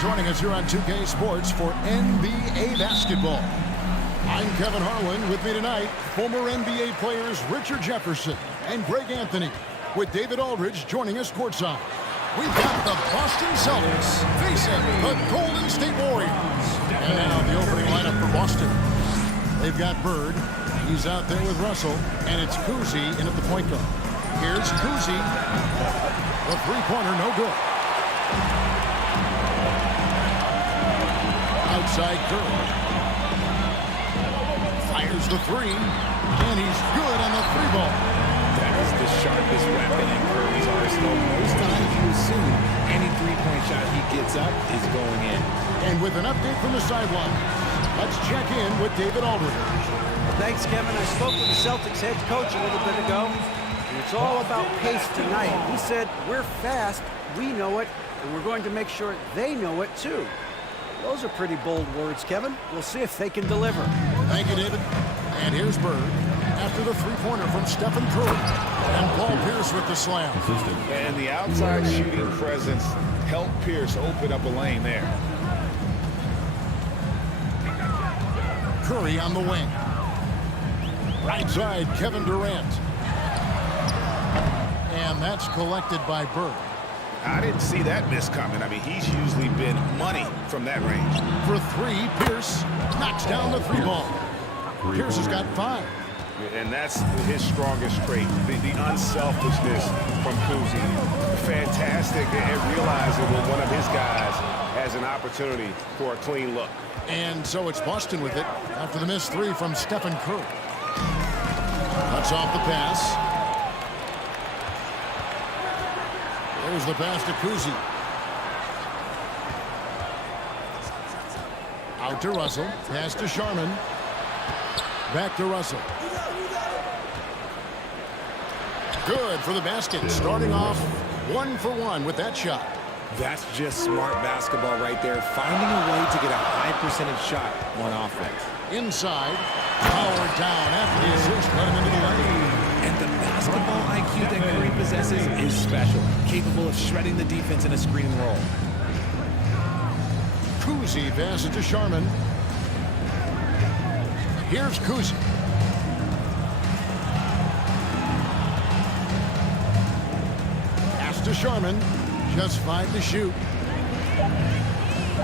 joining us here on 2K Sports for NBA basketball. I'm Kevin Harlan. With me tonight, former NBA players Richard Jefferson and Greg Anthony, with David Aldridge joining us courtside. We've got the Boston Celtics facing the Golden State Warriors. And now the opening lineup for Boston. They've got Bird. He's out there with Russell. And it's Cousy in at the point guard. Here's Cousy. The three-pointer, no good. Outside Curry. Fires the three. And he's good on the three ball. That is the sharpest weapon in Curry's arsenal. Most times you assume any three-point shot he gets up is going in. And with an update from the sideline, let's check in with David Aldridge. Thanks, Kevin. I spoke with the Celtics head coach a little bit ago. And it's all about pace tonight. He said, we're fast, we know it, and we're going to make sure they know it too. Those are pretty bold words, Kevin. We'll see if they can deliver. Thank you, David. And here's Bird after the three-pointer from Stephen Curry. And Paul Pierce with the slam. And the outside shooting presence helped Pierce open up a lane there. Curry on the wing. Right side, Kevin Durant. And that's collected by Bird. I didn't see that miss coming. I mean, he's usually been money from that range. For three, Pierce knocks down the three ball. Pierce has got 5. And that's his strongest trait, the unselfishness from Cousy. Fantastic at realizing when one of his guys has an opportunity for a clean look. And so it's Boston with it after the missed three from Stephen Curry. Cuts off the pass. There's the pass to Cousy. Out to Russell. Pass to Sharman. Back to Russell. Good for the basket. Starting off 1 for 1 with that shot. That's just smart basketball right there. Finding a way to get a high percentage shot on offense. Inside. Powered down after the assist. Let him into the lane. And the basketball IQ that Curry possesses is special. Capable of shredding the defense in a screen and roll. Cousy passes to Sharman. Here's Cousy. Pass to Sharman. Just 5 to shoot.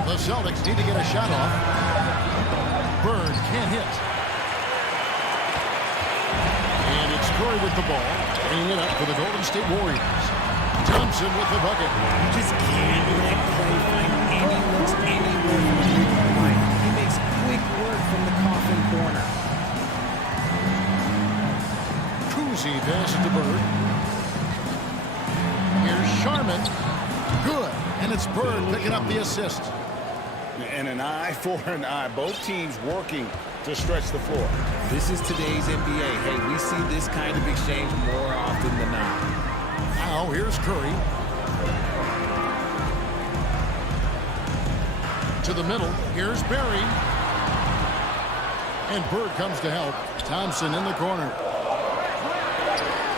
The Celtics need to get a shot off. Bird can't hit. And it's Curry with the ball. Bringing it up for the Golden State Warriors. Thompson with the bucket. You just can't let Clay find any looks anywhere from the three-point line. He makes quick work from the coffin corner. Cousy passes to Bird. Here's Sharman. Good. And it's Bird picking up the assist. And an eye for an eye. Both teams working to stretch the floor. This is today's NBA. Hey, we see this kind of exchange more often than not. Now here's Curry. To the middle. Here's Barry. And Bird comes to help. Thompson in the corner.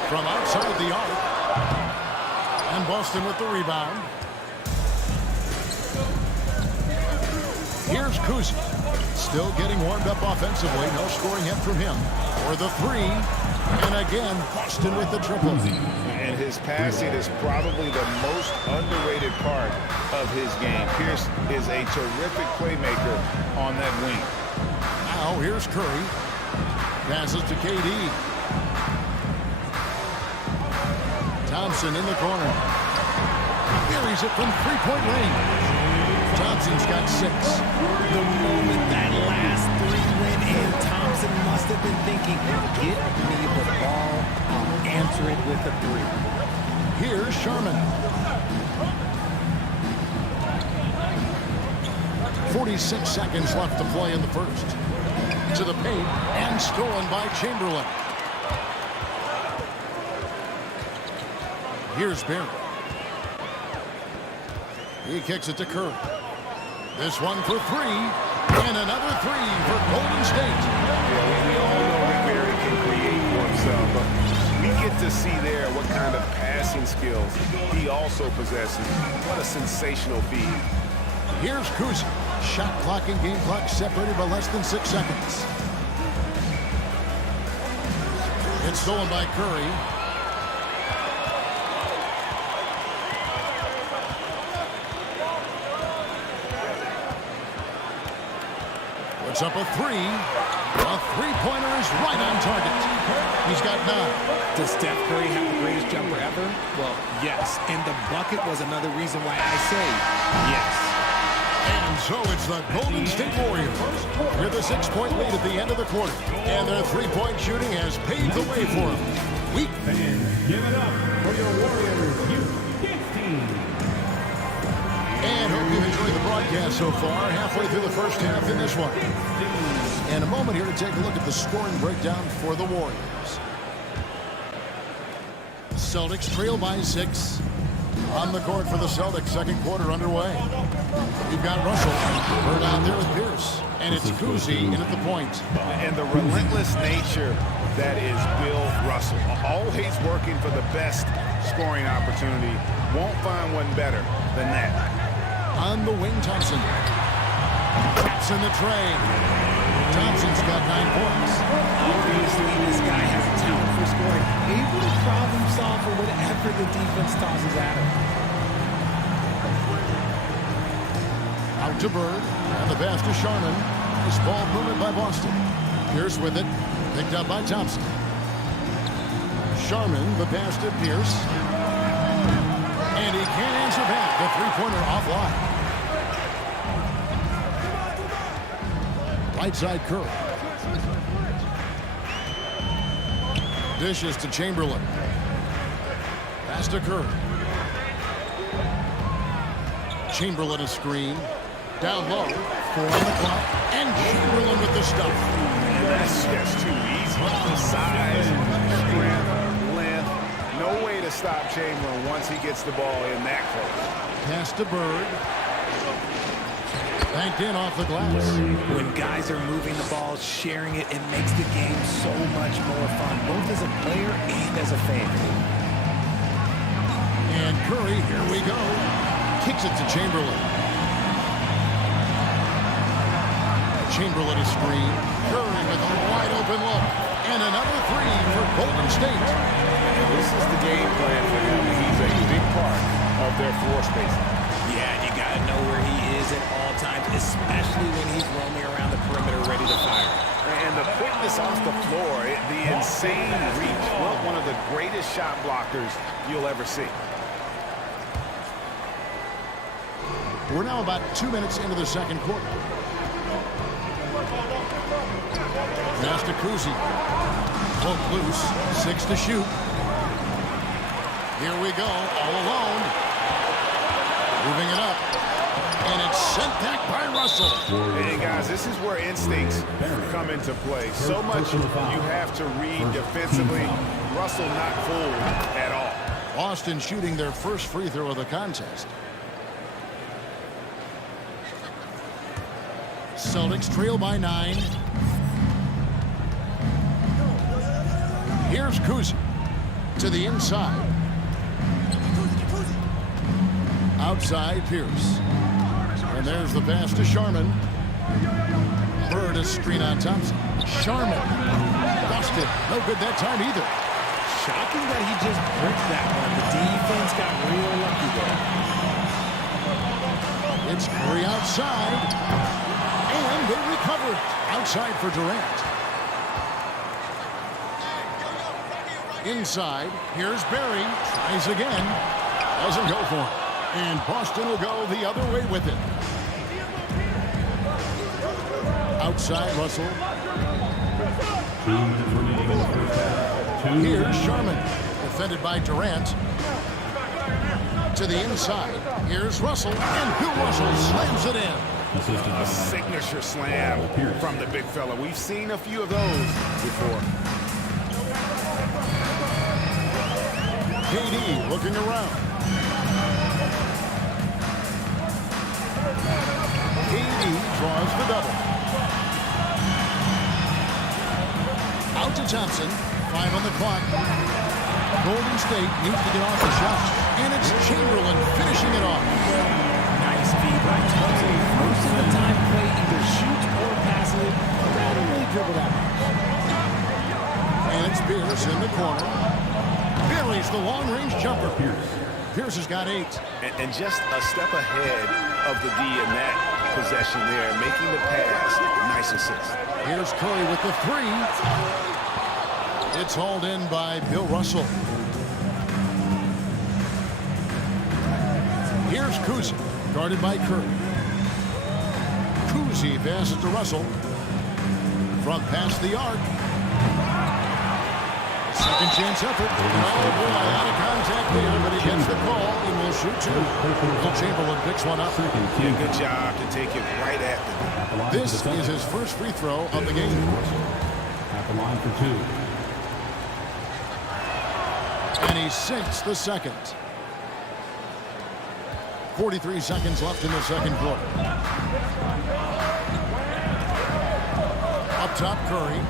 From outside the arc. And Boston with the rebound. Here's Cousy. Still getting warmed up offensively. No scoring hit from him. For the three. And again, Boston with the triple. And his passing is probably the most underrated part of his game. Pierce is a terrific playmaker on that wing. Now here's Curry. Passes to KD. Thompson in the corner. Buries it from three-point range. Thompson's got 6. The moment that last three went in, Thompson must have been thinking, get me the ball, I'll answer it with a 3. Here's Sharman. 46 seconds left to play in the first. To the paint and stolen by Chamberlain. Here's Barry. He kicks it to Curry. This one for 3. And another 3 for Golden State. Yeah, we all know that Barry can create for himself, but we get to see there what kind of passing skills he also possesses. What a sensational feed. Here's Kuzi. Shot clock and game clock separated by less than 6 seconds. It's stolen by Curry. Puts up a three. A three-pointer is right on target. He's got 9. Does Steph Curry have the greatest jumper ever? Well, yes. And the bucket was another reason why I say yes. And so it's the Golden State Warriors with a 6-point lead at the end of the quarter. And their three-point shooting has paved the way for them. Fans, give it up for your Warriors youth team. And hope you've enjoyed the broadcast so far. Halfway through the first half in this one. And a moment here to take a look at the scoring breakdown for the Warriors. Celtics trail by 6. On the court for the Celtics, second quarter underway. You've got Russell. Bird out there with Pierce. And it's Kuzi in at the point. And the relentless nature that is Bill Russell. Always working for the best scoring opportunity. Won't find one better than that. On the wing, Thompson. Taps in the tray. Thompson's got 9 points. Obviously, this guy has a talent for scoring. Able to problem solve for whatever the defense tosses at him. Out to Bird. And the pass to Sharman. This ball movement by Boston. Pierce with it. Picked up by Thompson. Sharman, the pass to Pierce. And he can't answer back. The three-pointer offline. Right side Curry. Dishes to Chamberlain. Pass to Curry. Chamberlain a screen. Down low. 4 on the clock. And Chamberlain with the stuff. And that's just too easy. Size, strength, length. No way to stop Chamberlain once he gets the ball in that close. Pass to Bird. Banked in off the glass. When guys are moving the ball, sharing it, it makes the game so much more fun, both as a player and as a fan. And Curry, here we go. Kicks it to Chamberlain. Chamberlain a screen. Curry with a wide open look. And another three for Golden State. And this is the game plan for him. He's a big part of their floor spacing. Yeah, you got to know where he is at all times, especially when he's roaming around the perimeter ready to fire. And the quickness off the floor, the insane reach. Well, one of the greatest shot blockers you'll ever see. We're now about 2 minutes into the second quarter. Pass to Kuzi. Poke loose. 6 to shoot. Here we go. All alone. Moving it up. And it's sent back by Russell. And guys, this is where instincts come into play. So much you have to read defensively. Russell not fooled at all. Boston shooting their first free throw of the contest. Celtics trail by 9. Here's Kuzi to the inside. Outside Pierce. And there's the pass to Sharman. Bird a screen on Thompson. Sharman busted. No good that time either. Shocking that he just bricked that one. The defense got real lucky there. It's Curry outside. And they recovered. Outside for Durant. Inside. Here's Barry. Tries again. Doesn't go for it. And Boston will go the other way with it. Outside Russell. Here's Sharman. Defended by Durant. To the inside. Here's Russell. And Bill Russell slams it in. A signature slam from the big fella. We've seen a few of those before. KD looking around. KD draws the double. Out to Thompson. 5 on the clock. Golden State needs to get off the shot. And it's Chamberlain finishing it off. Nice feed by Thompson. in the corner. Buries the long-range jumper. Pierce has got 8. And just a step ahead of the D in that possession there, making the pass. Nice assist. Here's Curry with the 3. It's hauled in by Bill Russell. Here's Kuzi, guarded by Curry. Kuzi passes to Russell. Front past the arc. Second chance effort. Oh boy, out of contact there, but he gets the call and will shoot 2. Will Chamberlain picks one up. Good job to take it right at the. This is his first free throw of the game. At the line for 2. And he sinks the second. 43 seconds left in the second quarter. Up top, Curry.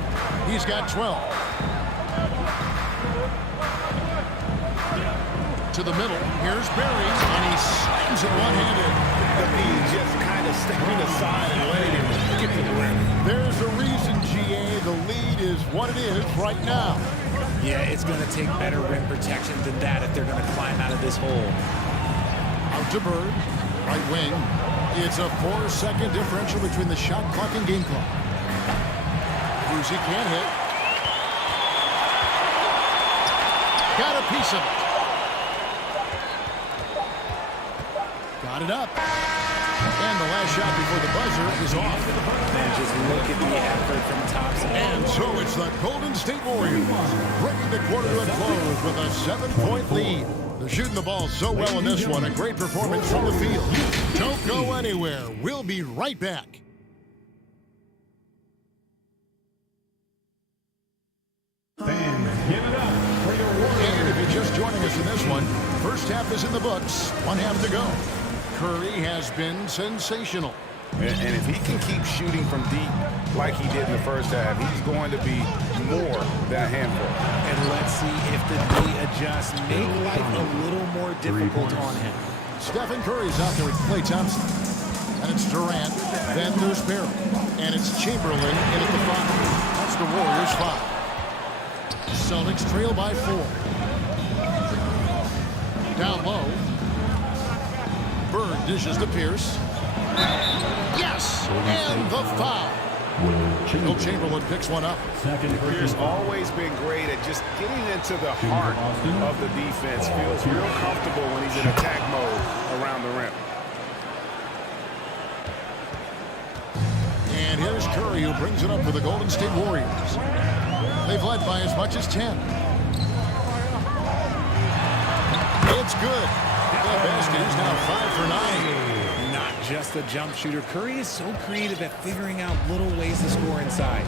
He's got 12. To the middle. Here's Barry, and he slams it one-handed. He's just kind of stepping aside and letting him get to the rim. There's a reason, GA. The lead is what it is right now. Yeah, it's going to take better rim protection than that if they're going to climb out of this hole. Out to Bird, right wing. It's a 4-second differential between the shot clock and game clock. Kuzi can't hit. Got a piece of it. Got it up. And the last shot before the buzzer is off. And just look at the effort from Thompson. And so it's the Golden State Warriors bringing the quarter to a close with a 7-point lead. They're shooting the ball so well in this one. A great performance from the field. Don't go anywhere. We'll be right back. Fans, give it up for your Warriors. And if you're just joining us in this one, first half is in the books. 1 half to go. Curry has been sensational. And if he can keep shooting from deep like he did in the first half, he's going to be more than a handful. And let's see if the D adjusts, make life a little more difficult on him. Stephen Curry's out there with Klay Thompson. And it's Durant. Then there's Barry. And it's Chamberlain in at the 5. That's the Warriors 5. Celtics trail by 4. Down low. Bird dishes to Pierce. Yes! And the foul. Will Chamberlain picks one up. Pierce always been great at just getting into the heart of the defense. Feels real comfortable when he's in attack mode around the rim. And here's Curry, who brings it up for the Golden State Warriors. They've led by as much as 10. It's good. That basket is now 5 for 9. Not just a jump shooter. Curry is so creative at figuring out little ways to score inside.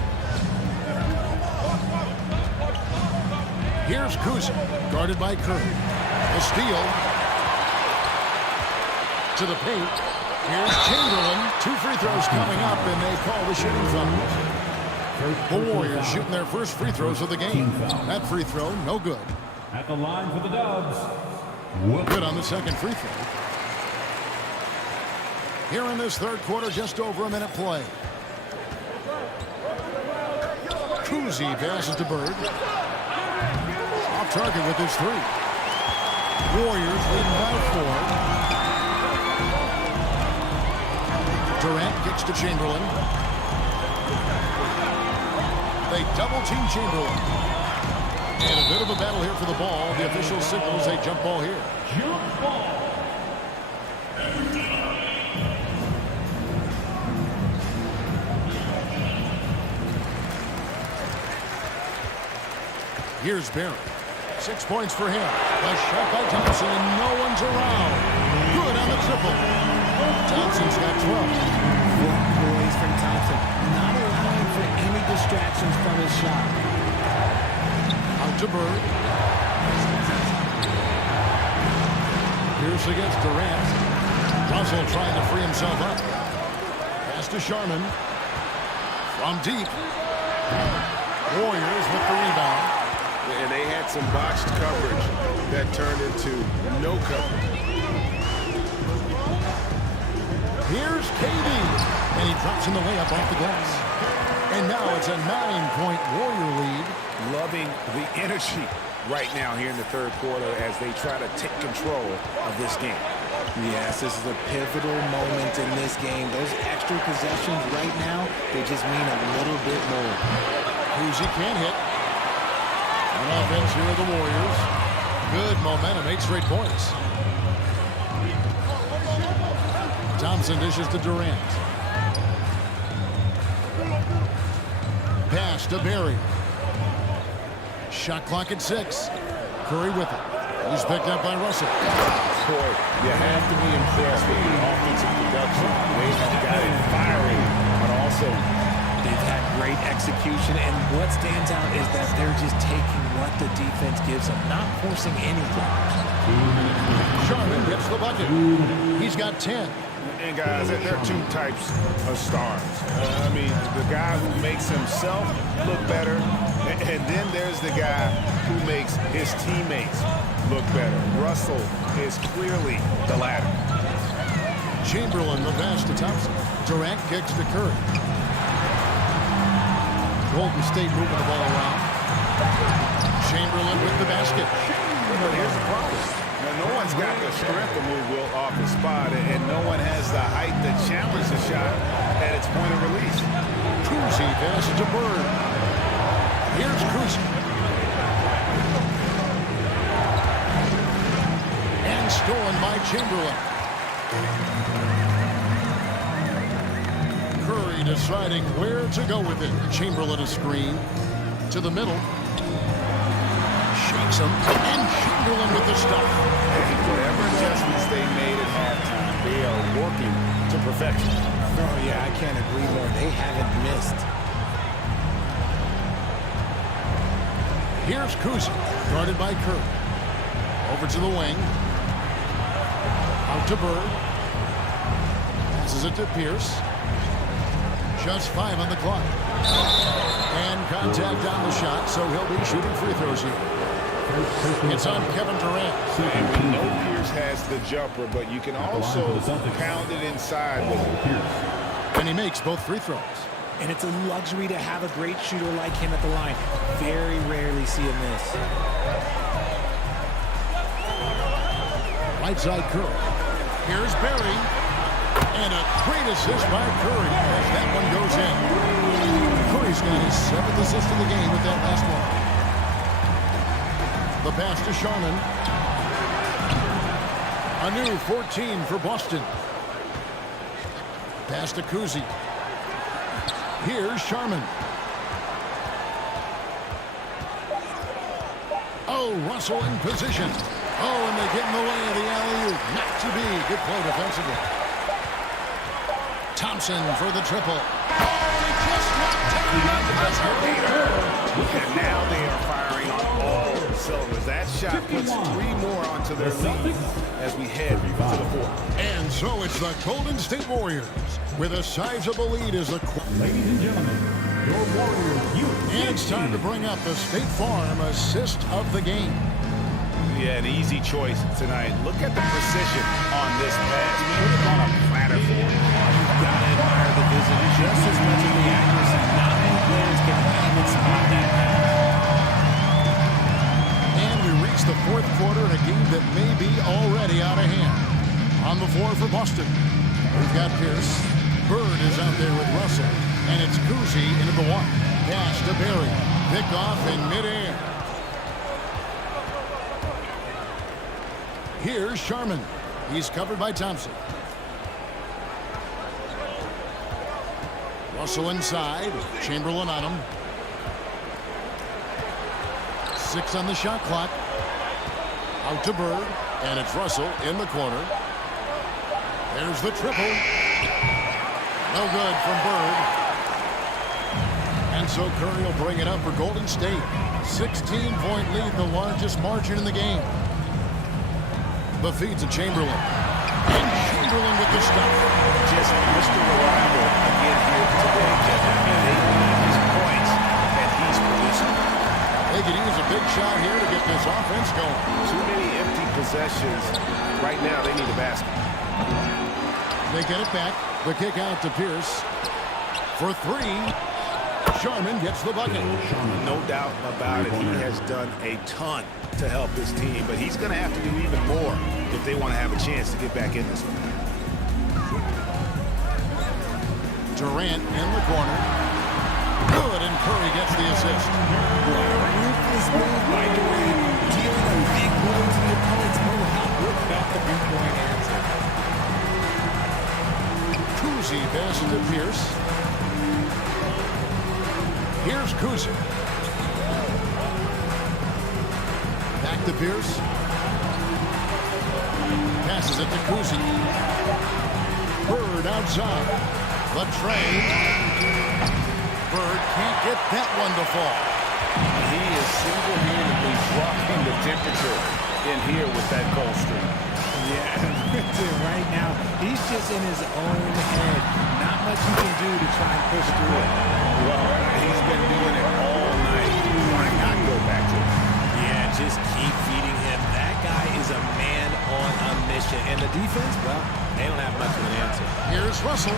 Here's Kuzi, guarded by Curry. A steal. To the paint. Here's Chamberlain. 2 free throws coming up, and they call the shooting foul. The Warriors shooting their first free throws of the game. That free throw, no good. At the line for the Dubs. Good on the second free throw. Here in this third quarter, just over a minute play. Kuzi passes to Bird. Off target with his 3. Warriors leading by 4. Durant kicks to Chamberlain. They double team Chamberlain. And a bit of a battle here for the ball. The official signals a jump ball here. Jump ball. Here's Barry. 6 points for him. A shot by Thompson, and no one's around. Good on the triple. Thompson's got 12. What poise from Thompson. Not allowing for any distractions from his shot. Out to Bird. Pierce against Durant. Russell trying to free himself up. Pass to Sharman. From deep. Warriors with the rebound. And they had some botched coverage that turned into no coverage. Here's KD. And he drops in the layup off the glass. And now it's a 9-point Warrior lead. loving the energy right now here in the third quarter as they try to take control of this game. Yes, this is a pivotal moment in this game. Those extra possessions right now, they just mean a little bit more. Cousy can't hit. On offense here are the Warriors. Good momentum, 8 straight points. Thompson dishes to Durant. Pass to Barry. Shot clock at 6. Curry with it. He's picked up by Russell. Boy, you have to be impressed with the offensive production. They have got it firing, but also they've had great execution, and what stands out is that they're just taking what the defense gives them, not forcing anything. Sharman gets the bucket. He's got 10. And guys, there are 2 types of stars. I mean, the guy who makes himself look better, and then there's the guy who makes his teammates look better. Russell is clearly the latter. Chamberlain the pass to Thompson. Durant kicks to Curry. Golden State moving the ball around. Chamberlain with the basket. But here's the problem. Now, no one's got the strength to move Wilt off the spot, and no one has the height to challenge the shot at its point of release. Cousy passes to Bird. Here's Cousy. And stolen by Chamberlain. Curry deciding where to go with it. Chamberlain a screen to the middle. Shakes him. And Chamberlain with the stuff. Whatever adjustments they made at halftime, they are working to perfection. Oh, yeah, I can't agree more. They haven't missed. Here's Cousy, guarded by Curry. Over to the wing. Out to Bird. Passes it to Pierce. Just 5 on the clock. And contact on the shot, so he'll be shooting free throws here. It's on Kevin Durant. And we know Pierce has the jumper, but you can also pound it inside with him. And he makes both free throws. And it's a luxury to have a great shooter like him at the line. Very rarely see a miss. Right side Curry. Here's Barry. And a great assist by Curry as that one goes in. Curry's got his 7th assist of the game with that last one. The pass to Sharman. A new 14 for Boston. Pass to Cousy. Here's Sharman. Oh, Russell in position. Oh, and they get in the way of the alley-oop. Not to be. Good play defensively. Thompson for the triple. Oh, he just knocked down the basket. And now they are firing on all cylinders. That shot puts 3 more onto their lead as we head to the 4th. And so it's the Golden State Warriors with a sizable lead as the... Ladies and gentlemen, your Warriors. And it's time to bring up the State Farm assist of the game. Yeah, an easy choice tonight. Look at the precision on this pass. Put it on a platter for him. You've got to admire the vision just as much as the accuracy. Not many players can even spot that pass. And we reach the 4th quarter in a game that may be already out of hand. On the floor for Boston, we've got Pierce. Bird is out there with Russell. And it's Cousy into the 1. Pass to Barry. Picked off in midair. Here's Sharman. He's covered by Thompson. Russell inside. Chamberlain on him. 6 on the shot clock. Out to Bird. And it's Russell in the corner. There's the triple. No good from Bird. And so Curry will bring it up for Golden State. 16-point lead, the largest margin in the game. The feed to Chamberlain. And Chamberlain with the stuff. Just Mr. Reliable again here today, Jeff. I mean, they need his points that he's producing. They could use a big shot here to get this offense going. Too many empty possessions. Right now, they need a basket. They get it back. The kick out to Pierce. For 3. Sharman gets the bucket. No doubt about it. He has done a ton to help his team, but he's going to have to do even more if they want to have a chance to get back in this one. Durant in the corner. Good, and Curry gets the assist. Ruthless move by Durant, dealing a big blow to the opponent's mohawk without the three-point answer. Kuzi passes to Pierce. Here's Kuzi. Back to Pierce. Passes it to Kuzi. Bird outside. The trade. Bird can't get that one to fall. He is single-handedly dropping the temperature in here with that cold streak. Yeah, right now, he's just in his own head. Not much you can do to try and push through it. Well, he's been doing it all night. Why not go back to it? Yeah, just keep feeding him. That guy is a man on a mission. And the defense, well, they don't have much of an answer. Here's Russell.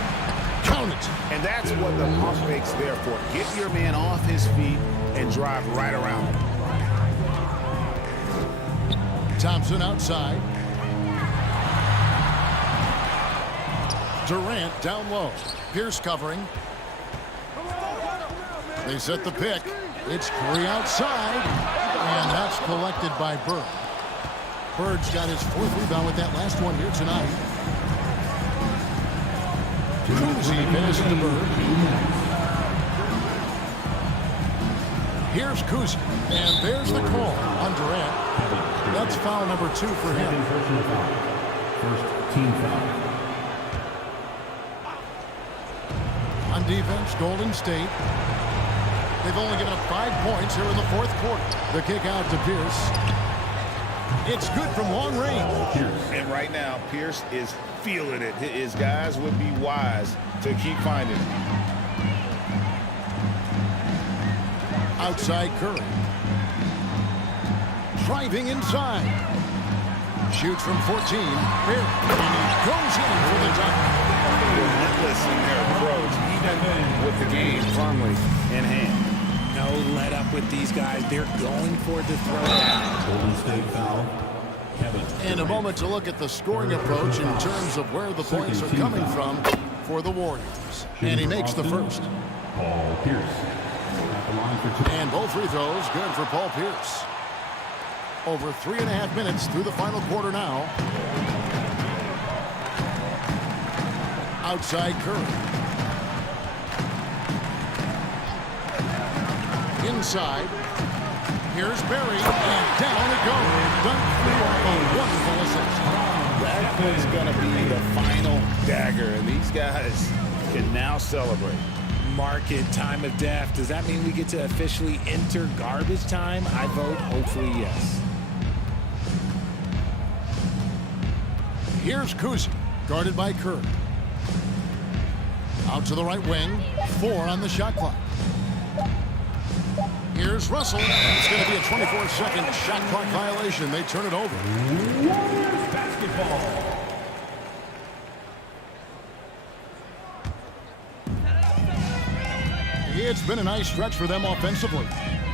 Count it. And that's what the pump fake's there for. Get your man off his feet and drive right around him. Thompson outside. Durant down low. Pierce covering. They set the pick. It's Curry outside. And that's collected by Bird. Bird's got his fourth rebound with that last one here tonight. Kuzi passes to Bird. Here's Kuzi. And there's the call on Durant. That's foul number 2 for him. First team foul. On defense, Golden State. They've only given up 5 points here in the fourth quarter. The kick out to Pierce. It's good from long range. And right now, Pierce is feeling it. His guys would be wise to keep finding him. Outside Curry. Driving inside. Shoots from 14. Here. And he goes in for the dunk. Relentless in their approach, even with the game firmly in hand. No let up with these guys. They're going for the throwdown. Golden State foul. Kevin. And a moment to look at the scoring approach in terms of where the points are coming from for the Warriors. And he makes the first. Paul Pierce. At the line for 2. And both free throws good for Paul Pierce. Over 3.5 minutes through the final quarter now. Outside Curry. Inside. Here's Barry. And down it goes. Dunk for a wonderful assist. That was going to be the final dagger, and these guys can now celebrate. Market time of death. Does that mean we get to officially enter garbage time? I vote hopefully yes. Here's Kuzi, guarded by Curry. Out to the right wing. 4 on the shot clock. Here's Russell. It's going to be a 24-second shot clock violation. They turn it over. Warriors basketball. It's been a nice stretch for them offensively.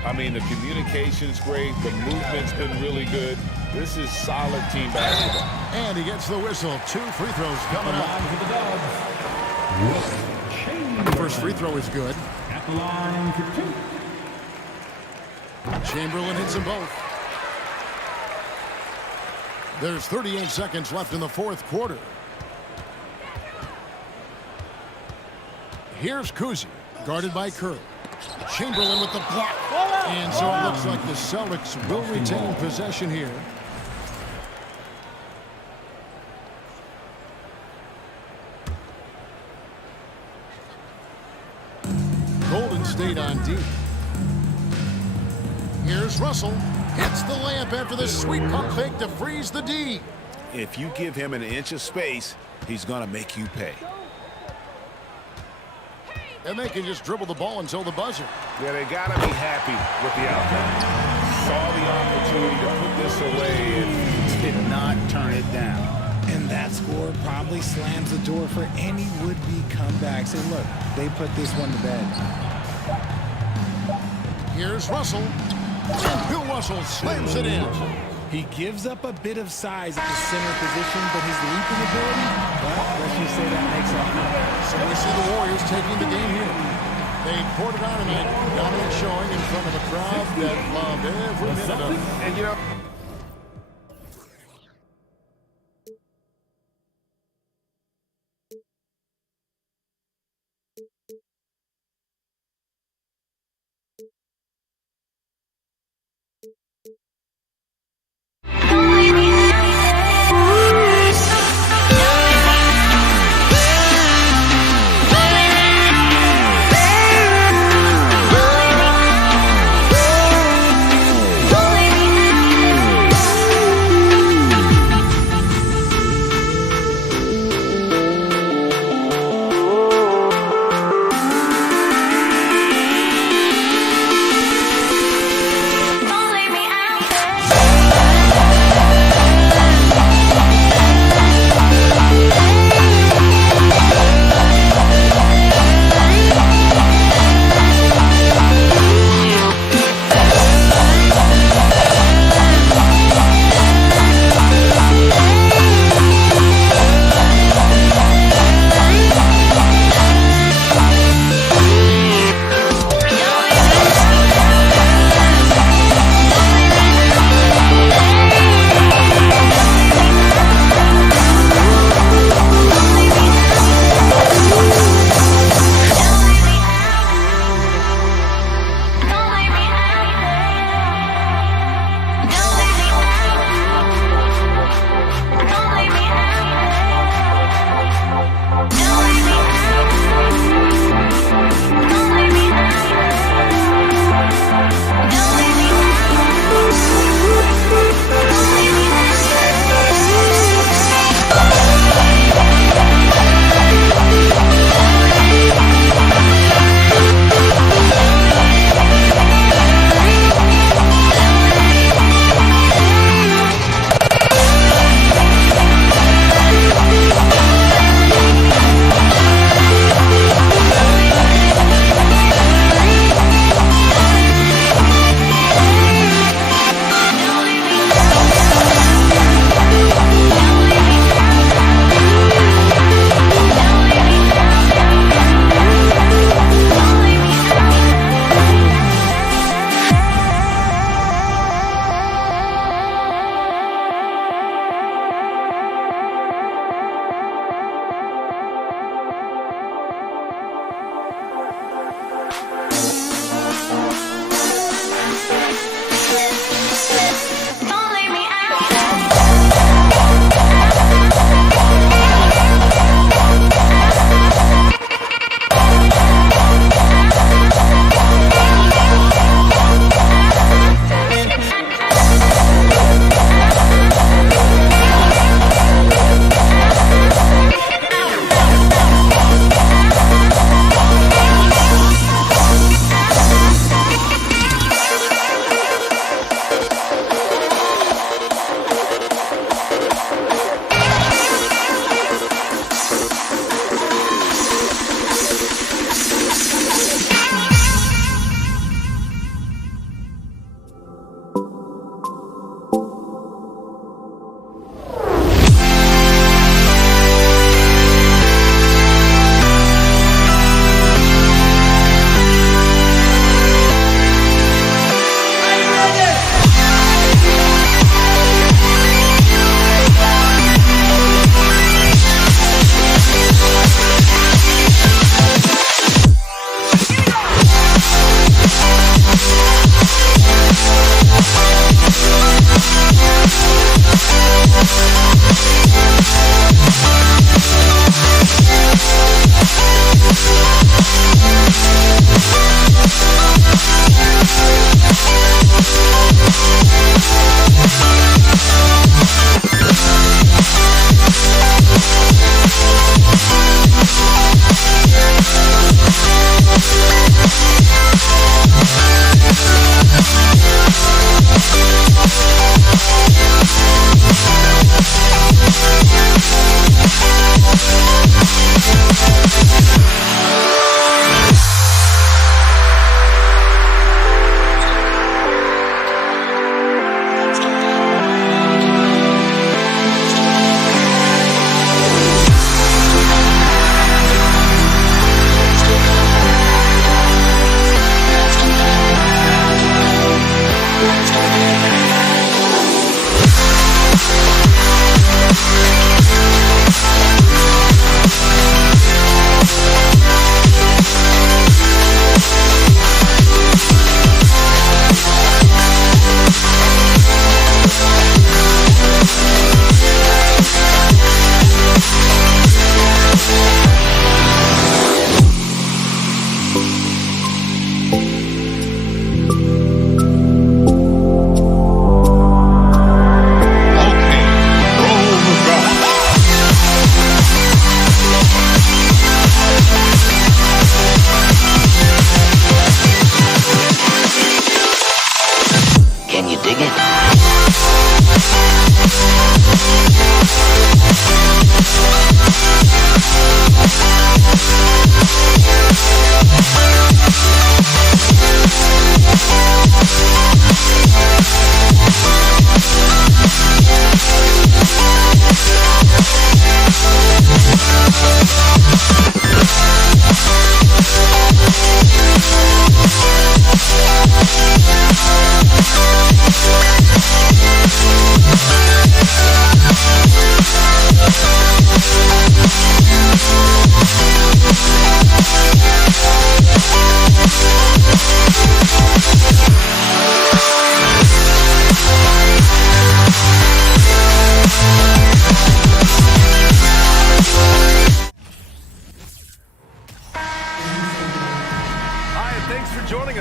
I mean, the communication's great. The movement's been really good. This is solid team basketball. And he gets the whistle. 2 free throws coming up. For the Dubs. Chamberlain. First free throw is good. At the line for 2. Chamberlain hits them both. There's 38 seconds left in the fourth quarter. Here's Kuzi, guarded by Curry. Chamberlain with the block. And so it looks like the Celtics will retain possession here. Golden State on deep. Here's Russell. Hits the layup after the sweet pump fake to freeze the D. If you give him an inch of space, he's going to make you pay. And they can just dribble the ball until the buzzer. Yeah, they got to be happy with the outcome. Saw the opportunity to put this away and did not turn it down. And that score probably slams the door for any would-be comebacks. And look, they put this one to bed. Here's Russell. And Bill Russell slams it in. He gives up a bit of size at the center position, but his leaping ability, well, let's just say that makes up for it. So we see the Warriors taking the game here. They poured it on tonight. Dominant showing in front of a crowd that loved every minute of it. And, you know,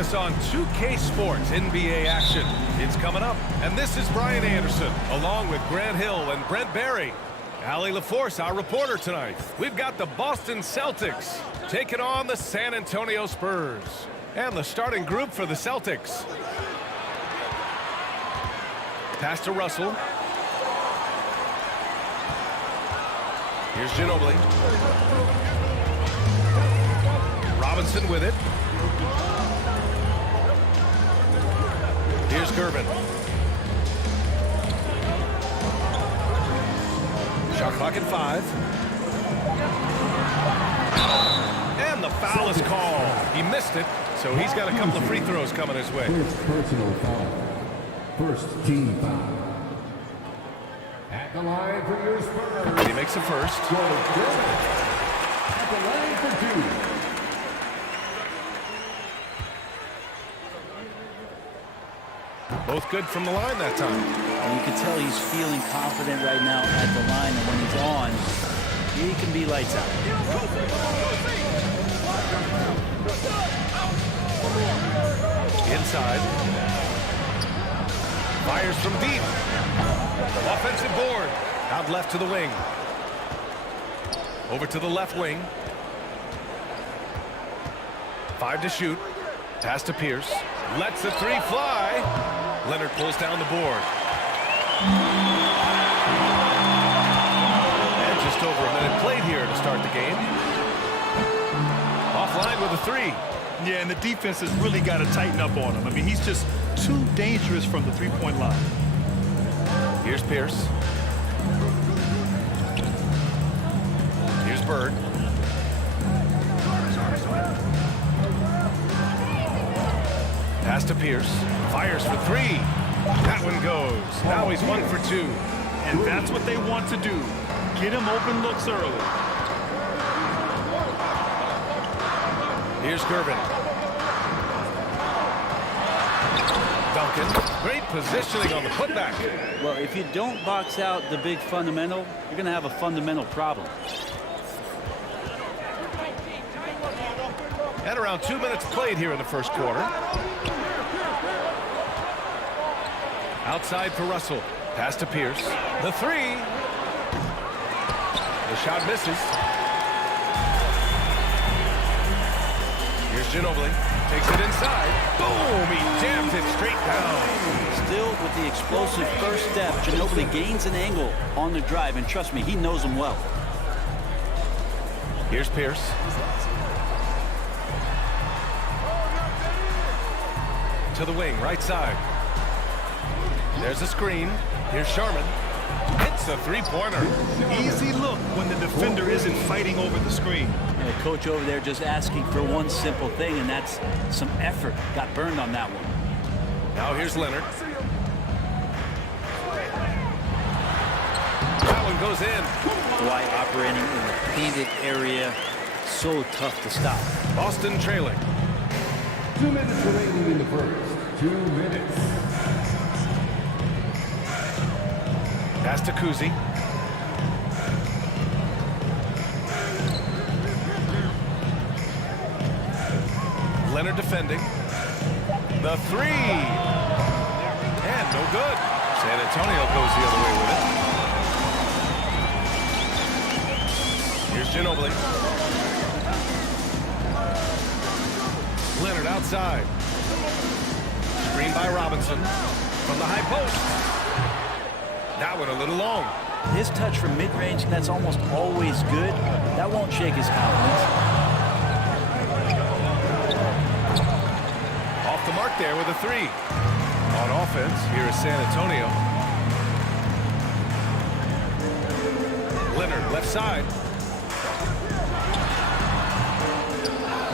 focus on 2K Sports NBA action. It's coming up, and this is Brian Anderson, along with Grant Hill and Brent Barry. Allie LaForce, our reporter tonight. We've got the Boston Celtics taking on the San Antonio Spurs. And the starting group for the Celtics. Pass to Russell. Here's Ginobili. Robinson with it. Here's Gervin. Shot clock at 5. And the foul is called. He missed it, so he's got a couple of free throws coming his way. First personal foul. First team foul. At the line for your Spurs. He makes a first. At the line for 2. Both good from the line that time. And you can tell he's feeling confident right now at the line, and when he's on, he can be lights out. Inside. Fires from deep. Offensive board. Out left to the wing. Over to the left wing. 5 to shoot. Pass to Pierce. Lets the 3 fly. Leonard pulls down the board. And just over a minute played here to start the game. Offline with a 3. Yeah, and the defense has really got to tighten up on him. I mean, he's just too dangerous from the three-point line. Here's Pierce. Here's Bird. Pass to Pierce. Fires for 3. That one goes. Now he's 1 for 2. And that's what they want to do. Get him open looks early. Here's Gervin. Duncan. Great positioning on the putback. Well, if you don't box out the big fundamental, you're going to have a fundamental problem. And around 2 minutes played here in the first quarter. Outside for Russell. Pass to Pierce. The 3. The shot misses. Here's Ginobili. Takes it inside. Boom! He jams it straight down. Still with the explosive first step, Ginobili gains an angle on the drive, and trust me, he knows them well. Here's Pierce. To the wing, right side. There's a screen. Here's Sharman. Hits a 3-pointer. Easy look when the defender isn't fighting over the screen. And the coach over there just asking for one simple thing, and that's some effort. Got burned on that one. Now here's Leonard. That one goes in. Dwight operating in the painted area. So tough to stop. Boston trailing. 2 minutes remaining in the first. 2 minutes. Pass to Kuzi. Leonard defending. The 3. And no good. San Antonio goes the other way with it. Here's Ginobili. Leonard outside. Screen by Robinson. From the high post. That one a little long. His touch from mid-range, that's almost always good. That won't shake his confidence. Off the mark there with a 3. On offense, here is San Antonio. Leonard, left side.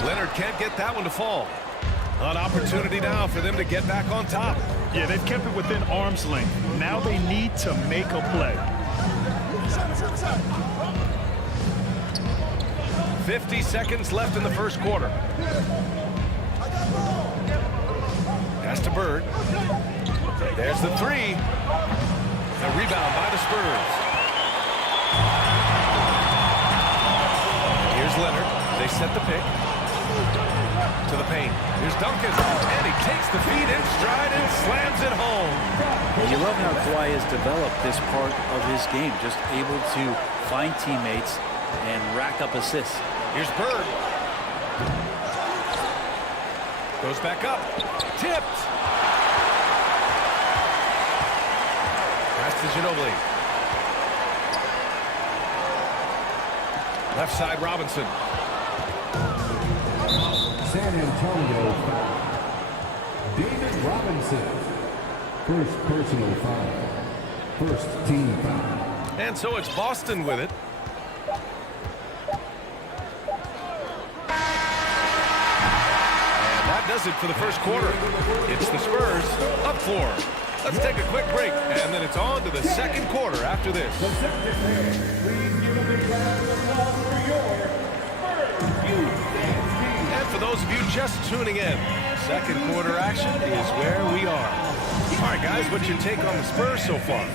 Leonard can't get that one to fall. An opportunity now for them to get back on top. Yeah, they've kept it within arm's length. Now they need to make a play. 50 seconds left in the first quarter. Pass to Bird. There's the 3. The rebound by the Spurs. Here's Leonard. They set the pick. To the paint. Here's Duncan. And he takes the feed in stride and slams it home. Well, you love how Kawhi has developed this part of his game. Just able to find teammates and rack up assists. Here's Bird. Goes back up. Tipped. Pass to Ginobili. Left side, Robinson. San Antonio foul. David Robinson. First personal foul. First team foul. And so it's Boston with it. And that does it for the first quarter. It's the Spurs up 4. Let's take a quick break, and then it's on to the second quarter after this. And for those of you just tuning in, second quarter action is where we are. All right, guys, what's your take on the Spurs so far?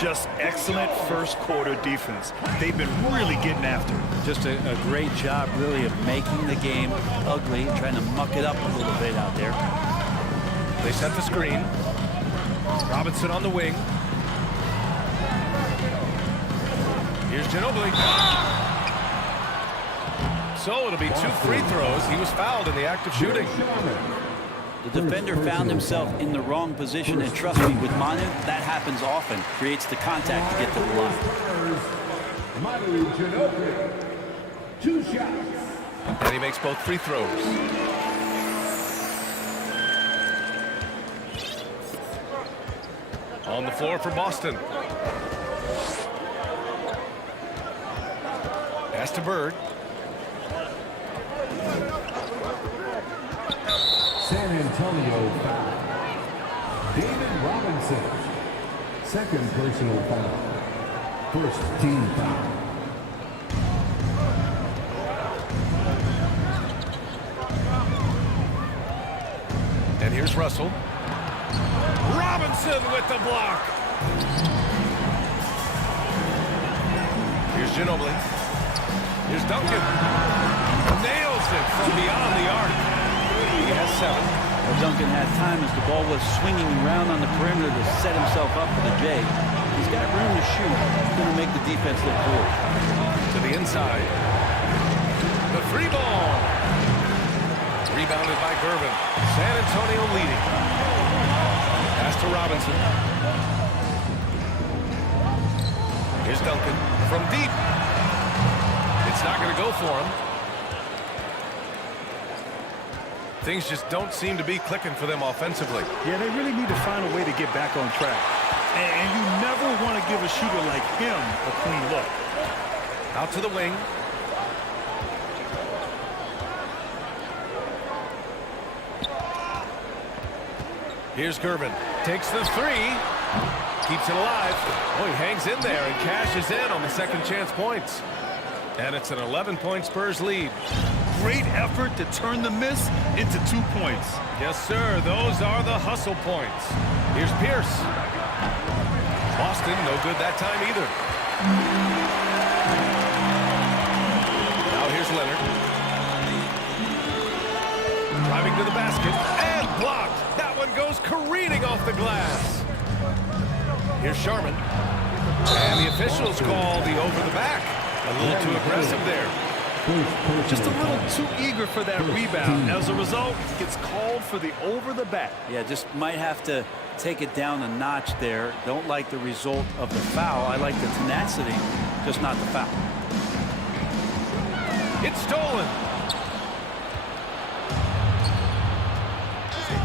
Just excellent first quarter defense. They've been really getting after it. Just a great job, really, of making the game ugly, trying to muck it up a little bit out there. They set the screen. Robinson on the wing. Here's Ginobili. So it'll be 2 free throws. He was fouled in the act of shooting. The defender found himself in the wrong position, and trust me, with Manu, that happens often. Creates the contact to get to the line. Manu Ginobili. 2 shots. And he makes both free throws. On the floor for Boston. Pass to Bird. San Antonio foul. David Robinson. Second personal foul. First team foul. And here's Russell. Robinson with the block. Here's Ginobili. Here's Duncan. Nails it from beyond the arc. He has 7. Well, Duncan had time as the ball was swinging around on the perimeter to set himself up for the J. He's got room to shoot. He's going to make the defense look good. To the inside. The free ball. Rebounded by Gervin. San Antonio leading. Pass to Robinson. Here's Duncan from deep. It's not going to go for him. Things just don't seem to be clicking for them offensively. Yeah, they really need to find a way to get back on track. And you never want to give a shooter like him a clean look. Out to the wing. Here's Gervin. Takes the 3. Keeps it alive. Oh, he hangs in there and cashes in on the second chance points. And it's an 11-point Spurs lead. Great effort to turn the miss into 2 points. Yes, sir. Those are the hustle points. Here's Pierce. Boston, no good that time either. Now here's Leonard. Driving to the basket and blocked. That one goes careening off the glass. Here's Sharman. And the officials call the over the back. A little too aggressive there. Just a little too eager for that rebound. As a result, gets called for the over the back. Yeah, just might have to take it down a notch there. Don't like the result of the foul. I like the tenacity, just not the foul. It's stolen.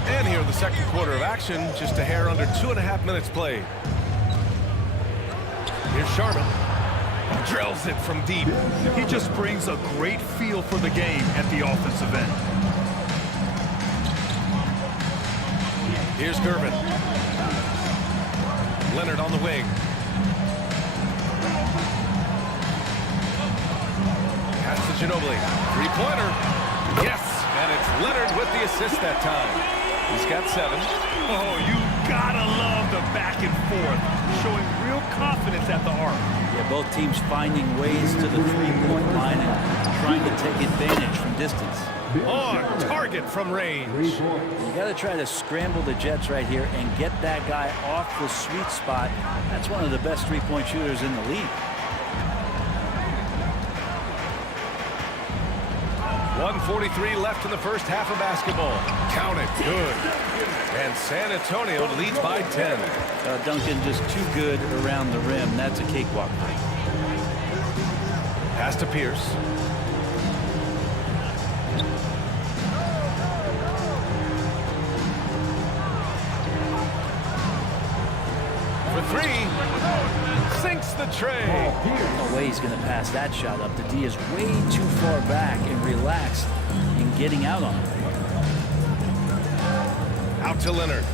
And here in the second quarter of action, just a hair under 2.5 minutes played. Here's Sharman. Drills it from deep. He just brings a great feel for the game at the offensive end. Here's Gervin. Leonard on the wing. Pass to Ginobili. 3-pointer. Yes, and it's Leonard with the assist that time. He's got 7. Oh, you Gotta love the back and forth, showing real confidence at the arc. Yeah, both teams finding ways to the three-point line and trying to take advantage from distance. On target from range. You got to try to scramble the Jets right here and get that guy off the sweet spot. That's one of the best three-point shooters in the league. 1:43 left in the first half of basketball. Count it. Good. And San Antonio leads by 10. Duncan just too good around the rim. That's a cakewalk. Pass to Pierce. For three. Sinks the tray. No way he's going to pass that shot up. The D is way too far back and relaxed in getting out on it. Out to Leonard.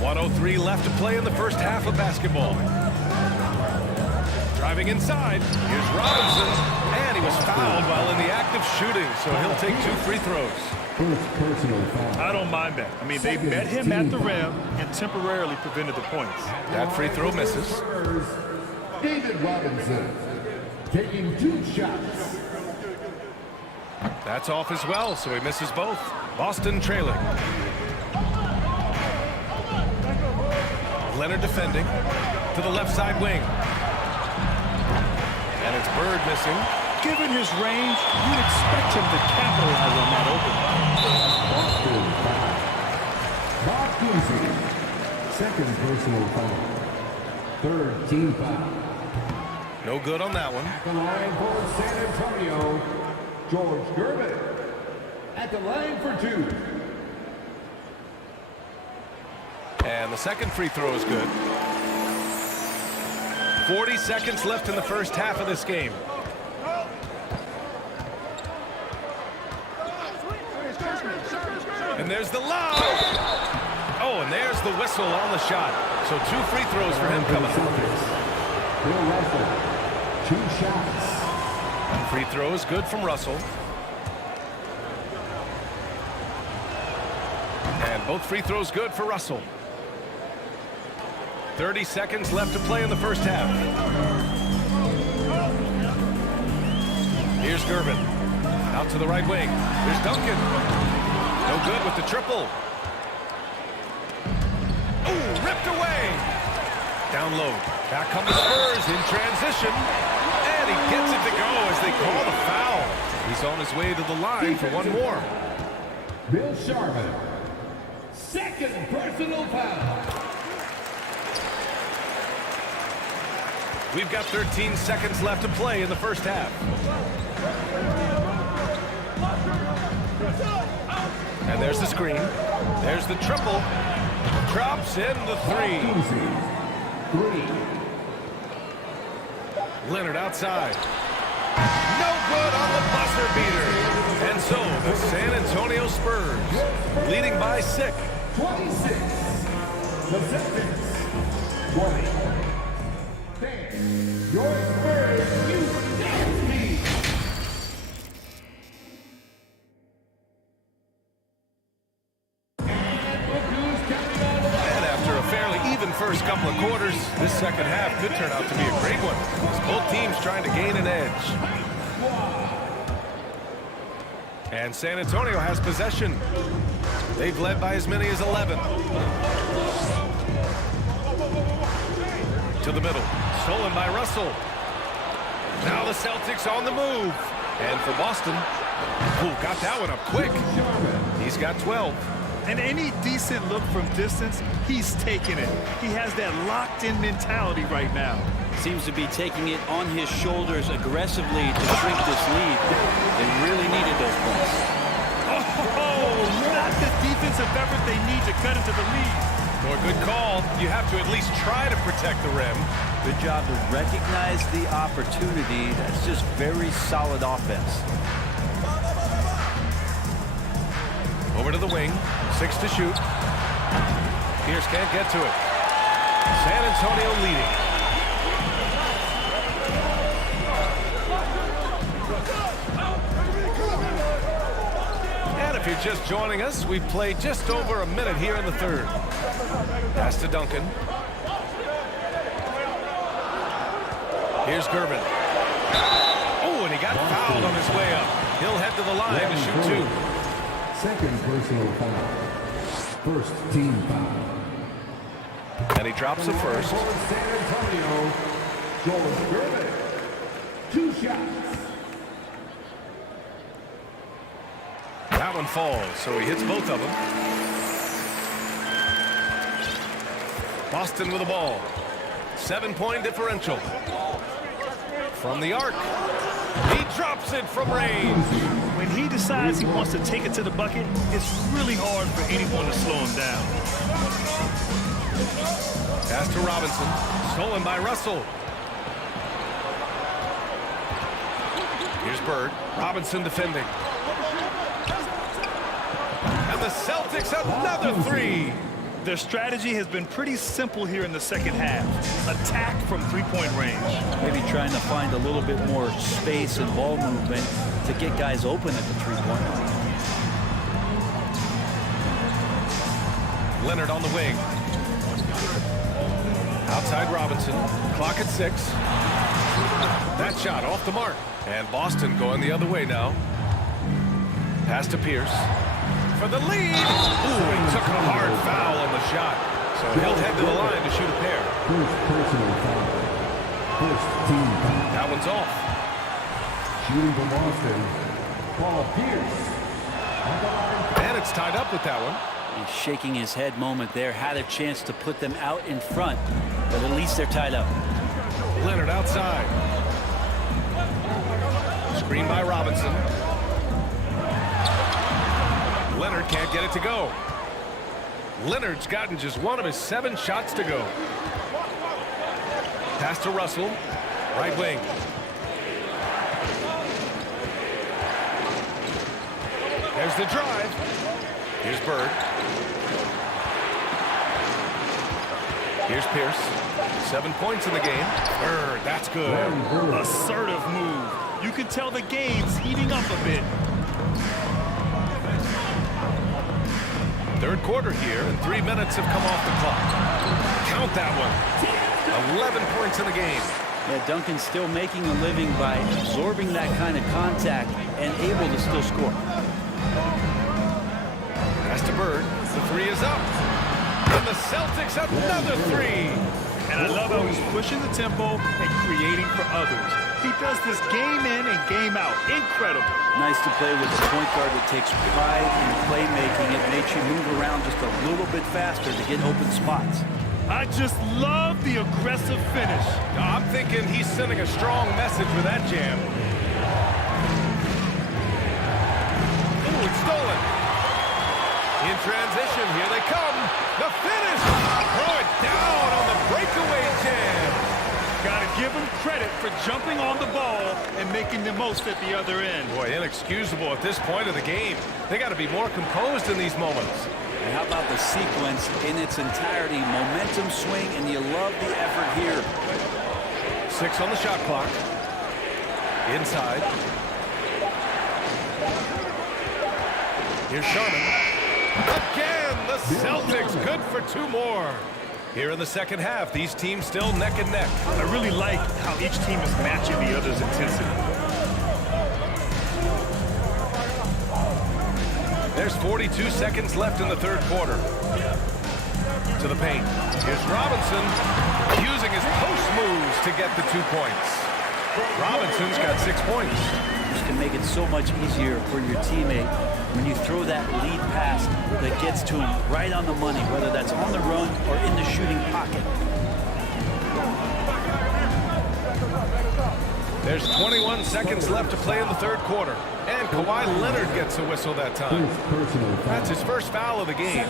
1:03 left to play in the first half of basketball. Driving inside. Here's Robinson. And he was fouled while in the act of shooting, so he'll take 2 free throws. First personal foul. I don't mind that. I mean, they met him at the rim and temporarily prevented the points. That free throw misses. David Robinson taking 2 shots. That's off as well, so he misses both. Boston trailing. Leonard defending to the left side wing. And it's Bird missing. Given his range, you'd expect him to capitalize on that opening. Boston foul. Bob Cousy, second personal foul. Third team foul. No good on that one. At the line for San Antonio, George Gervin. At the line for 2. And the second free throw is good. 40 seconds left in the first half of this game. And there's the lob. Oh, and there's the whistle on the shot. So 2 free throws for him coming up. Bill Russell, 2 shots. Free throw is good from Russell. And both free throws good for Russell. 30 seconds left to play in the first half. Here's Gervin. Out to the right wing. Here's Duncan. No good with the triple. Ooh, ripped away. Down low. Back come the Spurs in transition. And he gets it to go as they call the foul. He's on his way to the line for one more. Bill Sharman, second personal foul. We've got 13 seconds left to play in the first half. And there's the screen. There's the triple. Drops in the 3. Leonard outside. No good on the buzzer beater. And so the San Antonio Spurs leading by 6. 26. The Celtics. 20. Your Spurs, you dance me. And after a fairly even first couple of quarters, this second half could turn out to be a great one. As both teams trying to gain an edge. And San Antonio has possession. They've led by as many as 11. To the middle. Stolen by Russell. Now the Celtics on the move. And for Boston, ooh, got that one up quick. He's got 12. And any decent look from distance, he's taking it. He has that locked-in mentality right now. Seems to be taking it on his shoulders aggressively to shrink this lead. They really needed those points. Oh, not the defensive effort they need to cut into the lead. Or good call. You have to at least try to protect the rim. Good job to recognize the opportunity. That's just very solid offense. Over to the wing. 6 to shoot. Pierce can't get to it. San Antonio leading. And a if you're just joining us, we've played just over a minute here in the third. Pass to Duncan. Here's Gervin. Oh, and he got fouled on his way up. He'll head to the line to shoot two. Second personal foul. First team foul. And he drops the first. For San Antonio, Joel Gervin. 2 shots. That one falls, so he hits both of them. Boston with the ball. 7-point differential. From the arc. He drops it from range. When he decides he wants to take it to the bucket, it's really hard for anyone to slow him down. Pass to Robinson. Stolen by Russell. Here's Bird. Robinson defending. And the Celtics another three. Their strategy has been pretty simple here in the second half. Attack from three-point range. Maybe trying to find a little bit more space and ball movement to get guys open at the three-point line. Leonard on the wing. Outside Robinson. Clock at 6. That shot off the mark. And Boston going the other way now. Pass to Pierce. For the lead. Ooh, he took a hard foul on the shot. So he'll head to the line to shoot a pair. First personal foul. First team foul. That one's off. Shooting for Boston. Paul Pierce. And it's tied up with that one. He's shaking his head moment there. Had a chance to put them out in front, but at least they're tied up. Leonard outside. Screen by Robinson. Leonard can't get it to go. Leonard's gotten just one of his 7 shots to go. Pass to Russell. Right wing. There's the drive. Here's Bird. Here's Pierce. 7 points in the game. Bird, that's good. Assertive move. You can tell the game's heating up a bit. Third quarter here, and 3 minutes have come off the clock. Count that one. 11 points in the game. Yeah, Duncan's still making a living by absorbing that kind of contact and able to still score. Pass to Bird. The 3 is up. And the Celtics have another 3. And I love how he's pushing the tempo and creating for others. He does this game in and game out. Incredible. Nice to play with a point guard that takes pride in playmaking. It makes you move around just a little bit faster to get open spots. I just love the aggressive finish. I'm thinking he's sending a strong message with that jam. Ooh, it's stolen. In transition, here they come. The finish. Throw it down on the breakaway jam. Got to give him credit for jumping on the ball and making the most at the other end. Boy, inexcusable at this point of the game. They got to be more composed in these moments. And how about the sequence in its entirety? Momentum swing, and you love the effort here. 6 on the shot clock. Inside. Here's Sharman. Again, the Celtics good for 2 more. Here in the second half, these teams still neck and neck. I really like how each team is matching the other's intensity. There's 42 seconds left in the third quarter. To the paint. Here's Robinson using his post moves to get the 2 points. Robinson's got 6 points. This can make it so much easier for your teammate when you throw that lead pass that gets to him right on the money, whether that's on the run or in the shooting pocket. There's 21 seconds left to play in the third quarter. And Kawhi Leonard gets a whistle that time. That's his first foul of the game.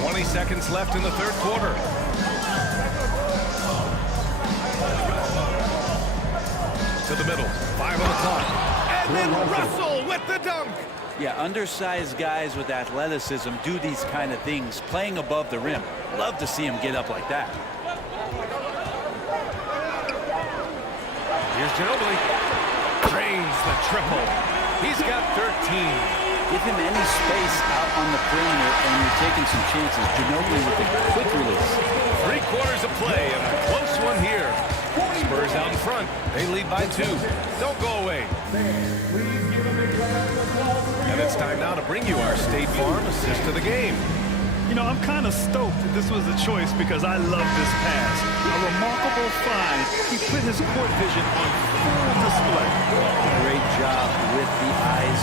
20 seconds left in the third quarter. To the middle. 5 on the clock. And then Russell with the dunk. Yeah, undersized guys with athleticism do these kind of things, playing above the rim. Love to see him get up like that. Here's Ginobili. Drains the triple. He's got 13. Give him any space out on the perimeter, and you're taking some chances. Ginobili with a quick release. 3 quarters of play, and a close one here. Spurs out in front. They lead by 2. Don't go away. And it's time now to bring you our State Farm assist of the game. You know, I'm kind of stoked that this was a choice because I love this pass. A remarkable find. He put his court vision on full display. Great job with the eyes.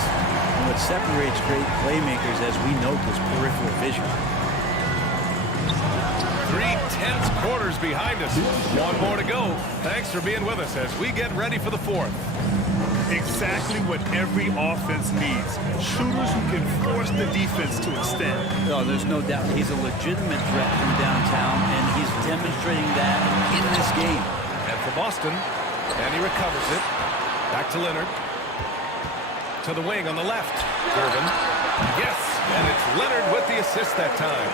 And what separates great playmakers, as we note, is peripheral vision. 3 tense quarters behind us. 1 more to go. Thanks for being with us as we get ready for the 4th. Exactly what every offense needs. Shooters who can force the defense to extend. No, there's no doubt he's a legitimate threat from downtown, and he's demonstrating that in this game. And for Boston, and he recovers it. Back to Leonard. To the wing on the left. Irvin. Yes, and it's Leonard with the assist that time.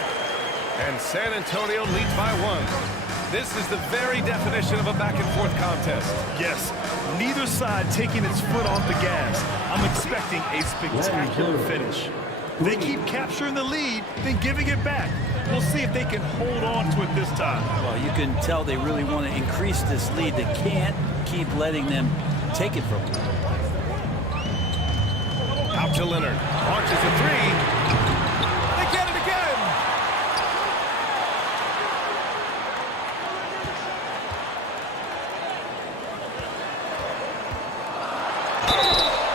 And San Antonio leads by 1. This is the very definition of a back-and-forth contest. Yes, neither side taking its foot off the gas. I'm expecting a spectacular finish. They keep capturing the lead, then giving it back. We'll see if they can hold on to it this time. Well, you can tell they really want to increase this lead. They can't keep letting them take it from them. Out to Leonard. Launches a 3. They get it again.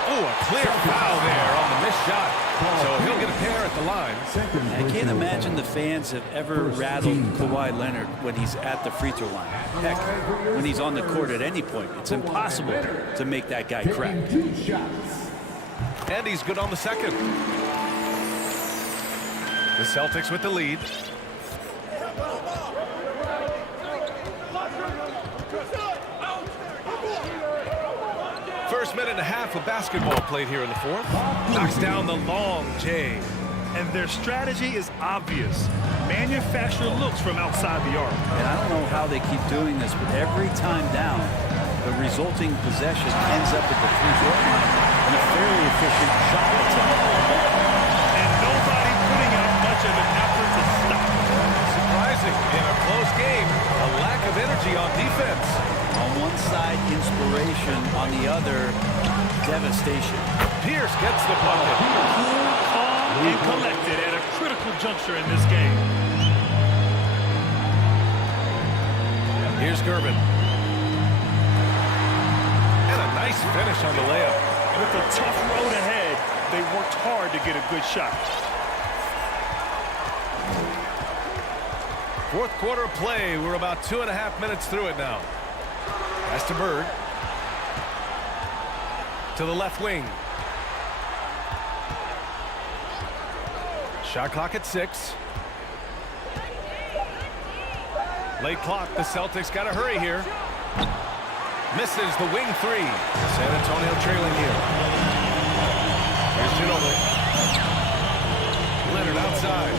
Oh, a clear foul there on the missed shot. So he'll get a pair at the line. I can't imagine the fans have ever rattled Kawhi Leonard when he's at the free throw line. Heck, when he's on the court at any point, it's impossible to make that guy crack. And he's good on the second. The Celtics with the lead. First minute and a half of basketball played here in the 4th. Knocks down the long J. And their strategy is obvious. Manufacture looks from outside the arc. And I don't know how they keep doing this, but every time down, the resulting possession ends up at the free throw line in a fairly efficient shot attempt. And nobody putting out much of an effort to stop. Surprising in a close game, a lack of energy on defense. On one side, inspiration. On the other, devastation. Pierce gets the bucket. Cool, calm, and collected at a critical juncture in this game. Here's Gervin. And a nice finish on the layup. With a tough road ahead, they worked hard to get a good shot. 4th quarter of play. We're about 2.5 minutes through it now. Pass to Bird. To the left wing. Shot clock at 6. Late clock. The Celtics got to hurry here. Misses the wing 3. San Antonio trailing here. Here's Ginobili. Leonard outside.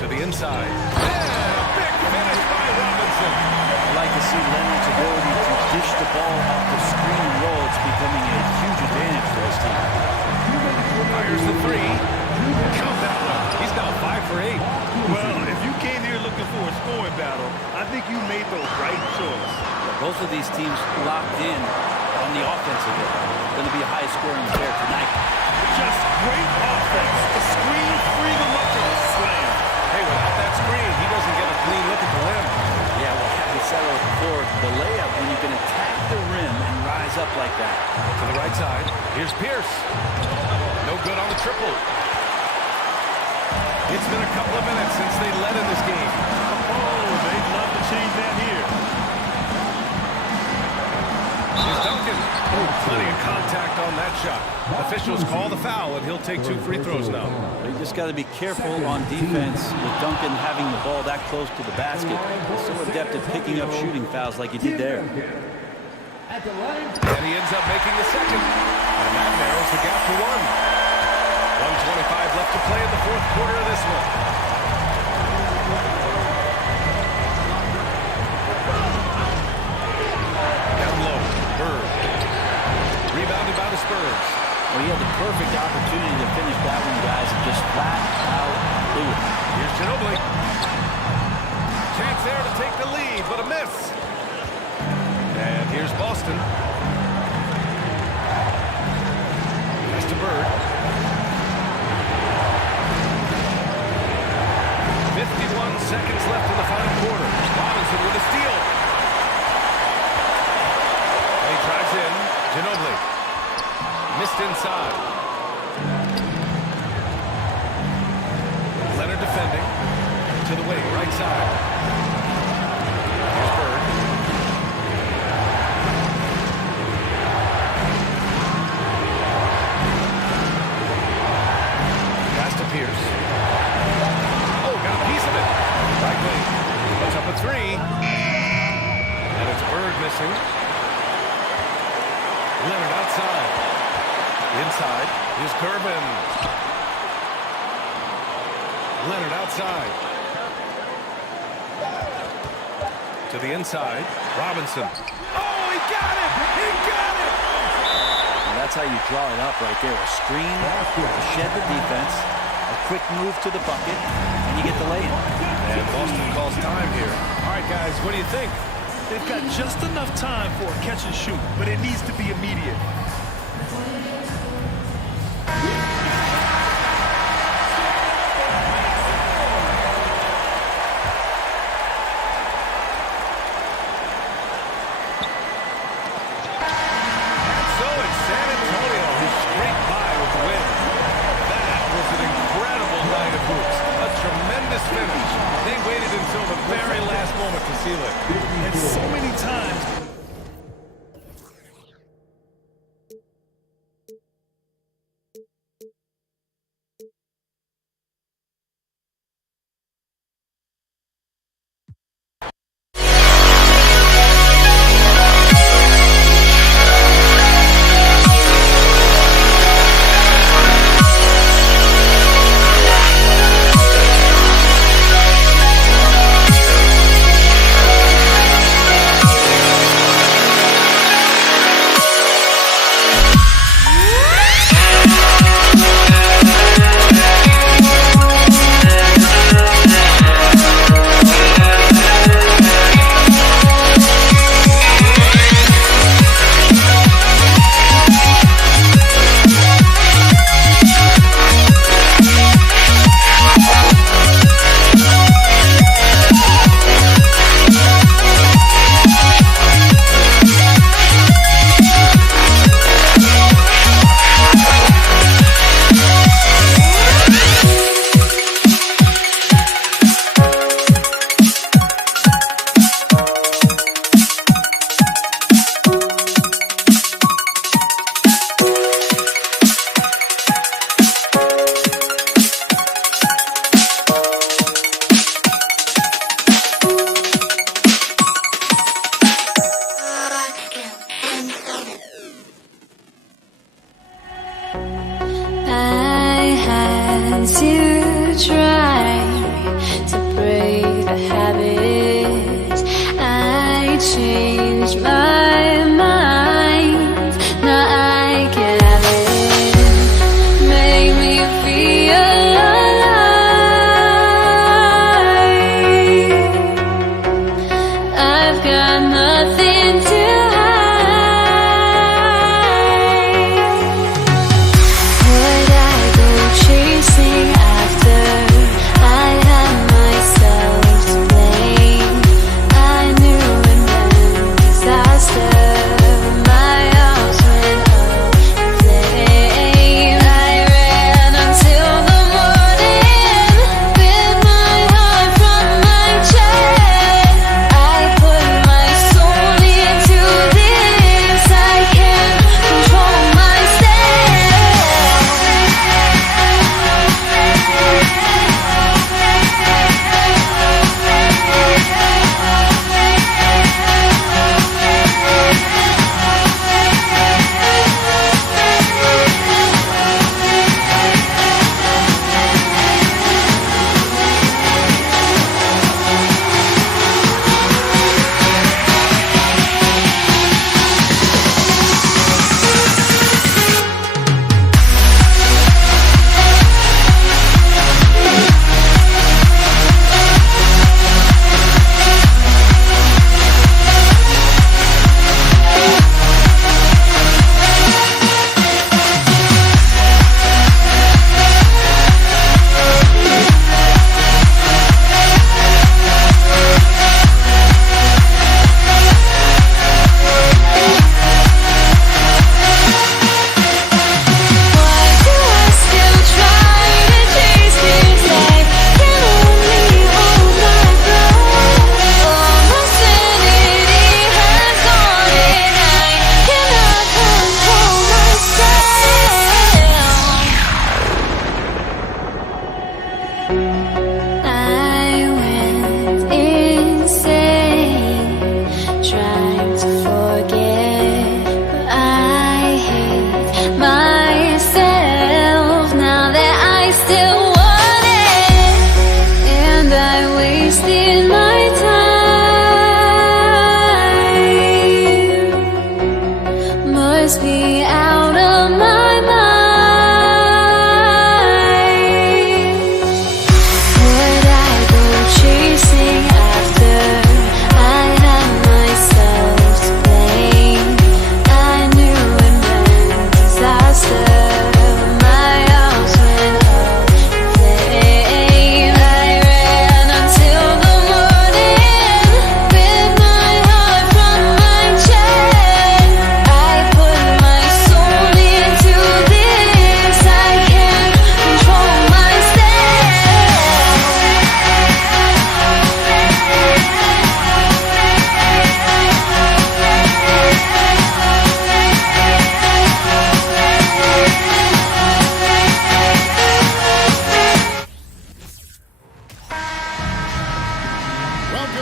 To the inside. Yeah, big finish by Robinson. I like to see Leonard's ability to dish the ball off the screen and roll. It's becoming a huge advantage for his team. Fires the 3. Count that one. He's now 5 for 8. Well, if you came here looking for a scoring battle, I think you made the right choice. Both of these teams locked in on the offensive end. Going to be a high-scoring affair tonight. Just great offense. The screen freed him up for the slam. Hey, without that screen, he doesn't get a clean look at the rim. Yeah, well, we said it before. The layup, when you can attack the rim and rise up like that. To the right side. Here's Pierce. No good on the triple. It's been a couple of minutes since they led in this game. Oh, they'd love to change that here. Here's Duncan. Oh, plenty of contact on that shot. Officials call the foul, and he'll take 2 free throws now. You just got to be careful on defense with Duncan having the ball that close to the basket. He's so adept at picking up shooting fouls like he did there. And he ends up making the second. And that narrows the gap to 1. 1:25 left to play in the 4th quarter of this one. Down low, Bird. Ginobili. Chance there to take the lead, but a miss. And here's Boston. Pass to Bird. 51 seconds left in the final quarter. Robinson with a steal. And he drives in. Ginobili. Missed inside. Leonard defending. To the wing, right side. Here's Bird. Pass to Pierce. Oh, got a piece of it. Right wing. Puts up a three. And it's Bird missing. Leonard outside. Inside. Here's Gervin. Leonard outside. To the inside. Robinson. Oh, he got it! He got it! And that's how you draw it up right there. A screen to shed the defense, a quick move to the bucket, and you get the lay-in. And Boston calls time here. All right, guys, what do you think? They've got just enough time for a catch and shoot, but it needs to be immediate. Finish. They waited until the very last moment to seal it. And so many times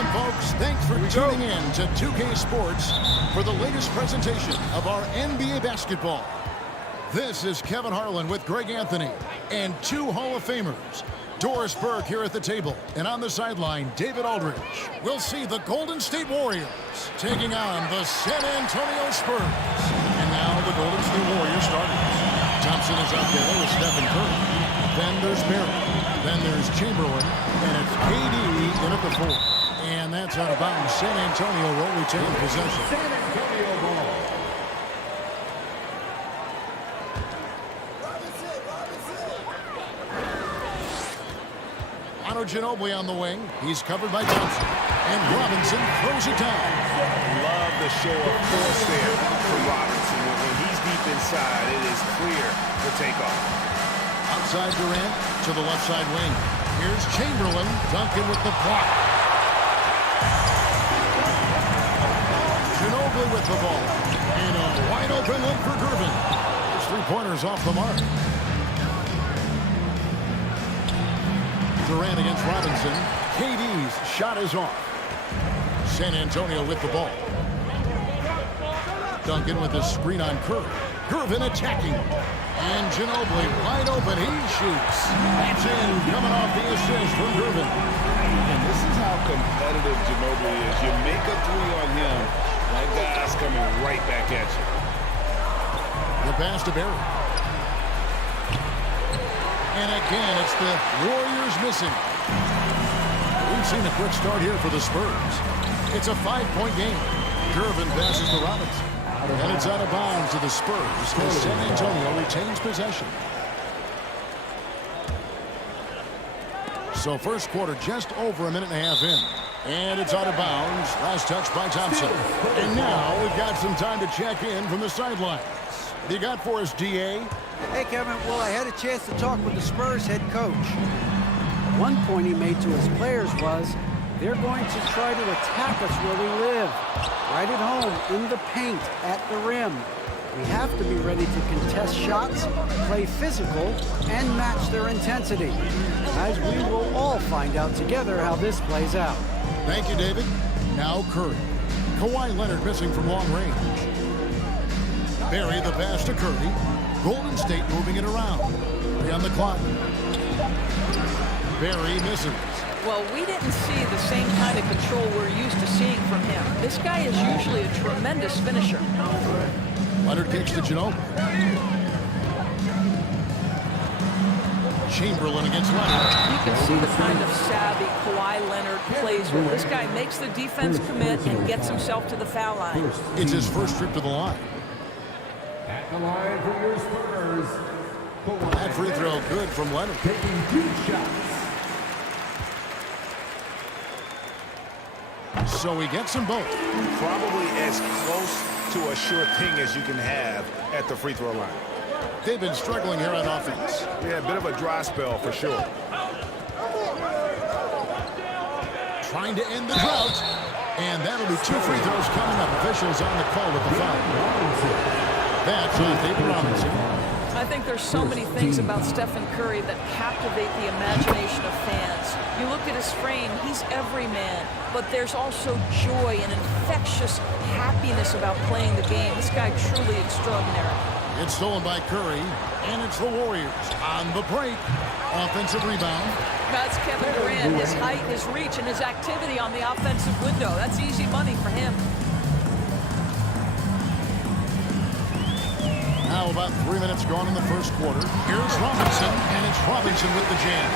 And folks, thanks for tuning in to 2K Sports for the latest presentation of our NBA basketball. This is Kevin Harlan with Greg Anthony and 2 Hall of Famers. Doris Burke here at the table, and on the sideline, David Aldridge. We'll see the Golden State Warriors taking on the San Antonio Spurs. And now the Golden State Warriors starters. Thompson is out there with Stephen Curry. Then there's Barry. Then there's Chamberlain. And it's KD in at the 4. And that's out of bounds. San Antonio will retain possession. San Antonio ball. Ginobili on the wing. He's covered by Thompson. And Robinson throws it down. Love the show of force there for Robinson. When he's deep inside, it is clear to take off. Outside Durant to the left side wing. Here's Chamberlain. Duncan with the block. Ginobili with the ball. And a wide open look for Gervin. His 3-pointers off the mark. Durant against Robinson. KD's shot is off. San Antonio with the ball. Duncan with the screen on Curry. Gervin attacking. And Ginobili wide open. He shoots. That's in. Coming off the assist from Gervin. And this is how competitive Ginobili is. You make a 3 on him, that guy's coming right back at you. The pass to Barry. And again, it's the Warriors missing. We've seen a quick start here for the Spurs. It's a 5-point game. Gervin passes to Robinson. And it's out of bounds to the Spurs as San Antonio retains possession. So first quarter just over a minute and a half in. And it's out of bounds. Last touch by Thompson. And now we've got some time to check in from the sidelines. What do you got for us, DA? Hey, Kevin. Well, I had a chance to talk with the Spurs head coach. One point he made to his players was, they're going to try to attack us where we live. Right at home, in the paint, at the rim. We have to be ready to contest shots, play physical, and match their intensity. Guys, we will all find out together how this plays out. Thank you, David. Now Curry. Kawhi Leonard missing from long range. Barry the pass to Curry. Golden State moving it around. 3 on the clock. Barry misses. Well, we didn't see the same kind of control we're used to seeing from him. This guy is usually a tremendous finisher. Leonard kicks to Ginobili. Chamberlain against Leonard. You can see the kind of savvy Kawhi Leonard plays with. This guy makes the defense commit and gets himself to the foul line. It's his first trip to the line. At the line for your Spurs. That free throw good from Leonard. Taking 2 shots. So he gets them both. Probably as close to a sure thing as you can have at the free throw line. They've been struggling here on offense. Yeah, a bit of a dry spell for sure. Trying to end the drought. And that'll be 2 free throws coming up. Officials on the call with the foul. That's on David Robinson. I think there's so many things about Stephen Curry that captivate the imagination of fans. You look at his frame, he's every man, but there's also joy and infectious happiness about playing the game. This guy truly extraordinary. It's stolen by Curry, and it's the Warriors on the break. Offensive rebound. That's Kevin Durant, his height, his reach, and his activity on the offensive window. That's easy money for him. Now about 3 minutes gone in the first quarter. Here's Robinson, and it's Robinson with the jam.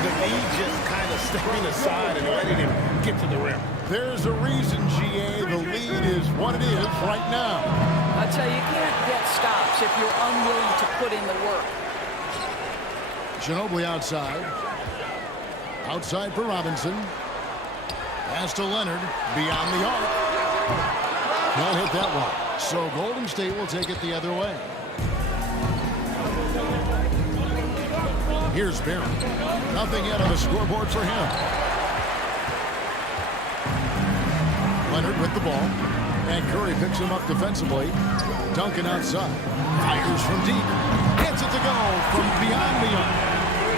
The lead just kind of stepping aside and letting him get to the rim. There's a reason, GA, the lead is what it is right now. I tell you, you can't get stops if you're unwilling to put in the work. Ginobili outside. Outside for Robinson. Pass to Leonard. Beyond the arc. Can't hit that one. So Golden State will take it the other way. Here's Barry. Nothing yet on the scoreboard for him. Leonard with the ball. And Curry picks him up defensively. Duncan outside. Fires from deep. Gets it to go from beyond the arc.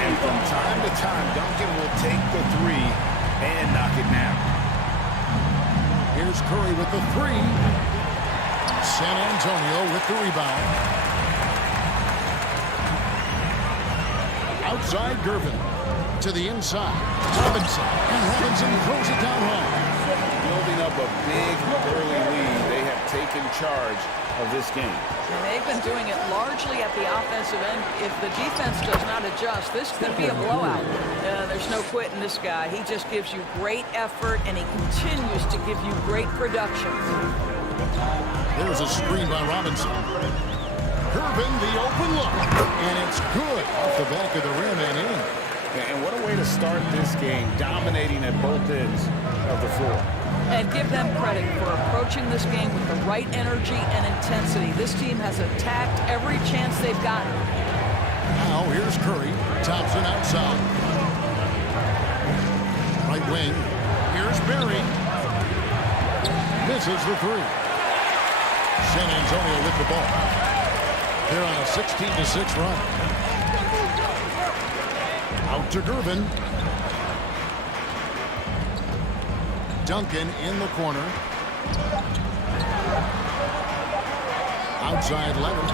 And from time to time, Duncan will take the 3 and knock it down. Here's Curry with the three. San Antonio with the rebound. Outside Gervin. To the inside. Robinson. And Robinson throws it down home. Building up a big early lead. They have taken charge of this game. And they've been doing it largely at the offensive end. If the defense does not adjust, this could be a blowout. There's no quitting this guy. He just gives you great effort, and he continues to give you great production. There's a screen by Robinson. Gervin, the open look. And it's good off the back of the rim and in. And what a way to start this game, dominating at both ends of the floor. And give them credit for approaching this game with the right energy and intensity. This team has attacked every chance they've gotten. Now here's Curry. Thompson outside. Right wing. Here's Barry. Misses the three. San Antonio with the ball. They're on a 16-6 run. Out to Gervin. Duncan in the corner. Outside Leonard.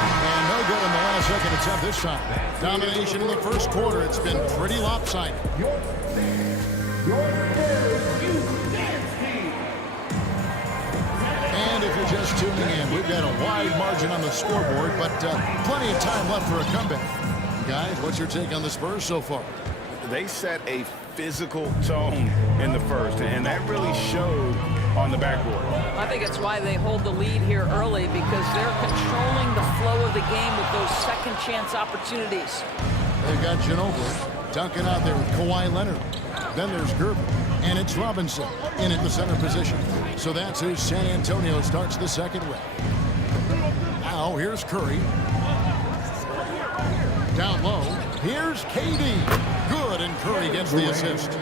And no good in the last second attempt this time. Domination in the first quarter. It's been pretty lopsided. And if you're just tuning in, we've got a wide margin on the scoreboard, but plenty of time left for a comeback. Guys, what's your take on the Spurs so far? They set a physical tone in the first, and that really showed on the backboard. I think it's why they hold the lead here early, because they're controlling the flow of the game with those second chance opportunities. They've got Ginobili. Duncan out there with Kawhi Leonard. Then there's Gervin. And it's Robinson in at the center position. So that's who San Antonio starts the second with. Now here's Curry. Down low. Here's KD. Good, and Curry gets the assist.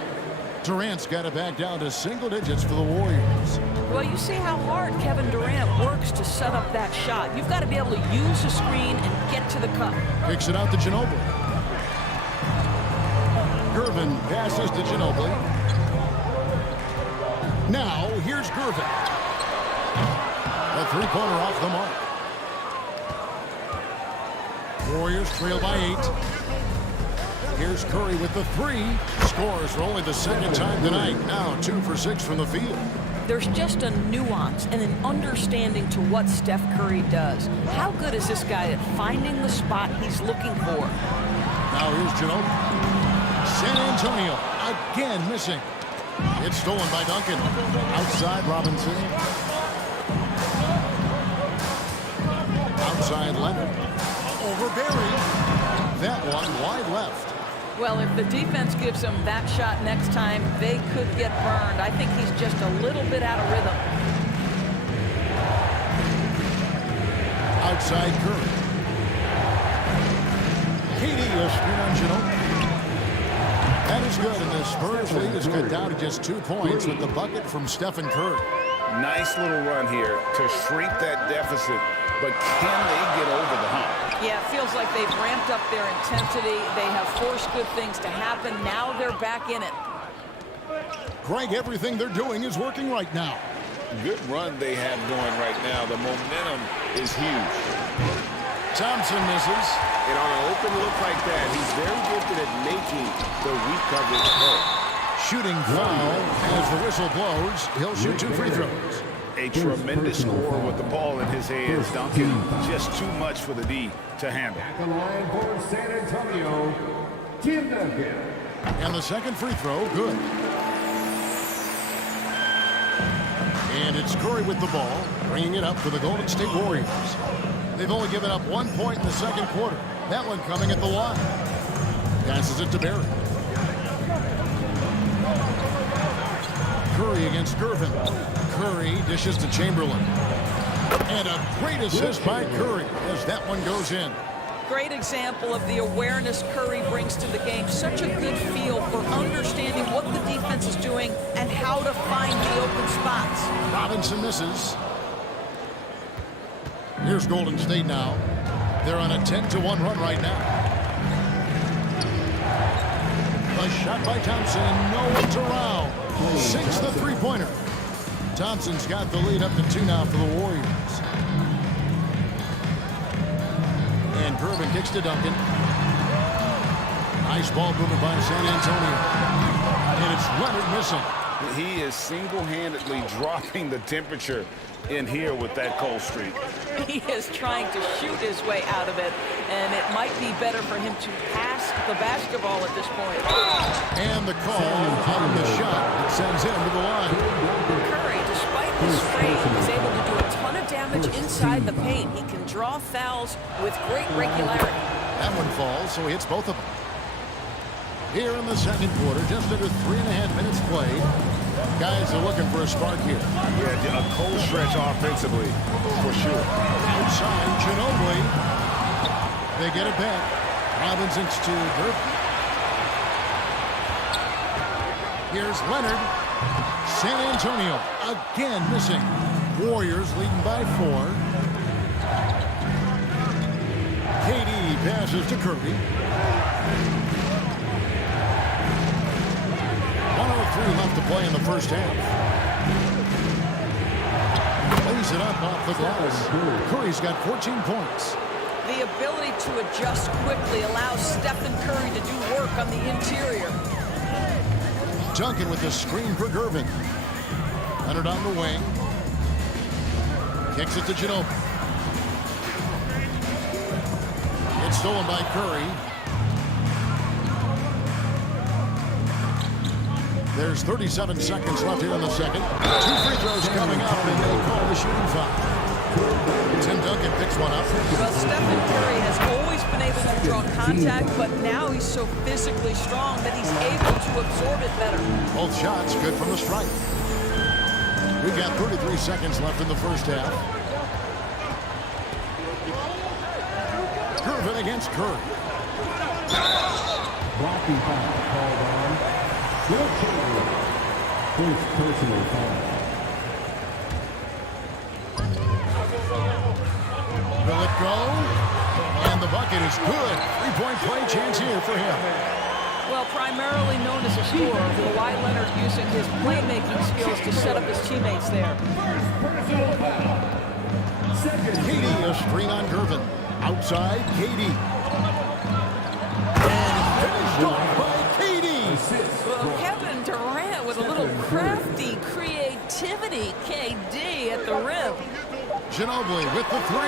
Durant's got it back down to single digits for the Warriors. Well, you see how hard Kevin Durant works to set up that shot. You've got to be able to use the screen and get to the cup. Kicks it out to Ginobili. Gervin passes to Ginobili. Now, here's Gervin. A three-pointer off the mark. Warriors trail by 8. Here's Curry with the three. Scores for only the second time tonight. Now 2 for 6 from the field. There's just a nuance and an understanding to what Steph Curry does. How good is this guy at finding the spot he's looking for? Now here's Ginobili. San Antonio again missing. It's stolen by Duncan. Outside Robinson. Outside Leonard. Over Barry. That one wide left. Well, if the defense gives him that shot next time, they could get burned. I think he's just a little bit out of rhythm. Outside Curry. KD will screen on Ginobili. That is good, and the Spurs lead is cut down to just 2 points with the bucket from Stephen Curry. Nice little run here to shrink that deficit, but can they get over the hump? Yeah, it feels like they've ramped up their intensity. They have forced good things to happen. Now they're back in it. Greg, everything they're doing is working right now. Good run they have going right now. The momentum is huge. Thompson misses. And on an open look like that, he's very gifted at making the weak coverage play. Shooting foul as the whistle blows. He'll shoot 2 free throws. A tremendous score with the ball in his hands. Duncan, just too much for the D to handle. At the line for San Antonio, Tim Duncan. And the second free throw, good. And it's Curry with the ball, bringing it up for the Golden State Warriors. They've only given up 1 point in the second quarter. That one coming at the line. Passes it to Barry. Curry against Gervin. Curry dishes to Chamberlain. And a great assist by Curry as that one goes in. Great example of the awareness Curry brings to the game. Such a good feel for understanding what the defense is doing and how to find the open spots. Robinson misses. Here's Golden State now. They're on a 10-1 run right now. A shot by Thompson, no one's around. sinks the three-pointer. Thompson's got the lead up to 2 now for the Warriors. And Gervin kicks to Duncan. Nice ball movement by San Antonio. And it's Leonard missing. He is single-handedly dropping the temperature in here with that cold streak. He is trying to shoot his way out of it, and it might be better for him to pass the basketball at this point. And the call on the shot that sends him to the line. Curry, despite his strain, is able to do a ton of damage inside the paint. He can draw fouls with great regularity. That one falls, so he hits both of them. Here in the second quarter, just under 3.5 minutes played. Guys are looking for a spark here. Yeah, a cold stretch offensively, for sure. Outside, Ginobili. They get it back. Robinson's to Gervin. Here's Leonard. San Antonio again missing. Warriors leading by 4. KD passes to Curry. 1:03 left to play in the first half. Lays it up off the glass. Curry's got 14 points. The ability to adjust quickly allows Stephen Curry to do work on the interior. Duncan with the screen for Gervin. Leonard on the wing. Kicks it to Ginobili. It's stolen by Curry. There's 37 seconds left here in the second. 2 free throws coming up, and they call the shooting foul. Tim Duncan picks one up. Well, Stephen Curry has always been able to draw contact, but now he's so physically strong that he's able to absorb it better. Both shots good from the stripe. We've got 33 seconds left in the first half. Gervin against Curry. Blocking foul called on Will Chamberlain. First personal foul. Will it go? And the bucket is good. 3-point play chance here for him. Well, primarily known as a scorer, Kawhi Leonard using his playmaking skills to set up his teammates there. KD, a screen on Gervin. Outside, KD. And finished off by KD. Well, Kevin Durant with a little crafty creativity. KD at the rim. Ginobili with the 3.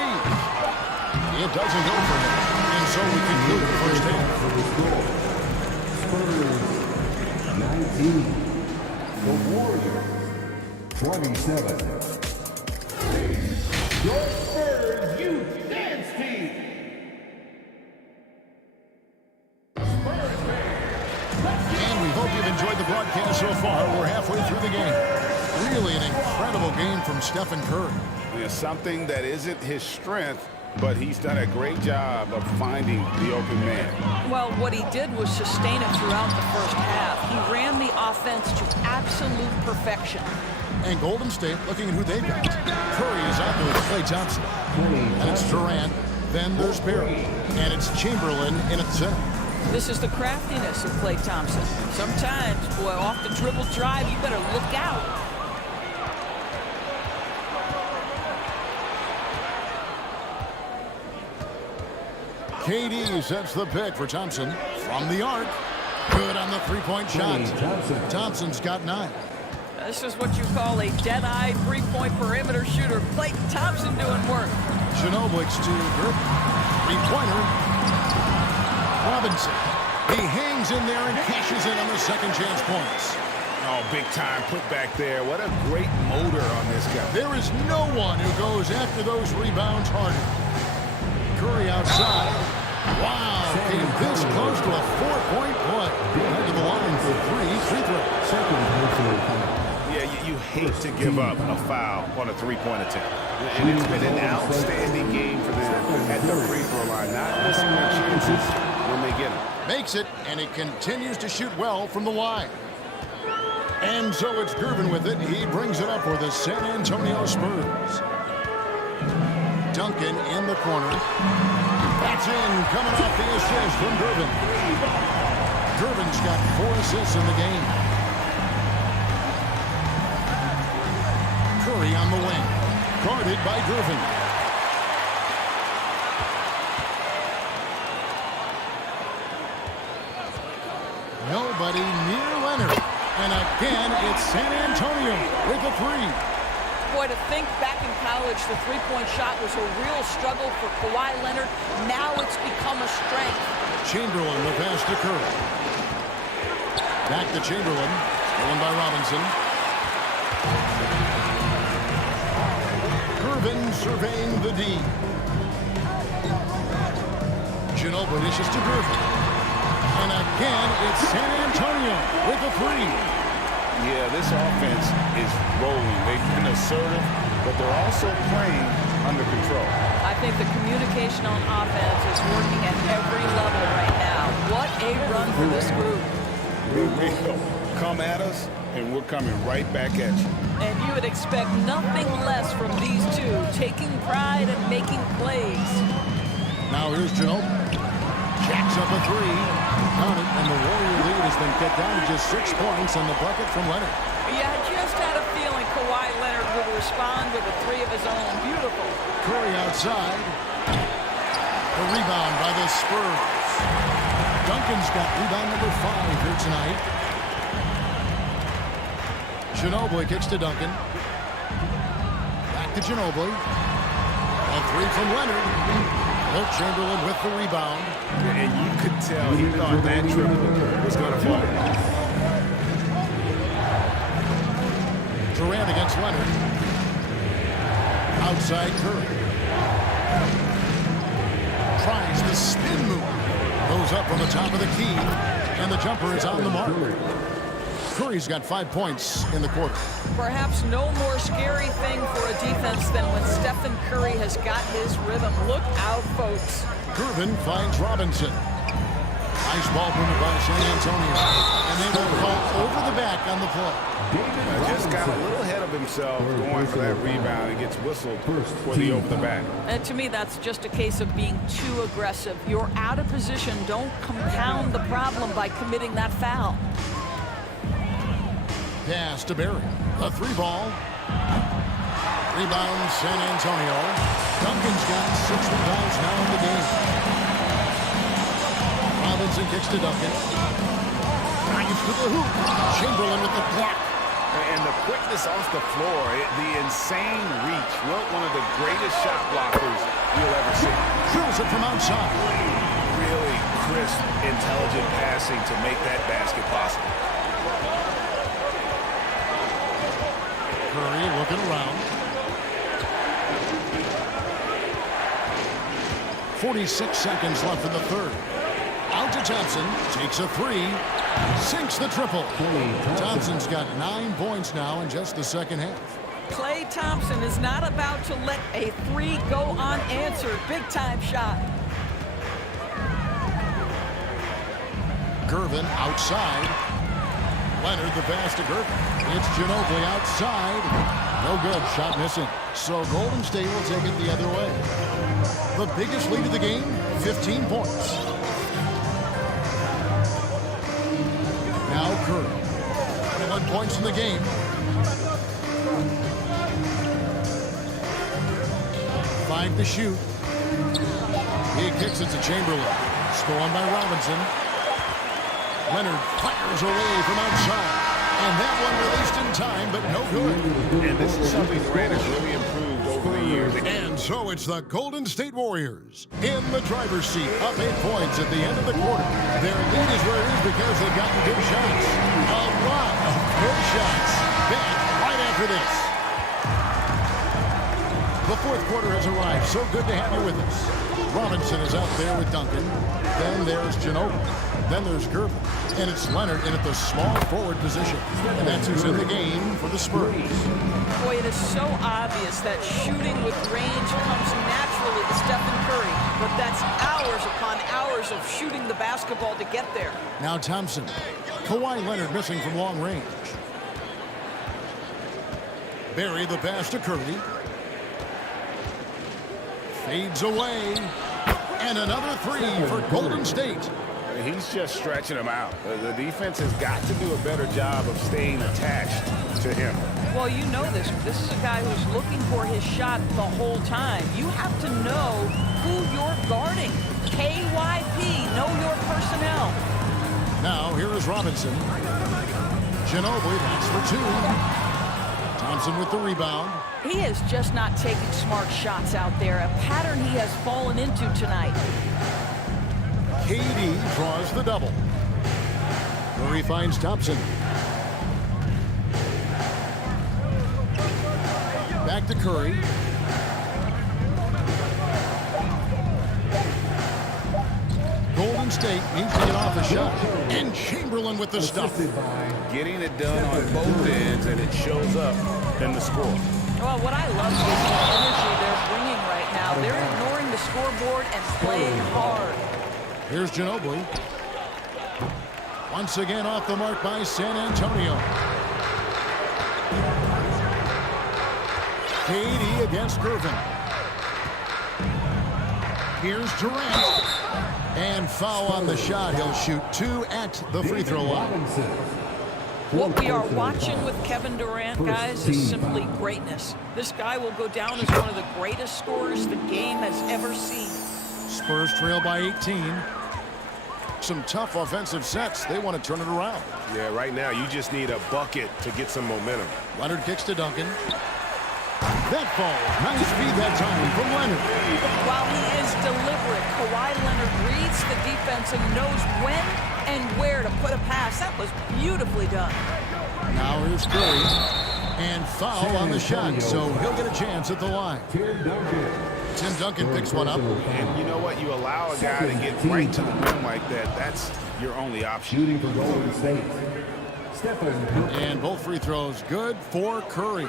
It doesn't go for him. And so we conclude the first half. Spurs 19. The Warriors 27. Your Spurs Youth Dance Team. And we hope you've enjoyed the broadcast so far. We're halfway through the game. Really an incredible game from Stephen Curry. Yeah, something that isn't his strength, but he's done a great job of finding the open man. Well, what he did was sustain it throughout the first half. He ran the offense to absolute perfection. And Golden State looking at who they've got. Curry is out there with Klay Thompson. And it's Durant. Then there's Barry. And it's Chamberlain in its center. This is the craftiness of Klay Thompson. Sometimes, boy, off the dribble drive, you better look out. KD sets the pick for Thompson from the arc. Good on the 3-point shot. Thompson's got 9. This is what you call a dead-eye 3-point perimeter shooter. Klay Thompson doing work. Ginobili to Gervin. 3-pointer. Robinson. He hangs in there and cashes in on the second chance points. Oh, big time put back there. What a great motor on this guy. There is no one who goes after those rebounds harder. Curry outside. Wow, came this close to a 4-point play. Head to the line for 3 free throws. Second personal foul. Yeah, you hate to give up a foul on a 3-point attempt. And it's been an outstanding game for them at the free throw line. Not missing their chances when they get them. Makes it, and he continues to shoot well from the line. And so it's Gervin with it. He brings it up for the San Antonio Spurs. Duncan in the corner. That's in, coming off the assist from Gervin. Gervin's got 4 assists in the game. Curry on the wing. Guarded by Gervin. Nobody near Leonard. And again, it's San Antonio with a three. Boy, to think back in college, the three-point shot was a real struggle for Kawhi Leonard. Now it's become a strength. Chamberlain the pass to Curry. Back to Chamberlain. Stolen by Robinson. Gervin surveying the D. Ginobili dishes to Gervin. And again, it's San Antonio with a three. Yeah, this offense is rolling. They've been assertive, but they're also playing under control. I think the communication on offense is working at every level right now. What a run for this group. Real. Come at us, and we're coming right back at you. And you would expect nothing less from these two, taking pride and making plays. Now here's Ginobili. Jacks up a three. Counted, and the Warrior lead has been cut down to just 6 points on the bucket from Leonard. Yeah, I just had a feeling Kawhi Leonard would respond with a three of his own. Beautiful. Curry outside. The rebound by the Spurs. Duncan's got rebound number 5 here tonight. Ginobili kicks to Duncan. Back to Ginobili. A three from Leonard. Wilt Chamberlain with the rebound. And you could tell he thought that triple was going to fall. Durant against Leonard. Outside Curry. Tries the spin move. Goes up on the top of the key. And the jumper is on the mark. Curry's got 5 points in the quarter. Perhaps no more scary thing for a defense than when Stephen Curry has got his rhythm. Look out, folks. Gervin finds Robinson. Nice ball movement by San Antonio. And they will call over the back on the play. Just got a little ahead of himself going for that rebound. It gets whistled for the over the back. And to me, that's just a case of being too aggressive. You're out of position. Don't compound the problem by committing that foul. Pass to Barry. A three ball. Rebound San Antonio. Duncan's got 6 rebounds now in the game. Robinson kicks to Duncan. Drives to the hoop. Chamberlain with the block. And the quickness off the floor, the insane reach. One of the greatest shot blockers you'll ever see. Drills it from outside. Really crisp, intelligent passing to make that basket possible. Curry looking around. 46 seconds left in the third. Out to Thompson. Takes a three. Sinks the triple. Thompson's got 9 points now in just the second half. Klay Thompson is not about to let a three go unanswered. Big-time shot. Gervin outside. Leonard the pass to Gervin. It's Ginobili outside. No good. Shot missing. So Golden State will take it the other way. The biggest lead of the game, 15 points. Now Curry. 21 points in the game. 5 to shoot. He kicks it to Chamberlain. Stolen by Robinson. Leonard fires away from outside. And that one released in time, but no good. And this is something Durant has really improved over the years. And so it's the Golden State Warriors in the driver's seat, up 8 points at the end of the quarter. Their lead is where it is because they've gotten good shots. A lot of good shots. Back right after this. The fourth quarter has arrived. So good to have you with us. Robinson is out there with Duncan. Then there's Ginobili. Then there's Gervin. And it's Leonard in at the small forward position. And that's who's in the game for the Spurs. Boy, it is so obvious that shooting with range comes naturally to Stephen Curry. But that's hours upon hours of shooting the basketball to get there. Now Thompson. Kawhi Leonard missing from long range. Barry the pass to Curry. Fades away. And another three for Golden State. He's just stretching him out. The defense has got to do a better job of staying attached to him. Well, you know this. This is a guy who's looking for his shot the whole time. You have to know who you're guarding. KYP, know your personnel. Now, here is Robinson. Ginobili, that's for two. Thompson with the rebound. He is just not taking smart shots out there, a pattern he has fallen into tonight. KD draws the double. Curry finds Thompson. Back to Curry. Golden State needs to get off a shot. And Chamberlain with the stuff. Getting it done on both ends, and it shows up in the score. Well, what I love is the energy they're bringing right now. They're ignoring the scoreboard and playing hard. Here's Ginobili. Once again off the mark by San Antonio. KD against Gervin. Here's Durant. And foul on the shot. He'll shoot 2 at the free throw line. What we are watching with Kevin Durant, guys, is simply greatness. This guy will go down as one of the greatest scorers the game has ever seen. Spurs trail by 18. Some tough offensive sets. They want to turn it around. Yeah, right now you just need a bucket to get some momentum. Leonard kicks to Duncan. That ball, nice speed that time from Leonard. While he is deliberate, Kawhi Leonard reads the defense and knows when and where to put a pass. That was beautifully done. Now here's Curry. And foul on the shot, so he'll get a chance at the line. Tim Duncan picks one up. And you know what? You allow a guy to get right to the rim like that. That's your only option. Shooting for Golden State. And both free throws good for Curry.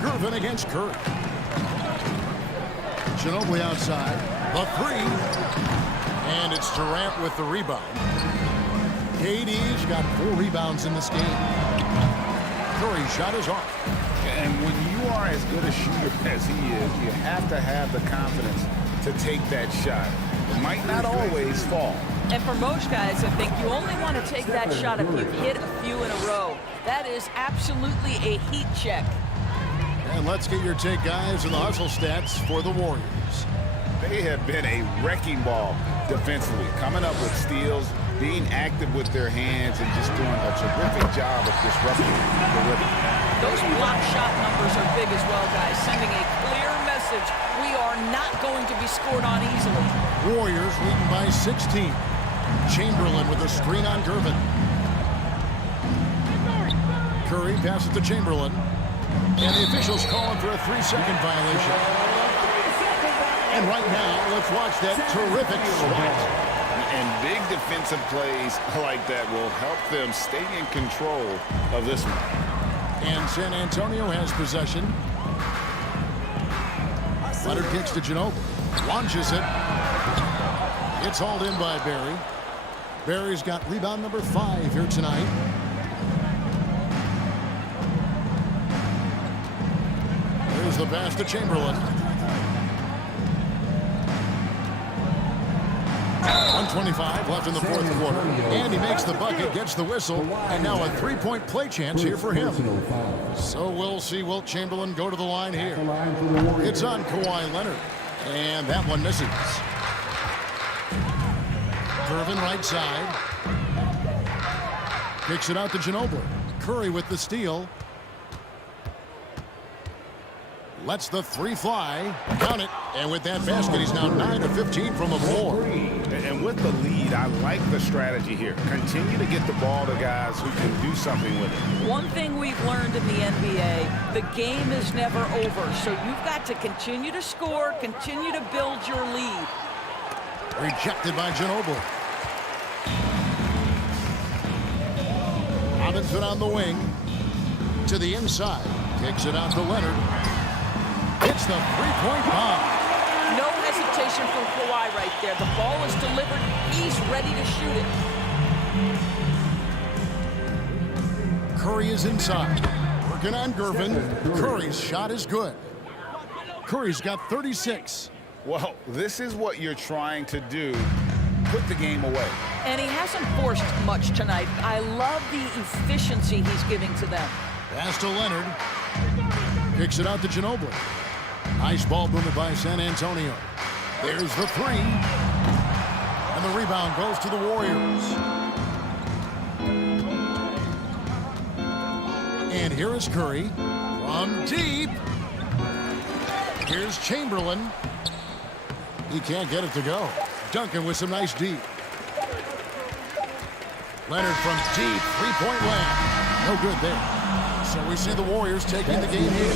Gervin against Curry. Ginobili outside. The three. And it's Durant with the rebound. KD's got 4 rebounds in this game. Curry's shot is off. And when you are as good a shooter as he is, you have to have the confidence to take that shot. It might not always fall. And for most guys, I think you only want to take that shot if you've hit a few in a row. That is absolutely a heat check. And let's get your take, guys, on the hustle stats for the Warriors. They have been a wrecking ball defensively, coming up with steals, being active with their hands, and just doing a terrific job of disrupting the rhythm. Those block shot numbers are big as well, guys, sending a clear message. We are not going to be scored on easily. Warriors leading by 16. Chamberlain with a screen on Gervin. Curry passes to Chamberlain. And the officials calling for a 3-second violation. And right now, let's watch that terrific swat. And big defensive plays like that will help them stay in control of this one. And San Antonio has possession. Leonard kicks to Ginobili. Launches it. It's hauled in by Barry. Barry's got rebound number 5 here tonight. There's the pass to Chamberlain. 1:25 left in the fourth quarter. And he makes the bucket, gets the whistle, and now a 3-point play chance here for him. So we'll see Wilt Chamberlain go to the line here. It's on Kawhi Leonard. And that one misses. Gervin right side. Kicks it out to Ginobili. Curry with the steal. Lets the 3 fly. Count it. And with that basket, he's now 9 of 15 from the floor. And with the lead, I like the strategy here. Continue to get the ball to guys who can do something with it. One thing we've learned in the NBA, the game is never over. So you've got to continue to score, continue to build your lead. Rejected by Ginobili. Robinson on the wing. To the inside. Kicks it out to Leonard. It's the 3-point bomb. No hesitation from Kawhi right there. The ball is delivered. He's ready to shoot it. Curry is inside. Working on Gervin. Curry's shot is good. Curry's got 36. Well, this is what you're trying to do. Put the game away. And he hasn't forced much tonight. I love the efficiency he's giving to them. Pass to Leonard. Kicks it out to Ginobili. Nice ball movement by San Antonio. There's the three. And the rebound goes to the Warriors. And here is Curry from deep. Here's Chamberlain. He can't get it to go. Duncan with some nice deep. Leonard from deep, three-point land. No good there. So we see the Warriors taking the game here.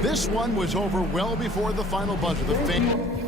This one was over well before the final buzzer. The fan.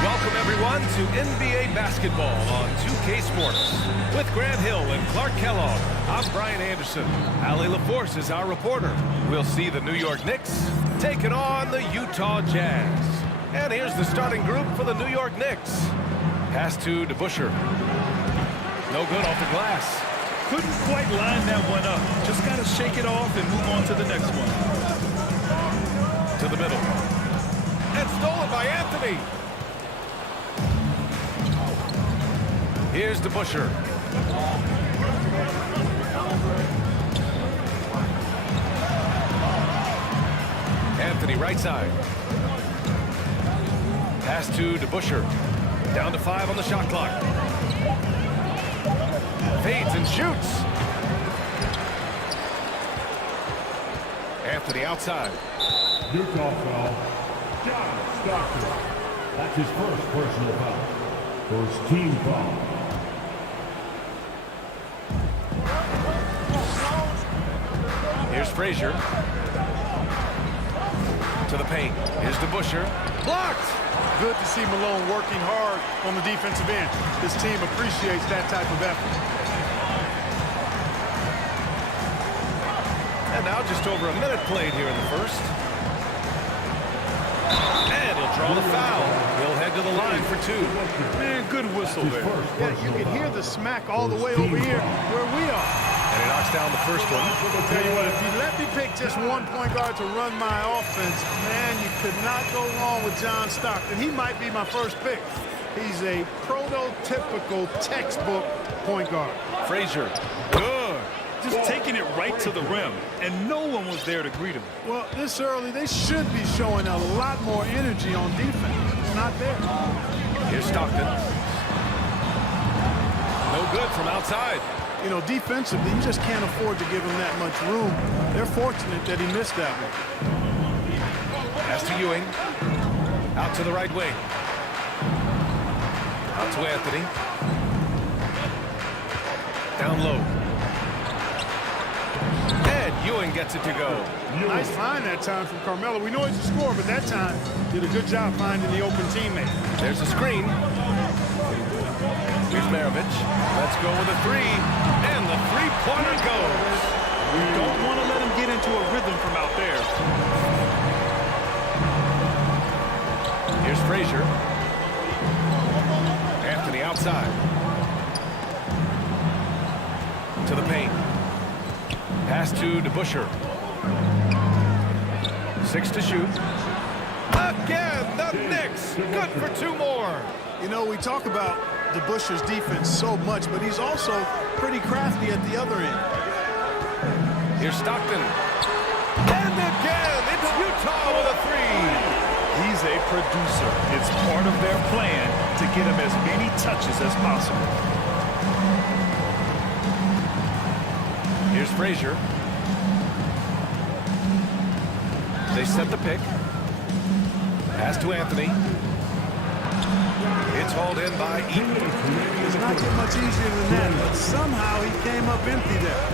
Welcome, everyone, to NBA basketball on 2K Sports. With Grant Hill and Clark Kellogg, I'm Brian Anderson. Allie LaForce is our reporter. We'll see the New York Knicks taking on the Utah Jazz. And here's the starting group for the New York Knicks. Pass to DeBusschere. No good off the glass. Couldn't quite line that one up. Just got to shake it off and move on to the next one. To the middle. And stolen by Anthony. Here's DeBusschere. Anthony right side. Pass to DeBusschere. Down to 5 on the shot clock. Fades and shoots. Anthony outside. Utah foul. John Stockton. That's his first personal foul. First team foul. Here's Frazier. To the paint. Here's DeBusschere. Blocked. Good to see Malone working hard on the defensive end. This team appreciates that type of effort. And now just over a minute played here in the first. And he'll draw the foul. He'll head to the line for 2. Man, good whistle there. Yeah, you can hear the smack all the way over here where we are. And he knocks down the first one. I'll tell you what, if you let me pick just one point guard to run my offense, man, you could not go wrong with John Stockton. He might be my first pick. He's a prototypical textbook point guard. Frazier. Good. Just taking it right to the rim, and no one was there to greet him. Well, this early, they should be showing a lot more energy on defense. It's not there. Here's Stockton. No good from outside. You know, defensively, you just can't afford to give him that much room. They're fortunate that he missed that one. Pass to Ewing. Out to the right wing. Out to Anthony. Down low. And Ewing gets it to go. Nice find that time from Carmelo. We know he's a scorer, but that time did a good job finding the open teammate. There's a screen. Here's Maravich. Let's go with a 3. And the three-pointer goes. We don't want to let him get into a rhythm from out there. Here's Frazier. Anthony outside. To the paint. Pass to DeBusschere. 6 to shoot. Again, the Knicks. Good for 2 more. You know, we talk about DeBusschere's defense so much, but he's also pretty crafty at the other end. Here's Stockton. And again, it's Utah with a 3. He's a producer. It's part of their plan to get him as many touches as possible. Here's Frazier. They set the pick. Pass to Anthony. It's hauled in by Eaton. It's not get much easier than that, but somehow he came up empty there.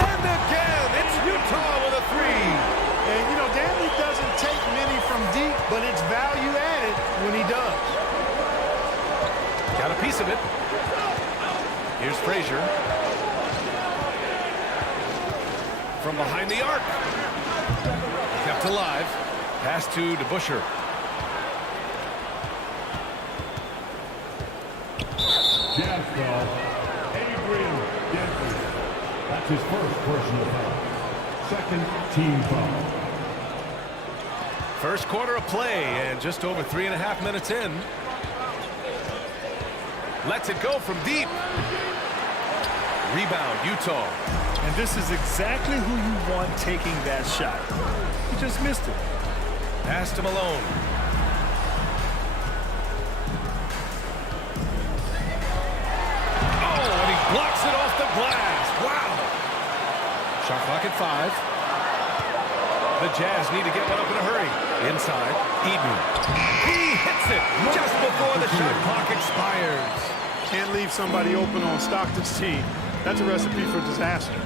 And again, it's Utah with a 3. And, you know, Danley doesn't take many from deep, but it's value added when he does. Got a piece of it. Here's Frazier. From behind the arc. Kept alive. Pass to DeBusschere. Jazz foul. Adrian Dantley. That's his first personal foul. Second team foul. First quarter of play, and just over 3.5 minutes in. Lets it go from deep. Rebound, Utah. And this is exactly who you want taking that shot. He just missed it. Pass to Malone. and he blocks it off the glass. Wow. Shot clock at 5. The Jazz need to get one up in a hurry. Inside, Eden. He hits it just before the shot clock expires. Can't leave somebody open on Stockton's team. That's a recipe for disaster.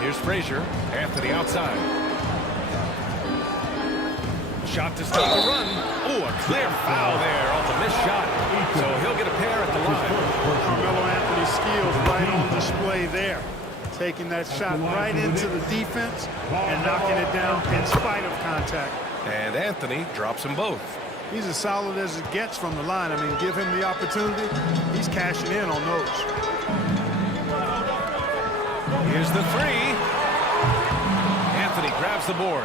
Here's Frazier. Anthony outside. Shot to stop the run. Oh, a clear foul there on the missed shot. So he'll get a pair at the line. Carmelo Anthony's skills right on display there. Taking that shot right into the defense and knocking it down in spite of contact. And Anthony drops them both. He's as solid as it gets from the line. I mean, give him the opportunity. He's cashing in on those. Here's the 3. Anthony grabs the board.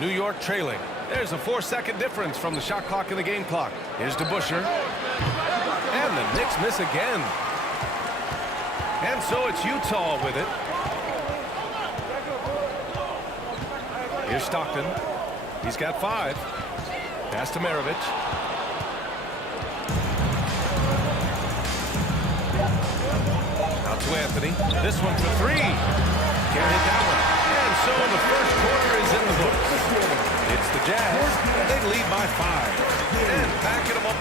New York trailing. There's a 4-second difference from the shot clock and the game clock. Here's DeBusschere. And the Knicks miss again. And so it's Utah with it. Here's Stockton. He's got 5. Pass to Maravich. Out to Anthony. This one for 3. Can't hit that one. And so the first quarter is in the books. It's the Jazz. They lead by 5. And backing them up.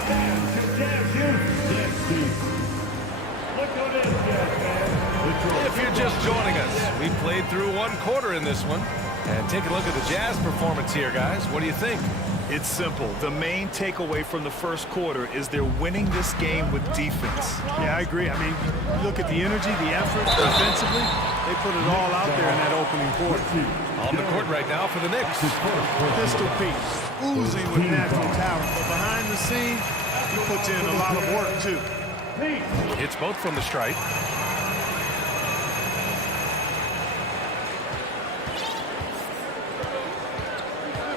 If you're just joining us, we played through 1 quarter in this one. And take a look at the Jazz performance here, guys. What do you think? It's simple. The main takeaway from the first quarter is they're winning this game with defense. Yeah, I agree. I mean, look at the energy, the effort, defensively. They put it all out there in that opening quarter. On the court right now for the Knicks. Pistol piece, oozing with natural talent. But behind the scenes, he puts in a lot of work, too. Hits both from the stripe.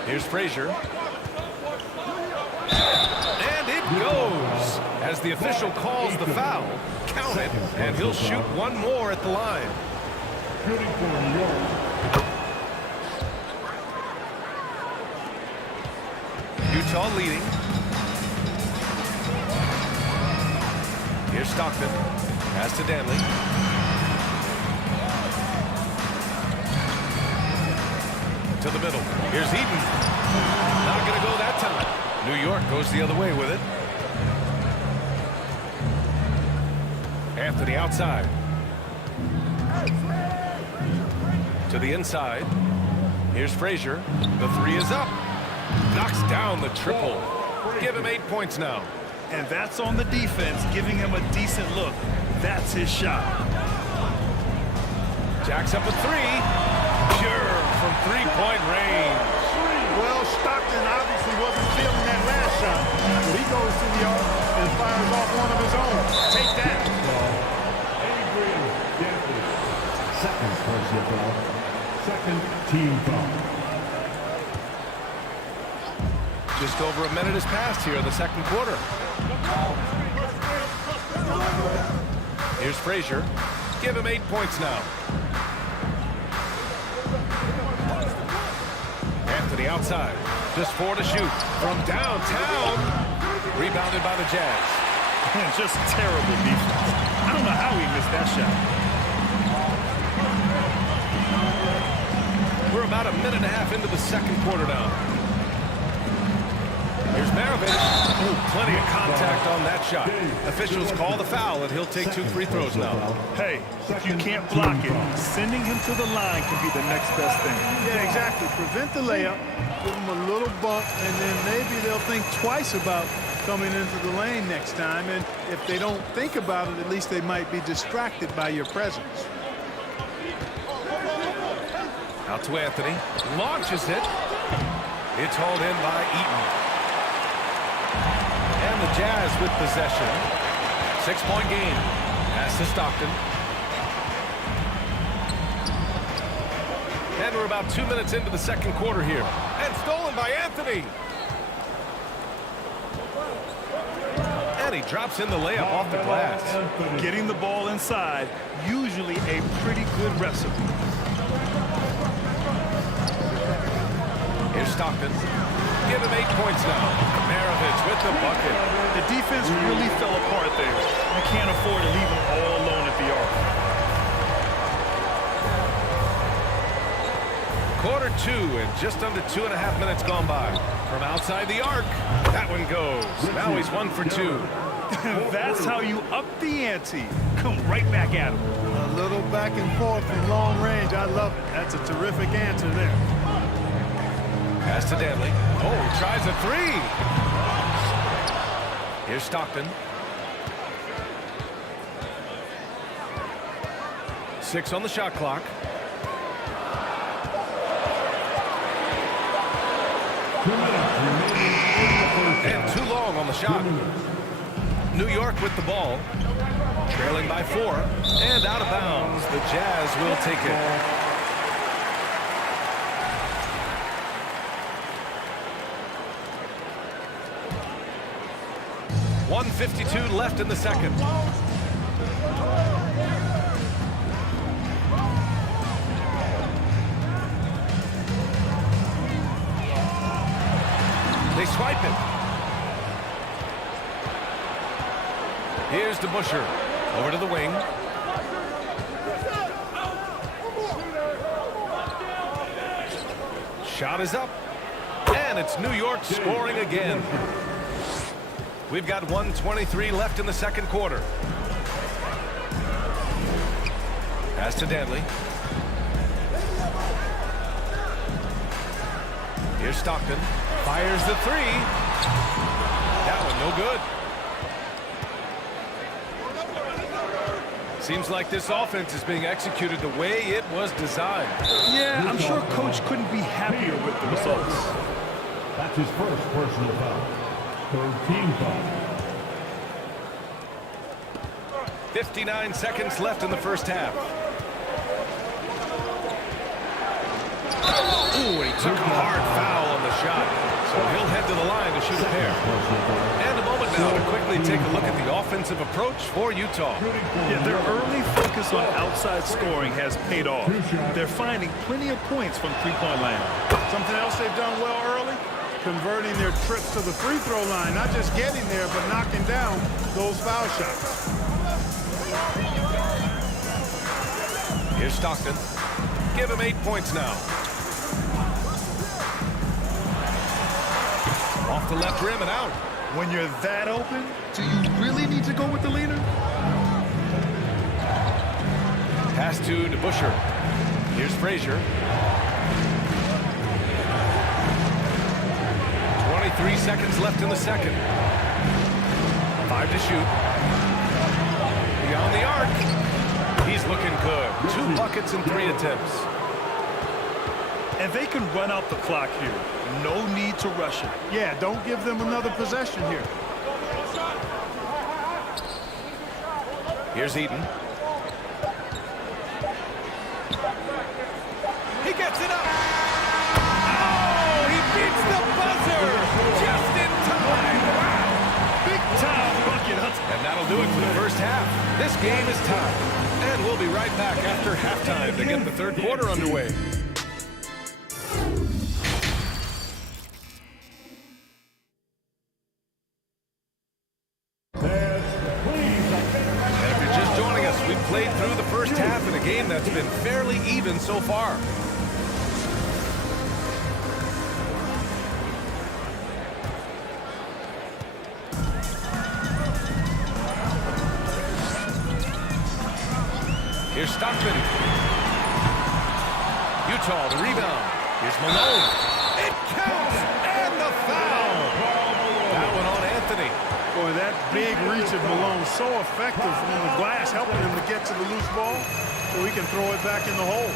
Here's Frazier. And it goes. As the official calls the foul, count it, and he'll shoot 1 more at the line. Utah leading. Here's Stockton. Pass to Danley. To the middle. Here's Eden. Not going to go that time. New York goes the other way with it. Anthony outside. To the inside. Here's Frazier. The 3 is up. Knocks down the triple. Give him 8 points now. And that's on the defense, giving him a decent look. That's his shot. Jacks up a 3. Pure from 3-point range. Well, Stockton obviously wasn't feeling that last shot. But he goes to the arc and fires off one of his own. Take that. Second personal foul. Second team foul. Just over a minute has passed here in the second quarter. Here's Frazier. Give him 8 points now. Anthony outside. Just 4 to shoot. From downtown. Rebounded by the Jazz. Just terrible defense. I don't know how he missed that shot. We're about a minute and a half into the second quarter now. Here's Maravich. Ooh, plenty of contact on that shot. Officials call the foul, and he'll take 2 free throws now. Hey, if you can't block it, sending him to the line can be the next best thing. Yeah, exactly. Prevent the layup, give them a little bump, and then maybe they'll think twice about coming into the lane next time. And if they don't think about it, at least they might be distracted by your presence. Out to Anthony. Launches it. It's hauled in by Eaton. And the Jazz with possession. 6-point game. Pass to Stockton. And we're about 2 minutes into the second quarter here. And stolen by Anthony. And he drops in the layup off the glass. Getting the ball inside, usually a pretty good recipe. Here's Stockton. Give him 8 points now. Maravich with the bucket. The defense really fell apart there. You can't afford to leave them all alone at the arc. Quarter 2 and just under 2.5 minutes gone by. From outside the arc, that one goes. Now he's 1 for 2. That's how you up the ante. Come right back at him. A little back and forth from long range. I love it. That's a terrific answer there. Pass to Danley. Oh, he tries a 3. Here's Stockton. 6 on the shot clock. And too long on the shot. New York with the ball. Trailing by 4. And out of bounds. The Jazz will take it. .152 left in the second. They swipe it. Here's DeBusschere. Over to the wing. Shot is up. And it's New York scoring again. We've got 1:23 left in the second quarter. Pass to Danley. Here's Stockton. Fires the 3. That one no good. Seems like this offense is being executed the way it was designed. Yeah, I'm sure Coach couldn't be happier with the results. That's his first personal foul. Third team foul. 59 seconds left in the first half. Ooh, he took a hard foul on the shot. So he'll head to the line to shoot a pair. And a moment now to quickly take a look at the offensive approach for Utah. Yeah, their early focus on outside scoring has paid off. They're finding plenty of points from three-point land. Something else they've done well early, converting their trips to the free throw line. Not just getting there, but knocking down those foul shots. Here's Stockton. Give him 8 points now. Off the left rim and out. When you're that open, do you really need to go with the leader? Pass to DeBusschere. Here's Frazier. 23 seconds left in the second. 5 to shoot. Beyond the arc. He's looking good. 2 buckets in 3 attempts. And they can run out the clock here. No need to rush it. Yeah, don't give them another possession here. Here's Eaton. He gets it up. Oh, he beats the buzzer. Just in time. Wow. Big time bucket. And that'll do it for the first half. This game is tied. And we'll be right back after halftime to get the third quarter underway. Played through the first half in a game that's been fairly even so far. Here's Stockton. Utah, the rebound. Here's Malone. It counts, and the foul. That one on Anthony. Boy, that big reach of Malone, so effective on the glass, helping him to get to the loose ball so he can throw it back in the hole.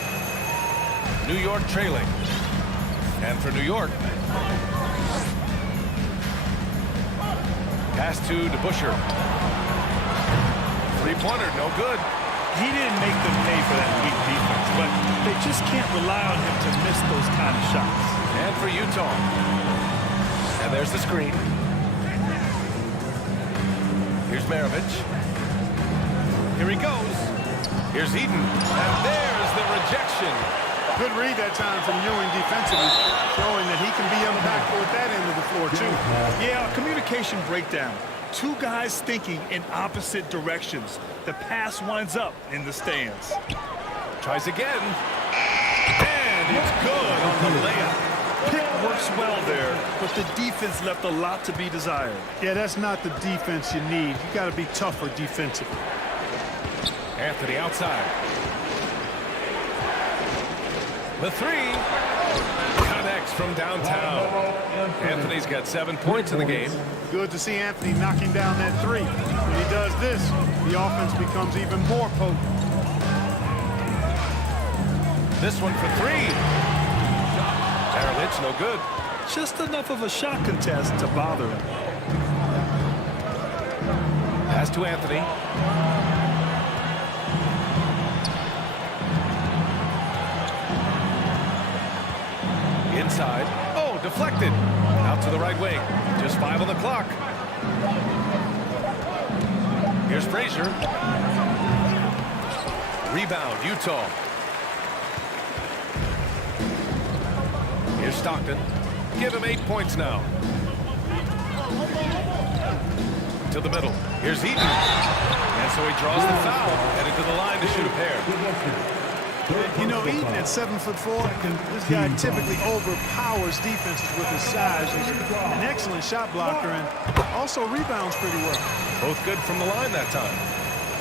New York trailing. And for New York, pass to DeBusschere. Three-pointer, no good. He didn't make them pay for that weak defense, but they just can't rely on him to miss those kind of shots. And for Utah. And there's the screen. Here's Maravich. Here he goes. Here's Eaton. And there's the rejection. Good read that time from Ewing defensively, showing that he can be impactful at that end of the floor, too. Yeah, communication breakdown. Two guys thinking in opposite directions. The pass winds up in the stands. Tries again. And it's good on the layup. Pick works well there, but the defense left a lot to be desired. Yeah, that's not the defense you need. You got to be tougher defensively. Anthony outside. The three connects from downtown. Anthony's got 7 points in the game. Good to see Anthony knocking down that three. When he does this, the offense becomes even more potent. This one for three. Maravich, no good. Just enough of a shot contest to bother him. Pass to Anthony. Inside. Oh, deflected. Out to the right wing. Just 5 on the clock. Here's Frazier. Rebound, Utah. Here's Stockton. Give him 8 points now. To the middle. Here's Eaton. And so he draws the foul. Headed to the line to shoot a pair. You know, Eaton at 7'4", this guy typically overpowers defenses with his size. He's an excellent shot blocker and also rebounds pretty well. Both good from the line that time.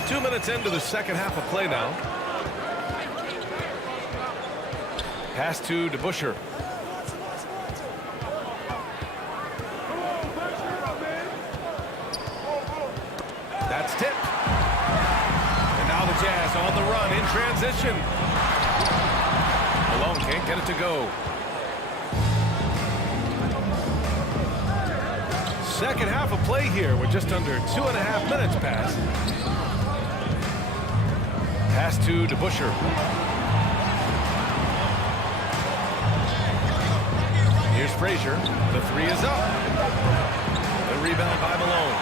2 minutes into the second half of play now. Pass to DeBusschere. That's tipped. And now the Jazz on the run in transition. Malone can't get it to go. Second half of play here with just under 2.5 minutes passed. Pass to DeBusschere. Here's Frazier. The three is up. The rebound by Malone.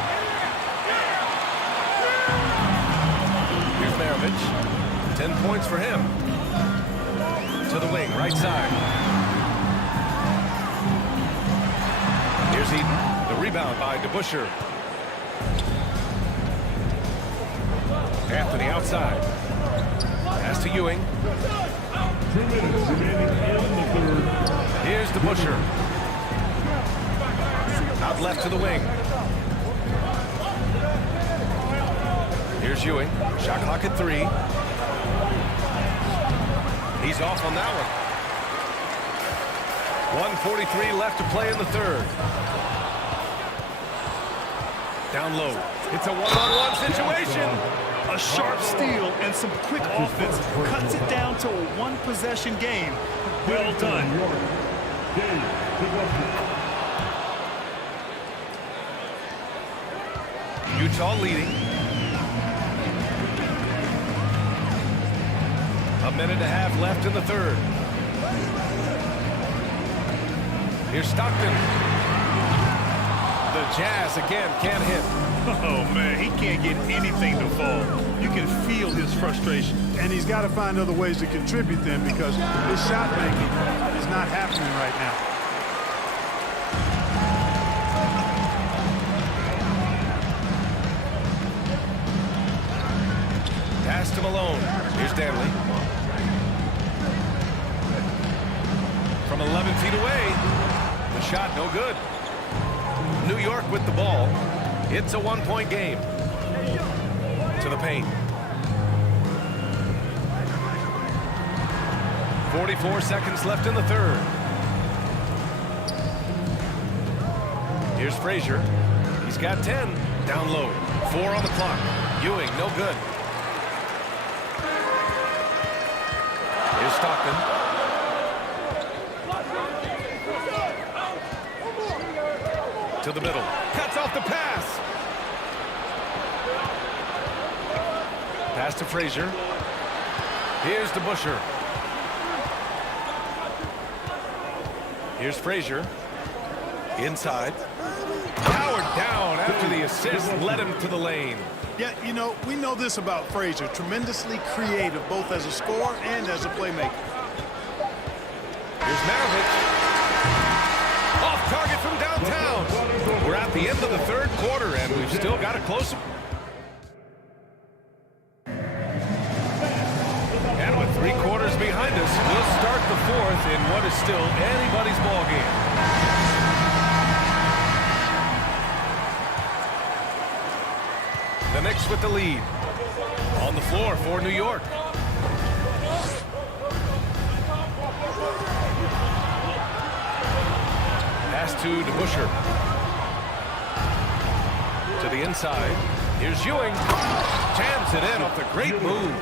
Here's Maravich. 10 points for him. To the wing, right side. Here's Eaton. The rebound by DeBusschere. Anthony outside. Pass to Ewing. 2 minutes remaining in the third. Here's DeBusschere. Out left to the wing. Here's Ewing. Shot clock at 3. He's off on that one. 1:43 left to play in the third. Down low. It's a one-on-one situation. A sharp steal and some quick offense cuts it down to a one-possession game. Well done. Utah leading. A minute and a half left in the third. Here's Stockton. The Jazz again can't hit. Oh, man, he can't get anything to fall. You can feel his frustration. And he's got to find other ways to contribute then because his shot making is not happening right now. Pass to Malone. Here's Danley. From 11 feet away. The shot no good. New York with the ball. It's a one-point game. To the paint. 44 seconds left in the third. Here's Frazier. He's got 10. Down low. 4 on the clock. Ewing, no good. Here's Stockton. To the middle. Cuts off the pass. Pass to Frazier. Here's DeBusschere. Here's Frazier. Inside. Powered down after the assist led him to the lane. Yeah, you know, we know this about Frazier. Tremendously creative, both as a scorer and as a playmaker. Here's Maravich. Off target from downtown. We're at the end of the third quarter, and we've still got a close. And with 3 quarters behind us, we'll start the fourth in what is still anybody's ball game. The Knicks with the lead. On the floor for New York. Pass to DeBusschere. To the inside. Here's Ewing. Jams it in off the great move.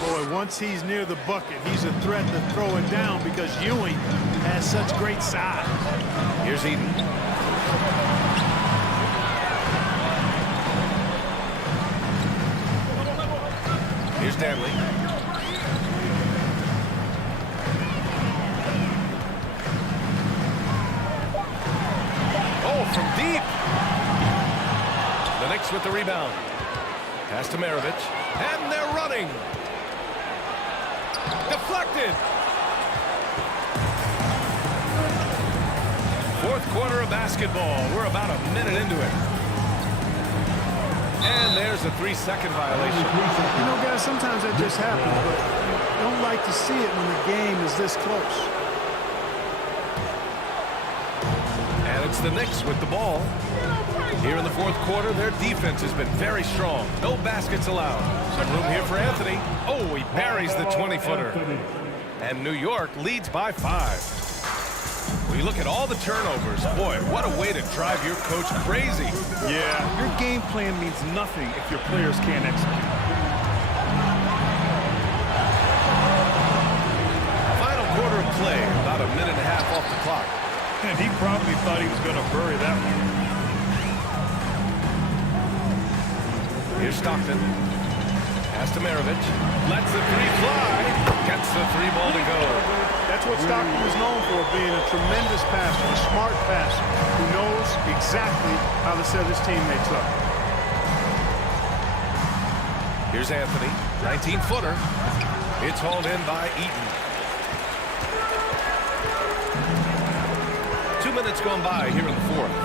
Boy, once he's near the bucket, he's a threat to throw it down because Ewing has such great size. Here's Eden. Here's Danley. Oh, from deep. The Knicks with the rebound. Pass to Maravich. And they're running. Deflected. Fourth quarter of basketball. We're about a minute into it. And there's a 3-second violation. You know, guys, sometimes that just happens, but you don't like to see it when the game is this close. And it's the Knicks with the ball. Here in the fourth quarter, their defense has been very strong. No baskets allowed. Some room here for Anthony. Oh, he buries the 20-footer. And New York leads by 5. When you look at all the turnovers, boy, what a way to drive your coach crazy. Yeah, your game plan means nothing if your players can't execute. Final quarter of play, about a minute and a half off the clock. And he probably thought he was going to bury that one. Here's Stockton. Pass to Maravich. Lets the 3 fly. Gets the 3 ball to go. That's what Stockton is known for, being a tremendous passer, a smart passer, who knows exactly how to set his teammates up. Here's Anthony. 19-footer. It's hauled in by Eaton. 2 minutes gone by here in the fourth.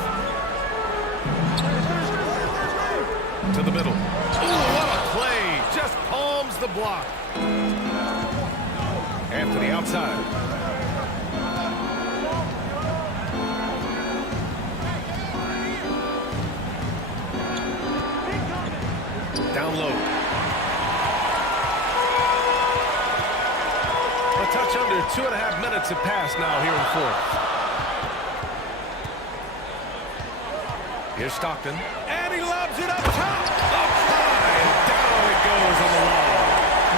To the middle. Oh, what a play. Just palms the block. Anthony outside. Down low. A touch under 2.5 minutes have passed now here in the fourth. Here's Stockton. And he lobs it up top. Up high. And down it goes on the wall.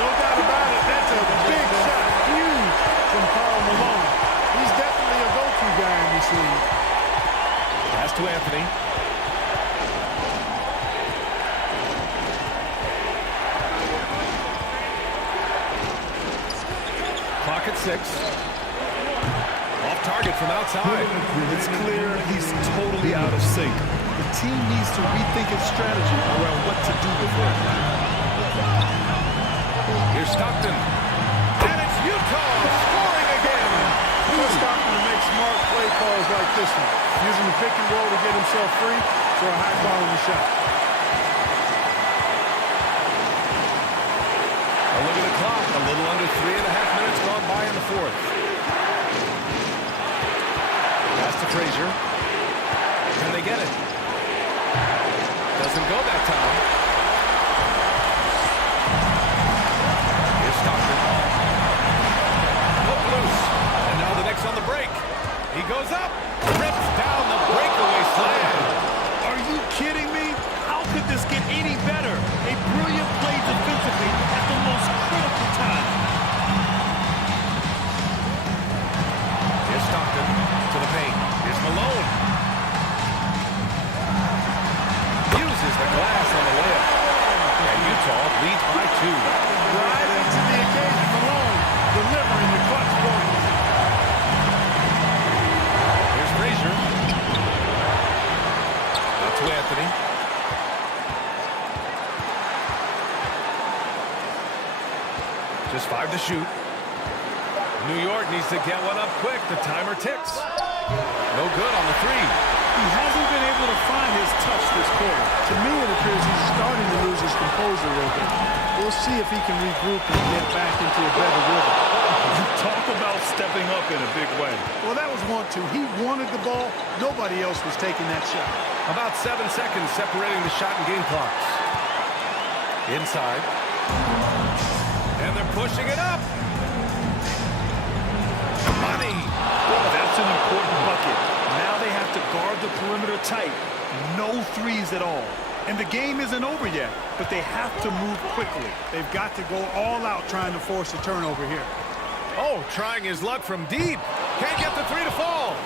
No doubt about it. That's a big shot. Huge from Karl Malone. He's definitely a go-to guy in this league. Pass to Anthony. Clock at 6. Off target from outside. It's clear he's totally out of sync. The team needs to rethink its strategy around what to do with him. Here's Stockton. And it's Utah scoring again. Here's Stockton to make smart play calls like this one, using the pick and roll to get himself free for a high-quality shot. A look at the clock. A little under 3.5 minutes gone by in the fourth. Pass to Frazier. Can they get it? Doesn't go that time. Here's Stockton. Hook loose. And now the Knicks on the break. He goes up. Rips down the breakaway slam. Are you kidding me? How could this get any better? A brilliant play defensively at the most critical time. Here's Stockton to the paint. Here's Malone. Uses the glass on the layup. And Utah leads by 2. Rising to the occasion, Malone delivering the clutch points. Here's Frazier. Out to Anthony. Just 5 to shoot. New York needs to get one up quick. The timer ticks. No good on the three. He hasn't been able to find his touch this quarter. To me, it appears he's starting to lose his composure a little bit. We'll see if he can regroup and get back into a better rhythm. Talk about stepping up in a big way. Well, that was 1-2. He wanted the ball. Nobody else was taking that shot. About 7 seconds separating the shot and game clocks. Inside. And they're pushing it up. Money. That's an important bucket. Now they have to guard the perimeter tight. No threes at all. And the game isn't over yet, but they have to move quickly. They've got to go all out trying to force a turnover here. Oh, trying his luck from deep. Can't get the three to fall.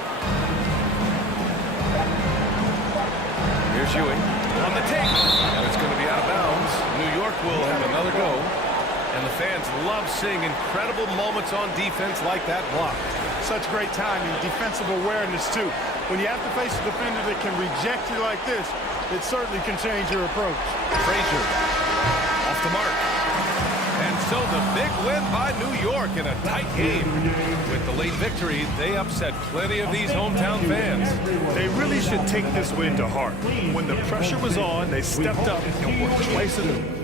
Here's Ewing on the take. And it's going to be out of bounds. New York will have another go. And the fans love seeing incredible moments on defense like that block. Such great timing, defensive awareness, too. When you have to face a defender that can reject you like this, it certainly can change your approach. Frazier off the mark. And so the big win by New York in a tight game. With the late victory, they upset plenty of these hometown fans. They really should take this win to heart. When the pressure was on, they stepped up and worked twice as hard.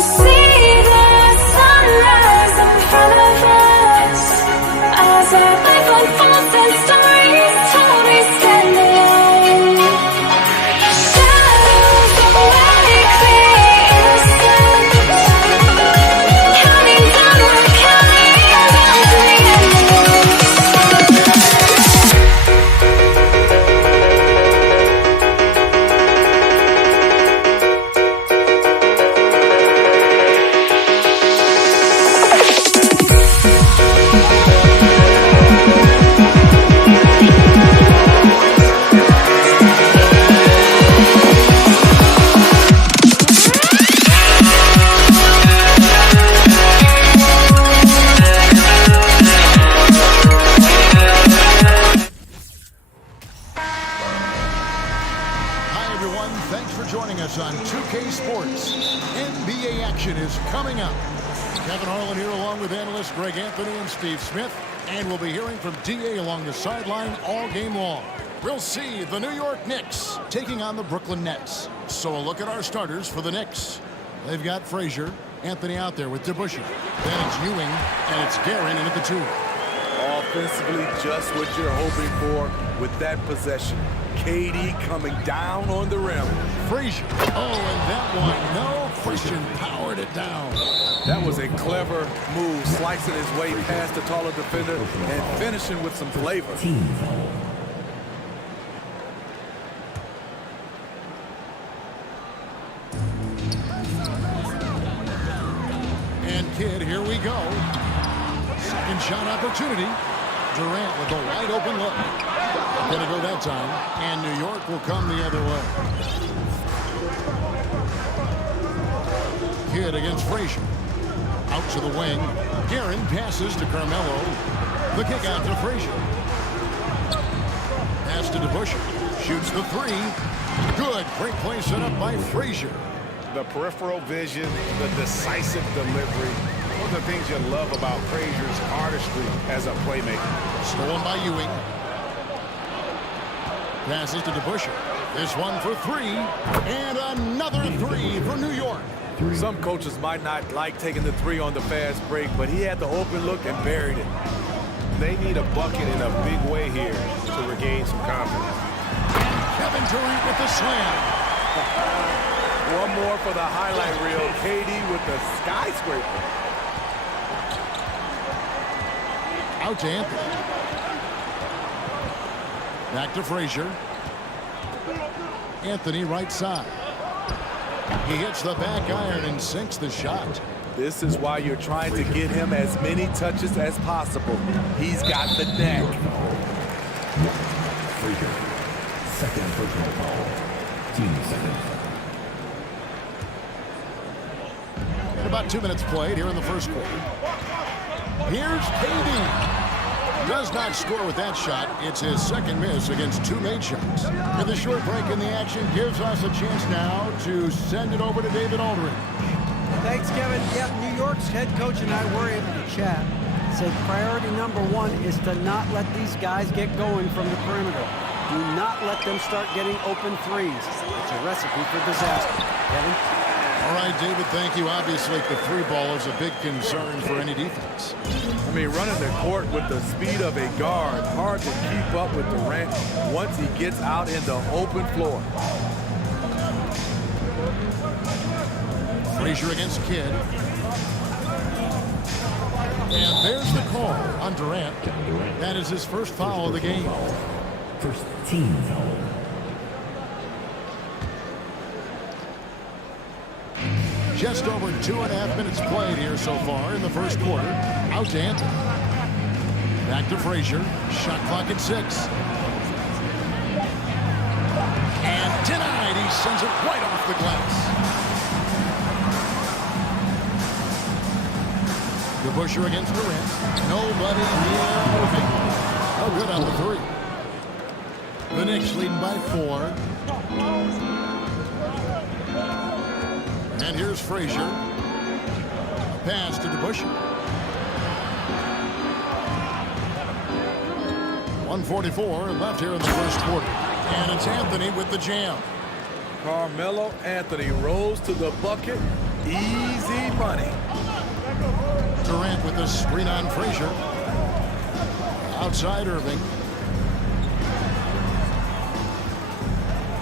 see the sunrise in front of us as our life unfolds and stories told, we stand alone. Shadows away, clear innocence, counting down, we're counting down to the end. Hi, everyone. Thanks for joining us on 2K Sports. NBA action is coming up. Kevin Harlan here along with analysts Greg Anthony and Steve Smith. And we'll be hearing from D.A. along the sideline all game long. We'll see the New York Knicks taking on the Brooklyn Nets. So a look at our starters for the Knicks. They've got Frazier, Anthony out there with DeBusschere. Then it's Ewing, and it's Guerin in at the 2. Offensively, just what you're hoping for with that possession. KD coming down on the rim. Frazier. Oh, and that one, no question, powered it down. That was a clever move, slicing his way past the taller defender and finishing with some flavor. And Kidd, here we go. Second shot opportunity. Durant with a wide open look. Gonna go that time, and New York will come the other way. Kidd against Frazier. Out to the wing. Guerin passes to Carmelo. The kick out to Frazier. Pass to DeBusschere. Shoots the 3. Good. Great play set up by Frazier. The peripheral vision, the decisive delivery. One of the things you love about Frazier's artistry as a playmaker. Stolen by Ewing. Passes to DeBusschere. This one for 3. And another 3 for New York. Some coaches might not like taking the 3 on the fast break, but he had the open look and buried it. They need a bucket in a big way here to regain some confidence. Kevin Durant with the slam. One more for the highlight reel. KD with the skyscraper. Out to Anthony. Back to Frazier. Anthony right side. He hits the back iron and sinks the shot. This is why you're trying to get him as many touches as possible. He's got the neck. Frazier. Second personal foul. Team second. And about 2 minutes played here in the first quarter. Here's KD. Does not score with that shot. It's his second miss against 2 made shots. And the short break in the action gives us a chance now to send it over to David Aldridge. Thanks, Kevin. Yeah, New York's head coach and I were able to chat. Said priority number 1 is to not let these guys get going from the perimeter. Do not let them start getting open threes. It's a recipe for disaster. Kevin? All right, David, thank you. Obviously, the 3 ball is a big concern for any defense. I mean, running the court with the speed of a guard, hard to keep up with Durant once he gets out in the open floor. Frazier against Kidd. And there's the call on Durant. That is his first foul of the game. First team foul. Just over 2.5 minutes played here so far in the first quarter. Out to Anthony. Back to Frazier. Shot clock at 6. And denied. He sends it right off the glass. DeBusschere against Durant. Nobody moving. Oh, good on the 3. The Knicks leading by 4. And here's Frazier. A pass to DeBusschere. 1:44 left here in the first quarter. And it's Anthony with the jam. Carmelo Anthony rolls to the bucket Easy money. Durant with the screen on Frazier. Outside Irving.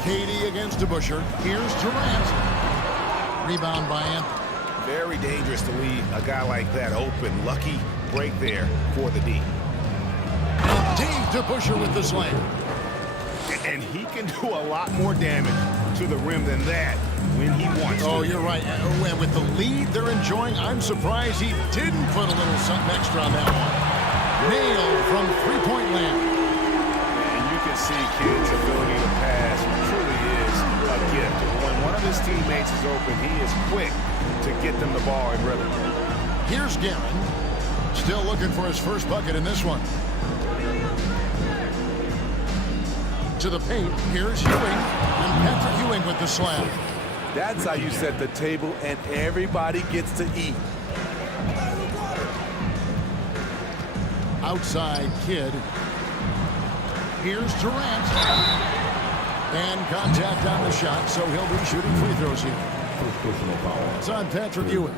KD against DeBusschere. Here's Durant. Rebound by Anthony. Very dangerous to leave a guy like that open. Lucky break there for the D. Indeed, DeBusschere with the slam. And he can do a lot more damage to the rim than that when he wants to. Oh, you're right. And with the lead they're enjoying, I'm surprised he didn't put a little something extra on that one. Nailed from three-point land. And you can see Kidd's ability to pass truly is a gift. When one of his teammates is open, he is quick to get them the ball in rhythm. Here's Guerin. Still looking for his first bucket in this one. To the paint, here's Ewing, and Patrick Ewing with the slam. That's how you set the table, and everybody gets to eat. Outside Kidd. Here's Durant. And contact on the shot, so he'll be shooting free throws here. It's on Patrick Ewing.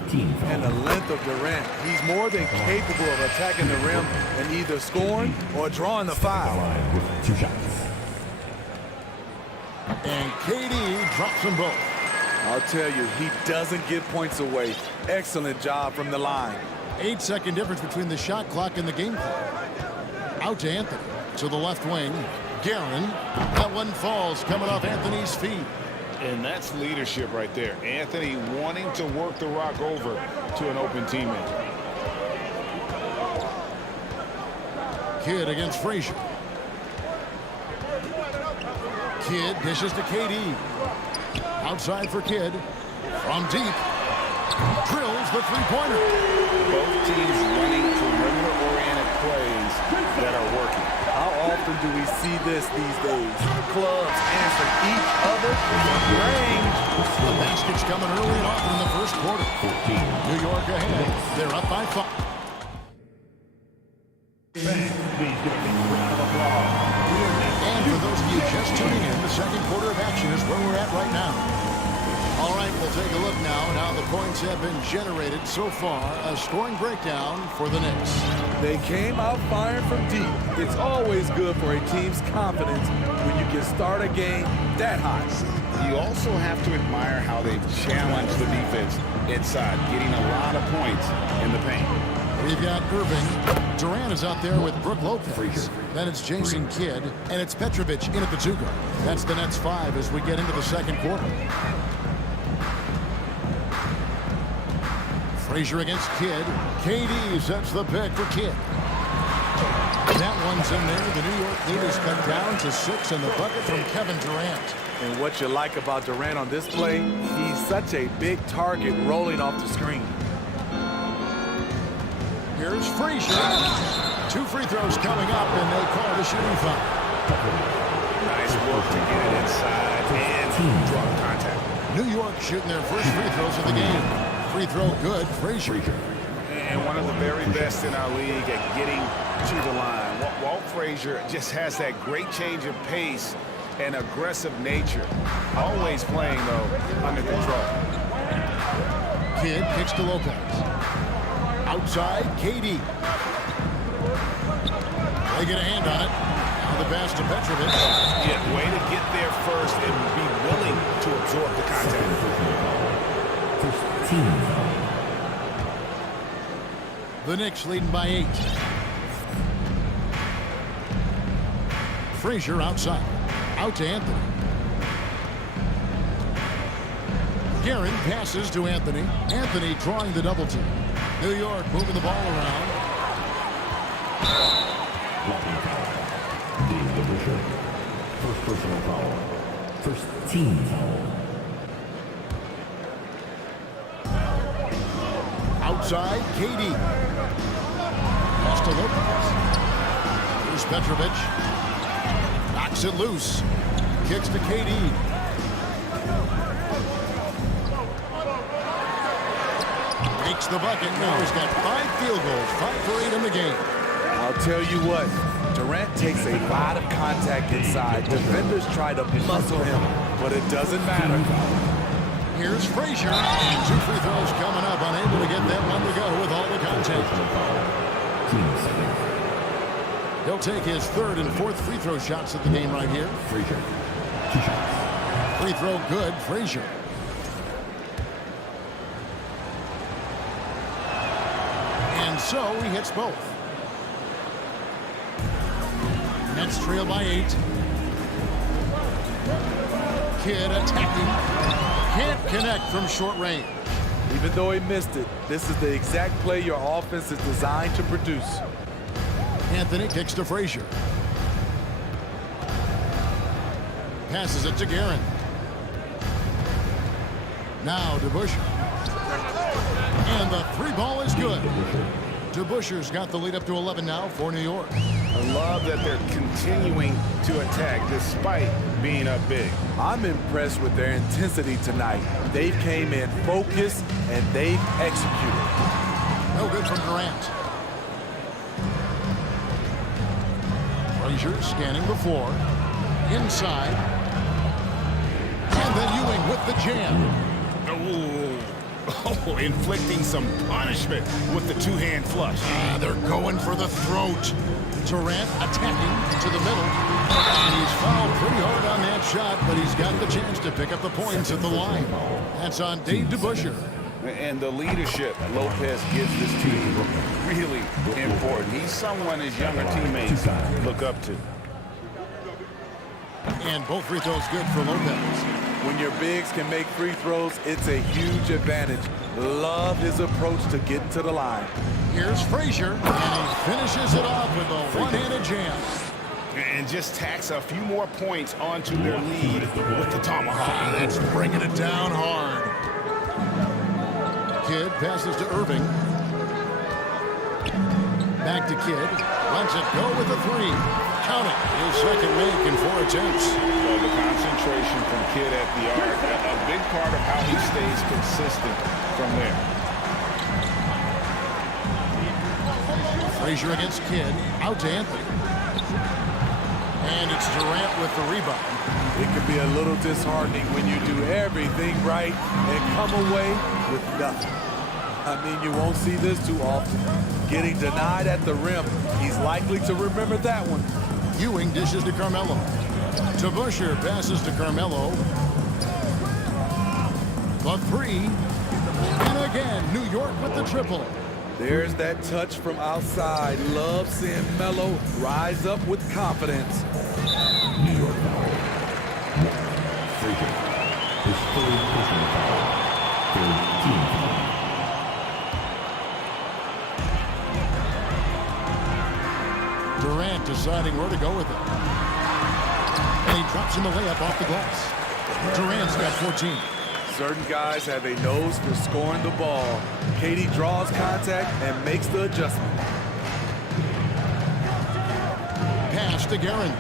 And the length of Durant, he's more than capable of attacking the rim and either scoring or drawing the foul. And KD drops them both. I'll tell you, he doesn't give points away. Excellent job from the line. 8-second difference between the shot clock and the game clock. Out to Anthony. To the left wing. Guerin. That one falls coming off Anthony's feet. And that's leadership right there. Anthony wanting to work the rock over to an open teammate. Kidd against Frazier. Kidd dishes to KD. Outside for Kidd. From deep. Drills the three-pointer. Both teams running perimeter-oriented plays that are working. How often do we see this these days? Clubs answer each other with range. The basket's coming early and often in the first quarter. New York ahead. They're up by 5. Fans, please give a big round of applause. And for those of you just tuning in, the second quarter of action is where we're at right now. All right, we'll take a look now at how the points have been generated so far. A scoring breakdown for the Knicks. They came out firing from deep. It's always good for a team's confidence when you can start a game that hot. You also have to admire how they've challenged the defense inside, getting a lot of points in the paint. We've got Irving. Durant is out there with Brook Lopez. Then it's Jason Kidd, and it's Petrovic in at the two-guard. That's the Nets 5 as we get into the second quarter. Frazier against Kidd. KD sets the pick for Kidd. That one's in there. The New York lead is cut down to 6 in the bucket from Kevin Durant. And what you like about Durant on this play, he's such a big target rolling off the screen. Here's Frazier. 2 free throws coming up, and they call the shooting foul. Nice work to get it inside and draw contact. New York shooting their first free throws of the game. Free throw good, Frazier. And one of the very best in our league at getting to the line. Walt Frazier just has that great change of pace and aggressive nature. Always playing, though, under control. Kidd kicks to Lopez. Outside, KD. They get a hand on it. Now the pass to Petrovic. Yeah, way to get there first and be willing to absorb the contact. The Knicks leading by 8. Frazier outside. Out to Anthony. Guerin passes to Anthony. Anthony drawing the double team. New York moving the ball around. First personal foul. First team foul. Outside, KD. Pass to Lopez. Here's Petrovic. Knocks it loose. Kicks to KD. Makes the bucket. Now he's got 5 field goals. 5 for 8 in the game. I'll tell you what, Durant takes a lot of contact inside. Defenders try to muscle him, but it doesn't matter. Here's Frazier, and 2 free throws coming up, unable to get that one to go with all the contact. He'll take his 3rd and 4th free throw shots at the game right here. Frazier. 2 shots. Free throw good, Frazier. And so he hits both. Nets trail by 8. Kidd attacking. Can't connect from short range. Even though he missed it, this is the exact play your offense is designed to produce. Anthony kicks to Frazier. Passes it to Guerin. Now DeBusschere. And the 3 ball is good. DeBusschere's got the lead up to 11 now for New York. I love that they're continuing to attack despite being up big. I'm impressed with their intensity tonight. They came in focused and they've executed. No good from Durant. Frazier scanning the floor. Inside. And then Ewing with the jam. Oh, inflicting some punishment with the 2-hand flush. They're going for the throat. Durant attacking to the middle. And he's fouled pretty hard on that shot, but he's got the chance to pick up the points at the line. That's on Dave DeBusschere. And the leadership Lopez gives this team really important. He's someone his younger teammates look up to. And both free throws good for Lopez. When your bigs can make free throws, it's a huge advantage. Love his approach to getting to the line. Here's Frazier, and he finishes it off with a one-handed jam. And just tacks a few more points onto their lead with the tomahawk. That's bringing it down hard. Kidd passes to Irving. Back to Kidd. Lets it go with a 3. Count it. His second make in 4 attempts. So the concentration from Kidd at the arc, a big part of how he stays consistent from there. Frazier against Kidd. Out to Anthony. And it's Durant with the rebound. It can be a little disheartening when you do everything right and come away with nothing. I mean, you won't see this too often. Getting denied at the rim, he's likely to remember that one. Ewing dishes to Carmelo. DeBusschere passes to Carmelo. The 3. And again, New York with the triple. There's that touch from outside. Love seeing Melo rise up with confidence. New York foul. Frazier. His 3rd personal foul. 3rd team foul. Durant deciding where to go with it. And he drops in the layup off the glass. Durant's got 14. Certain guys have a nose for scoring the ball. KD draws contact and makes the adjustment. Pass to Guerin.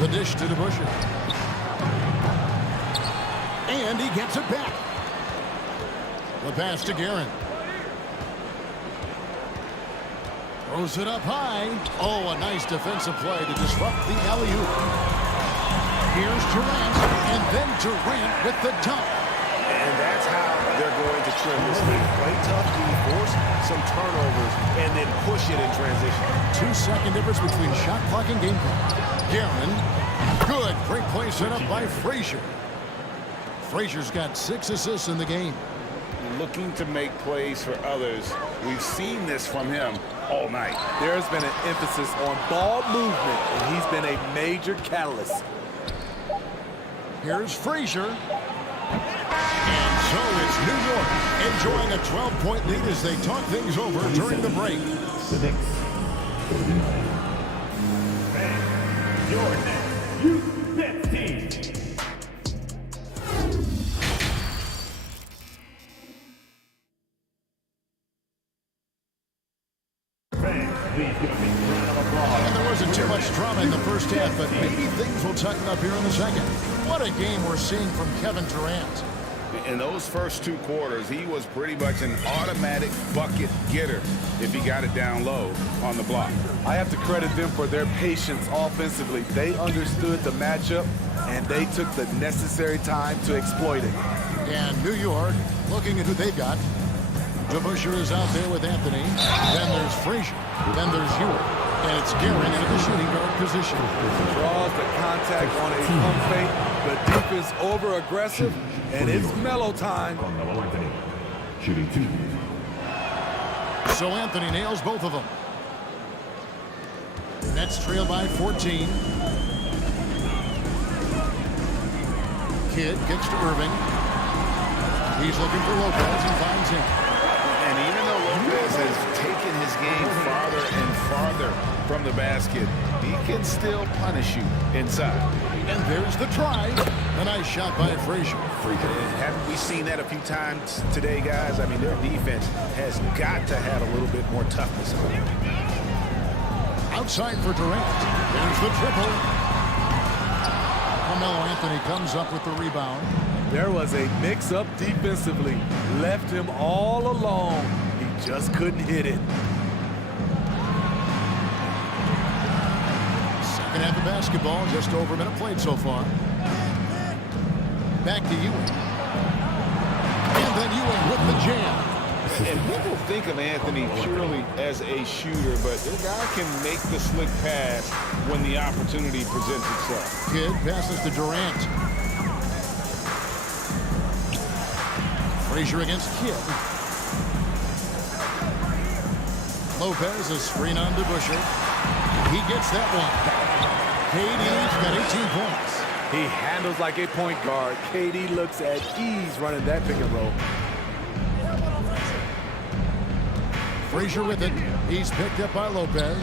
The dish to DeBusschere. And he gets it back. The pass to Guerin. Throws it up high. Oh, a nice defensive play to disrupt the alley-oop. Here's Durant, and then Durant with the dunk. And that's how they're going to trim this lead. Play tough, force some turnovers, and then push it in transition. 2-second difference between shot clock and game clock. Guerin, good. Great play set up by Frazier. Frazier's got 6 assists in the game. Looking to make plays for others. We've seen this from him all night. There's been an emphasis on ball movement, and he's been a major catalyst. Here's Frazier. And so it's New York enjoying a 12-point lead as they talk things over during the break. The Knicks. Jordan, U15. And there wasn't too much drama in the first half, but maybe things will tighten up here in the second. What a game we're seeing from Kevin Durant. In those first 2 quarters, he was pretty much an automatic bucket getter if he got it down low on the block. I have to credit them for their patience offensively. They understood the matchup, and they took the necessary time to exploit it. And New York looking at who they've got. DeBusschere is out there with Anthony. Then there's Frazier. Then there's Ewing. And it's Guerin into the shooting guard position. Draws the contact on a pump fake. The defense over-aggressive, and it's mellow time. Anthony, shooting 2. So Anthony nails both of them. Nets trail by 14. Kidd kicks to Irving. He's looking for Lopez and finds him. And even though Lopez has taken his game farther and farther from the basket, he can still punish you inside. And there's the try. A nice shot by Frazier. Haven't we seen that a few times today, guys? I mean, their defense has got to have a little bit more toughness about it. Outside for Durant. There's the triple. Carmelo Anthony comes up with the rebound. There was a mix-up defensively. Left him all alone. He just couldn't hit it. Second half of basketball, just over a minute played so far. Back to Ewing. And then Ewing with the jam. And people think of Anthony purely as a shooter, but the guy can make the slick pass when the opportunity presents itself. Kidd passes to Durant. Frazier against Kidd. Lopez, a screen on DeBusschere. He gets that one. KD's got 18 points. He handles like a point guard. KD looks at ease running that pick and roll. Frazier with it. He's picked up by Lopez.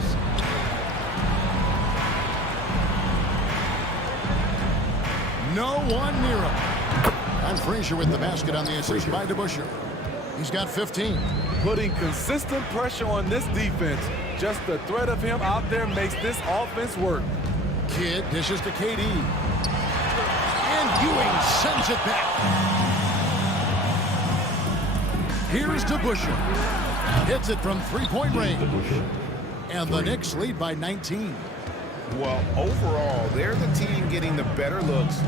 No one near him. And Frazier with the basket on the assist by DeBusschere. He's got 15. Putting consistent pressure on this defense. Just the threat of him out there makes this offense work. Kidd dishes to KD. And Ewing sends it back. Here's DeBusschere. Hits it from three-point range. And the Knicks lead by 19. Well, overall, they're the team getting the better looks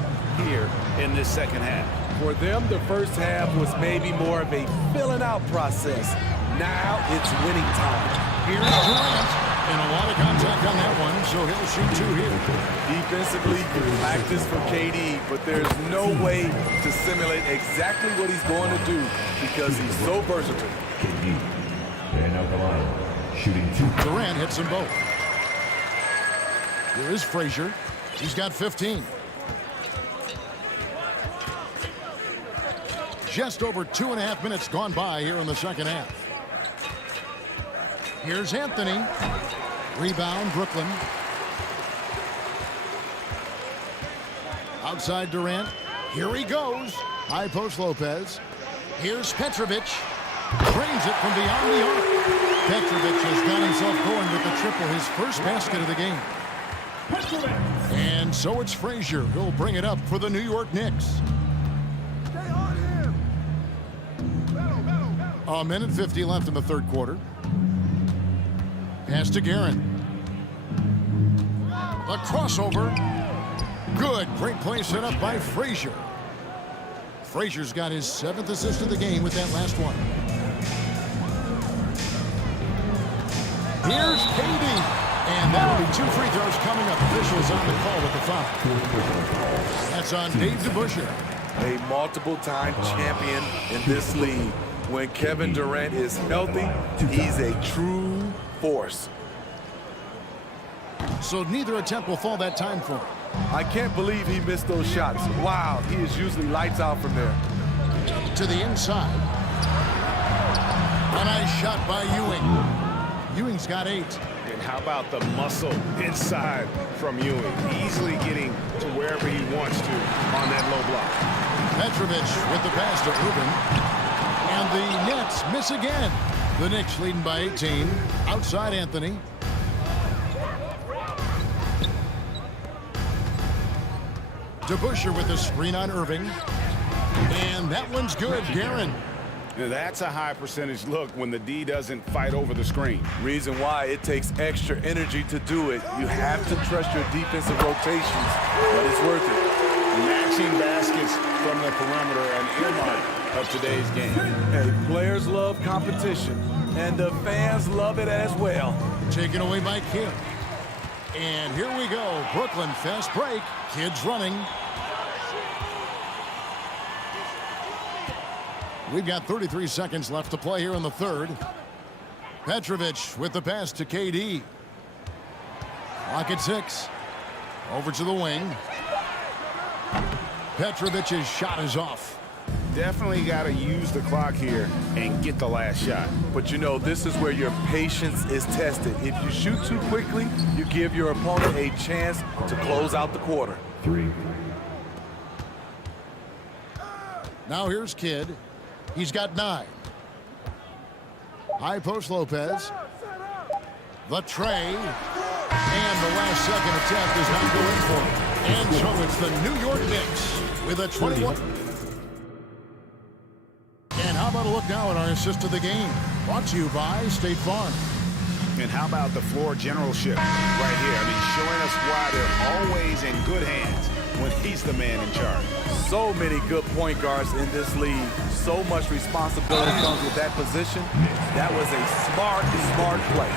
here in this second half. For them, the first half was maybe more of a filling out process. Now it's winning time. Here's Durant. And a lot of contact on that one, so he'll shoot 2 here. Defensively, practice for KD, but there's no way to simulate exactly what he's going to do because he's so versatile. KD, and out the line, shooting 2. Durant hits them both. Here is Frazier. He's got 15. Just over 2.5 minutes gone by here in the second half. Here's Anthony. Rebound, Brooklyn. Outside Durant. Here he goes. High post Lopez. Here's Petrovic. Drains it from beyond the arc. Petrovic has got himself going with the triple, his first basket of the game. And so it's Frazier who'll bring it up for the New York Knicks. A minute 50 left in the third quarter. Pass to Guerin. The crossover. Good. Great play set up by Frazier. Frazier's got his 7th assist of the game with that last one. Here's KD. And that'll be 2 free throws coming up. Officials on the call with the foul. That's on Dave DeBusschere. A multiple-time champion in this league. When Kevin Durant is healthy, he's a true force. So neither attempt will fall that time for him. I can't believe he missed those shots. Wow, he is usually lights out from there. To the inside. A nice shot by Ewing. Ewing's got 8. And how about the muscle inside from Ewing? Easily getting to wherever he wants to on that low block. Petrovic with the pass to Rubin. And the Nets miss again. The Knicks leading by 18. Outside Anthony. DeBusschere with the screen on Irving. And And that one's good, Darren. That's a high percentage look when the D doesn't fight over the screen. Reason why it takes extra energy to do it. You have to trust your defensive rotations, but it's worth it. Matching baskets from the perimeter, an earmark of today's game. Hey, players love competition, and the fans love it as well. Taken away by Kidd. And here we go. Brooklyn fast break. Kidd's running. We've got 33 seconds left to play here in the third. Petrovic with the pass to KD. Clock at 6. Over to the wing. Petrovic's shot is off. Definitely got to use the clock here and get the last shot. But you know, this is where your patience is tested. If you shoot too quickly, you give your opponent a chance to close out the quarter. 3. Now here's Kidd. He's got 9. High post Lopez. The tray. And the last second attempt does not go in for it. And so it's the New York Knicks with a 21. And how about a look now at our assist of the game? Brought to you by State Farm. And how about the floor generalship right here? I mean, showing us why they're always in good hands when he's the man in charge. So many good point guards in this league. So much responsibility comes with that position. That was a smart play.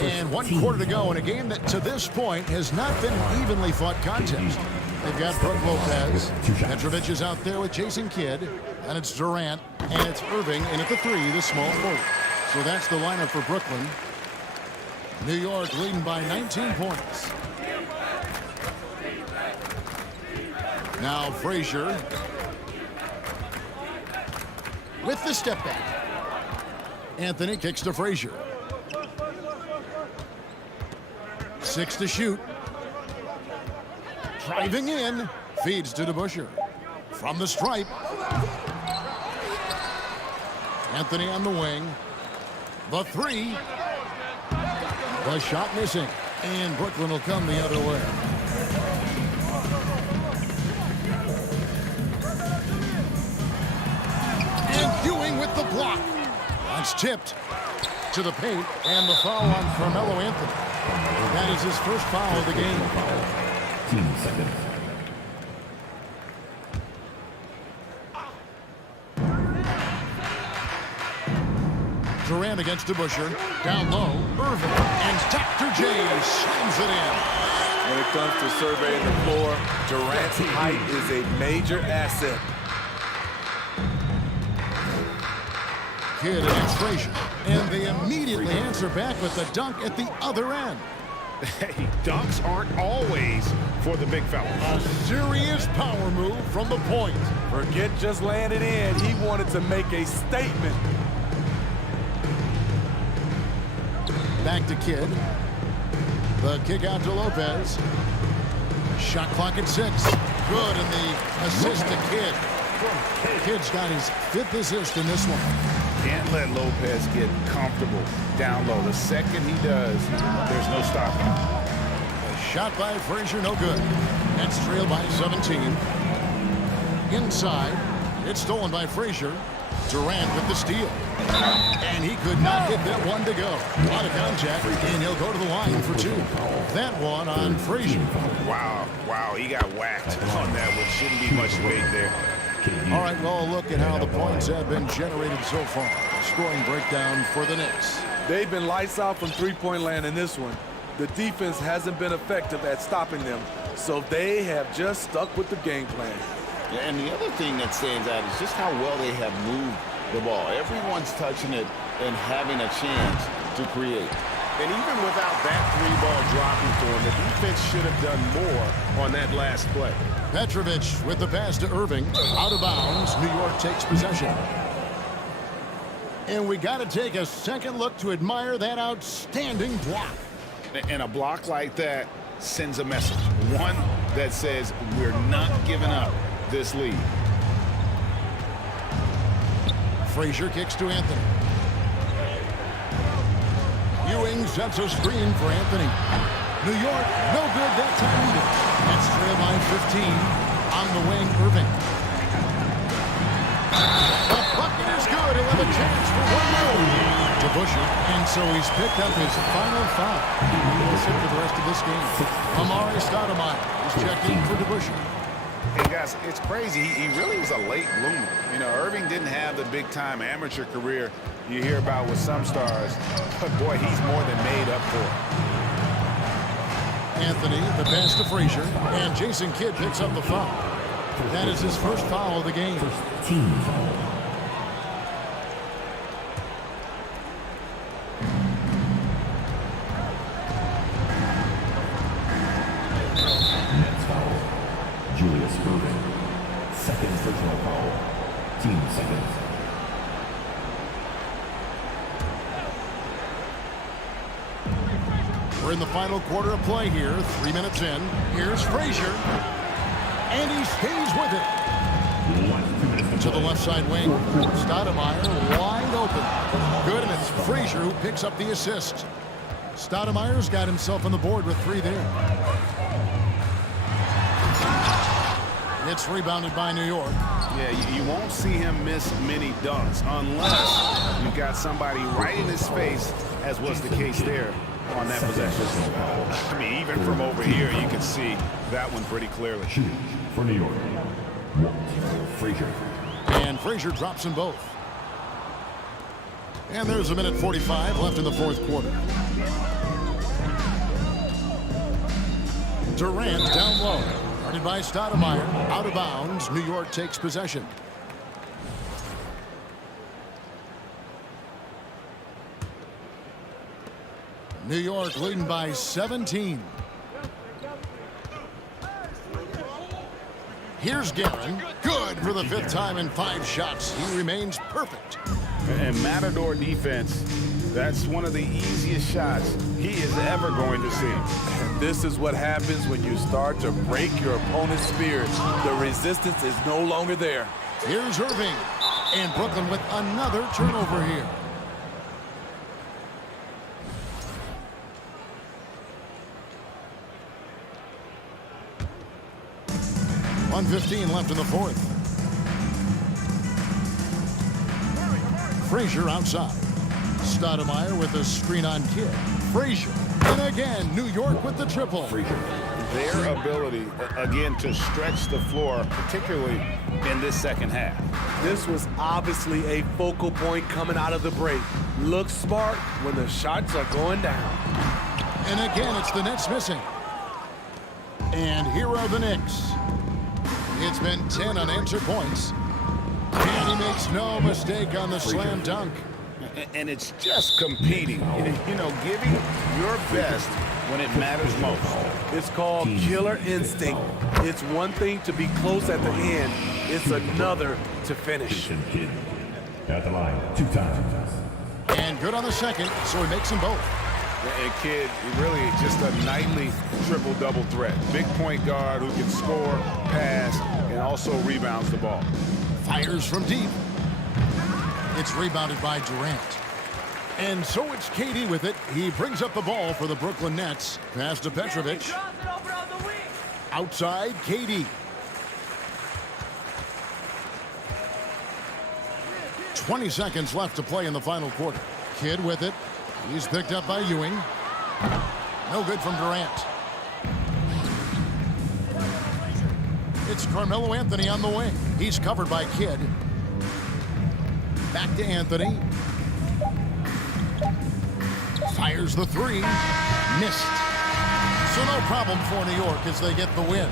And 1 quarter to go in a game that to this point has not been an evenly fought contest. They've got Brook Lopez. Petrovic is out there with Jason Kidd. And it's Durant. And it's Irving. And at the 3, the small forward. So that's the lineup for Brooklyn. New York leading by 19 points. Now Frazier with the step back. Anthony kicks to Frazier. 6 to shoot. Driving in. Feeds to DeBusschere. From the stripe. Anthony on the wing. The 3. The shot missing. And Brooklyn will come the other way. And Ewing with the block. That's tipped to the paint. And the foul on Carmelo Anthony. That is his first foul of the game. 10 seconds. Durant against DeBusschere. Down low. Irving. And Dr. J slams it in. When it comes to surveying the floor, Durant's height is a major asset. Kidd against Frazier. And they immediately answer back with the dunk at the other end. Hey, dunks aren't always for the big fella. A serious power move from the point. Forget just laying it in. He wanted to make a statement. Back to Kidd. The kick out to Lopez. Shot clock at 6. Good, and the assist to Kidd. Kidd's got his 5th assist in this one. Can't let Lopez get comfortable down low. The second he does, there's no stopping. A shot by Frazier, no good. Nets trail by 17. Inside, it's stolen by Frazier. Durant with the steal. And he could not get that one to go. A lot of contact, and he'll go to the line for 2. That one on Frazier. Wow, he got whacked on that one. Shouldn't be much debate there. All right, well, look at how the points have been generated so far. Scoring breakdown for the Knicks. They've been lights out from three-point land in this one. The defense hasn't been effective at stopping them, so they have just stuck with the game plan. Yeah, and the other thing that stands out is just how well they have moved the ball. Everyone's touching it and having a chance to create. And even without that 3-ball dropping for him, the defense should have done more on that last play. Petrovic with the pass to Irving. Out of bounds. New York takes possession. And we got to take a second look to admire that outstanding block. And a block like that sends a message. One that says we're not giving up this lead. Frazier kicks to Anthony. Ewing sets a screen for Anthony. New York, no good that time either. Nets trail by 15. On the wing, Irving. The bucket is good. He'll have a chance for one more. To Busher, and so he's picked up his final foul. He'll sit for the rest of this game. Amari Stoudemire is checked in for DeBuscher. Hey, guys, it's crazy. He really was a late bloomer. You know, Irving didn't have the big-time amateur career you hear about with some stars. But, boy, he's more than made up for it. Anthony, the pass to Frazier, and Jason Kidd picks up the foul. That is his first foul of the game. First team foul. Next foul, Julius Irving. Second personal foul. Team seconds. We're in the final quarter of play here. 3 minutes in. Here's Frazier. And he stays with it. To the left side wing. Stoudemire wide open. Good, and it's Frazier who picks up the assist. Stoudemire's got himself on the board with 3 there. It's rebounded by New York. Yeah, you won't see him miss many dunks unless you've got somebody right in his face, as was the case there on that possession. I mean, even from over here, you can see that one pretty clearly. For New York, Frazier. And Frazier drops them both. And there's a minute 45 left in the fourth quarter. Durant down low. Guarded by Stoudemire. Out of bounds. New York takes possession. New York leading by 17. Here's Guerin. Good for the 5th time in 5 shots. He remains perfect. And Matador defense, that's one of the easiest shots he is ever going to see. And this is what happens when you start to break your opponent's spirit. The resistance is no longer there. Here's Irving. And Brooklyn with another turnover here. .1:15 left in the fourth. Frazier outside. Stoudemire with a screen on Kidd. Frazier. And again, New York with the triple. Their ability, again, to stretch the floor, particularly in this second half. This was obviously a focal point coming out of the break. Look smart when the shots are going down. And again, it's the Nets missing. And here are the Knicks. It's been 10 unanswered points. And he makes no mistake on the slam dunk. And it's just competing. You know, giving your best when it matters most. It's called killer instinct. It's one thing to be close at the end. It's another to finish. At the line 2 times. And good on the second, so he makes them both. And Kidd, really just a nightly triple-double threat. Big point guard who can score, pass, and also rebounds the ball. Fires from deep. It's rebounded by Durant. And so it's KD with it. He brings up the ball for the Brooklyn Nets. Pass to Petrovic. Outside, KD. 20 seconds left to play in the final quarter. Kidd with it. He's picked up by Ewing. No good from Durant. It's Carmelo Anthony on the wing. He's covered by Kidd. Back to Anthony. Fires the 3. Missed. So no problem for New York as they get the win.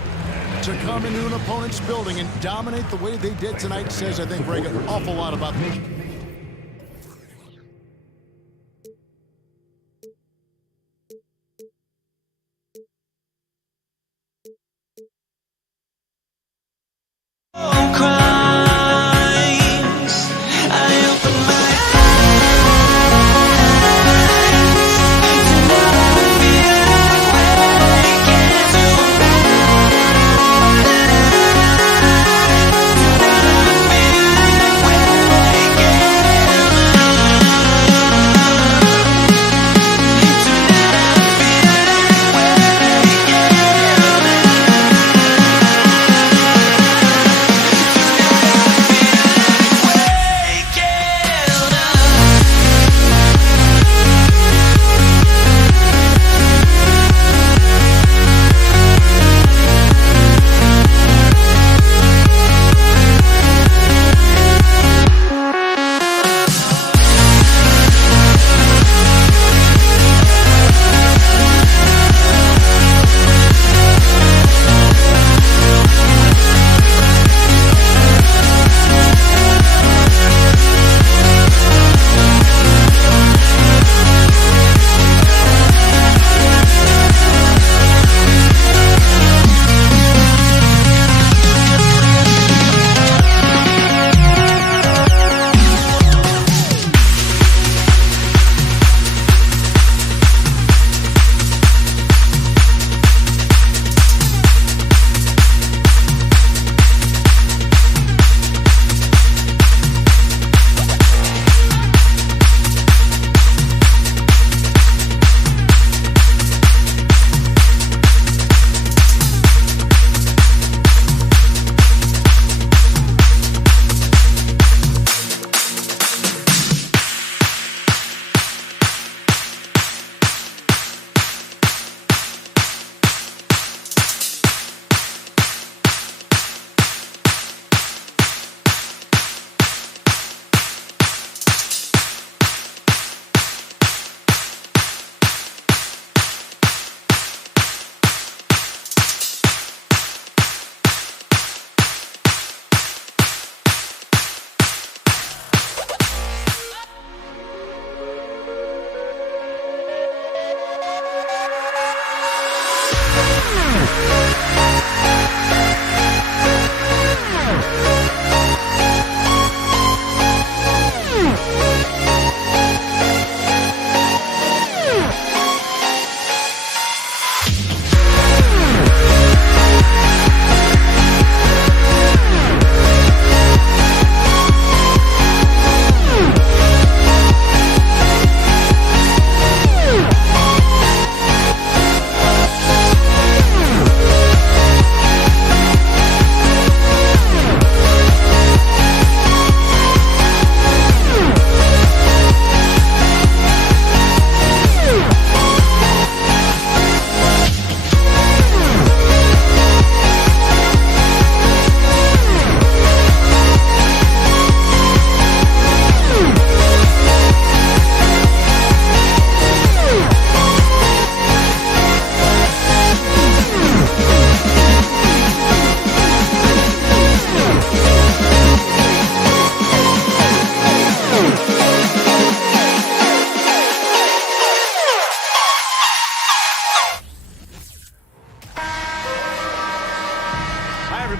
To come into an opponent's building and dominate the way they did tonight says, I think, Greg, an awful lot about them.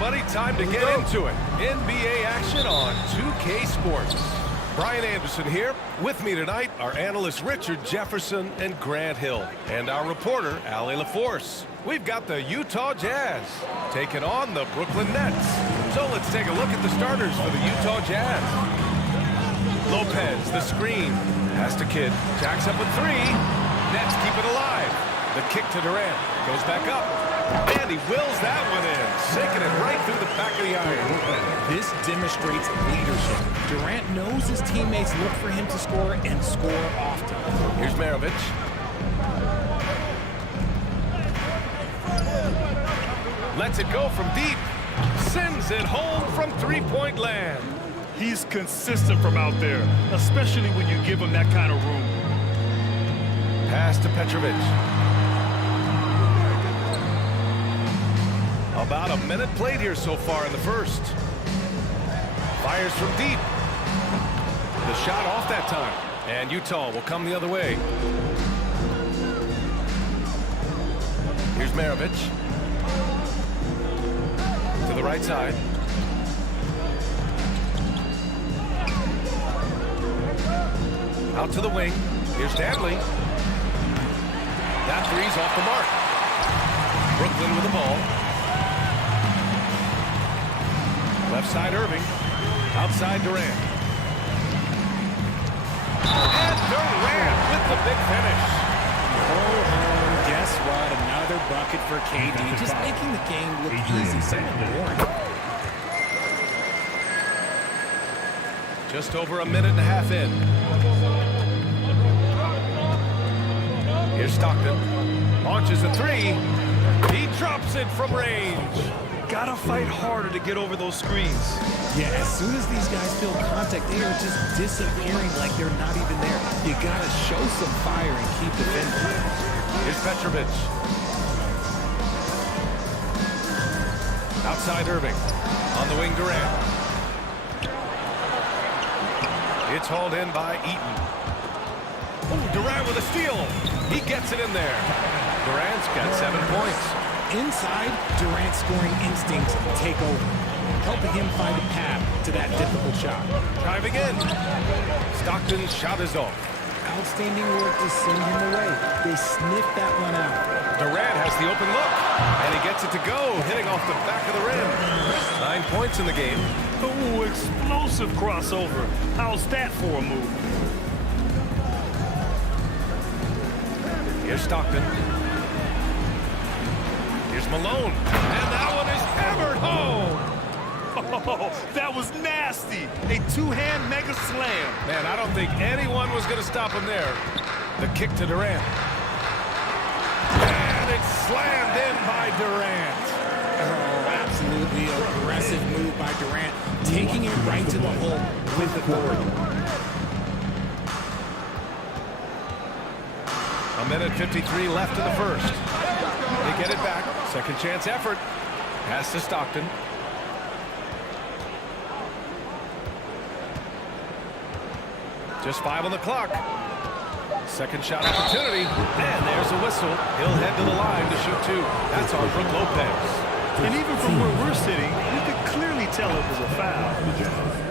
everybody. Time to get into it. NBA action on 2K Sports. Brian Anderson here. With me tonight, our analysts Richard Jefferson and Grant Hill, and our reporter, Allie LaForce. We've got the Utah Jazz taking on the Brooklyn Nets. So let's take a look at the starters for the Utah Jazz. Lopez, the screen. Pass to Kidd. Jacks up with three. Nets keep it alive. The kick to Durant. Goes back up. And he wills that one in. Sinking it right through the back of the iron. This demonstrates leadership. Durant knows his teammates look for him to score and score often. Here's Maravich. Lets it go from deep. Sends it home from three-point land. He's consistent from out there, especially when you give him that kind of room. Pass to Petrovic. About a minute played here so far in the first. Fires from deep. The shot off that time. And Utah will come the other way. Here's Maravich. To the right side. Out to the wing. Here's Stanley. That three's off the mark. Brooklyn with the ball. Left side Irving. Outside Durant. And Durant with the big finish. Oh, guess what? Another bucket for KD. Just making the game look easy. Something boring. Just over a minute and a half in. Here's Stockton. Launches a three. He drops it from range. Gotta fight harder to get over those screens. Yeah, as soon as these guys feel contact, they are just disappearing like they're not even there. You gotta show some fire and keep defending. Here's Petrovic. Outside Irving. On the wing, Durant. It's hauled in by Eaton. Oh, Durant with a steal. He gets it in there. Durant's got 7 points. Inside, Durant's scoring instincts take over, helping him find a path to that difficult shot. Driving in. Stockton's shot is off. Outstanding work to send him away. They sniffed that one out. Durant has the open look, and he gets it to go, hitting off the back of the rim. 9 points in the game. Ooh, explosive crossover. How's that for a move? Here's Stockton. Here's Malone. And that one is hammered home. Oh, that was nasty. A two-hand mega slam. Man, I don't think anyone was going to stop him there. The kick to Durant. And it's slammed in by Durant. Oh, absolutely aggressive move by Durant, taking it right to the hole with authority. A minute 53 left in the first. They get it back. Second chance effort. Pass to Stockton. Just 5 on the clock. Second shot opportunity. And there's a whistle. He'll head to the line to shoot two. That's our Brook Lopez. And even from where we're sitting, you could clearly tell it was a foul.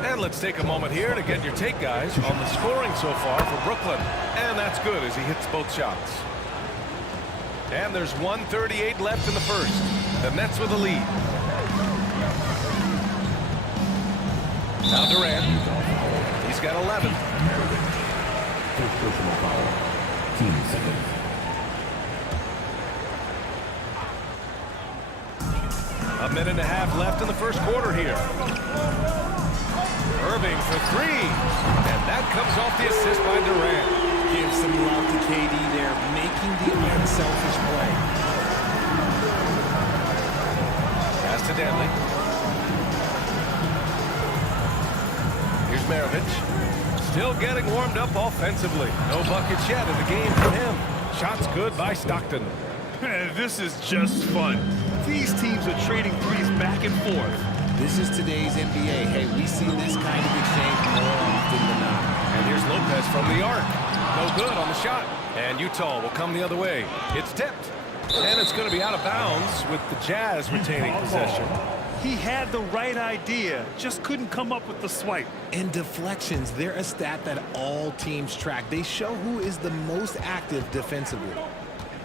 And let's take a moment here to get your take, guys, on the scoring so far for Brooklyn. And that's good as he hits both shots. And there's 1:38 left in the first. The Nets with the lead. Now Durant. He's got 11. First personal foul. Team second. A minute and a half left in the first quarter here. Irving for three. And that comes off the assist by Durant. Give some love to KD there, making the unselfish play. Pass to Danley. Here's Maravich. Still getting warmed up offensively. No buckets yet in the game for him. Shots good by Stockton. This is just fun. These teams are trading threes back and forth. This is today's NBA. Hey, we see this kind of exchange more often than not. And here's Lopez from the arc. No good on the shot. And Utah will come the other way. It's tipped. And it's going to be out of bounds with the Jazz retaining possession. He had the right idea, just couldn't come up with the swipe. And deflections, they're a stat that all teams track. They show who is the most active defensively.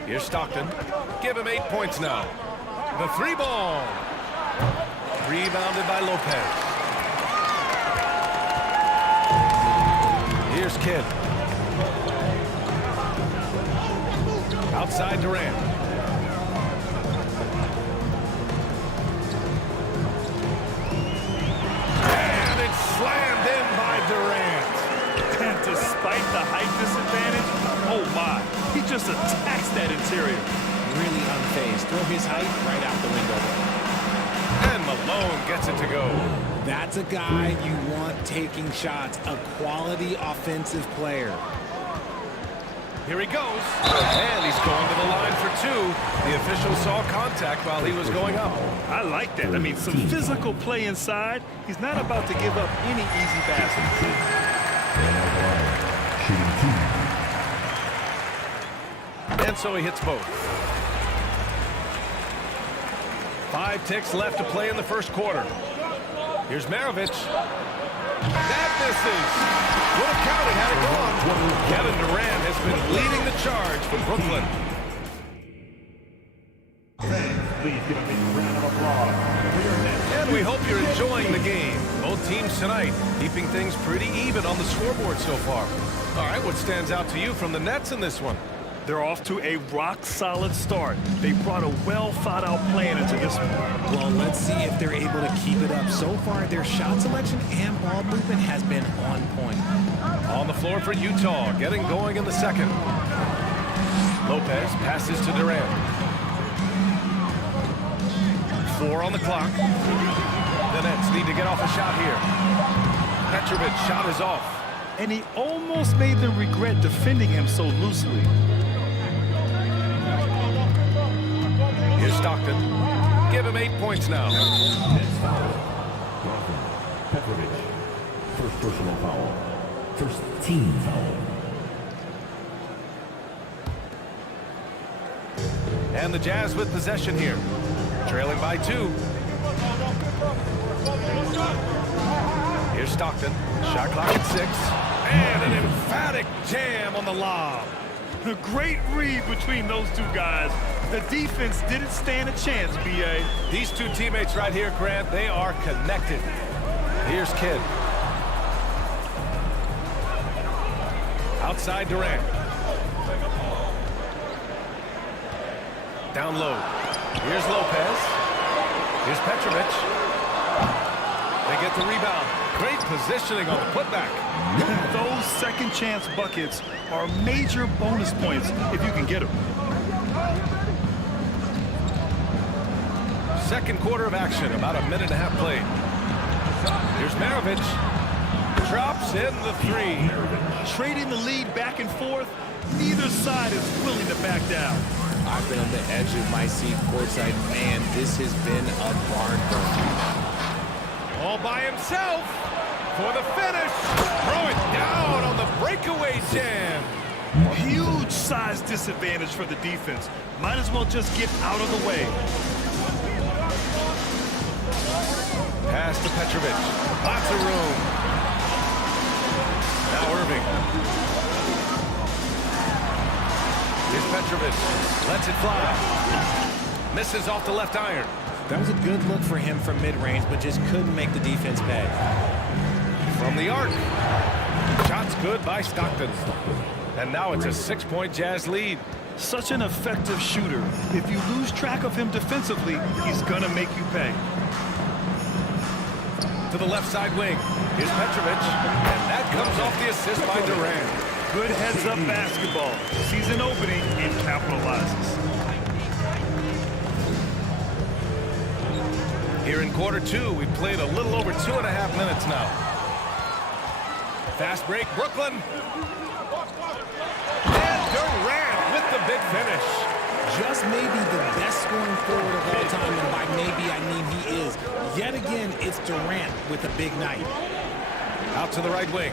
Here's Stockton. Give him 8 points now. The 3-ball. Rebounded by Lopez. Here's Kidd. Outside Durant. And it's slammed in by Durant. And despite the height disadvantage, oh my, he just attacks that interior. Really unfazed. Throw his height right out the window. And Malone gets it to go. That's a guy you want taking shots, a quality offensive player. Here he goes. And he's going to the line for 2. The official saw contact while he was going up. I like that. I mean, some physical play inside. He's not about to give up any easy baskets. And so he hits both. 5 ticks left to play in the first quarter. Here's Maravich. That misses. Would have counted had it gone. Kevin Durant has been leading the charge for Brooklyn. Please give him a round of applause. And we hope you're enjoying the game. Both teams tonight keeping things pretty even on the scoreboard so far. All right, what stands out to you from the Nets in this one? They're off to a rock-solid start. They brought a well-thought-out plan into this one. Well, let's see if they're able to keep it up. So far, their shot selection and ball movement has been on point. On the floor for Utah, getting going in the second. Lopez passes to Durant. 4 on the clock. The Nets need to get off a shot here. Petrovic shot is off. And he almost made them regret defending him so loosely. Here's Stockton. Give him 8 points now. Next foul. Petrovic. First personal foul. First team foul. And the Jazz with possession here. Trailing by 2. Here's Stockton. Shot clock at 6. And an emphatic jam on the lob. A great read between those two guys. The defense didn't stand a chance, B.A. These two teammates right here, Grant, they are connected. Here's Kidd. Outside Durant. Down low. Here's Lopez. Here's Petrovic. They get the rebound. Great positioning on the putback. Those second chance buckets are major bonus points if you can get them. Second quarter of action, about a minute and a half played. Here's Maravich. Drops in the 3. Trading the lead back and forth, neither side is willing to back down. I've been on the edge of my seat courtside. Man, this has been a barn burner. All by himself for the finish. Throw it down on the breakaway jam. Huge size disadvantage for the defense. Might as well just get out of the way. Pass to Petrovic. Lots of room. Now Irving. Here's Petrovic. Lets it fly. Misses off the left iron. That was a good look for him from mid-range, but just couldn't make the defense pay. From the arc. Shots good by Stockton. And now it's a 6-point Jazz lead. Such an effective shooter. If you lose track of him defensively, he's gonna make you pay. To the left side wing. Here's Petrovic. And that comes off the assist by Durant. Good heads-up basketball. Sees an opening and capitalizes. Here in quarter 2, we've played a little over 2.5 minutes now. Fast break, Brooklyn. And Durant with the big finish. Just maybe the best scoring forward of all time, and by maybe I mean he is. Yet again, it's Durant with a big night. Out to the right wing.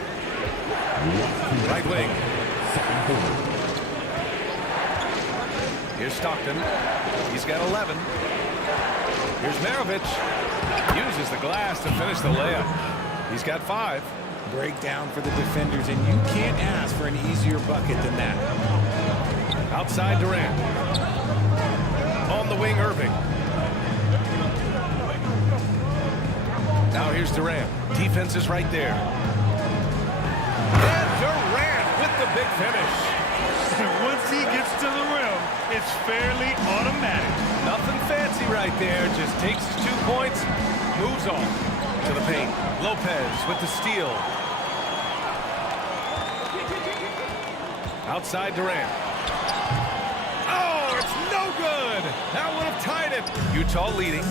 Right wing. Here's Stockton. He's got 11. Here's Maravich. Uses the glass to finish the layup. He's got 5. Breakdown for the defenders, and you can't ask for an easier bucket than that. Outside Durant. On the wing, Irving. Now here's Durant. Defense is right there. And Durant with the big finish. Once he gets to the rim, it's fairly automatic. Nothing fancy right there. Just takes his 2 points, moves on to the paint. Lopez with the steal. Outside Durant. Oh, it's no good. That would have tied it. Utah leading.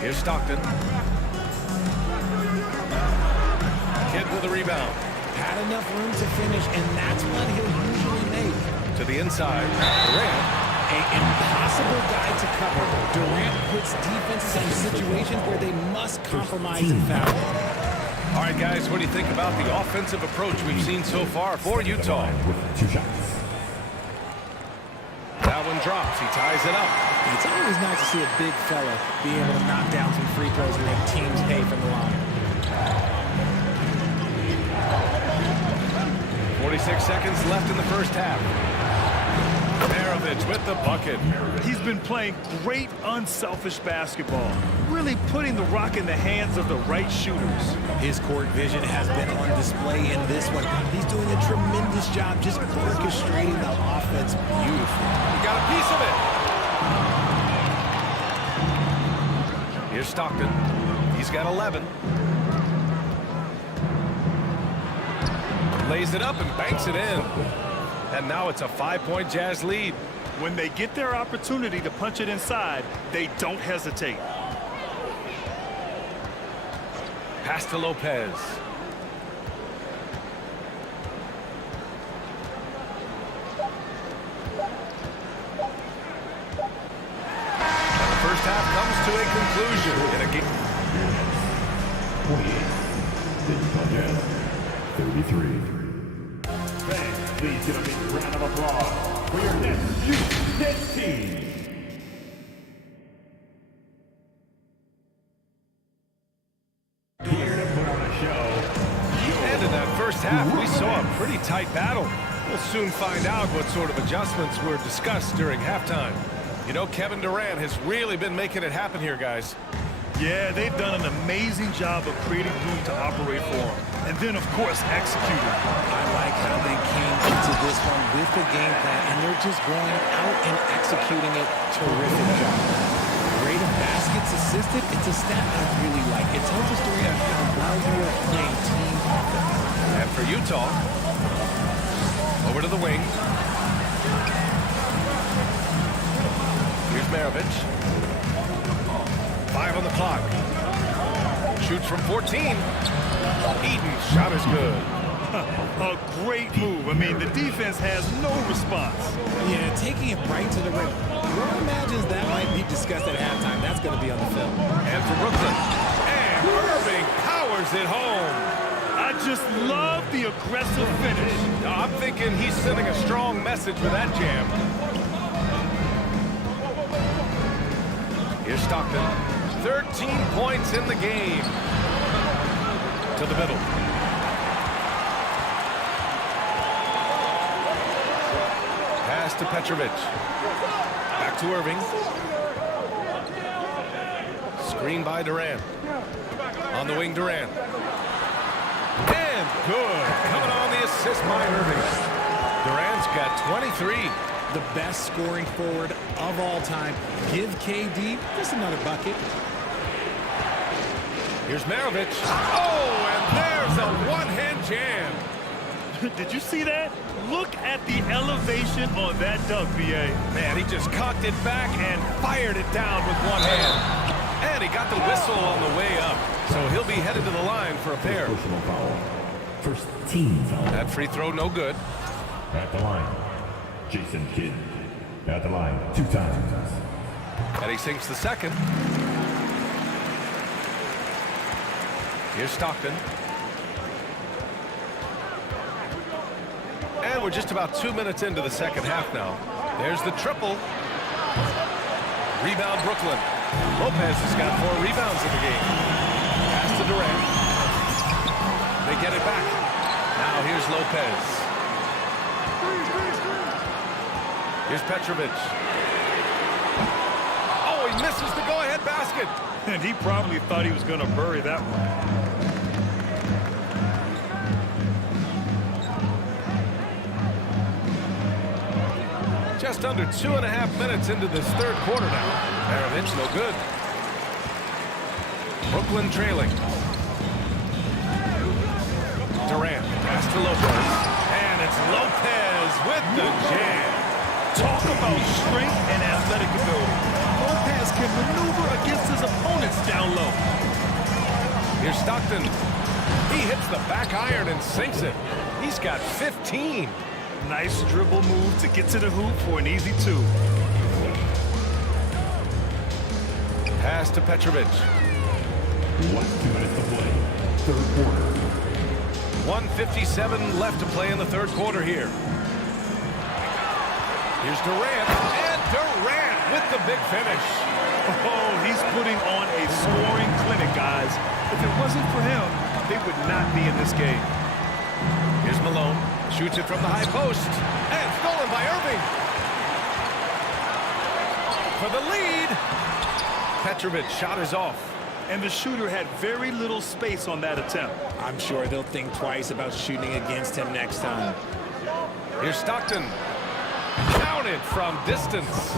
Here's Stockton. Kidd with the rebound. Had enough room to finish, and that's what he'll usually make. To the inside. Durant. An impossible guy to cover. Durant puts defenses in situations where they must compromise and foul. All right, guys, what do you think about the offensive approach we've seen so far for Utah? With 2 shots. That one drops. He ties it up. It's always nice to see a big fella be able to knock down some free throws and make teams pay from the line. 46 seconds left in the first half. Maravich with the bucket. He's been playing great unselfish basketball, really putting the rock in the hands of the right shooters. His court vision has been on display in this one. He's doing a tremendous job just orchestrating the offense beautifully. He got a piece of it. Here's Stockton. He's got 11. Lays it up and banks it in. And now it's a 5-point Jazz lead. When they get their opportunity to punch it inside, they don't hesitate. Pass to Lopez. And the first half comes to a conclusion in a game. 33. Fans, please give a big round of applause for your next U-10 team. Here to put on a show. And in that first half, we saw a pretty tight battle. We'll soon find out what sort of adjustments were discussed during halftime. You know, Kevin Durant has really been making it happen here, guys. Yeah, they've done an amazing job of creating room to operate for him. And then, of course, executing. I like how they came into this one with the game plan, and they're just going out and executing it. Terrific job. Rate of baskets assisted, it's a stat I really like. It tells a story of how well you are playing team offense. And for Utah, over to the wing. Here's Maravich. 5 on the clock. Shoots from 14. Eden's shot is good. A great move. I mean, the defense has no response. Yeah, taking it right to the rim. Who imagines that might be discussed at halftime? That's going to be on the film. And for Brooklyn. And Irving powers it home. I just love the aggressive finish. I'm thinking he's sending a strong message with that jam. Here's Stockton. 13 points in the game. To the middle. Pass to Petrovic. Back to Irving. Screen by Durant. On the wing, Durant. And good. Coming on the assist by Irving. Durant's got 23. The best scoring forward of all time. Give KD just another bucket. Here's Maravich. Oh, and there's a one-hand jam. Did you see that? Look at the elevation on that dunk, B.A. Man, he just cocked it back and fired it down with one hand. And he got the whistle on the way up. So he'll be headed to the line for a pair. Personal foul. First team foul. That free throw no good. At the line, Jason Kidd. At the line 2 times. And he sinks the second. Here's Stockton. And we're just about 2 minutes into the second half now. There's the triple. Rebound Brooklyn. Lopez has got 4 rebounds in the game. Pass to Durant. They get it back. Now here's Lopez. Here's Petrovic. Oh, he misses the go-ahead basket. And he probably thought he was going to bury that one. Just under 2.5 minutes into this third quarter now. Petrovic, no good. Brooklyn trailing. Durant, pass to Lopez. And it's Lopez with the jam. Talk about strength and athletic ability. Lopez can maneuver against his opponents down low. Here's Stockton. He hits the back iron and sinks it. He's got 15. Nice dribble move to get to the hoop for an easy 2. Pass to Petrovic. 1 minute to play. Third quarter. 1:57 left to play in the third quarter here. Here's Durant. And Durant with the big finish. Oh, he's putting on a scoring clinic, guys. If it wasn't for him, they would not be in this game. Here's Malone. Shoots it from the high post. And stolen by Irving. For the lead. Petrovic shot is off. And the shooter had very little space on that attempt. I'm sure they'll think twice about shooting against him next time. Here's Stockton. Counted from distance.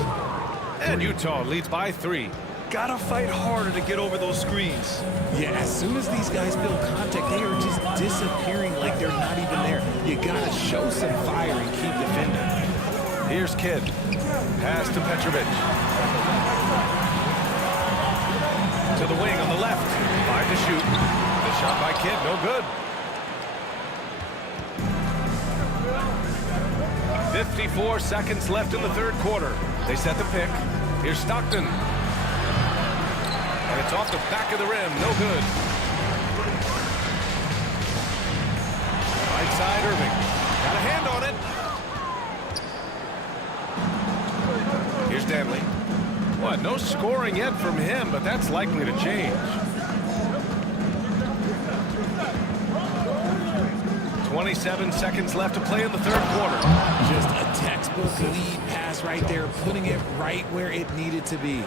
And Utah leads by 3. Gotta fight harder to get over those screens. Yeah, as soon as these guys feel contact, they are just disappearing like they're not even there. You gotta show some fire and keep defending. Here's Kidd. Pass to Petrovic. To the wing on the left. 5 to shoot. The shot by Kidd, no good. 54 seconds left in the third quarter. They set the pick. Here's Stockton. And it's off the back of the rim. No good. Right side, Irving. Got a hand on it. Here's Danley. What? No scoring yet from him, but that's likely to change. 27 seconds left to play in the third quarter. Just a textbook lead pass right there, putting it right where it needed to be.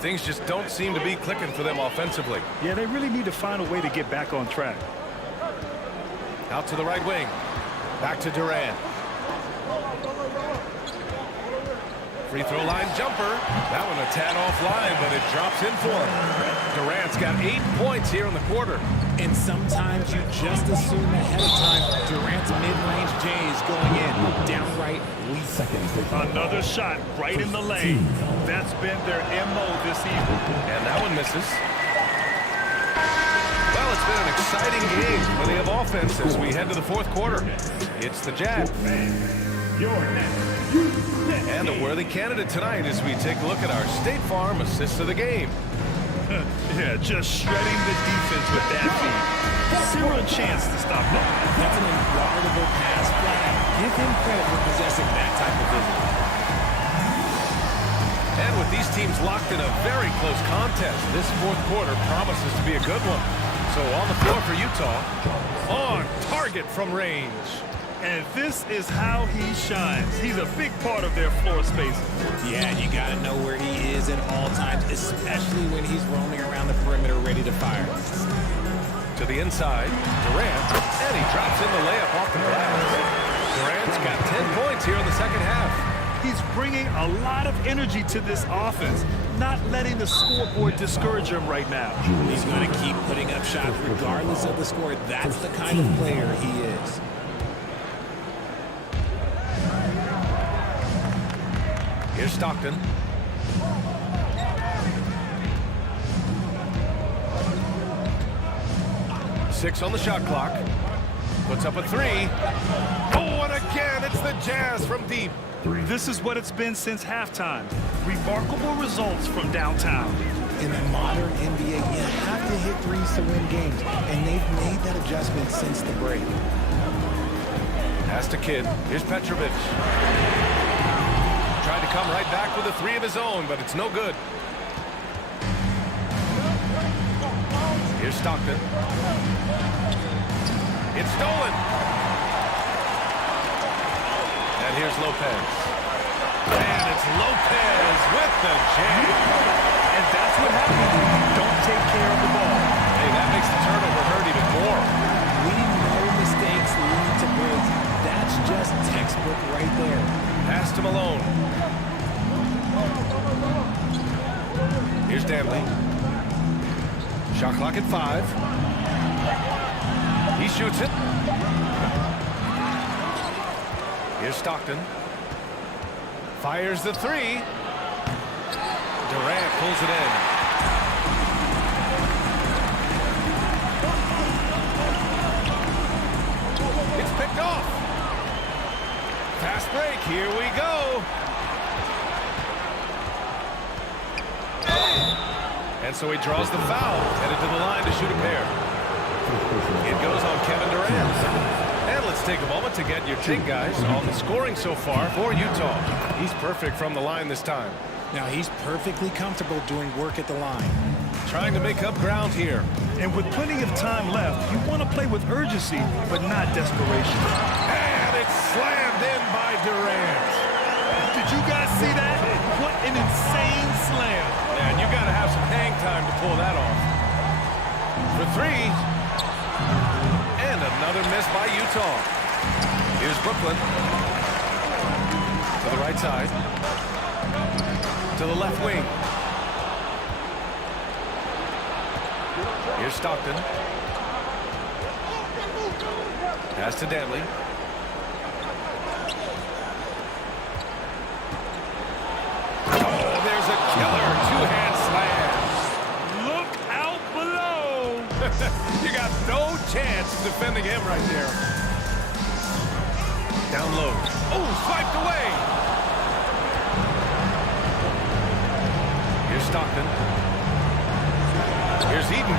Things just don't seem to be clicking for them offensively. Yeah, they really need to find a way to get back on track. Out to the right wing. Back to Durant. Free throw line jumper. That one a tad offline, but it drops in for him. Durant's got 8 points here in the quarter. And sometimes you just assume ahead of time Durant's mid-range J is going in. Downright weak. Another shot right in the lane. That's been their MO this evening. And that one misses. Well, it's been an exciting game, plenty of offense as we head to the fourth quarter. It's the Jazz. And a worthy candidate tonight as we take a look at our State Farm assist of the game. Yeah, just shredding the defense with that feed. Zero chance to stop that. That's an unguardable pass. Flat out. Give him credit for possessing that type of vision. And with these teams locked in a very close contest, this fourth quarter promises to be a good one. So on the floor for Utah, on target from range. And this is how he shines. He's a big part of their floor space. Yeah, you got to know where he is at all times, especially when he's roaming around the perimeter ready to fire. To the inside, Durant, and he drops in the layup off the glass. Durant's got 10 points here in the second half. He's bringing a lot of energy to this offense, not letting the scoreboard discourage him right now. He's going to keep putting up shots regardless of the score. That's the kind of player he is. Here's Stockton. Six on the shot clock. Puts up a 3. Oh, and again, it's the Jazz from deep. This is what it's been since halftime. Remarkable results from downtown. In the modern NBA, you have to hit threes to win games, and they've made that adjustment since the break. Pass to Kidd. Here's Petrovic. Tried to come right back with a three of his own, but it's no good. Here's Stockton. It's stolen. And here's Lopez. And it's Lopez with the jam. And that's what happens when you don't take care of the ball. Hey, that makes the turnover hurt even more. Winning no mistakes lead to breaks. That's just textbook right there. Pass to Malone. Here's Danley. Shot clock at 5. He shoots it. Here's Stockton. Fires the three. Durant pulls it in. It's picked off. Fast break. Here we go. And so he draws the foul, headed to the line to shoot a pair. It goes on Kevin Durant. And let's take a moment to get your take, guys, on the scoring so far for Utah. He's perfect from the line this time. Now he's perfectly comfortable doing work at the line. Trying to make up ground here. And with plenty of time left, you want to play with urgency, but not desperation. And it's slammed in by Durant. Did you guys see that? What an insane slam. Yeah, and you got to have some hang time to pull that off. For three. And another miss by Utah. Here's Brooklyn. To the right side. To the left wing. Here's Stockton. Pass to Danley. Oh, there's a killer two-hand slam. Look out below. You got no chance defending him right there. Down low. Oh, swiped away. Here's Stockton. Here's Eden.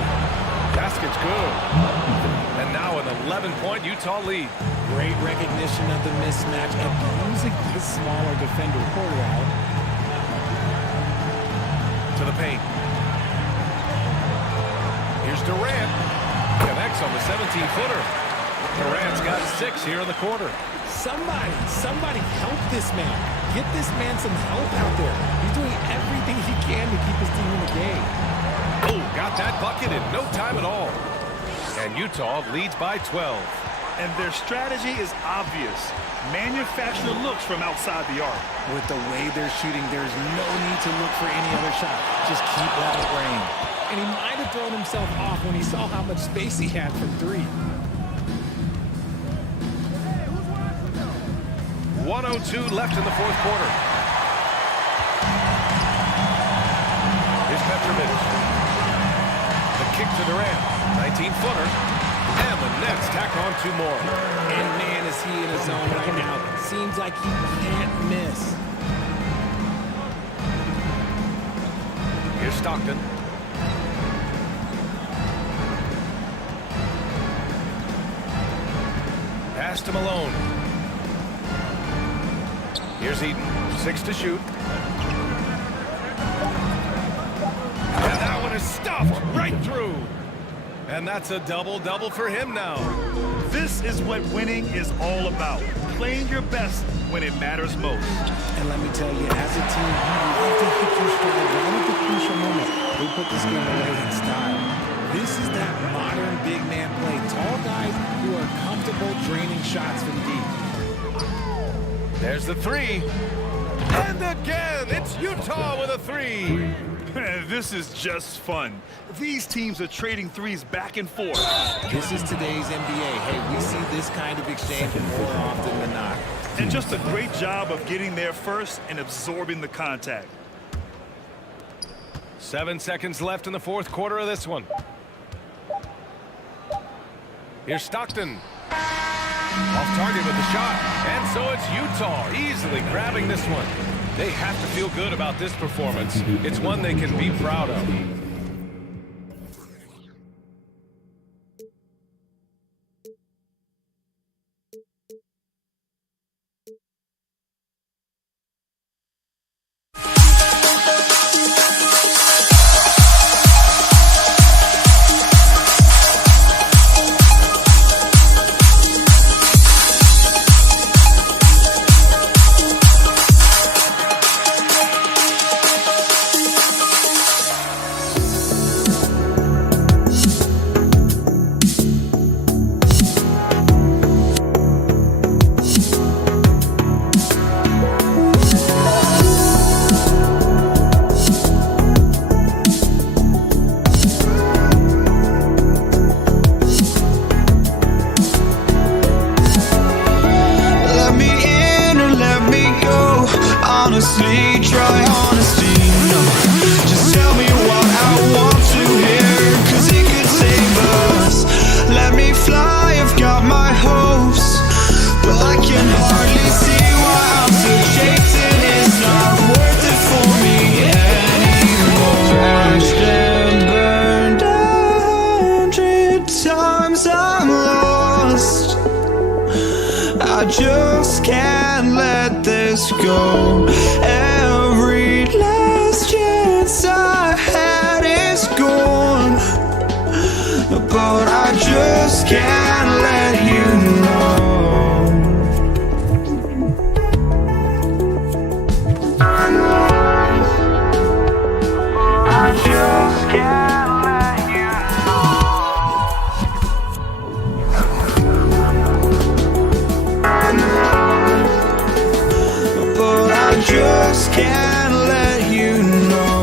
Basket's good. And now an 11-point Utah lead. Great recognition of the mismatch and using the smaller defender Porter out. To the paint. Here's Durant. Connects on the 17-footer. Durant's got 6 here in the quarter. Somebody help this man. Get this man some help out there. He's doing everything he can to keep his team in the game. Oh, got that bucket in no time at all. And Utah leads by 12. And their strategy is obvious. Manufacture looks from outside the arc. With the way they're shooting, there's no need to look for any other shot. Just keep letting it rain. And he might have thrown himself off when he saw how much space he had from 3. 1:02 left in the fourth quarter. Here's Petrovic. The kick to Durant. 19-footer. And the Nets tack on 2 more. And man, is he in a zone right now. Seems like he can't miss. Here's Stockton. Pass to Malone. Here's Eden. 6 to shoot. And that one is stuffed right through. And that's a double-double for him now. This is what winning is all about. Playing your best when it matters most. And let me tell you, as a team, you love to hit your stride right at the crucial moment. They put this game away in style. This is that modern big man play. Tall guys who are comfortable draining shots from deep. There's the 3. And again, it's Utah with a 3. This is just fun. These teams are trading threes back and forth. This is today's NBA. Hey, we see this kind of exchange more often than not. And just a great job of getting there first and absorbing the contact. 7 seconds left in the fourth quarter of this one. Here's Stockton. Off target with the shot. And so it's Utah easily grabbing this one. They have to feel good about this performance. It's one they can be proud of. honestly, try honesty. No, just tell me what I want to hear, 'cause it could save us. Let me fly, I've got my hopes, but I can hardly see why I'm still chasing. It's not worth it for me anymore. Crashed and burned 100 times, I'm lost. I just can't let this go. Every last chance I had is gone, but I just can't let you know. I just can't let you know. But I just can't let you know.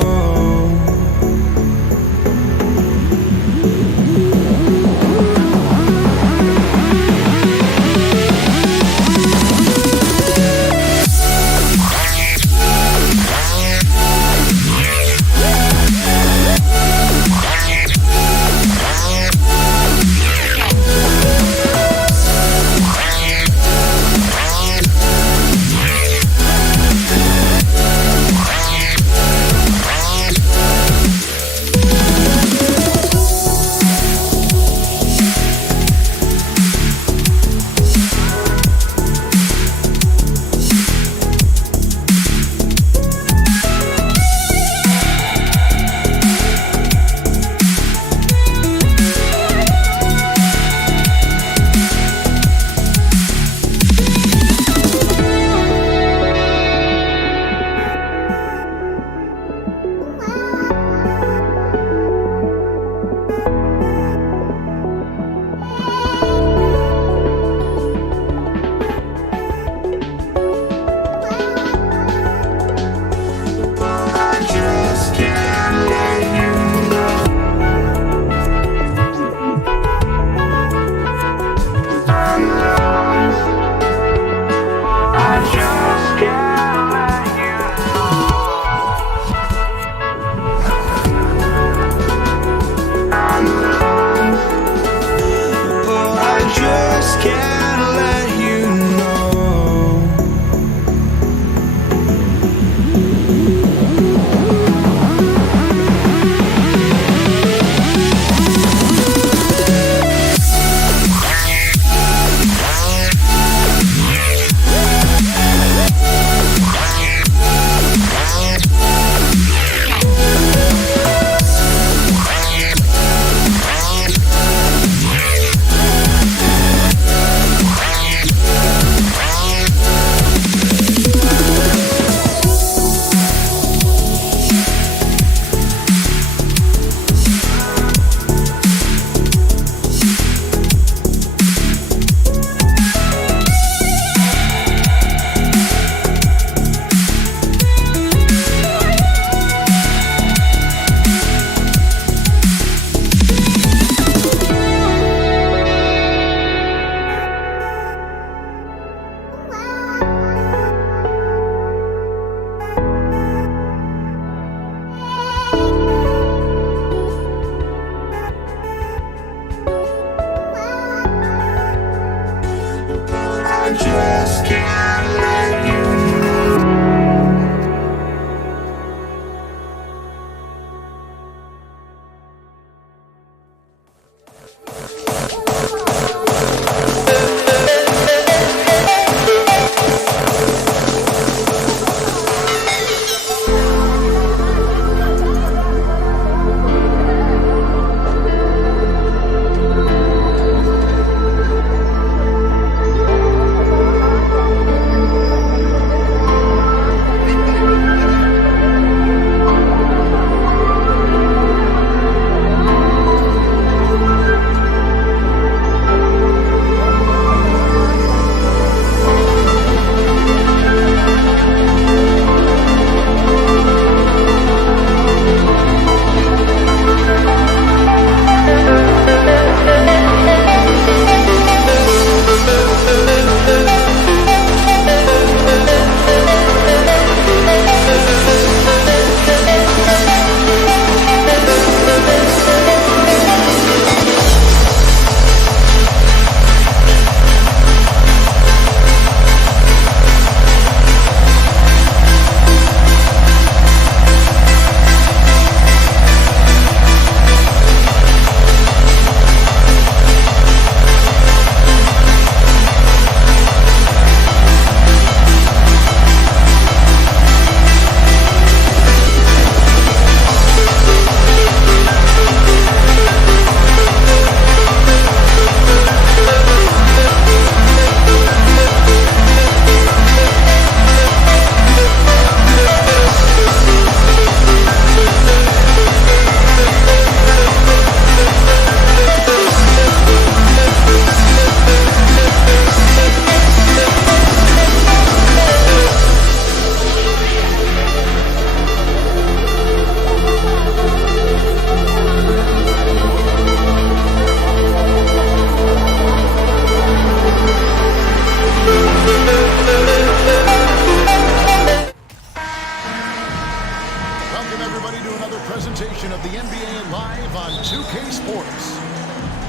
2K Sports.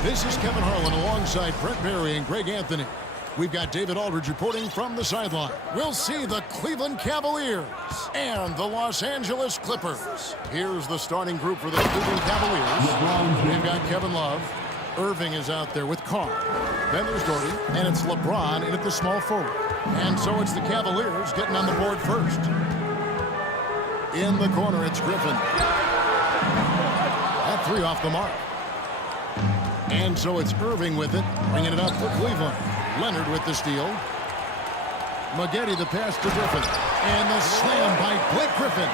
This is Kevin Harlan alongside Brent Barry and Greg Anthony. We've got David Aldridge reporting from the sideline. We'll see the Cleveland Cavaliers and the Los Angeles Clippers. Here's the starting group for the Cleveland Cavaliers. We've got Kevin Love. Irving is out there with Carr. Then there's Doherty, and it's LeBron in at the small forward. And so it's the Cavaliers getting on the board first. In the corner, it's Griffin. That three off the mark. And so it's Irving with it, bringing it up for Cleveland. Leonard with the steal. Maggette the pass to Griffin. And the slam by Blake Griffin.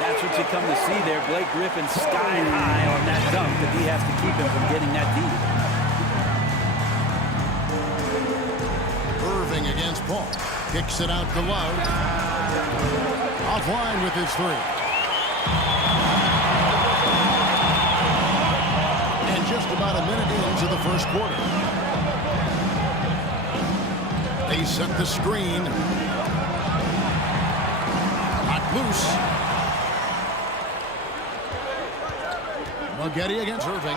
That's what you come to see there. Blake Griffin sky high on that dunk, but he has to keep him from getting that deep. Irving against Paul. Kicks it out to Love. Offline with his three. And just about a minute into the first quarter. They set the screen. Not loose. Maggette against Irving.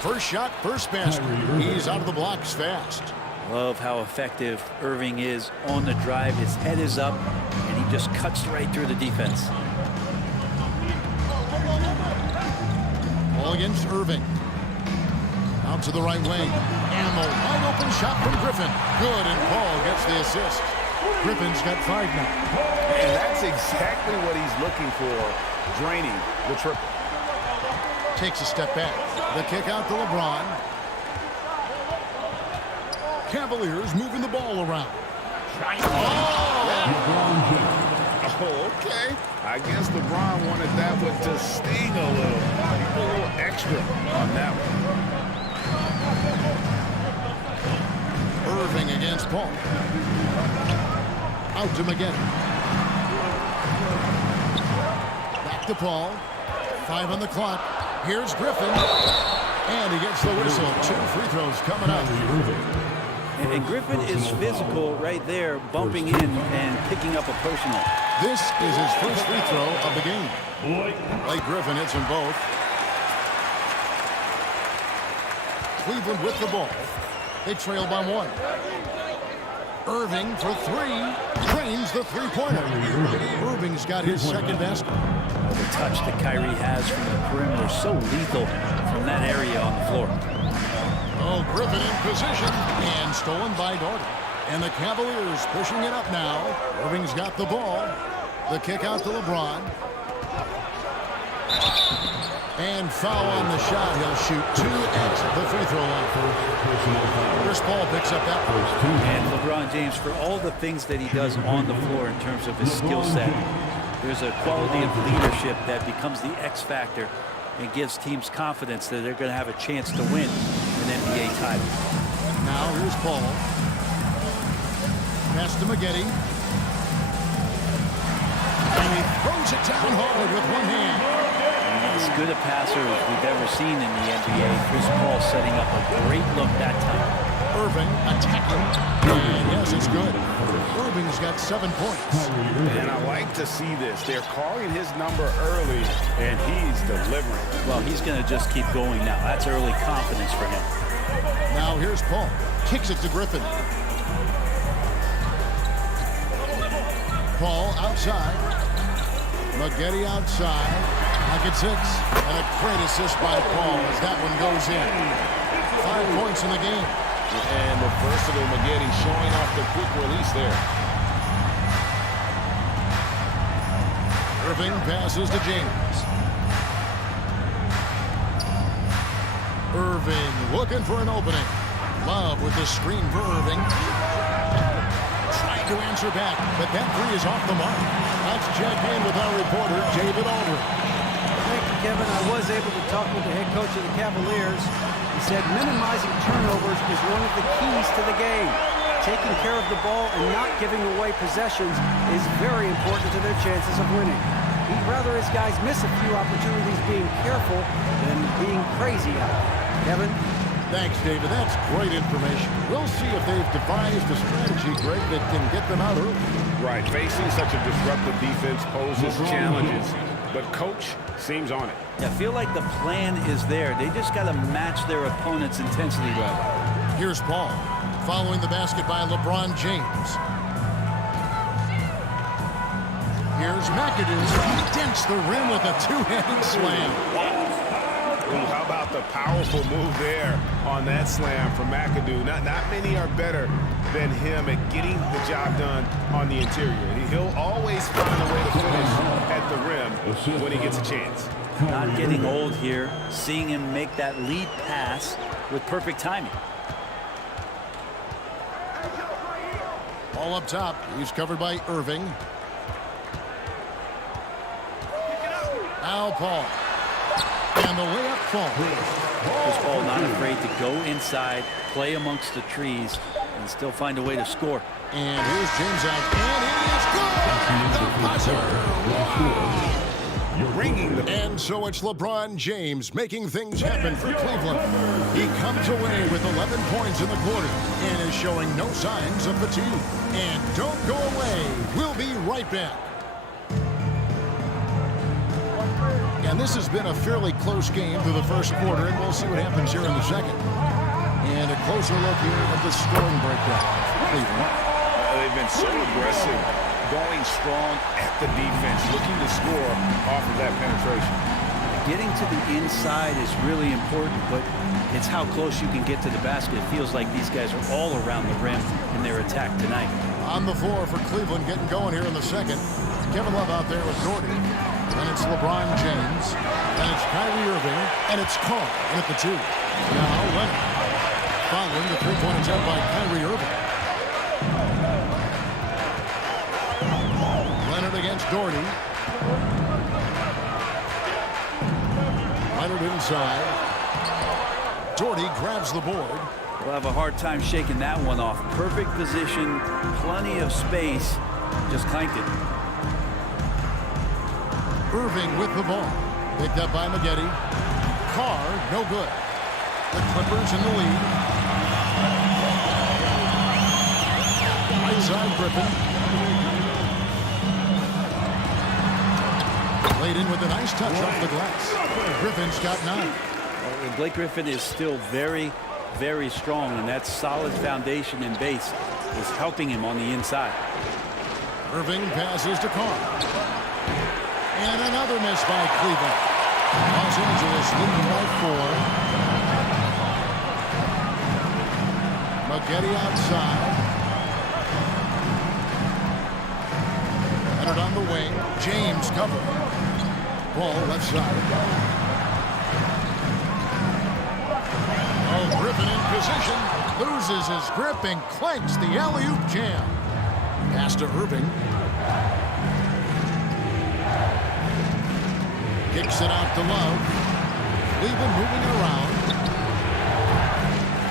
First shot, first basket. He's out of the blocks fast. Love how effective Irving is on the drive. His head is up, and he just cuts right through the defense. Ball against Irving. Out to the right wing. And the wide open shot from Griffin. Good, and Paul gets the assist. Griffin's got 5 now. And that's exactly what he's looking for, draining the triple. Takes a step back. The kick out to LeBron. Cavaliers moving the ball around. Oh, okay. I guess LeBron wanted that one to sting a little extra on that one. Irving against Paul. Out to Maggette. Back to Paul. 5 on the clock. Here's Griffin. And he gets the whistle. 2 free throws coming up. And Griffin is physical right there, bumping in and picking up a personal. This is his first free throw of the game. Blake Griffin hits them both. Cleveland with the ball. They trail by 1. Irving for 3. Drains the three-pointer. Irving's got his second basket. The touch that Kyrie has from the perimeter, so lethal from that area on the floor. Oh, Griffin in position and stolen by Doherty. And the Cavaliers pushing it up now. Irving's got the ball. The kick out to LeBron. And foul on the shot. He'll shoot 2 at the free throw line. Chris Paul picks up that first 2. And LeBron James, for all the things that he does on the floor in terms of his skill set, there's a quality of leadership that becomes the X factor and gives teams confidence that they're going to have a chance to win an NBA title. Now here's Paul. Pass to Maggette. And he throws it down hard with one hand. As good a passer as we've ever seen in the NBA. Chris Paul setting up a great look that time. Irving attacking. And yes, it's good. Irving's got 7 points. And I like to see this. They're calling his number early, and he's delivering. Well, he's going to just keep going now. That's early confidence for him. Now here's Paul. Kicks it to Griffin. Paul outside. Maggette outside. Pocket 6. And a great assist by Paul as that one goes in. 5 points in the game. And the versatile Maggette showing off the quick release there. Irving passes to James. Irving looking for an opening. Love with the screen for Irving. Trying to answer back, but that three is off the mark. Let's check in with our reporter, David Aldridge. Thank you, Kevin. I was able to talk with the head coach of the Cavaliers. He said minimizing turnovers is one of the keys to the game. Taking care of the ball and not giving away possessions is very important to their chances of winning. He'd rather his guys miss a few opportunities being careful than being crazy out there. Kevin? Thanks, David. That's great information. We'll see if they've devised a strategy, Greg, that can get them out early. Right. Facing such a disruptive defense poses challenges. but Coach seems on it. I feel like the plan is there. They just got to match their opponent's intensity level. Here's Paul, following the basket by LeBron James. Here's McAdoo. He dents the rim with a two-handed slam. Ooh, how about the powerful move there on that slam from McAdoo? Not many are better than him at getting the job done on the interior. He'll always find a way to finish at the rim when he gets a chance. Not getting old here, seeing him make that lead pass with perfect timing. All up top. He's covered by Irving. Now Paul. And the layup falls. This Paul not afraid to go inside, play amongst the trees, and still find a way to score. And here's James out. And it is good! The buzzer! Ringing the... And so it's LeBron James making things happen for Cleveland. He comes away with 11 points in the quarter and is showing no signs of fatigue. And don't go away. We'll be right back. And this has been a fairly close game through the first quarter, and we'll see what happens here in the second. And a closer look here at the scoring breakdown. Cleveland. They've been so aggressive, going strong at the defense, looking to score off of that penetration. Getting to the inside is really important, but it's how close you can get to the basket. It feels like these guys are all around the rim in their attack tonight. On the floor for Cleveland, getting going here in the second. Kevin Love out there with Doherty. And it's LeBron James. And it's Kyrie Irving. And it's Carl in at the 2. Now Leonard. Following the three-point attempt by Kyrie Irving. Leonard against Doherty. Leonard inside. Doherty grabs the board. We'll have a hard time shaking that one off. Perfect position, plenty of space. Just clanked it. Irving with the ball. Picked up by Maggette. Carr, no good. The Clippers in the lead. Right side, Griffin. Laid in with a nice touch off the glass. Griffin's got 9. And Blake Griffin is still very, very strong, and that solid foundation and base is helping him on the inside. Irving passes to Carr. And another miss by Cleveland. Los Angeles leading by 4. Maggette outside. Leonard on the wing. James covered. Ball left side. Oh, Griffin in position. Loses his grip and clanks the alley-oop jam. Pass to Irving. Kicks it out to Love. Cleveland moving it around.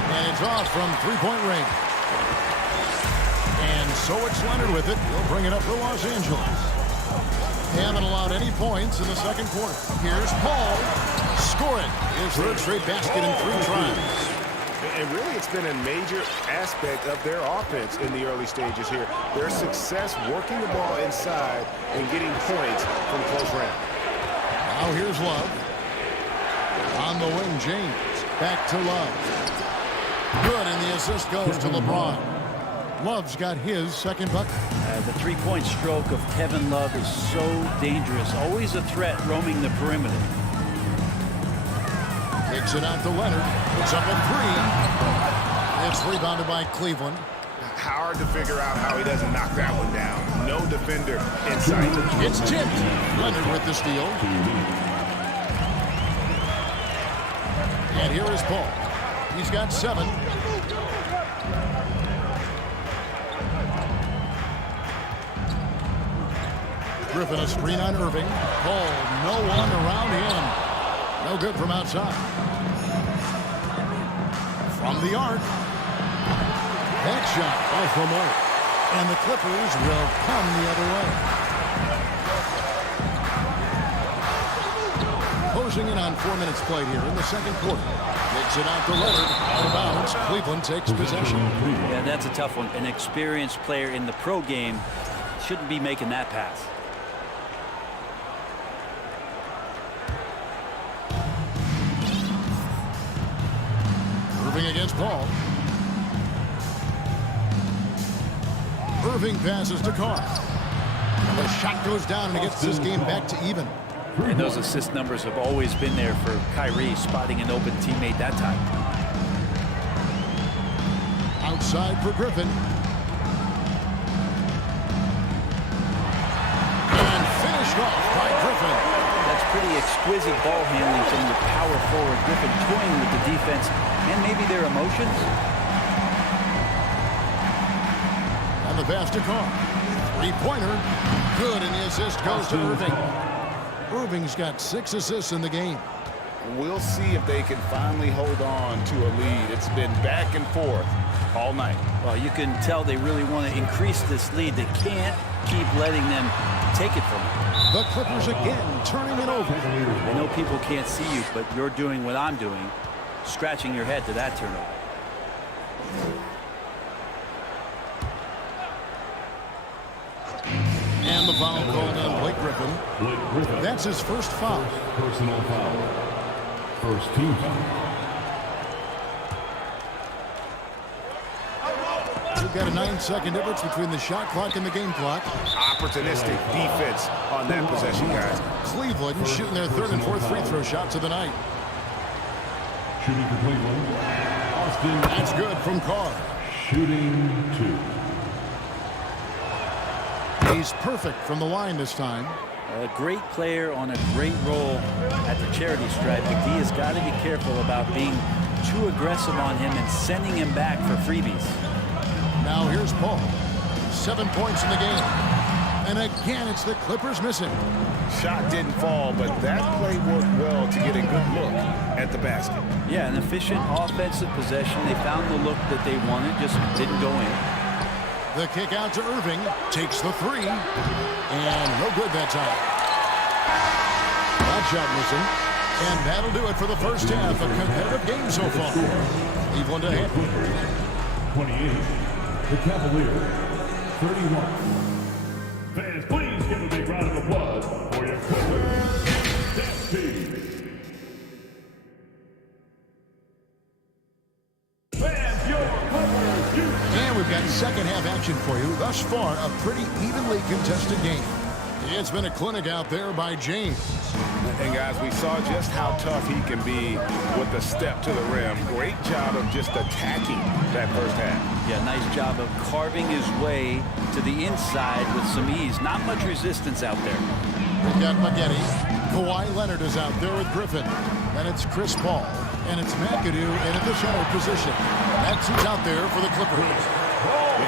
And it's off from three-point range. And so it's Leonard with it. He'll bring it up for Los Angeles. They haven't allowed any points in the second quarter. Here's Paul. Scoring his third straight basket in 3 tries. And really, it's been a major aspect of their offense in the early stages here. Their success working the ball inside and getting points from close range. Now here's Love. On the wing, James. Back to Love. Good, and the assist goes to LeBron. Love's got his second bucket. The three-point stroke of Kevin Love is so dangerous. Always a threat roaming the perimeter. Kicks it out to Leonard. Puts up a 3. It's rebounded by Cleveland. Hard to figure out how he doesn't knock that one down. No defender in sight. It's tipped. Leonard with the steal. And here is Paul. He's got 7. Griffin a screen on Irving. Paul, no one around him. No good from outside. From the arc. That shot off the mark. And the Clippers will come the other way. Closing in on 4 minutes played here in the second quarter. Kicks it out to Leonard. Out of bounds. Cleveland takes possession. Yeah, that's a tough one. An experienced player in the pro game shouldn't be making that pass. Irving against Paul. Irving passes to Carr. And the shot goes down, and it gets this game back to even. And those assist numbers have always been there for Kyrie, spotting an open teammate that time. Outside for Griffin. And finished off by Griffin. That's pretty exquisite ball handling from the power forward. Griffin toying with the defense and maybe their emotions. And the pass to Carr. Three-pointer. Good, and the assist goes to Irving. Irving's got 6 assists in the game. We'll see if they can finally hold on to a lead. It's been back and forth all night. Well, you can tell they really want to increase this lead. They can't keep letting them take it from them. The Clippers again turning it over. I know people can't see you, but you're doing what I'm doing, scratching your head to that turnover. And the foul called on Blake Griffin. That's his first foul. Personal foul. First team foul. We've got a 9-second difference between the shot clock and the game clock. Opportunistic defense on that possession, guys. Cleveland shooting their third and fourth free throw shots of the night. Shooting for Cleveland. Austin. That's good from Carr. Shooting 2. He's perfect from the line this time. A great player on a great role at the charity stripe. McGee has got to be careful about being too aggressive on him and sending him back for freebies. Now here's Paul. 7 points in the game. And again, it's the Clippers missing. Shot didn't fall, but that play worked well to get a good look at the basket. Yeah, an efficient offensive possession. They found the look that they wanted, just didn't go in. The kick out to Irving, takes the three, and no good that time. That shot missing, and that'll do it for the first half. A competitive game so far. Cleveland ahead. 28. The Cavaliers. 31. Fans, please give a big round of applause for your Clippers. Dempsey. And we've got second half action for you. Thus far, a pretty evenly contested game. It's been a clinic out there by James. And guys, we saw just how tough he can be with the step to the rim. Great job of just attacking that first half. Yeah, nice job of carving his way to the inside with some ease. Not much resistance out there. We've got Maggette. Kawhi Leonard is out there with Griffin. And it's Chris Paul. And it's McAdoo in at the center position. That's who's out there for the Clippers.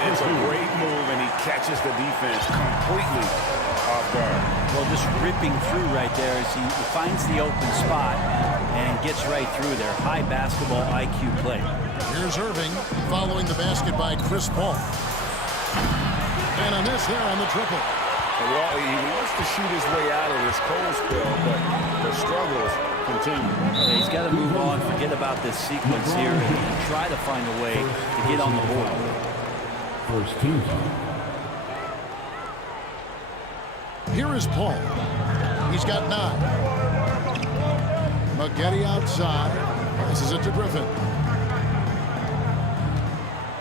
It's a great move, and he catches the defense completely off guard. Well, just ripping through right there as he finds the open spot and gets right through there. High basketball IQ play. Here's Irving following the basket by Chris Paul. And a miss there on the triple. Well, he wants to shoot his way out of this cold spell, but the struggles continue. Yeah, he's got to move on, forget about this sequence here, and try to find a way to get on the board. First team foul. Here is Paul. He's got 9. Maggette outside. Passes it to Griffin.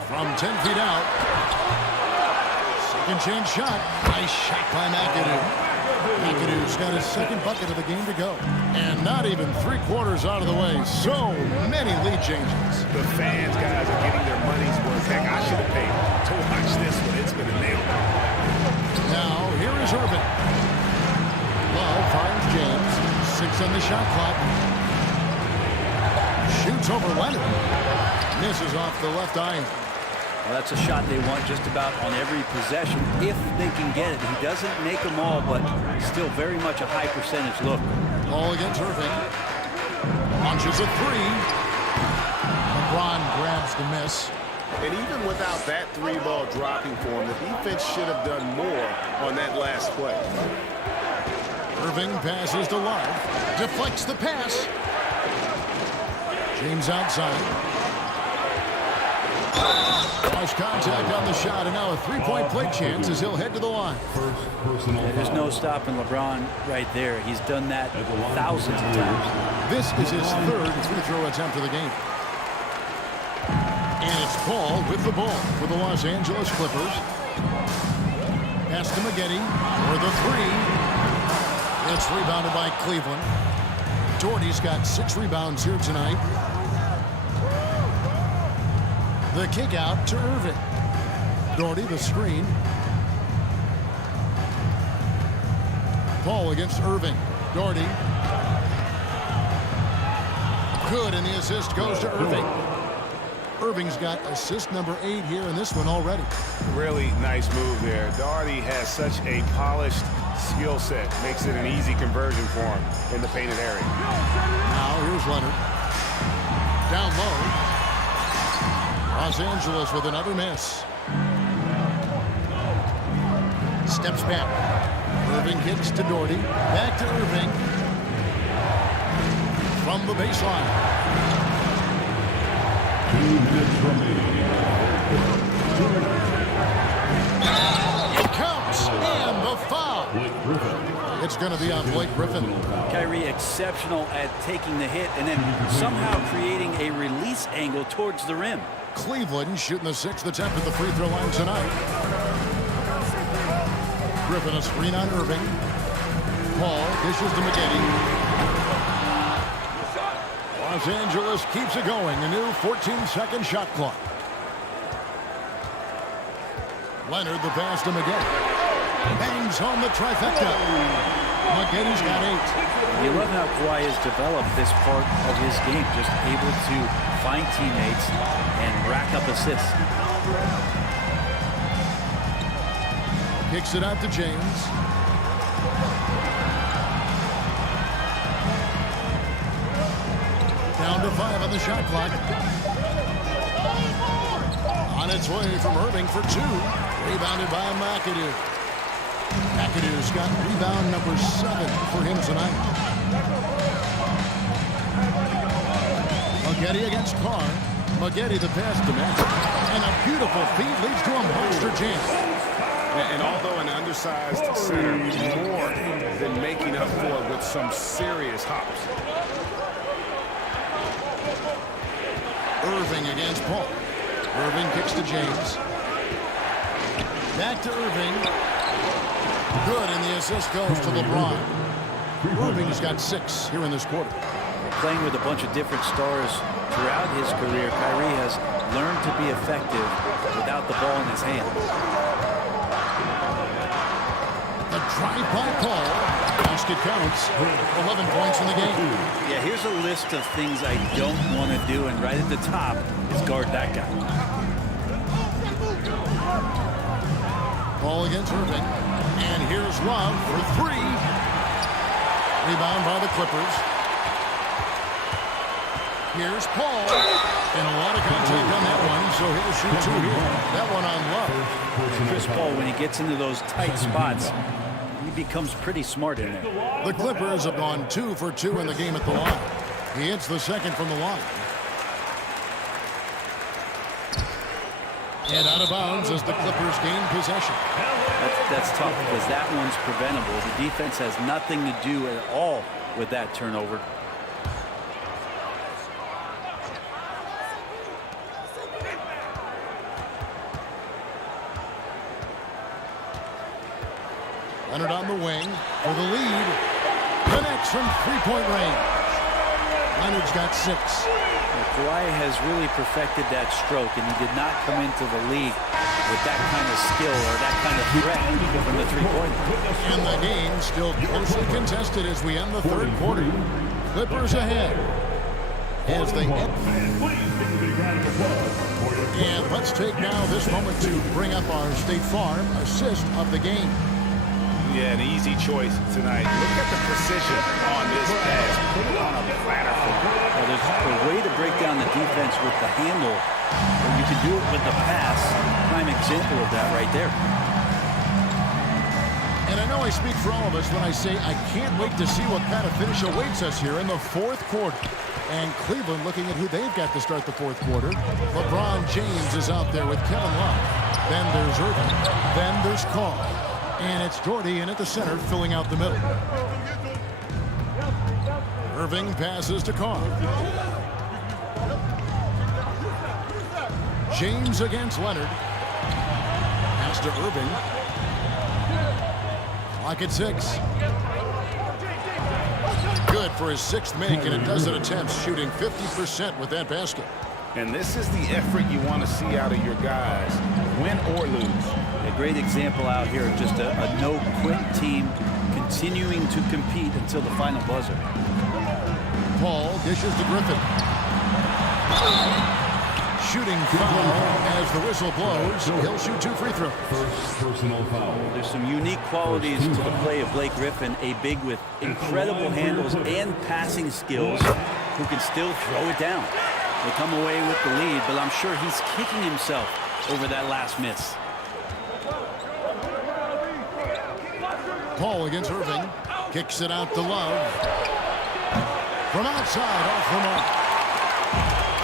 From 10 feet out. Second chance shot. Nice shot by McAdoo. McAdoo's got his second bucket of the game to go. And not even 3/4 out of the way. So many lead changes. The fans, guys, are getting their money's worth. Heck, I should have paid to watch this one. It's been a nail. Now, here is Irving. Love finds James. 6 on the shot clock. Shoots over Leonard. Misses off the left iron. Well, that's a shot they want just about on every possession if they can get it. He doesn't make them all, but still very much a high percentage look. Ball against Irving. Launches a 3. LeBron grabs the miss. And even without that 3-ball dropping for him, the defense should have done more on that last play. Irving passes to Love. Deflects the pass. James outside. Nice contact on the shot, and now a 3-point play chance as he'll head to the line. Yeah, there's no stopping LeBron right there. He's done that thousands of times. This is his third free throw attempt of the game. Paul with the ball for the Los Angeles Clippers. Pass to Maggette for the three. It's rebounded by Cleveland. Doherty's got 6 rebounds here tonight. The kick out to Irving. Doherty the screen. Paul against Irving. Doherty. Good, and the assist goes to Irving. Irving's got assist number 8 here in this one already. Really nice move there. Doherty has such a polished skill set. Makes it an easy conversion for him in the painted area. Now here's Leonard. Down low. Los Angeles with another miss. Steps back. Irving kicks to Doherty. Back to Irving. From the baseline. 2 minutes remaining. It counts. And the foul. It's going to be on Blake Griffin. Kyrie exceptional at taking the hit and then somehow creating a release angle towards the rim. Cleveland shooting the 6th attempt at the free throw line tonight. Griffin a screen on Irving. Paul dishes to Maggette. Los Angeles keeps it going. A new 14-second shot clock. Leonard the pass to Maggette. Bangs home the trifecta. Maggette's got 8. You love how Kawhi has developed this part of his game, just able to find teammates and rack up assists. Kicks it out to James. Down to 5 on the shot clock. On its way from Irving for 2. Rebounded by McAdoo. McAdoo's got rebound number 7 for him tonight. Maggette against Carr. Maggette the pass to Matt. And a beautiful feed leads to a monster jam. And although an undersized center, more than making up for it with some serious hops. Irving against Paul. Irving kicks to James. Back to Irving. Good, and the assist goes to LeBron. Irving's got 6 here in this quarter. Playing with a bunch of different stars throughout his career, Kyrie has learned to be effective without the ball in his hand. The drive by Paul. Basket counts. 11 points in the game. Yeah, here's a list of things I don't want to do, and right at the top is guard that guy. Paul against Irving. And here's Love for 3. Rebound by the Clippers. Here's Paul. And a lot of contact on that one, so he'll shoot 2 here. That one on Love. Chris Paul, when he gets into those tight spots, he becomes pretty smart in there. The Clippers have gone 2 for 2 in the game at the line. He hits the second from the line. And out of bounds as the Clippers gain possession. That's tough because that one's preventable. The defense has nothing to do at all with that turnover. Leonard on the wing for the lead. Connects from 3-point range. Leonard's got 6. Kawhi has really perfected that stroke, and he did not come into the league with that kind of skill or that kind of threat from the 3-point. And the game still closely contested as we end the 3rd quarter. Clippers ahead as they end. And let's take now this moment to bring up our State Farm assist of the game. Yeah, an easy choice tonight. Look at the precision on this pass. Put it on a platter for him. Well, there's a way to break down the defense with the handle, or you can do it with the pass. Prime example of that right there. And I know I speak for all of us when I say I can't wait to see what kind of finish awaits us here in the 4th quarter. And Cleveland looking at who they've got to start the 4th quarter. LeBron James is out there with Kevin Love. Then there's Irving. Then there's Carr. And it's Doherty in at the center, filling out the middle. Irving passes to Carr. James against Leonard. Pass to Irving. Clock at 6. Good for his 6th make and a dozen attempts, shooting 50% with that basket. And this is the effort you want to see out of your guys, win or lose. A great example out here of just a no-quit team continuing to compete until the final buzzer. Paul dishes to Griffin. Shooting foul as the whistle blows. He'll shoot 2 free throws. First personal foul. There's some unique qualities to the play of Blake Griffin, a big with incredible handles and passing skills who can still throw it down. They come away with the lead, but I'm sure he's kicking himself over that last miss. Paul against Irving. Kicks it out to Love. From outside, off the mark.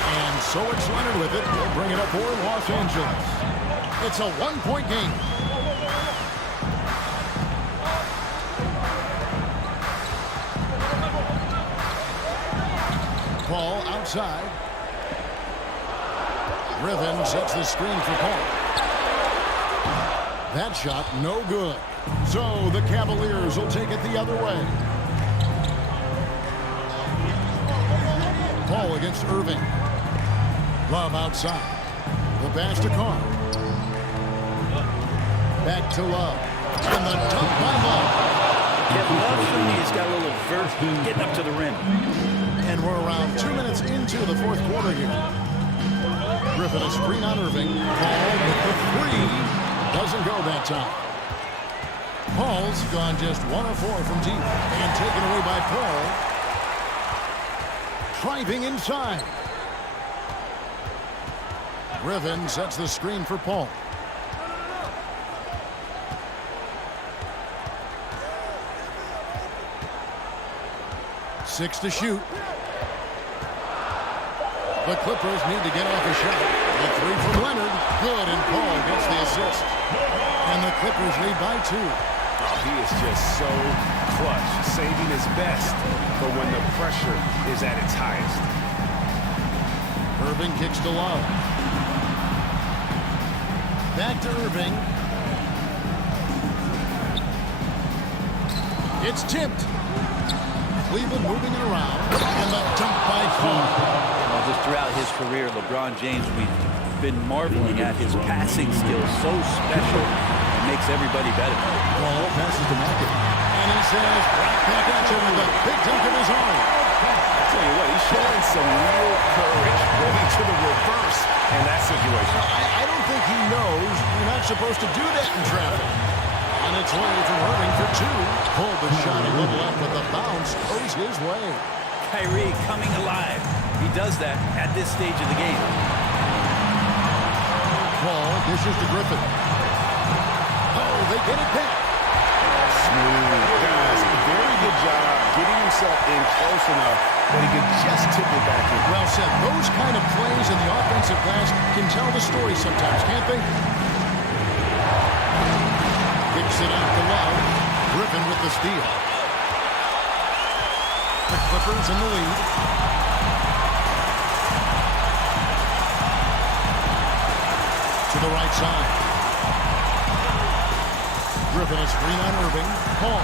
And so it's Leonard with it. He'll bring it up for Los Angeles. It's a 1-point game. Paul outside. Griffin sets the screen for Paul. That shot no good. So the Cavaliers will take it the other way. Paul against Irving. Love outside. The pass to Carr. Back to Love. And the dunk by Love. Kevin Love showing me he's got a little vert getting up to the rim. And we're around 2 minutes into the 4th quarter here. Griffin a screen on Irving. Paul with the 3. Doesn't go that time. Paul's gone just 1 of 4 from deep. And taken away by Paul. Driving inside. Griffin sets the screen for Paul. Six to shoot. The Clippers need to get off a shot. The 3 from Leonard. Good, and Paul gets the assist. And the Clippers lead by 2. Oh, he is just so clutch, saving his best for when the pressure is at its highest. Irving kicks to Love. Back to Irving. It's tipped. Cleveland moving it around. And the dunk by Carr. Well, just throughout his career, LeBron James, we've been marveling at his passing skills. So special. It makes everybody better. Paul passes to Mackey. And he says, right back at you with a big dunk of his own. I'll tell you what, he's showing some real courage going to the reverse in that situation. I don't think he knows you're not supposed to do that in traffic. On its way from Irving for 2. Pulled the shot a little up, but the bounce goes his way. Kyrie coming alive. He does that at this stage of the game. Paul dishes to Griffin. Oh, they get it back. Smooth. Guys, very good job getting himself in close enough that he can just tip it back in. Well said. Those kind of plays in the offensive glass can tell the story sometimes, can't they? Kicks it out to Love. Griffin with the steal. The Clippers in the lead. To the right side. Griffin is screen on Irving. Paul.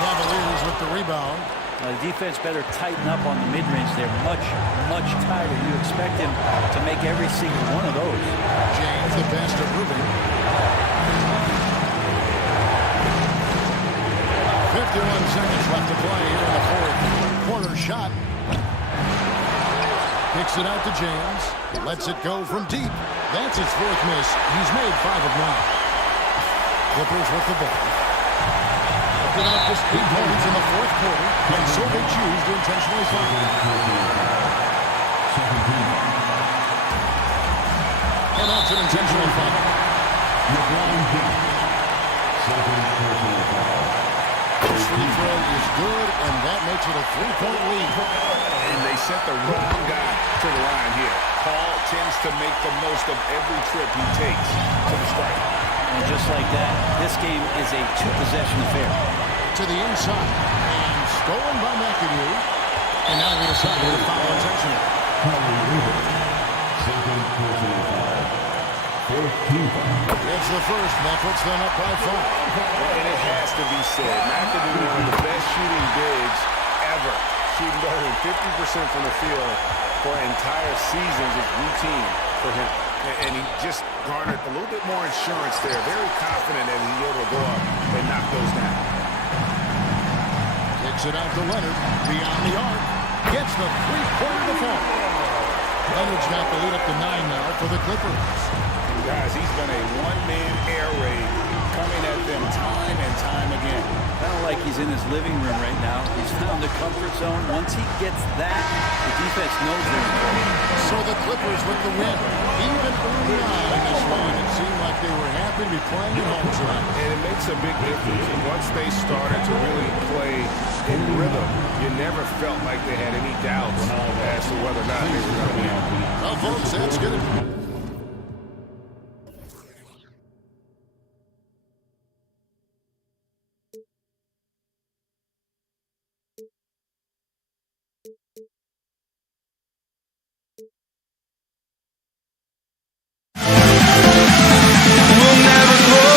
Cavaliers with the rebound. The defense better tighten up on the mid-range. They're much, much tighter. You expect him to make every single one of those. James the pass to Irving. 51 seconds left to play here in the 4th quarter shot. Kicks it out to James. Lets it go from deep. That's his 4th miss. He's made 5 of 9. Clippers with the ball. Giving up just 8 points in the 4th quarter, and so they choose to intentionally foul. And that's an intentional foul. First free throw is good, and that makes it a 3-point lead. And they sent the wrong guy to the line here. Paul tends to make the most of every trip he takes to the stripe. And just like that, this game is a 2-possession affair. To the inside, and stolen by McAdoo. And now they decide to foul intentional. It's the first, and that puts them up by 5. And it has to be said, McAdoo, one of the best shooting bigs ever. Shooting better than 50% from the field for entire seasons is routine for him. And he just garnered a little bit more insurance there. Very confident that he's able to go up and knock those down. Kicks it out to Leonard. Beyond the arc. Gets the three-pointer to fall. Leonard's got the lead up to 9 now for the Clippers. Guys, he's been a one-man air raid coming at them time and time again. Kind of like he's in his living room right now. He's found the comfort zone. Once he gets that, the defense knows they're in trouble. So the Clippers with the win. Even early on in this one, it seemed like they were happy to be playing at home tonight. And it makes a big difference. Once they started to really play in rhythm, you never felt like they had any doubts as to whether or not they were going to win. Well, folks, that's good. We'll never grow.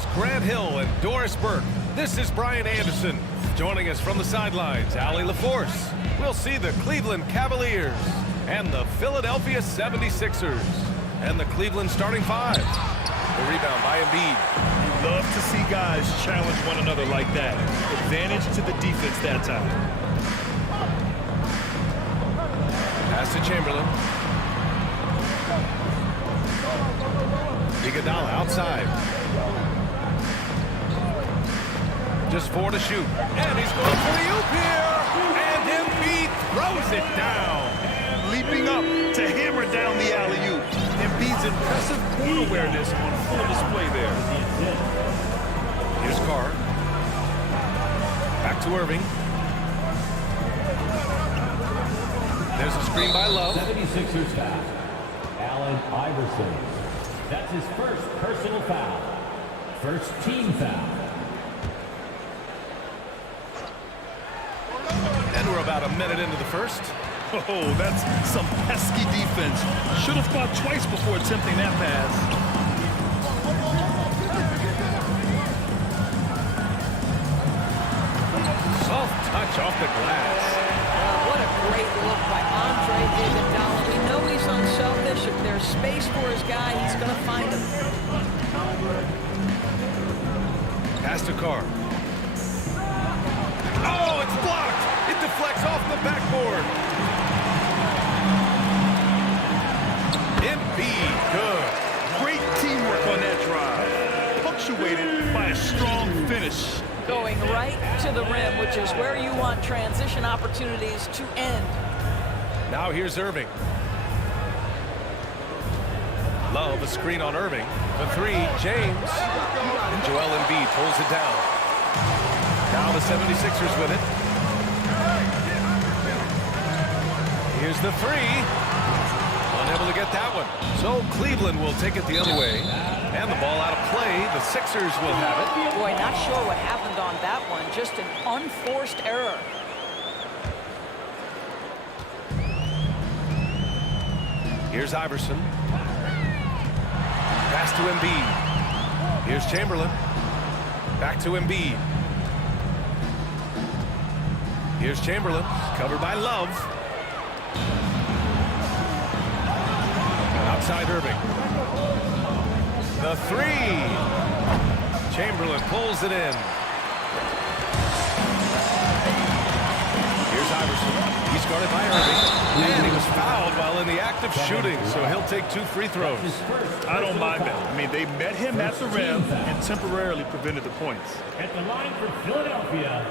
reporters Grant Hill and Doris Burke. This is Brian Anderson. Joining us from the sidelines, Allie LaForce. We'll see the Cleveland Cavaliers and the Philadelphia 76ers. And the Cleveland starting five. The rebound by Embiid. You love to see guys challenge one another like that. Advantage to the defense that time. Pass to Chamberlain. Iguodala outside. Just 4 to shoot. And he's going for the oop here. And Embiid throws it down. Leaping up to hammer down the alley-oop. Embiid's impressive court awareness on full display there. Here's Carr. Back to Irving. There's a screen by Love. 76ers foul. Allen Iverson. That's his first personal foul. First team foul. And we're about a minute into the first. Oh, that's some pesky defense. Should have thought twice before attempting that pass. Soft touch off the glass. What a great look by Andre Iguodala. We know he's unselfish. If there's space for his guy, he's going to find him. Pass to Carr. Oh, it's blocked. It deflects off the backboard. Embiid, good. Great teamwork on that drive. Punctuated by a strong finish. Going right to the rim, which is where you want transition opportunities to end. Now here's Irving. Love a screen on Irving. The three, James. And Joel Embiid pulls it down. Now the 76ers with it. Here's the three. Unable to get that one. So Cleveland will take it the other way. And the ball out of play. The Sixers will have it. Boy, not sure what happened on that one. Just an unforced error. Here's Iverson. Pass to Embiid. Here's Chamberlain. Back to Embiid. Here's Chamberlain. Covered by Love. Outside Irving. The three. Chamberlain pulls it in. Here's Iverson. He's guarded by Irving. And he was fouled while in the act of shooting, so he'll take 2 free throws. I don't mind that. I mean, they met him at the rim and temporarily prevented the points. At the line for Philadelphia,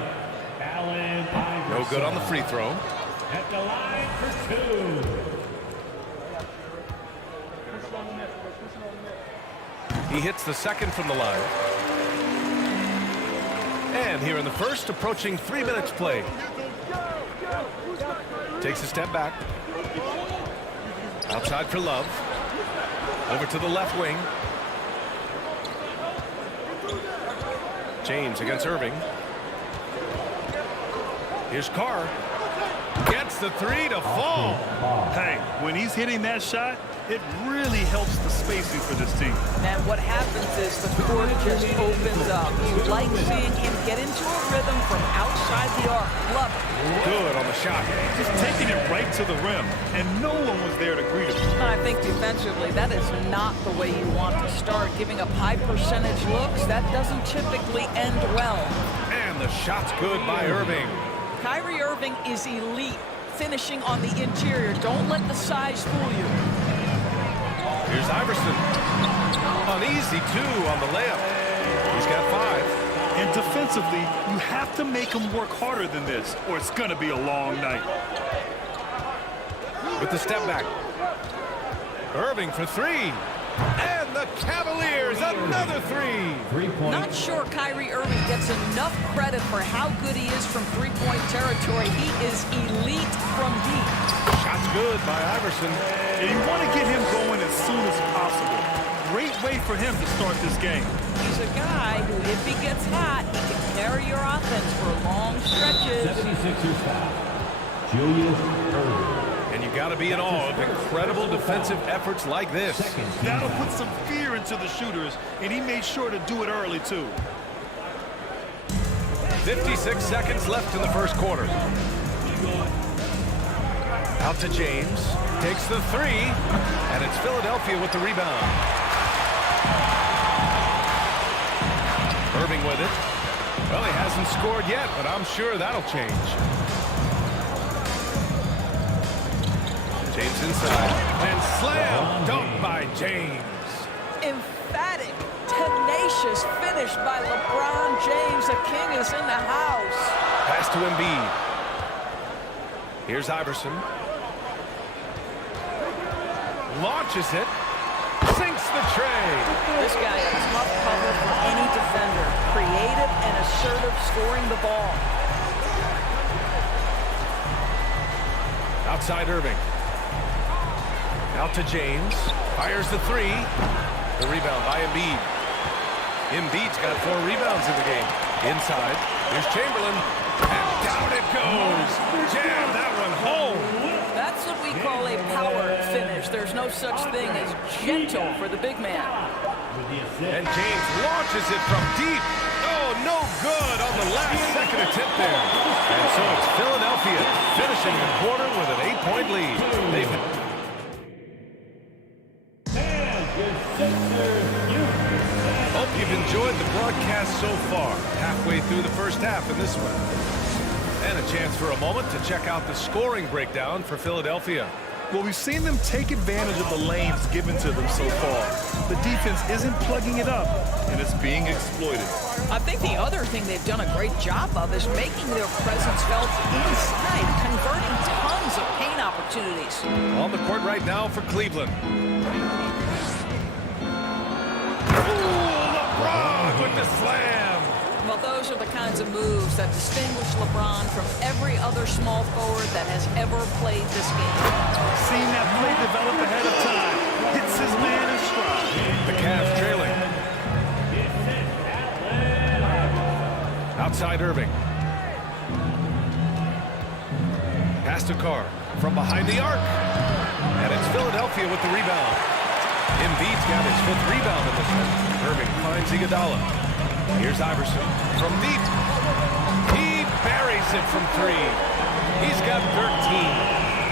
Allen Iverson. No good on the free throw. At the line for 2. He hits the second from the line. And here in the first, approaching 3 minutes play. Takes a step back. Outside for Love. Over to the left wing. James against Irving. Here's Carr. Gets the three to fall. Hey, when he's hitting that shot, it really helps the spacing for this team. And what happens is the court just opens up. You like seeing him get into a rhythm from outside the arc. Love it. Good on the shot. Just taking it right to the rim, and no one was there to greet him. And I think defensively, that is not the way you want to start. Giving up high percentage looks, that doesn't typically end well. And the shot's good by Irving. Kyrie Irving is elite, finishing on the interior. Don't let the size fool you. Here's Iverson. An easy 2 on the layup. He's got 5. And defensively, you have to make him work harder than this, or it's going to be a long night. With the step back. Irving for 3. And the Cavaliers, another 3. 3-point. Not sure Kyrie Irving gets enough credit for how good he is from three-point territory. He is elite from deep. Shot's good by Iverson. And you want to get him going as soon as possible. Great way for him to start this game. He's a guy who, if he gets hot, he can carry your offense for long stretches. 76ers foul. Julius Irving. And you You got to be in awe of incredible defensive efforts like this. That'll put some fear into the shooters, and he made sure to do it early, too. 56 seconds left in the first quarter. Out to James. Takes the three. And it's Philadelphia with the rebound. Irving with it. Well, he hasn't scored yet, but I'm sure that'll change. James inside. And slam. Dunk by James. Emphatic, tenacious finish by LeBron James. The king is in the house. Pass to Embiid. Here's Iverson. Launches it. Sinks the tray. This guy a tough cover for any defender. Creative and assertive scoring the ball. Outside Irving. Out to James. Fires the three. The rebound by Embiid. Embiid's got 4 rebounds in the game. Inside. Here's Chamberlain. And down it goes. Jam that one home. That's what we call a power finish. There's no such thing as gentle for the big man. And James launches it from deep. Oh, no good on the last second attempt there. And so it's Philadelphia finishing the quarter with an 8-point lead. Hope you've enjoyed the broadcast so far. Halfway through the first half in this one. And a chance for a moment to check out the scoring breakdown for Philadelphia. Well, we've seen them take advantage of the lanes given to them so far. The defense isn't plugging it up, and it's being exploited. I think the other thing they've done a great job of is making their presence felt inside, converting tons of paint opportunities. On the court right now for Cleveland. LeBron with the slam. Well, those are the kinds of moves that distinguish LeBron from every other small forward that has ever played this game. Seeing that play develop ahead of time. Hits his man in stride. The Cavs trailing. Outside Irving. Pass to Carr from behind the arc. And it's Philadelphia with the rebound. Embiid's got his 5th rebound in this one. Irving finds Iguodala. Here's Iverson from deep. He buries it from 3. He's got 13.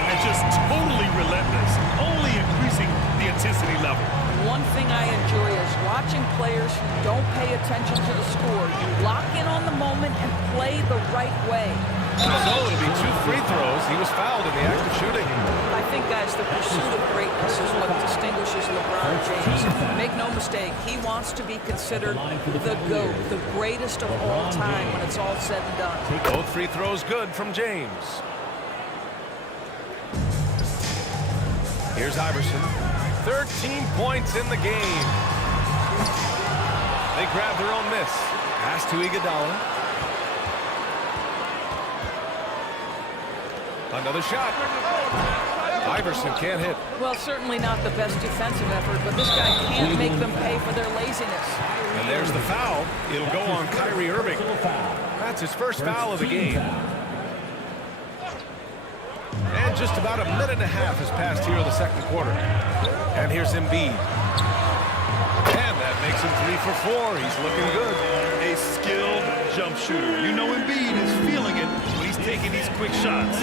And just totally relentless, only increasing the intensity level. One thing I enjoy is watching players who don't pay attention to the score. You lock in on the moment and play the right way. So it'll be 2 free throws. He was fouled in the act of shooting. I think, guys, the pursuit of greatness is what distinguishes LeBron James. Make no mistake, he wants to be considered the GOAT, the greatest of all time when it's all said and done. Both free throws good from James. Here's Iverson. 13 points in the game. They grab their own miss. Pass to Iguodala. Another shot. Iverson can't hit. Well, certainly not the best defensive effort, but this guy can't make them pay for their laziness. And there's the foul. It'll go on Kyrie Irving. That's his first foul of the game. And just about a minute and a half has passed here in the second quarter. And here's Embiid. And that makes him 3 for 4. He's looking good. A skilled jump shooter. You know Embiid is feeling it when he's taking these quick shots.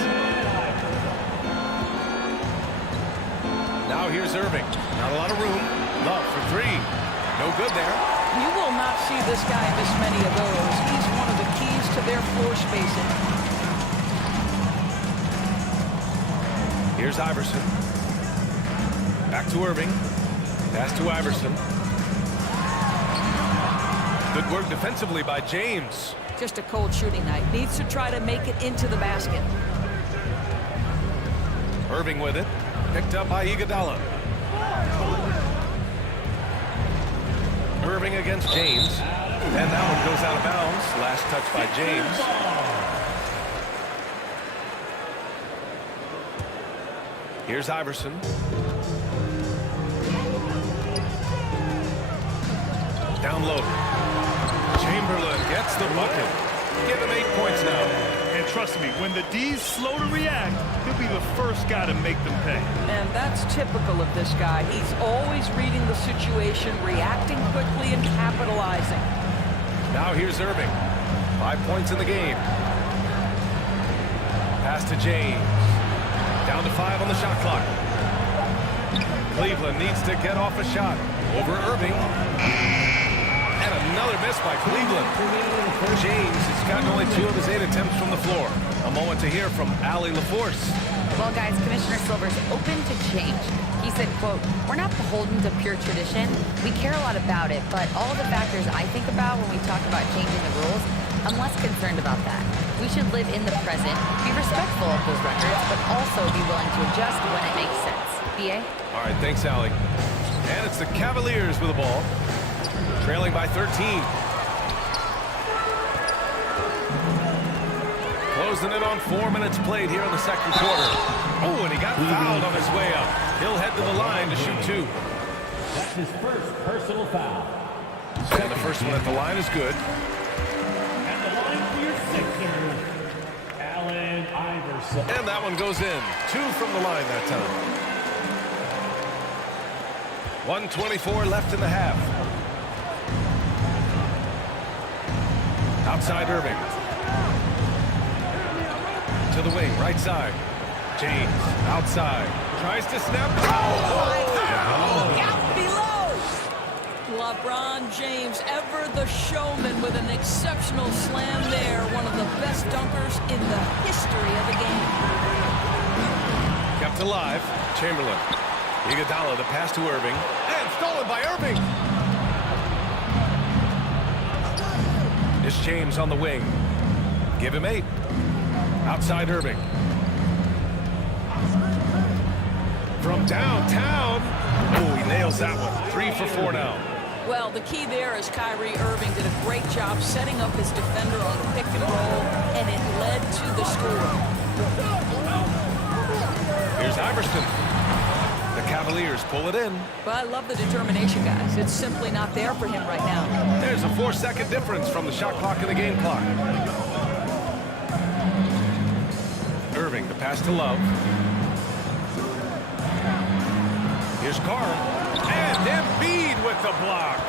Now here's Irving. Not a lot of room. Love for 3. No good there. You will not see this guy miss many of those. He's one of the keys to their floor spacing. Here's Iverson. Back to Irving. Pass to Iverson. Good work defensively by James. Just a cold shooting night. Needs to try to make it into the basket. Irving with it. Picked up by Iguodala. Irving against James. And that one goes out of bounds. Last touch by James. Here's Iverson. Down low. Chamberlain gets the bucket. Give him 8 points now. And trust me, when the D's slow to react, he'll be the first guy to make them pay. And that's typical of this guy. He's always reading the situation, reacting quickly, and capitalizing. Now here's Irving. 5 points in the game. Pass to James. Down to 5 on the shot clock. Cleveland needs to get off a shot. Over Irving. And another miss by Cleveland. James has gotten only 2 of his 8 attempts from the floor. A moment to hear from Allie LaForce. Well, guys, Commissioner Silver's open to change. He said, quote, "We're not beholden to pure tradition. We care a lot about it, but all the factors I think about when we talk about changing the rules, I'm less concerned about that. We should live in the present, be respectful of those records, but also be willing to adjust when it makes sense." BA? All right, thanks, Allie. And it's the Cavaliers with the ball. Trailing by 13. Closing it on 4 minutes played here in the second quarter. Oh, and he got fouled on his way up. He'll head to the line to shoot 2. That's his first personal foul. And the first one at the line is good. At the line for your Sixers, Allen Iverson. And that one goes in. 2 from the line that time. 1:24 left in the half. Outside Irving. To the wing, right side. James, outside. Tries to snap. Out below! LeBron James, ever the showman, with an exceptional slam there. One of the best dunkers in the history of the game. Kept alive. Chamberlain. Iguodala, the pass to Irving. And stolen by Irving. It's James on the wing. Give him 8. Outside Irving. From downtown. Oh, he nails that one. 3 for 4 now. Well, the key there is Kyrie Irving did a great job setting up his defender on the pick and roll, and it led to the score. Here's Iverson. The Cavaliers pull it in. But I love the determination, guys. It's simply not there for him right now. There's a 4-second difference from the shot clock and the game clock. Irving, the pass to Love. Here's Carr. And Embiid with the block.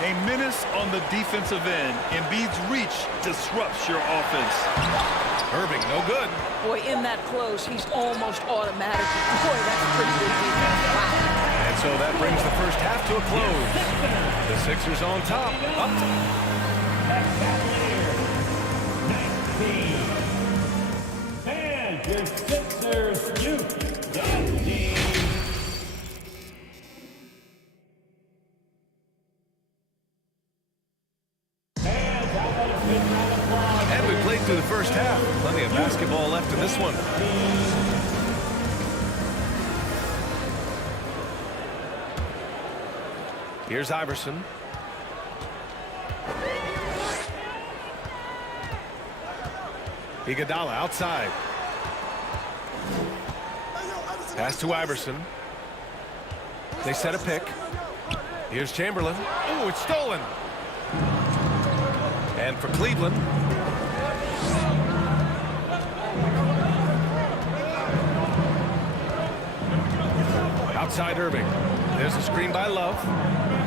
A menace on the defensive end. Embiid's reach disrupts your offense. Irving, no good. Boy, in that close, he's almost automatic. Boy, that's pretty good defense. Wow. And so that brings the first half to a close. The Sixers on top. Up. And your Sixers, Utah. And we played through the first half. Plenty of basketball left in this one. Here's Iverson. Iguodala outside. Pass to Iverson. They set a pick. Here's Chamberlain. Oh, it's stolen. And for Cleveland. Outside Irving. There's a screen by Love.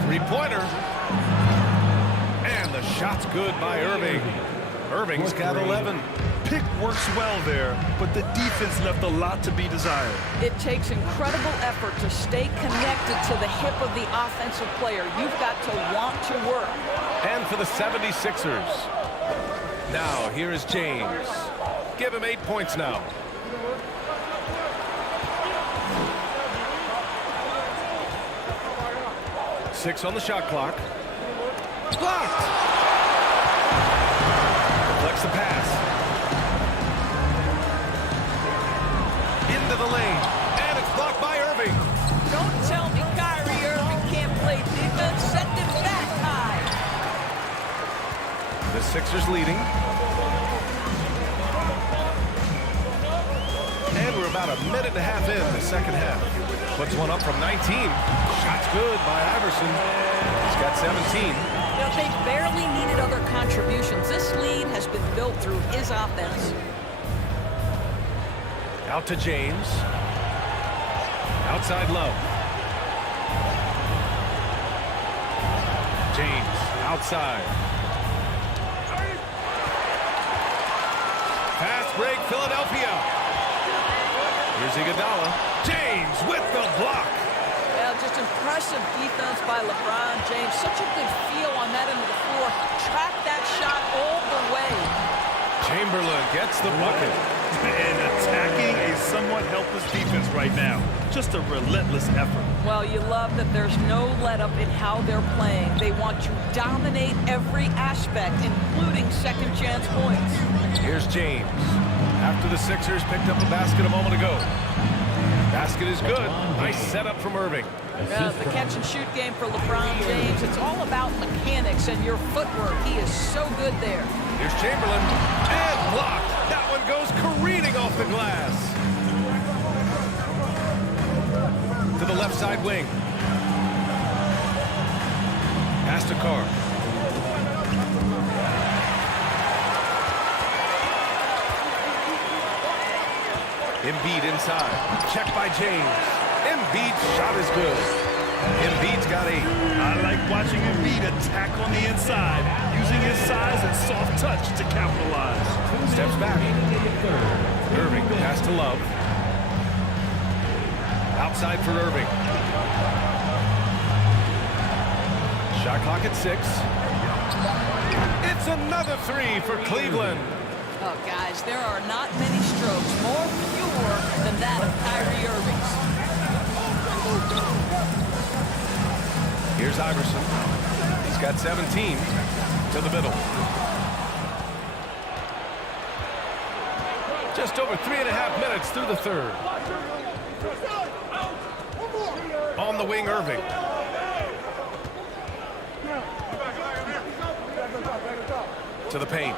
3-pointer. And the shot's good by Irving. Irving's got 11. Pick works well there, but the defense left a lot to be desired. It takes incredible effort to stay connected to the hip of the offensive player. You've got to want to work. And for the 76ers. Now, here is James. Give him 8 points now. Six on the shot clock. Blocked! Deflects the pass. Into the lane. And it's blocked by Irving. Don't tell me Kyrie Irving can't play defense. Send him back high. The Sixers leading. And we're about a minute and a half in the second half. Puts one up from 19. Shot's good by Iverson. He's got 17. You know, they barely needed other contributions. This lead has been built built through his offense. Out to James. Outside Love. James outside. Fast break, Philadelphia. Here's Iguodala. James with the block. Yeah, just impressive defense by LeBron James. Such a good feel on that end of the floor. Tracked that shot all the way. Chamberlain gets the bucket. And attacking a somewhat helpless defense right now. Just a relentless effort. Well, you love that there's no let-up in how they're playing. They want to dominate every aspect, including second-chance points. Here's James. After the Sixers picked up a basket a moment ago. Basket is good. Nice setup from Irving. Yeah, the catch-and-shoot game for LeBron James. It's all about mechanics and your footwork. He is so good there. Here's Chamberlain. And blocked. That one goes careening off the glass. To the left side wing. Pass to Carr. Embiid inside. Check by James. Embiid's shot is good. Embiid's got 8. I like watching Embiid attack on the inside, using his size and soft touch to capitalize. Steps back. Irving, pass to Love. Outside for Irving. Shot clock at 6. It's another 3 for Cleveland. Oh, guys, there are not many strokes more pure than that of Kyrie Irving's. Here's Iverson. He's got 17 to the middle. Just over 3.5 minutes through the third. On the wing, Irving. To the paint.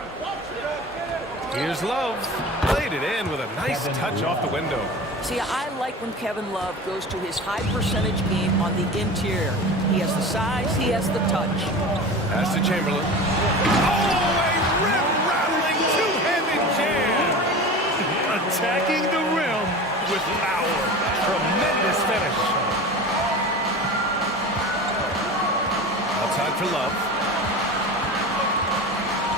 Here's Love. Played it in with a nice touch off the window. See, I like when Kevin Love goes to his high percentage game on the interior. He has the size, he has the touch. Pass to Chamberlain. Oh, a rim-rattling two-handed jam. Attacking the rim with power. Tremendous finish. Outside for Love.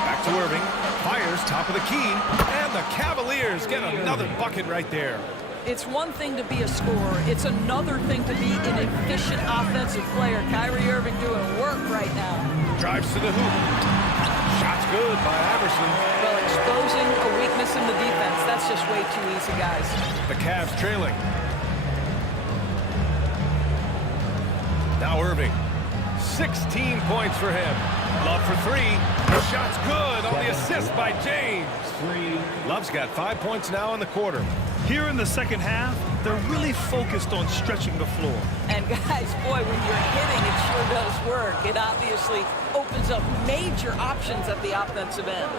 Back to Irving. Fires top of the key. And the Cavaliers get another bucket right there. It's one thing to be a scorer. It's another thing to be an efficient offensive player. Kyrie Irving doing work right now. Drives to the hoop. Shot's good by Iverson. Well, exposing a weakness in the defense. That's just way too easy, guys. The Cavs trailing. Now Irving. 16 points for him. Love for 3. The shot's good on the assist by James. Love's got 5 points now in the quarter. Here in the second half, they're really focused on stretching the floor. And guys, boy, when you're hitting, it sure does work. It obviously opens up major options at the offensive end.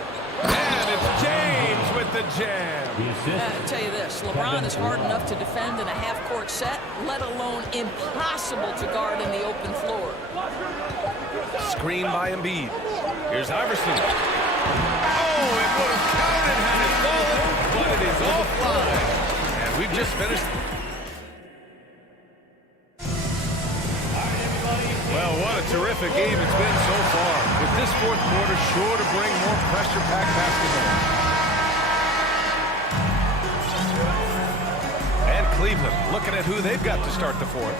And it's James with the jam. I'll tell you this, LeBron is hard enough to defend in a half-court set, let alone impossible to guard in the open floor. Screen by Embiid. Here's Iverson. Oh, it would have counted had it fallen, but it is offline. And we've just finished. Well, what a terrific game it's been so far. With this fourth quarter sure to bring more pressure-packed basketball. And Cleveland looking at who they've got to start the fourth.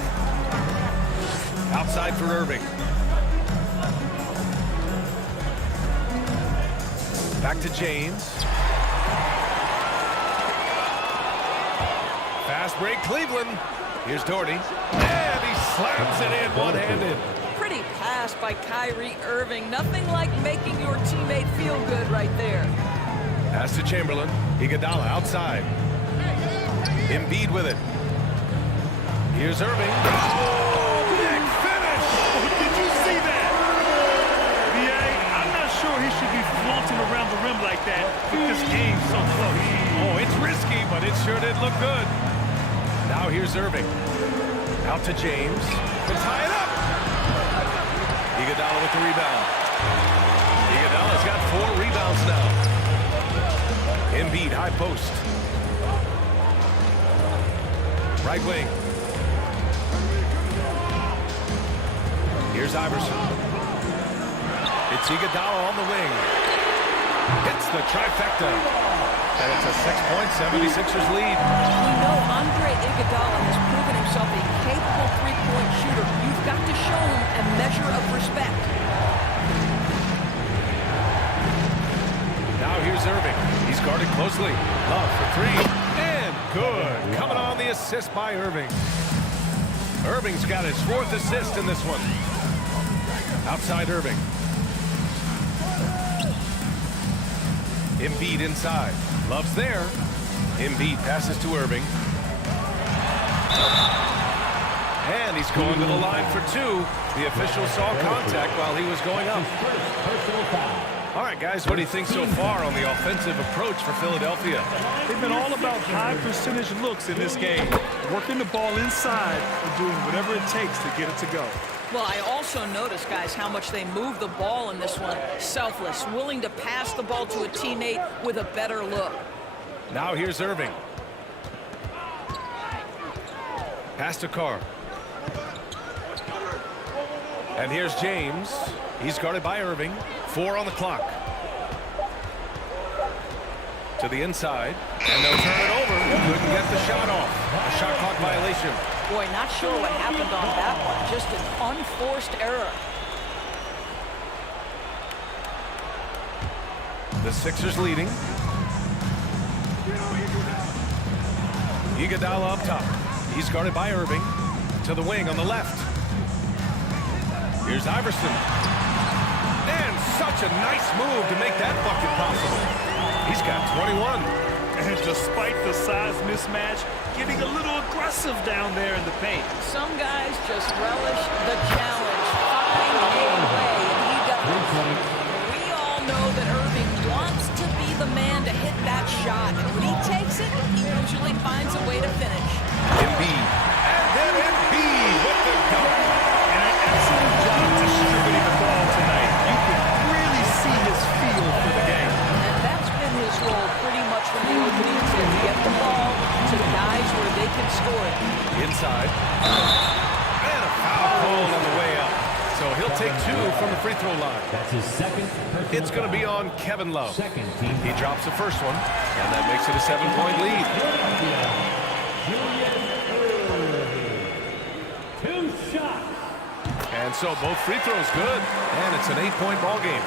Outside for Irving. Back to James. Fast break, Cleveland. Here's Doherty. And he slams it in one-handed. Pretty pass by Kyrie Irving. Nothing like making your teammate feel good right there. Pass to Chamberlain. Iguodala outside. Embiid with it. Here's Irving. Oh, big finish! Did you see that? Yeah, I'm not sure he should be flaunting around the rim like that with this game so close. Oh, it's risky, but it sure did look good. Now here's Irving. Out to James. To tie it up. Iguodala with the rebound. Iguodala's got 4 rebounds now. high post. Right wing. Here's Iverson. It's Iguodala on the wing. Hits the trifecta. And it's a 6-point 76ers lead. We know Andre Iguodala has proven himself a capable three-point shooter. You've got to show him a measure of respect. Now here's Irving. He's guarded closely. Love for three. And good. Coming on the assist by Irving. Irving's got his 4th assist in this one. Outside Irving. Embiid inside. Love's there. Embiid passes to Irving. And he's going to the line for 2. The official saw contact while he was going up. All right, guys, what do you think so far on the offensive approach for Philadelphia? They've been all about high percentage looks in this game, working the ball inside and doing whatever it takes to get it to go. Well, I also noticed, guys, how much they move the ball in this one. Selfless, willing to pass the ball to a teammate with a better look. Now here's Irving. Pass to Carr. And here's James. He's guarded by Irving. 4 on the clock. To the inside. And they'll turn it over. Couldn't get the shot off. A shot clock violation. Boy, not sure what happened on that one. Just an unforced error. The Sixers leading. Iguodala up top. He's guarded by Irving. To the wing on the left. Here's Iverson. And such a nice move to make that bucket possible. He's got 21. And despite the size mismatch, getting a little aggressive down there in the paint. Some guys just relish the challenge. Find a way, and he does. We all know that Irving wants to be the man to hit that shot. And when he takes it, he usually finds a way to finish. Embiid. And then Embiid with the dunk. And an excellent job distributing the ball tonight. You can really see his feel for the game. And that's been his role pretty much from the opening tip. Get the ball to guys where they can score it. Inside. And a foul called on the way up. So he'll take 2 from the free throw line. That's his second. It's going to be on Kevin Love. He drops the first one, and that makes it a 7-point lead. Two shots. And so both free throws good, and it's an 8-point ball game.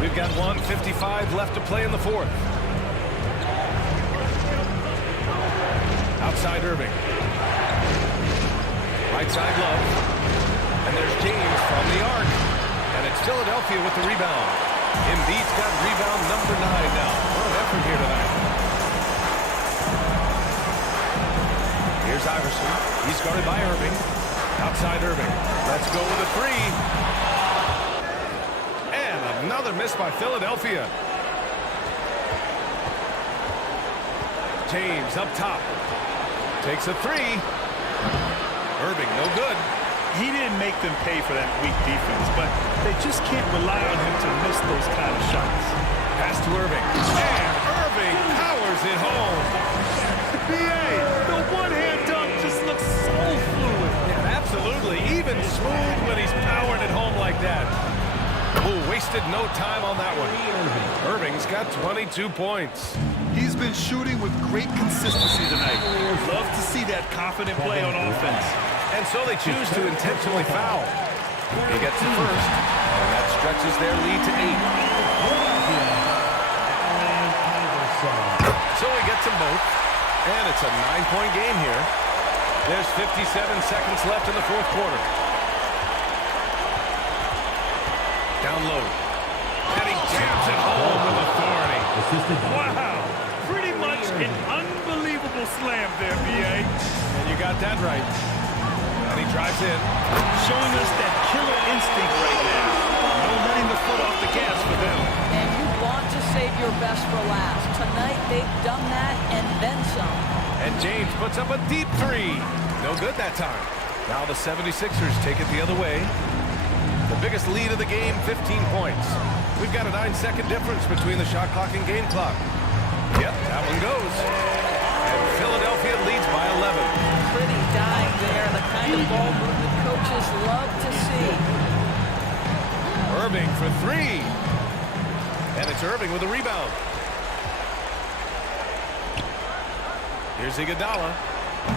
We've got 1:55 left to play in the 4th. Outside Irving. Right side Love. And there's James from the arc. And it's Philadelphia with the rebound. Embiid's got rebound number 9 now. What an effort here tonight. Here's Iverson. He's guarded by Irving. Outside Irving. Let's go with a 3. And another miss by Philadelphia. James up top. Takes a 3. Irving, no good. He didn't make them pay for that weak defense, but they just can't rely on him to miss those kind of shots. Pass to Irving. And Irving powers it home. BA, the one-hand dunk just looks so fluid. Yeah, absolutely. Even smooth when he's powering it home like that. Oh, wasted no time on that one. Irving's got 22 points. He's been shooting with great consistency tonight. Love to see that confident play on offense. And so they choose to intentionally foul. He gets the first, and that stretches their lead to 8. So he gets them both, and it's a 9-point game here. There's 57 seconds left in the 4th quarter. Down low. And he jams it home with authority. Wow. Pretty much an unbelievable slam there, B.A. And you got that right. And he drives in. Showing us that killer instinct right there. No letting the foot off the gas for them. And you want to save your best for last. Tonight, they've done that and then some. And James puts up a deep 3. No good that time. Now the 76ers take it the other way. The biggest lead of the game, 15 points. We've got a 9-second difference between the shot clock and game clock. Yep, that one goes. And Philadelphia leads by 11. Pretty dying there, the kind of ball movement coaches love to see. Irving for three. And it's Irving with a rebound. Here's Iguodala.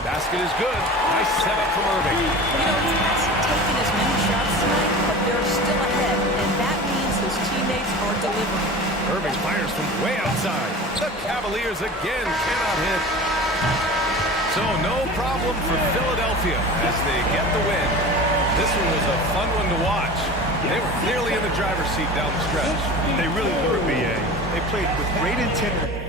Basket is good. Nice setup from Irving. You know, he hasn't taken as many shots tonight, but they're still ahead, and that means his teammates are delivering. Irving fires from way outside. The Cavaliers again cannot hit. So no problem for Philadelphia as they get the win. This one was a fun one to watch. They were clearly in the driver's seat down the stretch. They really were, B.A. They played with great intent.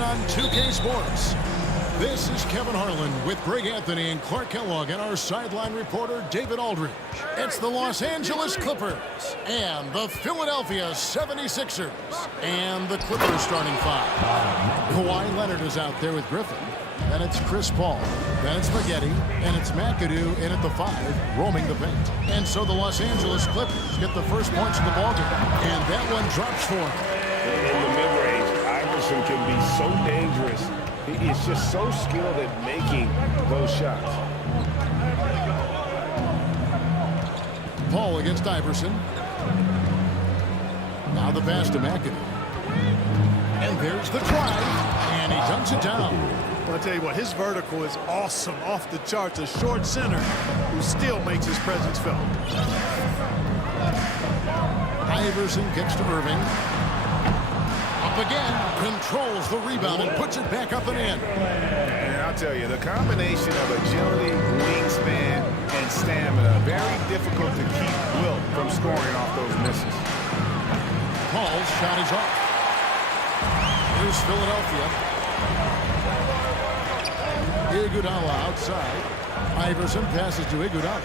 action on 2K Sports. This is Kevin Harlan with Greg Anthony and Clark Kellogg and our sideline reporter David Aldridge. It's the Los Angeles Clippers and the Philadelphia 76ers. And the Clippers starting five. Kawhi Leonard is out there with Griffin. Then it's Chris Paul. Then it's Spaghetti. And it's McAdoo in at the 5, roaming the paint. And so the Los Angeles Clippers get the first points in the ballgame. And that one drops for him. In the mid-range, Iverson can be so dangerous. He's just so skilled at making those shots. Paul against Iverson. Now the pass to McAdoo. And there's the drive. And he dunks it down. Well, I'll tell you what, his vertical is awesome, off the charts. A short center who still makes his presence felt. Iverson gets to Irving. Up again, controls the rebound and puts it back up and in. And I'll tell you, the combination of agility, wingspan, and stamina, very difficult to keep Wilt from scoring off those misses. Paul's shot is off. Here's Philadelphia. Iguodala outside. Iverson passes to Iguodala.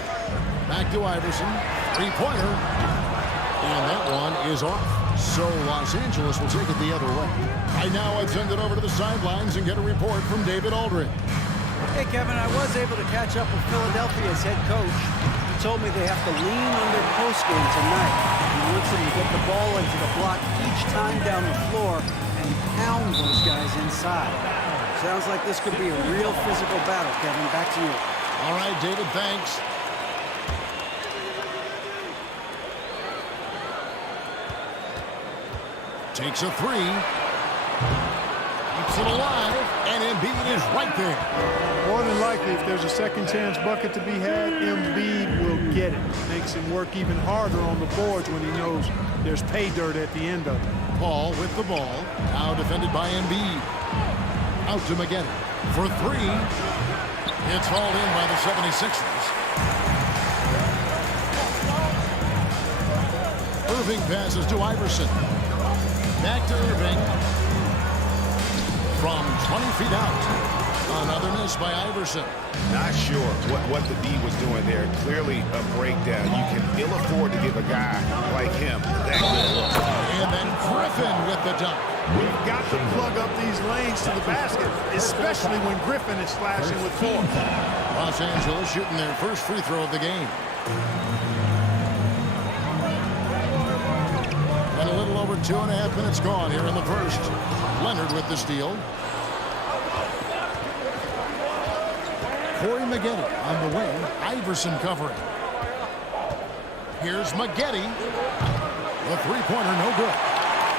Back to Iverson. Three-pointer. And that one is off. So Los Angeles will take it the other way. Right now I'd send it over to the sidelines and get a report from David Aldridge. Hey, Kevin, I was able to catch up with Philadelphia's head coach. He told me they have to lean on their postgame tonight. He wants them to get the ball into the block each time down the floor and pound those guys inside. Sounds like this could be a real physical battle, Kevin. Back to you. All right, David, thanks. Takes a three. Keeps it alive. And Embiid is right there. More than likely, if there's a second chance bucket to be had, Embiid will get it. Makes him work even harder on the boards when he knows there's pay dirt at the end of it. Paul with the ball. Now defended by Embiid. Out to McGetty for three. It's hauled in by the 76ers. Irving passes to Iverson. Back to Irving. From 20 feet out. Another miss by Iverson. Not sure what the D was doing there. Clearly a breakdown. You can ill afford to give a guy like him that good look. And then Griffin with the dunk. We've got to plug up these lanes to the basket, especially when Griffin is slashing with force. Los Angeles shooting their first free throw of the game. And a little over 2.5 minutes gone here in the first. Leonard with the steal. Corey Maggette on the wing. Iverson covering. Here's Maggette. The three-pointer no good.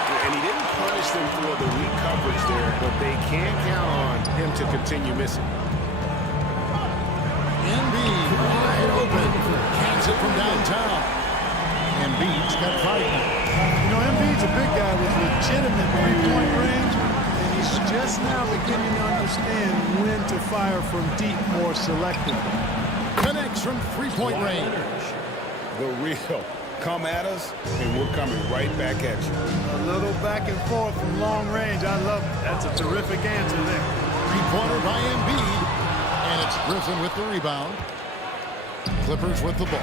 And he didn't punish them for the weak coverage there, but they can't count on him to continue missing. Embiid wide open. Cans it from downtown. Embiid's got 5 points. You know, Embiid's a big guy with legitimate three-point range, and he's just now beginning to understand when to fire from deep more selectively. Connects from three-point range. The real. Come at us, and we're coming right back at you. A little back and forth from long range. I love it. That's a terrific answer there. Three-pointer by Embiid. And it's Griffin with the rebound. Clippers with the ball.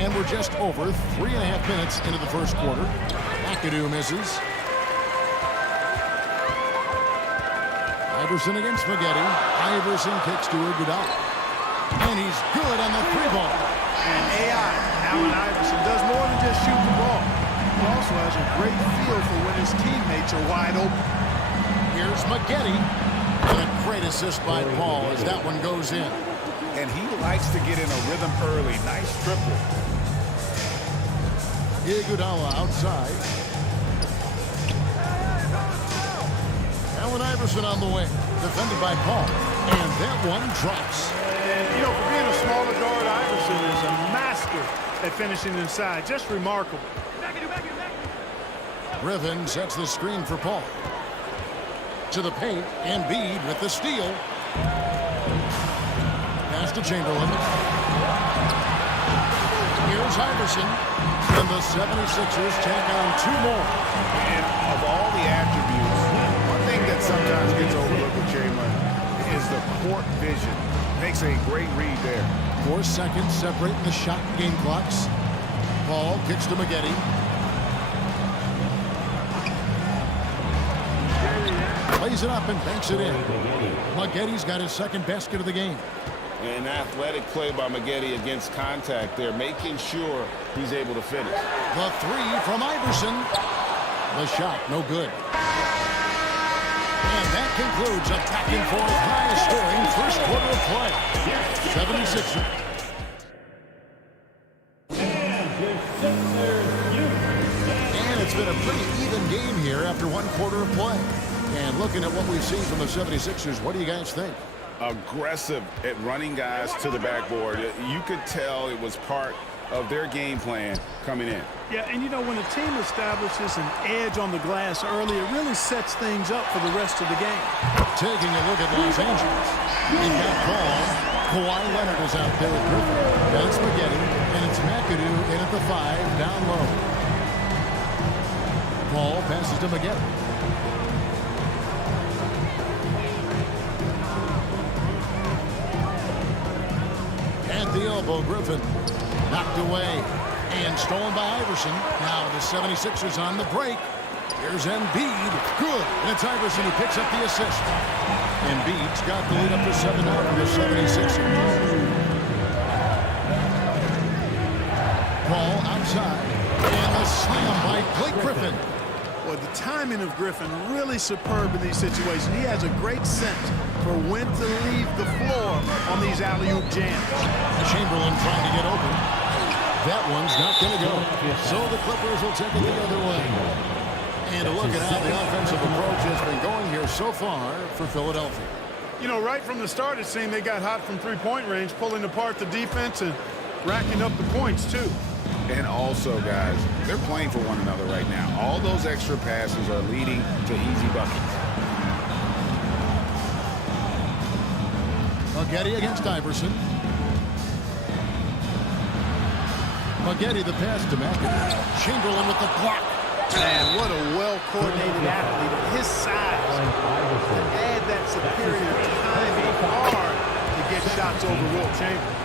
And we're just over 3.5 minutes into the first quarter. McAdoo misses. Iverson against Spaghetti. Iverson kicks to Iguodala. And he's good on the three ball. And AI, Allen Iverson, does more than just shoot the ball. He also has a great feel for when his teammates are wide open. Here's Maggette. And a great assist by Paul as that one goes in. And he likes to get in a rhythm early. Nice triple. Iguodala outside. Allen Iverson on the wing. Defended by Paul. And that one drops. And, you know, for being a smaller guard, Iverson is a master at finishing inside. Just remarkable. Griffin sets the screen for Paul. To the paint. Embiid with the steal. Pass to Chamberlain. Here's Iverson. And the 76ers take on 2 more. And of all the attributes, one thing that sometimes gets overlooked with Jalen is the court vision. Makes a great read there. 4 seconds separating the shot and game clocks. Paul kicks to Maggette. Plays it up and banks it in. Maggette's got his 2nd basket of the game. An athletic play by Maggette against contact there, making sure he's able to finish. The 3 from Iverson. The shot, no good. And that concludes a back-and-forth high-scoring first quarter of play. 76ers. And it's been a pretty even game here after 1 quarter of play. And looking at what we've seen from the 76ers, what do you guys think? Aggressive at running guys to the backboard. You could tell it was part of their game plan coming in. Yeah, and you know, when a team establishes an edge on the glass early, it really sets things up for the rest of the game. Taking a look at Los Angeles. You've got Paul. Kawhi Leonard is out there with Griffin. That's Maggette, and it's McAdoo in at the 5, down low. Paul passes to Maggette. At the elbow, Griffin. Knocked away and stolen by Iverson. Now the 76ers on the break. Here's Embiid. Good. And it's Iverson who picks up the assist. Embiid's got the lead up to 7 now for the 76ers. Paul outside. And the slam by Blake Griffin. Well, the timing of Griffin really superb in these situations. He has a great sense for when to leave the floor on these alley-oop jams. Chamberlain trying to get open. That one's not going to go. So the Clippers will take it the other way. And a look at how the offensive approach has been going here so far for Philadelphia. You know, right from the start, it seemed they got hot from three-point range, pulling apart the defense and racking up the points, too. And also, guys, they're playing for one another right now. All those extra passes are leading to easy buckets. Maggette against Iverson. Maggette the pass to McAdoo. Chamberlain with the block. Man, what a well-coordinated athlete at his size. To add that superior timing hard to get shots over Wilt Chamberlain.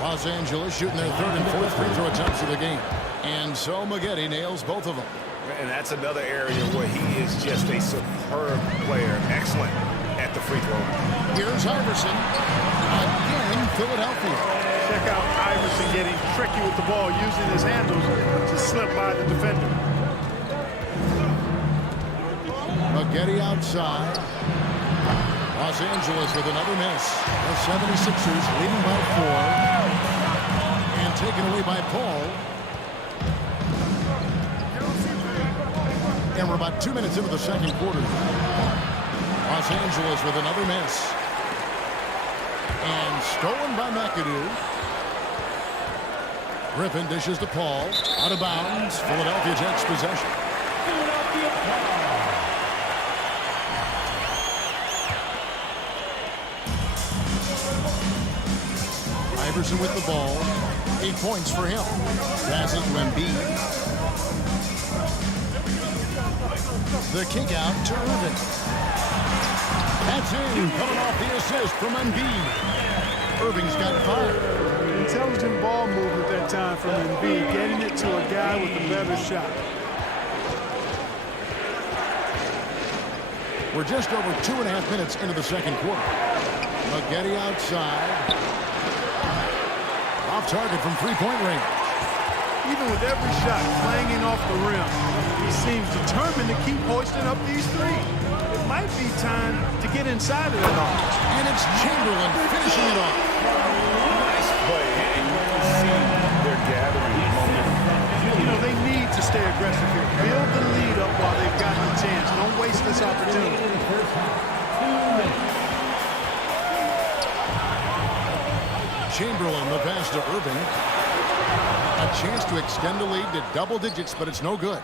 Los Angeles shooting their 3rd and 4th free throw attempts of the game. And so Maggette nails both of them. And that's another area where he is just a superb player. Excellent at the free throw line. Here's Iverson. Again, Philadelphia. Check out Iverson getting tricky with the ball, using his handles to slip by the defender. Maggette outside. Los Angeles with another miss. The 76ers leading by 4. And taken away by Paul. And we're about 2 minutes into the second quarter. Los Angeles with another miss. And stolen by McAdoo. Griffin dishes to Paul. Out of bounds. Philadelphia takes possession. Iverson with the ball. 8 points for him. Passes to Embiid. The kick out to Irvin. That's in. Coming off the assist from Embiid. Irving's got 5. Intelligent ball movement that time from Embiid, getting it to a guy with a better shot. We're just over 2.5 minutes into the second quarter. Maggette outside. Off target from three-point range. Even with every shot clanging off the rim, he seems determined to keep hoisting up these threes. It might be time to get inside of it all. And it's Chamberlain finishing it off. Nice play, and you can see they're gathering momentum. You know, they need to stay aggressive here. Build the lead up while they've got the chance. Don't waste this opportunity. Chamberlain, the pass to Irving. A chance to extend the lead to double digits, but it's no good.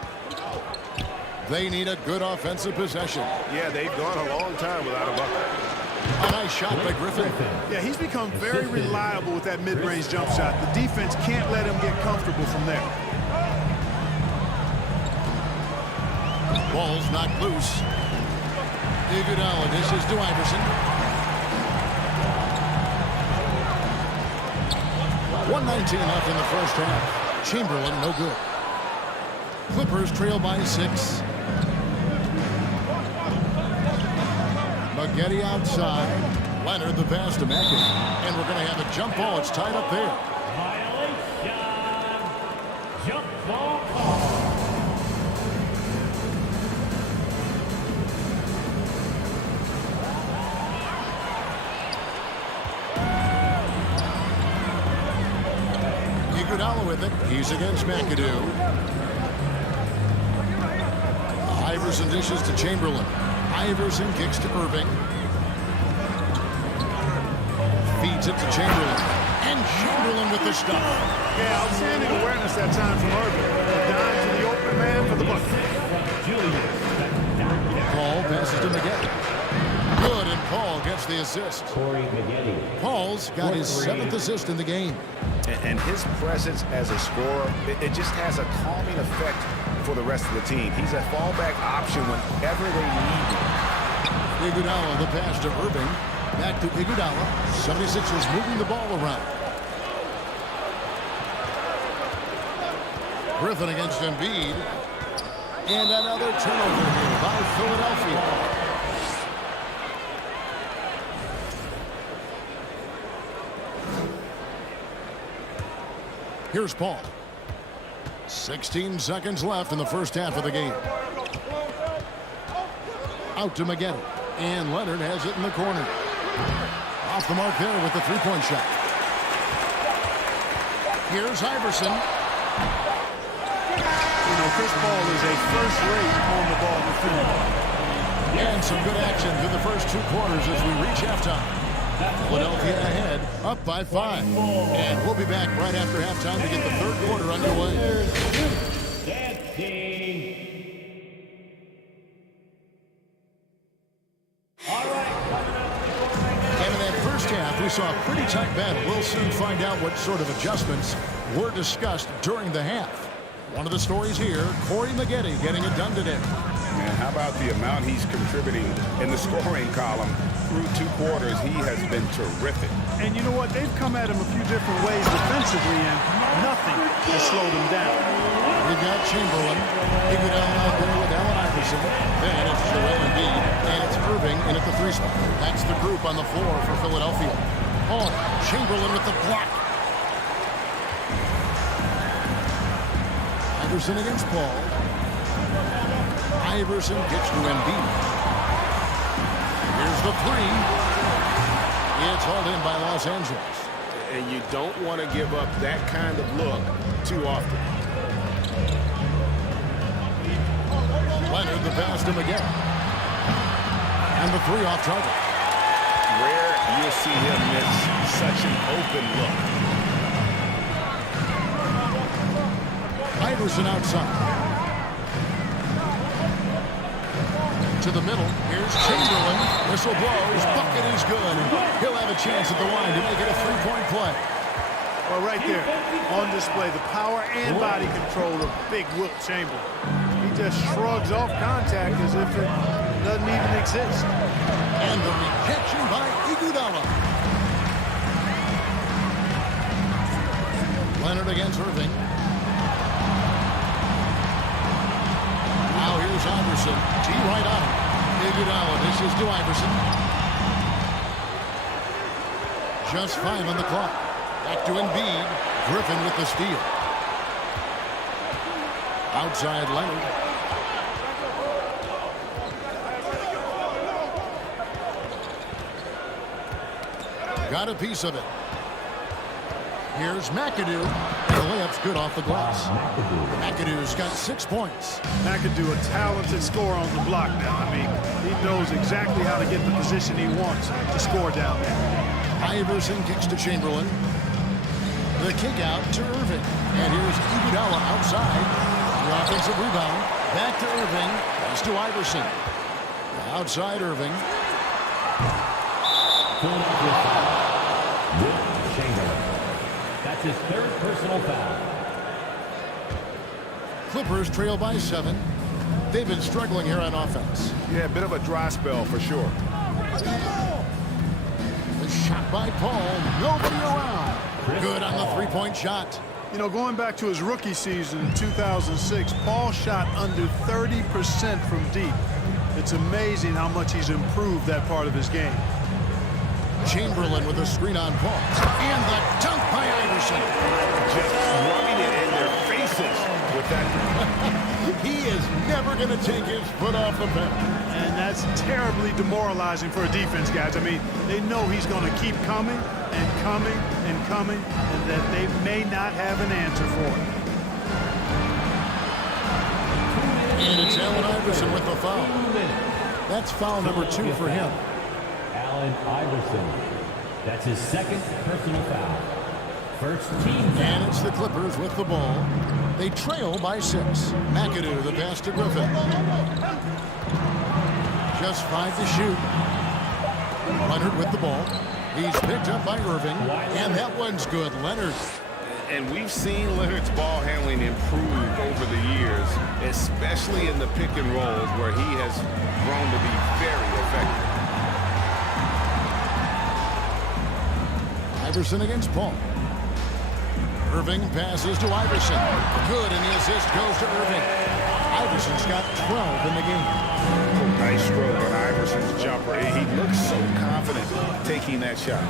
They need a good offensive possession. Yeah, they've gone a long time without a bucket. A nice shot by Griffin. Yeah, he's become very reliable with that mid-range jump shot. The defense can't let him get comfortable from there. Ball's knocked loose. Iguodala dishes to Iverson. 1:19 left in the first half. Chamberlain, no good. Clippers trail by 6. Maggette outside. Leonard the pass to Mackey. And we're going to have a jump ball. It's tied up there. Jump ball call. Iguodala with it. He's against McAdoo. Iverson dishes to Chamberlain. Iverson kicks to Irving. Feeds it to Chamberlain. And Chamberlain with the stop. Yeah, outstanding awareness that time from Irving. A dime to the open man for the bucket. Paul passes to Maggette. Good, and Paul gets the assist. Paul's got his 7th assist in the game. And his presence as a scorer, it just has a calming effect for the rest of the team. He's a fallback option whenever they need him. Iguodala, the pass to Irving. Back to Iguodala. 76ers moving the ball around. Griffin against Embiid. And another turnover here by Philadelphia. Here's Paul. 16 seconds left in the first half of the game. Out to Maggette. And Leonard has it in the corner. Off the mark there with the three-point shot. Here's Iverson. You know, Chris Paul is a first-rate on the ball defender. And some good action through the first 2 quarters as we reach halftime. Philadelphia ahead, up by 5. And we'll be back right after halftime to get the third quarter underway. And in that first half, we saw a pretty tight battle. We'll soon find out what sort of adjustments were discussed during the half. One of the stories here, Corey Maggette getting it done today. Man, how about the amount he's contributing in the scoring column? Through 2 quarters, he has been terrific. And you know what? They've come at him a few different ways defensively, and nothing has slowed him down. We've got Chamberlain. Iguodala out there with Allen Iverson. Then it's Joel Embiid, and it's Irving in at the 3 spot. That's the group on the floor for Philadelphia. Oh, Chamberlain with the block. Iverson against Paul. Iverson gets to Embiid. Here's the 3. It's hauled in by Los Angeles. And you don't want to give up that kind of look too often. Leonard the pass to Maggette. And the 3 off target. Rare you'll see him miss such an open look. Iverson outside. To the middle. Here's Chamberlain. Whistle blows. Bucket is good. He'll have a chance at the line to make it a 3-point play. Well, right there on display, the power and body control of big Wilt Chamberlain. He just shrugs off contact as if it doesn't even exist. And the rejection by Iguodala. Leonard against Irving. Now here's Iverson. T right on him. Iguodala dishes to Iverson. Just 5 on the clock. Back to Embiid. Griffin with the steal. Outside Leonard. Got a piece of it. Here's McAdoo. The layup's good off the glass. McAdoo's got 6 points. McAdoo, a talented scorer on the block now. I mean, he knows exactly how to get the position he wants to score down there. Iverson kicks to Chamberlain. The kick out to Irving. And here's Iguodala outside. The offensive rebound. Back to Irving. Pass to Iverson. Outside Irving. Chamberlain. That's his 3rd personal foul. Clippers trail by 7. they've been struggling here on offense. Yeah, a bit of a dry spell for sure. The shot by Paul. Nobody around. Good on the three-point shot. You know, going back to his rookie season in 2006, Paul shot under 30% from deep. It's amazing how much he's improved that part of his game. Chamberlain with a screen on Paul. And the dunk by Iverson. Just rubbing it in their faces with that. He is never going to take his foot off the pedal. And that's terribly demoralizing for a defense, guys. I mean, they know he's going to keep coming and coming and coming, and that they may not have an answer for it. And it's Allen Iverson with the foul. That's foul number 2 for him. Allen Iverson. That's his second personal foul. First team foul. And it's the Clippers with the ball. They trail by 6. McAdoo, the pass to Griffin. Just 5 to shoot. Leonard with the ball. He's picked up by Irving, and that one's good. Leonard. And we've seen Leonard's ball handling improve over the years, especially in the pick and rolls where he has grown to be very effective. Iverson against Paul. Irving passes to Iverson. Good, and the assist goes to Irving. Iverson's got 12 in the game. Nice stroke on Iverson's jumper. He looks so confident taking that shot.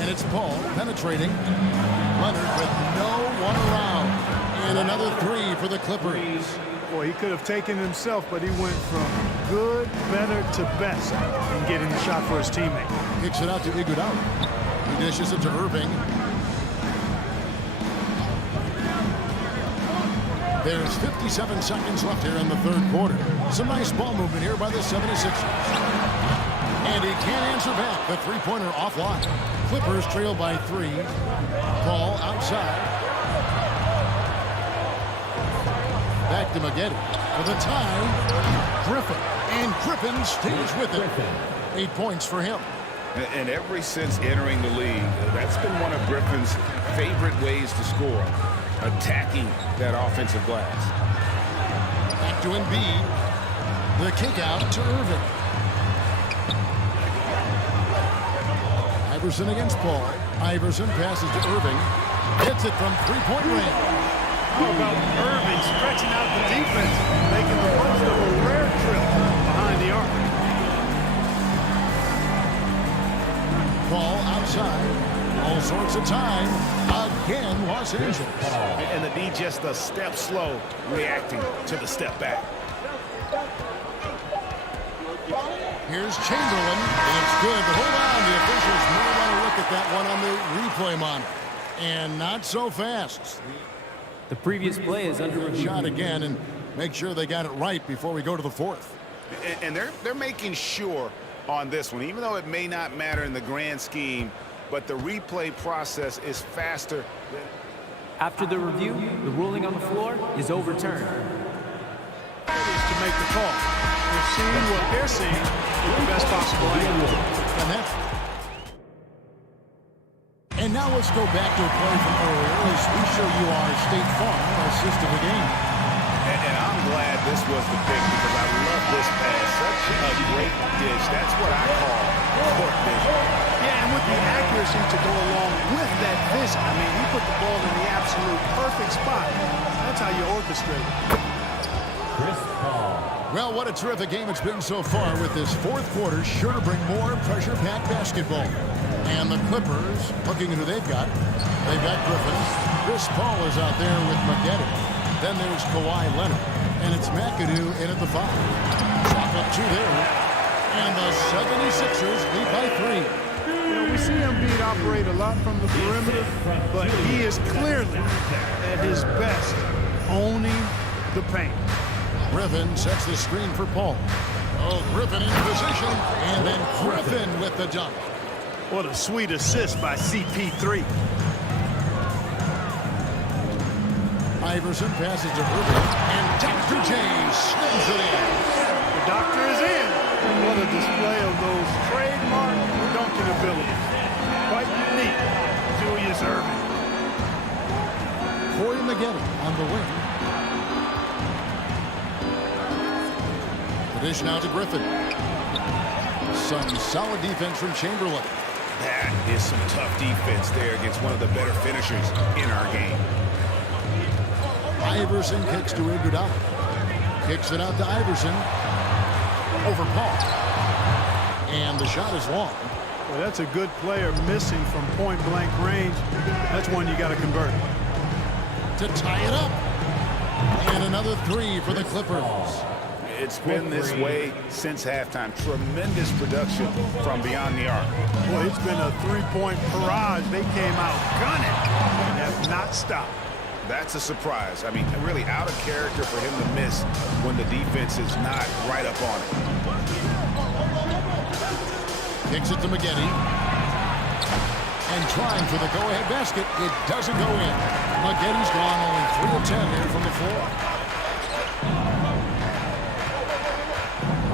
And it's Paul penetrating. Leonard with no one around. And another 3 for the Clippers. Boy, he could have taken himself, but he went from good, better to best in getting the shot for his teammate. Kicks it out to Iguodala. He dishes it to Irving. There's 57 seconds left here in the third quarter. Some nice ball movement here by the 76ers. And he can't answer back. The three-pointer offline. Clippers trail by 3. Ball outside. Back to Maggette for the tie. Griffin. And Griffin stays with it. 8 points for him. And ever since entering the league, that's been one of Griffin's favorite ways to score. Attacking that offensive glass. Back to Embiid. The kick out to Irving. Iverson against Paul. Iverson passes to Irving. Hits it from three-point range. How about Irving stretching out the defense, making the most of a rare trip behind the arc. Paul outside. All sorts of time. Again, Los Angeles. And the D just a step slow, reacting to the step back. Here's Chamberlain. It's good, but hold on. The officials may want to look at that one on the replay monitor. And not so fast. The previous play is under review. Shot again, and make sure they got it right before we go to the fourth. And they're making sure on this one, even though it may not matter in the grand scheme, but the replay process is faster than... After the review, the ruling on the floor is overturned. To make the call. They're seeing what they're seeing with the best possible angle. And now let's go back to a play from earlier as we show you our State Farm assist of the game. And I'm glad this was the pick because I love this pass. Such a great dish. That's what I call court vision. Yeah, and with the accuracy to go along with that vision. I mean, he put the ball in the absolute perfect spot. That's how you orchestrate it. Chris Paul. Well, what a terrific game it's been so far with this fourth quarter. Sure to bring more pressure-packed basketball. And the Clippers, looking at who they've got. They've got Griffin. Chris Paul is out there with Maggette. Then there's Kawhi Leonard. And it's McAdoo in at the 5. Chop up 2 there. And the 76ers lead by 3. You know, we see Embiid operate a lot from the perimeter, but he is clearly at his best owning the paint. Griffin sets the screen for Paul. Oh, Griffin in position. And then Griffin with the dunk. What a sweet assist by CP3. Iverson passes to Irving, and Dr. J slams it in. The doctor is in. What a display of those trademark dunking abilities. Quite unique. Julius Irving. Corey Maggette on the wing. The dish now to Griffin. Some solid defense from Chamberlain. That is some tough defense there against one of the better finishers in our game. Iverson kicks to Iguodala. Kicks it out to Iverson. Over Paul. And the shot is long. Well, that's a good player missing from point-blank range. That's one you got to convert. To tie it up. And another three for the Clippers. It's been this way since halftime. Tremendous production from beyond the arc. Boy, it's been a three-point barrage. They came out gunning and have not stopped. That's a surprise. I mean, really out of character for him to miss when the defense is not right up on it. Kicks it to McGetty. And trying for the go-ahead basket. It doesn't go in. McGetty's gone only 3 of 10 here from the floor.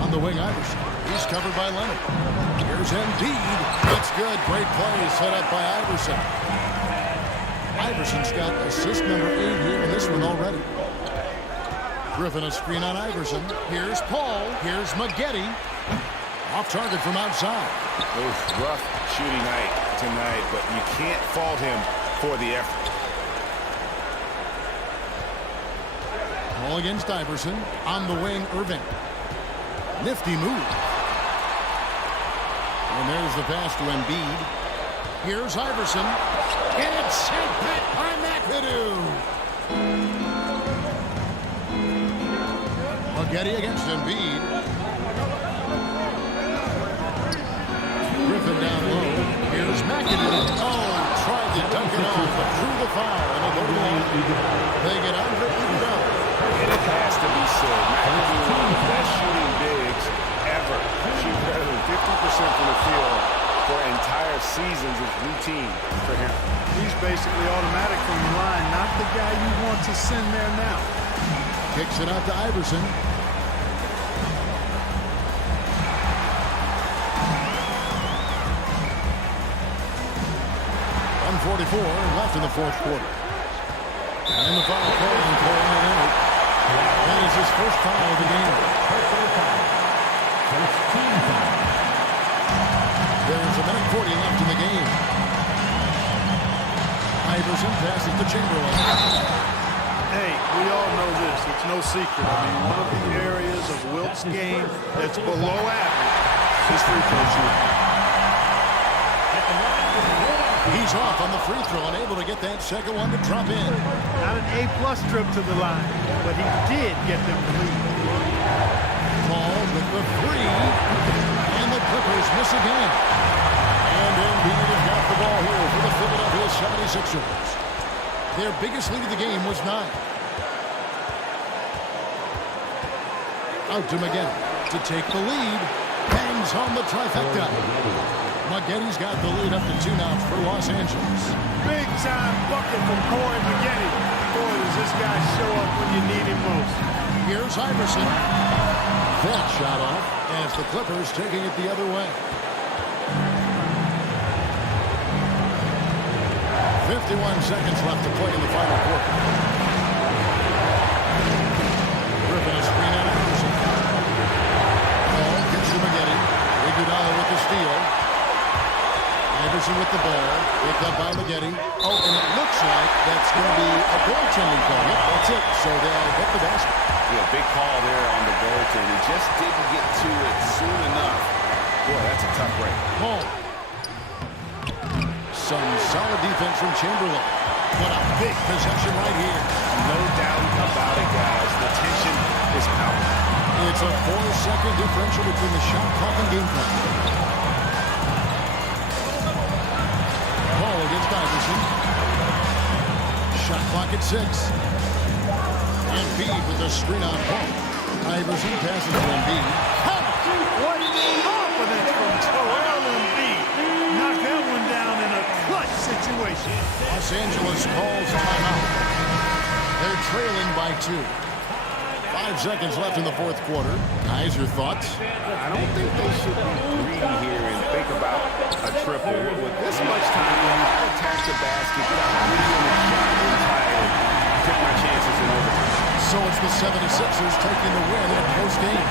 On the wing, Iverson. He's covered by Leonard. Here's Embiid. It's good. Great play set up by Iverson. Iverson's got assist number 8 here in this one already. Griffin a screen on Iverson. Here's Paul. Here's McGetty. Off target from outside. Oof, rough shooting night tonight, but you can't fault him for the effort. Paul against Iverson. On the wing, Irving. Nifty move. And there's the pass to Embiid. Here's Iverson. And it's sent back by McAdoo. McGetty against Embiid. Griffin down low. Here's McAdoo. Oh, tried to dunk it off, but threw the foul. And it'll go to line. They get under Iguodala. And it has to be said, McAdoo, one of the best shooting bigs ever. Shoot better than 50% from the field for entire seasons is routine for him. He's basically automatic from the line, not the guy you want to send there now. Kicks it out to Iverson. .144 left in the fourth quarter. And the foul call on Kawhi Leonard. That is his first foul of the game. There's a minute 40 left in the game. Iverson passes to Chamberlain. Hey, we all know this. It's no secret. I mean, one of the areas of Wilt's game that's below average is free-throw shooting. He's off on the free throw, unable to get that second one to drop in. Not an A-plus trip to the line, but he did get them to lead. Paul with the three, and the Clippers miss again. And Embiid has got the ball here for the Philadelphia 76ers. Their biggest lead of the game was 9. Out to McGetty to take the lead. Hangs home the trifecta. McGetty's got the lead up to 2 now for Los Angeles. Big-time bucket from Corey McGetty. Boy, does this guy show up when you need him most. Here's Iverson. That shot off as the Clippers taking it the other way. 51 seconds left to play in the final quarter. Griffin a screen on Iverson. Paul gets to McGetty. Iguodala with the steal. Iverson with the ball. Picked up by McGetty. Oh, and it looks like that's going to be a goaltending call. Yep, that's it. So they'll hit the basket. Yeah, big call there on the goaltender. He just didn't get to it soon enough. Boy, that's a tough break. Paul. Some solid defense from Chamberlain. What a big possession right here. No doubt about it, guys. The tension is palpable. It's a 4-second differential between the shot clock and game clock. Paul against Iverson. Shot clock at 6. Embiid with the screen on Paul. Iverson passes to Embiid. What confidence from Joel Embiid. Knock that one down in a clutch situation. Los Angeles calls timeout. They're trailing by 2. 5 seconds left in the fourth quarter. Guys, your thoughts? I don't think they should be greedy here and think about a triple. With this much time, I'll attack the basket, get a shot inside, and take my chances in overtime. So it's the 76ers taking the win in a close game.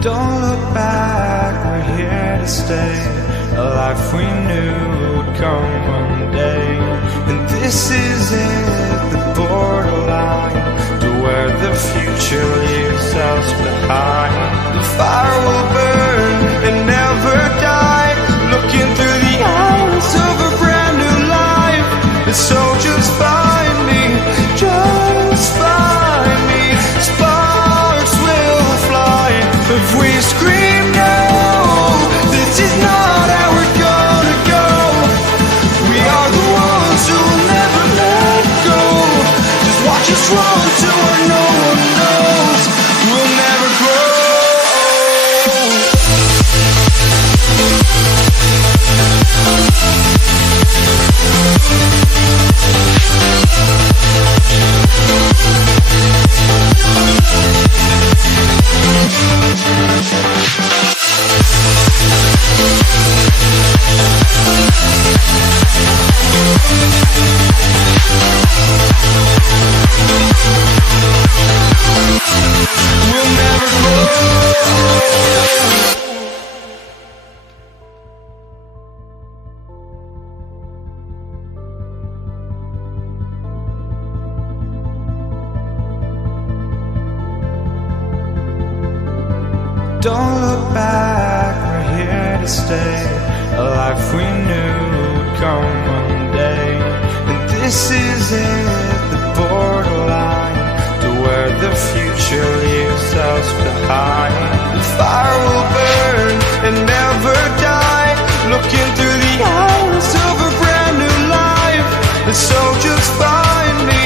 Don't look back, we're here to stay. A life we knew would come one day. And this is it, the borderline to where the future leaves us behind. The fire will burn and never die, looking through the eyes of a brand new life. And so just find me, just find me. just run to where no one knows. We'll never grow. We'll never grow. Don't look back, we're here to stay. A life we knew would come one day. And this is it, the borderline to where the future leaves us behind. The fire will burn and never die, looking through the eyes of a brand new life. And so just find me,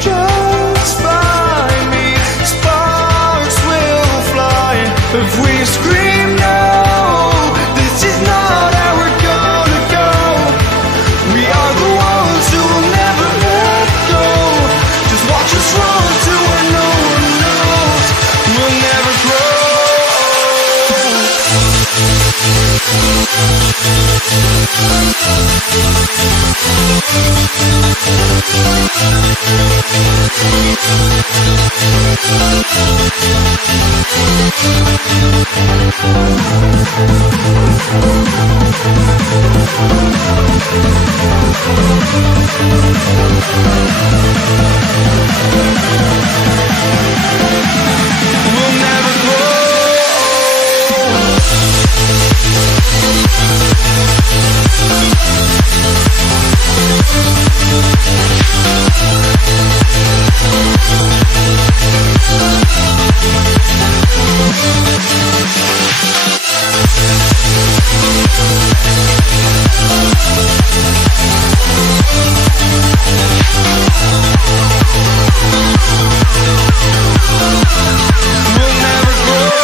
just find me. Sparks will fly if we scream no. This is not how we're gonna go. We are the ones who will never let go. Just watch us run to where no one knows. We'll never grow. We'll never grow. We'll never grow.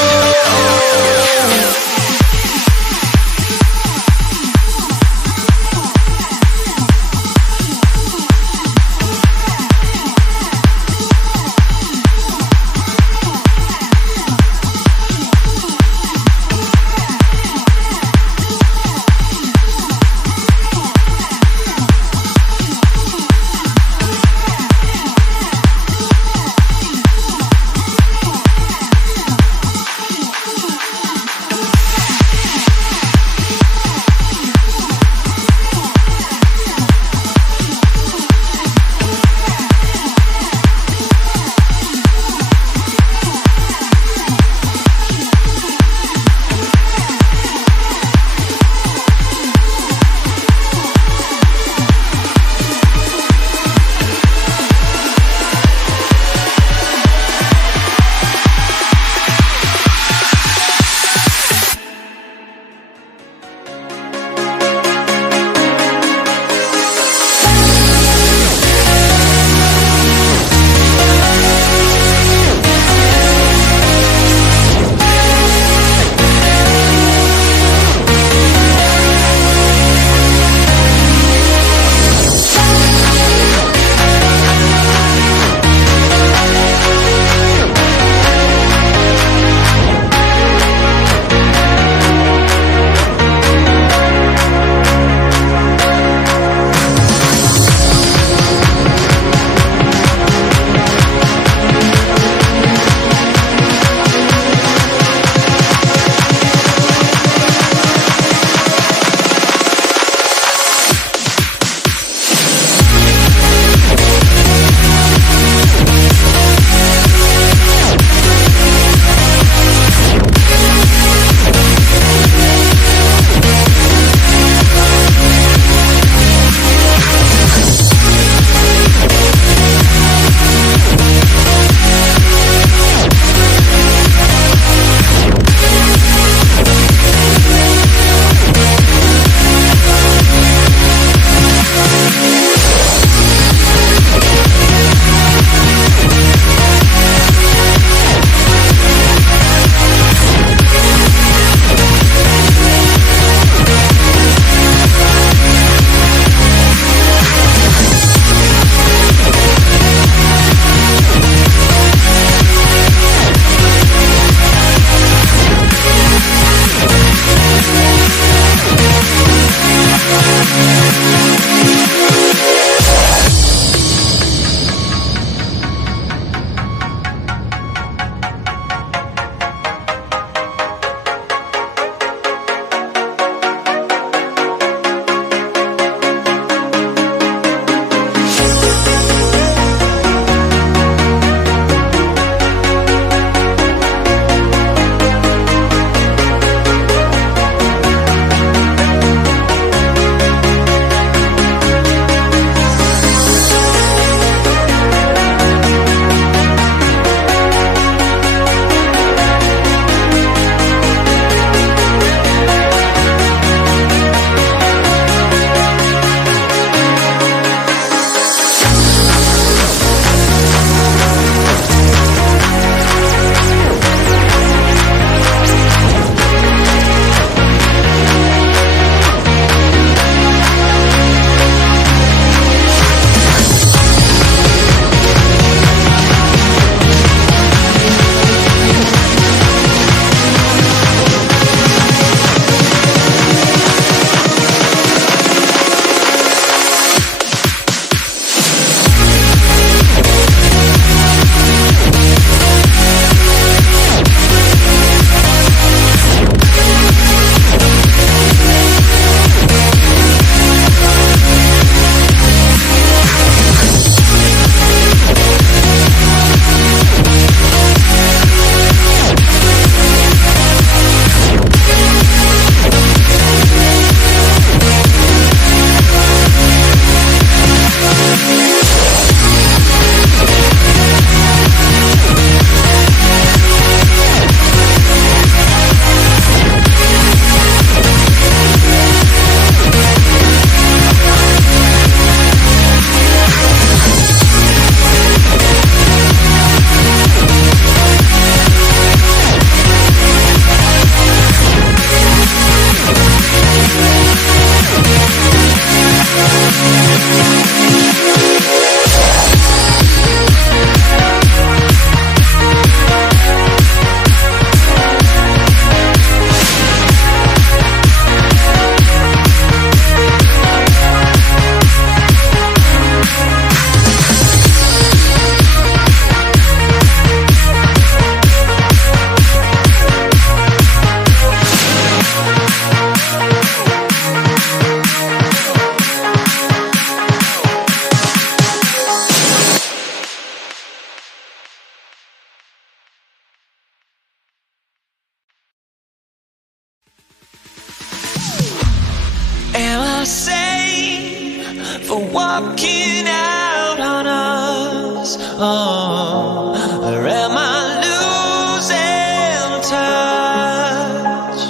walking out on us? Oh, or am I losing touch?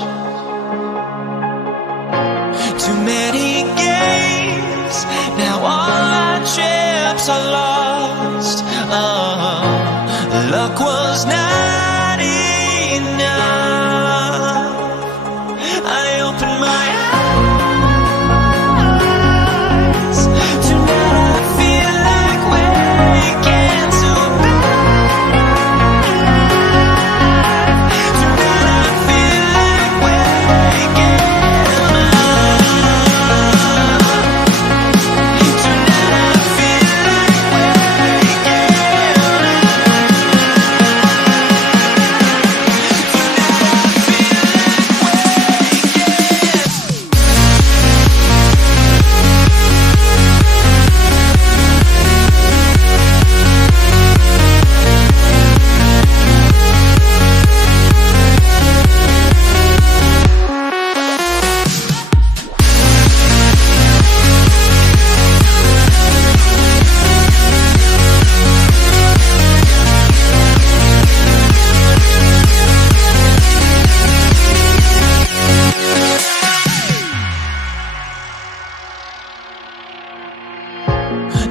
Too many games, now all our chips are lost. Oh, luck was not enough. I opened my eyes. Tonight I feel like waking to life. Tonight I feel like waking up. Tonight I feel like waking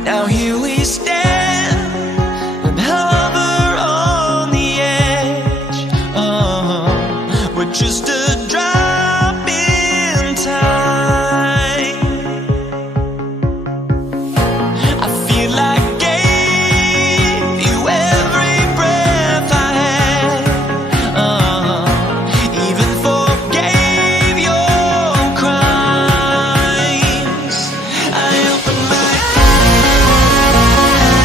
Now here we stand and hover on the edge. Oh, we're just a drop in time. I feel like I gave you every breath I had. Even forgave your crimes. I opened my eyes.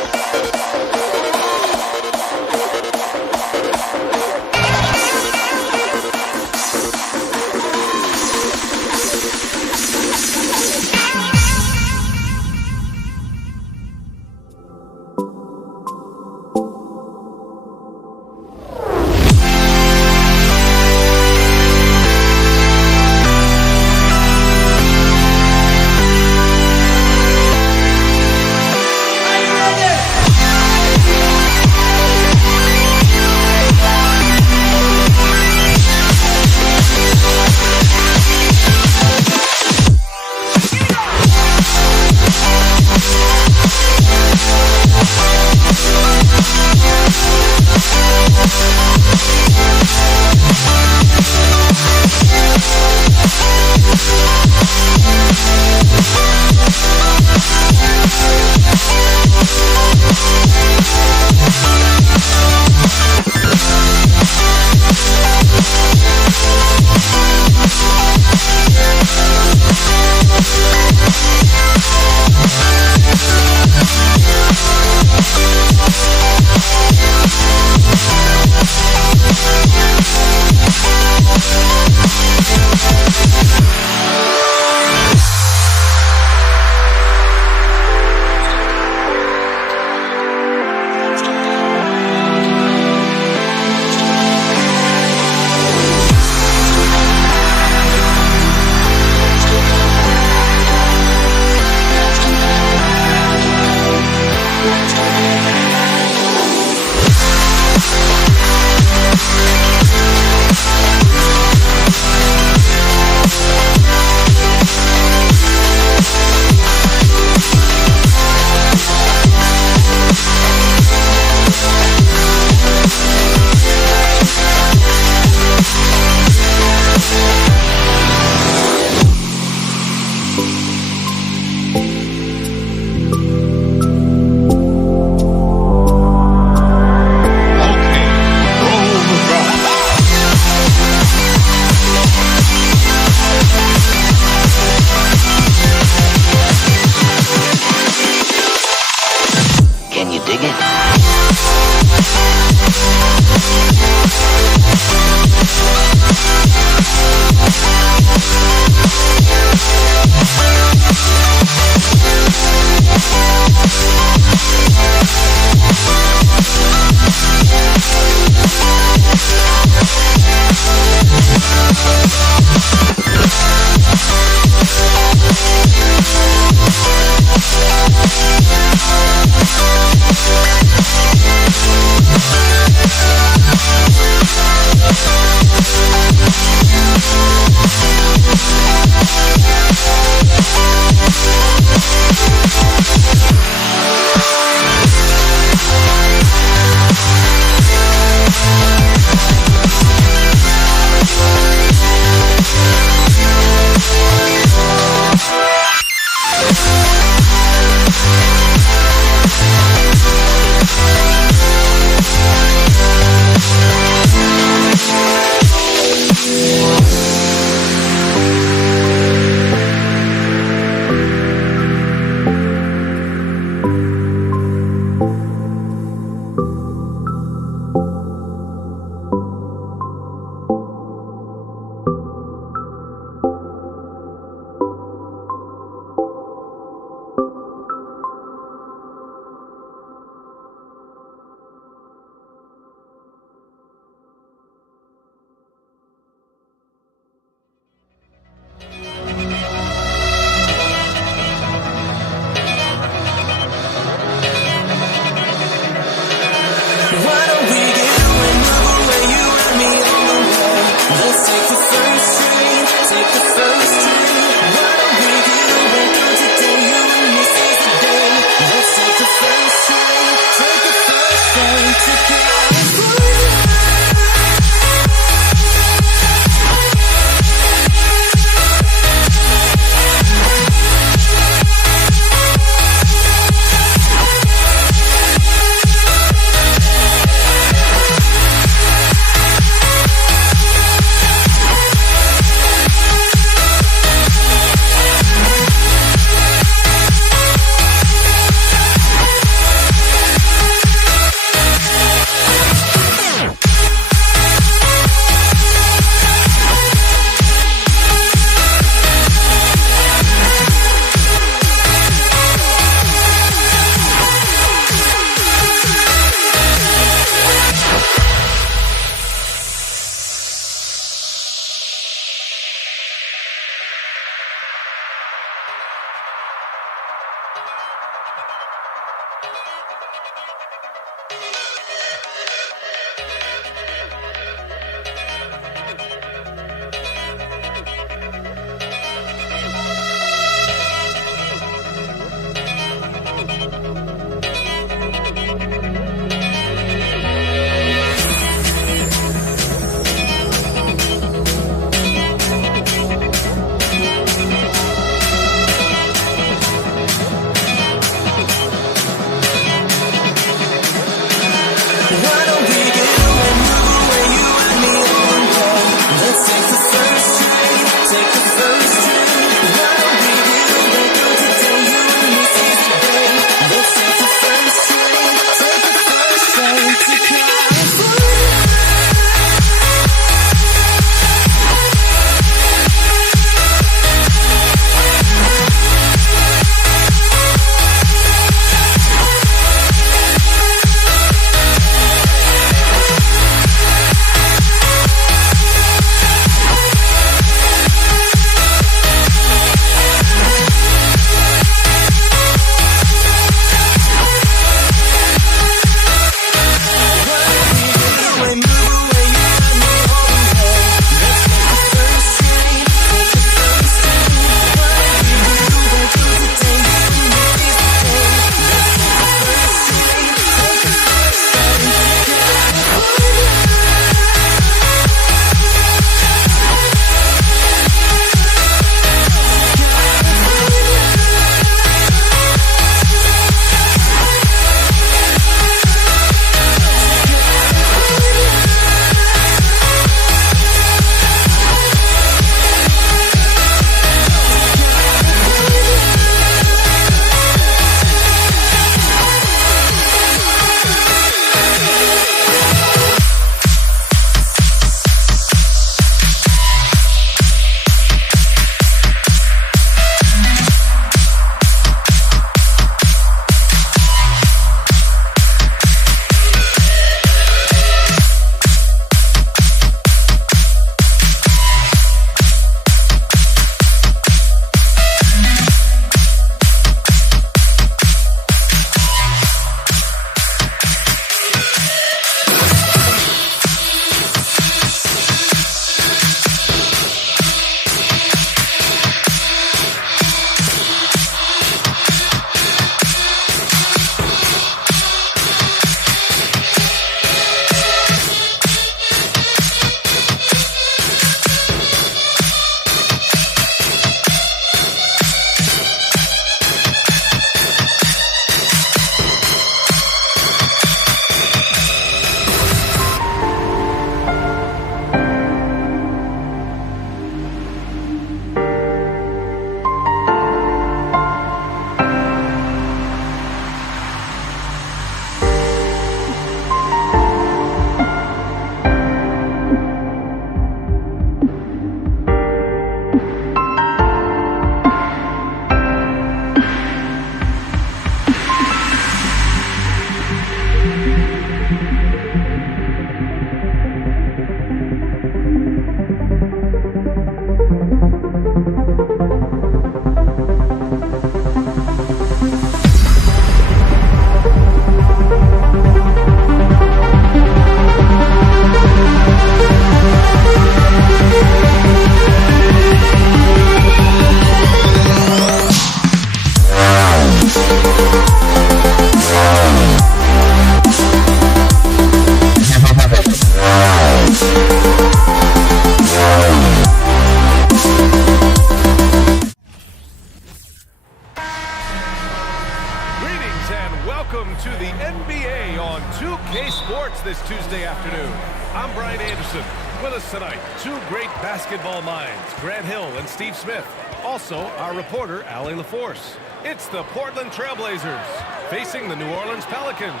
this Tuesday afternoon. I'm Brian Anderson. With us tonight, two great basketball minds, Grant Hill and Steve Smith. Also, our reporter, Allie LaForce. It's the Portland Trailblazers facing the New Orleans Pelicans.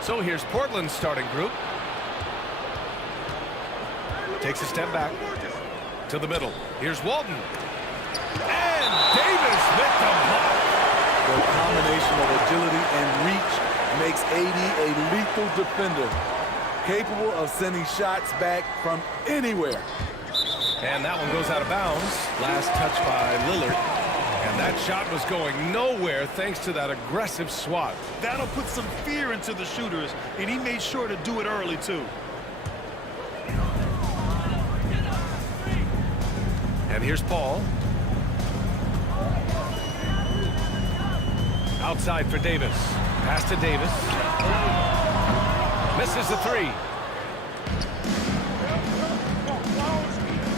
So here's Portland's starting group. Takes a step back to the middle. Here's Walton. And Davis with the block. The combination of agility and reach makes AD a lethal defender, capable of sending shots back from anywhere. And that one goes out of bounds. Last touch by Lillard. And that shot was going nowhere thanks to that aggressive swat. That'll put some fear into the shooters, and he made sure to do it early, too. And here's Paul. Outside for Davis. Pass to Davis. Misses the three.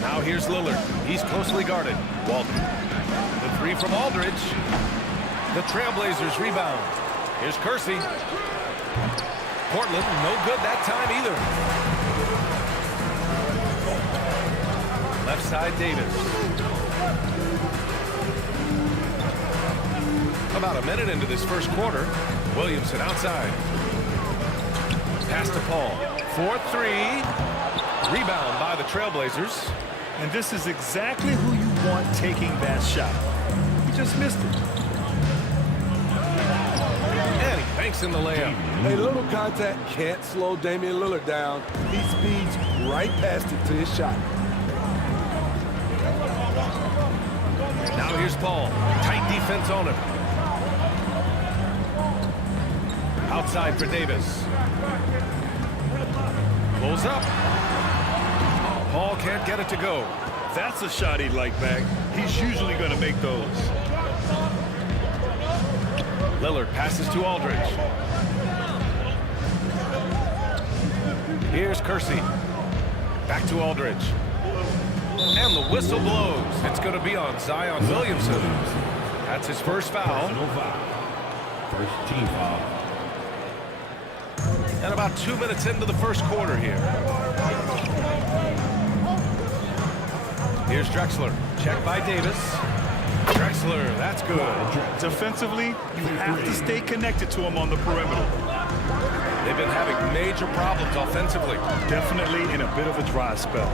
Now here's Lillard. He's closely guarded. Walton. The three from Aldridge. The Trailblazers rebound. Here's Kersey. Portland, no good that time either. Left side, Davis. About a minute into this first quarter. Williamson outside. Pass to Paul. 4-3. Rebound by the Trailblazers. And this is exactly who you want taking that shot. He just missed it. And he banks in the layup. A little contact can't slow Damian Lillard down. He speeds right past it to his shot. Now here's Paul. Tight defense on him. Outside for Davis. Pulls up. Paul can't get it to go. That's a shot he'd like back. He's usually going to make those. Lillard passes to Aldridge. Here's Kersey. Back to Aldridge. And the whistle blows. It's going to be on Zion Williamson. That's his first foul. First team foul. And about 2 minutes into the first quarter here. Here's Drexler. Check by Davis. Drexler, that's good. Defensively, you have to stay connected to him on the perimeter. They've been having major problems offensively. Definitely in a bit of a dry spell.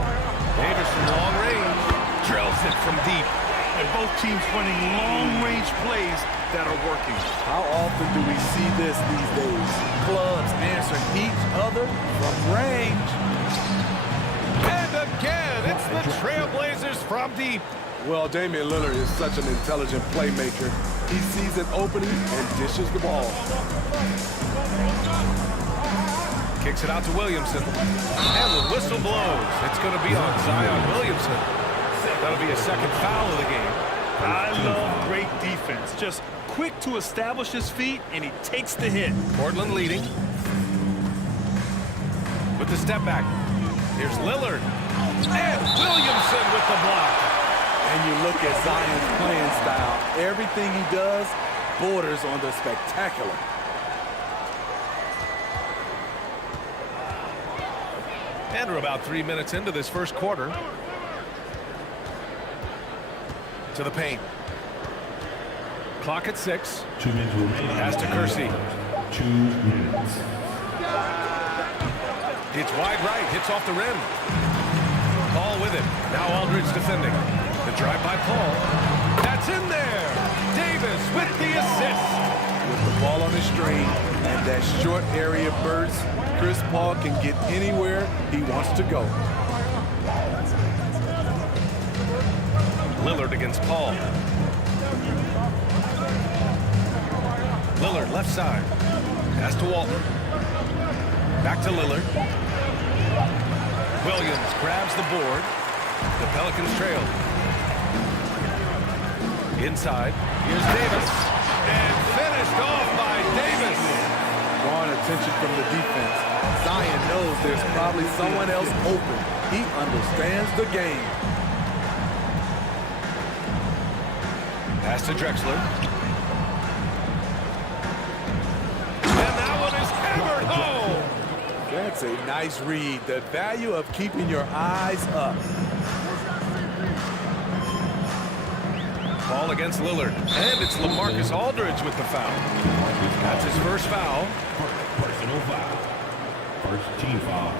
Davis from long range. Drills it from deep. And both teams running long-range plays that are working. How often do we see this these days? Clubs answer each other from range. And again, it's the Trailblazers from deep. Well, Damian Lillard is such an intelligent playmaker. He sees an opening and dishes the ball. Kicks it out to Williamson. And the whistle blows. It's going to be on Zion Williamson. That'll be a second foul of the game. I love great defense. Just quick to establish his feet, and he takes the hit. Portland leading. With the step back. Here's Lillard. And Williamson with the block. And you look at Zion's playing style. Everything he does borders on the spectacular. And we're about 3 minutes into this first quarter. To the paint. Clock at 6. 2 minutes remaining. Pass to Kersey. 2 minutes. It's wide right. Hits off the rim. Paul with it. Now Aldridge defending. The drive by Paul. That's in there. Davis with the assist. With the ball on the string and that short area burst, Chris Paul can get anywhere he wants to go. Lillard against Paul. Lillard left side. Pass to Walton. Back to Lillard. Williams grabs the board. The Pelicans trail. Inside. Here's Davis. And finished off by Davis. Drawing attention from the defense. Zion knows there's probably someone else open. He understands the game. Pass to Drexler. And that one is hammered home. That's a nice read. The value of keeping your eyes up. Ball against Lillard. And it's LaMarcus Aldridge with the foul. That's his first foul. Personal foul. First team foul.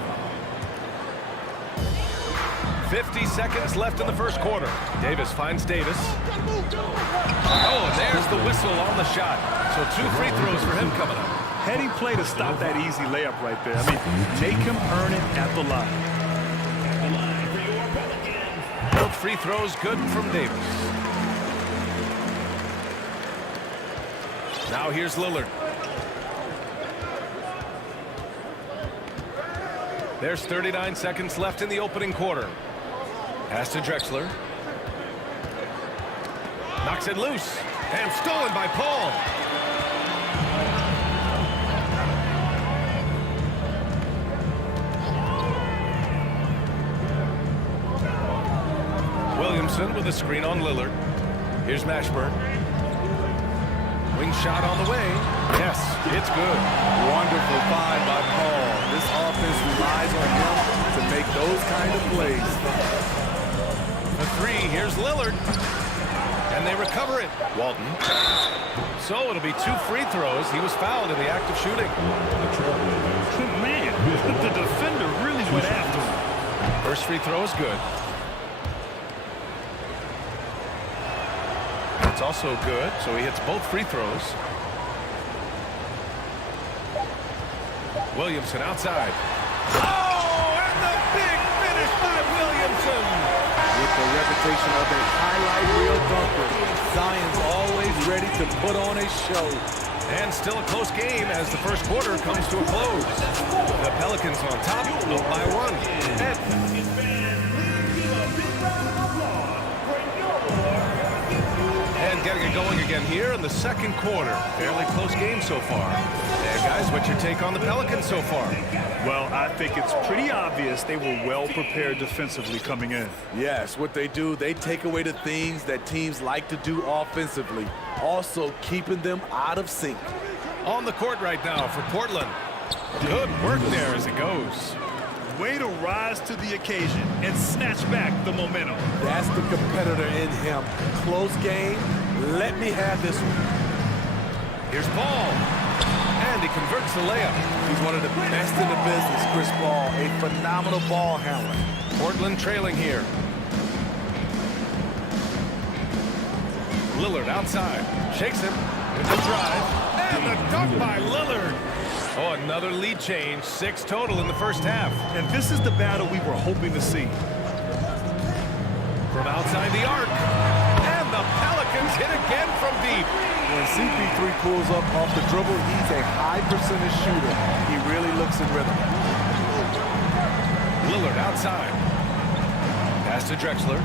50 seconds left in the first quarter. Davis finds Davis. Oh, and there's the whistle on the shot. So 2 free throws for him coming up. Heading play to stop that easy layup right there. I mean, make him earn it at the line. Both free throws good from Davis. Now here's Lillard. There's 39 seconds left in the opening quarter. Pass to Drexler. Knocks it loose. And stolen by Paul. Williamson with a screen on Lillard. Here's Mashburn. Wing shot on the way. Yes, it's good. Wonderful find by Paul. This offense relies on him to make those kind of plays. The 3, here's Lillard. And they recover it. Walton. So it'll be 2 free throws. He was fouled in the act of shooting. Man, the defender really went after him. First free throw is good. It's also good, so he hits both free throws. Williamson outside. Oh, and the big finish by Williamson. With the reputation of a highlight reel dunker, Zion's always ready to put on a show. And still a close game as the first quarter comes to a close. The Pelicans on top, up by 1. And getting it going again here in the second quarter. Fairly close game so far. And guys, what's your take on the Pelicans so far? Well, I think it's pretty obvious they were well prepared defensively coming in. Yes, what they do, they take away the things that teams like to do offensively, also keeping them out of sync. On the court right now for Portland. Good work there as it goes. Way to rise to the occasion and snatch back the momentum. That's the competitor in him. Close game. Let me have this one. Here's Paul. And he converts the layup. He's one of the best in the business, Chris Paul. A phenomenal ball handler. Portland trailing here. Lillard outside. Shakes him. With the drive. And the dunk by Lillard. Oh, another lead change. 6 total in the first half. And this is the battle we were hoping to see. From outside the arc. And the Pelicans hit again from deep. When CP3 pulls up off the dribble, he's a high percentage shooter. He really looks in rhythm. Lillard outside. Pass to Drexler.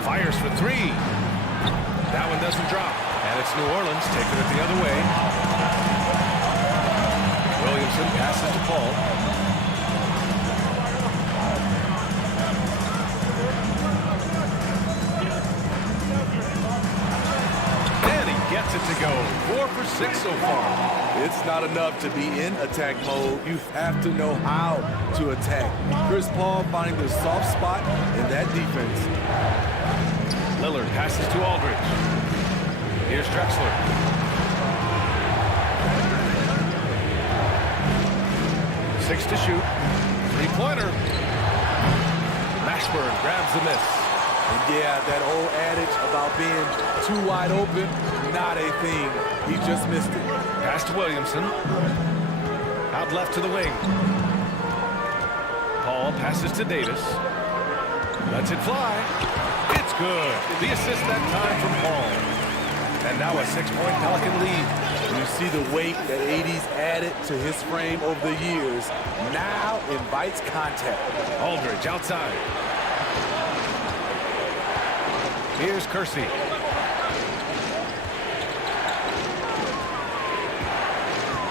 Fires for 3. That one doesn't drop. And it's New Orleans taking it the other way. Williamson passes to Paul. And he gets it to go. 4 for 6 so far. It's not enough to be in attack mode. You have to know how to attack. Chris Paul finding the soft spot in that defense. Lillard passes to Aldridge. Here's Drexler. 6 to shoot. 3-pointer. Mashburn grabs the miss. And yeah, that old adage about being too wide open, not a thing. He just missed it. Pass to Williamson. Out left to the wing. Paul passes to Davis. Lets it fly. It's good. The assist that time from Paul. And now a 6-point Pelican lead. You see the weight that AD's added to his frame over the years. Now invites contact. Aldridge outside. Here's Kersey.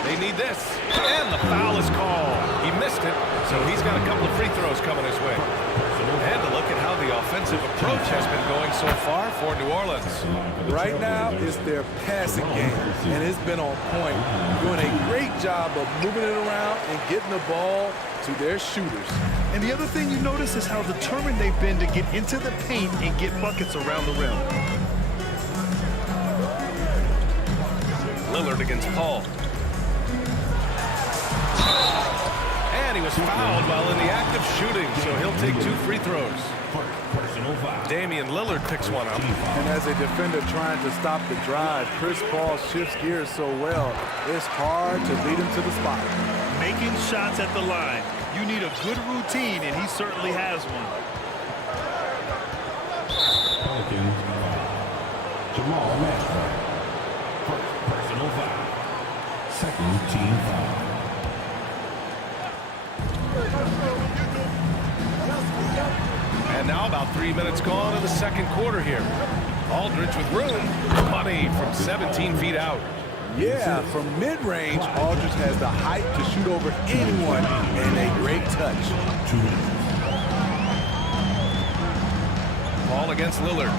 They need this. And the foul is called. He missed it, so he's got a couple of free throws coming his way. And to look at how the offensive approach has been going so far for New Orleans? Right now, it's their passing game, and it's been on point. Doing a great job of moving it around and getting the ball to their shooters. And the other thing you notice is how determined they've been to get into the paint and get buckets around the rim. Lillard against Paul. And he was fouled while in the act of shooting, so he'll take 2 free throws. Damian Lillard picks one up. And as a defender trying to stop the drive, Chris Paul shifts gears so well, it's hard to lead him to the spot. Making shots at the line. You need a good routine, and he certainly has one. Pelicans, Jamal Mashburn. First personal foul. Second team foul. And now about 3 minutes gone in the second quarter here. Aldridge with room. Money from 17 feet out. Yeah, from mid-range, Aldridge has the height to shoot over anyone and a great touch. Ball against Lillard.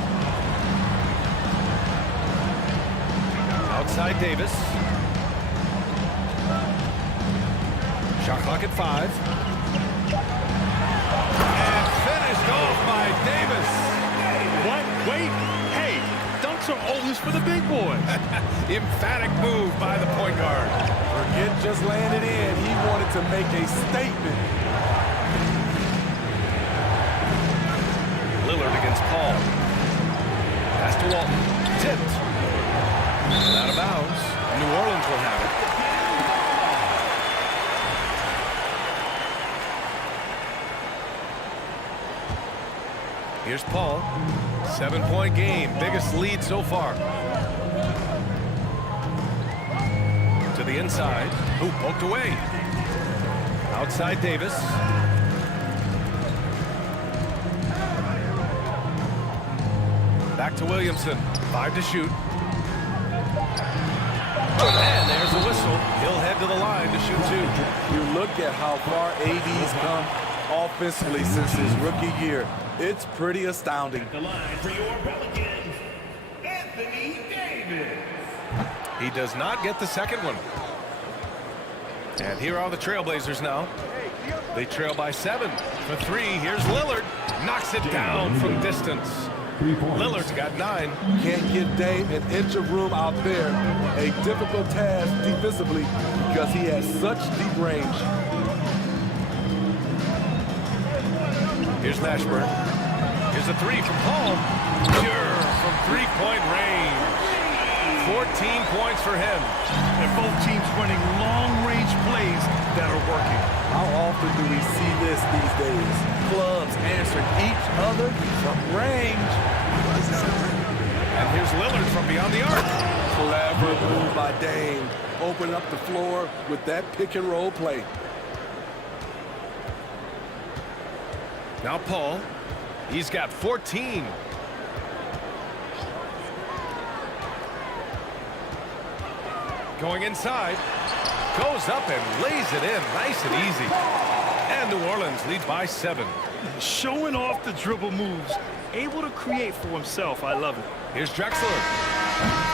Outside Davis. Shot clock at 5. And finished off by Davis. What? Wait. Hey, dunks are always for the big boys. Emphatic move by the point guard. Forget just landed in. He wanted to make a statement. Lillard against Paul. Pass to Walton. Tipped. Out of bounds. New Orleans will have it. Here's Paul. 7-point game. Biggest lead so far. To the inside. Ooh, poked away. Outside Davis. Back to Williamson. 5 to shoot. And there's a whistle. He'll head to the line to shoot 2. You look at how far AD's come offensively since his rookie year. It's pretty astounding. The line for your Pelicans, Anthony Davis. He does not get the second one. And here are the Trailblazers now. They trail by 7 for 3. Here's Lillard. Knocks it down from distance. Lillard's got 9. Can't give Dame an inch of room out there. A difficult task defensively because he has such deep range. Here's Mashburn. Here's a 3 from Paul. Pure from 3-point range. 14 points for him. And both teams running long-range plays that are working. How often do we see this these days? Clubs answering each other from range. And here's Lillard from beyond the arc. Clever move by Dame. Open up the floor with that pick-and-roll play. Now Paul. He's got 14. Going inside. Goes up and lays it in. Nice and easy. And New Orleans leads by 7. Showing off the dribble moves. Able to create for himself. I love it. Here's Drexler.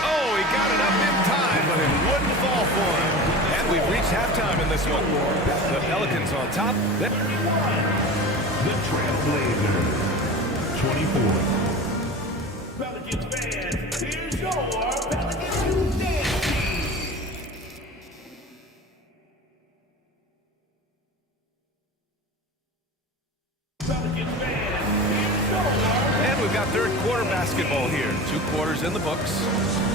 Oh, he got it up in time, but it wouldn't fall for him. And we've reached halftime in this one. The Pelicans on top. The Trailblazers, 24. Pelicans fans, here's your Pelicans dance team. Pelicans fans, here's your And we've got third quarter basketball here. 2 quarters in the books.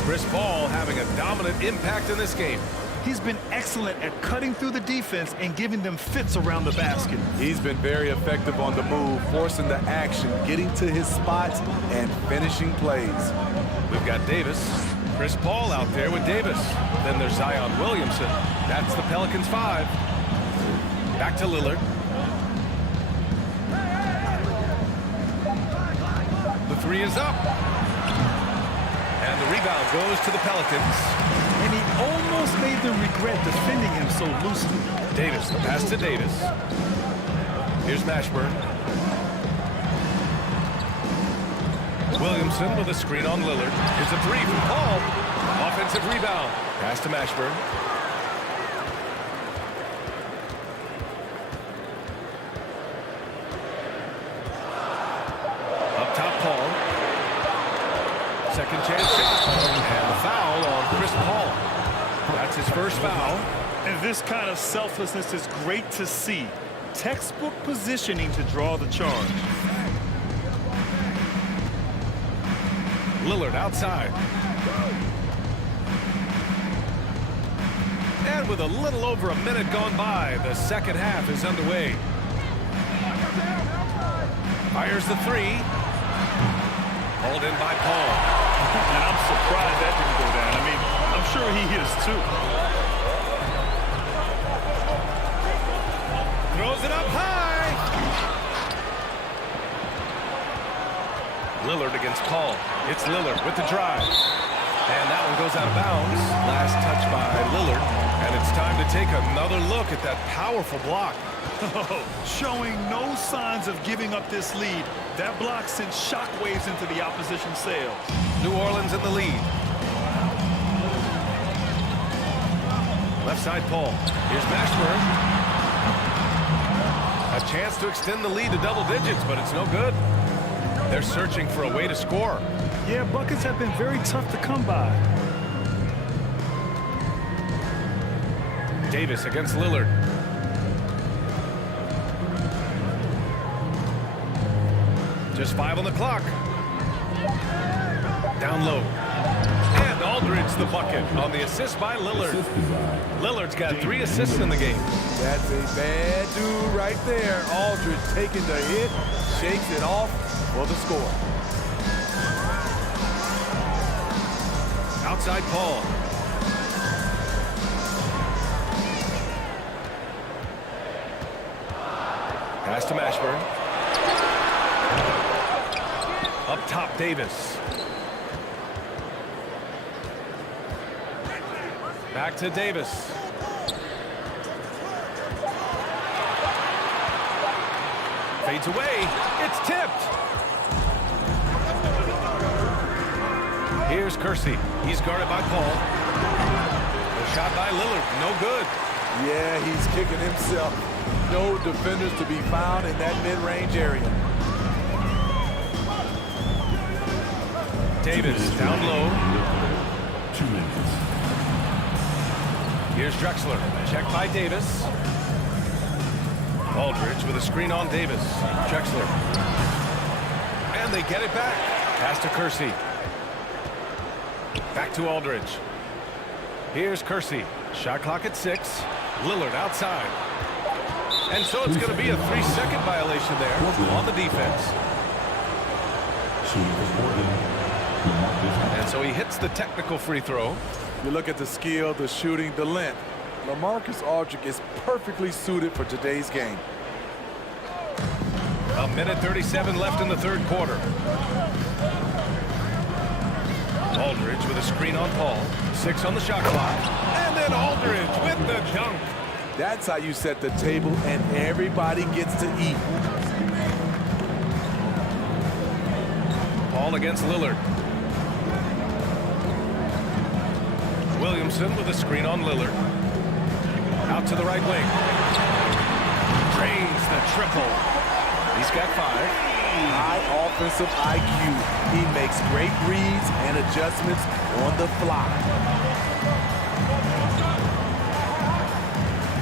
Chris Paul having a dominant impact in this game. He's been excellent at cutting through the defense and giving them fits around the basket. He's been very effective on the move, forcing the action, getting to his spots, and finishing plays. We've got Davis. Chris Paul out there with Davis. Then there's Zion Williamson. That's the Pelicans 5. Back to Lillard. The 3 is up. And the rebound goes to the Pelicans. And he almost made them regret defending him so loosely. Davis, the pass to Davis. Here's Mashburn. Williamson with a screen on Lillard. Here's a three from Paul. Offensive rebound. Pass to Mashburn. Up top, Paul. Second chance shot. And a foul on Chris Paul. That's his first foul. And this kind of selflessness is great to see. Textbook positioning to draw the charge. Lillard outside. And with a little over a minute gone by, the second half is underway. Fires the three. Hauled in by Paul. And I'm surprised that didn't go down. I mean, I'm sure he is too. Throws it up high. Lillard against Paul. It's Lillard with the drive. And that one goes out of bounds. Last touch by Lillard. And it's time to take another look at that powerful block. Showing no signs of giving up this lead. That block sent shockwaves into the opposition sails. New Orleans in the lead. Left side Paul. Here's Mashburn. A chance to extend the lead to double digits, but it's no good. They're searching for a way to score. Yeah, buckets have been very tough to come by. Davis against Lillard. Just 5 on the clock. Down low. And Aldridge the bucket on the assist by Lillard. Lillard's got 3 assists in the game. That's a bad dude right there. Aldridge taking the hit, shakes it off for the score. Outside Paul. Pass to Mashburn. Up top, Davis. Back to Davis. Fades away. It's tipped. Here's Kersey. He's guarded by Paul. A shot by Lillard. No good. Yeah, he's kicking himself. No defenders to be found in that mid-range area. Davis down low. 2 minutes. Here's Drexler. Checked by Davis. Aldridge with a screen on Davis. Drexler. And they get it back. Pass to Kersey. Back to Aldridge. Here's Kersey. Shot clock at 6. Lillard outside. And so it's going to be a 3-second violation there on the defense. And so he hits the technical free throw. You look at the skill, the shooting, the length. LaMarcus Aldridge is perfectly suited for today's game. A minute 37 left in the third quarter. Aldridge with a screen on Paul. 6 on the shot clock. And then Aldridge with the dunk. That's how you set the table and everybody gets to eat. Paul against Lillard. Williamson with a screen on Lillard. Out to the right wing. Drains the triple. He's got 5. High offensive IQ. He makes great reads and adjustments on the fly.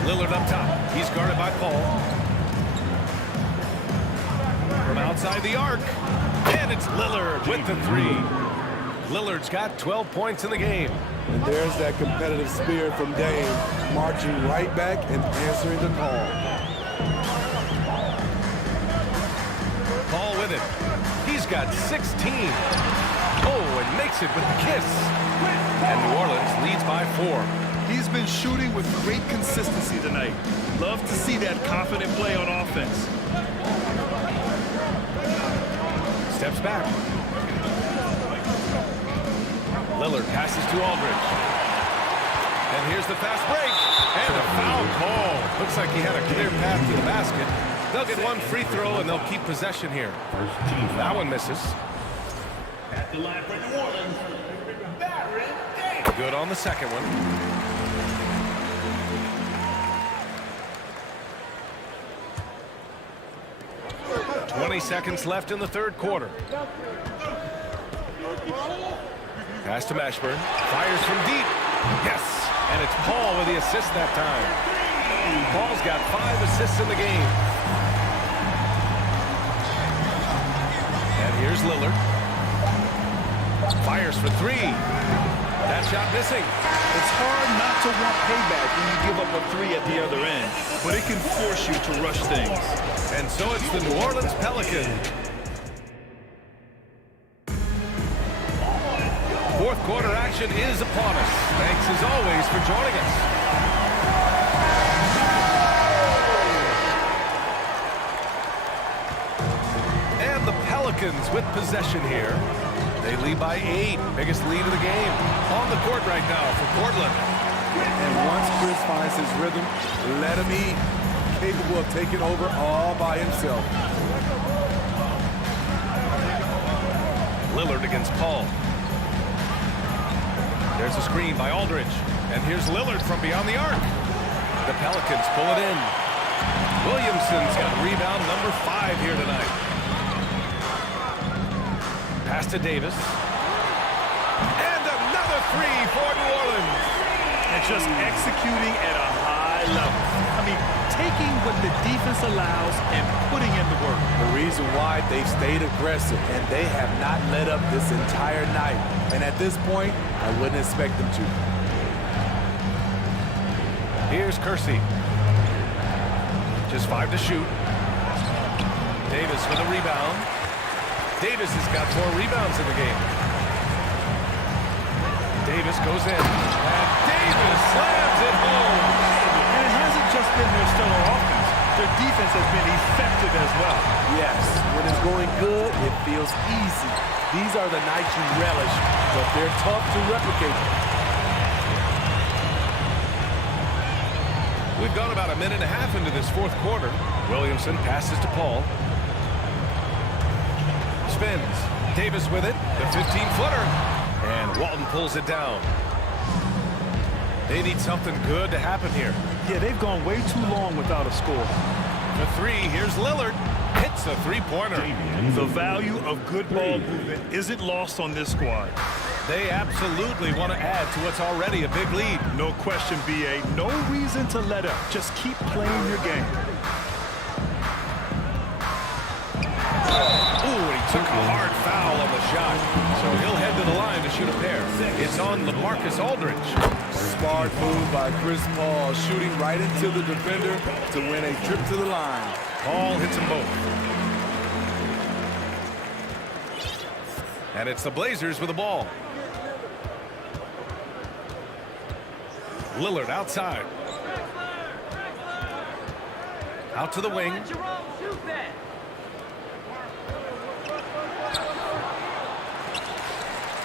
Lillard up top. He's guarded by Paul. From outside the arc. And it's Lillard with the 3. Lillard's got 12 points in the game. And there's that competitive spirit from Dame, marching right back and answering the call. Paul with it. He's got 16. Oh, and makes it with the kiss. And New Orleans leads by 4. He's been shooting with great consistency tonight. Love to see that confident play on offense. Steps back. Lillard passes to Aldridge. And here's the fast break. And a foul call. Looks like he had a clear path to the basket. They'll get one free throw and they'll keep possession here. That one misses. the line for New Orleans, Baron Davis. Good on the second one. 20 seconds left in the third quarter. Pass to Mashburn. Fires from deep. Yes. And it's Paul with the assist that time. Paul's got 5 assists in the game. And here's Lillard. Fires for 3. That shot missing. It's hard not to want payback when you give up a 3 at the other end, but it can force you to rush things. And so it's the New Orleans Pelicans. Fourth quarter action is upon us. Thanks as always for joining us. And the Pelicans with possession here. They lead by 8. Biggest lead of the game. On the court right now for Portland. And once Chris finds his rhythm, let him eat. Capable of taking over all by himself. Lillard against Paul. There's a screen by Aldridge. And here's Lillard from beyond the arc. The Pelicans pull it in. Williamson's got rebound number 5 here tonight. Pass to Davis. And another 3 for New Orleans. And just executing at a high level. I mean, taking what the defense allows and putting in the work. The reason why they've stayed aggressive and they have not let up this entire night. And at this point, I wouldn't expect them to. Here's Kersey. Just 5 to shoot. Davis for the rebound. Davis has got 4 rebounds in the game. Davis goes in. And Davis slams it home. And it hasn't just been their stellar offense. Their defense has been effective as well. Yes, when it's going good, it feels easy. These are the nights you relish, but they're tough to replicate. We've gone about a minute and a half into this fourth quarter. Williamson passes to Paul. Spins. Davis with it. The 15-footer. And Walton pulls it down. They need something good to happen here. Yeah, they've gone way too long without a score. The 3, here's Lillard. Hits a 3-pointer. The value of good ball movement isn't lost on this squad. They absolutely want to add to what's already a big lead. No question, B.A. No reason to let up. Just keep playing your game. Ooh, and he took a hard foul on the shot. So he'll head to the line to shoot a pair. It's on LaMarcus Aldridge. Smart move by Chris Paul, shooting right into the defender to win a trip to the line. Paul hits them both. And it's the Blazers with the ball. Lillard outside. Out to the wing.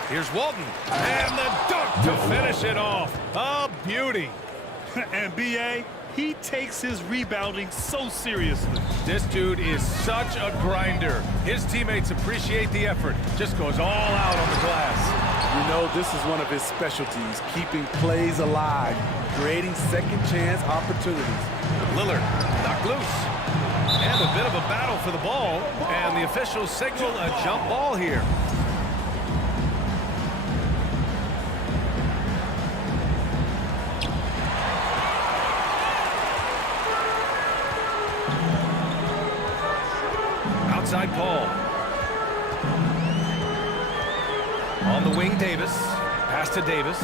Here's Walton. And the dunk to finish it off. A beauty. And B.A., he takes his rebounding so seriously. This dude is such a grinder. His teammates appreciate the effort. Just goes all out on the glass. You know, this is one of his specialties, keeping plays alive, creating second chance opportunities. Lillard knocked loose. And a bit of a battle for the ball. And the officials signal a jump ball here. Outside Paul. On the wing, Davis. Pass to Davis.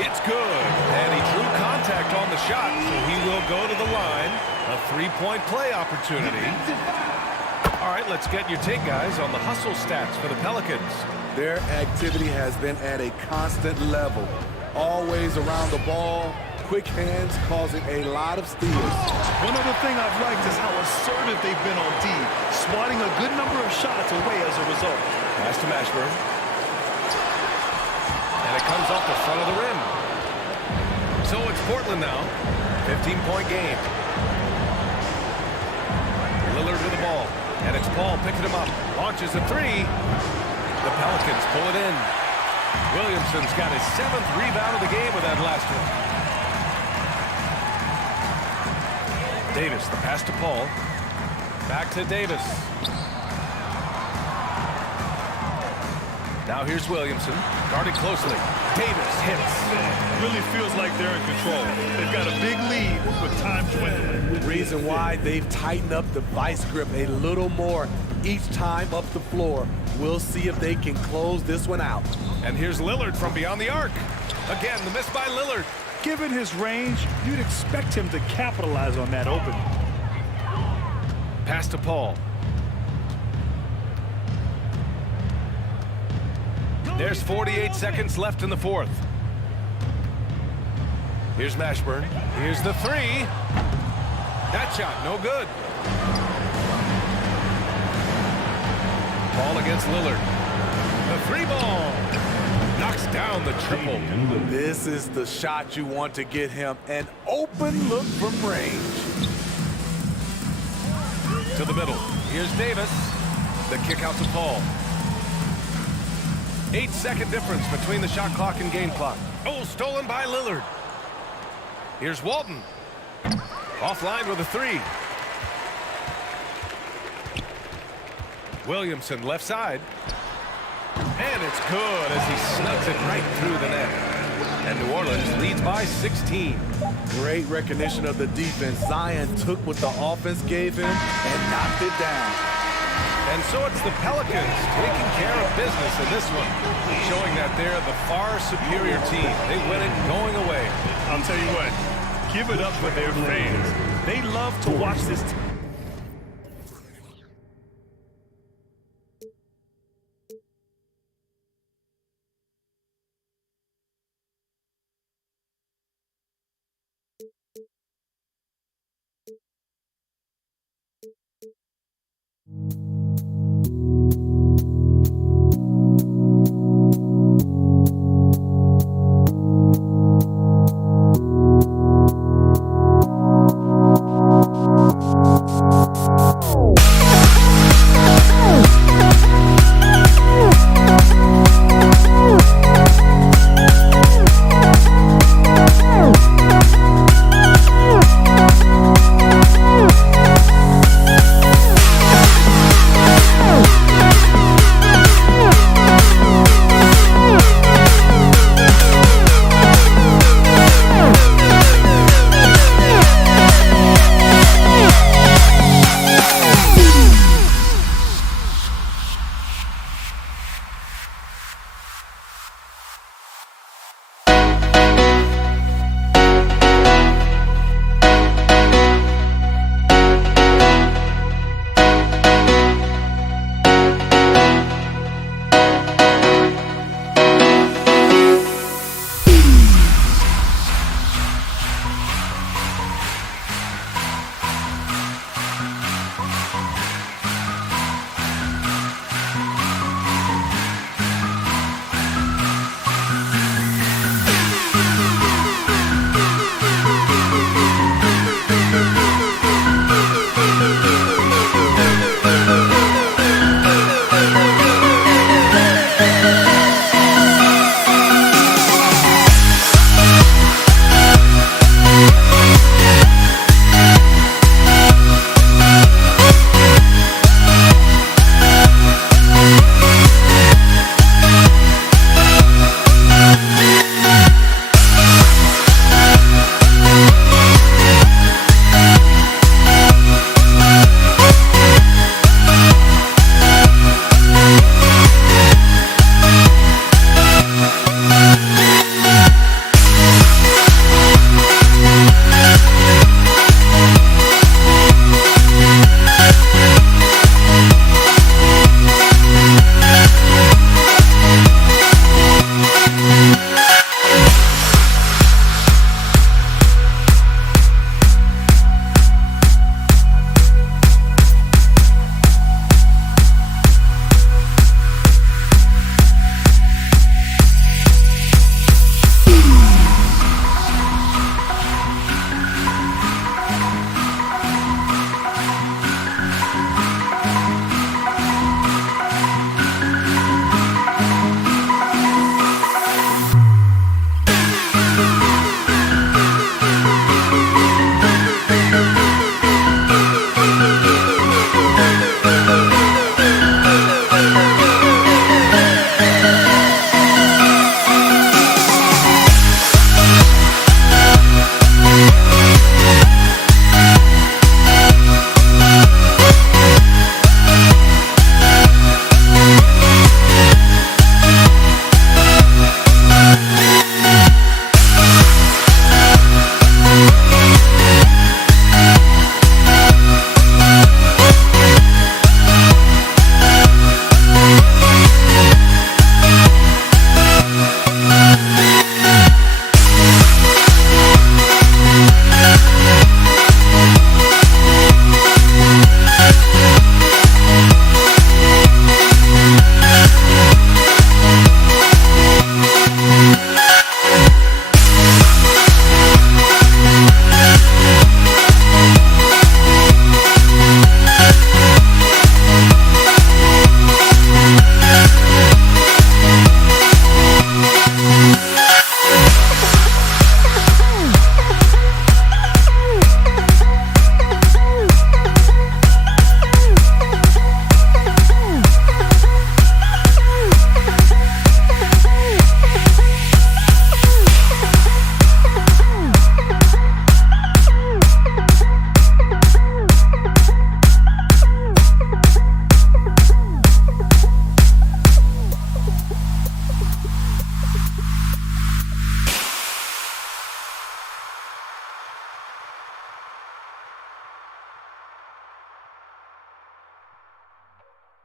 It's good. And he drew contact on the shot, so he will go to the line. A 3-point play opportunity. All right, let's get your take, guys, on the hustle stats for the Pelicans. Their activity has been at a constant level. Always around the ball. Quick hands causing a lot of steals. One other thing I've liked is how assertive they've been on D, swatting a good number of shots away as a result. Pass to Mashburn. And it comes off the front of the rim. So it's Portland now. 15-point game. Lillard with the ball. And it's Paul picking him up. Launches a three. The Pelicans pull it in. Williamson's got his 7th rebound of the game with that last one. Davis, the pass to Paul. Back to Davis. Now here's Williamson, guarded closely. Davis hits. Really feels like they're in control. They've got a big lead with time dwindling. Reason why they've tightened up the vice grip a little more each time up the floor. We'll see if they can close this one out. And here's Lillard from beyond the arc. Again, the miss by Lillard. Given his range, you'd expect him to capitalize on that opening. Pass to Paul. There's 48 seconds left in the fourth. Here's Mashburn. Here's the three. That shot, no good. Paul against Lillard. The three ball. Knocks down the triple. This is the shot you want to get him. An open look from range. To the middle. Here's Davis. The kick out to Paul. 8-second difference between the shot clock and game clock. Oh, stolen by Lillard. Here's Walton. Offline with a three. Williamson left side. And it's good as he snugs it right through the net. And New Orleans leads by 16. Great recognition of the defense. Zion took what the offense gave him and knocked it down. And so it's the Pelicans taking care of business in this one, showing that they're the far superior team. They win it going away. I'll tell you what, give it up for their fans. They love to watch this team.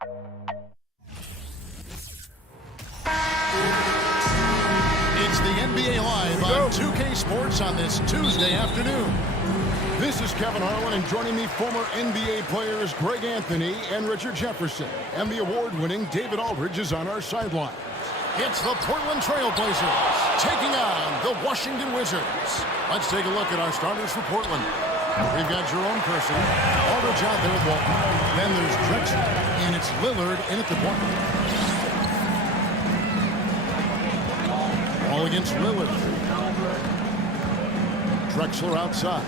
It's the NBA Live on 2K Sports on this Tuesday afternoon. This is Kevin Harlan, and joining me, former NBA players Greg Anthony and Richard Jefferson. And the award-winning David Aldridge is on our sideline. It's the Portland Trail Blazers taking on the Washington Wizards. Let's take a look at our starters for Portland. We've got Jerome Kersey, Aldridge out there with Walton. Then there's Drexler, and it's Lillard in at the point. All against Lillard. Drexler outside.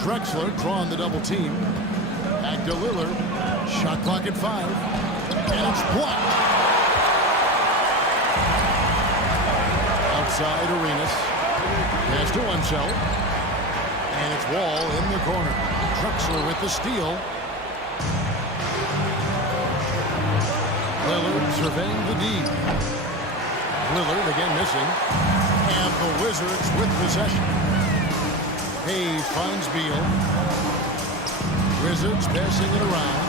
Drexler drawing the double team. Back to Lillard. Shot clock at 5. And it's blocked. Outside Arenas. Pass to Unseld. And it's Wall in the corner. Drexler with the steal. Lillard surveying the D. Lillard again missing. And the Wizards with possession. Hayes finds Beal. Wizards passing it around.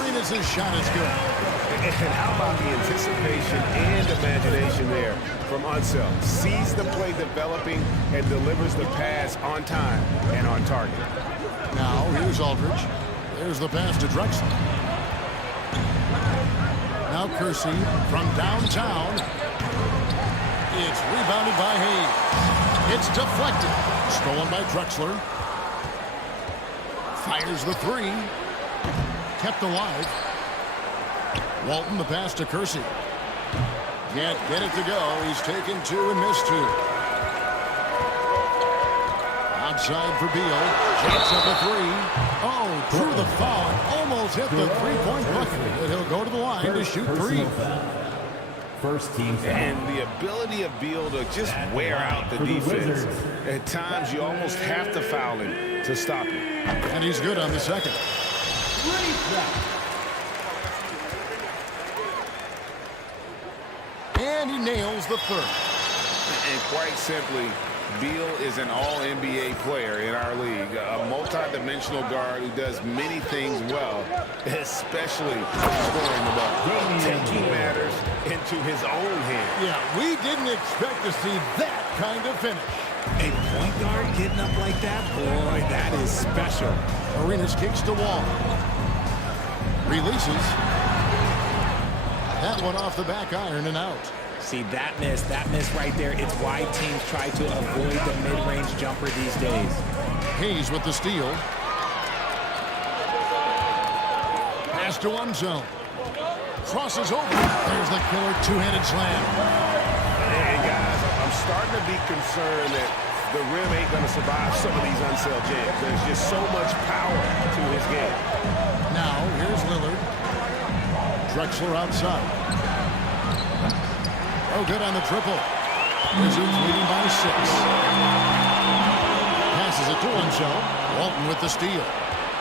Arenas' shot is good. And how about the anticipation and imagination there from Unseld? Sees the play developing and delivers the pass on time and on target. Now here's Aldridge. There's the pass to Drexler. Now Kersey from downtown. It's rebounded by Hayes. It's deflected. Stolen by Drexler. Fires the 3. Kept alive. Walton the pass to Kersey. Can't get it to go. He's taken 2 and missed 2. Outside for Beal. Shots up a 3. Oh, through the foul and almost hit the three-point bucket. And he'll go to the line to shoot 3. First team foul. And the ability of Beal to just wear out the defense. At times, you almost have to foul him to stop him. And he's good on the second. And he nails the third. And quite simply, Beal is an all-NBA player in our league, a multi-dimensional guard who does many things well, especially scoring the ball, taking matters into his own hands. Yeah, we didn't expect to see that kind of finish. A point guard getting up like that, boy, that is special. Arenas kicks to Wall. Releases. That one off the back iron and out. See, that miss right there, it's why teams try to avoid the mid-range jumper these days. Hayes with the steal. Pass to Unseld. Crosses over. There's the killer two-handed slam. Hey, guys, I'm starting to be concerned that the rim ain't going to survive some of these Unseld jams. There's just so much power to his game. Now, here's Lillard. Drexler outside. Oh, good on the triple. Wizards leading by 6. Passes it to Unseld. Walton with the steal.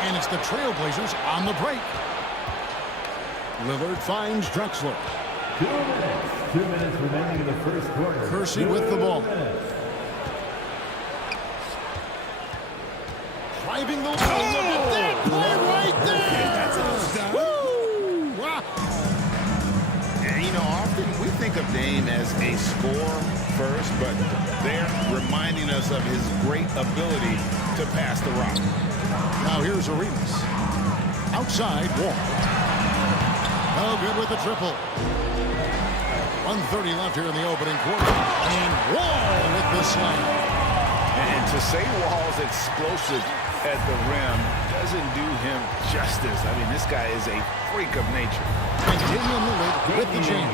And it's the Trailblazers on the break. Lillard finds Drexler. 2 minutes remaining in the first quarter. Kersey with the ball. Driving the ball. Look at that play right there. That's all done. Woo! Wow. And, you know, often we think of Dame as a scorer first, but they're reminding us of his great ability to pass the rock. Now here's Arenas. Outside, Wall. No good with the triple. 1:30 left here in the opening quarter. And Wall with the slam. And to say Wall's explosive at the rim doesn't do him justice. I mean, this guy is a freak of nature. And Damian Lillard with the jam.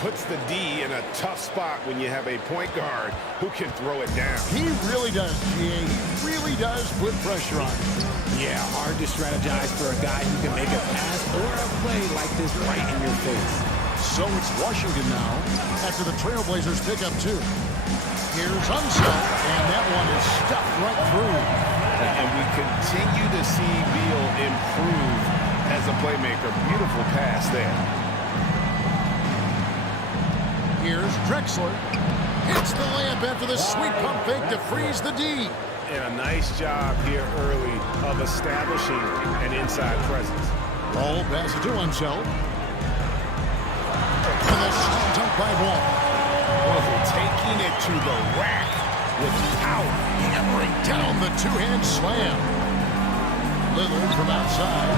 Puts the D in a tough spot when you have a point guard who can throw it down. He really does, GA. He really does put pressure on him. Yeah, hard to strategize for a guy who can make a pass or a play like this right in your face. So it's Washington now after the Trailblazers pick up 2. Here's Unseld, and that one is stuffed right through. And we continue to see Beal improve as a playmaker. Beautiful pass there. Here's Drexler. Hits the layup after the sweet pump fake to freeze the D. and a nice job here early of establishing an inside presence. Ball passes to himself. And the dunk by Wall. Taking it to the rack with power. Hammering down the two-hand slam. Lillard from outside.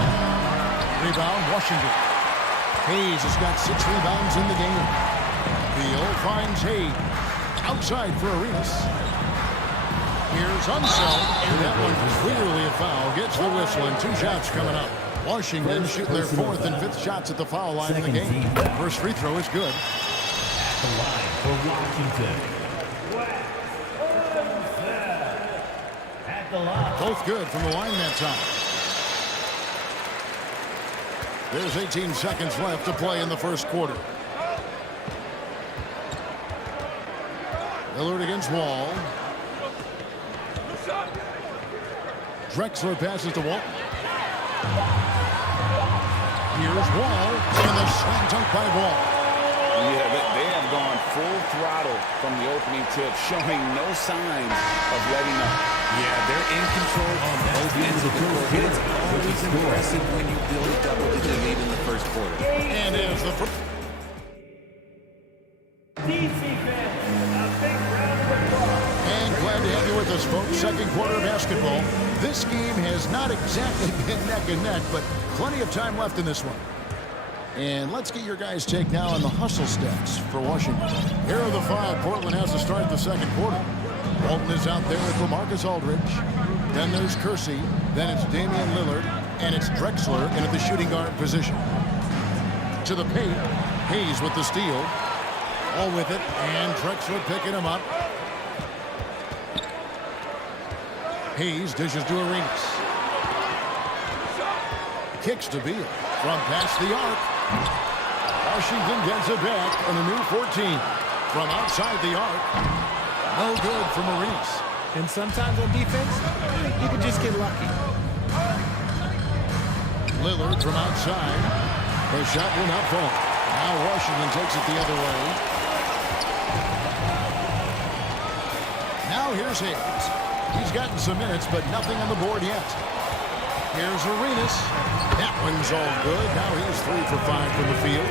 Rebound, Washington. Hayes has got 6 rebounds in the game. Beal finds Hayes. Outside for Arenas. Here's Unseld, and that one clearly a foul. Gets the whistle, and 2 shots coming up. Washington shooting their 4th and 5th shots at the foul line in the game. First free throw is good. At the line for Washington. At the line. Both good from the line that time. There's 18 seconds left to play in the first quarter. Lillard against Wall. Drexler passes to Wall. Here's Wall, and the slam dunk by Wall. Yeah, they have gone full throttle from the opening tip, showing no signs of letting up. Yeah, they're in control on both ends of the court. It's always impressive when you build a double-digit lead in the first quarter. And as the first... And glad to have you with us, folks. Second quarter of basketball. This game has not exactly been neck and neck, but plenty of time left in this one. And let's get your guys' take now on the hustle stats for Washington. Here are the 5 Portland has to start the second quarter. Walton is out there with LaMarcus Aldridge. Then there's Kersey. Then it's Damian Lillard. And it's Drexler in at the shooting guard position. To the paint. Hayes with the steal. All with it. And Drexler picking him up. Hayes dishes to Arenas. Kicks to Beal. From past the arc. Washington gets it back and a new 14. From outside the arc. No good from Arenas. And sometimes on defense, you can just get lucky. Lillard from outside. The shot will not fall. Now Washington takes it the other way. Now here's Hayes. He's gotten some minutes, but nothing on the board yet. Here's Arenas. That one's all good. Now he's 3 for 5 from the field.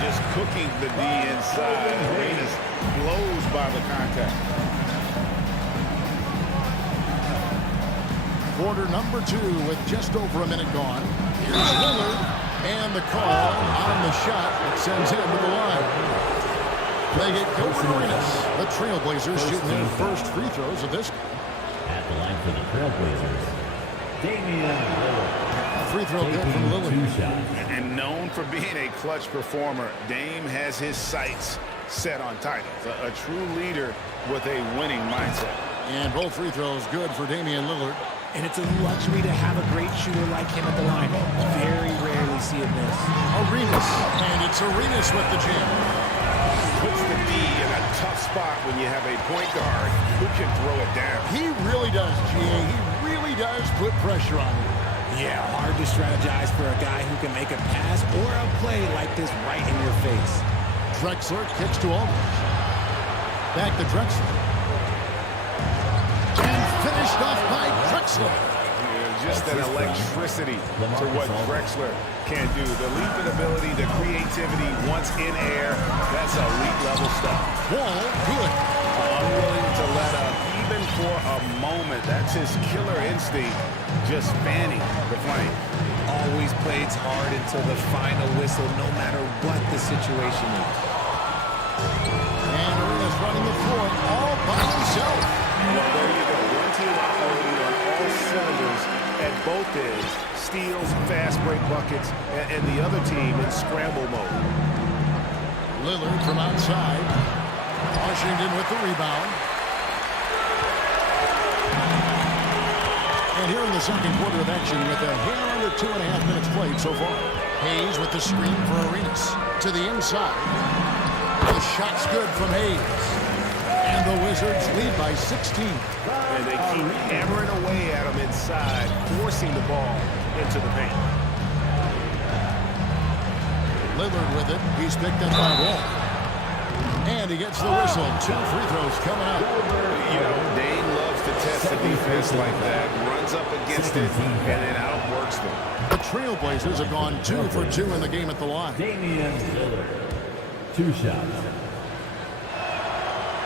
Just cooking the D inside. Arenas blows by the contact. Quarter number 2 with just over a minute gone. Here's Lillard. And the call on the shot that sends him to the line. They get Gilbert Arenas. The Trailblazers shooting their first free throws of this. At the line for the Trailblazers, Damian Lillard. Free throw good from Lillard. And known for being a clutch performer, Dame has his sights set on titles. A true leader with a winning mindset. And both free throws good for Damian Lillard. And it's a luxury to have a great shooter like him at the line. Very rarely see it miss. Arenas. And it's Arenas with the jam. Puts the D in a tough spot when you have a point guard who can throw it down. He really does, G.A. He really does put pressure on him. Yeah, hard to strategize for a guy who can make a pass or a play like this right in your face. Drexler kicks to Aldridge. Back to Drexler. And finished off by Drexler. Yeah, just an electricity to what Drexler can do. The leaping ability, the creativity once in air, that's elite level stuff. Wall, good. Unwilling to let up, even for a moment. That's his killer instinct, just fanning the flame. Always plays hard until the final whistle, no matter what the situation is. And Arenas running the floor all by himself. Well, there you go. One team operating on all cylinders at both ends. Steals, fast break buckets, and the other team in scramble mode. Lillard from outside. Washington with the rebound. And here in the second quarter of action with a hair under 2.5 minutes played so far. Hayes with the screen for Arenas. To the inside. The shot's good from Hayes. And the Wizards lead by 16. And they keep hammering away at him inside, forcing the ball into the paint. Lillard with it. He's picked up by Wall. And he gets the whistle. 2 free throws coming up. You know, Dame loves to test the defense like that, runs up against it, and then outworks them. The Trailblazers have gone 2 for 2 in the game at the line. Damian Lillard. 2 shots.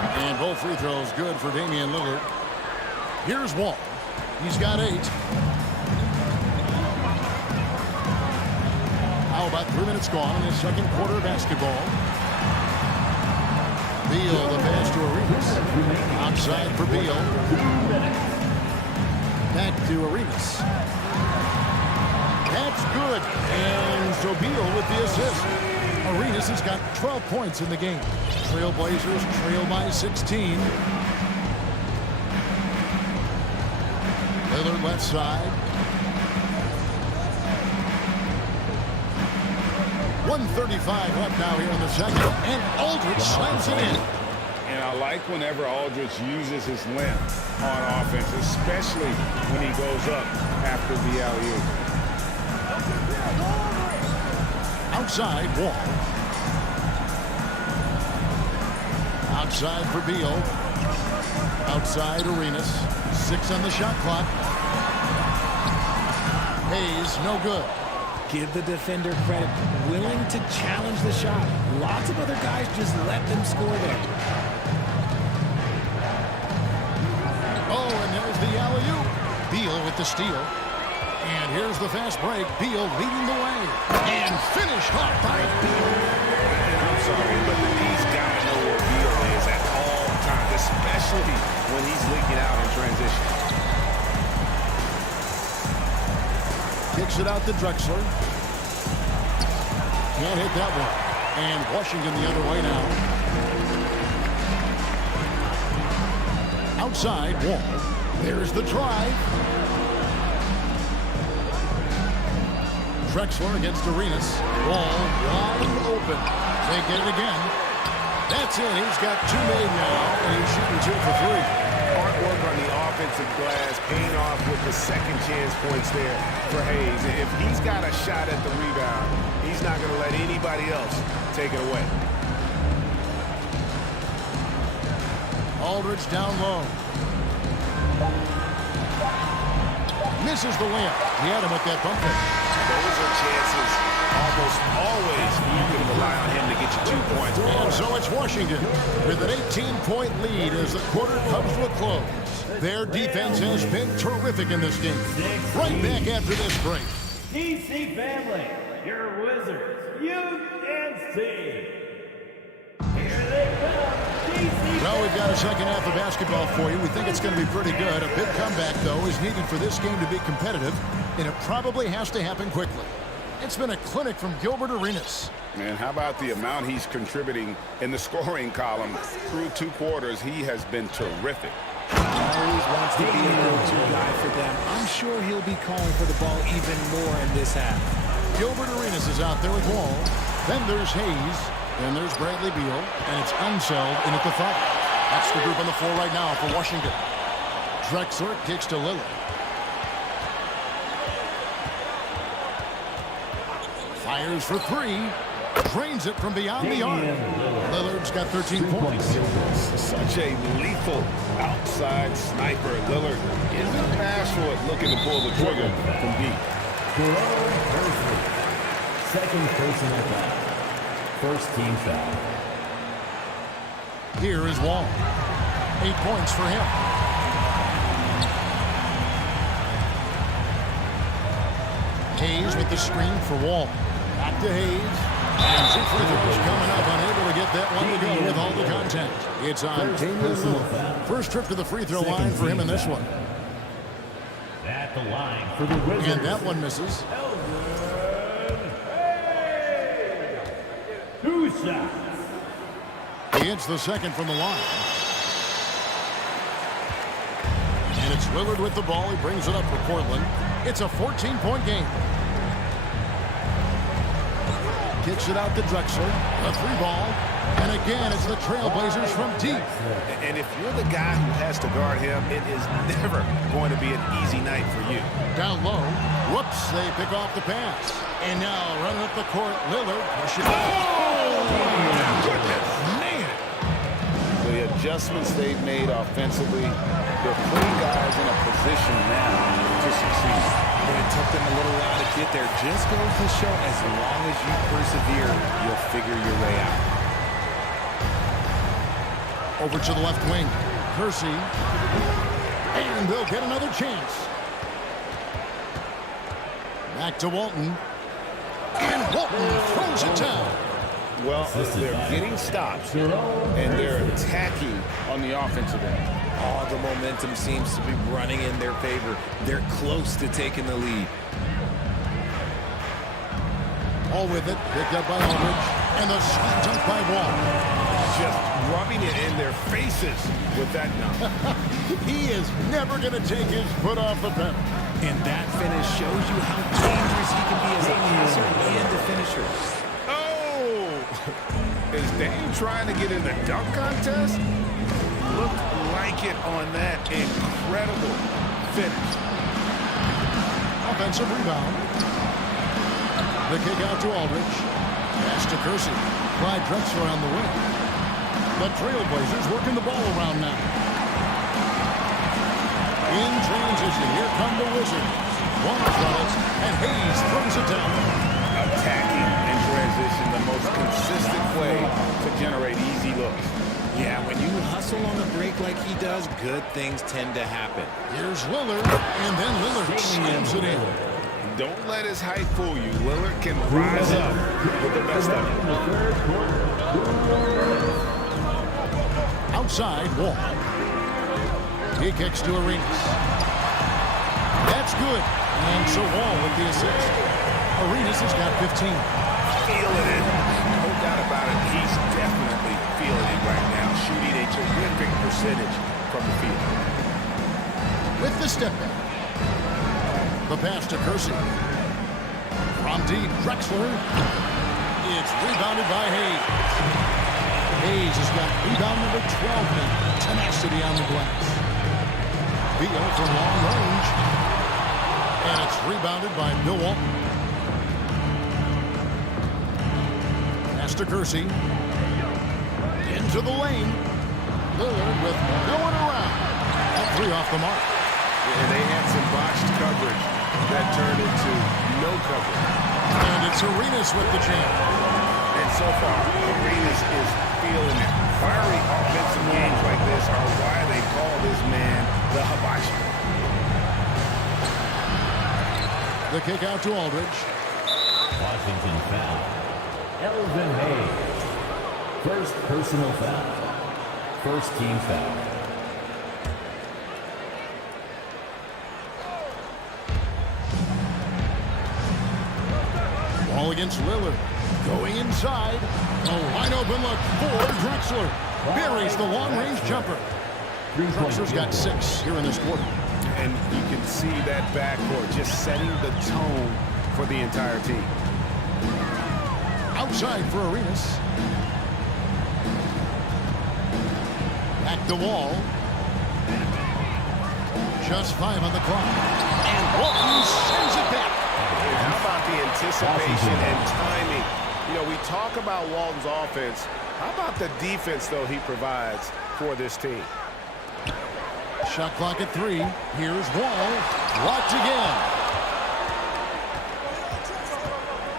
And both free throws good for Damian Lillard. Here's Wall. He's got 8. How about 3 minutes gone in the second quarter of basketball? Beal, the pass to Arenas. Outside for Beal. Back to Arenas. That's good. And so Beal with the assist. Arenas has got 12 points in the game. Trailblazers trail by 16. Lillard left side. 1:35 left now here in the second. And Aldridge slams it in. And I like whenever Aldridge uses his length on offense, especially when he goes up after the alley-oop. Outside, Wall. Outside for Beal. Outside, Arenas. 6 on the shot clock. Hayes, no good. Give the defender credit. Willing to challenge the shot. Lots of other guys just let them score there. Oh, and there's the alley-oop. Beal with the steal. And here's the fast break. Beal leading the way. And finished off by Beal. I'm sorry, but these guys know where Beal is at all times, especially when he's leaking out in transition. Kicks it out to Drexler. Can't hit that one. And Washington the other way now. Outside, Wall. There's the drive. Drexler against Arenas. Wall wide open. They get it again. That's it. He's got 2 made now, and he's shooting 2 for 3. Hard work on the offensive glass, paying off with the second chance points there for Hayes. If he's got a shot at the rebound, he's not going to let anybody else take it away. Aldridge down low. Misses the layup. He had him with that bump fake. Those are chances almost always you can rely on him to get you 2 points. And so it's Washington with an 18-point lead as the quarter comes to a close. Their defense has been terrific in this game. Right back after this break. DC family, your Wizards, UNC. Here they come. Well, we've got a second half of basketball for you. We think it's going to be pretty good. A big comeback, though, is needed for this game to be competitive, and it probably has to happen quickly. It's been a clinic from Gilbert Arenas. And how about the amount he's contributing in the scoring column? Through 2 quarters, he has been terrific. Always wants to be a go-to guy for them. I'm sure he'll be calling for the ball even more in this half. Gilbert Arenas is out there with Wall. Then there's Hayes. Then there's Bradley Beal. And it's Unseld in at the 5. That's the group on the floor right now for Washington. Drexler kicks to Lillard. Fires for 3. Drains it from beyond the arc. Lillard's got 13 points. Such a lethal outside sniper. Lillard isn't bashful at looking to pull the trigger from deep. Second personal foul. First team foul. Here is Wall. 8 points for him. Hayes with the screen for Wall. Back to Hayes. And 2 free throws coming up, unable to get that one to go with all the contact. It's on Damian Lillard. First trip to the free throw line for him in this one. At the line for the Wizards. And that one misses. 2 shots. He hits the second from the line. And it's Lillard with the ball. He brings it up for Portland. It's a 14-point game. Kicks it out to Drexler. A 3-ball. And again, it's the Trailblazers from deep. And if you're the guy who has to guard him, it is never going to be an easy night for you. Down low. Whoops, they pick off the pass. And now running up the court, Lillard. Oh! Goodness, man. So he adjustments they've made offensively, they're putting guys in a position now to succeed. But it took them a little while to get there. Just goes to show as long as you persevere, you'll figure your way out. Over to the left wing. Kersey. And they'll get another chance. Back to Walton. And Walton throws it down. Well, they're getting stops, and they're attacking on the offensive end. All the momentum seems to be running in their favor. They're close to taking the lead. All with it. Picked up by Aldridge. And the slam dunk by Wall. Just rubbing it in their faces with that dunk. He is never going to take his foot off the pedal. And that finish shows you how dangerous he can be as a passer and a finisher. Oh! Is Dame trying to get in the dunk contest? Looked like it on that incredible finish. Offensive rebound. The kick out to Aldridge. Pass to Kersey. Clyde Drexler on the wing. The Trailblazers working the ball around now. In transition, here come the Wizards. Wallace runs, and Hayes throws it down. Attacking in transition, the most consistent way to generate easy looks. Yeah, when you hustle on the break like he does, good things tend to happen. Here's Lillard, and then Lillard slams it in. Don't let his height fool you. Lillard can rise up with the best of it. Outside, Wall. He kicks to Arenas. That's good. And so Wall with the assist. Arenas has got 15. Feeling it. No doubt about it. He's definitely feeling it right now. Shooting a terrific percentage from the field. With the step back. The pass to Kersey. From deep, Drexler. It's rebounded by Hayes. Hayes has got rebound number 12 now. Tenacity on the glass. Beal from long range. And it's rebounded by Bill Walton. Pass to Kersey. Into the lane. Lillard with no one around. A three off the mark. And they had some botched coverage that turned into no coverage. And it's Arenas with the jam. And so far, Arenas is feeling it. Fiery offensive games like this are why they call this man the Hibachi. The kick out to Aldridge. Washington foul. Elvin Hayes. First personal foul. First team foul. Ball against Lillard. Going inside. A wide open look for Drexler. Buries the long-range jumper. Drexler's got 6 here in this quarter. And you can see that backcourt just setting the tone for the entire team. Outside for Arenas. Back the wall. Just 5 on the clock. And Walton sends it back. How about the anticipation and timing? You know, we talk about Walton's offense. How about the defense, though, he provides for this team? Shot clock at 3. Here's Wall. Blocked again.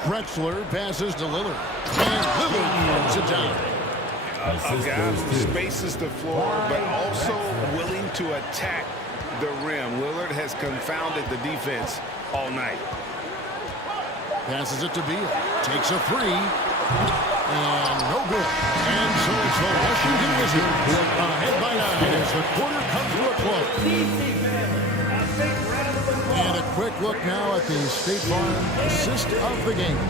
Drexler passes to Lillard. And Lillard throws it down. A guy who spaces the floor, but also willing to attack the rim. Lillard has confounded the defense all night. Passes it to Beal. Takes a 3. And no good. And so it's the Washington Wizards ahead by 9 as the quarter comes to a close. And a quick look now at the State Farm assist of the game.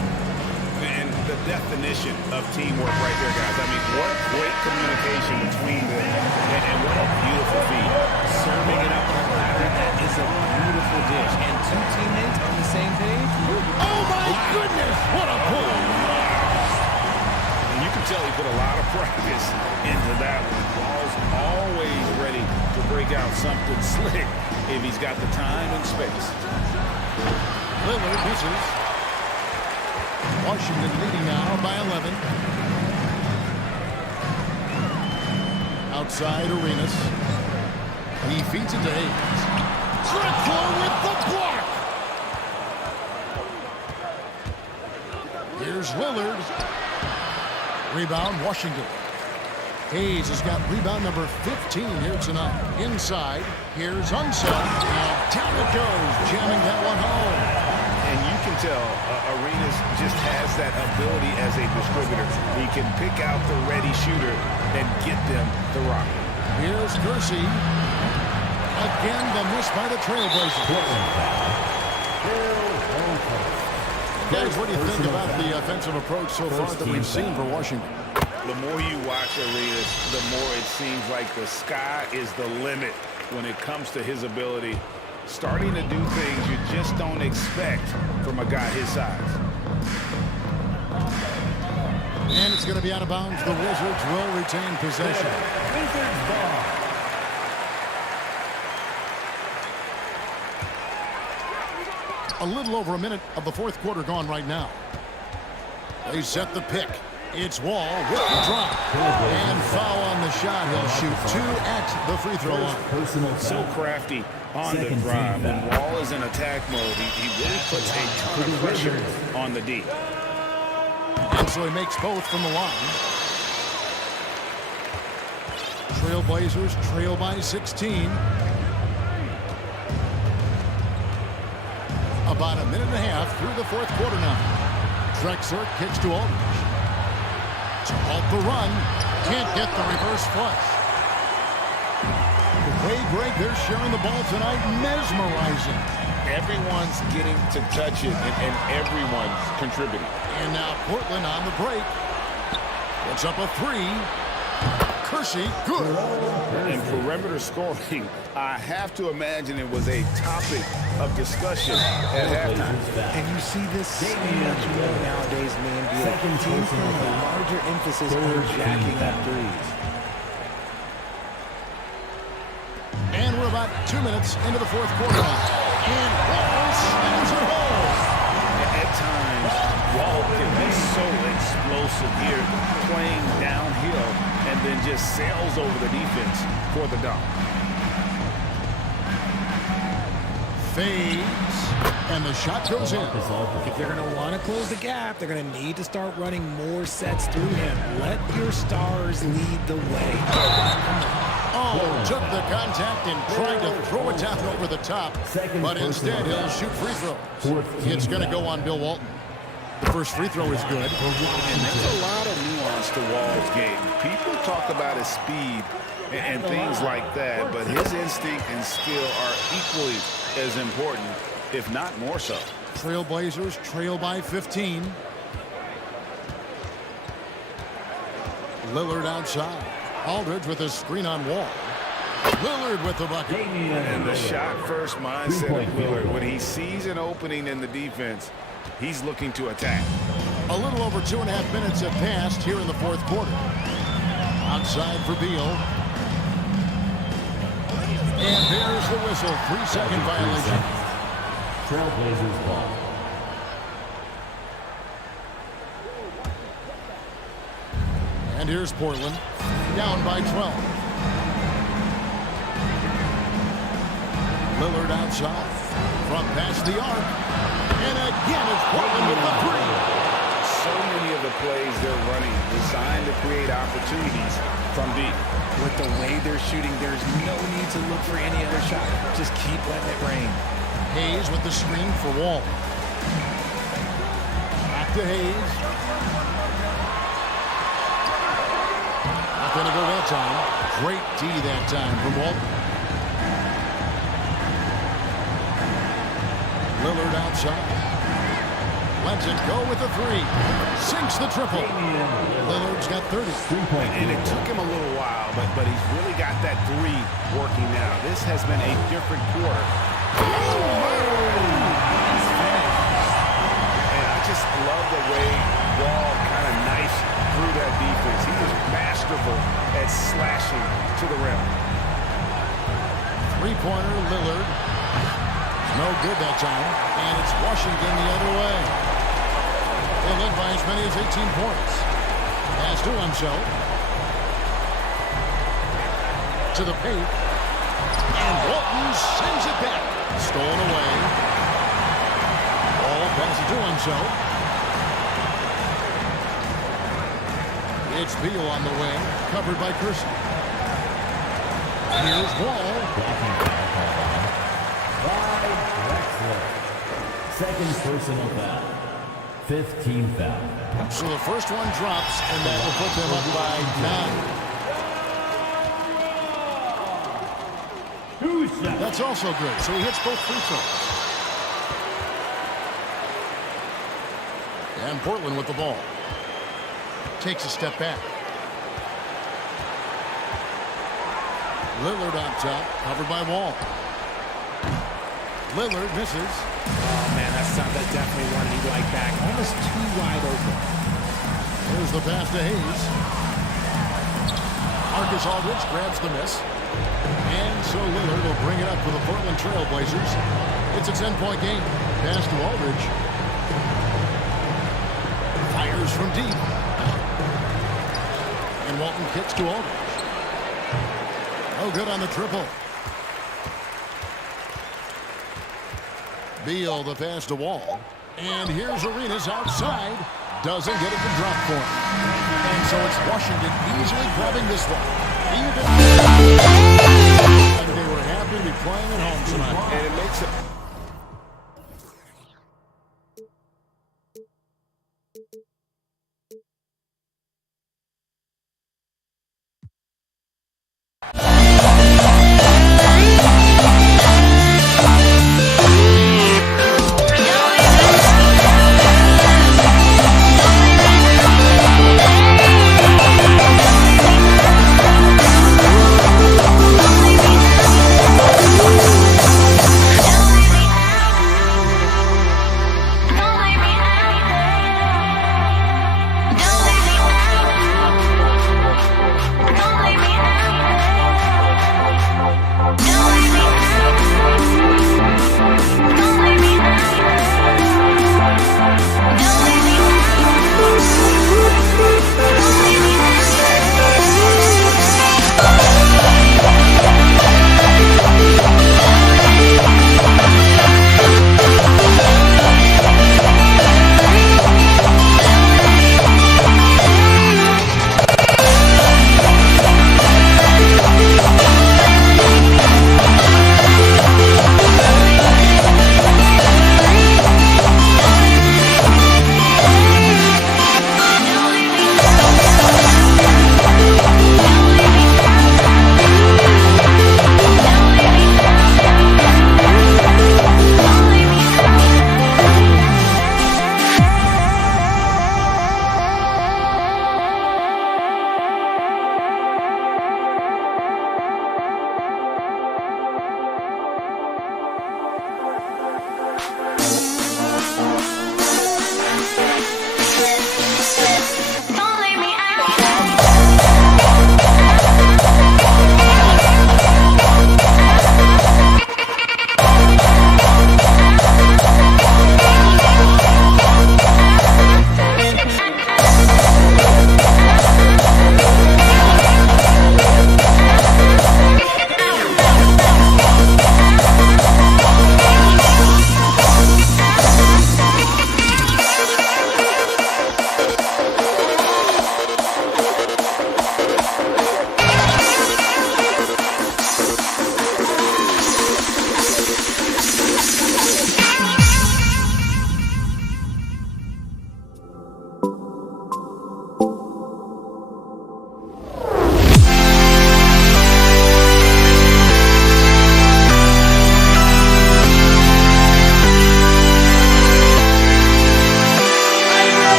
And the definition of teamwork right there, guys. I mean, what great communication between them. And what a beautiful feed. Serving it up on a platter, that is a beautiful dish. And 2 teammates on the same page. Oh, my goodness. What a pull. You can tell he put a lot of practice into that one. Ball's always ready to break out something slick if he's got the time and space. Lillard misses. Washington leading now by 11. Outside Arenas. He feeds it to Hayes. Drexler with the block. Here's Lillard. Rebound, Washington. Hayes has got rebound number 15 here tonight. Inside, here's Unseld. And down it goes, jamming that one home. And you can tell Arenas just has that ability as a distributor. He can pick out the ready shooter and get them the rock. Here's Kersey. Again, the miss by the Trailblazers. Guys, what do you think about the offensive approach so far that we've seen for Washington? The more you watch Arenas, the more it seems like the sky is the limit when it comes to his ability. Starting to do things you just don't expect from a guy his size. And it's going to be out of bounds. The Wizards will retain possession. A little over a minute of the fourth quarter gone right now. They set the pick. It's Wall with the drop. And foul on the shot. He'll shoot 2 at the free throw line. So crafty on the drive. When Wall is in attack mode, he really puts a ton of pressure on the D. And so he makes both from the line. Trailblazers trail by 16. About a minute and a half through the fourth quarter now. Drexler kicks to Aldridge. To halt the run. Can't get the reverse flush. The way, Greg, they're sharing the ball tonight, mesmerizing. Everyone's getting to touch it, and everyone's contributing. And now Portland on the break. Puts up a 3. Kersey, good. And perimeter scoring, I have to imagine it was a topic of discussion at halftime. And you see this so much more nowadays in the NBA. Teams putting a larger emphasis on jacking up threes. And we're about 2 minutes into the fourth quarter now. And Wall slams it home. At times, Wall can be so explosive here, playing downhill, and then just sails over the defense for the dunk. Fades, and the shot goes in. If they're going to want to close the gap, they're going to need to start running more sets through him. Let your stars lead the way. Oh, took the contact and tried to throw it down over the top, but instead he'll shoot free throws. It's going to go on Bill Walton. The first free throw is good. And there's a lot of nuance to Wall's game. People talk about his speed and things like that, but his instinct and skill are equally as important, if not more so. Trailblazers trail by 15. Lillard outside. Aldridge with a screen on Wall. Lillard with the bucket. And the shot-first mindset of Lillard, when he sees an opening in the defense, he's looking to attack. A little over 2.5 minutes have passed here in the fourth quarter. Outside for Beal. And there's the whistle. 3-second violation. Trailblazers ball. And here's Portland. Down by 12. Lillard outside. From past the arc. And again, it's Portland with the 3. So many of the plays they're running designed to create opportunities from deep. With the way they're shooting, there's no need to look for any other shot. Just keep letting it rain. Hayes with the screen for Wall. Back to Hayes. Not going to go that time. Great D that time from Walton. Lillard outside. Lets it go with the 3. Sinks the triple. Lillard's got 30. And it took him a little while, but he's really got that 3 working now. This has been a different quarter. And I just love the way Wall kind of knifes through that defense. He is masterful at slashing to the rim. 3-pointer, Lillard. No good that time. And it's Washington the other way. They led by as many as 18 points. Pass to himself. To the paint. And Walton sends it back. Stolen away. Ball passes to him, so. It's Beal on the wing, covered by Kersey. Here's Wall. Second personal foul. 15th foul. So the first one drops, and that will put them up by 9. That's also good. So he hits both free throws. And Portland with the ball. Takes a step back. Lillard on top, covered by Wall. Lillard misses. Oh, man, that's definitely one he'd like back. Almost too wide open. There's the pass to Hayes. Marcus Aldridge grabs the miss. And so Lillard will bring it up for the Portland Trail Blazers. It's a 10-point game. Pass to Aldridge. Fires from deep. And Walton kicks to Aldridge. Oh, good on the triple. Beal the pass to Wall. And here's Arenas outside. Doesn't get it to drop for him. And so it's Washington easily grabbing this one. And they were happy to be playing at home tonight. And it makes it.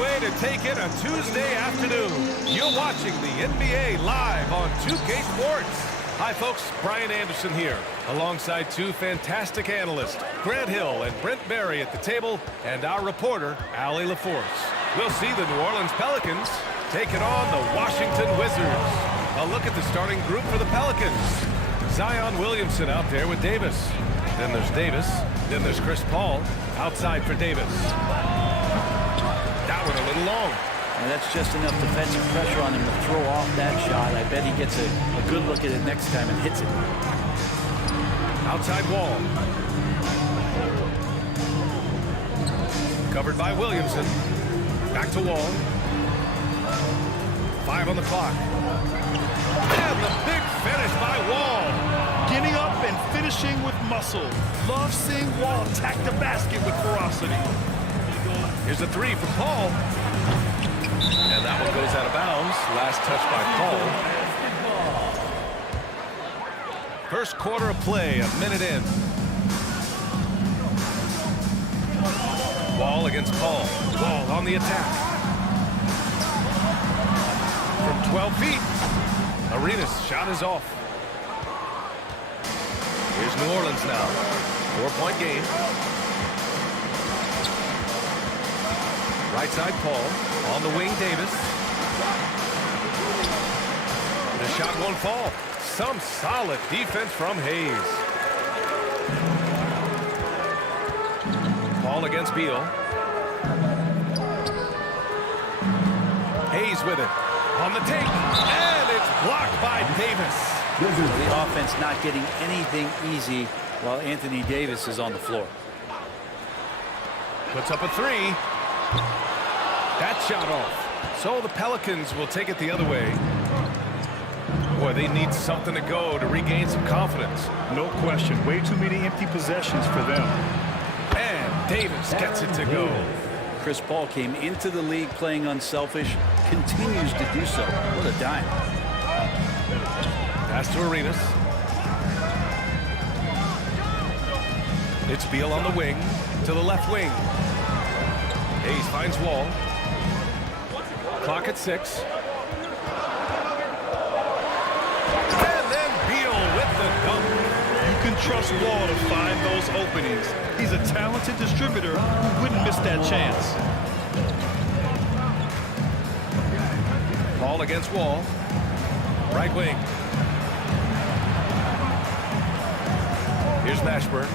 way to take it a Tuesday afternoon. You're watching the NBA live on 2K Sports. Hi, folks. Brian Anderson here, alongside two fantastic analysts, Grant Hill and Brent Barry at the table, and our reporter, Allie LaForce. We'll see the New Orleans Pelicans taking on the Washington Wizards. A look at the starting group for the Pelicans. Zion Williamson out there with Davis. Then there's Davis. Then there's Chris Paul outside for Davis. That one a little long. And that's just enough defensive pressure on him to throw off that shot. I bet he gets a good look at it next time and hits it. Outside Wall. Covered by Williamson. Back to Wall. 5 on the clock. And the big finish by Wall. Getting up and finishing with muscle. Love seeing Wall attack the basket with ferocity. Here's a 3 from Paul. And that one goes out of bounds. Last touch by Paul. First quarter of play, a minute in. Wall against Paul. Wall on the attack. From 12 feet. Arenas' shot is off. Here's New Orleans now. 4-point game. Right side Paul. On the wing, Davis. The shot won't fall. Some solid defense from Hayes. Paul against Beal. Hayes with it. On the take. And it's blocked by Davis. The offense not getting anything easy while Anthony Davis is on the floor. Puts up a 3. That shot off. So the Pelicans will take it the other way. Boy, they need something to go to regain some confidence. No question. Way too many empty possessions for them. And Davis gets it to go. Chris Paul came into the league playing unselfish, continues to do so. What a dime. Pass to Arenas. It's Beal on the wing to the left wing. Hayes finds Wall. Clock at 6. And then Beal with the dunk. You can trust Wall to find those openings. He's a talented distributor who wouldn't miss that chance. Paul against Wall. Right wing. Here's Mashburn.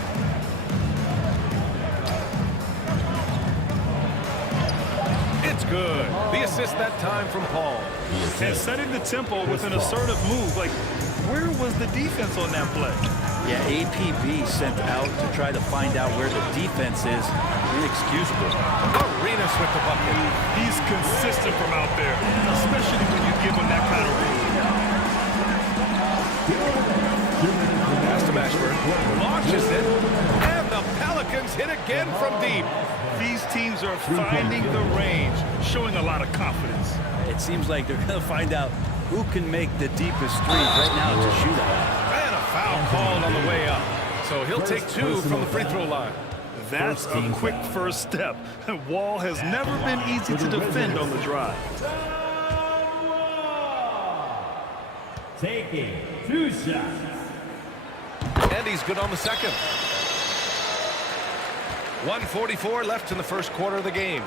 It's good. The assist that time from Paul. And setting the tempo with an assertive move. Like, where was the defense on that play? Yeah, APB sent out to try to find out where the defense is. Inexcusable. Arenas with the bucket. He's consistent from out there, especially when you give him that kind of room. Pass to Mashburn. Launches it. And the Pelicans hit again from deep. These teams are finding the range, showing a lot of confidence. It seems like they're going to find out who can make the deepest threes. Right now it's a shootout. And a foul called on the way up. So he'll take 2 from the free throw line. That's a quick first step. Wall has never been easy to defend on the drive. Taking 2 shots. And he's good on the second. 1:44 left in the first quarter of the game.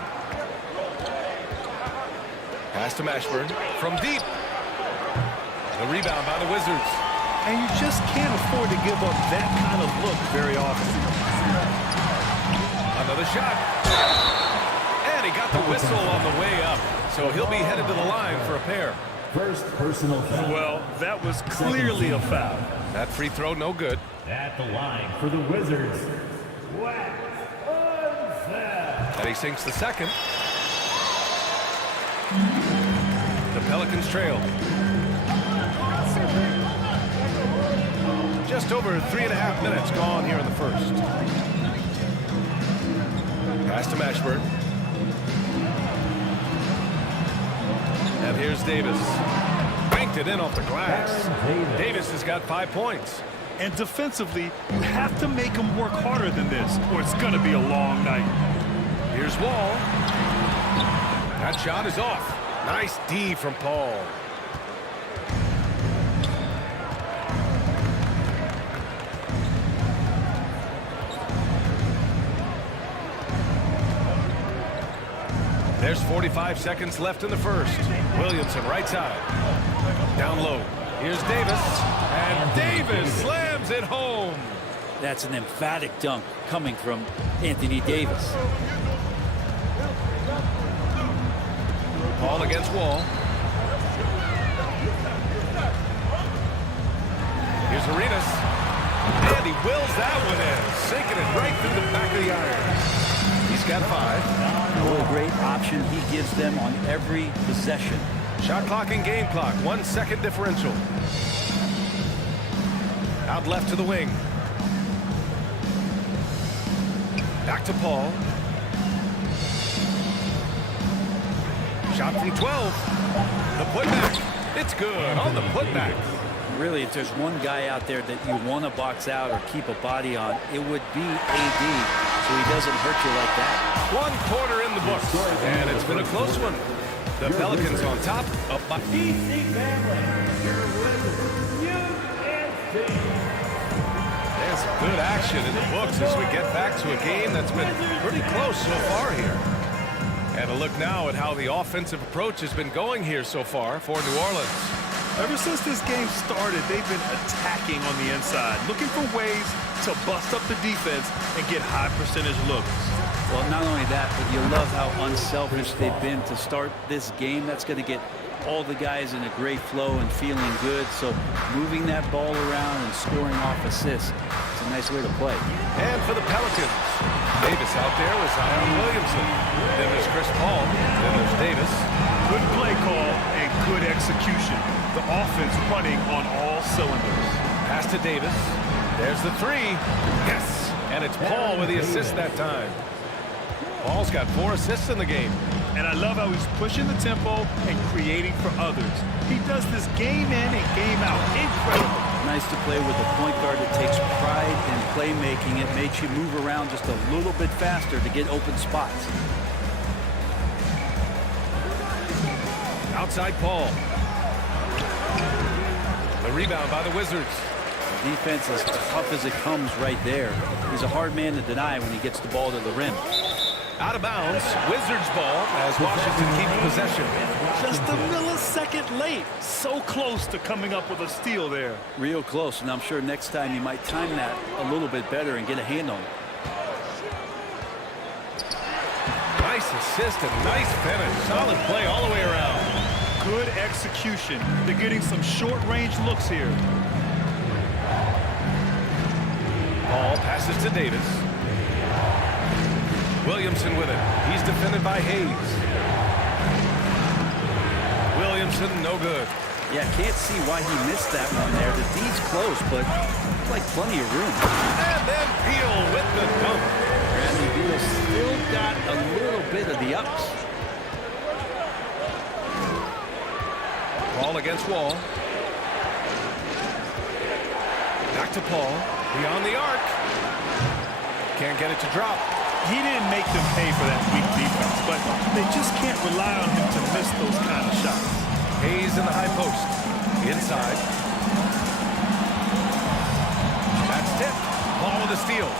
Pass to Mashburn from deep. The rebound by the Wizards. And you just can't afford to give up that kind of look very often. Another shot. And he got the whistle on the way up. So he'll be headed to the line for a pair. First personal foul. Well, that was clearly a foul. That free throw no good. At the line for the Wizards. And he sinks the second. The Pelicans trail. Just over 3.5 minutes gone here in the first. Pass to Mashburn. And here's Davis. Banked it in off the glass. Davis has got 5 points. And defensively, you have to make him work harder than this, or it's going to be a long night. Here's Wall. That shot is off. Nice D from Paul. There's 45 seconds left in the first. Williamson right side. Down low. Here's Davis. And Davis slams it home. That's an emphatic dunk coming from Anthony Davis. Paul against Wall. Here's Arenas. And he wills that one in. Sinking it right through the back of the iron. He's got 5. What a great option he gives them on every possession. Shot clock and game clock. 1 second differential. Out left to the wing. Back to Paul. Shot from 12. The putback. It's good on the putback. Really, if there's one guy out there that you want to box out or keep a body on, it would be AD, so he doesn't hurt you like that. 1 quarter in the books, and it's been a close one. The Pelicans on top, up by... DC family, your winners, UNC. There's good action in the books as we get back to a game that's been pretty close so far here. And a look now at how the offensive approach has been going here so far for New Orleans. Ever since this game started, they've been attacking on the inside, looking for ways to bust up the defense and get high percentage looks. Well, not only that, but you love how unselfish they've been to start this game. That's going to get all the guys in a great flow and feeling good. So moving that ball around and scoring off assists, it's a nice way to play. And for the Pelicans, Davis out there with Zion Williamson. Then there's Chris Paul. Then there's Davis. Good play call and good execution. The offense running on all cylinders. Pass to Davis. There's the 3. Yes. And it's Paul with the assist that time. Paul's got 4 assists in the game. And I love how he's pushing the tempo and creating for others. He does this game in and game out. Incredible. Nice to play with a point guard that takes pride in playmaking. It makes you move around just a little bit faster to get open spots. Outside Paul. The rebound by the Wizards. Defense as tough as it comes right there. He's a hard man to deny when he gets the ball to the rim. Out of bounds. Wizards ball as Washington keeps possession. Just a millisecond late. So close to coming up with a steal there. Real close, and I'm sure next time you might time that a little bit better and get a hand on it. Nice assist and nice finish. Solid play all the way around. Good execution. They're getting some short-range looks here. Paul passes to Davis. Williamson with it. He's defended by Hayes. Williamson, no good. Yeah, can't see why he missed that one there. The D's close, but like plenty of room. And then Beal with the dunk. Bradley Beal still got a little bit of the ups. Paul against Wall. Back to Paul. Beyond the arc. Can't get it to drop. He didn't make them pay for that weak defense, but they just can't rely on him to miss those kind of shots. Hayes in the high post. Inside. That's tipped. Paul with a steal.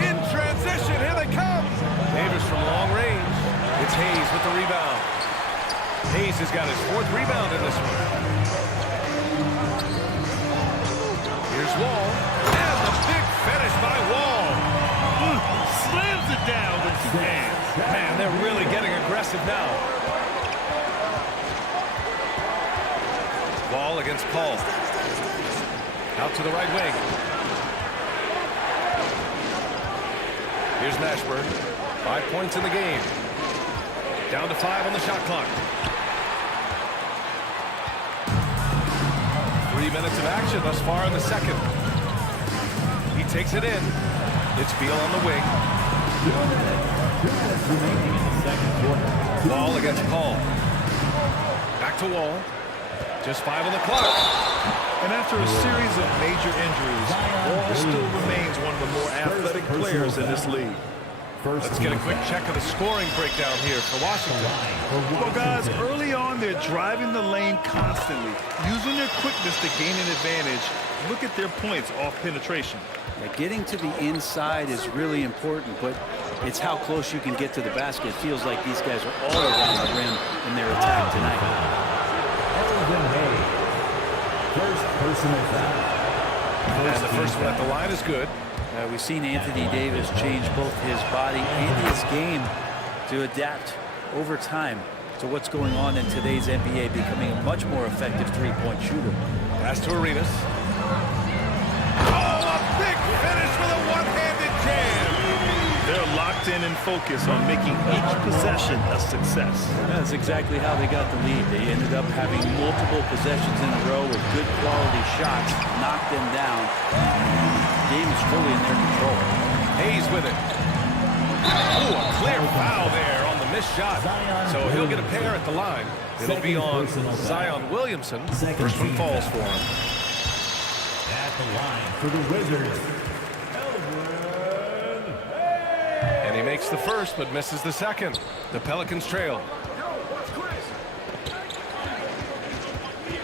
In transition, here they come. Davis from long range. It's Hayes with the rebound. Hayes has got his 4th rebound in this one. Here's Wall. And the big finish by Wall. Slams it down with 2 hands. Man, they're really getting aggressive now. Wall against Paul. Out to the right wing. Here's Mashburn. 5 points in the game. Down to 5 on the shot clock. 3 minutes of action thus far in the second. He takes it in. It's Beal on the wing. Wall against Paul. Back to Wall. Just 5 on the clock. And after a series of major injuries, Wall still remains one of the more athletic players in this league. Let's get a quick check of the scoring breakdown here for Washington. Well, guys, early on, they're driving the lane constantly, using their quickness to gain an advantage. Look at their points off penetration. Yeah, getting to the inside is really important, but it's how close you can get to the basket. It feels like these guys are all around the rim in their attack tonight. Elvin Hayes. First personal foul. And the first one at the line is good. We've seen Anthony Davis change both his body and his game to adapt over time to what's going on in today's NBA, becoming a much more effective three-point shooter. Pass to Arenas. Oh, a big finish with a one-handed jam. They're locked in and focused on making each possession a success. That's exactly how they got the lead. They ended up having multiple possessions in a row with good quality shots, knocked them down. The game is fully in their control. Hayes with it. Oh, a clear foul there on the missed shot. So he'll get a pair at the line. It'll be on Zion Williamson. First one falls for him. At the line for the Wizards. And he makes the first, but misses the second. The Pelicans trail.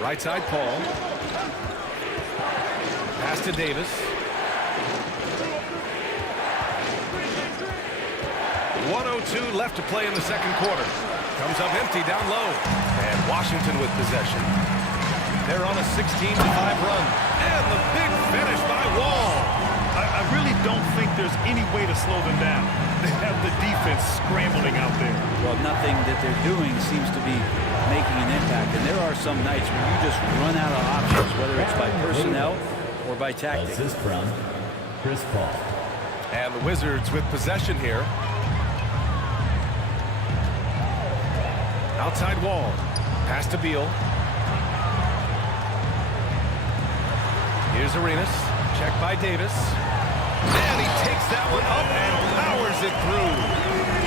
Right side, Paul. Pass to Davis. 1:02 left to play in the second quarter. Comes up empty down low. And Washington with possession. They're on a 16-5 run. And the big finish by Wall. I really don't think there's any way to slow them down. They have the defense scrambling out there. Well, nothing that they're doing seems to be making an impact. And there are some nights where you just run out of options, whether it's by personnel or by tactics. Assist from Chris Paul. And the Wizards with possession here. Outside Wall. Pass to Beal. Here's Arenas. Check by Davis. And he takes that one up and powers it through.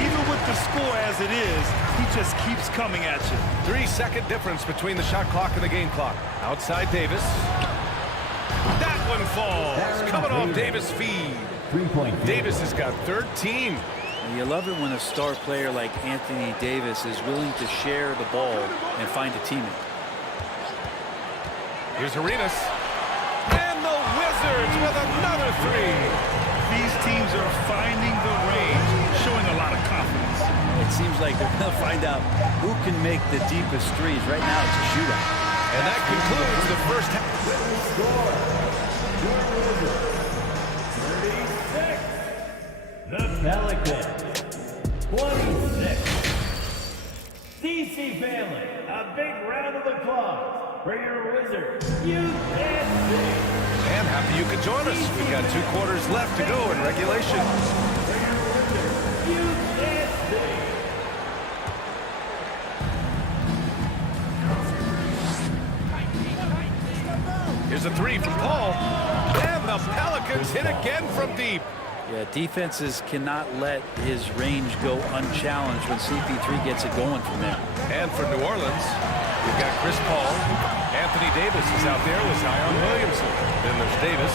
Even with the score as it is, he just keeps coming at you. 3-second difference between the shot clock and the game clock. Outside Davis. That one falls. Coming off Davis' feed. 3-point. Davis has got 13. And you love it when a star player like Anthony Davis is willing to share the ball and find a teammate. Here's Arenas. And the Wizards with another three. These teams are finding the range, showing a lot of confidence. It seems like they're going to find out who can make the deepest threes. Right now, it's a shootout. And that concludes the first half. The Pelicans, 26. DC family, a big round of applause for your Wizards, UNC. And happy you could join us. We've got 2 quarters left to go in regulation. Here's a three from Paul. And the Pelicans hit again from deep. Yeah, defenses cannot let his range go unchallenged when CP3 gets it going from there. And for New Orleans, we've got Chris Paul. Anthony Davis is out there with Zion Williamson. Then there's Davis.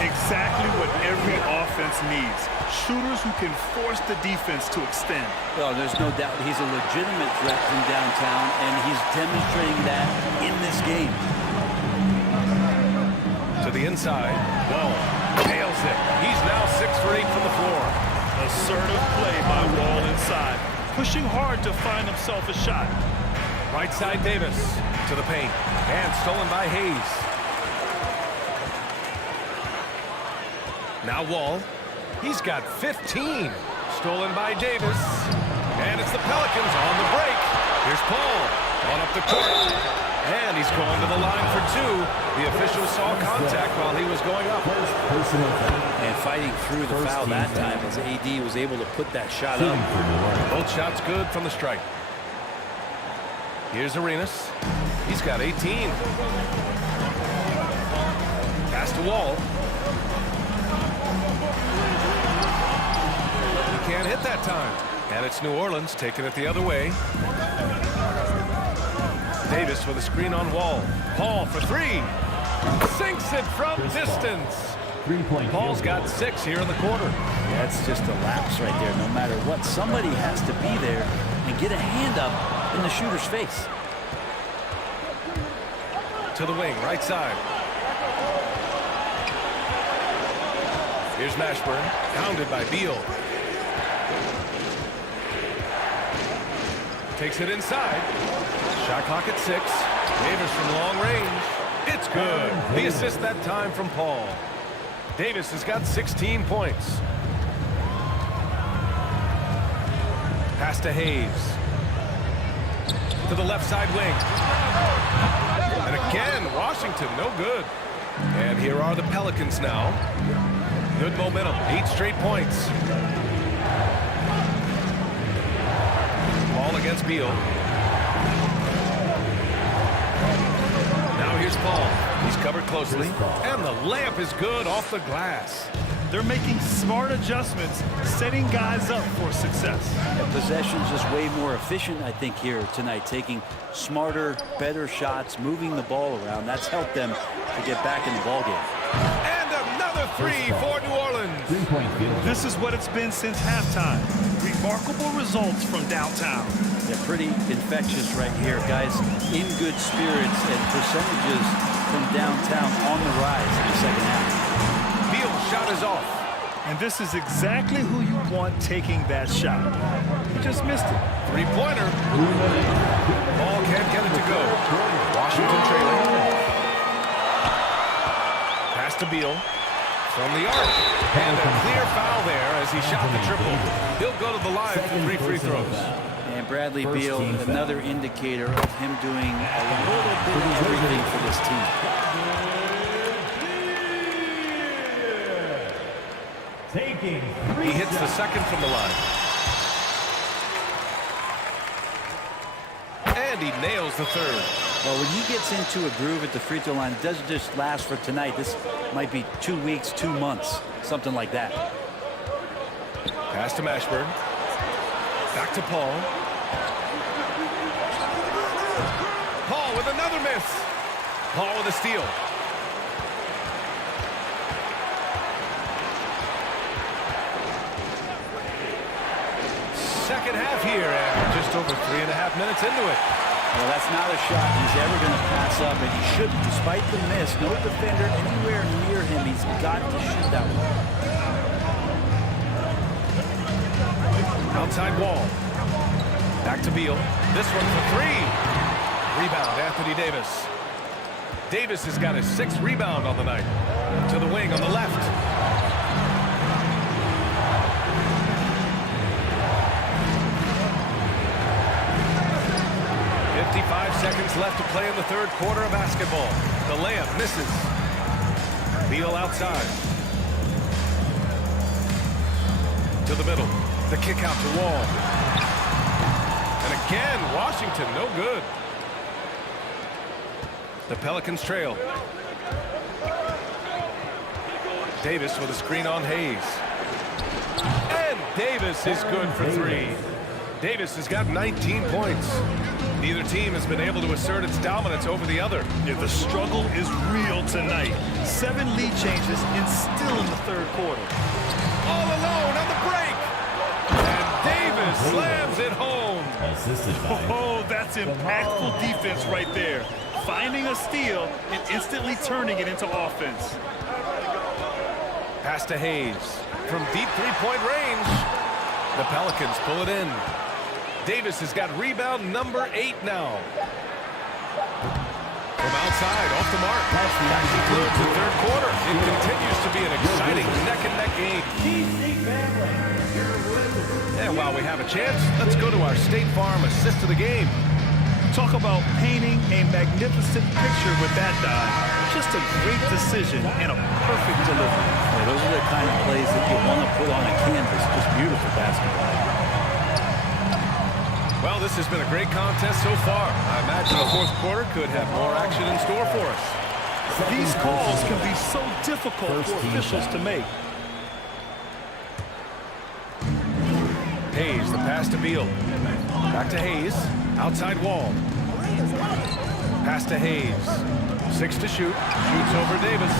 Exactly what every offense needs. Shooters who can force the defense to extend. Well, there's no doubt he's a legitimate threat from downtown, and he's demonstrating that in this game. To the inside. Wall nails it. He's now 6 for 8 from the floor. Assertive play by Wall inside. Pushing hard to find himself a shot. Right side Davis to the paint. And stolen by Hayes. Now Wall. He's got 15. Stolen by Davis. And it's the Pelicans on the break. Here's Paul. On up the court. And he's going to the line for 2. The official saw contact while he was going up. And fighting through the foul that time as AD was able to put that shot up. Both shots good from the stripe. Here's Arenas. He's got 18. Pass to Wall. He can't hit that time. And it's New Orleans taking it the other way. Davis with a screen on Wall. Paul for 3. Sinks it from distance. 3-point. Paul's got 6 here in the quarter. That's just a lapse right there. No matter what, somebody has to be there and get a hand up in the shooter's face. To the wing, right side. Here's Mashburn, pounded by Beal. Takes it inside. Shot clock at 6. Davis from long range. It's good. The assist that time from Paul. Davis has got 16 points. Pass to Hayes. To the left side wing. And again, Washington, no good. And here are the Pelicans now. Good momentum, 8 straight points. Ball against Beal. Now here's Paul. He's covered closely. And the layup is good off the glass. They're making smart adjustments, setting guys up for success. The possession's just way more efficient, I think, here tonight. Taking smarter, better shots, moving the ball around. That's helped them to get back in the ballgame. And another 3 for New Orleans. This is what it's been since halftime. Remarkable results from downtown. They're pretty infectious right here, guys. In good spirits and percentages from downtown on the rise in the second half. Beal's shot is off. And this is exactly who you want taking that shot. He just missed it. 3-pointer. Ball can't get it to go. Washington trailing. Pass to Beal. From the arc. And a clear foul there as he shot the triple. He'll go to the line for 3 free throws. And Bradley Beal, another indicator of him doing a little bit of everything for this team. He hits the second from the line. And he nails the third. Well, when he gets into a groove at the free throw line, it doesn't just last for tonight. This might be 2 weeks, 2 months, something like that. Pass to Mashburn. Back to Paul. Paul with another miss. Paul with a steal. Second half here, and just over 3.5 minutes into it. Well, that's not a shot he's ever going to pass up, and he shouldn't, despite the miss. No defender anywhere near him. He's got to shoot that one. Outside wall. Back to Beal. This one for 3. Rebound, Anthony Davis. Davis has got his 6th rebound on the night. To the wing on the left. Seconds left to play in the third quarter of basketball. The layup misses. Beal outside. To the middle. The kick out to Wall. And again, Washington, no good. The Pelicans trail. Davis with a screen on Hayes. And Davis is good for 3. Davis has got 19 points. Neither team has been able to assert its dominance over the other. Yeah, the struggle is real tonight. 7 lead changes and still in the third quarter. All alone on the break. And Davis slams it home. Oh, that's impactful defense right there. Finding a steal and instantly turning it into offense. Pass to Hayes. From deep 3-point range. The Pelicans pull it in. Davis has got rebound number 8 now. From outside, off the mark. That concludes the third quarter. It continues to be an exciting neck-and-neck game. And while we have a chance, let's go to our State Farm assist of the game. Talk about painting a magnificent picture with that dive. Just a great decision and a perfect delivery. Yeah, those are the kind of plays that you want to put on a canvas. Just beautiful basketball. Well, this has been a great contest so far. I imagine the fourth quarter could have more action in store for us. These calls can be so difficult for officials to make. Hayes, the pass to Beal. Back to Hayes. Outside wall. Pass to Hayes. 6 to shoot. Shoots over Davis.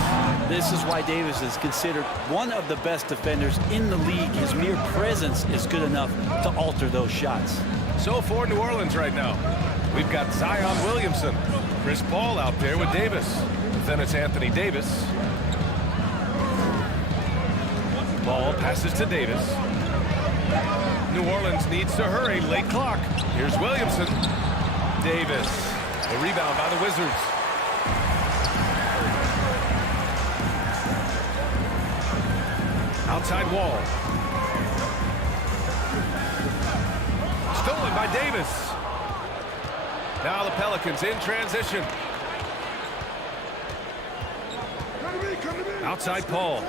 This is why Davis is considered one of the best defenders in the league. His mere presence is good enough to alter those shots. So for New Orleans right now, we've got Zion Williamson, Chris Paul out there with Davis. Then it's Anthony Davis. Ball passes to Davis. New Orleans needs to hurry. Late clock. Here's Williamson. Davis. The rebound by the Wizards. Outside wall. Stolen by Davis. Now the Pelicans in transition. Outside Paul.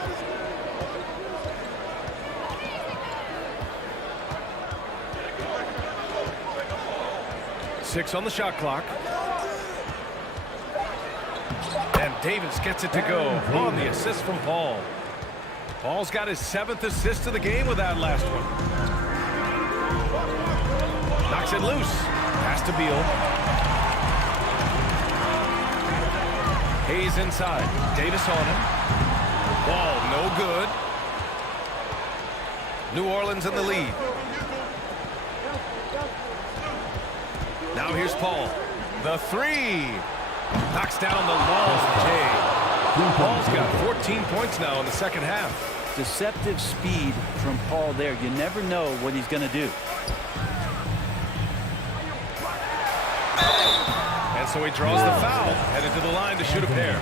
Six on the shot clock. And Davis gets it to go on the assist from Paul. Paul's got his 7th assist of the game with that last one. Knocks it loose. Pass to Beal. Hayes inside. Davis on him. Ball no good. New Orleans in the lead. Now here's Paul. The three. Knocks down the long J. Paul's got 14 points now in the second half. Deceptive speed from Paul there. You never know what he's going to do. And so he draws the foul. Headed to the line to shoot a pair.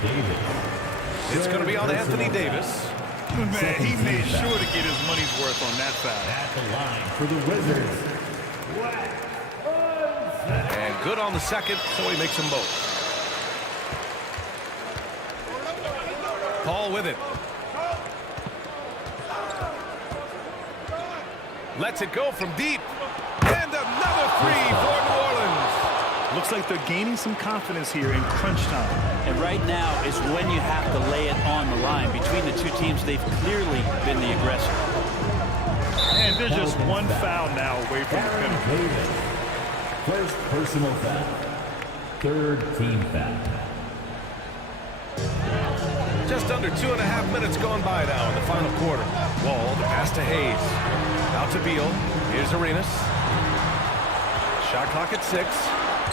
It's going to be on Anthony Davis. Man, he made sure to get his money's worth on that foul. At the line for the Wizards. And good on the second, so he makes them both. Paul with it. Lets it go from deep. And another three for New Orleans. Looks like they're gaining some confidence here in crunch time. And right now is when you have to lay it on the line. Between the two teams, they've clearly been the aggressor. And they're just one foul now away from the pinnacle. First personal foul. Third team foul. Just under 2.5 minutes gone by now in the final quarter. Wall, the pass to Hayes. Out to Beal. Here's Arenas. Shot clock at 6.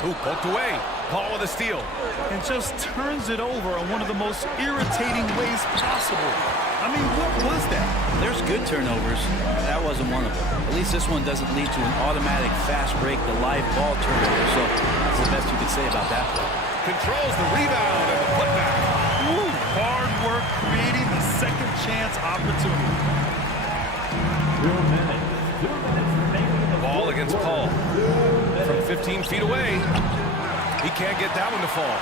Ooh, poked away. Paul with a steal. And just turns it over in one of the most irritating ways possible. I mean, what was that? There's good turnovers. That wasn't one of them. At least this one doesn't lead to an automatic fast break, the live ball turnover. So that's the best you could say about that play. Controls the rebound and the putback. Ooh, hard work creating the second chance opportunity. 2 minutes. 2 minutes remaining. Ball against Paul. From 15 feet away. He can't get that one to fall.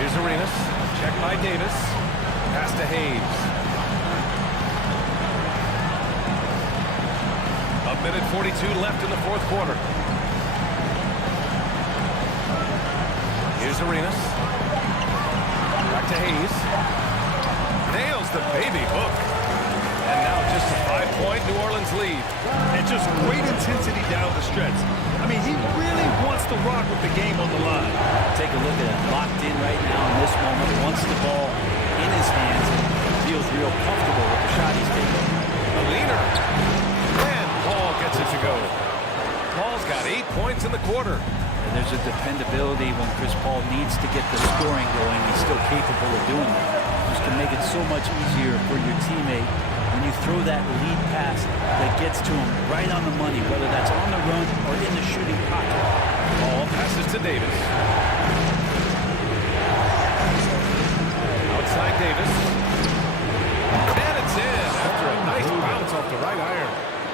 Here's Arenas. Checked by Davis. Pass to Hayes. 1:42 left in the fourth quarter. Here's Arenas. Back to Hayes. Nails the baby hook. And now just a 5-point New Orleans lead. And just great intensity down the stretch. I mean, he really wants to rock with the game on the line. Take a look at it. Locked in right now in this moment. Wants the ball in his hands and feels real comfortable with the shot he's taking. A leaner. And Paul gets it to go. Paul's got 8 points in the quarter. And there's a dependability when Chris Paul needs to get the scoring going. He's still capable of doing that. Just to make it so much easier for your teammate when you throw that lead pass that gets to him right on the money, whether that's on the run or in the shooting pocket. Ball passes to Davis. Outside Davis. And it's in after a nice bounce off the right iron.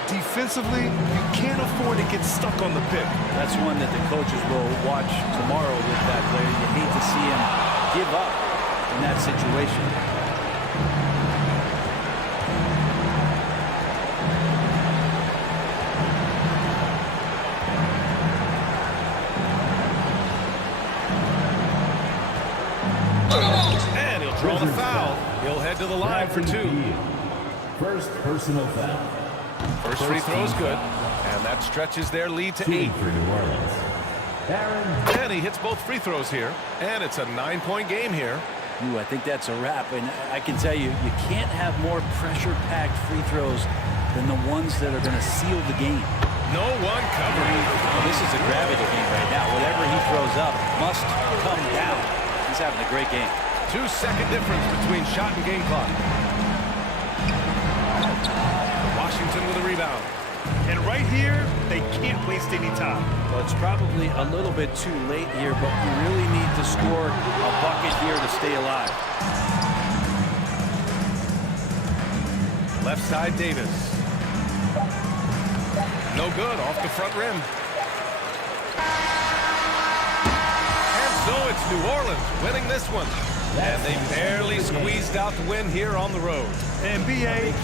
Defensively, you can't afford to get stuck on the pick. That's one that the coaches will watch tomorrow with that player. You hate to see him give up in that situation. And he'll draw the foul. He'll head to the line for 2. First personal foul. First free throw is good. And that stretches their lead to 8. For New Orleans. And he hits both free throws here. And it's a 9-point game here. Ooh, I think that's a wrap. And I can tell you, you can't have more pressure-packed free throws than the ones that are going to seal the game. No one covering. Well, this is a gravity game right now. Whatever he throws up must come down. He's having a great game. 2-second difference between shot and game clock. Washington with a rebound. And right here, they can't waste any time. Well, it's probably a little bit too late here, but you really need to score a bucket here to stay alive. Left side, Davis. No good, off the front rim. And so it's New Orleans winning this one. And they barely squeezed out the win here on the road. NBA.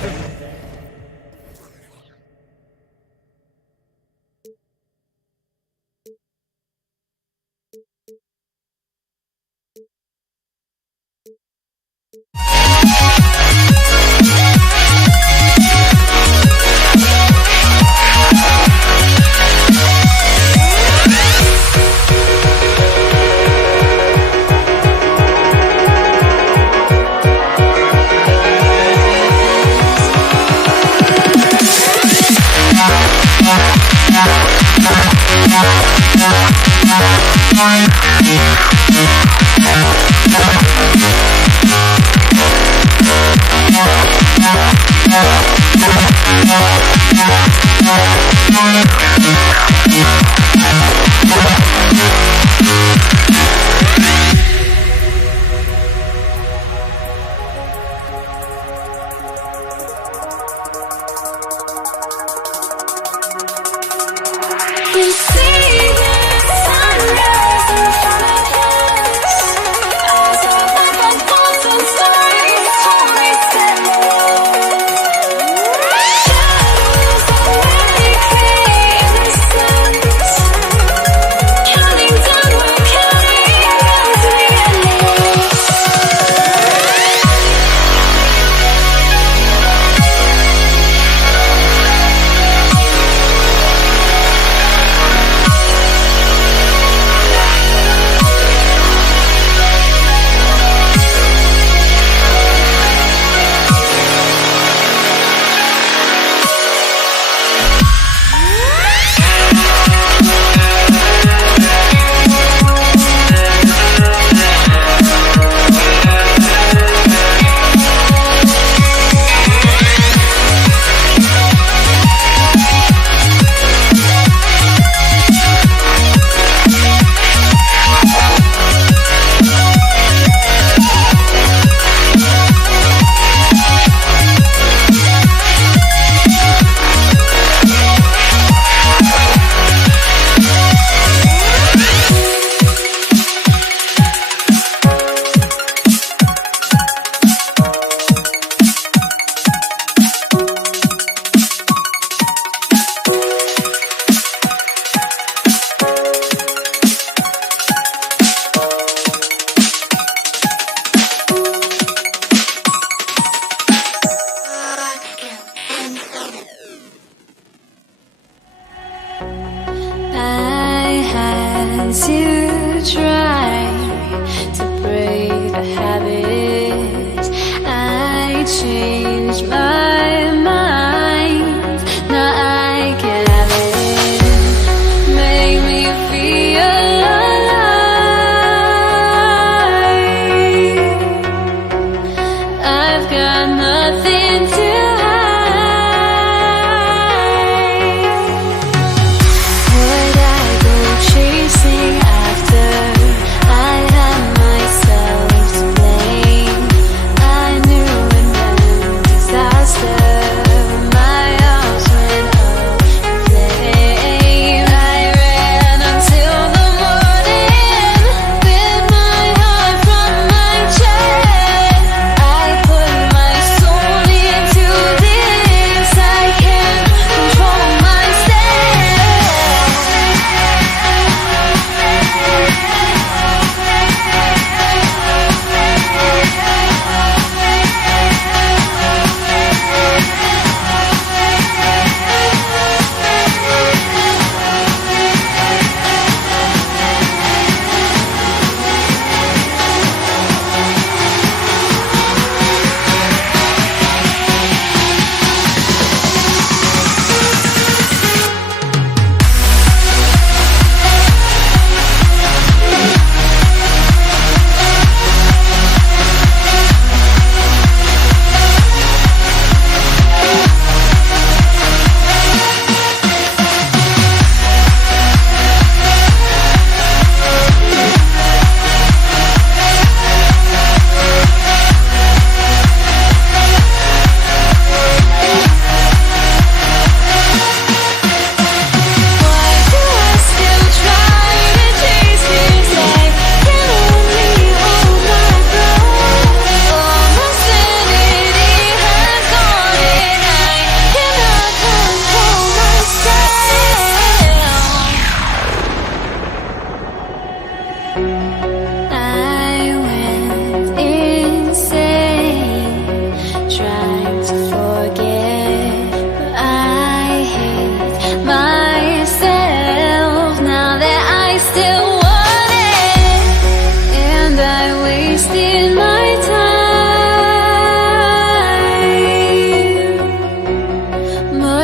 To try to break the habit, I changed my mind. Now I can have it. Make me feel alive. I've got nothing to hide. Would I go chasing after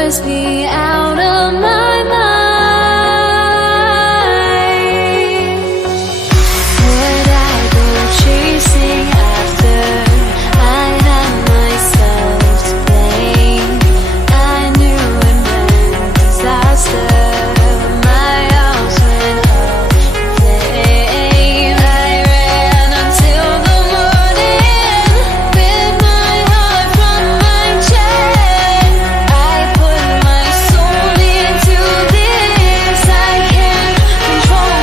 always be out of my mind. Would I go chasing after I had myself to blame? I knew it meant disaster. My house went up in flames. I ran until the morning with my heart from my chest. I put my soul into this. I can't control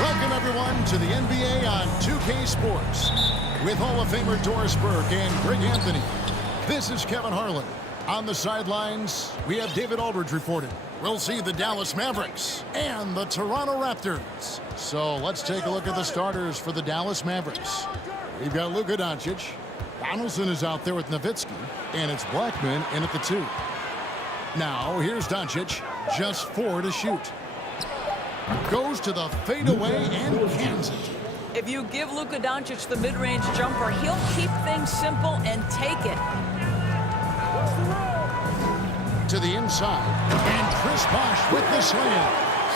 Welcome, everyone, to the NBA on 2K Sports with Hall of Famer Doris Burke and Greg Anthony. This is Kevin Harlan. On the sidelines, we have David Aldridge reporting. We'll see the Dallas Mavericks and the Toronto Raptors. So let's take a look at the starters for the Dallas Mavericks. We've got Luka Doncic. Donaldson is out there with Nowitzki, and it's Blackman in at the 2. Now, here's Doncic, just 4 to shoot. Goes to the fadeaway and cans it. If you give Luka Doncic the mid-range jumper, he'll keep things simple and take it. To the inside, and Chris Bosh with the slam.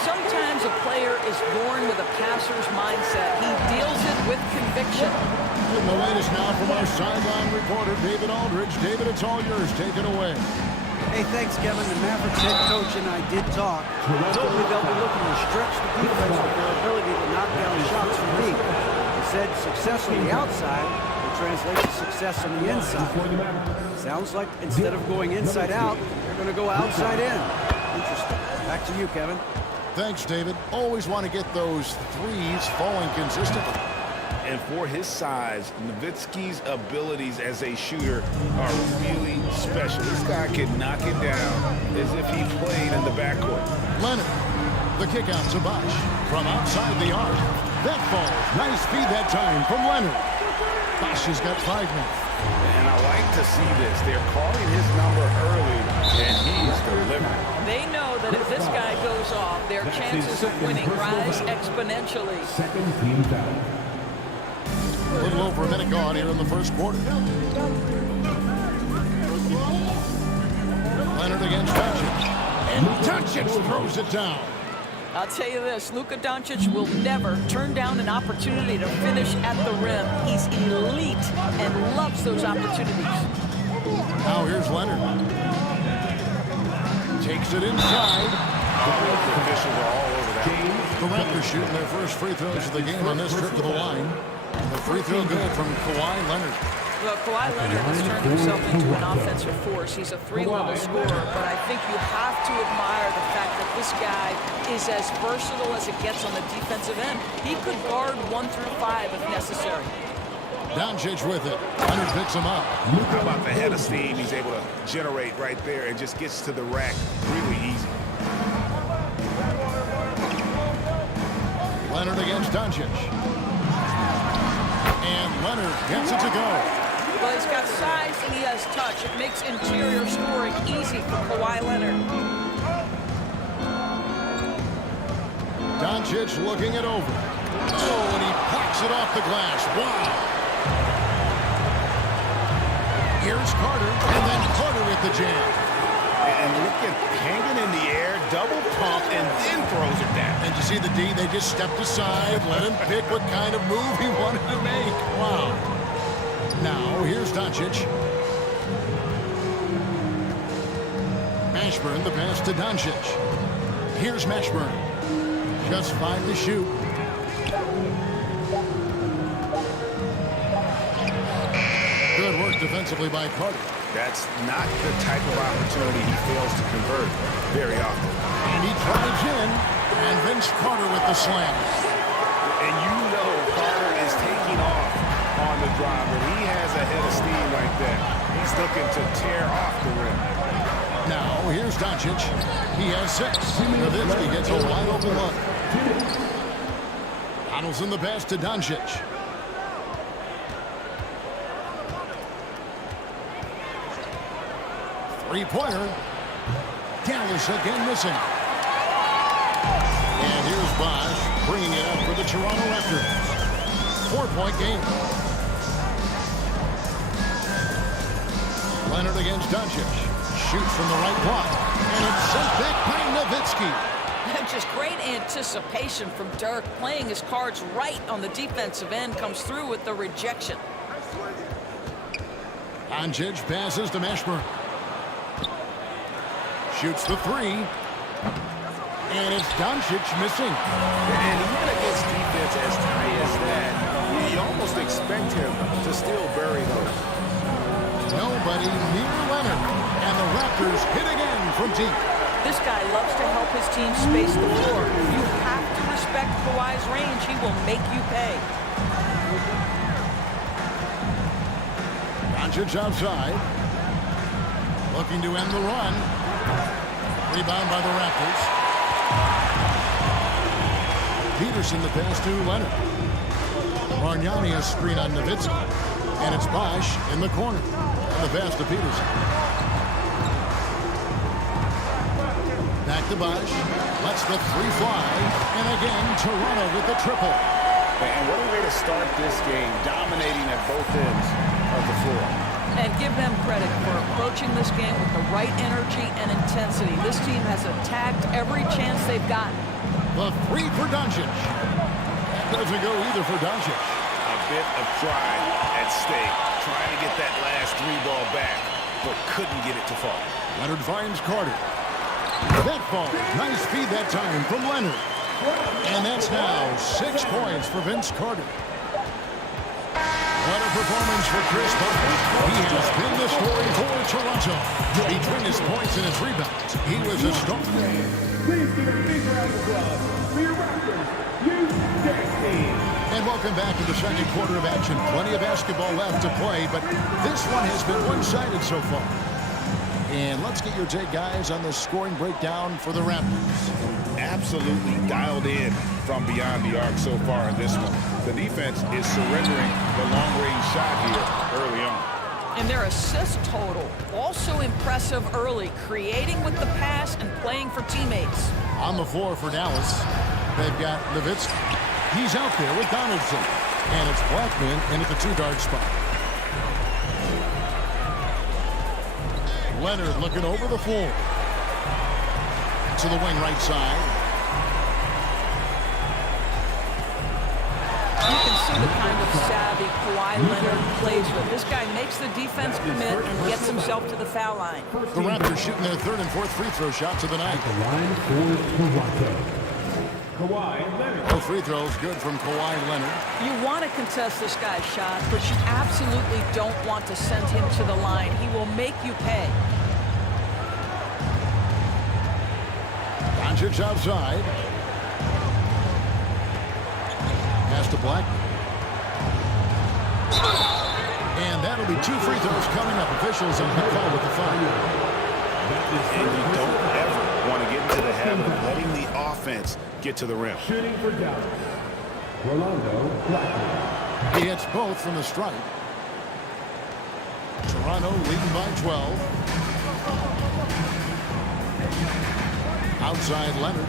Sometimes a player is born with a passer's mindset. He deals it with conviction. And the latest now from our sideline reporter, David Aldridge. David, it's all yours. Take it away. Hey, thanks, Kevin. The Mavericks head coach and I did talk. He told me they'll be looking to stretch the defense with their ability to knock down shots from deep. He said success on the outside will translate to success on the inside. Sounds like instead of going inside out, they're going to go outside in. Interesting. Back to you, Kevin. Thanks, David. Always want to get those threes falling consistently. And for his size, Nowitzki's abilities as a shooter are really special. This guy can knock it down as if he played in the backcourt. Leonard, the kick out to Bosh from outside the arc. That falls. Nice feed that time from Leonard. Bosh has got 5 men. And I like to see this. They're calling his number early, and he's delivering. They know that if this guy goes off, their chances of winning rise exponentially. Second team foul. A little over a minute gone here in the first quarter. Leonard against Doncic. And Doncic throws it down. I'll tell you this, Luka Doncic will never turn down an opportunity to finish at the rim. He's elite and loves those opportunities. Now here's Leonard. Takes it inside. The officials are all over that. The Raptors shooting their first free throws of the game on this trip to the line. The free throw good from Kawhi Leonard. Well, Kawhi Leonard has turned himself into an offensive force. He's a 3-level scorer, but I think you have to admire the fact that this guy is as versatile as it gets on the defensive end. He could guard 1 through 5 if necessary. Doncic with it. Leonard picks him up. How about the head of steam he's able to generate right there and just gets to the rack really easy. Leonard against Doncic. And Leonard gets it to go. Well, he's got size and he has touch. It makes interior scoring easy for Kawhi Leonard. Doncic looking it over. Oh, and he packs it off the glass. Wow. Here's Carter, and then Carter with the jam. And look at hanging in the air, double pump, and then throws it down. And you see the D, they just stepped aside, let him pick what kind of move he wanted to make. Wow. Now, here's Doncic. Mashburn, the pass to Doncic. Here's Mashburn. Just 5 to shoot. Good work defensively by Carter. That's not the type of opportunity he fails to convert very often. And he drives in, and Vince Carter with the slam. And you know Carter is taking off on the drive. When he has a head of steam like that, he's looking to tear off the rim. Now, here's Doncic. He has 6. Nowitzki gets a wide open look. Donaldson the pass to Doncic. Three-pointer. Dallas again missing. And here's Bosch bringing it up for the Toronto Raptors. 4-point game. Leonard against Doncic. Shoots from the right block. And it's sent back by Nowitzki. Just great anticipation from Dirk. Playing his cards right on the defensive end. Comes through with the rejection. Doncic passes to Mashburn. Shoots the three. And it's Doncic missing. And even against defense as tight as that, you almost expect him to still bury those. Nobody near Leonard. And the Raptors hit again from deep. This guy loves to help his team space the floor. You have to respect Kawhi's range. He will make you pay. Doncic outside. Looking to end the run. Rebound by the Raptors. Peterson the pass to Leonard. Bargnani a screen on Nowitzki. And it's Bosch in the corner. And the pass to Peterson. Back to Bosch. Lets the three fly. And again, Toronto with the triple. And what a way to start this game, dominating at both ends of the floor. And give them credit for approaching this game with the right energy and intensity. This team has attacked every chance they've gotten. The three for Doncic. That doesn't go either for Doncic. A bit of pride at stake, trying to get that last three ball back, but couldn't get it to fall. Leonard finds Carter. That ball, nice feed that time from Leonard. And that's now 6 points for Vince Carter. What a performance for Chris Bosh. He has been the story for Toronto. Between his points and his rebounds, he was a star. Please give a big round of applause for your Raptors, Houston team. And welcome back to the second quarter of action. Plenty of basketball left to play, but this one has been one-sided so far. And let's get your take, guys, on the scoring breakdown for the Raptors. Absolutely dialed in from beyond the arc so far in this one. The defense is surrendering the long-range shot here early on. And their assist total, also impressive early, creating with the pass and playing for teammates. On the floor for Dallas, they've got Nowitzki. He's out there with Donaldson. And it's Blackman in at the two-guard spot. Leonard looking over the floor. To the wing right side. You can see the kind of savvy Kawhi Leonard plays with. This guy makes the defense commit and gets himself to the foul line. The Raptors shooting their third and fourth free throw shots of the night. The line for Toronto. Kawhi Leonard. Both free throws good from Kawhi Leonard. You want to contest this guy's shot, but you absolutely don't want to send him to the line. He will make you pay. Doncic outside. Pass to Blackman. And that'll be 2 free throws coming up. Officials on the call with the foul. And you don't ever want to get into the habit of letting the offense get to the rim. Shooting for Dallas. Rolando Blackman. He hits both from the stripe. Toronto leading by 12. Outside Leonard.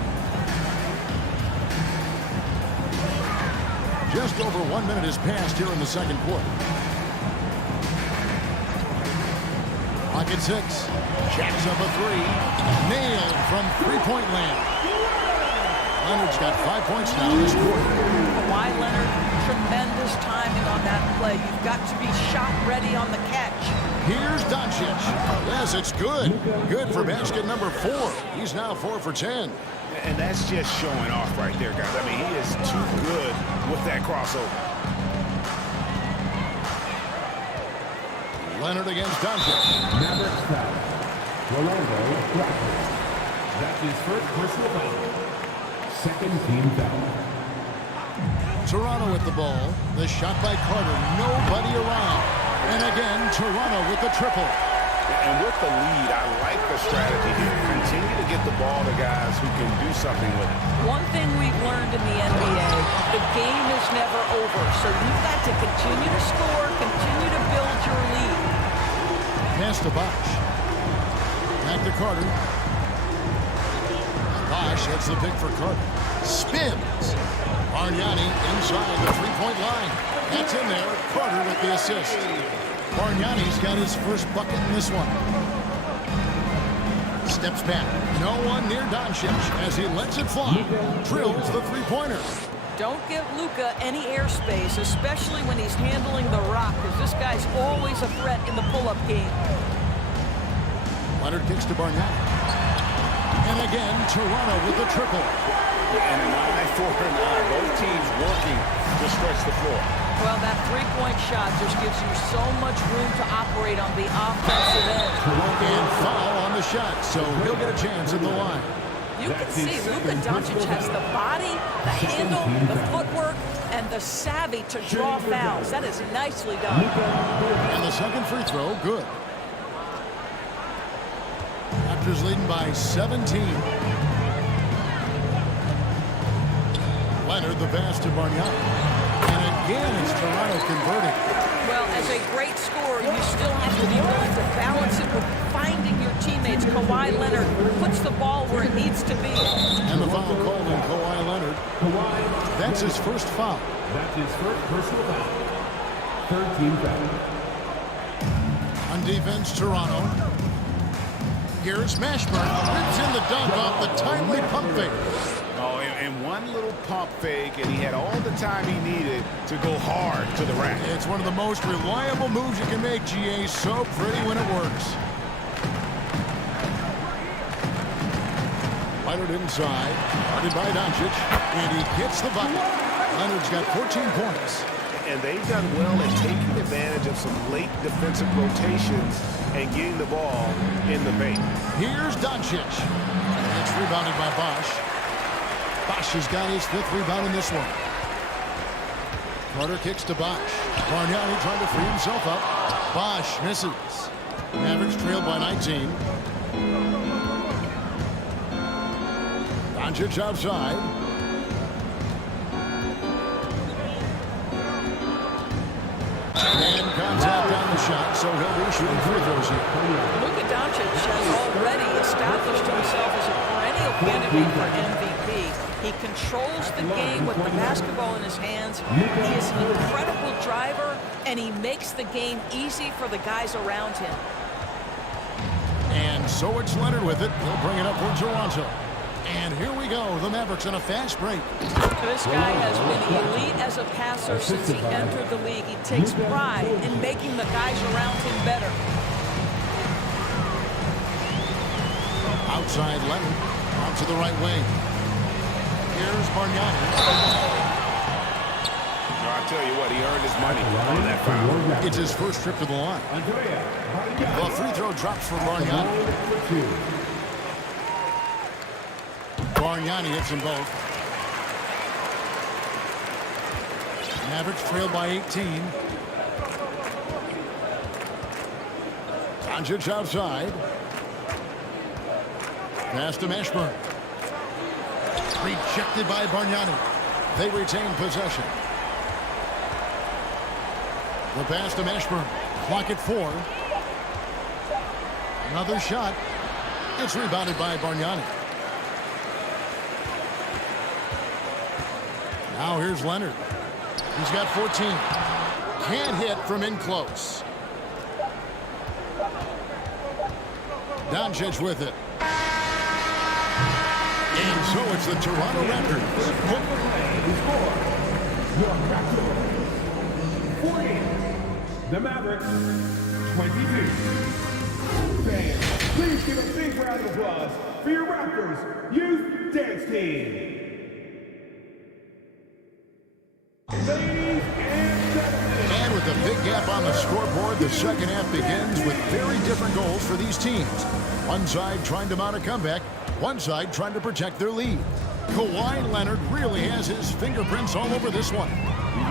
Just over 1 minute has passed here in the second quarter. Clock at 6. Jacks up a three. Nailed from three-point land. Leonard's got 5 points now this quarter. Kawhi Leonard, tremendous timing on that play. You've got to be shot ready on the catch. Here's Doncic. Yes, it's good. Good for basket number 4. He's now 4 for 10. And that's just showing off right there, guys. I mean, he is too good with that crossover. Leonard against Doncic. Mavericks foul. Rolando Blackman. That's his first personal foul. Second team foul. Toronto with the ball. The shot by Carter. Nobody around. And again, Toronto with the triple. And with the lead, I like the strategy here. Continue to get the ball to guys who can do something with it. One thing we've learned in the NBA, the game is never over. So you've got to continue to score, continue to build your lead. Pass to Bosch. Back to Carter. Bosch hits the pick for Carter. Spins. Bargnani inside the three-point line. That's in there. Carter with the assist. Bargnani's got his first bucket in this one. Steps back. No one near Doncic as he lets it fly. Drills the three-pointer. Don't give Luka any airspace, especially when he's handling the rock, because this guy's always a threat in the pull-up game. Leonard kicks to Bargnani. And again, Toronto with the triple. And an eye for an eye. Both teams working to stretch the floor. Well, that three-point shot just gives you so much room to operate on the offensive end. And foul on the shot, so he'll get a chance at the line. You can see Luka Doncic has the body, the handle, the footwork, and the savvy to draw fouls. That is nicely done. And the second free throw, good. Raptors leading by 17. Leonard the pass to Bargnani. And again, it's Toronto converting. Well, as a great scorer, you still have to be willing to balance it with finding your teammates. Kawhi Leonard puts the ball where it needs to be. And the foul called on Kawhi Leonard. That's his first foul. That's his first personal foul. Third team foul. On defense, Toronto. Here's Mashburn. Rips in the dunk off the timely pump fake. Oh, and one little pump fake, and he had all the time he needed to go hard to the rack. It's one of the most reliable moves you can make, GA. So pretty when it works. Leonard inside. Guarded by Doncic. And he gets the bucket. Leonard's got 14 points. And they've done well at taking advantage of some late defensive rotations and getting the ball in the paint. Here's Doncic. It's rebounded by Bosch. Bosch has got his fifth rebound in this one. Carter kicks to Bosch. Bargnani trying to free himself up. Bosch misses. Mavericks trail by 19. Doncic outside. And contact on the shot, so he'll be shooting free throws here. Luka Doncic has already established himself as a perennial candidate for MVP. He controls the game with the basketball in his hands. He is an incredible driver, and he makes the game easy for the guys around him. And so it's Leonard with it. He'll bring it up for Toronto. And here we go, the Mavericks on a fast break. This guy has been elite as a passer since he entered the league. He takes pride in making the guys around him better. Outside Leonard, out to the right wing. Here's Bargnani. I'll tell you what, he earned his money on that foul. It's his first trip to the line. The free throw drops for Bargnani. Bargnani hits them both. Mavericks trailed by 18. Doncic outside. Pass to Mashburn. Rejected by Bargnani. They retain possession. The pass to Mashburn. Clock at 4. Another shot. It's rebounded by Bargnani. Now here's Leonard. He's got 14. Can't hit from in close. Doncic with it. And so it's the Toronto Raptors. 40. The Mavericks, 22. Fans, please give a big round of applause for your Raptors Youth Dance Team. Ladies and gentlemen. And with a big gap on the scoreboard, the second half begins with very different goals for these teams. One side trying to mount a comeback, one side trying to protect their lead. Kawhi Leonard really has his fingerprints all over this one.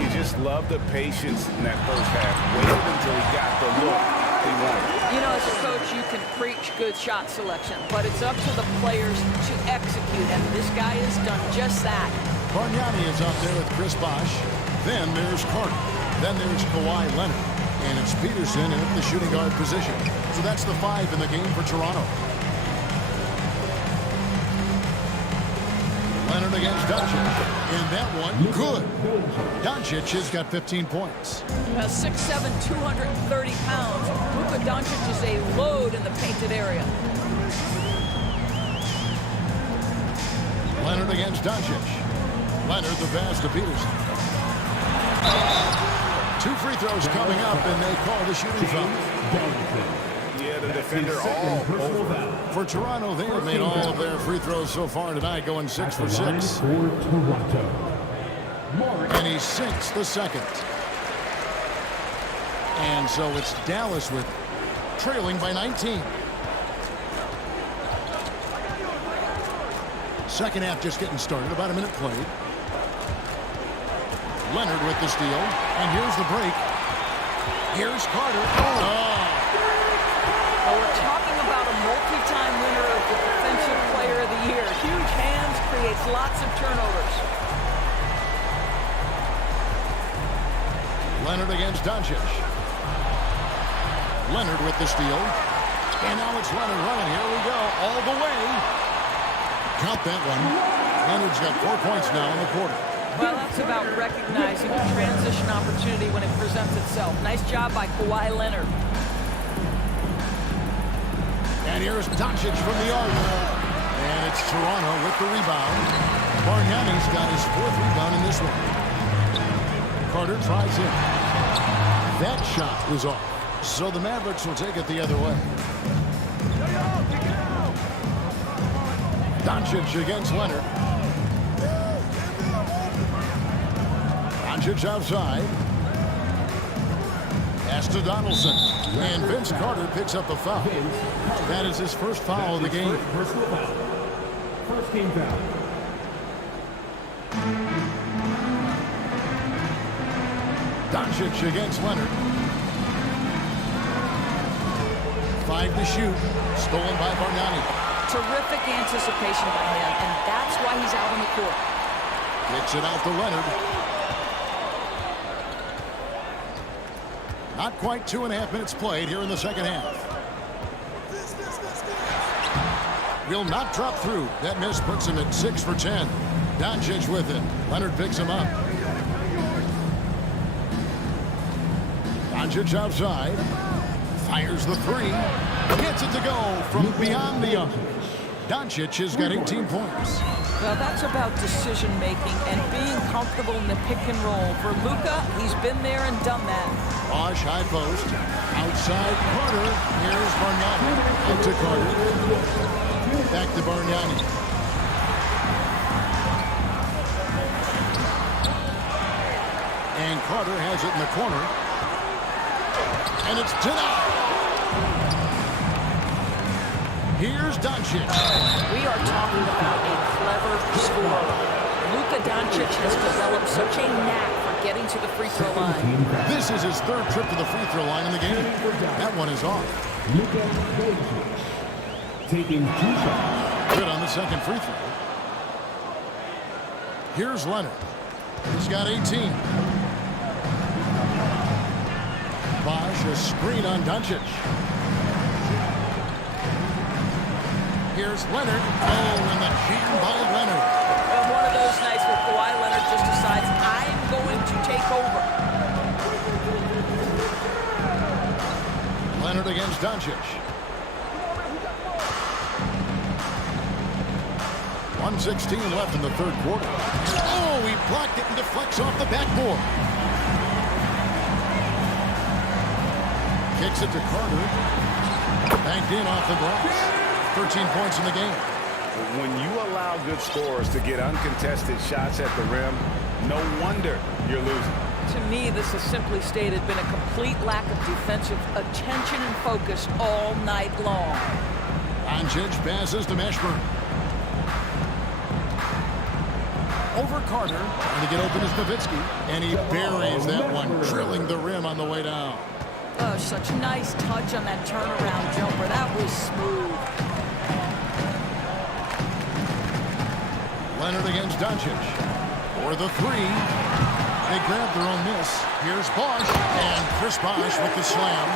You just love the patience in that first half. Waited until he got the look he wanted. You know, as a coach, you can preach good shot selection, but it's up to the players to execute, and this guy has done just that. Bargnani is out there with Chris Bosch. Then there's Carter. Then there's Kawhi Leonard. And it's Peterson in the shooting guard position. So that's the 5 in the game for Toronto. Leonard against Doncic. And that one, good. Doncic has got 15 points. 6'7", 230 pounds. Luka Doncic is a load in the painted area. Leonard against Doncic. Leonard the pass to Peterson. 2 free throws coming up, and they call the shooting foul. Yeah, the defender all over. For Toronto, they have made all of their free throws so far tonight, going 6 for 6. And he sinks the second. And so it's Dallas with trailing by 19. Second half just getting started, about a minute played. Leonard with the steal, and here's the break. Here's Carter. Well, we're talking about a multi-time winner of the Defensive Player of the Year. Huge hands creates lots of turnovers. Leonard against Doncic. Leonard with the steal. And now it's Leonard running. Here we go. All the way. Count that one. Leonard's got 4 points now in the quarter. Well, that's about recognizing a transition opportunity when it presents itself. Nice job by Kawhi Leonard. And here's Doncic from the arc. And it's Toronto with the rebound. Bargnani's got his 4th rebound in this one. Carter tries it. That shot was off. So the Mavericks will take it the other way. Doncic against Leonard. Doncic outside. Pass to Donaldson. And Vince Carter picks up a foul. That is his first foul of the game. First team foul. Doncic against Leonard. 5 to shoot. Stolen by Bargnani. Terrific anticipation by him, and that's why he's out on the court. Kicks it out to Leonard. Not quite 2.5 minutes played here in the second half. Will not drop through. That miss puts him at 6 for 10. Doncic with it. Leonard picks him up. Doncic outside. Fires the 3. Gets it to go from beyond the arc. Doncic has got 18 points. Well, that's about decision-making and being comfortable in the pick and roll. For Luka, he's been there and done that. Bosh, high post. Outside Carter. Here's Bargnani. Out to Carter. Back to Bargnani. And Carter has it in the corner. And it's denied. Here's Doncic. We are talking about a clever scorer. Luka Doncic has developed such a knack for getting to the free throw line. This is his 3rd trip to the free throw line in the game. That one is off. Luka Doncic taking 2 shots. Good on the second free throw. Here's Leonard. He's got 18. Bosh, a screen on Doncic. Here's Leonard. Oh, and the jam by Leonard. Well, one of those nights where Kawhi Leonard just decides, I'm going to take over. Leonard against Doncic. 1:16 left in the 3rd quarter. Oh, he blocked it and deflects off the backboard. Kicks it to Carter. Banked in off the glass. 13 points in the game. When you allow good scorers to get uncontested shots at the rim, no wonder you're losing. To me, this has simply stated been a complete lack of defensive attention and focus all night long. Doncic passes to Mashburn. Over Carter. Trying to get open is Nowitzki. And he buries that one, drilling the rim on the way down. Oh, such nice touch on that turnaround jumper. That was smooth. Leonard against Doncic. For the 3. They grab their own miss. Here's Bosh. And Chris Bosh with the slam.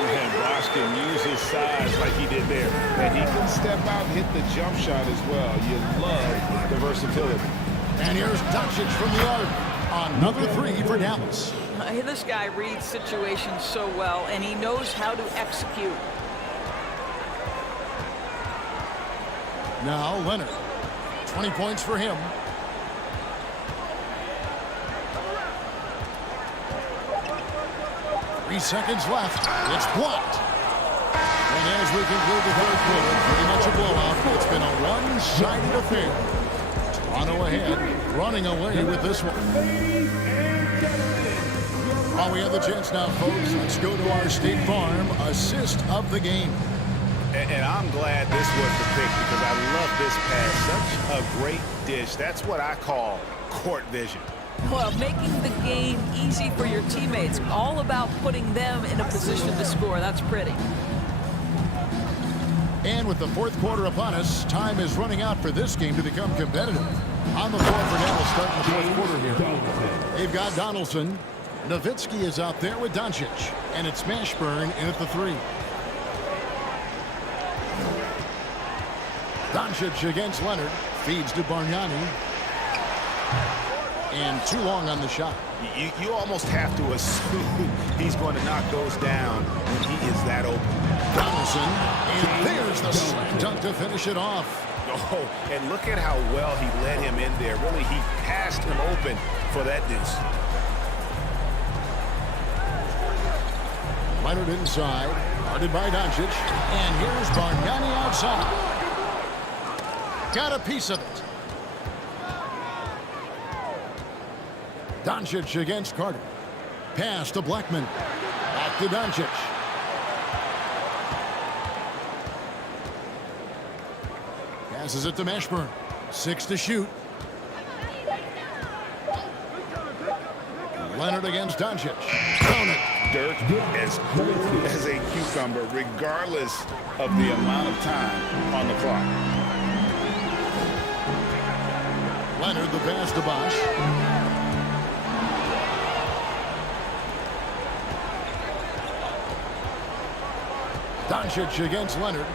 And Bosh can use his size like he did there. And he can step out and hit the jump shot as well. You love the versatility. And here's Doncic from the arc. Another three for Dallas. This guy reads situations so well, and he knows how to execute. Now Leonard. 20 points for him. Three seconds left. It's blocked. And as we conclude the third quarter, pretty much a blowout. It's been a one-sided affair. Toronto ahead, running away with this one. While we have the chance now, folks, let's go to our State Farm assist of the game. And I'm glad this was the pick because I love this pass. Such a great dish. That's what I call court vision. Well, making the game easy for your teammates. All about putting them in a position to score. That's pretty. And with the fourth quarter upon us, time is running out for this game to become competitive. On the floor for Dallas starting the fourth quarter here. They've got Donaldson. Nowitzki is out there with Doncic. And it's Mashburn in at the three. Doncic against Leonard. Feeds to Bargnani. And too long on the shot. You almost have to assume he's going to knock those down when he is that open. Donaldson, and there's the slam dunk to finish it off. Oh, and look at how well he led him in there. Really, he passed him open for that deuce. Leonard inside, guarded by Doncic, and here's Bargnani outside. Got a piece of it. Doncic against Carter. Pass to Blackman. Back to Doncic. Passes it to Mashburn. 6 to shoot. Leonard against Doncic. Down it. Dirk as cool as a cucumber, regardless of the amount of time on the clock. Leonard, the pass to Bosh. Doncic against Leonard.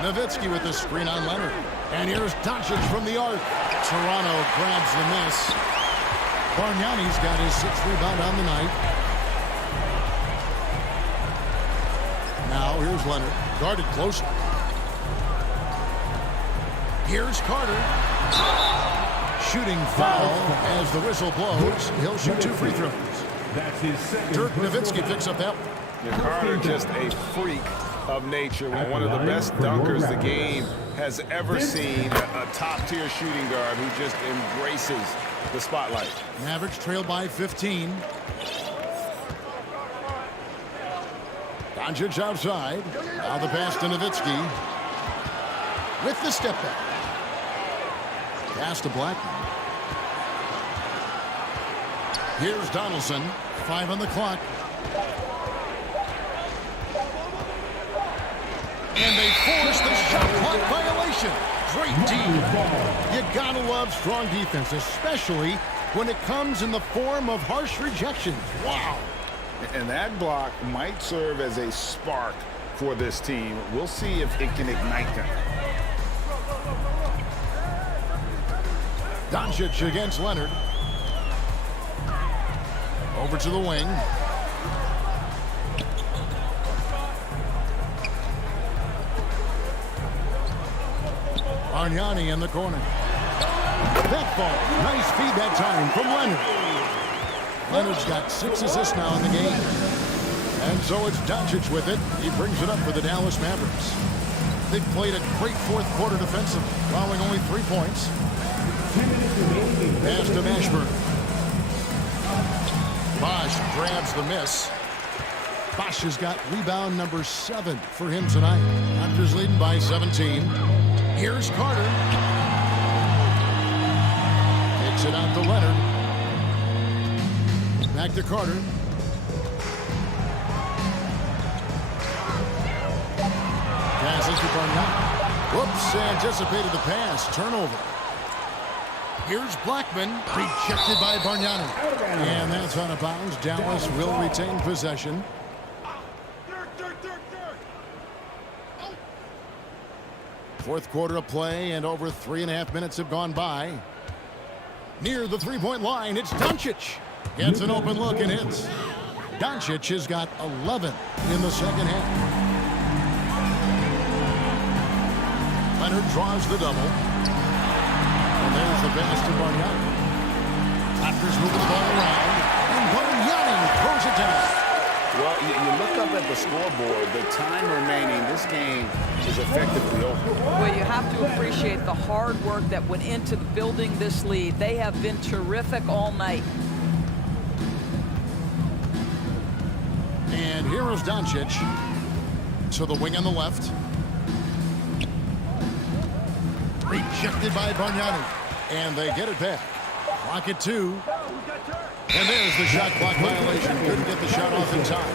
Nowitzki with the screen on Leonard. And here's Doncic from the arc. Toronto grabs the miss. Bargnani's got his 6th rebound on the night. Now here's Leonard. Guarded close. Here's Carter. Shooting foul as the whistle blows. He'll shoot 2 free throws. That's his second. Dirk Nowitzki picks up that one. Yeah, Carter just a freak of nature. One of the best dunkers the game has ever seen. A top-tier shooting guard who just embraces the spotlight. Mavericks trail by 15. Doncic outside. Now the pass to Nowitzki. With the step back. Pass to Blackman. Here's Donaldson. 5 on the clock. And they force the shot clock violation. Great D. You gotta love strong defense, especially when it comes in the form of harsh rejections. Wow. And that block might serve as a spark for this team. We'll see if it can ignite them. Doncic against Leonard. Over to the wing. Bargnani in the corner. That ball. Nice feed that time from Leonard. Leonard's got 6 assists now in the game. And so it's Doncic with it. He brings it up for the Dallas Mavericks. They've played a great fourth quarter defensively, allowing only 3 points. Pass to Mashburn. Bosh grabs the miss. Bosh has got rebound number 7 for him tonight. Raptors leading by 17. Here's Carter. Takes it out to Leonard. Back to Carter. Passes to Bargnani. Whoops, anticipated the pass. Turnover. Here's Blackman, rejected by Bargnani. And that's out of bounds. Dallas will retain possession. Fourth quarter of play, and over 3.5 minutes have gone by. Near the three-point line, it's Doncic. Gets an open look and hits. Doncic has got 11 in the second half. Leonard draws the double. And there's the pass to Bargnani. Raptors moving the ball around. And Bargnani throws it down. Well, you look up at the scoreboard, the time remaining, this game is effectively over. Well, you have to appreciate the hard work that went into building this lead. They have been terrific all night. And here is Doncic to the wing on the left. Rejected by Bargnani. And they get it back. Clock at 2. And there's the shot clock violation. Couldn't get the shot off in time.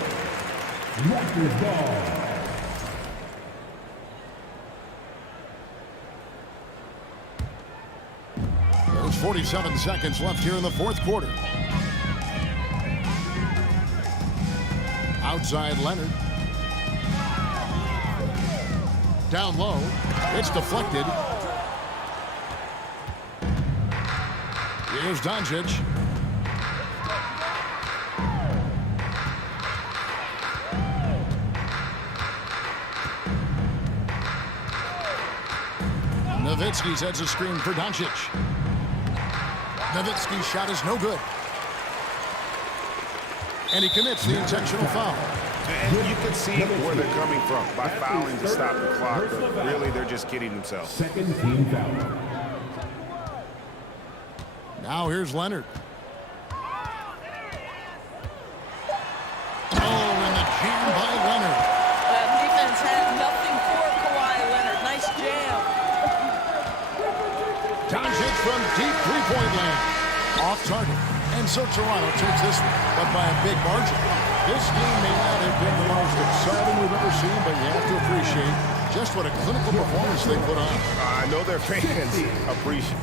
There's 47 seconds left here in the fourth quarter. Outside Leonard. Down low. It's deflected. Here's Doncic. Nowitzki sets a screen for Doncic. Nowitzki's shot is no good. And he commits the intentional foul. And you can see where they're coming from by fouling to stop the clock, but really they're just kidding themselves. Second team foul. Now here's Leonard. Oh, and the jam by Leonard. That defense had nothing for Kawhi Leonard. Nice jam. Doncic from deep three-point land. Off target. And so Toronto takes this one, but by a big margin. This game may not have been the most exciting we've ever seen, but you have to appreciate just what a clinical performance they put on. I know their fans appreciate.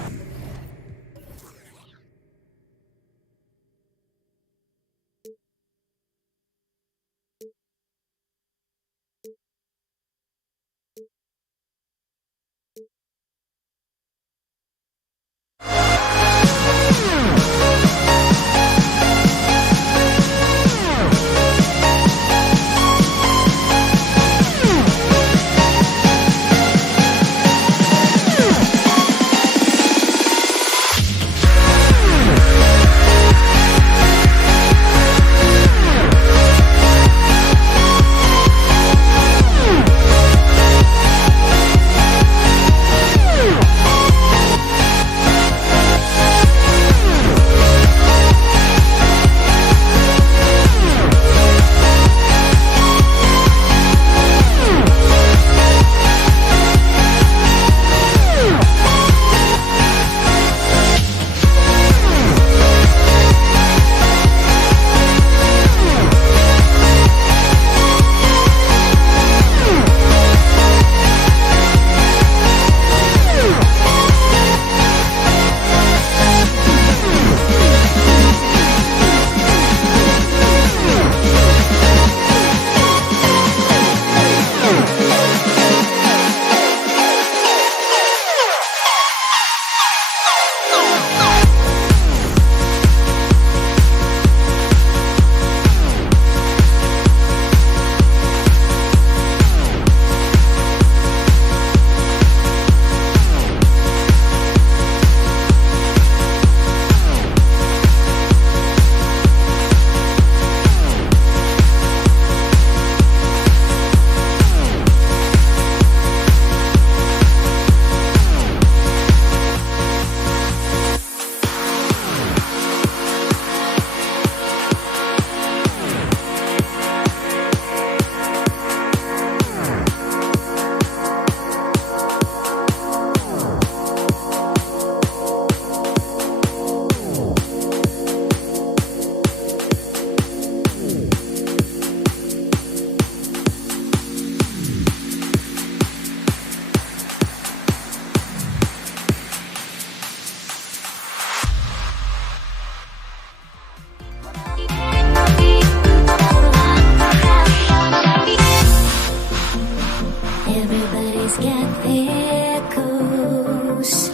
Everybody's got this. echoes,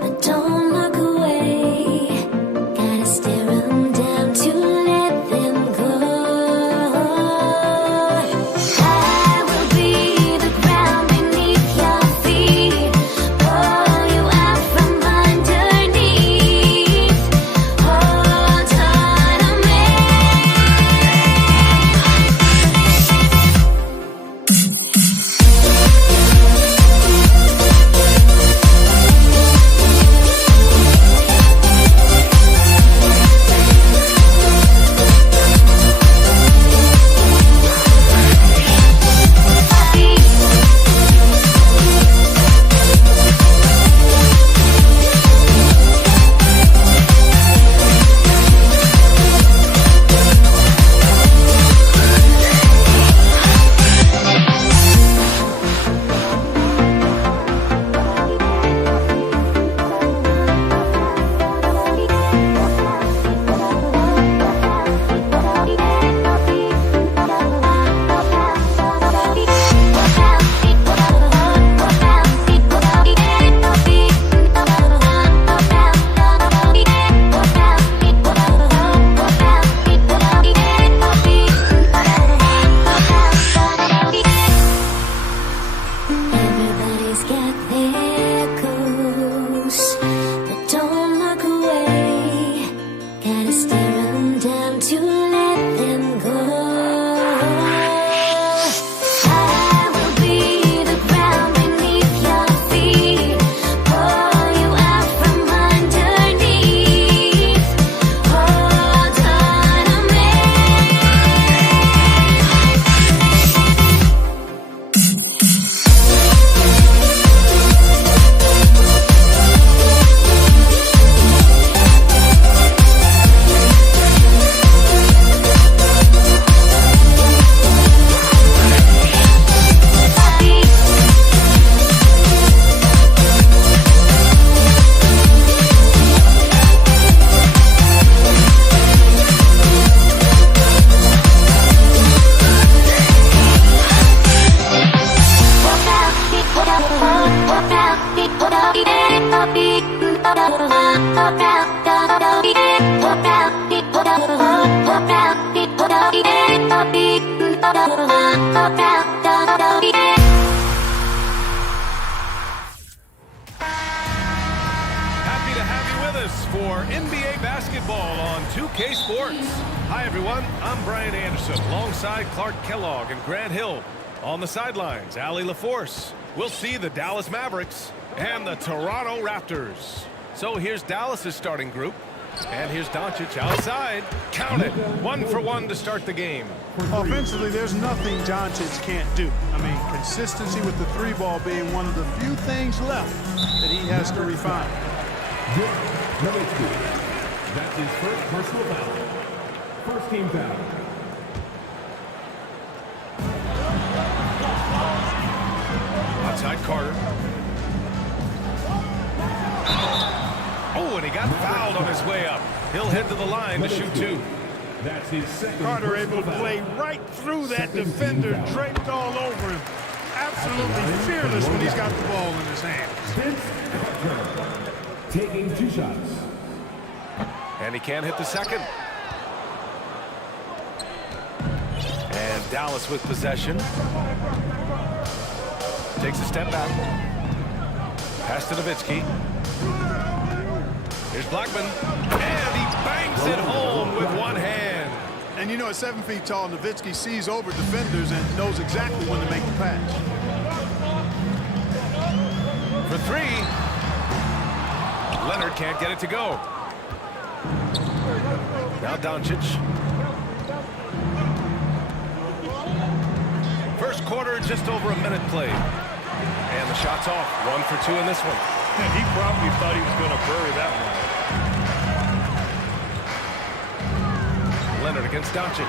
but don't look away. Gotta stare them down to let them go. I will be the ground beneath your feet, pull you out from underneath. Hold on to me. Everybody's got their goals, but don't look away. Gotta stare them down to let them go. I will be the ground beneath your feet, pull you out from underneath. Hold on to me. Happy to have you with us for NBA basketball on 2K Sports. Hi, everyone. I'm Brian Anderson alongside Clark Kellogg and Grant Hill. On the sidelines, Allie LaForce. We'll see the Dallas Mavericks and the Toronto Raptors. So here's Dallas's starting group. And here's Doncic outside. Count it. 1 for 1 to start the game. Offensively, there's nothing Doncic can't do. I mean, consistency with the three ball being one of the few things left that he has to refine. That's his first personal foul. First team foul. Outside Carter. Oh, and he got fouled on his way up. He'll head to the line to shoot 2. That's his second. Carter able to personal play foul. right through that Second defender, team foul. draped all over him. Absolutely fearless when he's got the ball in his hands. Vince Carter taking 2 shots. And he can't hit the second. And Dallas with possession. Takes a step back. Pass to Nowitzki. Here's Blackman. And he bangs it home with one hand. And you know, at 7 feet tall, Nowitzki sees over defenders and knows exactly when to make the pass. For 3. Leonard can't get it to go. Now Doncic. First quarter, just over a minute played. And the shot's off. 1 for 2 in this one. And he probably thought he was going to bury that one. Leonard against Doncic.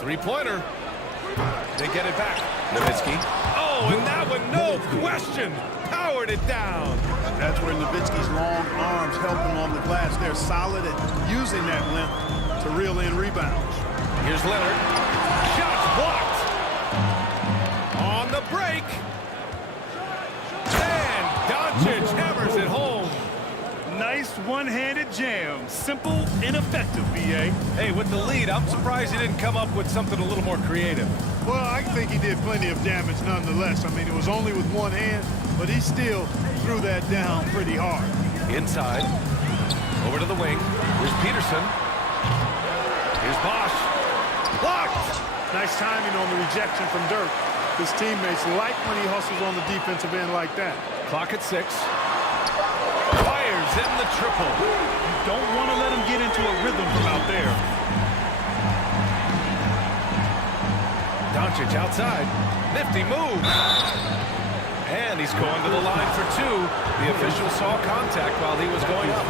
Three-pointer. They get it back. Nowitzki. Oh, and that one, no question, powered it down. That's where Nowitzki's long arms help him on the glass. They're solid at using that length to reel in rebounds. Here's Leonard. Shot blocked. On the break. And Doncic hammers it home. Nice one-handed jam. Simple and effective, B.A. Hey, with the lead, I'm surprised he didn't come up with something a little more creative. Well, I think he did plenty of damage nonetheless. I mean, it was only with one hand, but he still threw that down pretty hard. Inside. Over to the wing. Here's Peterson. Here's Bosch. Blocked! Nice timing on the rejection from Dirk. His teammates like when he hustles on the defensive end like that. Clock at 6. Fires in the triple. You don't want to let him get into a rhythm from out there. Doncic outside. Nifty move. And he's going to the line for 2. The official saw contact while he was going up.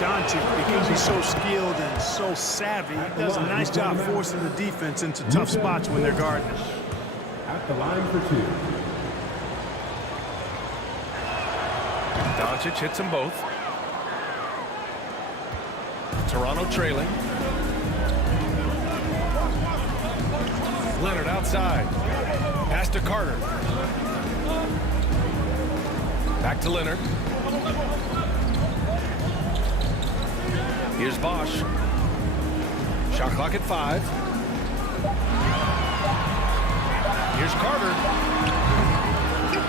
Doncic, because he's so skilled and so savvy, he does a nice job forcing the defense into tough spots when they're guarding him. At the line for 2. Doncic hits them both. Toronto trailing. Leonard outside. Pass to Carter. Back to Leonard. Here's Bosch. Shot clock at 5. Here's Carter.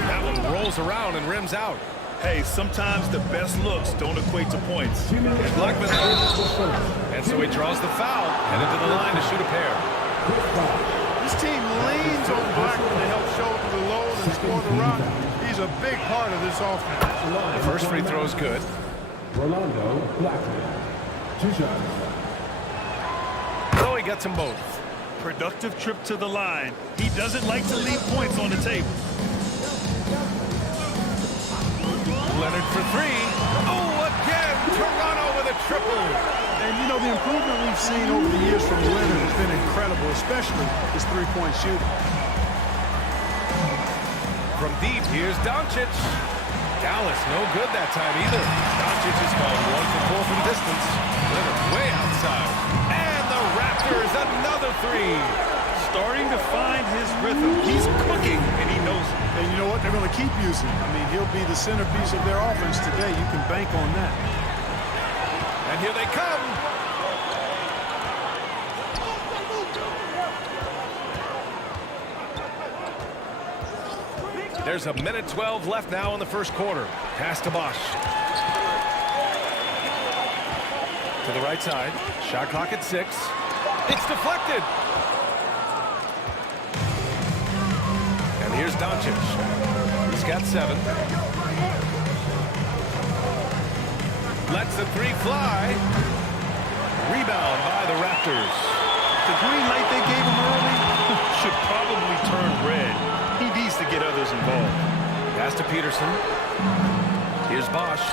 That one rolls around and rims out. Hey, sometimes the best looks don't equate to points. Here's Blackman. And so he draws the foul. Headed to the line to shoot a pair. This team leans on Blackman to help shoulder the load and score the rock. He's a big part of this offense. The first free throw is good. Rolando Blackman. 2 shots. So he gets them both. Productive trip to the line. He doesn't like to leave points on the table. Leonard for 3. Oh, again, Toronto with a triple. And, you know, the improvement we've seen over the years from Leonard has been incredible, especially his three-point shooting. From deep, here's Doncic. Dallas, no good that time either. Doncic is called 1 for 4 from distance. Leonard way outside. And the Raptors, another 3. Starting to find his rhythm. He's cooking, and he knows it. And you know what? They're going to keep using him. I mean, he'll be the centerpiece of their offense today. You can bank on that. And here they come. There's a minute 12 left now in the first quarter. Pass to Bosch. To the right side. Shot clock at 6. It's deflected. And here's Doncic. He's got 7. Lets the 3 fly. Rebound by the Raptors. The green light they gave him early should probably turn red. He needs to get others involved. Pass to Peterson. Here's Bosch.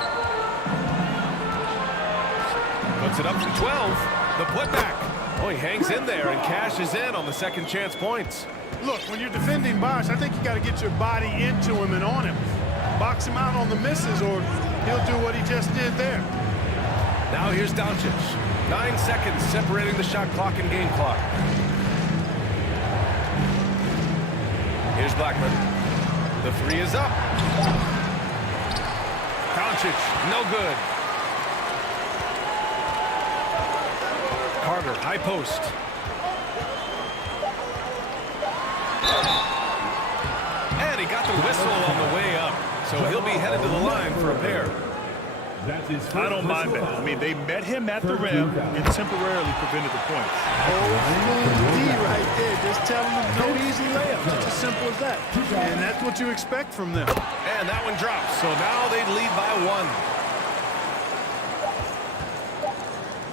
Puts it up from 12. The putback. Oh, he hangs in there and cashes in on the second chance points. Look, when you're defending Bosch, I think you got to get your body into him and on him. Box him out on the misses, or he'll do what he just did there. Now here's Doncic. 9 seconds separating the shot clock and game clock. Here's Blackman. The 3 is up. Doncic, no good. Carter, high post. And he got the whistle on the way up. So he'll be headed to the line for a pair. I don't mind that. I mean, they met him at the rim and temporarily prevented the points. D right there, just telling them no easy layups. It's as simple as that. And that's what you expect from them. And that one drops. So now they lead by 1.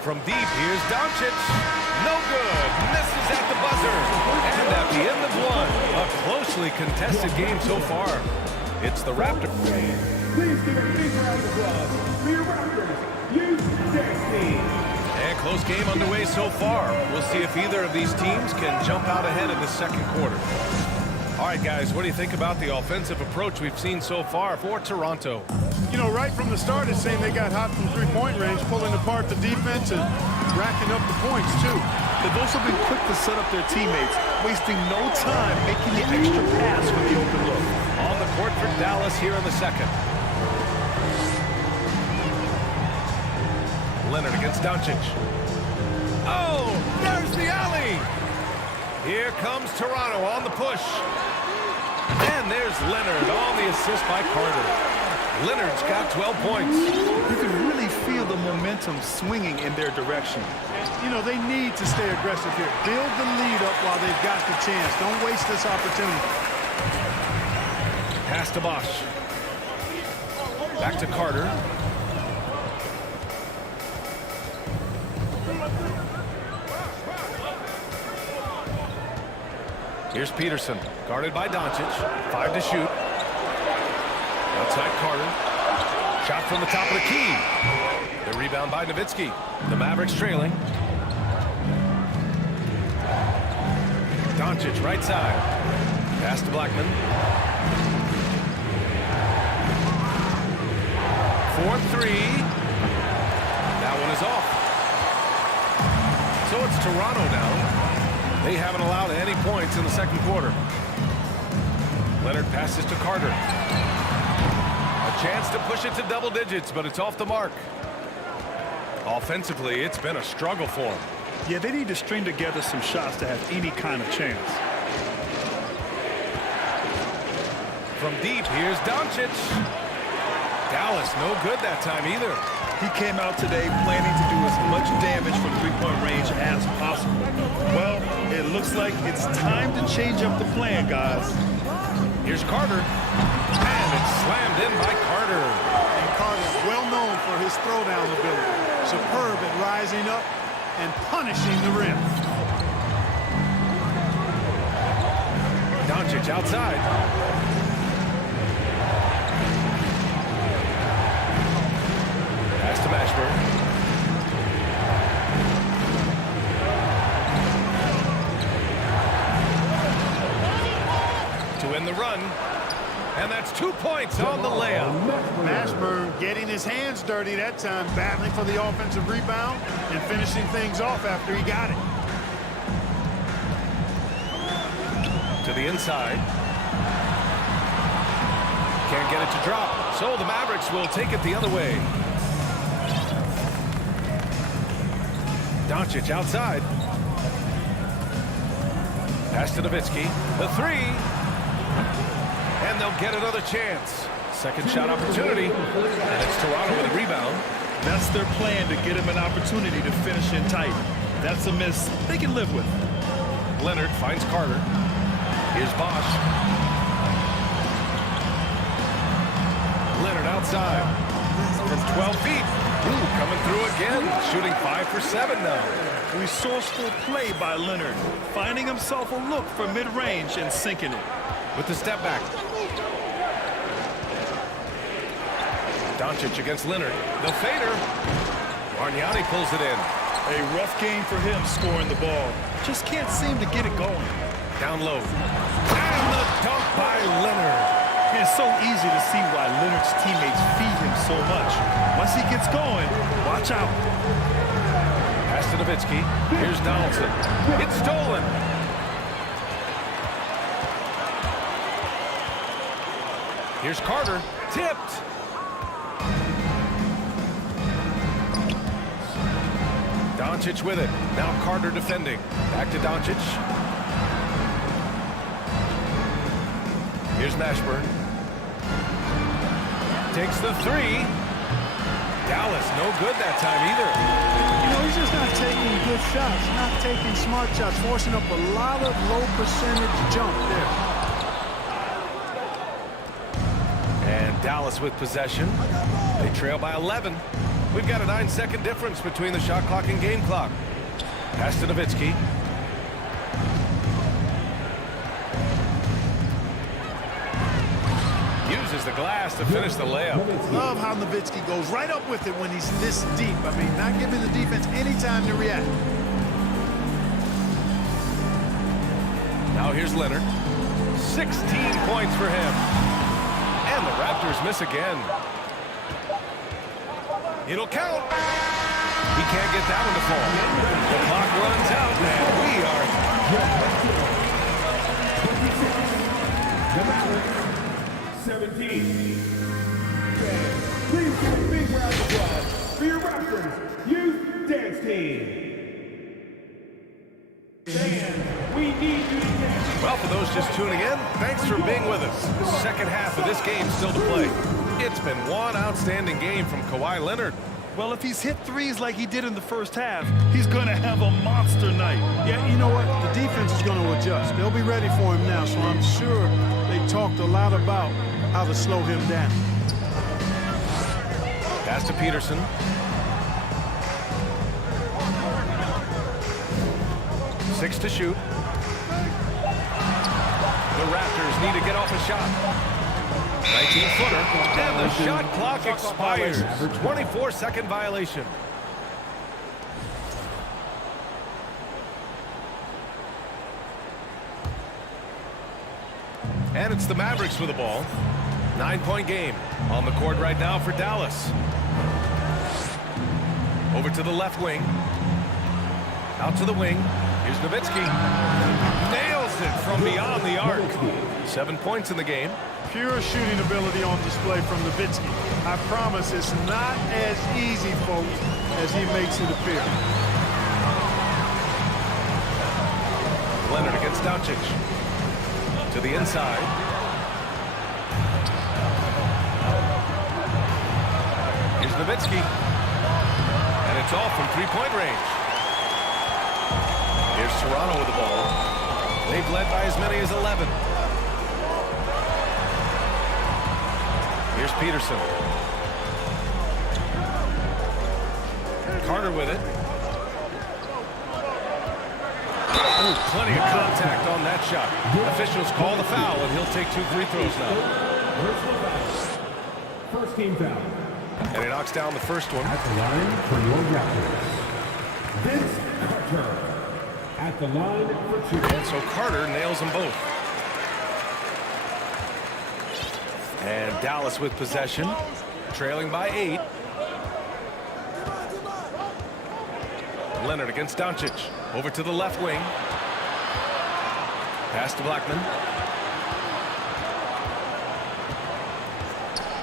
From deep, here's Doncic. No good. Misses at the buzzer. And at the end of 1, a closely contested game so far. It's the Raptors. Please give a big round of applause for your Raptors, U16. And close game underway so far. We'll see if either of these teams can jump out ahead in the second quarter. All right, guys, what do you think about the offensive approach we've seen so far for Toronto? You know, right from the start, it seemed they got hot from three-point range, pulling apart the defense and racking up the points, too. They've also been quick to set up their teammates, wasting no time making the extra pass for the open look. On the court for Dallas here in the second. Leonard against Doncic. Oh, there's the alley. Here comes Toronto on the push. And there's Leonard on the assist by Carter. Leonard's got 12 points. You can really feel the momentum swinging in their direction. You know, they need to stay aggressive here. Build the lead up while they've got the chance. Don't waste this opportunity. Pass to Bosch. Back to Carter. Here's Peterson, guarded by Doncic. 5 to shoot. Outside Carter. Shot from the top of the key. The rebound by Nowitzki. The Mavericks trailing. Doncic, right side. Pass to Blackman. 4-3. That one is off. So it's Toronto now. They haven't allowed any points in the second quarter. Leonard passes to Carter. A chance to push it to double digits, but it's off the mark. Offensively, it's been a struggle for them. Yeah, they need to string together some shots to have any kind of chance. From deep, here's Doncic. Dallas, no good that time either. He came out today planning to do as much damage from three-point range as possible. Well, it looks like it's time to change up the plan, guys. Here's Carter. And it's slammed in by Carter. And Carter's well known for his throwdown ability. Superb at rising up and punishing the rim. Doncic outside. Pass to Mashburn. To win the run. And that's 2 points on the layup. Mashburn getting his hands dirty that time, battling for the offensive rebound and finishing things off after he got it. To the inside. Can't get it to drop. So the Mavericks will take it the other way. Doncic outside. Pass to Nowitzki. The three. And they'll get another chance. Second shot opportunity. And it's Toronto with a rebound. That's their plan, to get him an opportunity to finish in tight. That's a miss they can live with. Leonard finds Carter. Here's Bosch. Leonard outside. From 12 feet. Ooh, coming through again. Shooting 5 for 7 now. Resourceful play by Leonard, finding himself a look for mid-range and sinking it. With the step back. Doncic against Leonard. The fader. Bargnani pulls it in. A rough game for him scoring the ball. Just can't seem to get it going. Down low. And the dunk by Leonard. It's so easy to see why Leonard's teammates feed him so much. Once he gets going, watch out. Pass to Nowitzki. Here's Donaldson. It's stolen. Here's Carter. Tipped. Doncic with it. Now Carter defending. Back to Doncic. Here's Mashburn. Takes the three. Dallas, no good that time either. You know, he's just not taking good shots, not taking smart shots, forcing up a lot of low percentage jump there. And Dallas with possession. They trail by 11. We've got a 9-second difference between the shot clock and game clock. Pass to Nowitzki. Uses the glass to finish the layup. Love how Nowitzki goes right up with it when he's this deep. I mean, not giving the defense any time to react. Now here's Leonard. 16 points for him. And the Raptors miss again. It'll count. He can't get that one to fall. The clock runs out, and we are... The Mavericks, 17. Please give a big round of applause for your Raptors Youth Dance Team. Dan, we need you to dance. Well, for those just tuning in, thanks for being with us. The second half of this game still to play. It's been one outstanding game from Kawhi Leonard. Well, if he's hit threes like he did in the first half, he's going to have a monster night. Yeah, you know what? The defense is going to adjust. They'll be ready for him now, so I'm sure they talked a lot about how to slow him down. Pass to Peterson. Six to shoot. The Raptors need to get off a shot. 19-footer, and the shot clock expires. 24-second violation. And it's the Mavericks with the ball. 9-point game on the court right now for Dallas. Over to the left wing. Out to the wing. Here's Nowitzki. Nails it from beyond the arc. 7 points in the game. Pure shooting ability on display from Nowitzki. I promise it's not as easy, folks, as he makes it appear. Leonard against Doncic. To the inside. Here's Nowitzki. And it's off from three-point range. Here's Toronto with the ball. They've led by as many as 11. Here's Peterson. Carter with it. Oh, plenty of contact on that shot. Officials call the foul, and he'll take 2 free throws now. First team foul. And he knocks down the first one. At the line for your Raptors, Vince Carter. At the line for 2. And so Carter nails them both. And Dallas with possession, trailing by 8. Leonard against Doncic. Over to the left wing. Pass to Blackman.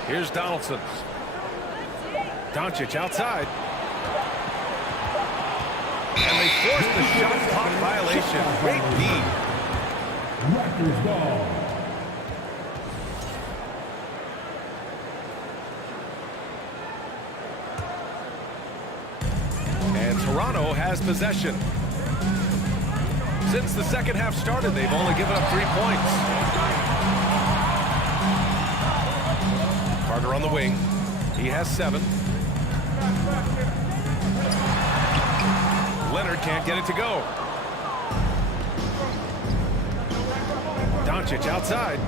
Here's Donaldson. Doncic outside. And they force the shot clock violation. Great D. Raptors ball. And Toronto has possession. Since the second half started, they've only given up 3 points. Carter on the wing. He has 7. Leonard can't get it to go. Doncic outside.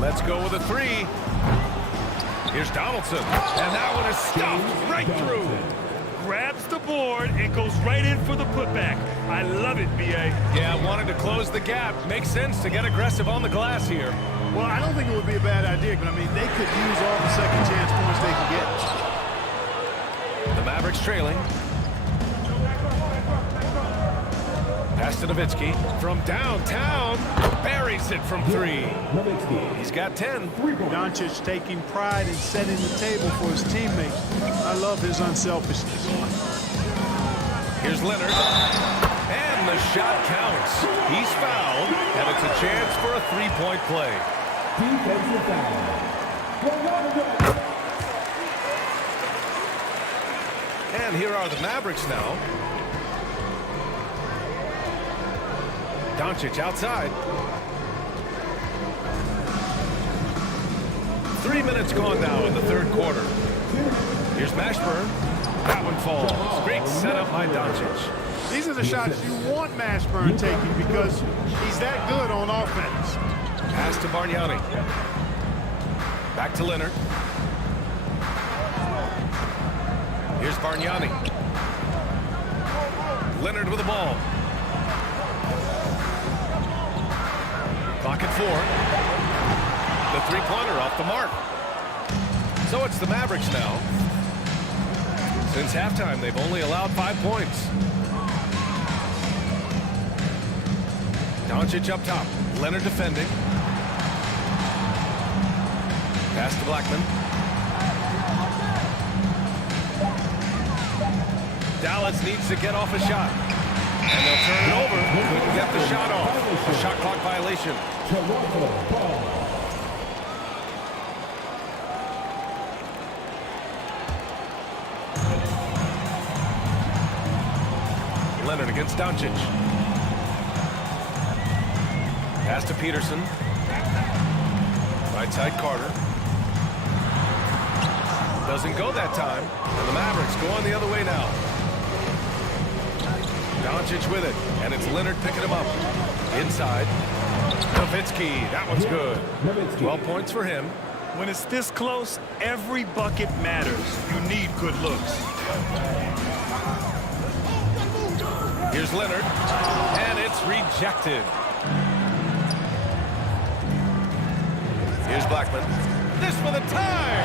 Let's go with a 3. Here's Donaldson. And that one is stuffed right through. Grabs the board and goes right in for the putback. I love it, B.A. Yeah, wanted to close the gap. Makes sense to get aggressive on the glass here. Well, I don't think it would be a bad idea, but I mean, they could use all the second chance points they can get. The Mavericks trailing. Pass to Nowitzki from downtown. Buries it from 3. He's got 10. Doncic taking pride in setting the table for his teammates. I love his unselfishness. Here's Leonard. And the shot counts. He's fouled, and it's a chance for a 3-point play. Defensive foul. And here are the Mavericks now. Doncic outside. 3 minutes gone now in the third quarter. Here's Mashburn. That one falls. Great setup by Doncic. These are the shots you want Mashburn taking because he's that good on offense. Pass to Bargnani. Back to Leonard. Here's Bargnani. Leonard with the ball. Clock at 4. The three-pointer off the mark. So it's the Mavericks now. Since halftime, they've only allowed 5 points. Doncic up top. Leonard defending. Pass to Blackman. Dallas needs to get off a shot. And they'll turn it over. Couldn't get the shot off. A shot clock violation. Leonard against Doncic. Pass to Peterson. Right side Carter. Doesn't go that time. And the Mavericks go on the other way now. Doncic with it. And it's Leonard picking him up. Inside. Nowitzki. That one's good. 12 points for him. When it's this close, every bucket matters. You need good looks. Here's Leonard. And it's rejected. Here's Blackman. This for the tie.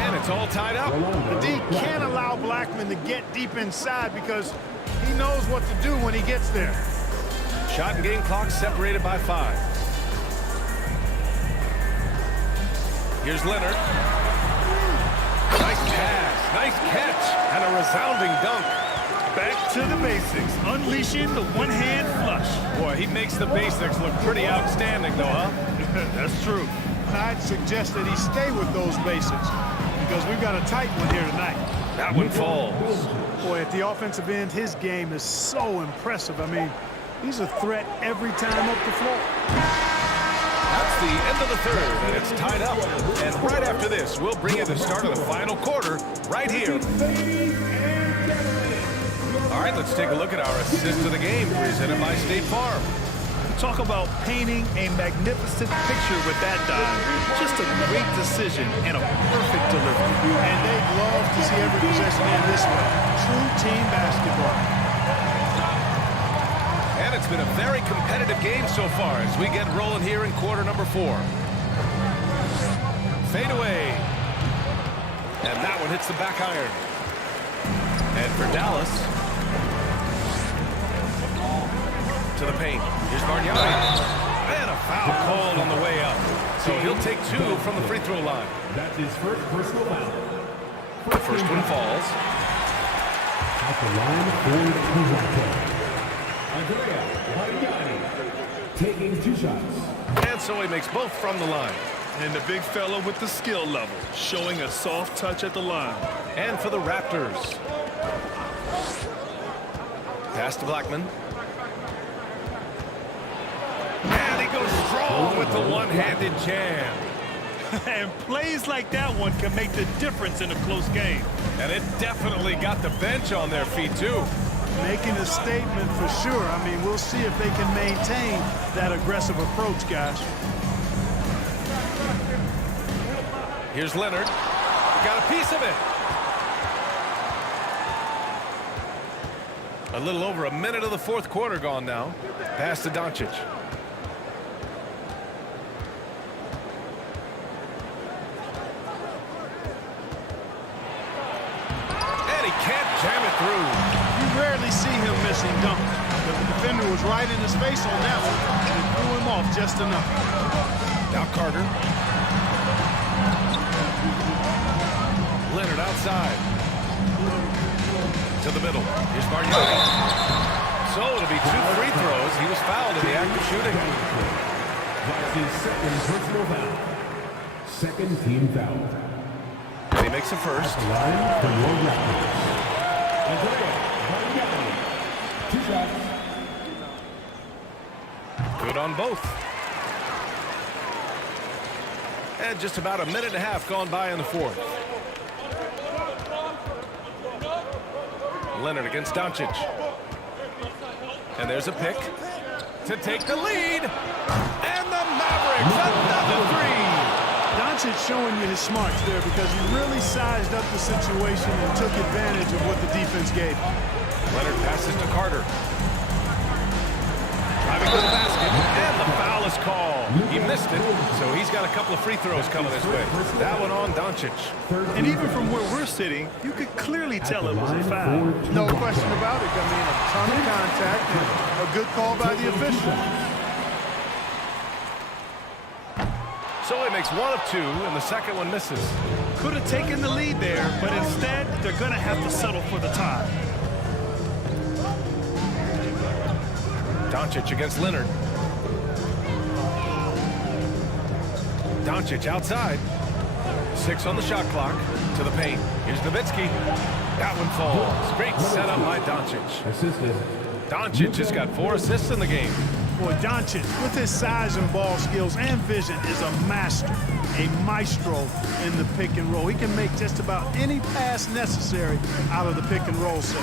And it's all tied up. The D can't allow Blackman to get deep inside because he knows what to do when he gets there. Shot and game clock separated by 5. Here's Leonard. Nice pass. Nice catch. And a resounding dunk. Back to the basics. Unleashing the one-hand flush. Boy, he makes the basics look pretty outstanding, though, huh? That's true. I'd suggest that he stay with those basics because we've got a tight one here tonight. That one falls. Boy, at the offensive end, his game is so impressive. I mean, he's a threat every time up the floor. That's the end of the third, and it's tied up. And right after this, we'll bring you the start of the final quarter right here. All right, let's take a look at our assist of the game presented by State Farm. Talk about painting a magnificent picture with that dive. Just a great decision and a perfect delivery. And they'd love to see every possession in this way. True team basketball. And it's been a very competitive game so far as we get rolling here in quarter number 4. Fade away. And that one hits the back iron. And for Dallas, to the paint. Here's Bargnani. And a foul called on the way up. So he'll take 2 from the free throw line. That's his first personal foul. The first one falls. At the line for Toronto, Andrea Bargnani taking 2 shots. And so he makes both from the line. And the big fella with the skill level, showing a soft touch at the line. And for the Raptors. Pass to Blackman. And he goes strong with the one-handed jam. And plays like that one can make the difference in a close game. And it definitely got the bench on their feet, too. Making a statement for sure. I mean, we'll see if they can maintain that aggressive approach, guys. Here's Leonard. Got a piece of it. A little over a minute of the fourth quarter gone now. Pass to Doncic. And he can't jam it through. You rarely see him missing dunks. But the defender was right in his face on that one and it threw him off just enough. Now Carter. Leonard outside. To the middle. Here's Bargnani. So it'll be 2 free throws. He was fouled in the act of shooting. That's his second personal foul. Second team foul. And he makes a first. At the line for your Raptors, Andrea Bargnani. 2 shots. Good on both. And just about a minute and a half gone by in the fourth. Leonard against Doncic. And there's a pick to take the lead. And the Mavericks, another 3. Doncic showing you his smarts there because he really sized up the situation and took advantage of what the defense gave him. Leonard passes to Carter. Driving to the basket. And the foul foul is called. He missed it, so he's got a couple of free throws coming his way. That one on Doncic. And even from where we're sitting, you could clearly tell it was a foul. No question about it. I mean, a ton of contact and a good call by the official. So he makes one of two, and the second one misses. Could have taken the lead there, but instead, they're going to have to settle for the tie. Doncic against Leonard. Doncic outside. 6 on the shot clock. To the paint. Here's Nowitzki. That one falls. Great setup by Doncic. Doncic has got 4 assists in the game. Boy, Doncic, with his size and ball skills and vision, is a master, a maestro in the pick and roll. He can make just about any pass necessary out of the pick and roll set.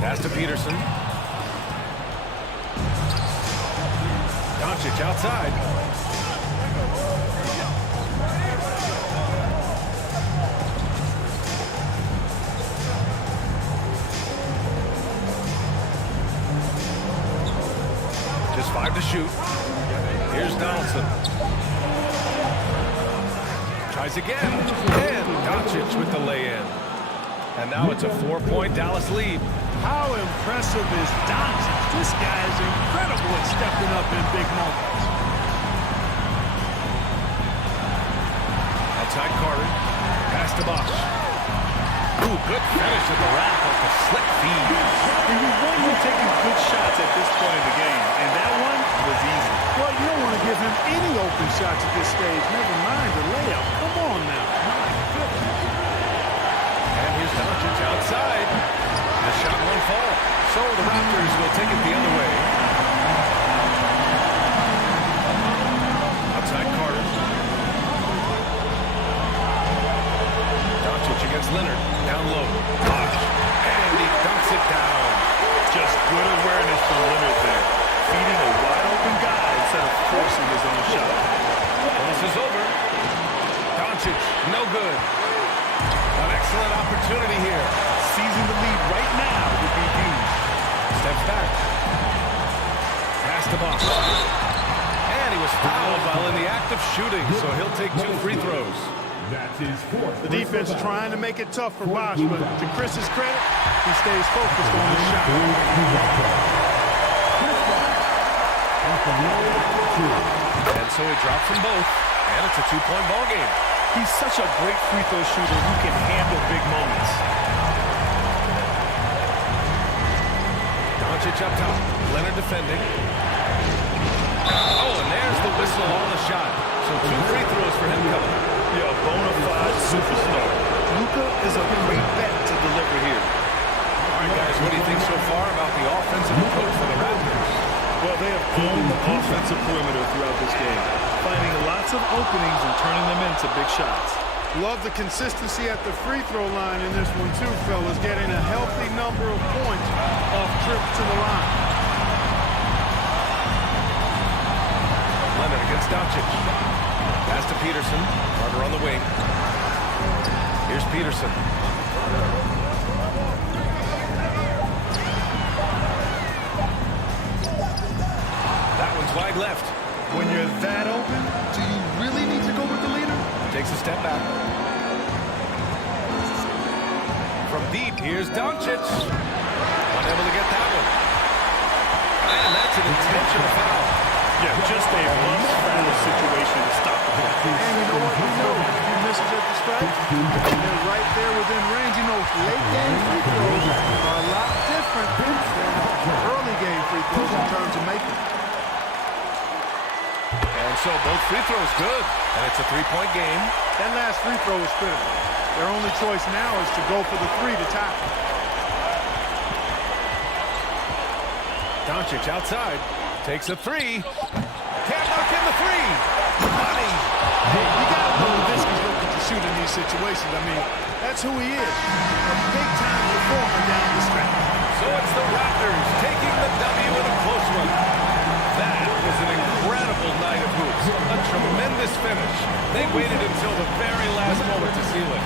Pass to Peterson. Doncic outside. Just 5 to shoot. Here's Donaldson. Tries again. And Doncic with the lay-in. And now it's a 4-point Dallas lead. How impressive is Doncic? This guy is incredible at stepping up in big moments. Outside Carter. Pass to Bosh. Ooh, good finish at the rack off a slick feed. And you want him taking good shots at this point in the game, and that one was easy. Well, you don't want to give him any open shots at this stage. Never mind the layup. Come on now. And here's Doncic outside. The shot won't fall. So the Raptors will take it the other way. Outside Carter. Doncic against Leonard. Down low. Bosh. And he dunks it down. Just good awareness from Leonard there. Feeding a wide open guy instead of forcing his own shot. This is over. Doncic, no good. An excellent opportunity here. Seizing the lead right now would be huge. Steps back. Pass to Bosh. And he was fouled while in the act of shooting, so he'll take 2 free throws. The defense trying to make it tough for Bosh, but to Chris's credit, he stays focused on his shot. And so he drops them both, and it's a 2-point ball game. He's such a great free throw shooter who can handle big moments. Doncic up top. Leonard defending. Oh, and there's the whistle on the shot. So 2 free throws for him coming. Yeah, a bona fide superstar. Luka is a great bet to deliver here. All right, guys, what do you think so far about the offensive approach for the Raptors? Well, they have owned the offensive perimeter throughout this game, finding lots of openings and turning them into big shots. Love the consistency at the free throw line in this one too, fellas. Getting a healthy number of points off trips to the line. Leonard against Doncic. Pass to Peterson. Carter on the wing. Here's Peterson. That one's wide left. When you're that open, do you really need to go with the leader? Takes a step back. From deep, here's Doncic. Unable to get that one. And that's an intentional foul. Yeah, just a must-foul situation to stop the ball. And you know what? You know, a few misses at the stripe, and they're right there within range. You know, late game free throws are a lot different than early game free throws in terms of making. And so both free throws good. And it's a 3-point game. That last free throw is critical. Their only choice now is to go for the 3 to tie. Doncic outside. Takes a 3. Can't knock in the 3. Money. Hey, you got to know Nowitzki's looking to shoot in these situations. I mean, that's who he is. A big-time performer down the stretch. So it's the Raptors taking the W in a close one. That was an incredible night of hoops. A tremendous finish. They waited until the very last moment to seal it.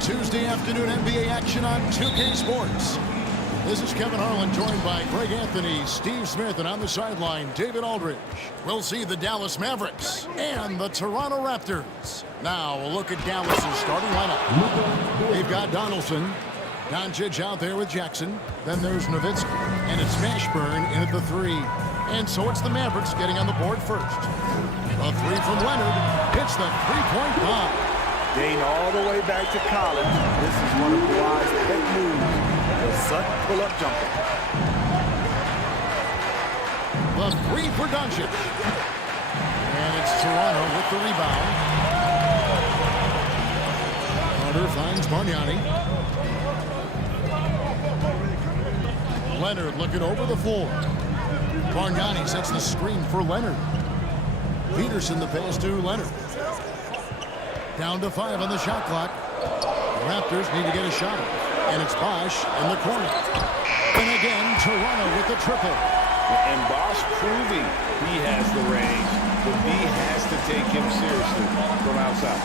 Tuesday afternoon NBA action on 2K Sports. This is Kevin Harlan, joined by Greg Anthony, Steve Smith, and on the sideline, David Aldridge. We'll see the Dallas Mavericks and the Toronto Raptors. Now, a look at Dallas' starting lineup. They've got Donaldson, Doncic out there with Jackson. Then there's Nowitzki, and it's Mashburn in at the three. And so it's the Mavericks getting on the board first. A three from Leonard hits the three-point bomb. Dating all the way back to college, this is one of Kawhi's pet moves, the Sutton pull-up jumper. The three for Doncic. And it's Toronto with the rebound. Carter finds Bargnani. Leonard looking over the floor. Bargnani sets the screen for Leonard. Peterson the pass to Leonard. Down to 5 on the shot clock. The Raptors need to get a shot. And it's Bosch in the corner. And again, Toronto with the triple. And Bosch proving he has the range, but he has to take him seriously from outside.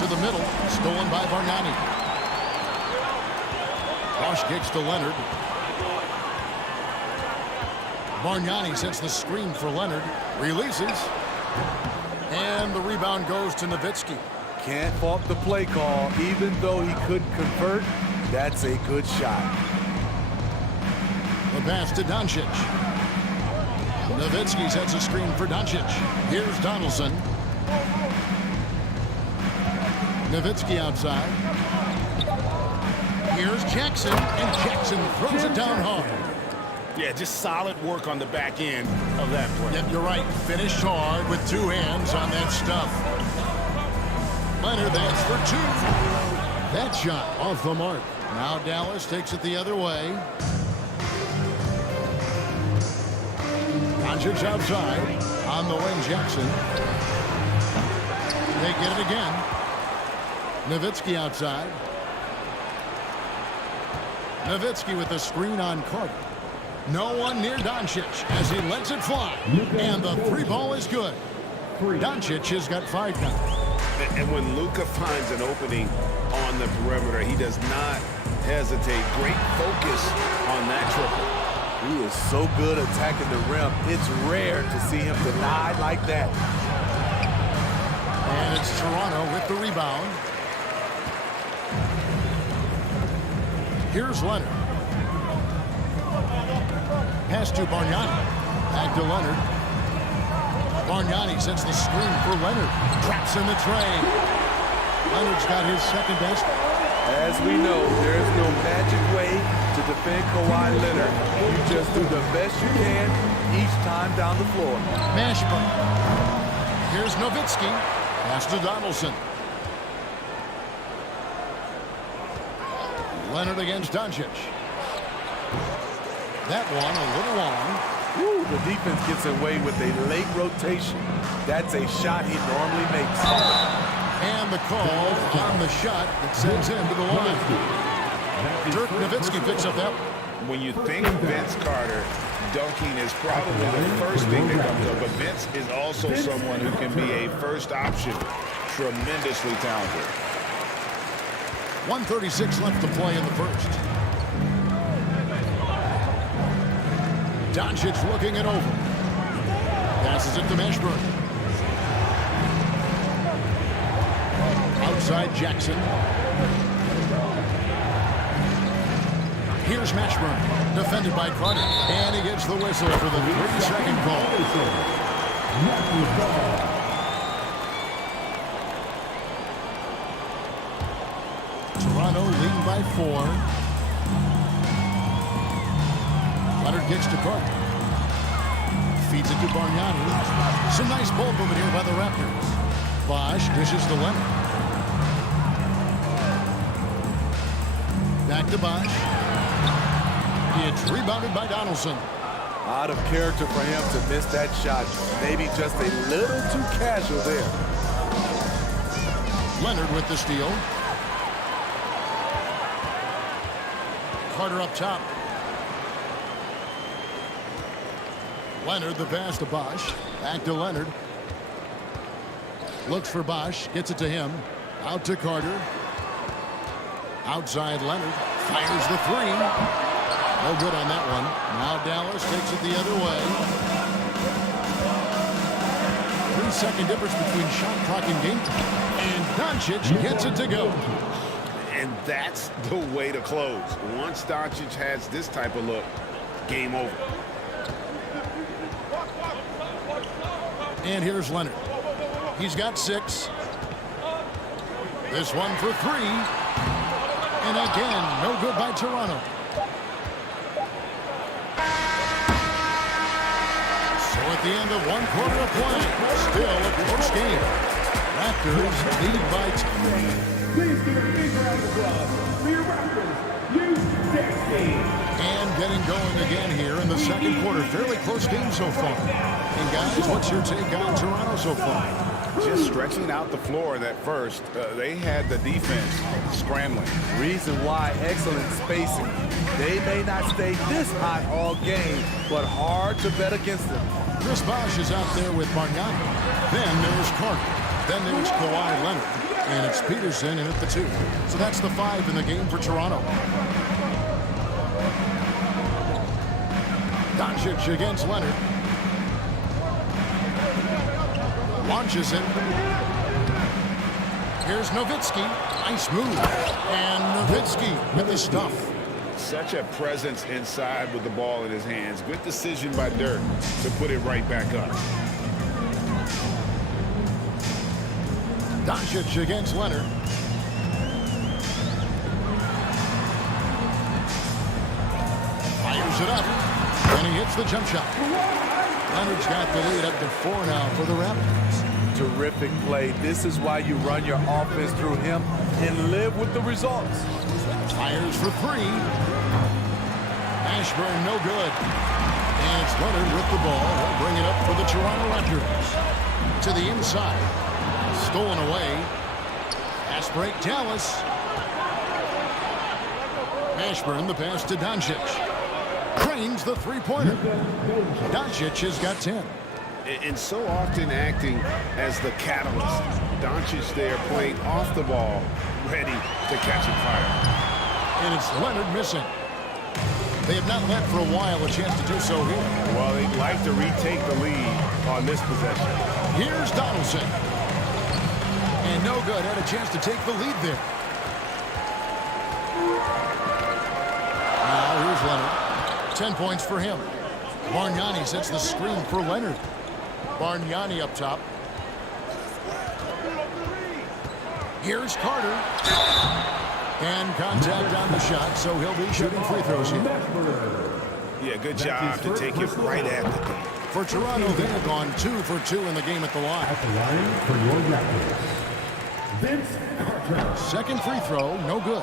To the middle, stolen by Bargnani. Bosch kicks to Leonard. Bargnani sets the screen for Leonard. Releases. And the rebound goes to Nowitzki. Can't fault the play call. Even though he couldn't convert, that's a good shot. The pass to Doncic. Nowitzki sets a screen for Doncic. Here's Donaldson. Nowitzki outside. Here's Jackson, and Jackson throws it down hard. Yeah, just solid work on the back end of that play. Yep, you're right. Finished hard with two hands on that stuff. Leonard, that's for two. That shot off the mark. Now Dallas takes it the other way. Doncic outside. On the wing, Jackson. They get it again. Nowitzki outside. Nowitzki with the screen on Carter. No one near Doncic as he lets it fly. And the three ball is good. Doncic has got 5 now. And when Luka finds an opening on the perimeter, he does not hesitate. Great focus on that triple. He is so good attacking the rim. It's rare to see him denied like that. And it's Toronto with the rebound. Here's Leonard. Pass to Bargnani. Back to Leonard. Bargnani sets the screen for Leonard. Traps in the tray. Leonard's got his second best. As we know, there's no magic way to defend Kawhi Leonard. You just do the best you can each time down the floor. Mashburn. Here's Nowitzki. Pass to Donaldson. Leonard against Doncic. That one a little long. Ooh, the defense gets away with a late rotation. That's a shot he normally makes. And the call on the shot that sends him to the line. Dirk Nowitzki picks up that one. When you think Vince Carter, dunking is probably the first thing that comes up. But Vince is also someone who can be a first option. Tremendously talented. 1:36 left to play in the first. Doncic looking it over. Passes it to Mashburn. Outside Jackson. Here's Mashburn. Defended by Carter. And he gets the whistle for the 3-second call. Toronto leading by 4. Leonard gets to Carter. Feeds it to Bargnani. Some nice ball movement here by the Raptors. Bosh dishes to Leonard. Back to Bosh. It's rebounded by Donaldson. Out of character for him to miss that shot. Maybe just a little too casual there. Leonard with the steal. Carter up top. Leonard the pass to Bosh. Back to Leonard. Looks for Bosh. Gets it to him. Out to Carter. Outside Leonard. Fires the 3. No good on that one. Now Dallas takes it the other way. 3-second difference between shot clock and game time. And Doncic gets it to go. And that's the way to close. Once Doncic has this type of look, game over. And here's Leonard. He's got 6. This one for 3. And again, no good by Toronto. So at the end of 1 quarter of play, still a close game. Raptors lead by 10. Please give a big round of applause for your Raptors, U-16. And getting going again here in the second quarter. Fairly close game so far. And guys, what's your take on Toronto so far? Just stretching out the floor in that first. They had the defense scrambling. Reason why, excellent spacing. They may not stay this hot all game, but hard to bet against them. Chris Bosh is out there with Bargnani. Then there's Carter. Then there's Kawhi Leonard. And it's Peterson in at the 2. So that's the 5 in the game for Toronto. Doncic against Leonard. Launches it. Here's Nowitzki. Nice move. And Nowitzki with the stuff. Such a presence inside with the ball in his hands. Good decision by Dirk to put it right back up. Doncic against Leonard. Fires it up. And he hits the jump shot. Leonard's got the lead up to 4 now for the Raptors. Terrific play. This is why you run your offense through him and live with the results. Fires for 3. Mashburn no good. And it's Leonard with the ball. He'll bring it up for the Toronto Raptors. To the inside. Stolen away. Pass break Dallas. Mashburn the pass to Doncic. Drains the three-pointer. Doncic has got 10. And so often acting as the catalyst. Doncic there playing off the ball, ready to catch a fire. And it's Leonard missing. They have not let for a while a chance to do so here. Well, they'd like to retake the lead on this possession. Here's Donaldson. And no good. Had a chance to take the lead there. Now here's Leonard. 10 points for him. Bargnani sets the screen for Leonard. Bargnani up top. Here's Carter. And contact on the shot, so he'll be shooting free throws here. Yeah, good job to take it right at the D. For Toronto, they have gone 2 for 2 in the game at the line. At the line for your Raptors, Vince Carter. Second free throw, no good.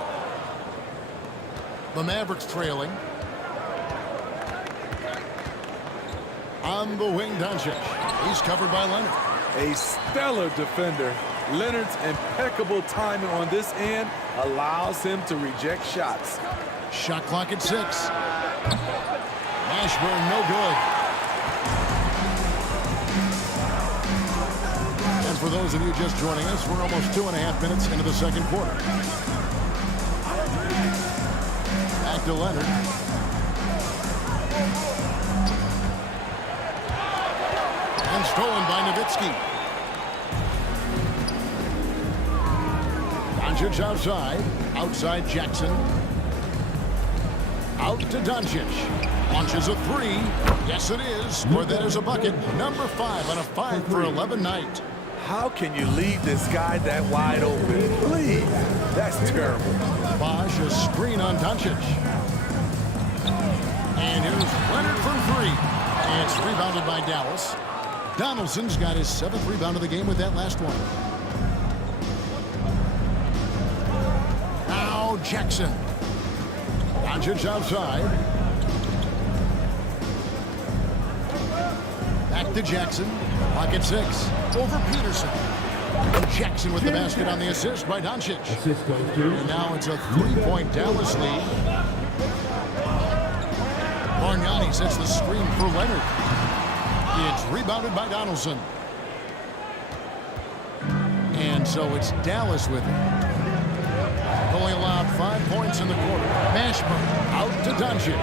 The Mavericks trailing. On the wing, Doncic. He's covered by Leonard. A stellar defender. Leonard's impeccable timing on this end allows him to reject shots. Shot clock at 6. Mashburn, no good. And for those of you just joining us, we're almost 2.5 minutes into the second quarter. Back to Leonard. And stolen by Nowitzki. Doncic outside Jackson. Out to Doncic. Launches a 3. Yes, it is. Or that is a bucket. Number 5 on a 5 for 11 night. How can you leave this guy that wide open? Please. That's terrible. Bosh, a screen on Doncic. And here's Leonard from 3. And it's rebounded by Dallas. Donaldson's got his 7th rebound of the game with that last one. Now Jackson. Doncic outside. Back to Jackson. Pocket 6. Over Peterson. And Jackson with the basket on the assist by Doncic. Assist goes to. And now it's a 3-point Dallas lead. Bargnani sets the screen for Leonard. It's rebounded by Donaldson. And so it's Dallas with it. Only allowed 5 points in the quarter. Mashburn out to Doncic.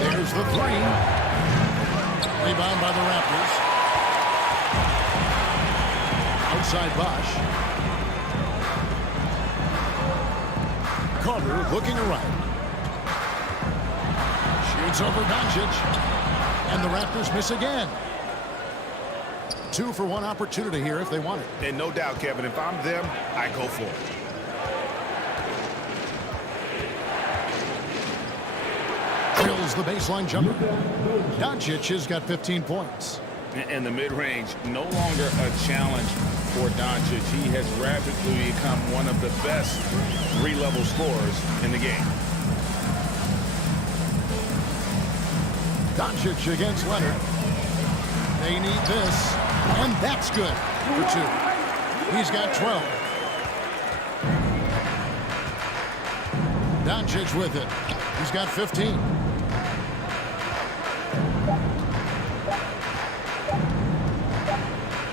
There's the 3. Rebound by the Raptors. Outside Bosh. Carter looking around. Shoots over Doncic. And the Raptors miss again. 2 for 1 opportunity here if they want it. And no doubt, Kevin, if I'm them, I go for it. Drills the baseline jumper. Doncic has got 15 points. And the mid-range no longer a challenge for Doncic. He has rapidly become one of the best three-level scorers in the game. Doncic against Leonard. They need this. And that's good for 2. He's got 12. Doncic with it. He's got 15.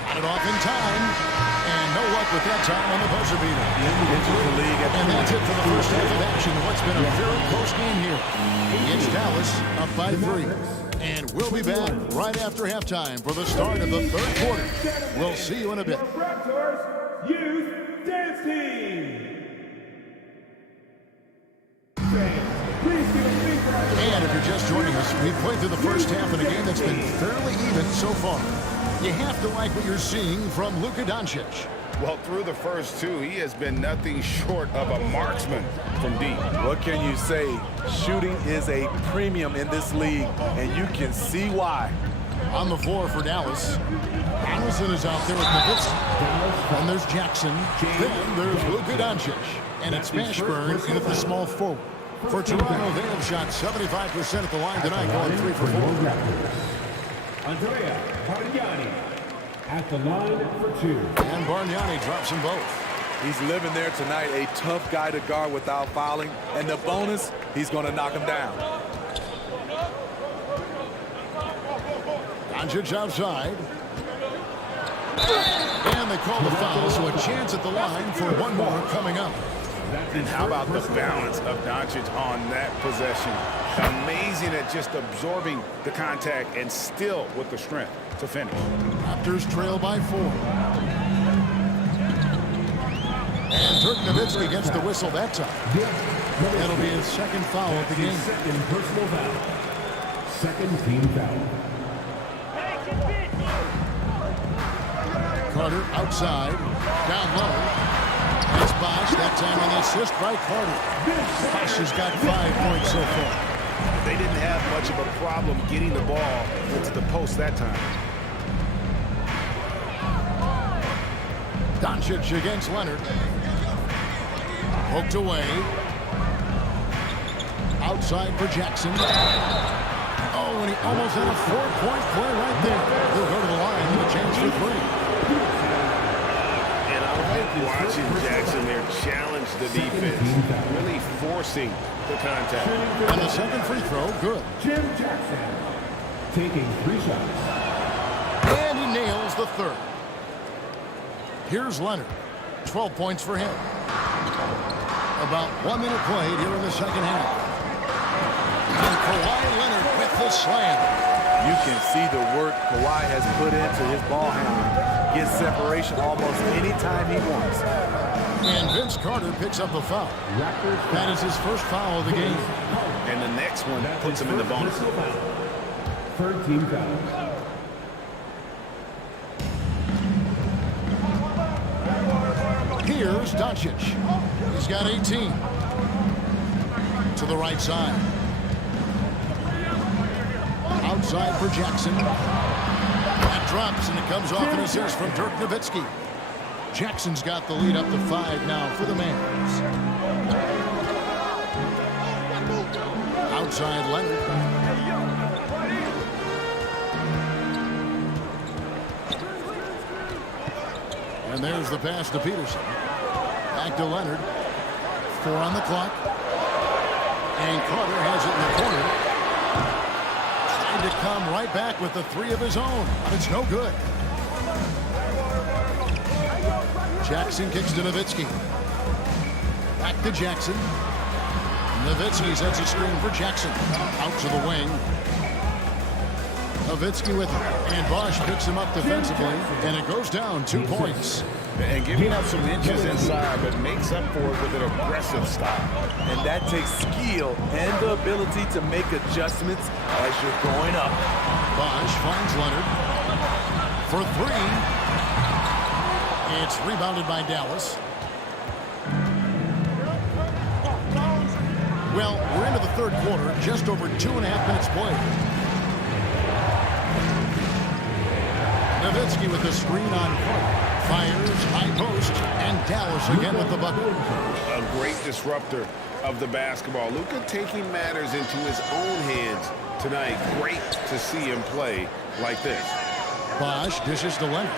Got it off in time. And no luck with that time on the buzzer beater. And that's it for the first half of action. What's been a very close game here. It's Dallas up by 3. And we'll be back right after halftime for the start of the third quarter. We'll see you in a bit. Raptors Youth Dance Team. And if you're just joining us, we've played through the first half in a game that's been fairly even so far. You have to like what you're seeing from Luka Doncic. Well, through the first 2, he has been nothing short of a marksman from deep. What can you say? Shooting is a premium in this league, and you can see why. On the floor for Dallas. Anderson is out there with Nowitzki. And there's Jackson. Then there's Luka Doncic. And it's Mashburn in at the small forward. For Toronto, they have shot 75% at the line tonight, going 3 for 4. Andrea Bargnani. At the line for 2. And Bargnani drops them both. He's living there tonight, a tough guy to guard without fouling. And the bonus, he's going to knock him down. Doncic outside. And they call the foul, so a chance at the line for one more coming up. And how about the balance of Doncic on that possession? Amazing at just absorbing the contact and still with the strength to finish. Raptors trail by 4. And Dirk Nowitzki gets the whistle that time. That'll be his second foul of the game. Second personal foul. Second team foul. Carter outside, down low. It's Bosh, that time on the assist by Carter. Bosh has got 5 points so far. They didn't have much of a problem getting the ball into the post that time. Doncic against Leonard. Poked away. Outside for Jackson. Oh, and he almost had a 4-point play right there. He'll go to the line with a chance for 3. And I like watching Jackson there challenge the defense, really forcing the contact. And the second free throw, good. Jim Jackson taking 3 shots. And he nails the third. Here's Leonard. 12 points for him. About 1 minute played here in the second half. And Kawhi Leonard with the slam. You can see the work Kawhi has put into his ball handling. Gets separation almost any time he wants. And Vince Carter picks up a foul. That is his first foul of the game. And the next one puts him in the bonus. Third team foul. Here's Doncic. He's got 18. To the right side. Outside for Jackson. That drops, and it comes off an assist from Dirk Nowitzki. Jackson's got the lead up to 5 now for the Mavs. Outside Leonard. And there's the pass to Peterson. Back to Leonard. 4 on the clock. And Carter has it in the corner. Trying to come right back with the 3 of his own. But it's no good. Jackson kicks to Nowitzki. Back to Jackson. Nowitzki sets a screen for Jackson. Out to the wing. Nowitzki with it. And Bosh picks him up defensively. And it goes down 2 points. And giving up some inches inside, but makes up for it with an aggressive style. And that takes skill and the ability to make adjustments as you're going up. Bosh finds Leonard for 3. It's rebounded by Dallas. Well, we're into the third quarter, just over 2.5 minutes played. Nowitzki with the screen on Carter. Fires, high post, and Dallas again with the bucket. A great disruptor of the basketball. Luka taking matters into his own hands tonight. Great to see him play like this. Bosh dishes to Leonard.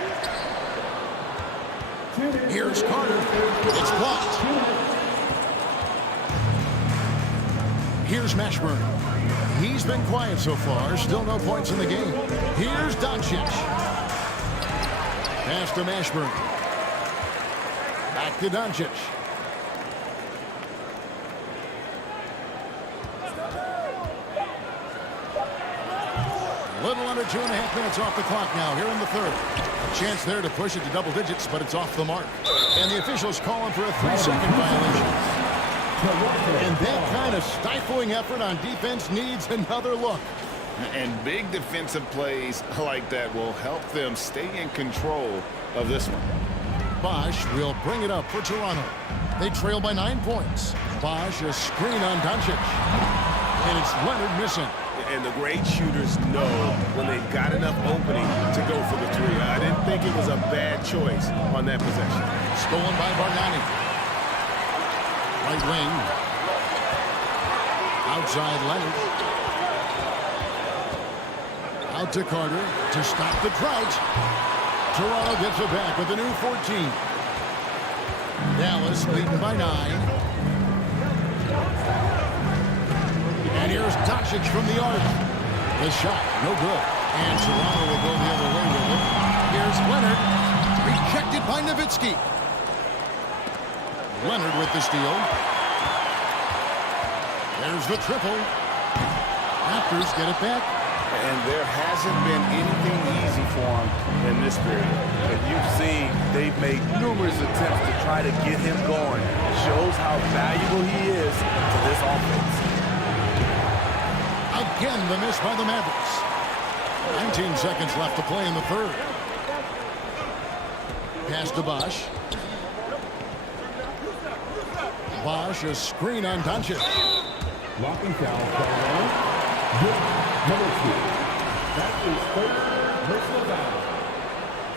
Here's Carter. It's blocked. Here's Mashburn. He's been quiet so far. Still no points in the game. Here's Doncic. Pass to Mashburn. Back to Doncic. A little under 2.5 minutes off the clock now here in the third. A chance there to push it to double digits, but it's off the mark. And the officials calling for a 3-second violation. And that kind of stifling effort on defense needs another look. And big defensive plays like that will help them stay in control of this one. Bosh will bring it up for Toronto. They trail by 9 points. Bosh a screen on Doncic. And it's Leonard missing. And the great shooters know when they've got enough opening to go for the 3. I didn't think it was a bad choice on that possession. Stolen by Bargnani. Right wing. Outside Leonard. Out to Carter to stop the drought. Toronto gets it back with a new 14. Dallas leading by 9. And here's Doncic from the arc. The shot, no good. And Toronto will go the other way with it. Here's Leonard. Rejected by Nowitzki. Leonard with the steal. There's the triple. Raptors get it back. And there hasn't been anything easy for him in this period. And you've seen they've made numerous attempts to try to get him going. It shows how valuable he is to this offense. Again, the miss by the Mavericks. 19 seconds left to play in the third. Pass to Bosh. Bosh, a screen on Doncic. Blocking foul, number 2. That is first personal foul.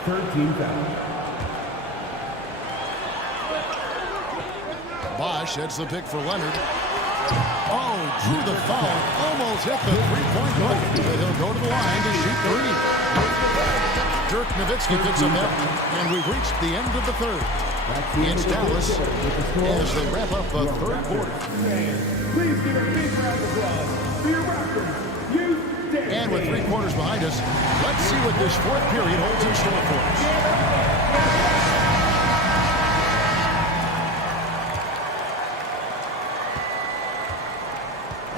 13 foul. Bosh heads the pick for Leonard. Oh, drew the foul. Almost hit the three-point line. But he'll go to the line to shoot 3. Dirk Nowitzki picks him up, and we've reached the end of the third. It's Dallas as they wrap up the third quarter. Please give a big round of applause for your Raptors. And with 3 quarters behind us, let's see what this fourth period holds in store for us.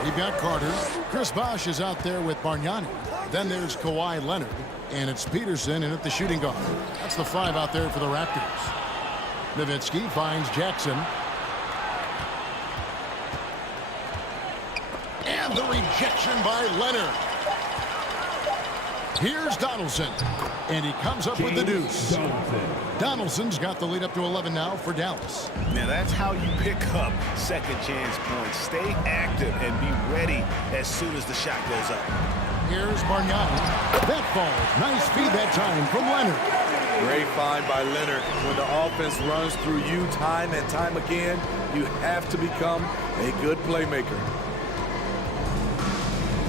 We've got Carter. Chris Bosh is out there with Bargnani. Then there's Kawhi Leonard. And it's Peterson in at the shooting guard. That's the 5 out there for the Raptors. Nowitzki finds Jackson. And the rejection by Leonard. Here's Donaldson. And he comes up with the deuce. Donaldson's got the lead up to 11 now for Dallas. Now that's how you pick up second chance points. Stay active and be ready as soon as the shot goes up. Here's Bargnani. That falls. Nice feed that time from Leonard. Great find by Leonard. When the offense runs through you time and time again, you have to become a good playmaker.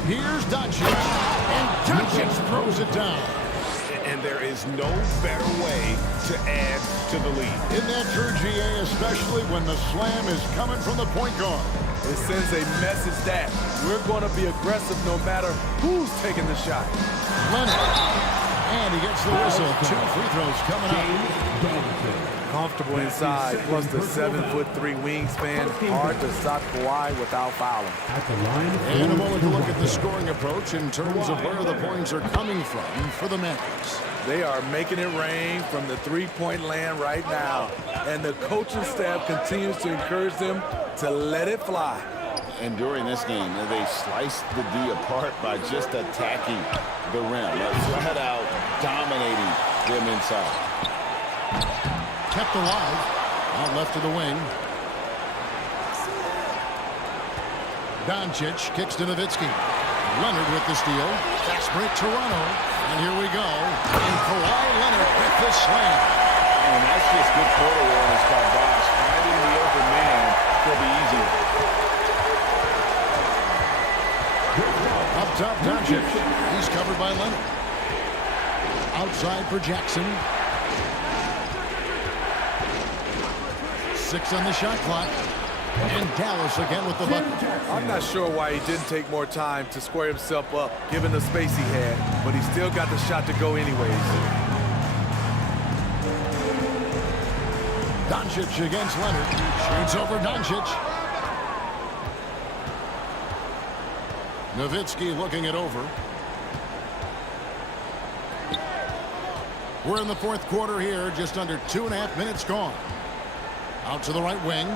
Here's Doncic. And Doncic throws it down. And there is no better way to add to the lead. Isn't that true, GA, especially when the slam is coming from the point guard? It sends a message that we're going to be aggressive no matter who's taking the shot. Leonard. And he gets the whistle. 2 free throws coming up. Comfortable inside, plus the 7'3" wingspan. Hard to stop Kawhi without fouling. And a moment to look at the scoring approach in terms of where the points are coming from for the Mavericks. They are making it rain from the three-point land right now. And the coaching staff continues to encourage them to let it fly. And during this game, they sliced the D apart by just attacking the rim. Flat out dominating them inside. Kept alive. Out left to the wing. Doncic kicks to Nowitzki. Leonard with the steal. Fast break Toronto. And here we go. And Kawhi Leonard with the slam. And that's just good court awareness by Bosh. Finding the open man will be easy. Up top, Doncic. He's covered by Leonard. Outside for Jackson. 6 on the shot clock. And Dallas again with the bucket. I'm not sure why he didn't take more time to square himself up, given the space he had, but he still got the shot to go anyways. Doncic against Leonard. Shoots over Doncic. Nowitzki looking it over. We're in the fourth quarter here, just under 2.5 minutes gone. Out to the right wing.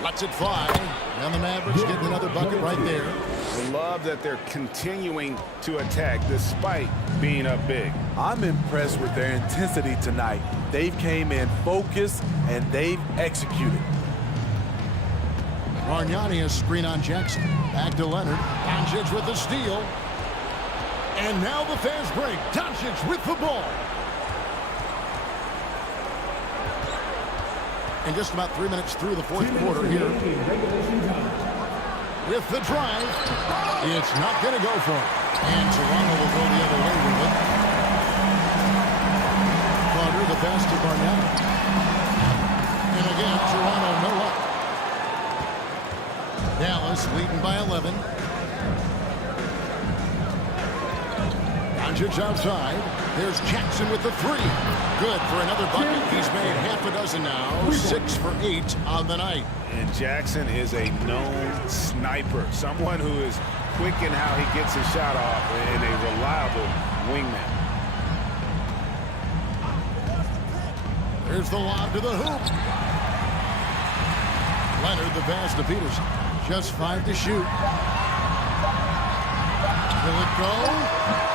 Lets it fly. And the Mavericks getting another bucket right there. I love that they're continuing to attack despite being up big. I'm impressed with their intensity tonight. They've came in focused and they've executed. Bargnani a screen on Jackson. Back to Leonard. Doncic with the steal. And now the fast break. Doncic with the ball. And just about 3 minutes through the fourth quarter here. With the drive, it's not going to go for him. And Toronto will go the other way with it. Carter, the pass to Barnett. And again, Toronto no luck. Dallas leading by 11. Doncic outside. There's Jackson with the three. Good for another bucket. He's made half a dozen now. 6 for 8 on the night. And Jackson is a known sniper. Someone who is quick in how he gets his shot off and a reliable wingman. There's the lob to the hoop. Leonard the pass to Peterson. Just 5 to shoot. Will it go?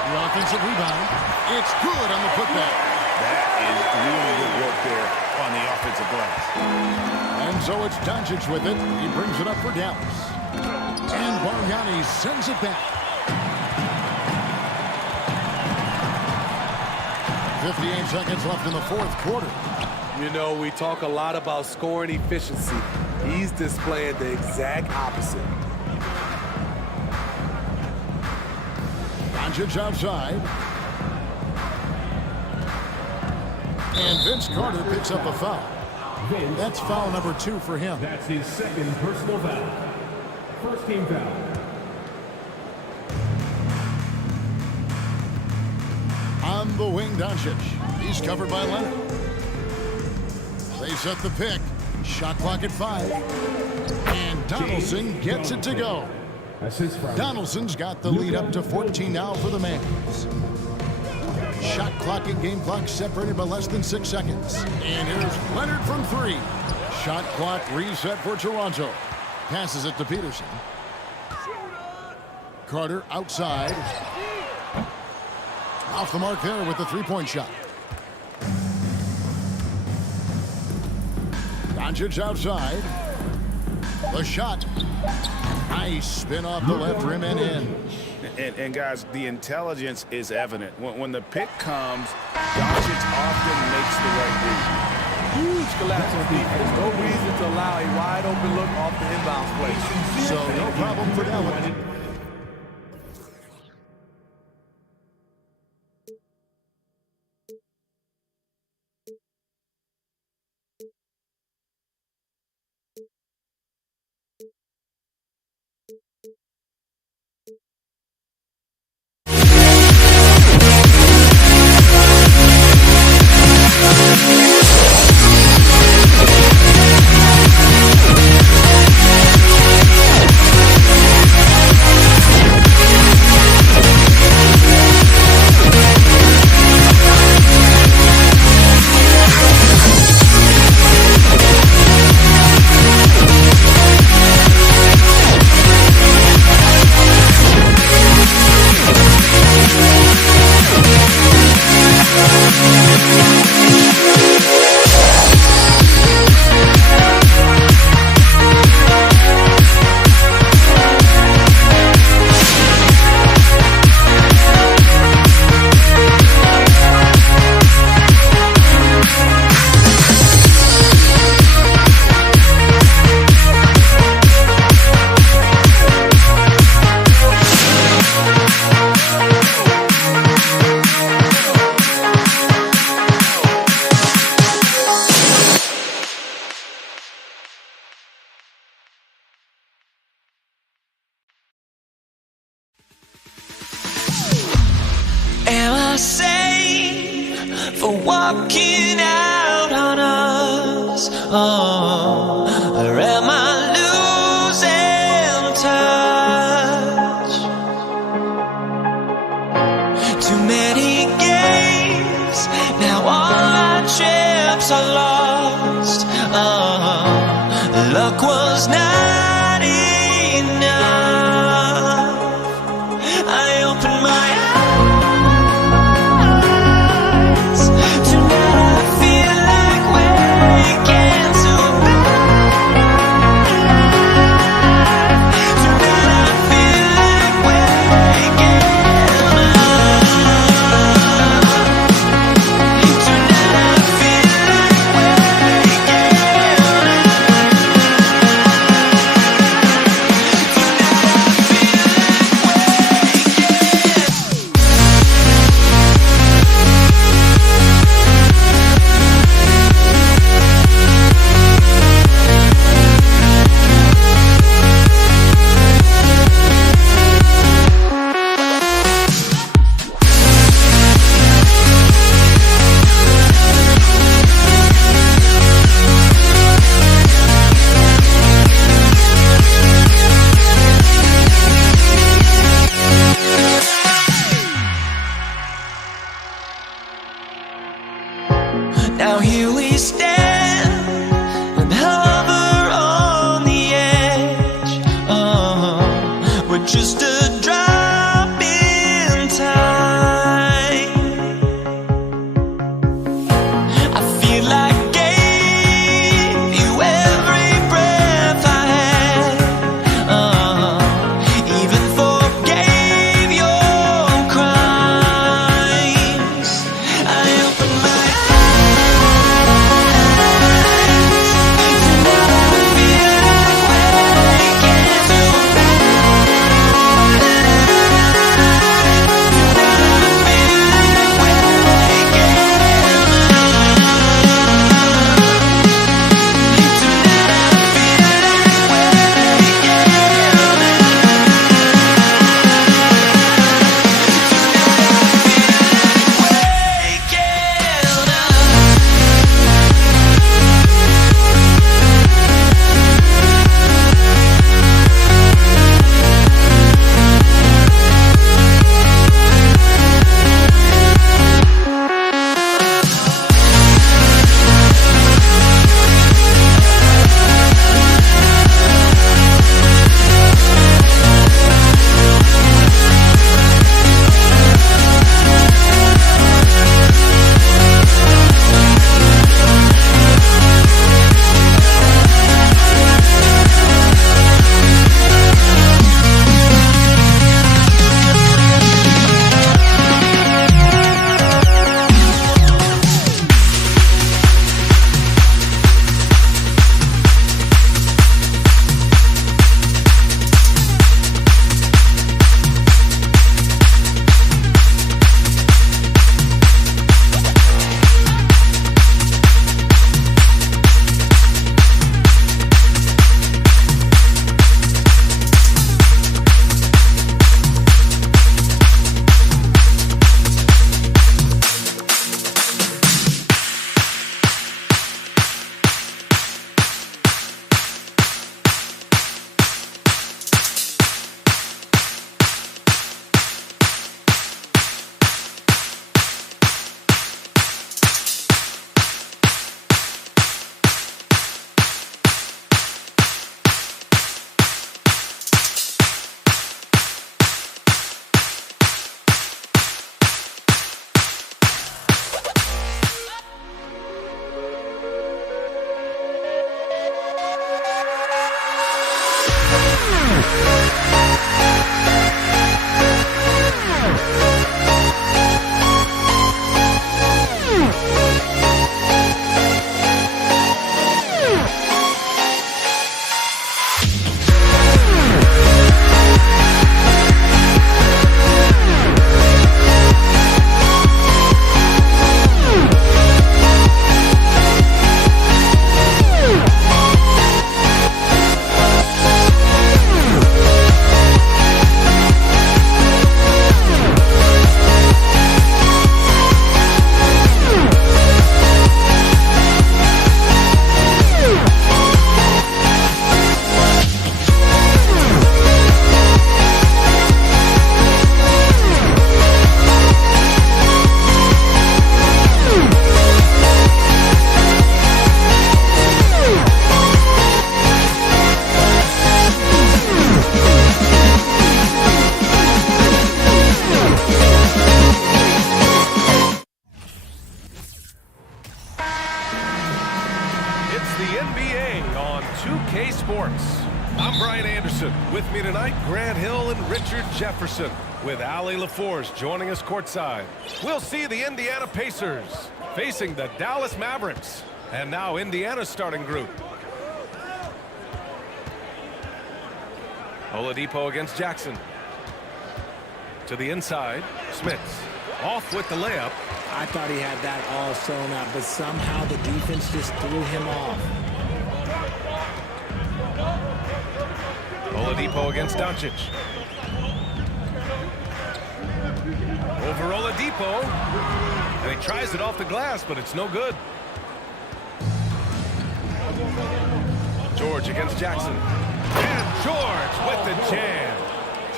The offensive rebound. It's good on the putback. That is really good work there on the offensive glass. And so it's Doncic with it. He brings it up for Dallas. And Bargnani sends it back. 58 seconds left in the fourth quarter. You know, we talk a lot about scoring efficiency. He's displaying the exact opposite. Doncic outside. And Vince Carter picks up a foul. That's foul number 2 for him. That's his second personal foul. First team foul. On the wing, Doncic. He's covered by Leonard. They set the pick. Shot clock at 5. And Donaldson gets it to go. Donaldson's got the lead up to 14 now for the Mavs. Shot clock and game clock separated by less than 6 seconds. And here's Leonard from 3. Shot clock reset for Toronto. Passes it to Peterson. Carter outside. Off the mark there with the three-point shot. Doncic outside. The shot. Nice spin off the left rim and in. And guys, the intelligence is evident. When the pick comes, Doncic often makes the right read. Huge collapse on defense. No reason to allow a wide open look off the inbounds play. So no problem for Dallas. Am I safe for walking out on us? Oh, or am I losing touch? Too many games, now all our chips are lost. Oh, luck was not enough. I opened my eyes. Tonight I feel like waking to bed. Now here we stand and hover on the edge. We're just a drop in time. I feel like I'm Brian Anderson. With me tonight, Grant Hill and Richard Jefferson, with Allie LaForce joining us courtside. We'll see the Indiana Pacers facing the Dallas Mavericks. And now Indiana's starting group. Oladipo against Jackson. To the inside, Smits. Off with the layup. I thought he had that all sewn up, but somehow the defense just threw him off. Oladipo against Doncic. Over Oladipo. And he tries it off the glass, but it's no good. George against Jackson. And George with the jam.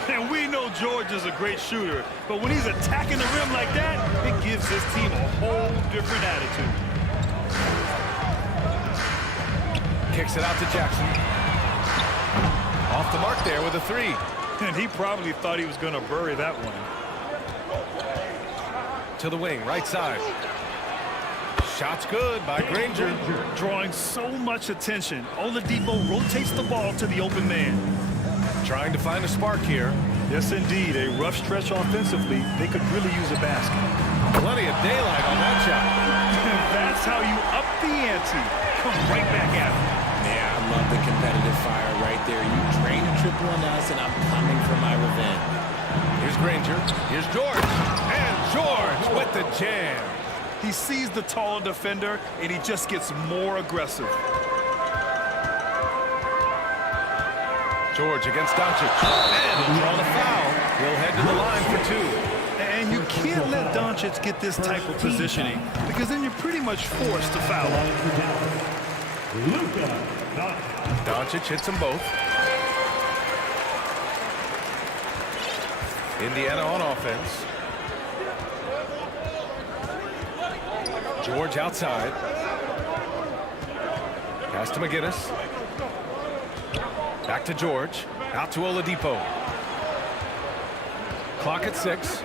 And we know George is a great shooter, but when he's attacking the rim like that, it gives his team a whole different attitude. Kicks it out to Jackson. Off the mark there with a three. And he probably thought he was going to bury that one. To the wing, right side. Shot's good by Granger. Drawing so much attention, Oladipo rotates the ball to the open man. Trying to find a spark here. Yes, indeed. A rough stretch offensively. They could really use a basket. Plenty of daylight on that shot. That's how you up the ante. Come right back at him. Yeah, I love the competitive fire right there. You drain a triple on us, and I'm coming for my revenge. Here's Granger. Here's George. And George with the jam. He sees the taller defender, and he just gets more aggressive. George against Doncic. And he'll draw the foul. He'll head to the line for two. And you can't let Doncic get this type of positioning, because then you're pretty much forced to foul him. Doncic hits them both. Indiana on offense. George outside. Pass to McGinnis. Back to George. Out to Oladipo. Clock at 6.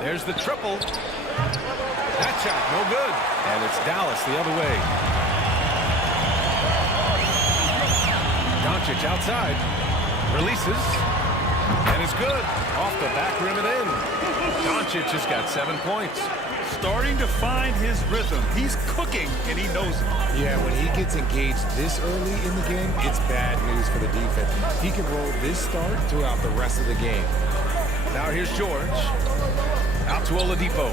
There's the triple. That shot, no good. And it's Dallas the other way. Doncic outside. Releases. And it's good. Off the back rim and in. Doncic has got 7 points. Starting to find his rhythm. He's cooking, and he knows it. Yeah, when he gets engaged this early in the game, it's bad news for the defense. He can roll this start throughout the rest of the game. Now here's George. Out to Oladipo.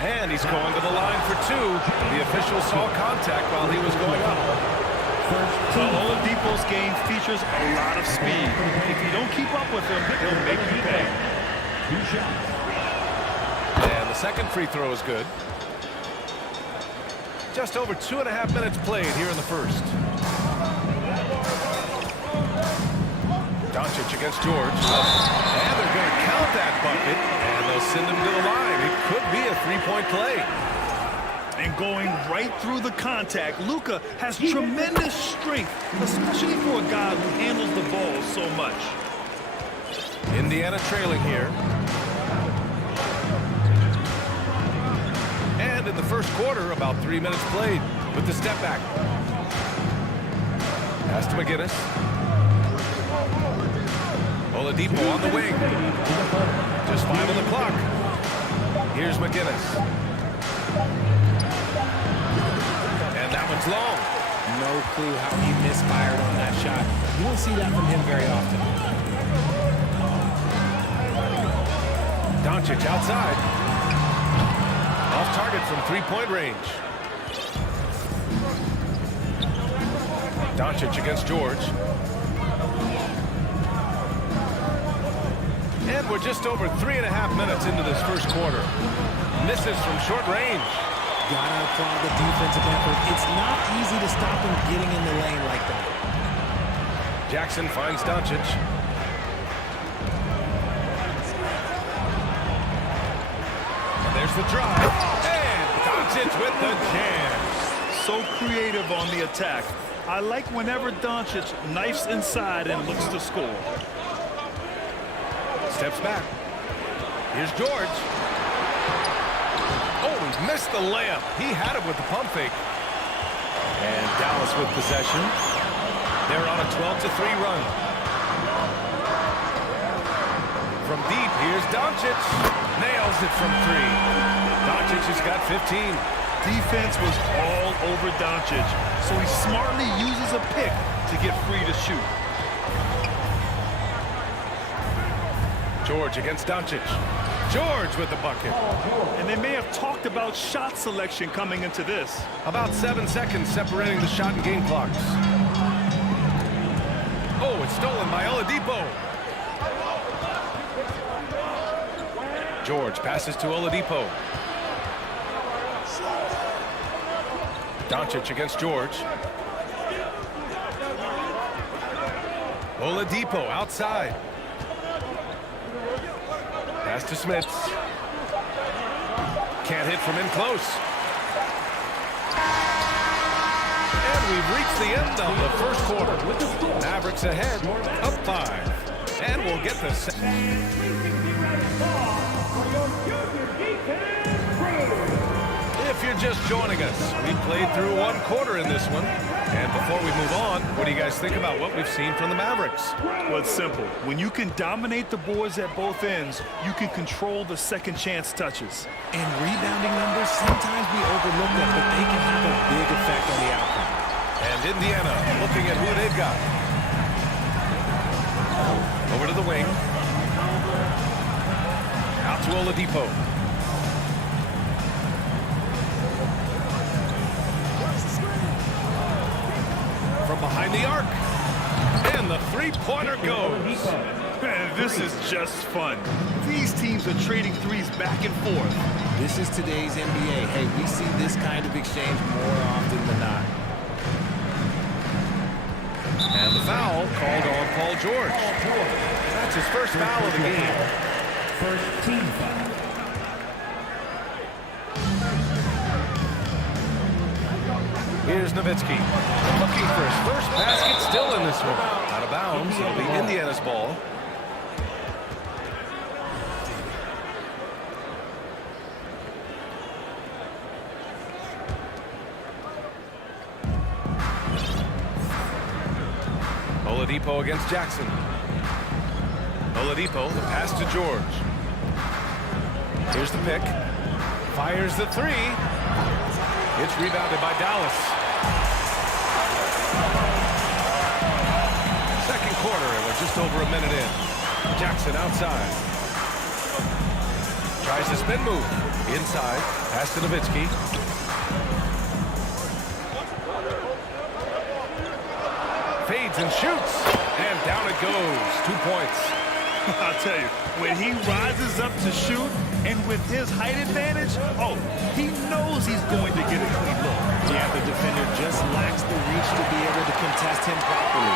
And he's going to the line for two. The official saw contact while he was going up. Oladipo's game features a lot of speed. If you don't keep up with him, he'll make you pay. And the second free throw is good. Just over 2.5 minutes played here in the first. Doncic against George. And they're going to count that bucket. And they'll send him to the line. It could be a three-point play. And going right through the contact, Luka has tremendous strength, especially for a guy who handles the ball so much. Indiana trailing here. And in the first quarter, about 3 minutes played with the step back. Pass to McGinnis. Oladipo on the wing. Just 5 on the clock. Here's McGinnis. And that one's long. No clue how he misfired on that shot. You don't see that from him very often. Doncic outside. Off target from three-point range. Doncic against George. And we're just over 3.5 minutes into this first quarter. Misses from short range. Gotta applaud the defensive effort. It's not easy to stop him getting in the lane like that. Jackson finds Doncic. And there's the drive. And Doncic with the jam. So creative on the attack. I like whenever Doncic knifes inside and looks to score. Steps back. Here's George. Oh, he missed the layup. He had it with the pump fake. And Dallas with possession. They're on a 12-3 run. From deep, here's Doncic. Nails it from 3. Doncic has got 15. Defense was all over Doncic, so he smartly uses a pick to get free to shoot. George against Doncic. George with the bucket. And they may have talked about shot selection coming into this. About 7 seconds separating the shot and game clocks. Oh, it's stolen by Oladipo. George passes to Oladipo. Doncic against George. Oladipo outside. Pass to Smits. Can't hit from in close. And we've reached the end of the first quarter. Mavericks ahead, up 5. And we'll get the If you're just joining us, we played through one quarter in this one. And before we move on, what do you guys think about what we've seen from the Mavericks? Well, it's simple. When you can dominate the boards at both ends, you can control the second chance touches. And rebounding numbers, sometimes we overlook them, but they can have a big effect on the outcome. And Indiana looking at who they've got. Over to the wing. Out to Oladipo. From behind the arc. And the three-pointer goes. Man, this is just fun. These teams are trading threes back and forth. This is today's NBA. Hey, we see this kind of exchange more often than not. And the foul called on Paul George. That's his first foul of the game. First team foul. Here's Nowitzki. Looking for his first basket, still in this one. Out of bounds, it'll be Indiana's ball. Oladipo against Jackson. Oladipo, the pass to George. Here's the pick. Fires the three. It's rebounded by Dallas. Second quarter, and we're just over a minute in. Jackson outside. Tries a spin move. Inside. Pass to Nowitzki. Fades and shoots. And down it goes. 2 points. I'll tell you, when he rises up to shoot, and with his height advantage, oh, he knows he's going to get a clean look. Yeah, the defender just lacks the reach to be able to contest him properly.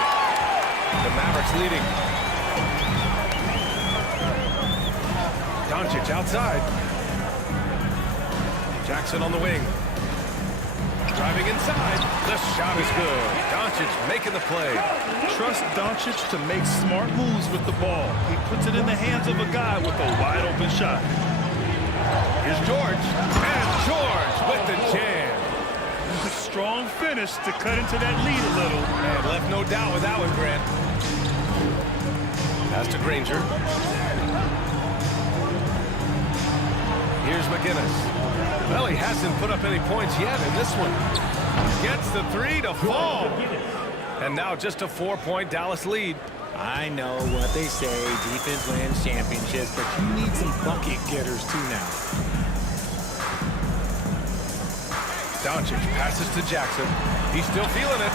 The Mavericks leading. Doncic outside. Jackson on the wing. Driving inside. The shot is good. Doncic making the play. Trust Doncic to make smart moves with the ball. He puts it in the hands of a guy with a wide open shot. Here's George. And George with the jam. A strong finish to cut into that lead a little. And left no doubt with that one, Grant. Pass to Granger. Here's McGinnis. Well, he hasn't put up any points yet in this one. Gets the three to fall. And now just a 4-point Dallas lead. I know what they say, defense wins championships, but you need some bucket getters too now. Doncic passes to Jackson. He's still feeling it.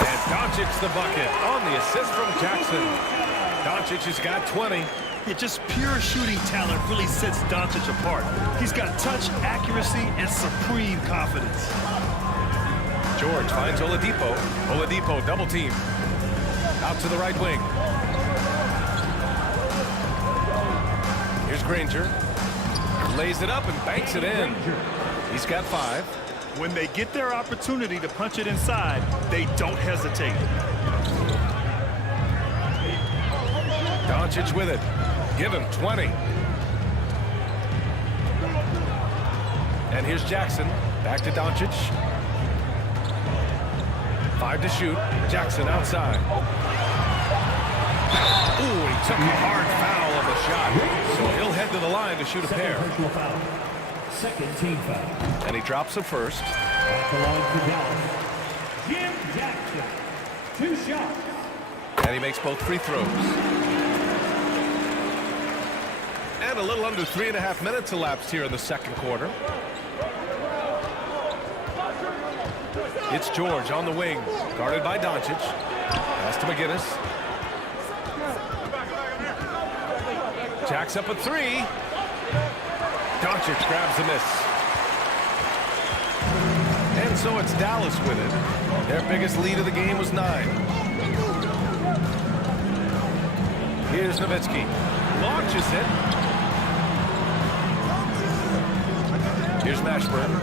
And Doncic's the bucket on the assist from Jackson. Doncic has got 20. Just pure shooting talent really sets Doncic apart. He's got touch, accuracy, and supreme confidence. George finds Oladipo. Oladipo double team. Out to the right wing. Here's Granger. Lays it up and banks it in. He's got 5. When they get their opportunity to punch it inside, they don't hesitate. Doncic with it. Give him 20. And here's Jackson. Back to Doncic. 5 to shoot. Jackson outside. Ooh, he took a hard foul on the shot. So he'll head to the line to shoot a pair. Second team foul. And he drops the first. At the line for Dallas, Jim Jackson. 2 shots. And he makes both free throws. And a little under 3.5 minutes elapsed here in the second quarter. It's George on the wing, guarded by Doncic. Pass to McGinnis. Jacks up a 3. Doncic grabs the miss. And so it's Dallas with it. Their biggest lead of the game was 9. Here's Nowitzki. Launches it. Here's Mashburn.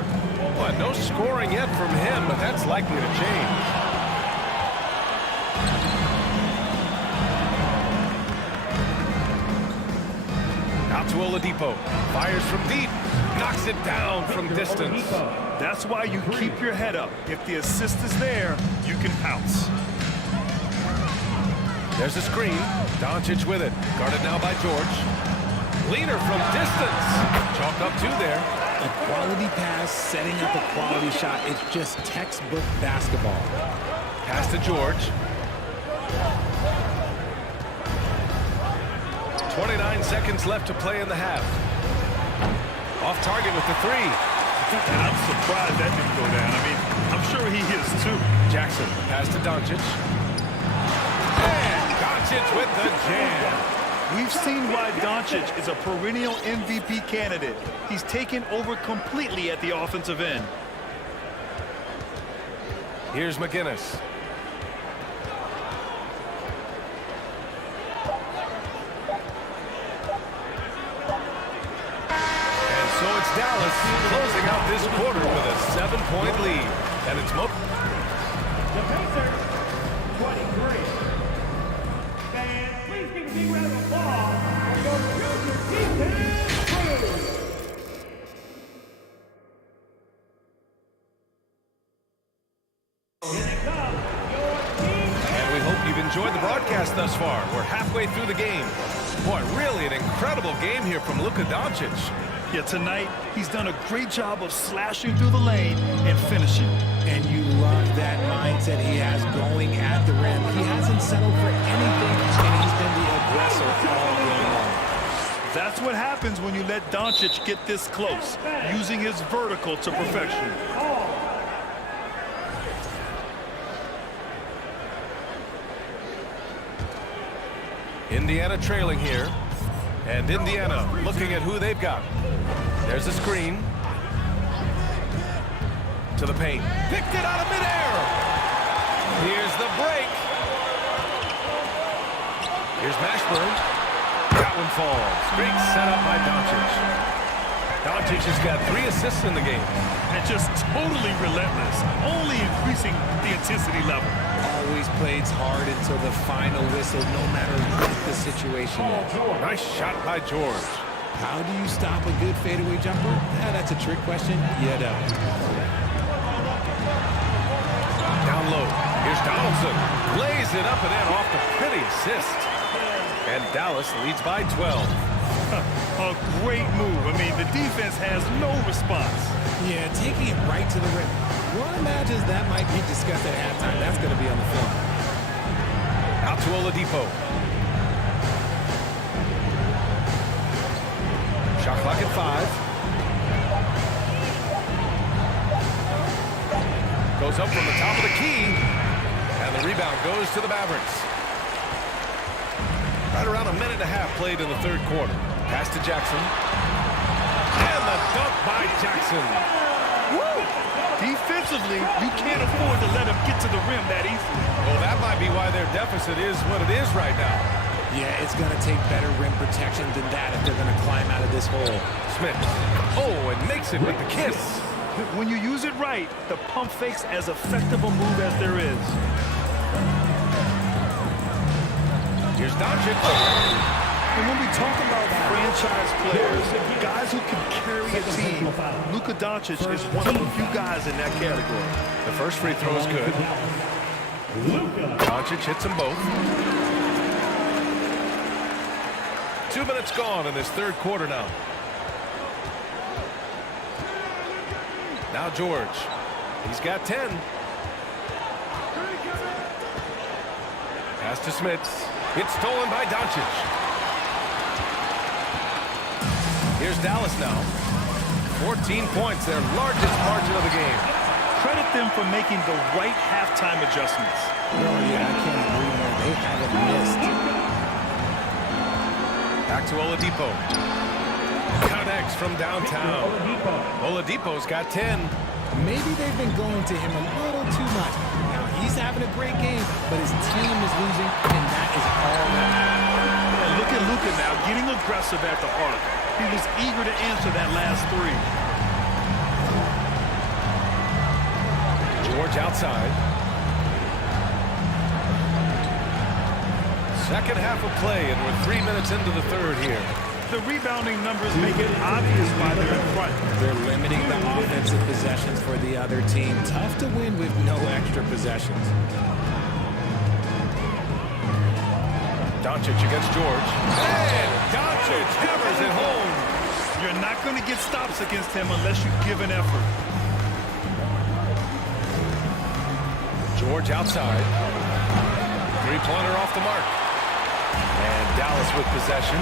Well, no scoring yet from him, but that's likely to change. Out to Oladipo. Fires from deep. Knocks it down from distance. That's why you keep your head up. If the assist is there, you can pounce. There's a screen. Doncic with it. Guarded now by George. Leader from distance. Chalk up two there. A quality pass, setting up a quality shot. It's just textbook basketball. Pass to George. 29 seconds left to play in the half. Off target with the three. I'm surprised that didn't go down. I mean, I'm sure he is too. Jackson, pass to Doncic. And Doncic with the jam. We've seen why Doncic is a perennial MVP candidate. He's taken over completely at the offensive end. Here's McGinnis. And so it's Dallas closing out this quarter with a 7-point lead. And it's The Pacers, 23. Fans, please give a big round of applause for your junior defense crew. And we hope you've enjoyed the broadcast thus far. We're halfway through the game. Boy, really an incredible game here from Luka Doncic. Yeah, tonight, he's done a great job of slashing through the lane and finishing. And you love that mindset he has going at the rim. He hasn't settled for anything, and he's been the aggressor all game long. That's what happens when you let Doncic get this close, using his vertical to perfection. Indiana trailing here. And Indiana looking at who they've got. There's a screen. To the paint. Picked it out of midair. Here's the break. Here's Mashburn. That one falls. Great setup by Doncic. Doncic has got 3 assists in the game. And just totally relentless, only increasing the intensity level. Always plays hard until the final whistle, no matter what the situation is. Nice shot by George. How do you stop a good fadeaway jumper? That's a trick question. You don't. Down low. Here's Donaldson. Lays it up and in off the pretty assist. And Dallas leads by 12. A great move. I mean, the defense has no response. Yeah, taking it right to the rim. One imagines that might be discussed at halftime. That's going to be on the film. Out to Oladipo. Shot clock at 5. Goes up from the top of the key. And the rebound goes to the Mavericks. Right around a minute and a half played in the third quarter. Pass to Jackson. And the dunk by Jackson. Woo! Defensively, you can't afford to let him get to the rim that easily. Well, that might be why their deficit is what it is right now. Yeah, it's going to take better rim protection than that if they're going to climb out of this hole. Smith. Oh, and makes it with the kiss. When you use it right, the pump fake's as effective a move as there is. Here's Doncic. And when we talk about franchise players, guys who can carry a team, Luka Doncic is one of the few guys in that category. The first free throw is good. Doncic hits them both. 2 minutes gone in this third quarter now. Now George. He's got 10. Pass to Smits. It's stolen by Doncic. Here's Dallas now. 14 points, their largest margin of the game. Credit them for making the right halftime adjustments. Oh, yeah, I can't agree more. They haven't missed. Back to Oladipo. Connects from downtown. Oladipo's got 10. Maybe they've been going to him a little too much. Now, he's having a great game, but his team is losing, and that is all that matters. And look at Luka now getting aggressive at the arc. He was eager to answer that last three. George outside. Second half of play, and we're 3 minutes into the third here. The rebounding numbers make it obvious why they're in front. They're limiting the offensive possessions for the other team. Tough to win with no extra possessions. Doncic against George. And Doncic hammers it home. You're not going to get stops against him unless you give an effort. George outside. Three-pointer off the mark. And Dallas with possession.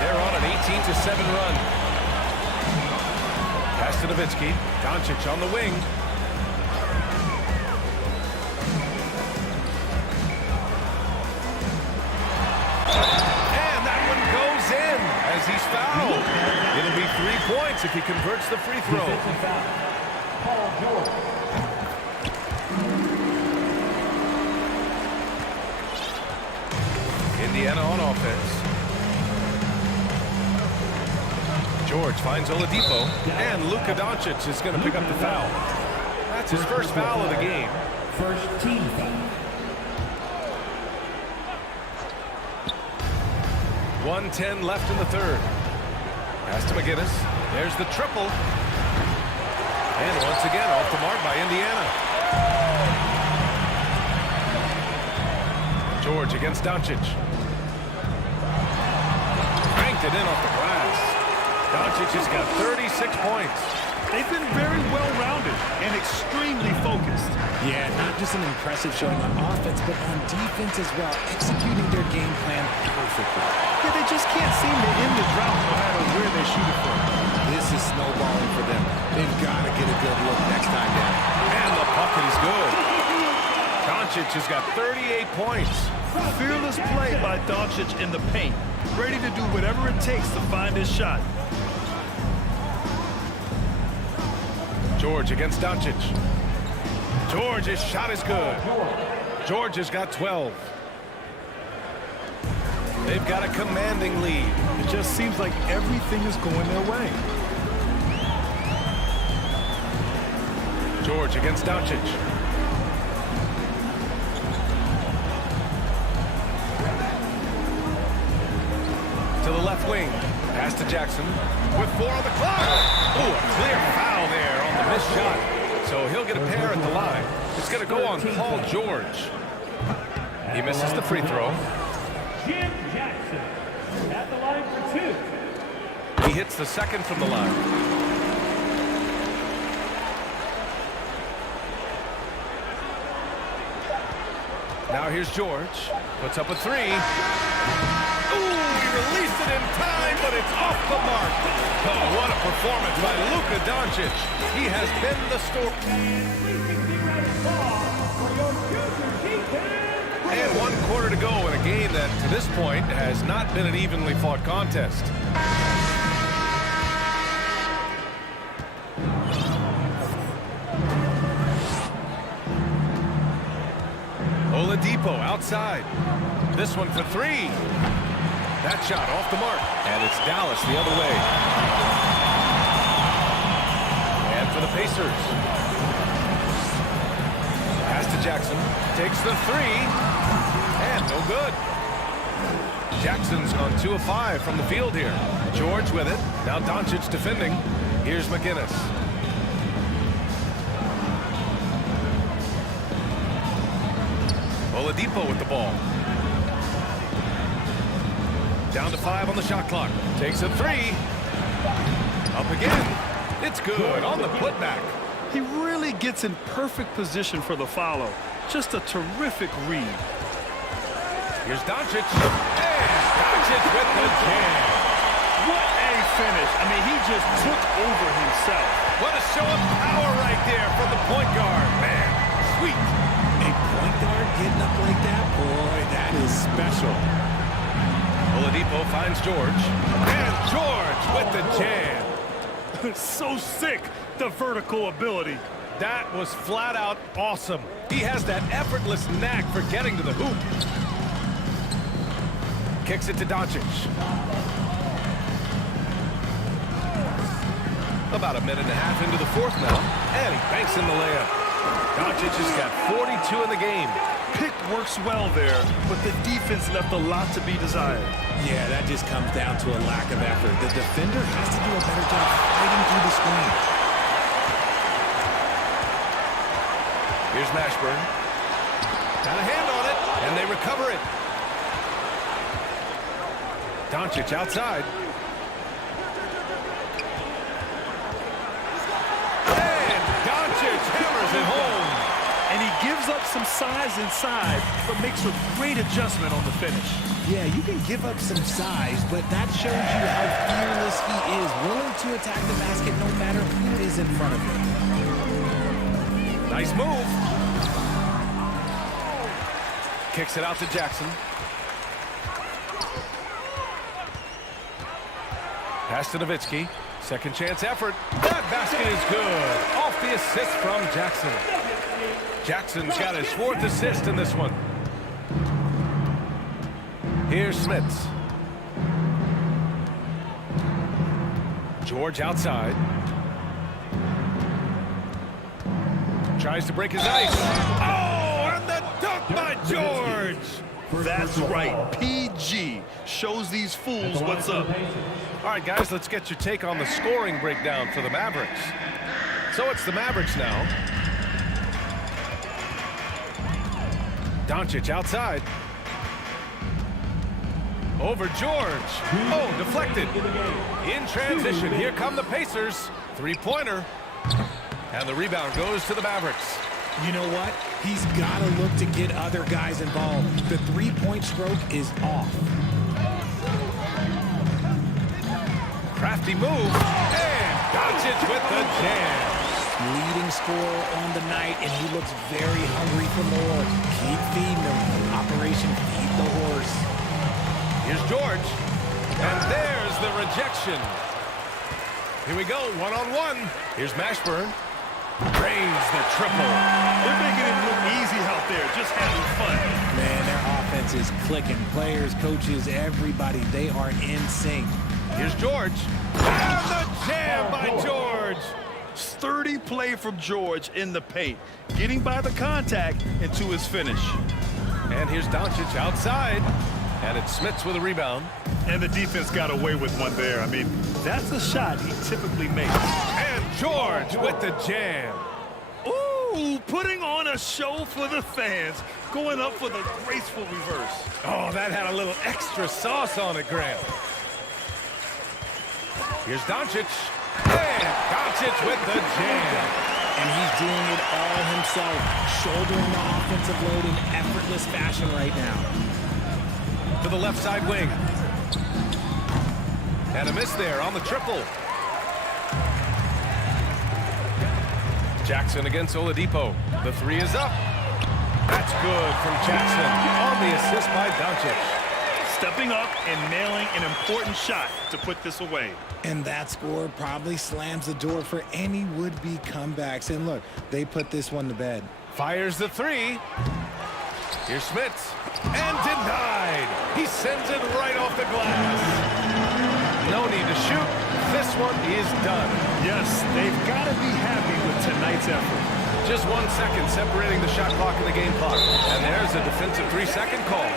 They're on an 18-7 run. Pass to Nowitzki. Doncic on the wing. And that one goes in as he's fouled. It'll be 3 points if he converts the free throw. Paul George. Indiana on offense. George finds Oladipo, and Luka Doncic is going to pick up the foul. That's his first foul of the game. First team foul. 1:10 left in the third. Pass to McGinnis. There's the triple. And once again, off the mark by Indiana. George against Doncic. Cranked it in off the glass. Doncic has got 36 points. They've been very well-rounded and extremely focused. Yeah, not just an impressive showing on offense, but on defense as well, executing their game plan perfectly. Yeah, they just can't seem to end the drought no matter where they shoot it from. This is snowballing for them. They've got to get a good look next time down. And the bucket is good. Doncic has got 38 points. Fearless play by Doncic in the paint. Ready to do whatever it takes to find his shot. George against Doncic. George's shot is good. George has got 12. They've got a commanding lead. It just seems like everything is going their way. George against Doncic. To the left wing. Pass to Jackson. With 4 on the clock. Oh, a clear foul there on the missed shot. So he'll get a pair at the line. It's going to go on Paul George. He misses the free throw. Jim Jackson at the line for 2. He hits the second from the line. Now here's George. Puts up a 3. Ooh, he released it in time, but it's off the mark. Oh, what a performance by Luka Doncic. He has been the And 1 quarter to go in a game that, to this point, has not been an evenly fought contest. Oladipo outside. This one for 3. That shot off the mark. And it's Dallas the other way. And for the Pacers. Pass to Jackson. Takes the 3. And no good. Jackson's on 2 of 5 from the field here. George with it. Now Doncic defending. Here's McGinnis. Oladipo with the ball. Down to 5 on the shot clock. Takes a 3. Up again. It's good on the putback. He really gets in perfect position for the follow. Just a terrific read. Here's Doncic. And Doncic with the jam. What a finish. I mean, he just took over himself. What a show of power right there from the point guard. Man, sweet. A point guard getting up like that? Boy, that is special. Oladipo finds George. And George with the jam. So sick, the vertical ability. That was flat out awesome. He has that effortless knack for getting to the hoop. Kicks it to Doncic. About a minute and a half into the fourth now. And he banks in the layup. Doncic has got 42 in the game. Pick works well there, but the defense left a lot to be desired. Yeah, that just comes down to a lack of effort. The defender has to do a better job fighting through the screen. Here's Mashburn. Got a hand on it, and they recover it. Doncic outside. And Doncic hammers it home. And he gives up some size inside, but makes a great adjustment on the finish. Yeah, you can give up some size, but that shows you how fearless he is, willing to attack the basket no matter who is in front of him. Nice move. Kicks it out to Jackson. Pass to Nowitzki. Second chance effort. That basket is good. Off the assist from Jackson. Jackson's got his 4th assist in this one. Here's Smits. George outside. Tries to break his ice. Oh, and the dunk by George. That's right. PG shows these fools what's up. All right, guys, let's get your take on the scoring breakdown for the Mavericks. So it's the Mavericks now. Doncic outside. Over George. Oh, deflected. In transition, here come the Pacers. Three-pointer. And the rebound goes to the Mavericks. You know what? He's got to look to get other guys involved. The three-point stroke is off. Crafty move. And Doncic with the jam. Leading scorer on the night, and he looks very hungry for more. Keep feeding him. Operation Feed the Horse. Here's George. And there's the rejection. Here we go, one-on-one. Here's Mashburn. Drains the triple. They're making it look easy out there, just having fun. Man, their offense is clicking. Players, coaches, everybody, they are in sync. Here's George. And the jam by George. Sturdy play from George in the paint, getting by the contact and to his finish. And here's Doncic outside. And it's Smits with a rebound. And the defense got away with one there. I mean, that's a shot he typically makes. And George with the jam. Ooh, putting on a show for the fans, going up for the graceful reverse. Oh, that had a little extra sauce on it, Graham. Here's Doncic. And Doncic with the jam. And he's doing it all himself, shouldering the offensive load in effortless fashion right now. To the left side wing. And a miss there on the triple. Jackson against Oladipo. The three is up. That's good from Jackson on the assist by Doncic. Stepping up and nailing an important shot to put this away. And that score probably slams the door for any would-be comebacks. And look, they put this one to bed. Fires the three. Here's Smits. And denied. He sends it right off the glass. No need to shoot. This one is done. Yes, they've got to be happy with tonight's effort. Just 1 second separating the shot clock and the game clock. And there's a defensive 3-second call.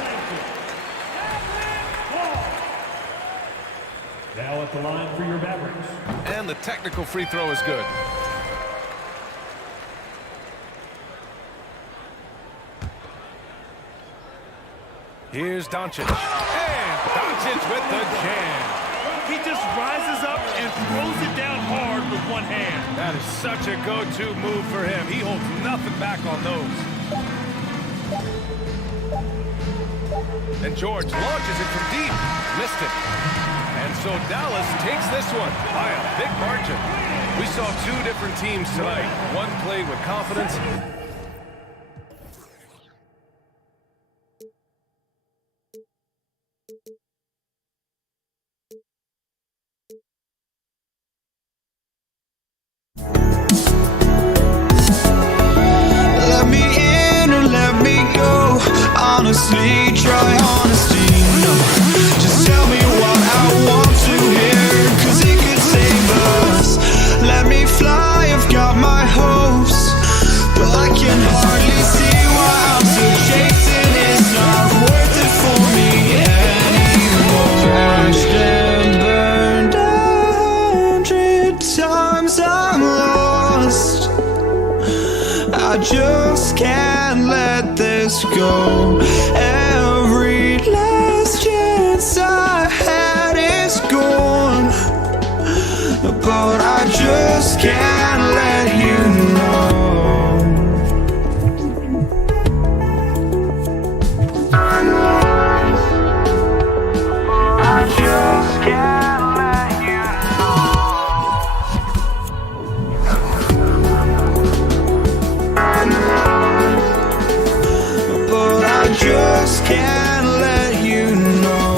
Now at the line for your Mavericks. And the technical free throw is good. Here's Doncic. And Doncic with the jam. He just rises up and throws it down hard with one hand. That is such a go-to move for him. He holds nothing back on those. And George launches it from deep. Missed it. And so Dallas takes this one by a big margin. We saw two different teams tonight. One played with confidence. Let me in or let me go. Honestly, try honesty. No, just tell me what I want to hear, 'cause it could save us. Let me fly, I've got my hopes, but I I just can't let this go. Every last chance I had is gone, but I just can't let you know. I just can't let you know. But I just can't let you know.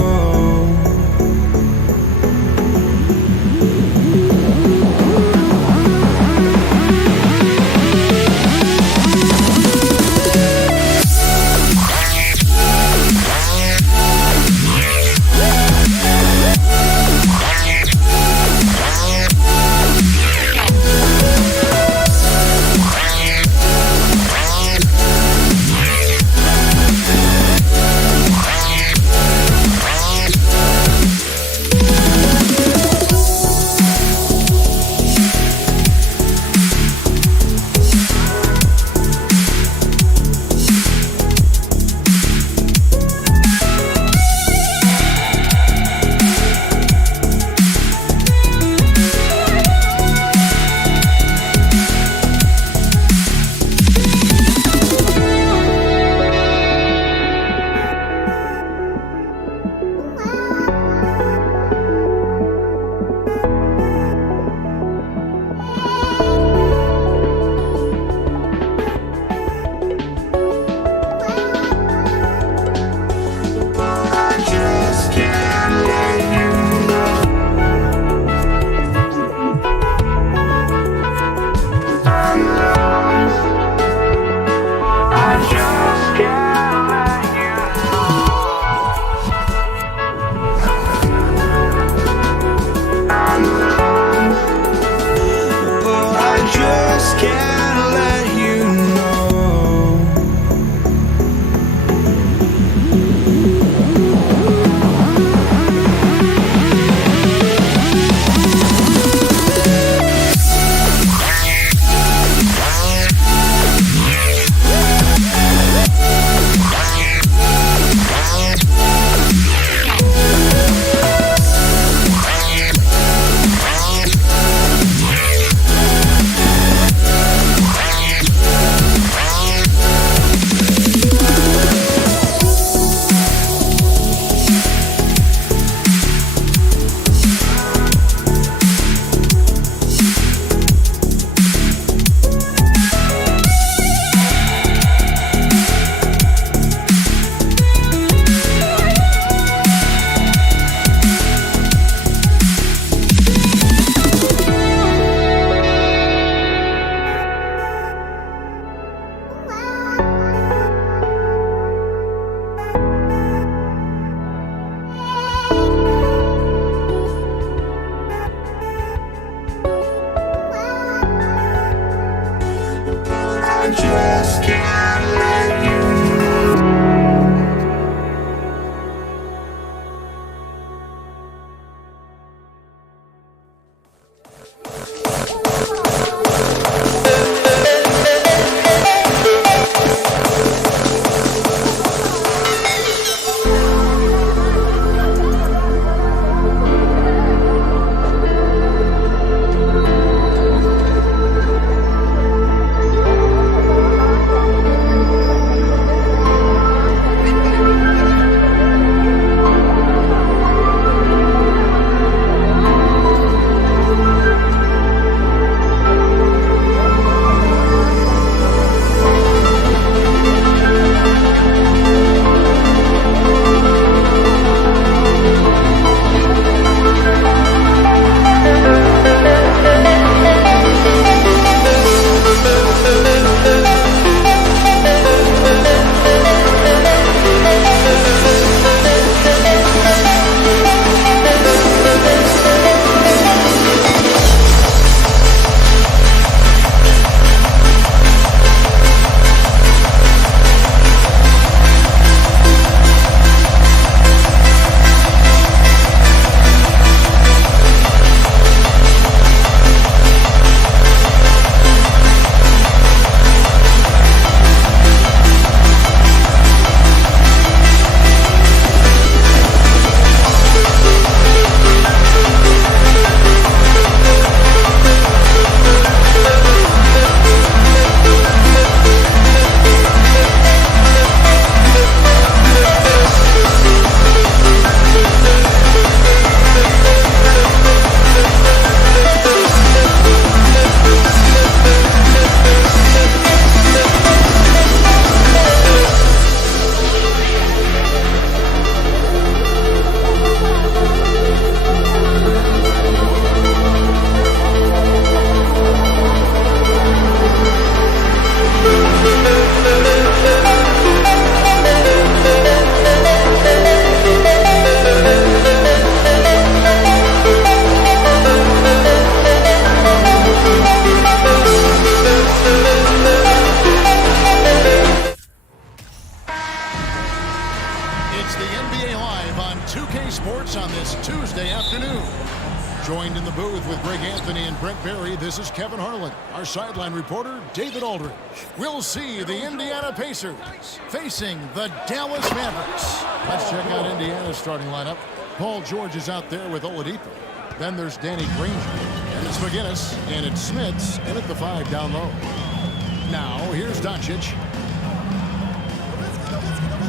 With Greg Anthony and Brent Barry, this is Kevin Harlan. Our sideline reporter, David Aldridge. We'll see the Indiana Pacers facing the Dallas Mavericks. Let's check out Indiana's starting lineup. Paul George is out there with Oladipo. Then there's Danny Granger. And it's McGinnis. And it's Smits. And at the 5 down low. Now, here's Doncic.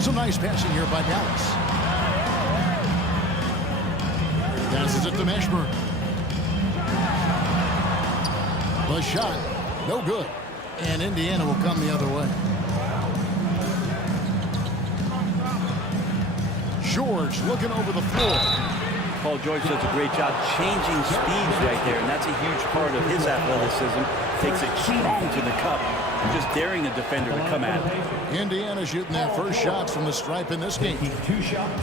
Some nice passing here by Dallas. Passes it to Mashburn. The shot, no good. And Indiana will come the other way. George looking over the floor. Paul George does a great job changing speeds right there, and that's a huge part of his athleticism. Takes it strong to the cup, just daring a defender to come at him. Indiana shooting their first shots from the stripe in this game. 2 shots.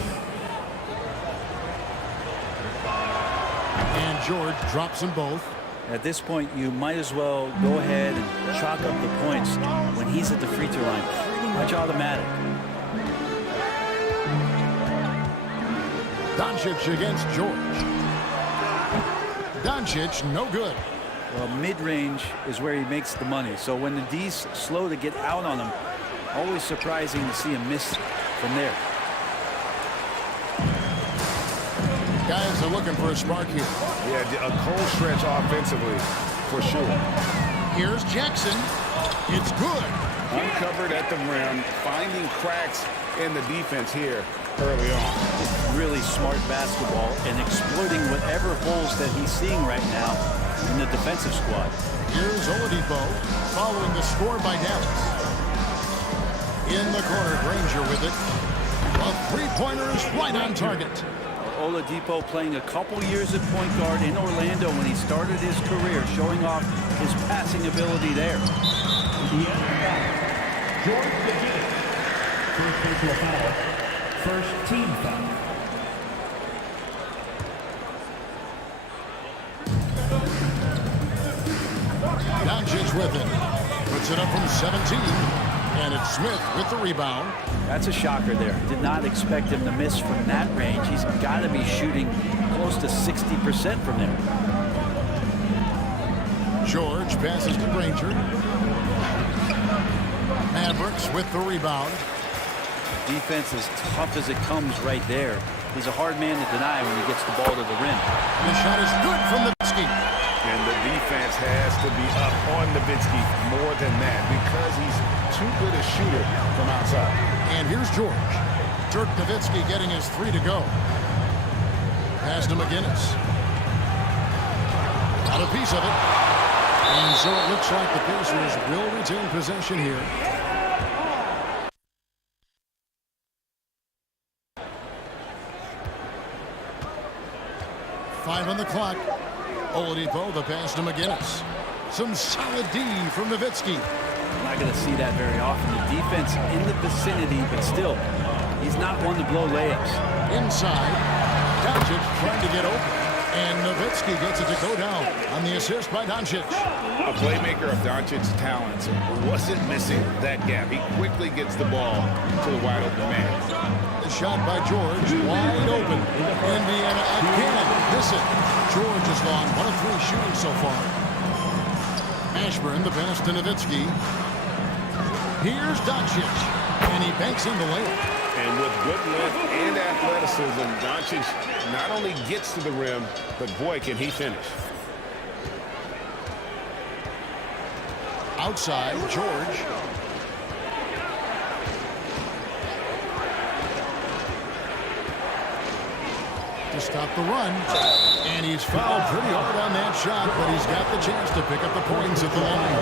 And George drops them both. At this point, you might as well go ahead and chalk up the points when he's at the free throw line. Pretty much automatic. Doncic against George. Doncic, no good. Well, mid-range is where he makes the money. So when the D's slow to get out on him, always surprising to see him miss from there. Guys are looking for a spark here. Yeah, a cold stretch offensively, for sure. Here's Jackson. It's good. Uncovered at the rim, finding cracks in the defense here early on. Really smart basketball and exploiting whatever holes that he's seeing right now in the defensive squad. Here's Oladipo following the score by Dallas. In the corner, Granger with it. A three-pointer is right on target. Oladipo playing a couple years at point guard in Orlando when he started his career, showing off his passing ability there. George McGinnis. First personal foul. First team foul. Doncic with it. Puts it up from 17. And it's Smith with the rebound. That's a shocker there. Did not expect him to miss from that range. He's got to be shooting close to 60% from there. George passes to Granger. Mavericks with the rebound. Defense as tough as it comes right there. He's a hard man to deny when he gets the ball to the rim. The shot is good from Nowitzki. And the defense has to be up on Nowitzki more than that because he's too good a shooter from outside. And here's George. Dirk Nowitzki getting his 3 to go. Pass to McGinnis. Got a piece of it. And so it looks like the Pacers will retain possession here. Five on the clock. Oladipo, the pass to McGinnis. Some solid D from Nowitzki. Not going to see that very often. The defense in the vicinity, but still, he's not one to blow layups. Inside, Doncic trying to get open. And Nowitzki gets it to go down on the assist by Doncic. A playmaker of Doncic's talents wasn't missing that gap. He quickly gets the ball to the wide open man. The shot by George, wide open. Indiana again. Listen, George is long 1 of 3 shooting so far. Mashburn, the pass to Nowitzki. Here's Doncic, and he banks in the layup. And with good length and athleticism, Doncic not only gets to the rim, but boy, can he finish. Outside, George. To stop the run. And he's fouled pretty hard on that shot, but he's got the chance to pick up the points at the line.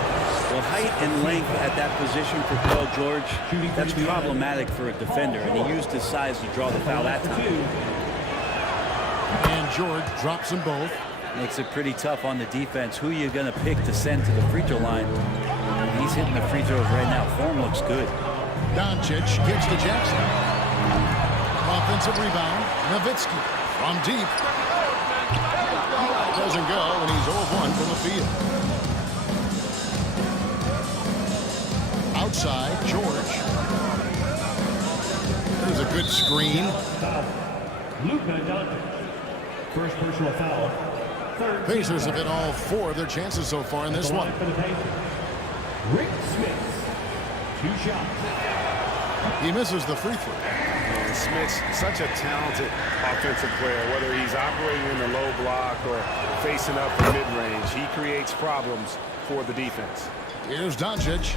Well, height and length at that position for Paul George, that's problematic for a defender, and he used his size to draw the foul that time. And George drops them both. Makes it pretty tough on the defense. Who you going to pick to send to the free throw line? He's hitting the free throws right now. Form looks good. Doncic gets to Jackson. Offensive rebound. Nowitzki from deep. Doesn't go, and he's 0-1 from the field. Outside, George. There's a good screen. Luka Doncic. First personal foul. Pacers have hit all 4 of their chances so far in this one. Rick Smith, 2 shots. He misses the free throw. And Smith's such a talented offensive player, whether he's operating in the low block or facing up from mid-range. He creates problems for the defense. Here's Doncic.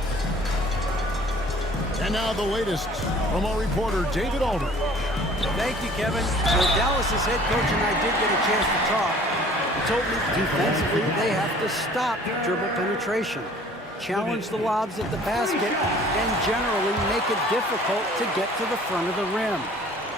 And now the latest from our reporter, David Aldridge. Thank you, Kevin. So Dallas's head coach and I did get a chance to talk. He told me defensively they have to stop dribble penetration, challenge the lobs at the basket, and generally make it difficult to get to the front of the rim.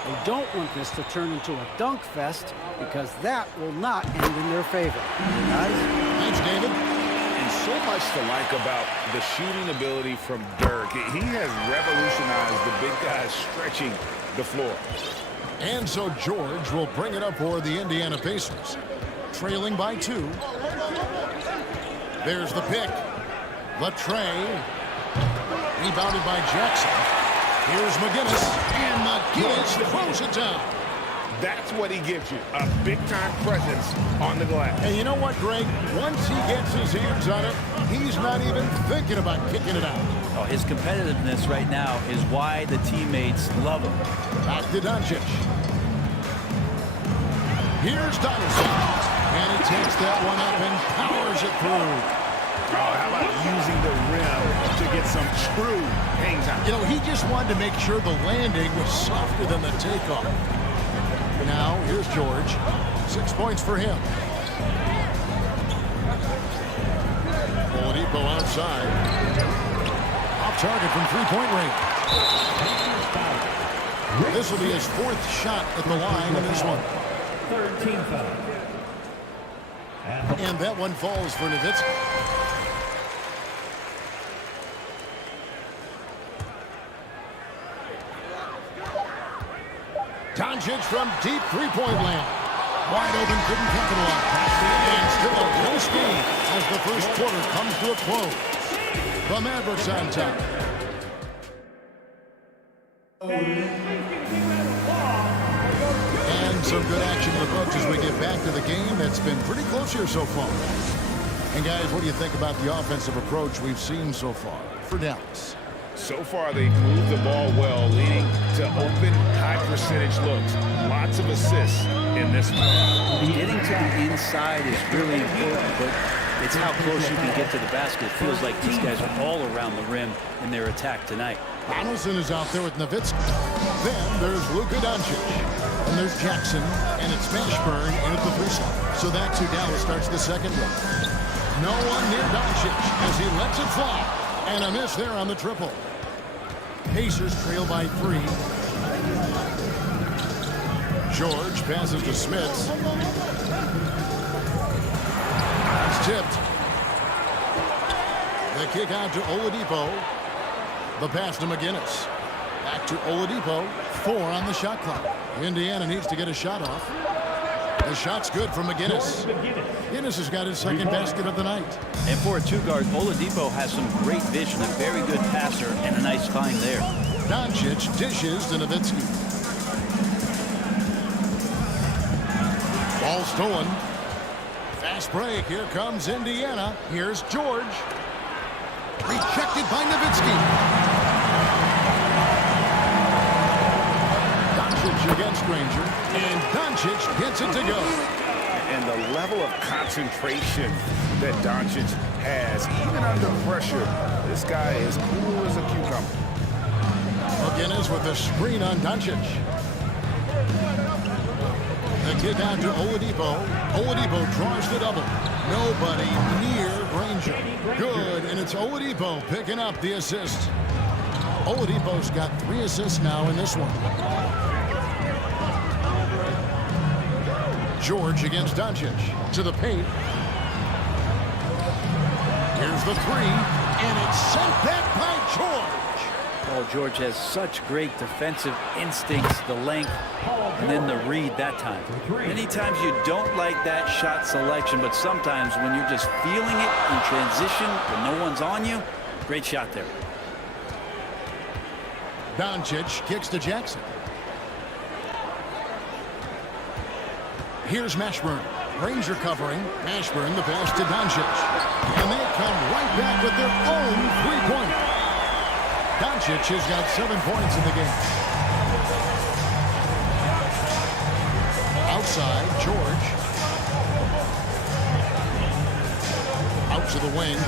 They don't want this to turn into a dunk fest because that will not end in their favor. Guys? Thanks, David. And so much to like about the shooting ability from Dirk. He has revolutionized the big guys stretching the floor. And so George will bring it up for the Indiana Pacers. Trailing by 2. There's the pick. Latray. Rebounded by Jackson. Here's McGinnis. And McGinnis throws it down. That's what he gives you, a big-time presence on the glass. And you know what, Greg? Once he gets his hands on it, he's not even thinking about kicking it out. Oh, his competitiveness right now is why the teammates love him. Back to Doncic. Here's Donaldson. And he takes that one up and powers it through. Oh, how about using the rim to get some true hang time? You know, he just wanted to make sure the landing was softer than the takeoff. Now, here's George. 6 points for him. Oladipo outside. Off target from three-point range. This will be his 4th shot at the line in this one. 13 foul. And that one falls for Nowitzki. Doncic from deep three-point land. Wide open, couldn't capitalize. And still a close game as the first quarter comes to a close. The Mavericks on top. And some good action in the books as we get back to the game that's been pretty close here so far. And guys, what do you think about the offensive approach we've seen so far for Dallas? So far, they've moved the ball well, leading to open, high-percentage looks. Lots of assists in this one. Getting to the inside is really important, but it's how close you can get to the basket. It feels like these guys are all around the rim in their attack tonight. Donaldson is out there with Nowitzki. Then there's Luka Doncic. And there's Jackson, and it's Mashburn in at the 3 slot. So that's who Dallas starts the second one. No one near Doncic as he lets it fly. And a miss there on the triple. Pacers trail by 3. George passes to Smith. It's tipped. The kick out to Oladipo. The pass to McGinnis. Back to Oladipo. 4 on the shot clock. Indiana needs to get a shot off. The shot's good from McGinnis. McGinnis has got his second basket of the night. And for a 2-guard, Oladipo has some great vision, a very good passer, and a nice find there. Doncic dishes to Nowitzki. Ball stolen. Fast break. Here comes Indiana. Here's George. Rejected by Nowitzki. Doncic against Granger. And Doncic gets it to go. And the level of concentration that Doncic has, even under pressure, this guy is cool as a cucumber. McGinnis with the screen on Doncic. The kick out to Oladipo. Oladipo draws the double. Nobody near Granger. Good, and it's Oladipo picking up the assist. Oladipo's got 3 assists now in this one. George against Doncic. To the paint. Here's the 3, and it's sent back by George. Oh, George has such great defensive instincts, the length, and then the read that time. Many times you don't like that shot selection, but sometimes when you're just feeling it in transition when no one's on you, great shot there. Doncic kicks to Jackson. Here's Mashburn. Granger covering. Mashburn the pass to Doncic. And they come right back with their own three-pointer. Doncic has got 7 points in the game. Outside, George. Out to the wing.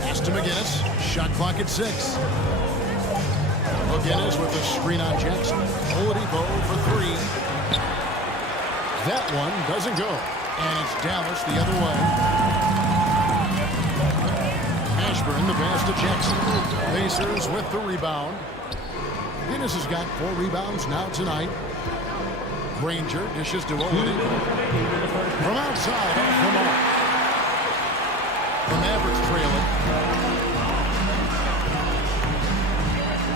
Pass to McGinnis. Shot clock at 6. McGinnis with a screen on Jackson. Oladipo for 3. That one doesn't go. And it's Dallas the other way. Mashburn the pass to Jackson. Pacers with the rebound. Guinness has got 4 rebounds now tonight. Granger dishes to Oladipo. From outside, off the mark. The Mavericks trailing.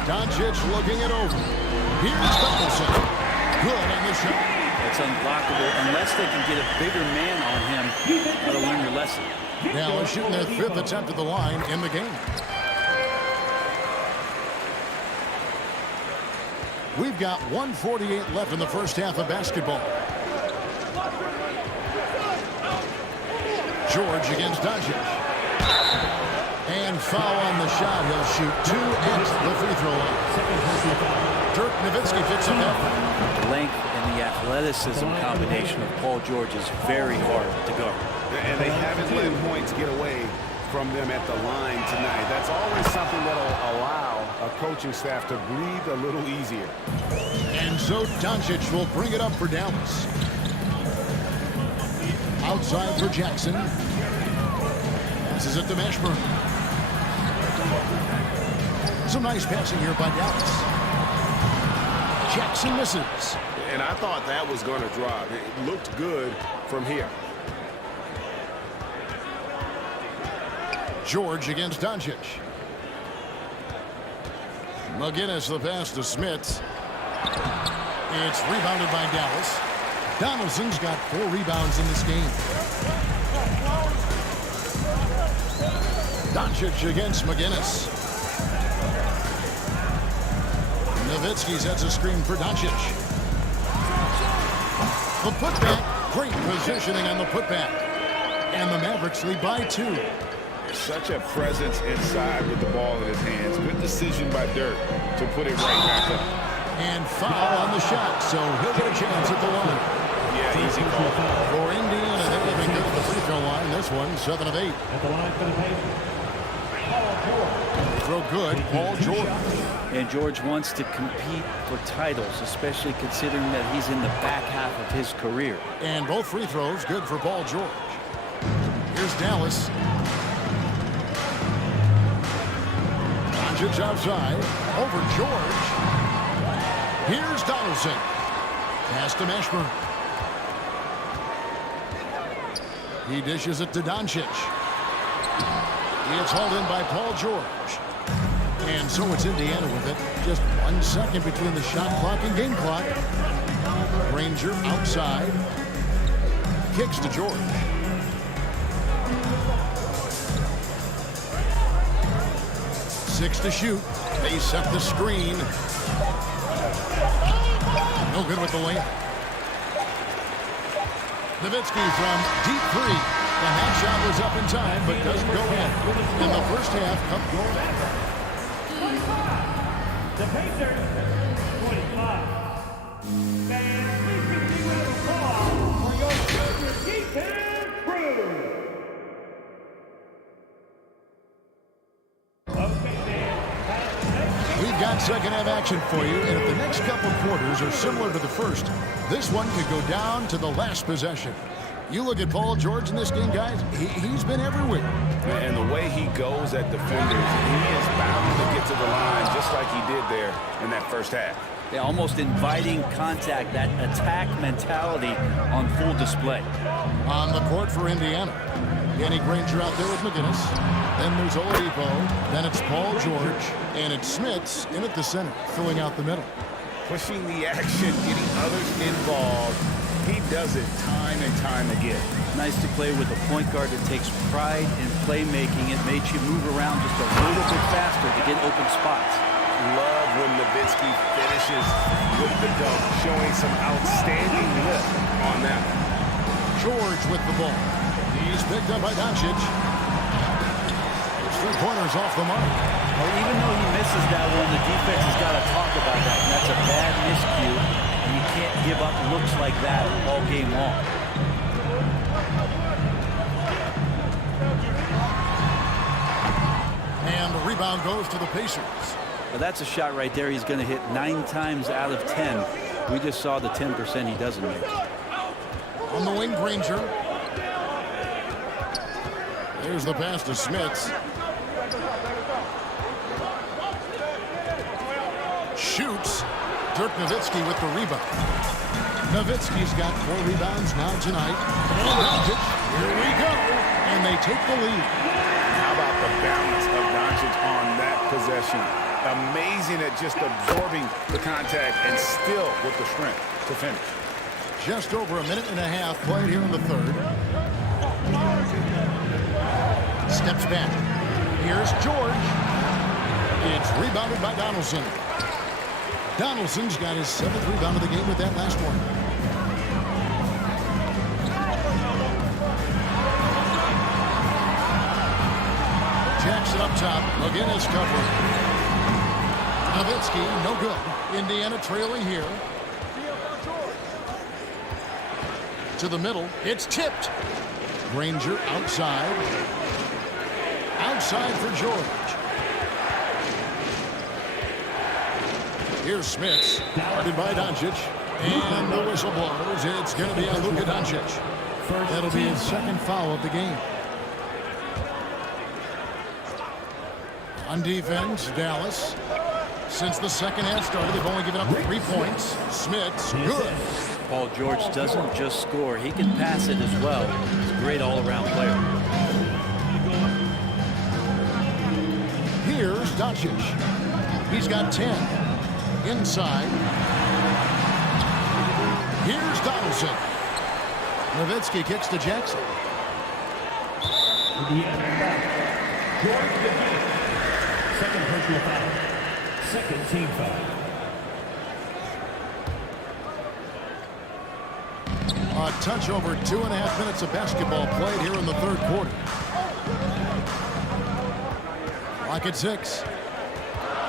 Doncic looking it over. Here's Donaldson. Good on the shot. It's unblockable unless they can get a bigger man on him. That'll learn your lesson. Now shooting their 5th attempt at the line in the game. We've got 1:48 left in the first half of basketball. George against Doncic. And foul on the shot. He'll shoot 2 at the free throw line. Dirk Nowitzki picks up that. The length and the athleticism combination of Paul George is very hard to guard. And they haven't let points get away from them at the line tonight. That's always something that'll allow a coaching staff to breathe a little easier. And so Doncic will bring it up for Dallas. Outside for Jackson. Passes it to Mashburn. Some nice passing here by Dallas. Jackson misses. And I thought that was going to drop. It looked good from here. George against Doncic. McGinnis the pass to Smith. It's rebounded by Dallas. Donaldson's got 4 rebounds in this game. Doncic against McGinnis. Nowitzki sets a screen for Doncic. The putback. Great positioning on the putback. And the Mavericks lead by 2. Such a presence inside with the ball in his hands. Good decision by Dirk to put it right back up. And foul on the shot, so he'll get a chance at the line. Yeah, easy call. For Indiana, they've been good at the free throw line. This one, 7 of 8. At the line for the Pacers. Throw good, Paul George. And George wants to compete for titles, especially considering that he's in the back half of his career. And both free throws good for Paul George. Here's Dallas. Doncic outside. Over George. Here's Donaldson. Pass to Mashburn. He dishes it to Doncic. It's hauled in by Paul George. And so it's Indiana with it. Just 1 second between the shot clock and game clock. Granger outside. Kicks to George. Six to shoot. They set the screen. No good with the layup. Nowitzki from deep 3. The half shot was up in time, but doesn't go in. In the first half, Cup goal. The Pacers, 25. Fans, please give a big round of applause for your junior defense crew. We've got second half action for you, and if the next couple quarters are similar to the first, this one could go down to the last possession. You look at Paul George in this game, guys, he's been everywhere. And the way he goes at defenders, he is bound to get to the line just like he did there in that first half. They're almost inviting contact, that attack mentality on full display. On the court for Indiana. Danny Granger out there with McGinnis. Then there's Oladipo. Then it's Paul George. And it's Smits in at the center, filling out the middle. Pushing the action, getting others involved. He does it time and time again. Nice to play with a point guard that takes pride in playmaking. It makes you move around just a little bit faster to get open spots. love when Nowitzki finishes with the dunk, showing some outstanding lift on that. George with the ball. He's picked up by Doncic. His three-pointer's off the mark. Well, even though he misses that one, the defense has got to talk about that. And that's a bad miscue. And you can't give up looks like that all game long. And the rebound goes to the Pacers. Well, that's a shot right there. He's going to hit 9 times out of 10. We just saw the 10% he doesn't make. On the wing, Granger. There's the pass to Smits. Shoots. Dirk Nowitzki with the rebound. Nowitzki's got 4 rebounds now tonight. And Doncic, here we go. And they take the lead. How about the balance of Doncic on that possession? Amazing at just absorbing the contact and still with the strength to finish. Just over a minute and a half played here in the third. Steps back. Here's George. It's rebounded by Donaldson. Donaldson's got his 7th rebound of the game with that last one. Jackson up top. McGinnis covering. Nowitzki, no good. Indiana trailing here. To the middle. It's tipped. Granger outside. Outside for George. Here's Smits. Guarded by Doncic. And the whistle blows. It's going to be on Luka Doncic. That'll be his 2nd foul of the game. On defense, Dallas. Since the second half started, they've only given up 3 points. Smits, good. Paul George doesn't just score. He can pass it as well. He's a great all-around player. Here's Doncic. He's got 10. Inside. Here's Donaldson. Nowitzki kicks to Jackson. George McGinnis. 2nd personal foul. 2nd team foul. A touch over 2.5 minutes of basketball played here in the third quarter. Clock at 6.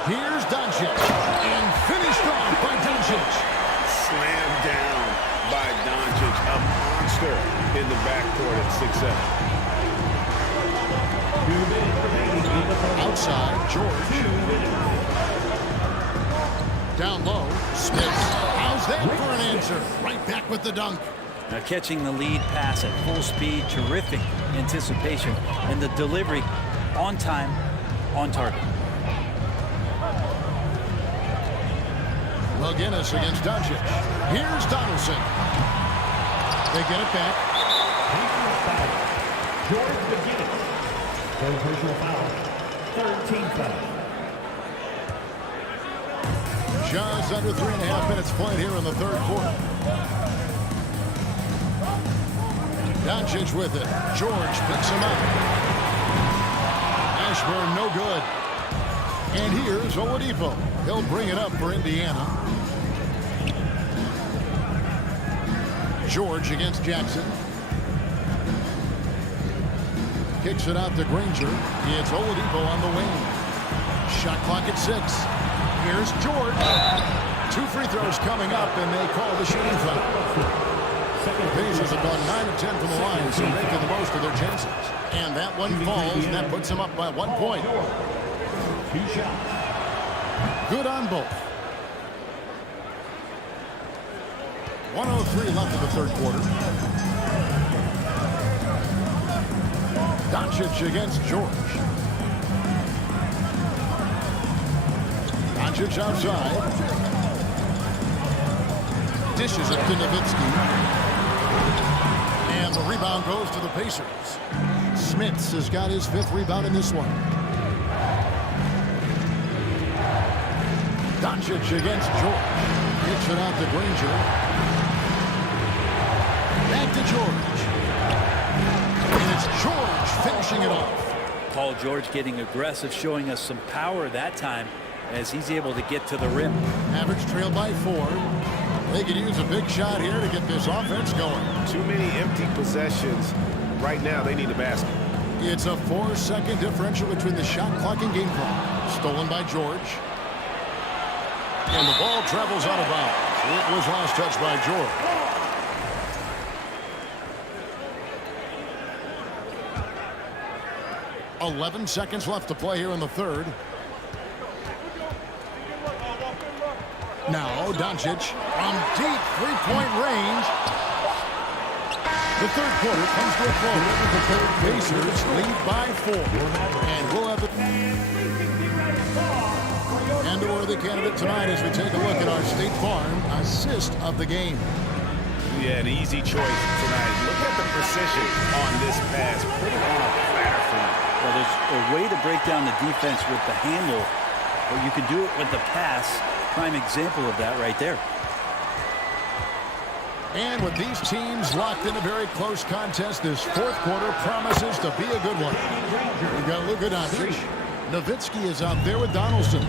Here's Doncic. And finished off by Doncic. Slammed down by Doncic. A monster in the backcourt at 6'7". Outside, George. Down low, Smith. How's that for an answer? Right back with the dunk. Now catching the lead pass at full speed, terrific anticipation, and the delivery on time, on target. McGinnis against Doncic. Here's Donaldson. They get it back. George McGinnis. 3rd personal foul. 3rd team foul. Just under 3.5 minutes played here in the third quarter. Doncic with it. George picks him up. Ashburn no good. And here's Oladipo. He'll bring it up for Indiana. George against Jackson. Kicks it out to Granger. It's Oladipo on the wing. Shot clock at 6. Here's George. 2 free throws coming up, and they call the shooting foul. The Pacers have gone 9 of 10 from the line, so making the most of their chances. And that one falls, and that puts them up by 1 point. Good on both. 1:03 left in the third quarter. Doncic against George. Doncic outside. Dishes it to Nowitzki. And the rebound goes to the Pacers. Smits has got his 5th rebound in this one. Doncic against George. Kicks it out to Granger. Back to George. And it's George finishing it off. Paul George getting aggressive, showing us some power that time, as he's able to get to the rim. Mavericks trail by 4. They could use a big shot here to get this offense going. Too many empty possessions. Right now, they need a basket. It's a 4-second differential between the shot clock and game clock. Stolen by George. And the ball travels out of bounds. It was last touched by George. .11 seconds left to play here in the third. Now Doncic from deep three-point range. The third quarter comes to a close. The Pacers lead by 4. And we'll have and/or the candidate tonight as we take a look at our State Farm assist of the game. Yeah, an easy choice tonight. Look at the precision on this pass. Put it on a platter for me. Well, there's a way to break down the defense with the handle, or you can do it with the pass. Prime example of that right there. And with these teams locked in a very close contest, this fourth quarter promises to be a good one. We've got Luka Doncic. Nowitzki is out there with Donaldson.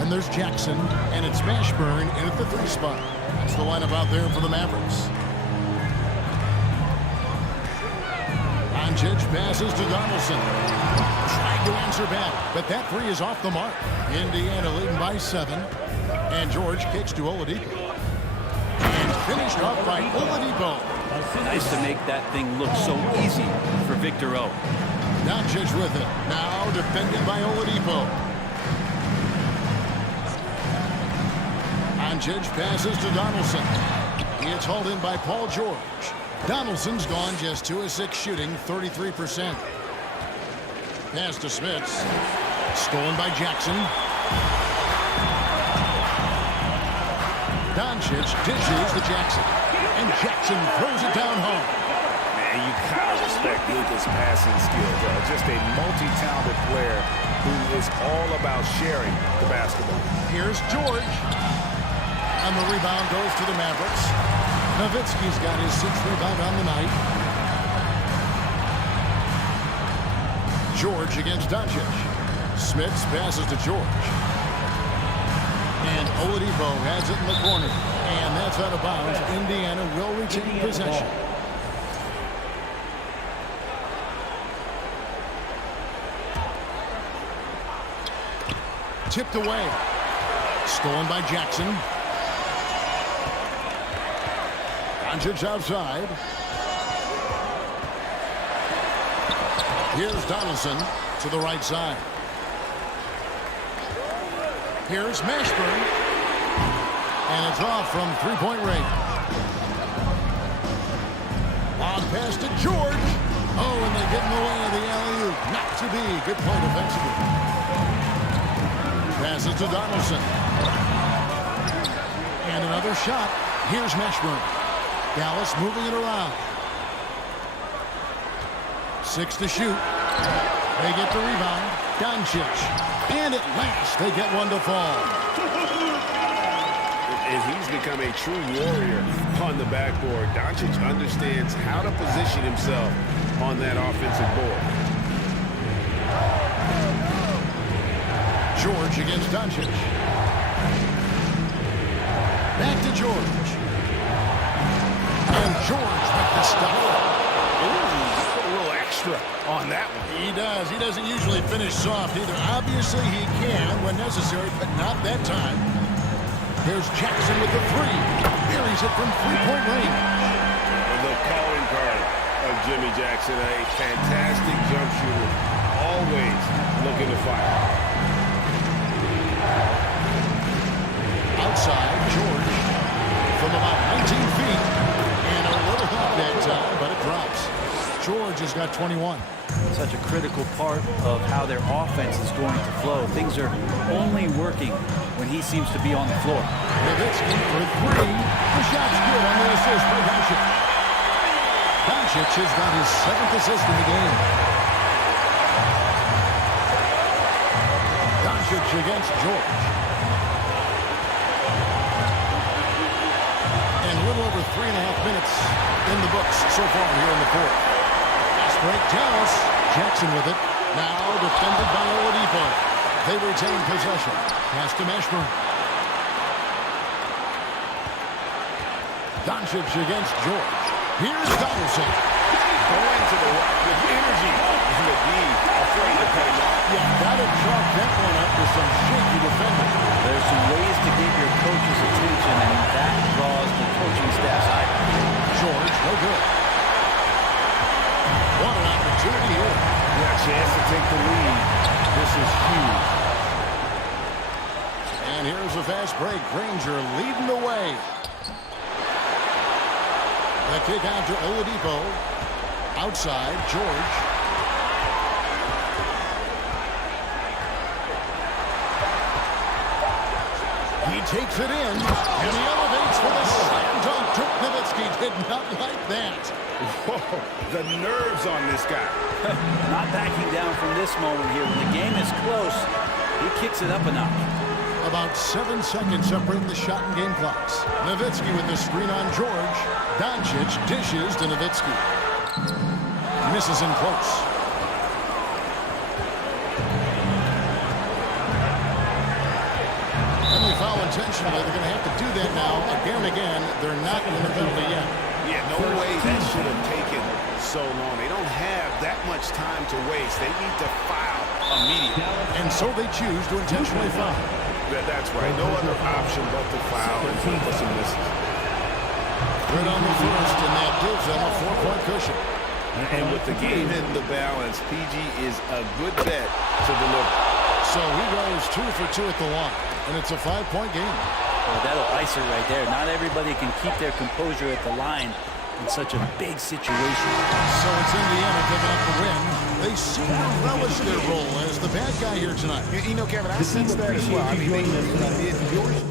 And there's Jackson, and it's Mashburn in at the 3 spot. That's the lineup out there for the Mavericks. Doncic passes to Donaldson. Trying to answer back, but that 3 is off the mark. Indiana leading by 7. And George kicks to Oladipo. And finished off by Oladipo. Nice to make that thing look so easy for Victor O. Doncic with it. Now defended by Oladipo. Doncic passes to Donaldson. It's hauled in by Paul George. Donaldson's gone just 2 of 6 shooting, 33%. Pass to Smits. Stolen by Jackson. Doncic dishes to Jackson. And Jackson throws it down home. Man, you gotta respect Luka's passing skills. Just a multi-talented player who is all about sharing the basketball. Here's George. And the rebound goes to the Mavericks. Nowitzki's got his 6th rebound on the night. George against Doncic. Smits passes to George. And Oladipo has it in the corner. And that's out of bounds. Indiana will retain possession. Tipped away. Stolen by Jackson. Doncic outside. Here's Donaldson to the right side. Here's Mashburn. And it's off from three-point range. Long pass to George. Oh, and they get in the way of the alley-oop. Not to be. Good play defensively. Passes to Donaldson. And another shot. Here's Mashburn. Dallas moving it around. 6 to shoot. They get the rebound. Doncic. And at last, they get one to fall. And he's become a true warrior on the backboard. Doncic understands how to position himself on that offensive board. George against Doncic. Back to George. And George with the stop. Ooh, a little extra on that one. He does. He doesn't usually finish soft either. Obviously, he can when necessary, but not that time. Here's Jackson with the 3. Buries it from three-point range. The calling card of Jimmy Jackson, a fantastic jump shooter. Always looking to fire. Outside, George from about 19 feet. And a little hop that time, but it drops. George has got 21. Such a critical part of how their offense is going to flow. Things are only working when he seems to be on the floor. Nowitzki for 3. The shot's good on the assist by Doncic. Doncic has got his 7th assist in the game. Doncic against George. And a little over 3.5 minutes in the books so far here in the fourth. Fast break, Dallas. Jackson with it. Now defended by Oladipo. They retain possession. Pass to Mashburn. Doncic against George. Here's Donaldson. Going to the rack with energy. McGee afraid to cut him off. Yeah, gotta chalk that one up with some shaky defending. There's some ways to get your coach's attention, and that draws the coaching staff's eye. George, no good. What an opportunity here. Yeah, chance to take the lead. This is huge. And here's a fast break. Granger leading the way. The kick out to Oladipo. Outside, George. He takes it in, and he elevates for the slam dunk. Dirk Nowitzki did not like that. Whoa, the nerves on this guy. Not backing down from this moment here. When the game is close, he kicks it up a notch. About 7 seconds separating the shot and game clocks. Nowitzki with the screen on George. Doncic dishes to Nowitzki. Misses in close. Any foul intentionally, they're going to have to do that now again and again. They're not in the penalty yet. Yeah, no way that should have taken so long. They don't have that much time to waste. They need to foul immediately. And so they choose to intentionally foul. That's right. No other option but to foul and for some misses. Good on the first, and that gives them a 4-point cushion. And with the game in the balance, PG is a good bet to deliver. So he goes 2 for 2 at the line, and it's a 5-point game. Well, that'll ice it right there. Not everybody can keep their composure at the line in such a big situation. So it's Indiana picking up the win. They seem to relish their role as the bad guy here tonight. You know, Kevin, I sense that as well. I mean, they really did yours.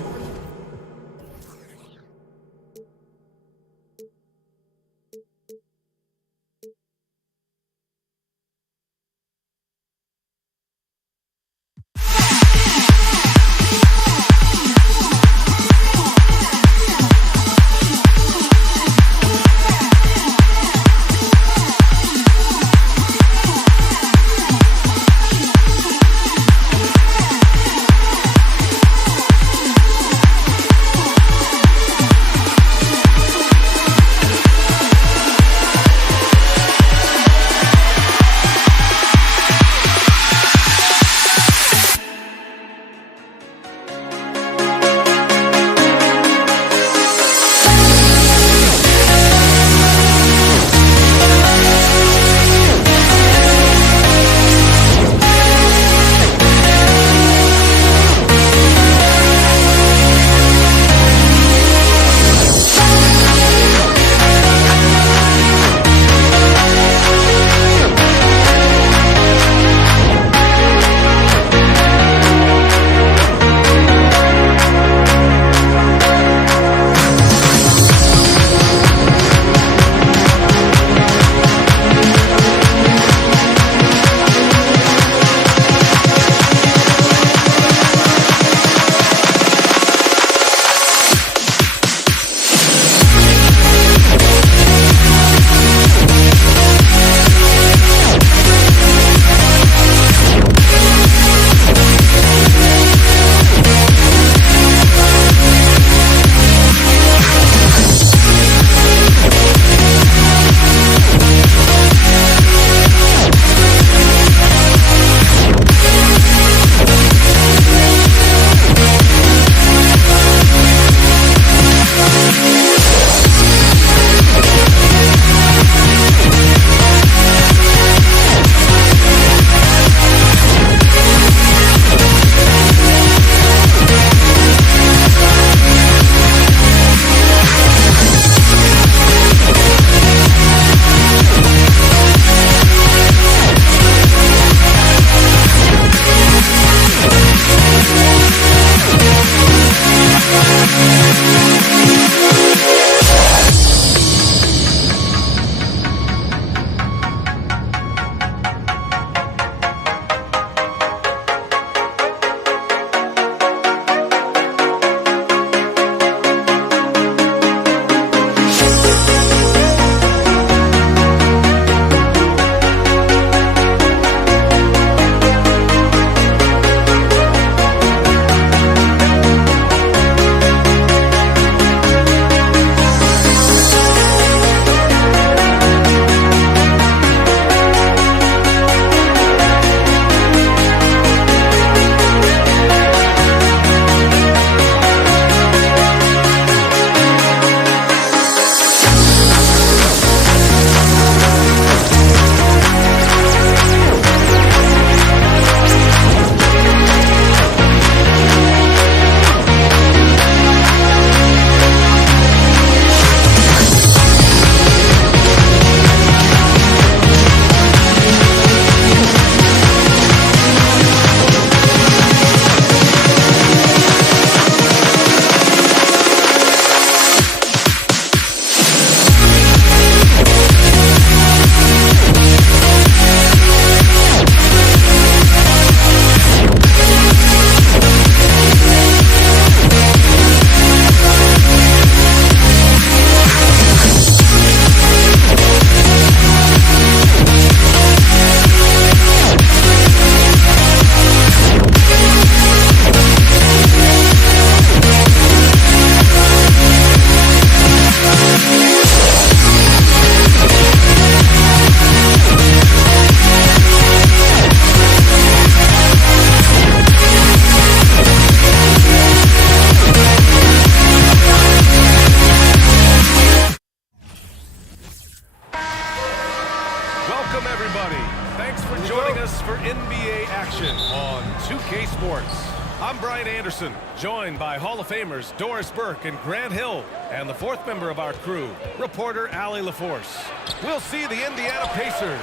Welcome, everybody. Thanks for joining us for NBA action on 2K Sports. I'm Brian Anderson, joined by Hall of Famers Doris Burke and Grant Hill, and the fourth member of our crew, reporter Allie LaForce. We'll see the Indiana Pacers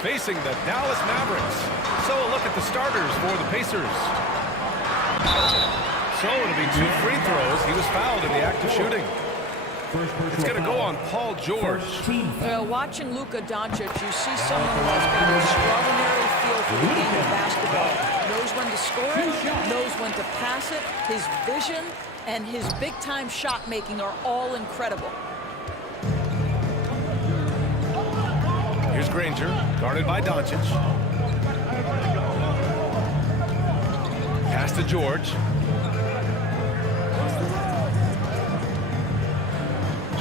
facing the Dallas Mavericks. So a look at the starters for the Pacers. So it'll be 2 free throws. He was fouled in the act of shooting. It's going to go on Paul George. Watching Luka Doncic, you see someone who has got an extraordinary feel for the game of basketball. Knows when to score it, knows when to pass it. His vision and his big-time shot making are all incredible. Here's Granger, guarded by Doncic. Pass to George.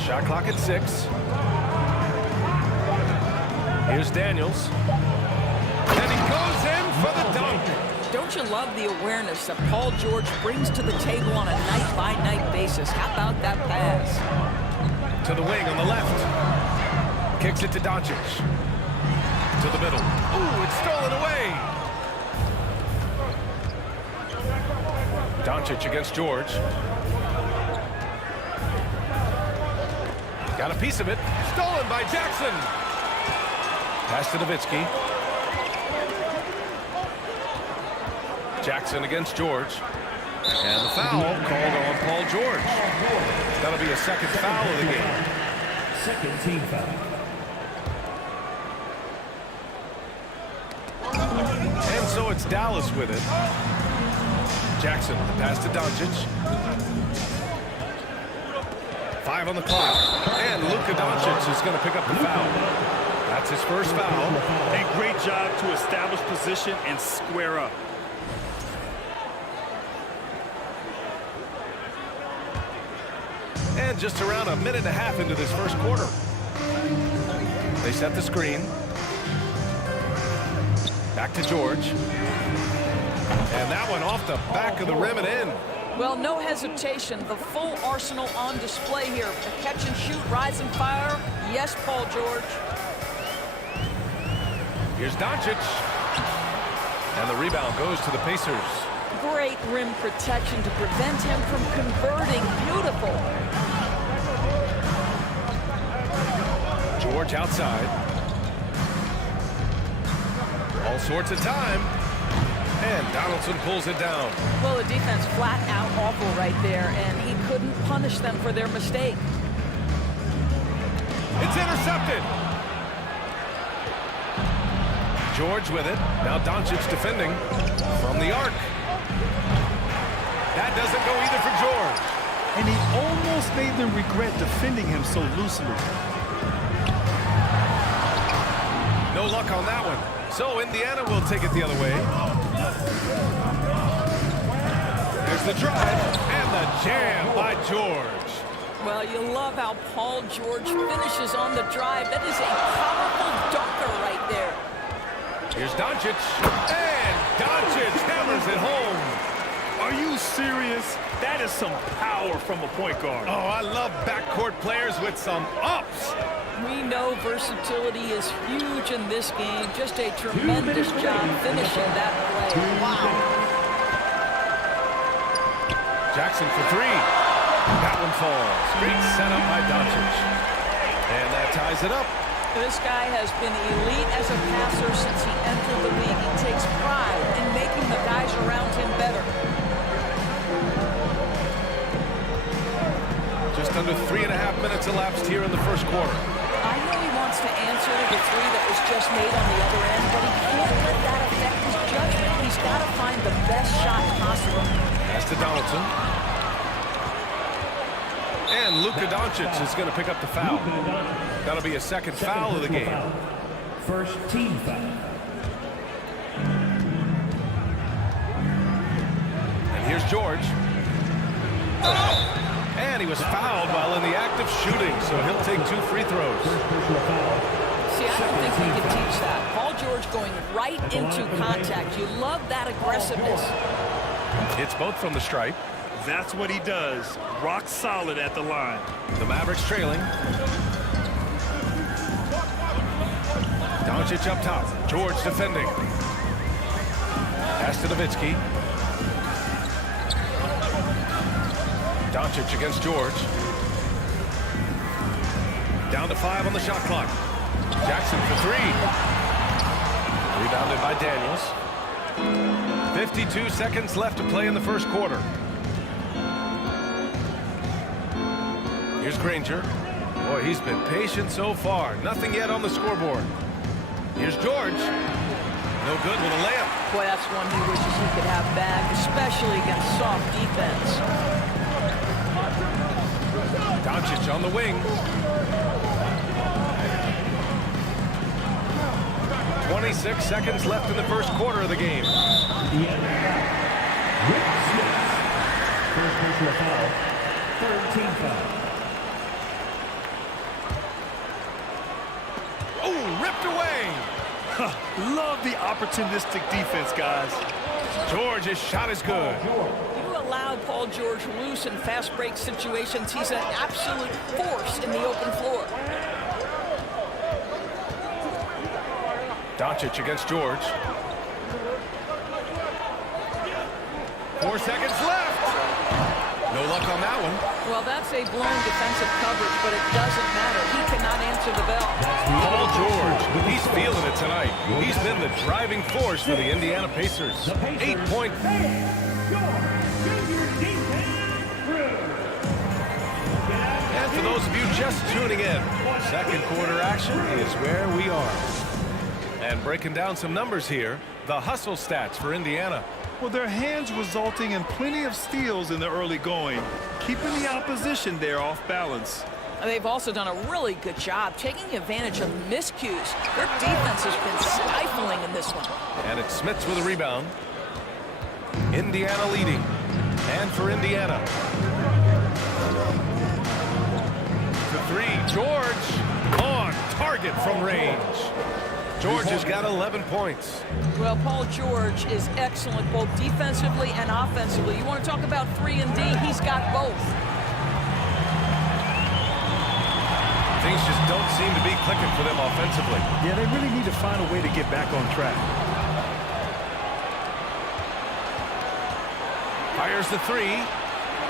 Shot clock at 6. Here's Daniels. And he goes in for the dunk. Don't you love the awareness that Paul George brings to the table on a night-by-night basis? How about that pass? To the wing on the left. Kicks it to Doncic. To the middle. Ooh, it's stolen away. Doncic against George. Got a piece of it. Stolen by Jackson. Pass to Nowitzki. Jackson against George. And the foul called on Paul George. That'll be a second foul of the game. Second team foul. And so it's Dallas with it. Jackson, the pass to Doncic. 5 on the clock. And Luka Doncic is going to pick up the foul. That's his first foul. A great job to establish position and square up. And just around a minute and a half into this first quarter. They set the screen. Back to George. And that one off the back of the rim and in. Well, no hesitation. The full arsenal on display here. A catch and shoot, rise and fire. Yes, Paul George. Here's Doncic. And the rebound goes to the Pacers. Great rim protection to prevent him from converting. Beautiful. George outside. All sorts of time. And Donaldson pulls it down. Well, the defense flat out awful right there, and he couldn't punish them for their mistake. It's intercepted. George with it. Now Doncic defending from the arc. That doesn't go either for George. And he almost made them regret defending him so loosely. No luck on that one. So Indiana will take it the other way. There's the drive and the jam by George. Well, you love how Paul George finishes on the drive. That is a powerful dunker right there. Here's Doncic. And Doncic hammers it home. Are you serious? That is some power from a point guard. Oh, I love backcourt players with some ups. We know versatility is huge in this game. Just a tremendous job finishing that play. Wow. Jackson for 3. That one falls. Great setup by Doncic. And that ties it up. This guy has been elite as a passer since he entered the league. He takes pride in making the guys around him better. Just under 3.5 minutes elapsed here in the first quarter. I know he wants to answer the 3 that was just made on the other end, but he can't let that affect his judgment. He's got to find the best shot possible. Pass to Donaldson. And Luka Doncic is going to pick up the foul. That'll be a second foul of the game. First team foul. And here's George. And he was fouled while in the act of shooting, so he'll take 2 free throws. See, I don't think we can teach that. Paul George going right into contact. You love that aggressiveness. It's both from the stripe. That's what he does. Rock solid at the line. The Mavericks trailing. Doncic Doncic up top. George defending. Pass to Nowitzki. Doncic against George. Down to 5 on the shot clock. Jackson for 3. Rebounded by Daniels. 52 seconds left to play in the first quarter. Here's Granger. Boy, he's been patient so far. Nothing yet on the scoreboard. Here's George. No good with a layup. Boy, that's one he wishes he could have back, especially against soft defense. Doncic on the wing. 26 seconds left in the first quarter of the game. Rick Smith. First personal foul. Third team foul. Oh, ripped away. Love the opportunistic defense, guys. George's shot is good. You allow Paul George loose in fast break situations. He's an absolute force in the open floor. Doncic against George. 4 seconds left. No luck on that one. Well, that's a blown defensive coverage, but it doesn't matter. He cannot answer the bell. Paul George, he's feeling it tonight. He's been the driving force for the Indiana Pacers. 8-point. And for those of you just tuning in, second quarter action is where we are. And breaking down some numbers here, the hustle stats for Indiana. Well, their hands resulting in plenty of steals in the early going, keeping the opposition there off balance. They've also done a really good job taking advantage of miscues. Their defense has been stifling in this one. And it's Smits with a rebound. Indiana leading. And for Indiana. The 3, George on target from range. George has got 11 points. Well, Paul George is excellent both defensively and offensively. You want to talk about 3 and D, he's got both. Things just don't seem to be clicking for them offensively. Yeah, they really need to find a way to get back on track. Fires the 3.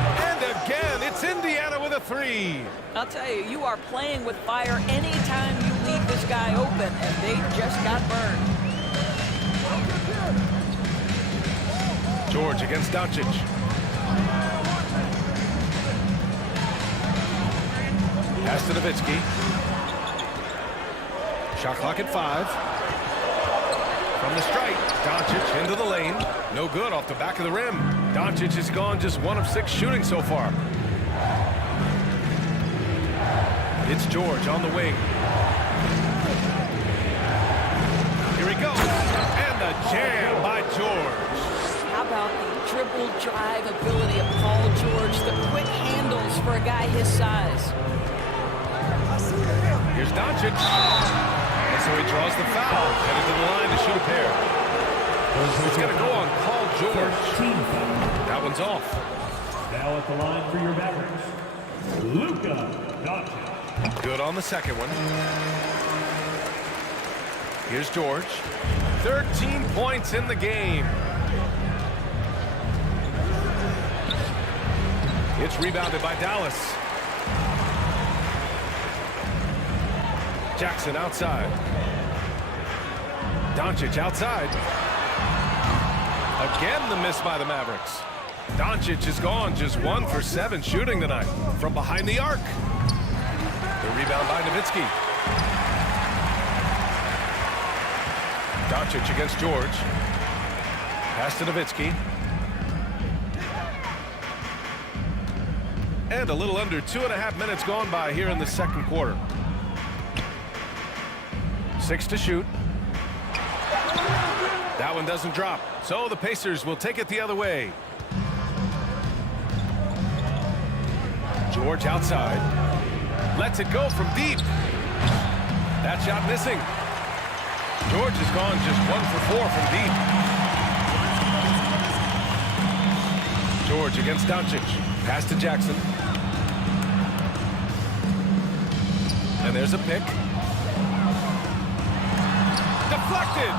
And again, it's Indiana with a 3. I'll tell you, you are playing with fire anytime you leave this guy open, and they just got burned. George against Doncic. Pass to Nowitzki. Shot clock at 5. From the strike, Doncic into the lane. No good off the back of the rim. Doncic has gone just 1 of 6 shooting so far. It's George on the wing. Here he goes. And the jam by George. How about the dribble drive ability of Paul George, the quick handles for a guy his size. Here's Doncic. And so he draws the foul, headed to the line to shoot a pair. It's going to go on Paul George. That one's off. Now at the line for your Mavericks, Luka Doncic. Good on the second one. Here's George. 13 points in the game. It's rebounded by Dallas. Jackson outside. Doncic outside. Again, the miss by the Mavericks. Doncic is gone, just 1 for 7 shooting tonight from behind the arc. The rebound by Nowitzki. Doncic against George. Pass to Nowitzki. And a little under 2.5 minutes gone by here in the second quarter. 6 to shoot. That one doesn't drop. So the Pacers will take it the other way. George outside. Lets it go from deep. That shot missing. George has gone just 1 for 4 from deep. George against Doncic. Pass to Jackson. And there's a pick. deflected.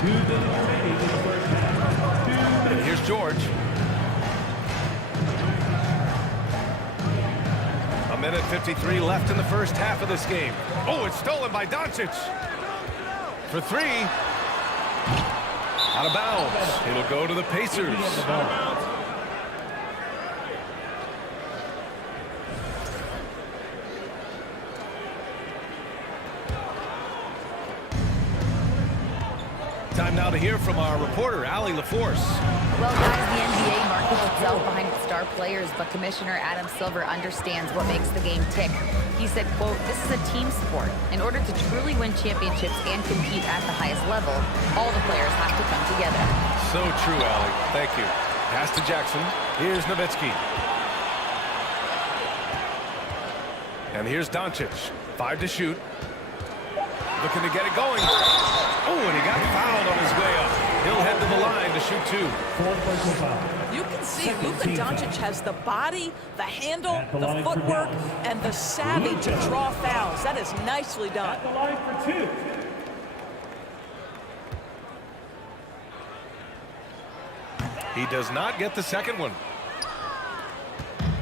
2 minutes remaining in the first half. 2 minutes. And here's George. A minute 53 left in the first half of this game. Oh, it's stolen by Doncic. For three. Out of bounds. It'll go to the Pacers. Time now to hear from our reporter, Allie LaForce. Well, guys, the NBA markets itself behind its star players, but Commissioner Adam Silver understands what makes the game tick. He said, quote, "This is a team sport. In order to truly win championships and compete at the highest level, all the players have to come together." So true, Allie. Thank you. Pass to Jackson. Here's Nowitzki. And here's Doncic. 5 to shoot. Looking to get it going. Oh, and he got fouled on his way up. He'll head to the line to shoot 2. You can see Luka Doncic has the body, the handle, the footwork, and the savvy to draw fouls. That is nicely done. At the line for 2. He does not get the second one.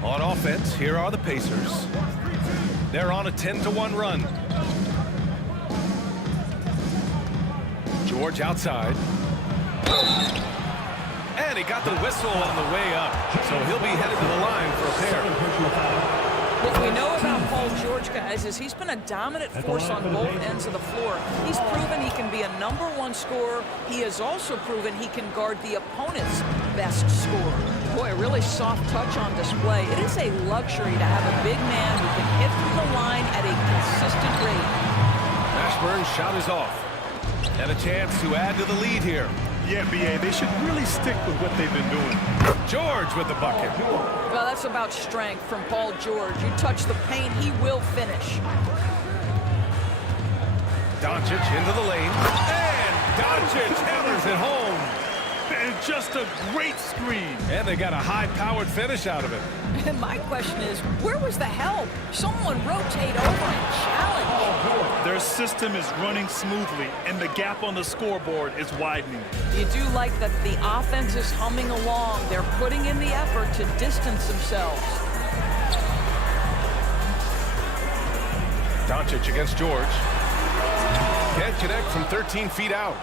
On offense, here are the Pacers. They're on a 10-1 run. George outside. And he got the whistle on the way up. So he'll be headed to the line for a pair. What we know about Paul George, guys, is he's been a dominant force on both ends of the floor. He's proven he can be a #1 scorer. He has also proven he can guard the opponent's best scorer. Boy, a really soft touch on display. It is a luxury to have a big man who can hit from the line at a consistent rate. Ashburn's shot is off. And a chance to add to the lead here. Yeah, B.A., they should really stick with what they've been doing. George with the bucket. Well, that's about strength from Paul George. You touch the paint, he will finish. Doncic into the lane. And Doncic hammers it home. And just a great screen. And they got a high-powered finish out of it. And my question is, where was the help? Someone rotate over and challenge. Their system is running smoothly, and the gap on the scoreboard is widening. You do like that the offense is humming along. They're putting in the effort to distance themselves. Doncic against George. Can't connect from 13 feet out.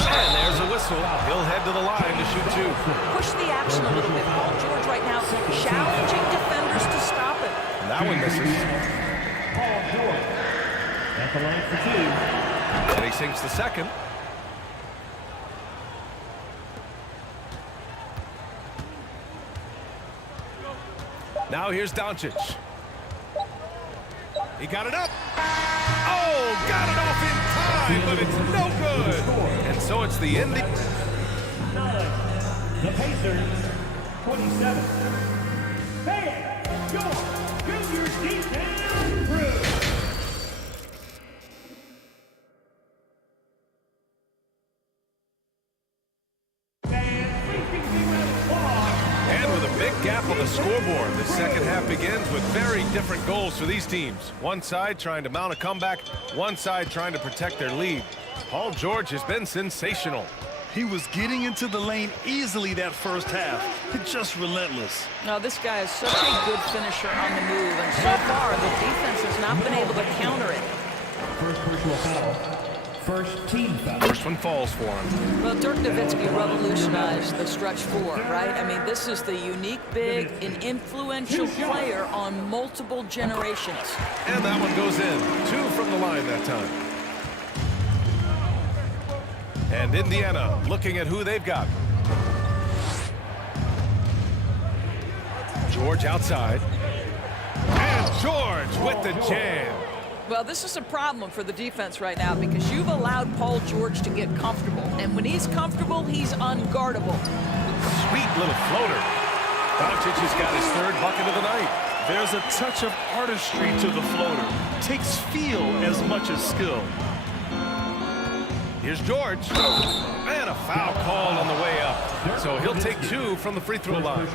And there's a whistle. He'll head to the line to shoot 2. Push the action a little bit. Paul George right now challenging defenders to stop it. That one misses. Paul George. At the line for 2. And he sinks the second. Now here's Doncic. He got it up. Oh, got it off in time, but it's no good. And so it's the end. The Pacers, 27. Hey, George, Junior D-Town Crew. And with a big gap on the scoreboard, the second half begins with very different goals for these teams. One side trying to mount a comeback, one side trying to protect their lead. Paul George has been sensational. He was getting into the lane easily that first half. It's just relentless. Now, this guy is such a good finisher on the move, and so far, the defense has not been able to counter it. First personal foul. First team foul. First one falls for him. Well, Dirk Nowitzki revolutionized the stretch 4, right? I mean, this is the unique, big, and influential player on multiple generations. And that one goes in. 2 from the line that time. And Indiana looking at who they've got. George outside. And George with the jam. Well, this is a problem for the defense right now because you've allowed Paul George to get comfortable. And when he's comfortable, he's unguardable. Sweet little floater. Doncic has got his 3rd bucket of the night. There's a touch of artistry to the floater. Takes feel as much as skill. Here's George. And a foul called on the way up. So he'll take 2 from the free throw line.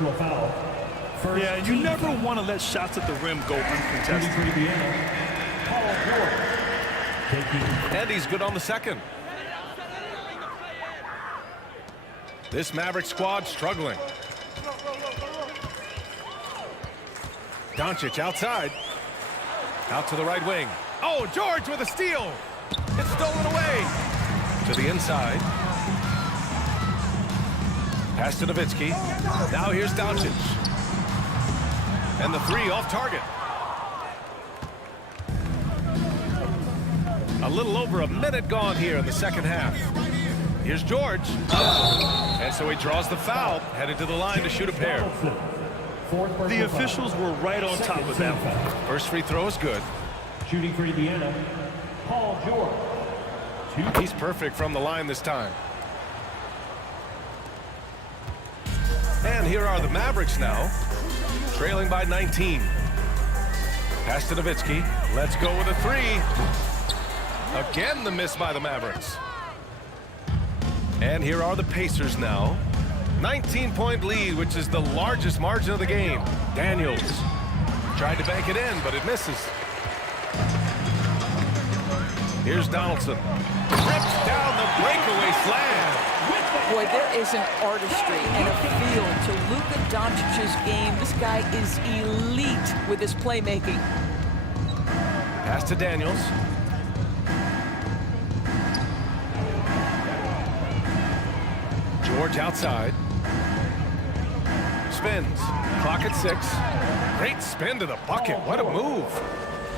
Yeah, you never want to let shots at the rim go uncontested. And he's good on the second. This Maverick squad struggling. Doncic outside. Out to the right wing. Oh, George with a steal. It's stolen away. To the inside. Pass to Nowitzki. Now here's Doncic. And the three off target. A little over a minute gone here in the second half. Here's George. And so he draws the foul, headed to the line to shoot a pair. The officials were right on top of that one. First free throw is good. Shooting for Indiana, Paul George. He's perfect from the line this time. And here are the Mavericks now, trailing by 19. Pass to Nowitzki. Let's go with a three. Again, the miss by the Mavericks. And here are the Pacers now. 19-point lead, which is the largest margin of the game. Daniels tried to bank it in, but it misses. Here's Donaldson. Rips down the breakaway slam. Boy, there is an artistry and a feel to Luka Doncic's game. This guy is elite with his playmaking. Pass to Daniels. George outside. Spins. Clock at 6. Great spin to the bucket. What a move.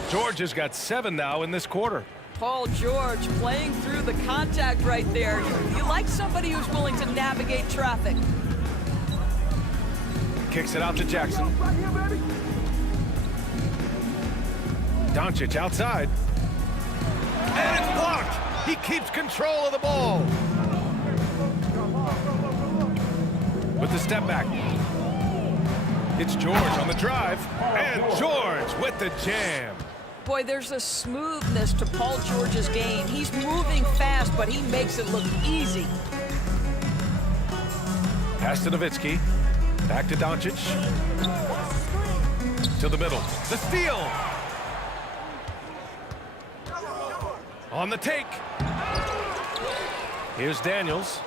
George has got 7 now in this quarter. Paul George playing through the contact right there. You like somebody who's willing to navigate traffic. Kicks it out to Jackson. Doncic outside. And it's blocked. He keeps control of the ball. With the step back. It's George on the drive. And George with the jam. Boy, there's a smoothness to Paul George's game. He's moving fast, but he makes it look easy. Pass to Nowitzki. Back to Doncic. To the middle. The steal. On the take. Here's Daniels.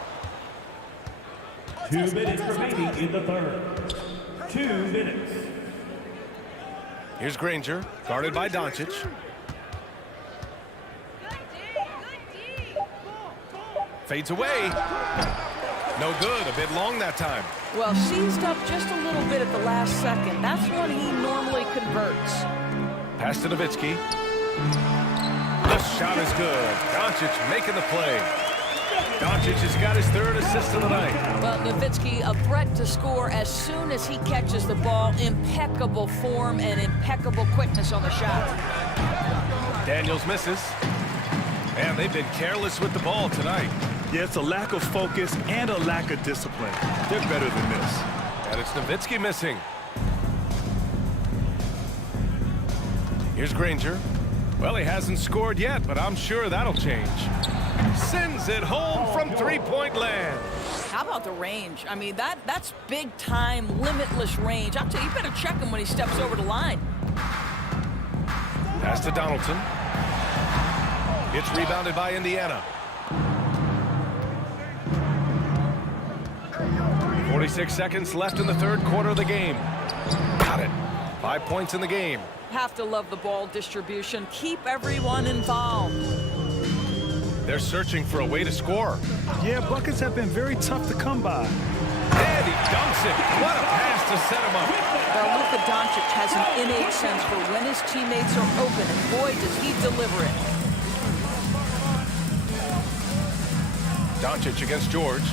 2 minutes remaining in the third. 2 minutes. Here's Granger, guarded by Doncic. Fades away. No good, a bit long that time. Well, seized up just a little bit at the last second. That's when he normally converts. Pass to Nowitzki. The shot is good. Doncic making the play. Doncic has got his 3rd assist of the night. Well, Nowitzki, a threat to score as soon as he catches the ball. Impeccable form and impeccable quickness on the shot. Daniels misses. And they've been careless with the ball tonight. Yeah, it's a lack of focus and a lack of discipline. They're better than this. And it's Nowitzki missing. Here's Granger. Well, he hasn't scored yet, but I'm sure that'll change. Sends it home from three-point land. How about the range? I mean, that's big-time, limitless range. I'll tell you, you better check him when he steps over the line. Pass to Donaldson. It's rebounded by Indiana. 46 seconds left in the third quarter of the game. Got it. 5 points in the game. Have to love the ball distribution. Keep everyone involved. They're searching for a way to score. Yeah, buckets have been very tough to come by. And he dunks it. What a pass to set him up. Well, Luka Doncic has an innate sense for when his teammates are open, and boy, does he deliver it. Doncic against George.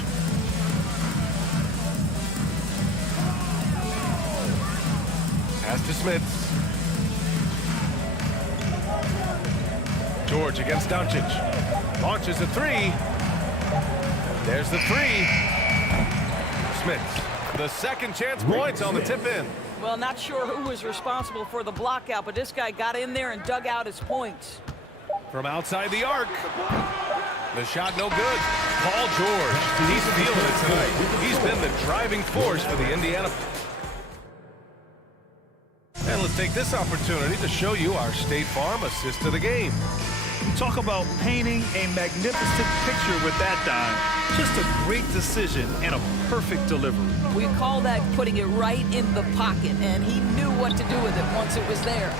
Pass to Smith. George against Doncic. Launches a three. There's the three. Smith. The second chance points on the tip in. Well, not sure who was responsible for the block out, but this guy got in there and dug out his points. From outside the arc. The shot no good. Paul George. He's feeling it tonight. He's been the driving force for the Indiana let's take this opportunity to show you our State Farm assist to the game. Talk about painting a magnificent picture with that dime. Just a great decision and a perfect delivery. We call that putting it right in the pocket, and he knew what to do with it once it was there.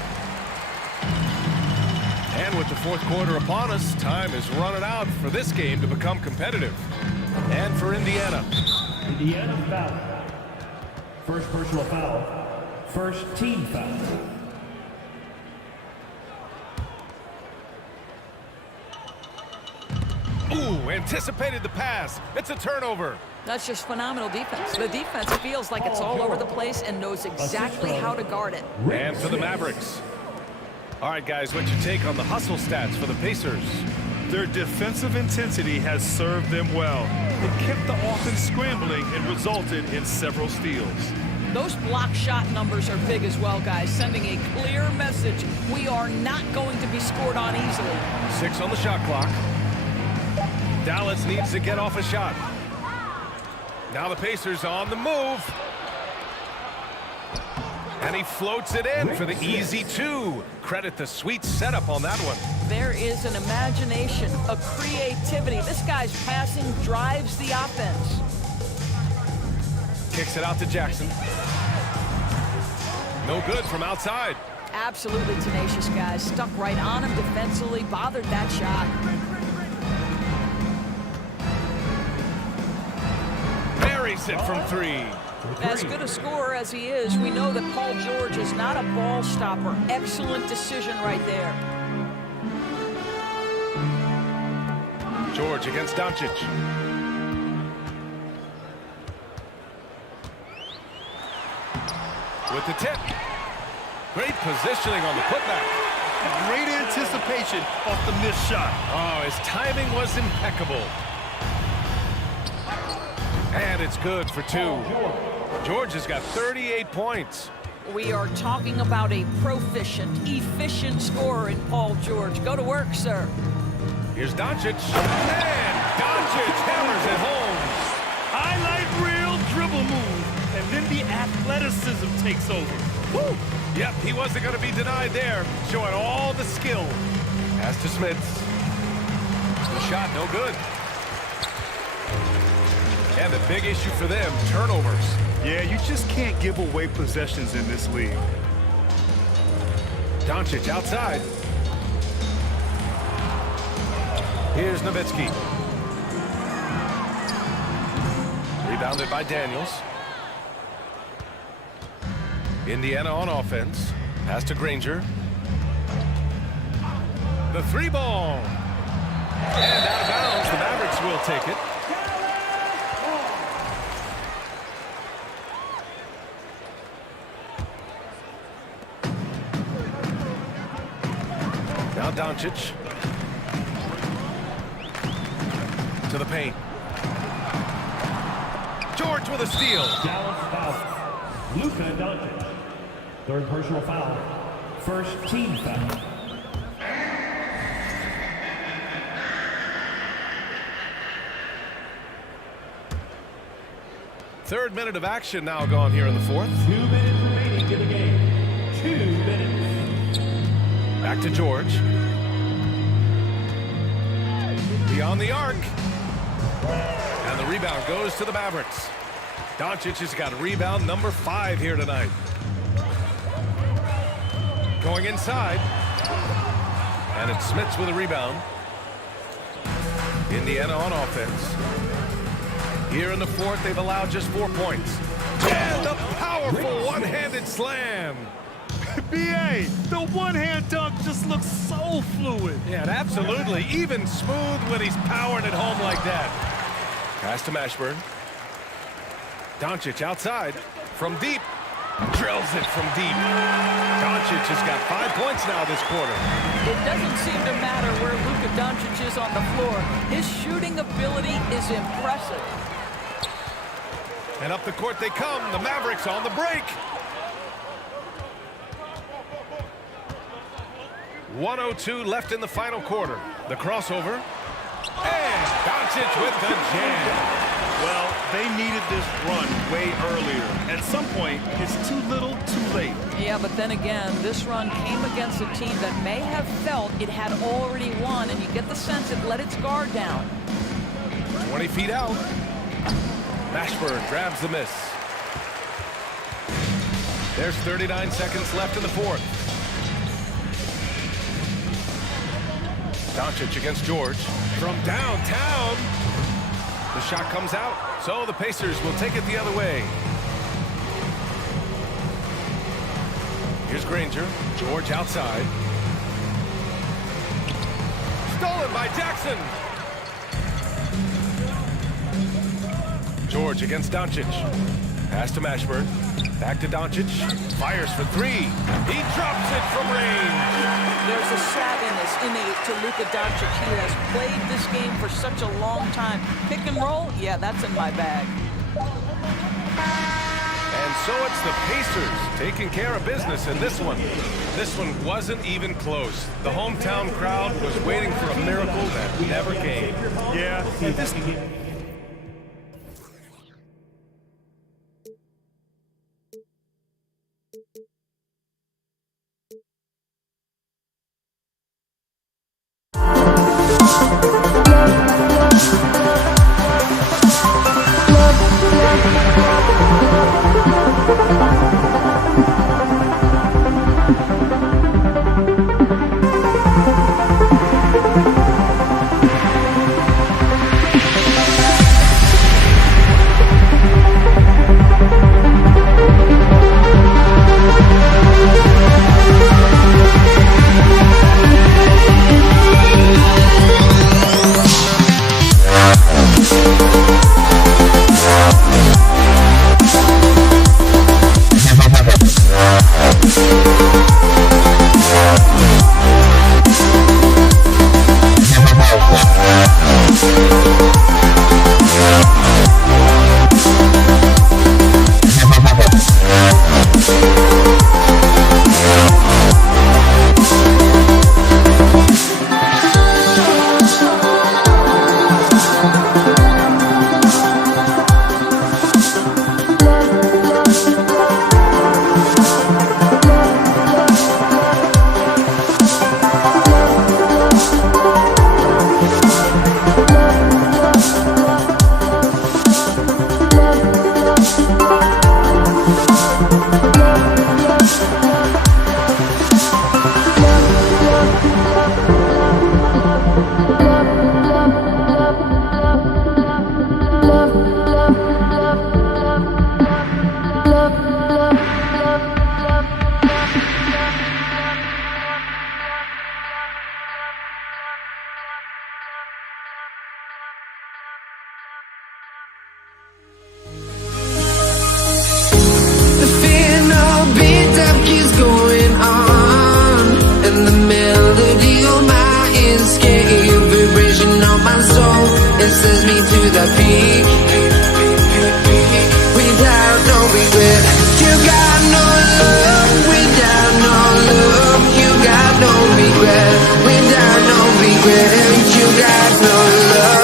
And with the fourth quarter upon us, time is running out for this game to become competitive. And for Indiana. Indiana foul. First personal foul. First team foul. Ooh, anticipated the pass. It's a turnover. That's just phenomenal defense. The defense feels like it's all over the place and knows exactly how to guard it. And for the Mavericks. All right, guys, what's your take on the hustle stats for the Pacers? Their defensive intensity has served them well. It kept the offense scrambling and resulted in several steals. Those block shot numbers are big as well, guys, sending a clear message. We are not going to be scored on easily. 6 on the shot clock. Dallas needs to get off a shot. Now the Pacers on the move. And he floats it in for the easy 2. Credit the sweet setup on that one. There is an imagination, a creativity. This guy's passing drives the offense. Kicks it out to Jackson. No good from outside. Absolutely tenacious, guys. Stuck right on him defensively, bothered that shot. Buries it from 3. As good a scorer as he is, we know that Paul George is not a ball stopper. Excellent decision right there. George against Doncic. With the tip. Great positioning on the putback. Great anticipation off the missed shot. Oh, his timing was impeccable. And it's good for 2. George has got 38 points. We are talking about a proficient, efficient scorer in Paul George. Go to work, sir. Here's Doncic. And Doncic hammers it home. Highlight reel dribble move. And then the athleticism takes over. Woo! Yep, he wasn't going to be denied there. Showing all the skill. Pass to Smits. The shot, no good. And the big issue for them, turnovers. Yeah, you just can't give away possessions in this league. Doncic outside. Here's Nowitzki. Rebounded by Daniels. Indiana on offense. Pass to Granger. The 3 ball. And out of bounds. The Mavericks will take it. Now Doncic. To the paint. George with a steal. Dallas foul. Luka Doncic. Third personal foul. First team foul. Third minute of action now gone here in the fourth. 2 minutes remaining in the game. 2 minutes. Back to George. Beyond the arc. And the rebound goes to the Mavericks. Doncic has got rebound number 5 here tonight. Going inside. And it's Smits with a rebound. Indiana on offense. Here in the fourth, they've allowed just 4 points. And the powerful one-handed slam. B.A., the one-hand dunk just looks so fluid. Yeah, absolutely. Even smooth when he's powering it home like that. Pass to Mashburn. Doncic outside. From deep. Drills it from deep. Doncic has got 5 points now this quarter. It doesn't seem to matter where Luka Doncic is on the floor. His shooting ability is impressive. And up the court they come. The Mavericks on the break. 1:02 left in the final quarter. The crossover. And Doncic with the jam. Well, they needed this run way earlier. At some point, it's too little, too late. Yeah, but then again, this run came against a team that may have felt it had already won, and you get the sense it let its guard down. 20 feet out. Mashburn grabs the miss. There's 39 seconds left in the fourth. Doncic against George. From downtown. The shot comes out, so the Pacers will take it the other way. Here's Granger. George outside. Stolen by Jackson. George against Doncic. Pass to Mashburn. Back to Doncic. Fires for three. He drops it from range. There's a savviness innate to Luka Doncic. He has played this game for such a long time. Pick and roll, yeah, that's in my bag. And so it's the Pacers taking care of business in this one. This one wasn't even close. The hometown crowd was waiting for a miracle that never came. Yeah, this... You got no love.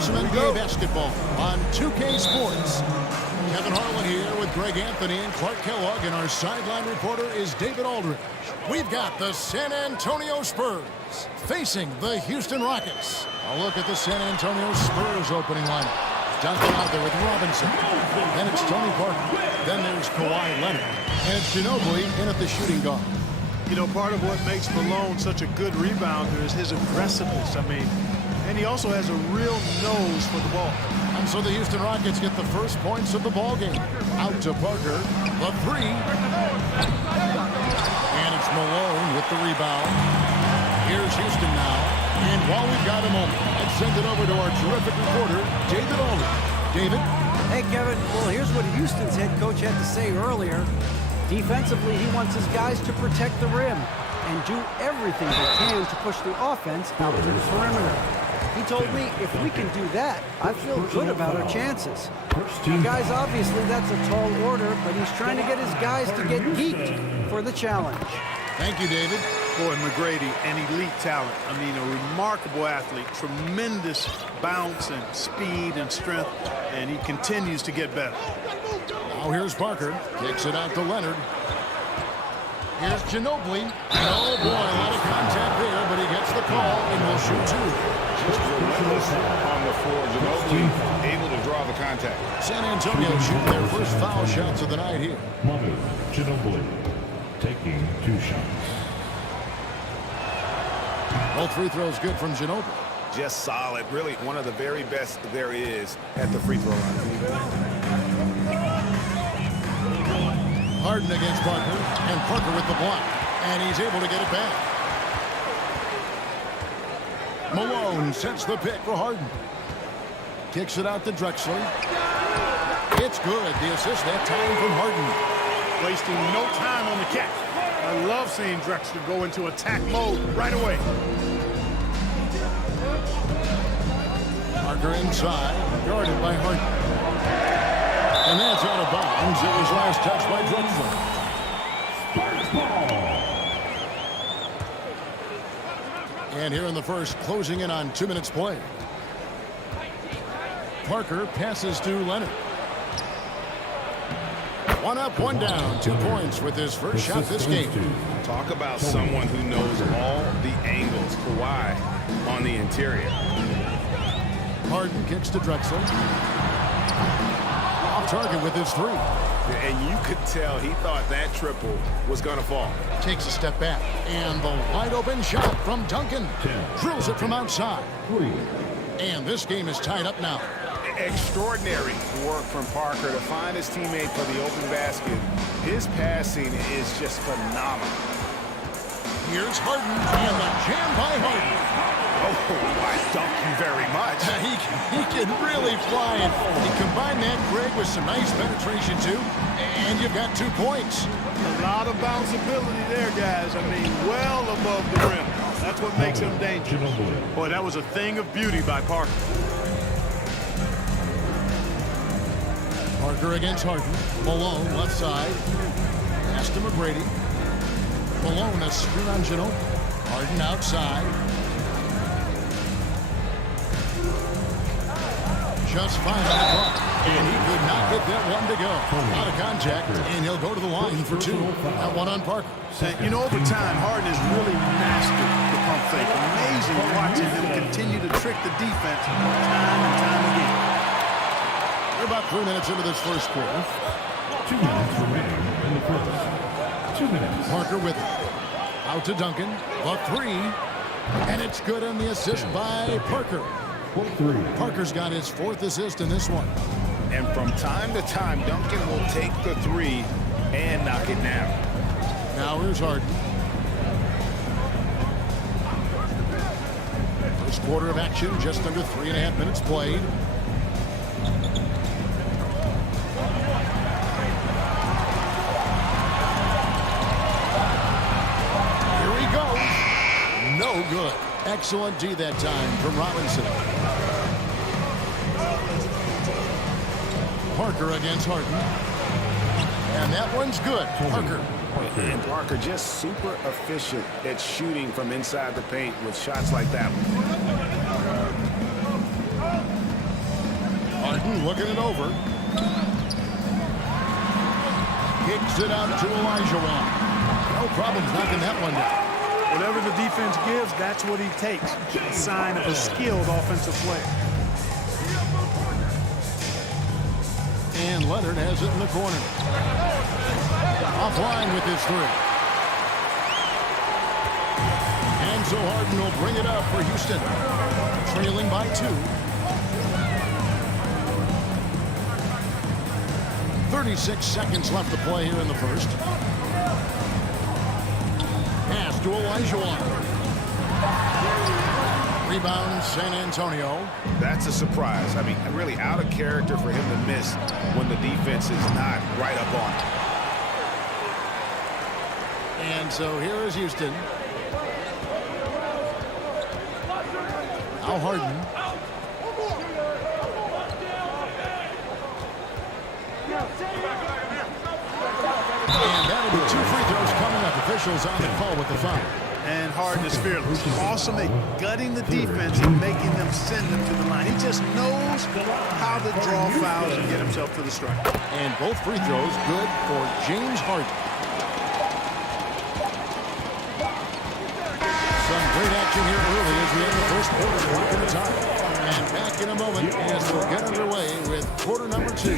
for some NBA basketball on 2K Sports. Kevin Harlan here with Greg Anthony and Clark Kellogg, and our sideline reporter is David Aldridge. We've got the San Antonio Spurs facing the Houston Rockets. A look at the San Antonio Spurs opening lineup. Duncan out there with Robinson. Then it's Tony Parker. Then there's Kawhi Leonard. And it's Ginobili in at the shooting guard. You know, part of what makes Malone such a good rebounder is his aggressiveness. I mean, and he also has a real nose for the ball. And so the Houston Rockets get the first points of the ball game. Out to Parker, the three. And it's Malone with the rebound. Here's Houston now. And while we've got a moment, let's send it over to our terrific reporter, David Aldridge. David? Hey, Kevin. Well, here's what Houston's head coach had to say earlier. Defensively, he wants his guys to protect the rim and do everything they can to push the offense out to the perimeter. He told me if we can do that, I feel good about our chances. Now, guys, obviously that's a tall order, but he's trying to get his guys to get geeked for the challenge. Thank you, David. Boy, McGrady, an elite talent. I mean, a remarkable athlete. Tremendous bounce and speed and strength, and he continues to get better. Now here's Parker. Kicks it out to Leonard. Here's Ginobili. Oh, boy, a lot of contact there, but he gets the call and will shoot two. Just relentless on the floor. Ginobili able to draw the contact. San Antonio shooting their first foul shots of the night here. Manu Ginobili taking 2 shots. Both free throws good from Ginobili. Just solid. Really one of the very best there is at the free throw line. Harden against Parker, and Parker with the block. And he's able to get it back. Malone sets the pick for Harden. Kicks it out to Drexler. It's good. The assist that time from Harden. Wasting no time on the catch. I love seeing Drexler go into attack mode right away. Parker inside, guarded by Harden. And that's out of bounds. It was last touched by Drexler. And here in the first, closing in on 2 minutes play. Parker passes to Leonard. 1 up, 1 down. 2 points with his first shot this game. Talk about someone who knows all the angles. Kawhi on the interior. Harden kicks to Drexler. Off target with his 3. And you could tell he thought that triple was going to fall. Takes a step back. And the wide open shot from Duncan. Drills it from outside. 3. And this game is tied up now. Extraordinary work from Parker to find his teammate for the open basket. His passing is just phenomenal. Here's Harden and the jam by Harden. Oh, I thank you very much. He can really fly, and you combine that, Greg, with some nice penetration too, and you've got 2 points. A lot of bounceability there, guys. I mean, well above the rim. That's what makes him dangerous. Boy, that was a thing of beauty by Parker. Parker against Harden. Malone left side. Pass to McGrady. Malone a screen on Ginobili. Harden outside. Just 5 on the clock. And he could not get that one to go. Out of contact, and he'll go to the line for 2. That one on Parker. You know, over time, Harden has really mastered the pump fake. Amazing watching him continue to trick the defense time and time again. We're about 3 minutes into this first quarter. 2 minutes remaining in the first. 2 minutes. Parker with it. Out to Duncan. The 3. And it's good on the assist by Parker. Parker's got his 4th assist in this one. And from time to time, Duncan will take the 3 and knock it down. Now here's Harden. First quarter of action, just under 3.5 minutes played. Here he goes. No good. Excellent D that time from Robinson. Parker against Harden. And that one's good. Parker. And Parker just super efficient at shooting from inside the paint with shots like that one. Harden looking it over. Kicks it out to Olajuwon. No problems knocking that one down. Whatever the defense gives, that's what he takes. A sign of a skilled offensive player. And Leonard has it in the corner. Offline with his three. And so Harden will bring it up for Houston. Trailing by 2. 36 seconds left to play here in the first. Pass to Olajuwon. Rebound, San Antonio. That's a surprise. I mean, really out of character for him to miss when the defense is not right up on him. And so here is Houston. Now Harden. And that'll be 2 free throws coming up. Officials on the call with the foul. And Harden is fearless. Awesome at gutting the defense and making them send them to the line. He just knows how to draw fouls and get himself to the strike. And both free throws good for James Harden. Some great action here early as we end the first quarter. Working the time. And back in a moment as we'll get underway with quarter number 2.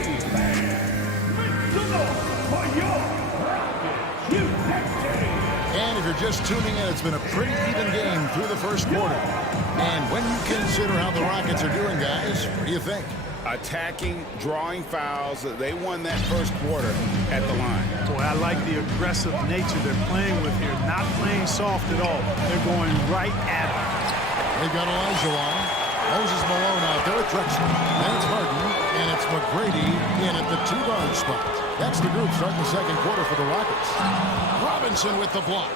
And if you're just tuning in, it's been a pretty even game through the first quarter. And when you consider how the Rockets are doing, guys, what do you think? Attacking, drawing fouls. They won that first quarter at the line. Boy, I like the aggressive nature they're playing with here. Not playing soft at all. They're going right at it. They've got Olajuwon. Moses Malone out there with Drexler. Then it's Harden, and it's McGrady in at the 2-guard spot. That's the group starting the second quarter for the Rockets. Robinson with the block.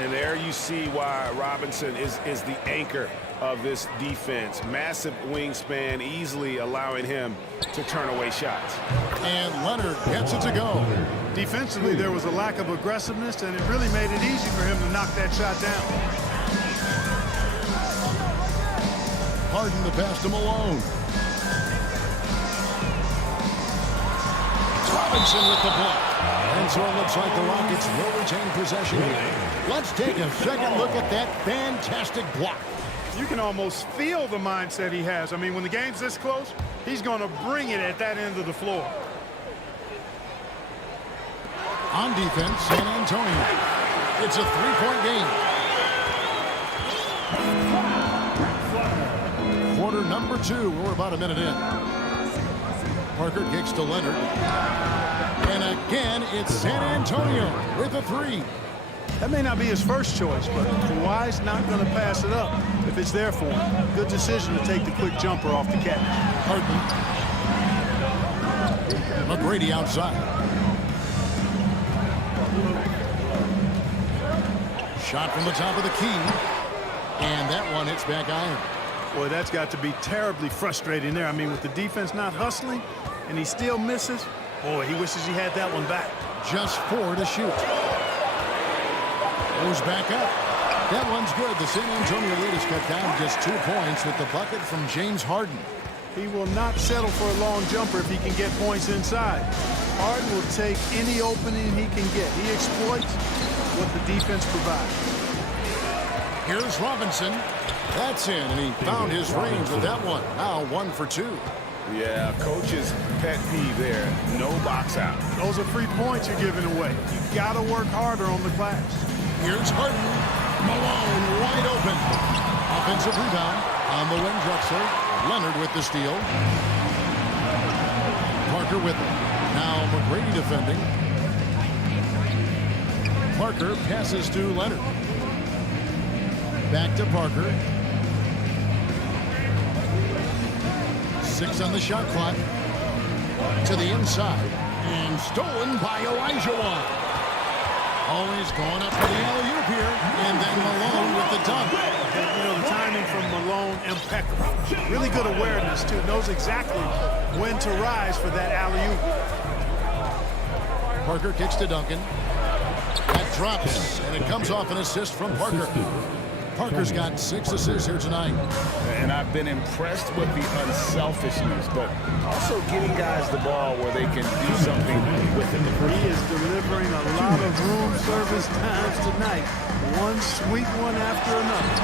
And there you see why Robinson is the anchor of this defense. Massive wingspan, easily allowing him to turn away shots. And Leonard gets it to go. Defensively, there was a lack of aggressiveness, and it really made it easy for him to knock that shot down. Harden the pass to Malone. Robinson with the block. And so it looks like the Rockets will retain possession here. Let's take a second look at that fantastic block. You can almost feel the mindset he has. I mean, when the game's this close, he's going to bring it at that end of the floor. On defense, San Antonio. It's a 3-point game. Quarter number 2. We're about a minute in. Parker kicks to Leonard. And again, it's San Antonio with a 3. That may not be his first choice, but Kawhi's not going to pass it up if it's there for him. Good decision to take the quick jumper off the catch. Harden. McGrady outside. Shot from the top of the key. And that one hits back iron. Boy, that's got to be terribly frustrating there. I mean, with the defense not hustling and he still misses, boy, he wishes he had that one back. Just 4 to shoot. Goes back up. That one's good. The San Antonio lead is cut down to just 2 points with the bucket from James Harden. He will not settle for a long jumper if he can get points inside. Harden will take any opening he can get. He exploits what the defense provides. Here's Robinson. That's in, and he found his range with that one. Now 1 for 2. Yeah, coach's pet peeve there. No box out. Those are free points you're giving away. You got to work harder on the glass. Here's Harden. Malone wide open. Offensive rebound on the wing. Drexler. Leonard with the steal. Parker with it. Now McGrady defending. Parker passes to Leonard. Back to Parker. 6 on the shot clock. To the inside. And stolen by Olajuwon. Always going up for the alley-oop here. And then Malone with the dunk. You know, the timing from Malone, impeccable. Really good awareness, too. Knows exactly when to rise for that alley-oop. Parker kicks to Duncan. That drops, and it comes off an assist from Parker. Parker's got 6 assists here tonight. And I've been impressed with the unselfishness, but also getting guys the ball where they can do something with it. He is delivering a lot of room service times tonight. One sweet one after another.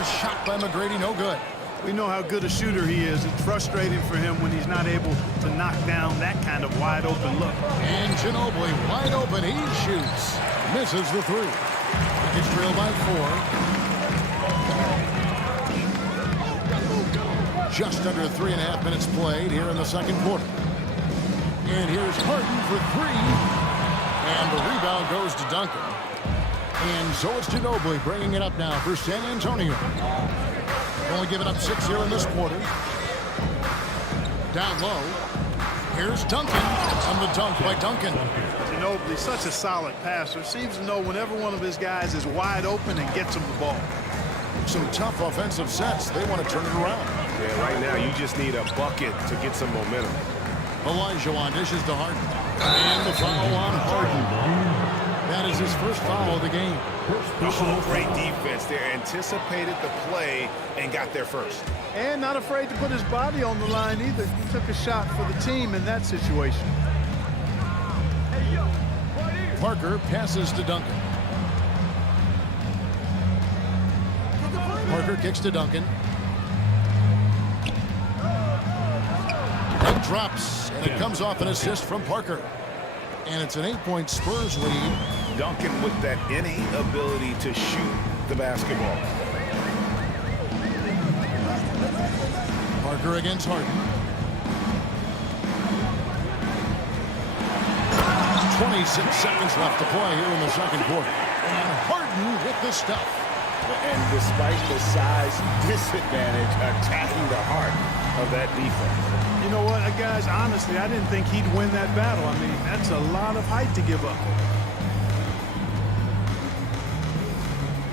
A shot by McGrady, no good. We know how good a shooter he is. It's frustrating for him when he's not able to knock down that kind of wide open look. And Ginobili wide open. He shoots. Misses the 3. Rockets trail by 4. Just under 3.5 minutes played here in the second quarter. And here's Harden for 3. And the rebound goes to Duncan. And so it's Ginobili bringing it up now for San Antonio. Only giving up 6 here in this quarter. Down low. Here's Duncan. On the dunk by Duncan. Ginobili, such a solid passer. Seems to know whenever one of his guys is wide open and gets him the ball. Some tough offensive sets. They want to turn it around. Yeah, right now you just need a bucket to get some momentum. Olajuwon dishes to Harden. And the foul on Harden. That is his first foul of the game. Oh, great defense. They anticipated the play and got there first. And not afraid to put his body on the line either. He took a shot for the team in that situation. Parker passes to Duncan. Parker kicks to Duncan. And drops. And it comes off an assist from Parker. And it's an 8-point Spurs lead. Duncan with that innate ability to shoot the basketball. Parker against Harden. 26 seconds left to play here in the second quarter. And Harden with the stuff. And despite the size disadvantage, attacking the heart of that defense. You know what, guys, honestly, I didn't think he'd win that battle. I mean, that's a lot of height to give up.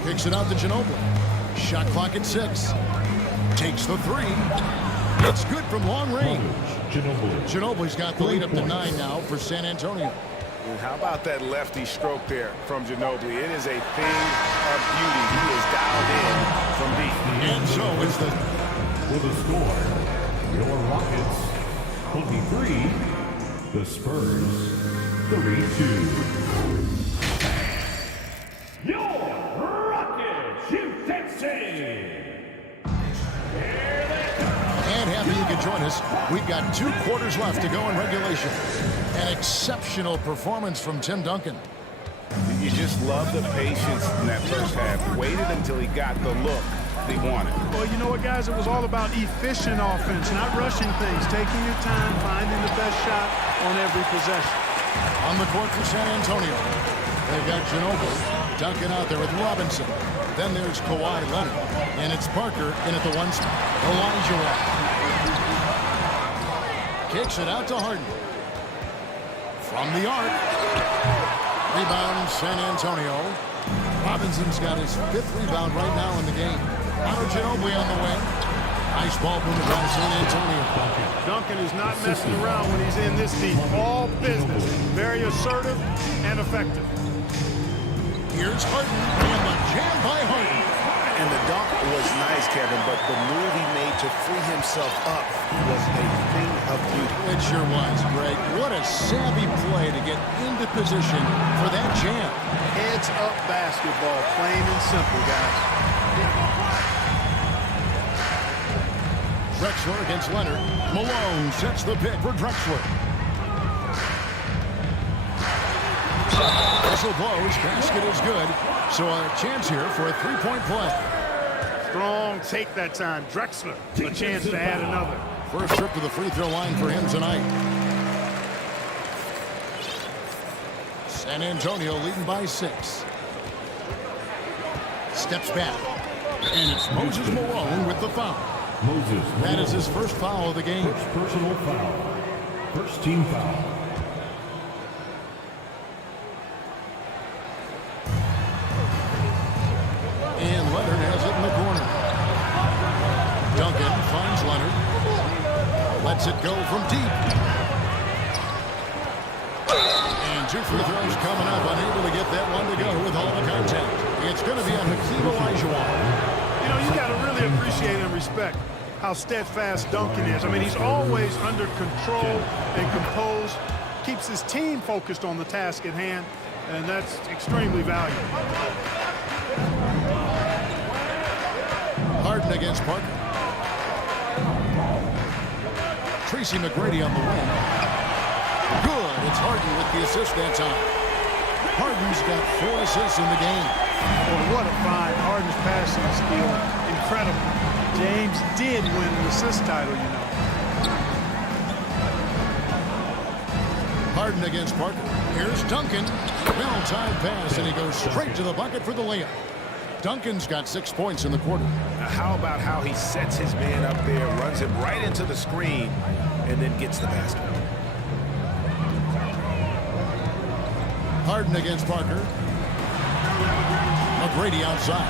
Kicks it out to Ginobili. Shot clock at 6. Takes the 3. It's good from long range. Ginobili's got the lead up to 9 now for San Antonio. And how about that lefty stroke there from Ginobili? It is a thing of beauty. He is dialed in from deep. And so is the... With the score, your Rockets 23, the Spurs 32. Your Rockets USA. And happy you can join us. We've got 2 quarters left to go in regulation. An exceptional performance from Tim Duncan. You just love the patience in that first half. Waited until he got the look they wanted. Well, you know what, guys? It was all about efficient offense, not rushing things, taking your time, finding the best shot on every possession. On the court for San Antonio, they've got Ginobili, Duncan out there with Robinson. Then there's Kawhi Leonard, and it's Parker in at the 1 spot. Olajuwon kicks it out to Harden. From the arc. Rebound, San Antonio. Robinson's got his 5th rebound right now in the game. Manu Ginobili on the wing. Nice ball movement by San Antonio. Duncan is not messing around when he's in this deep. All business. Very assertive and effective. Here's Harden, and the jam by Harden. And the dunk was nice, Kevin, but the move he made to free himself up was a thing of beauty. It sure was, Greg. What a savvy play to get into position for that jam. Heads up basketball, plain and simple, guys. Drexler against Leonard. Malone sets the pick for Drexler. Whistle blows, basket is good. So a chance here for a 3-point play. Strong take that time. Drexler, a chance to add another. First trip to the free throw line for him tonight. San Antonio leading by 6. Steps back. And it's Moses Malone with the foul. That is his first foul of the game. First personal foul. First team foul. And Leonard has it in the corner. Duncan finds Leonard. Lets it go from deep. And 2 free throws coming up. Unable to get that one to go with all the contact. It's going to be on Hakeem Olajuwon. You know, you got to really appreciate and respect how steadfast Duncan is. I mean, he's always under control and composed, keeps his team focused on the task at hand, and that's extremely valuable. Harden against Parker. Tracy McGrady on the wing. Good. It's Harden with the assist that time. Harden's got 4 assists in the game. Boy, what a find. Harden's passing skill, incredible. James did win the assist title, you know. Harden against Parker. Here's Duncan. Well-timed pass, and he goes straight to the bucket for the layup. Duncan's got 6 points in the quarter. Now, how about how he sets his man up there, runs him right into the screen, and then gets the basket? Harden against Parker. McGrady outside.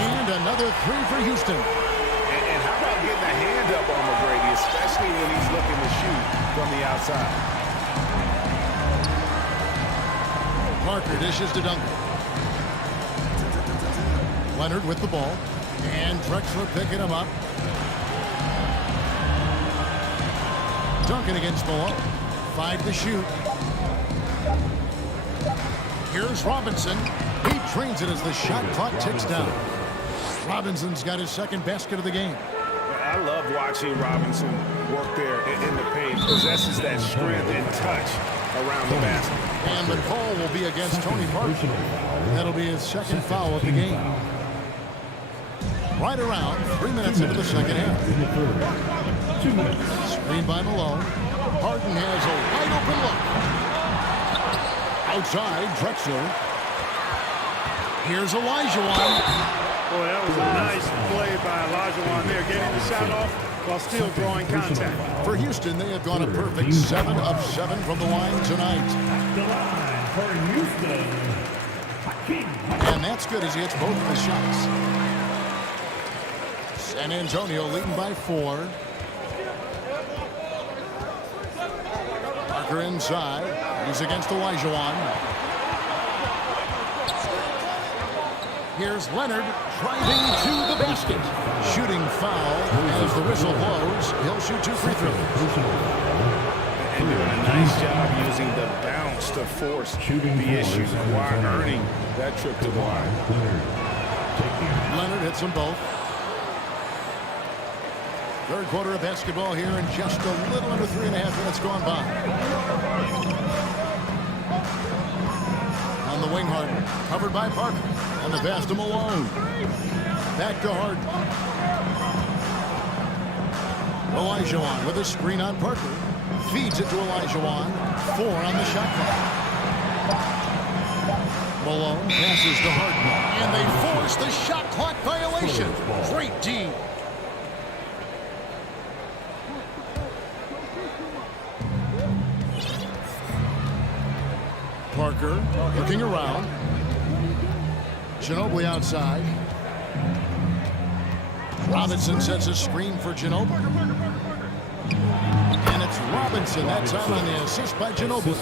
And another 3 for Houston. And how about getting a hand up on McGrady, especially when he's looking to shoot from the outside? Parker dishes to Duncan. Leonard with the ball. And Drexler picking him up. Duncan against Malone. 5 to shoot. Here's Robinson. He trains it as the shot clock ticks down. Robinson's got his second basket of the game. I love watching Robinson work there in the paint. Possesses that strength and touch around the basket. And the call will be against Tony Parker. That'll be his second foul of the game. Right around 3 minutes into the second half. Screen by Malone. Harden has a wide open look. Outside, Drexler. Here's Olajuwon. Boy, that was a nice play by Olajuwon there, getting the shot off while still drawing contact. For Houston, they have gone a perfect 7 of 7 from the line tonight. The line for Houston, Hakeem. And that's good as he hits both of the shots. San Antonio leading by 4. Parker inside. He's against Olajuwon. Here's Leonard driving to the basket. Shooting foul as the whistle blows. He'll shoot 2 free throws. And doing a nice job using the bounce to force the issue while earning that trip to the line. Leonard hits them both. Third quarter of basketball here, and just a little under 3.5 minutes gone by. On the wing, Harden, covered by Parker, and the pass to Malone. Back to Harden. Olajuwon with a screen on Parker. Feeds it to Olajuwon. 4 on the shot clock. Malone passes to Harden, and they force the shot clock violation. Great D. Parker looking around. Ginobili outside. Robinson sets a screen for Ginobili. And it's Robinson. That's out on the assist by Ginobili.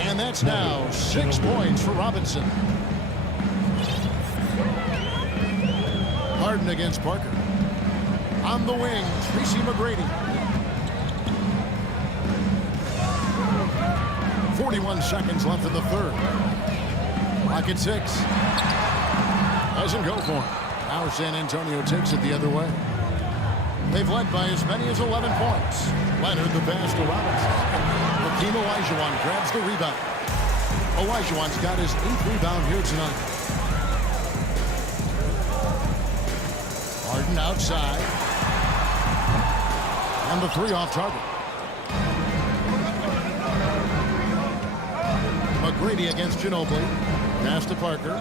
And that's now 6 points for Robinson. Harden against Parker. On the wing, Tracy McGrady. 41 seconds left in the third. Clock at 6. Doesn't go for him. Now San Antonio takes it the other way. They've led by as many as 11 points. Leonard the pass to Robinson. Hakeem Olajuwon grabs the rebound. Olajuwon's got his 8th rebound here tonight. Harden outside. And the 3 off target. McGrady against Ginobili. Pass to Parker.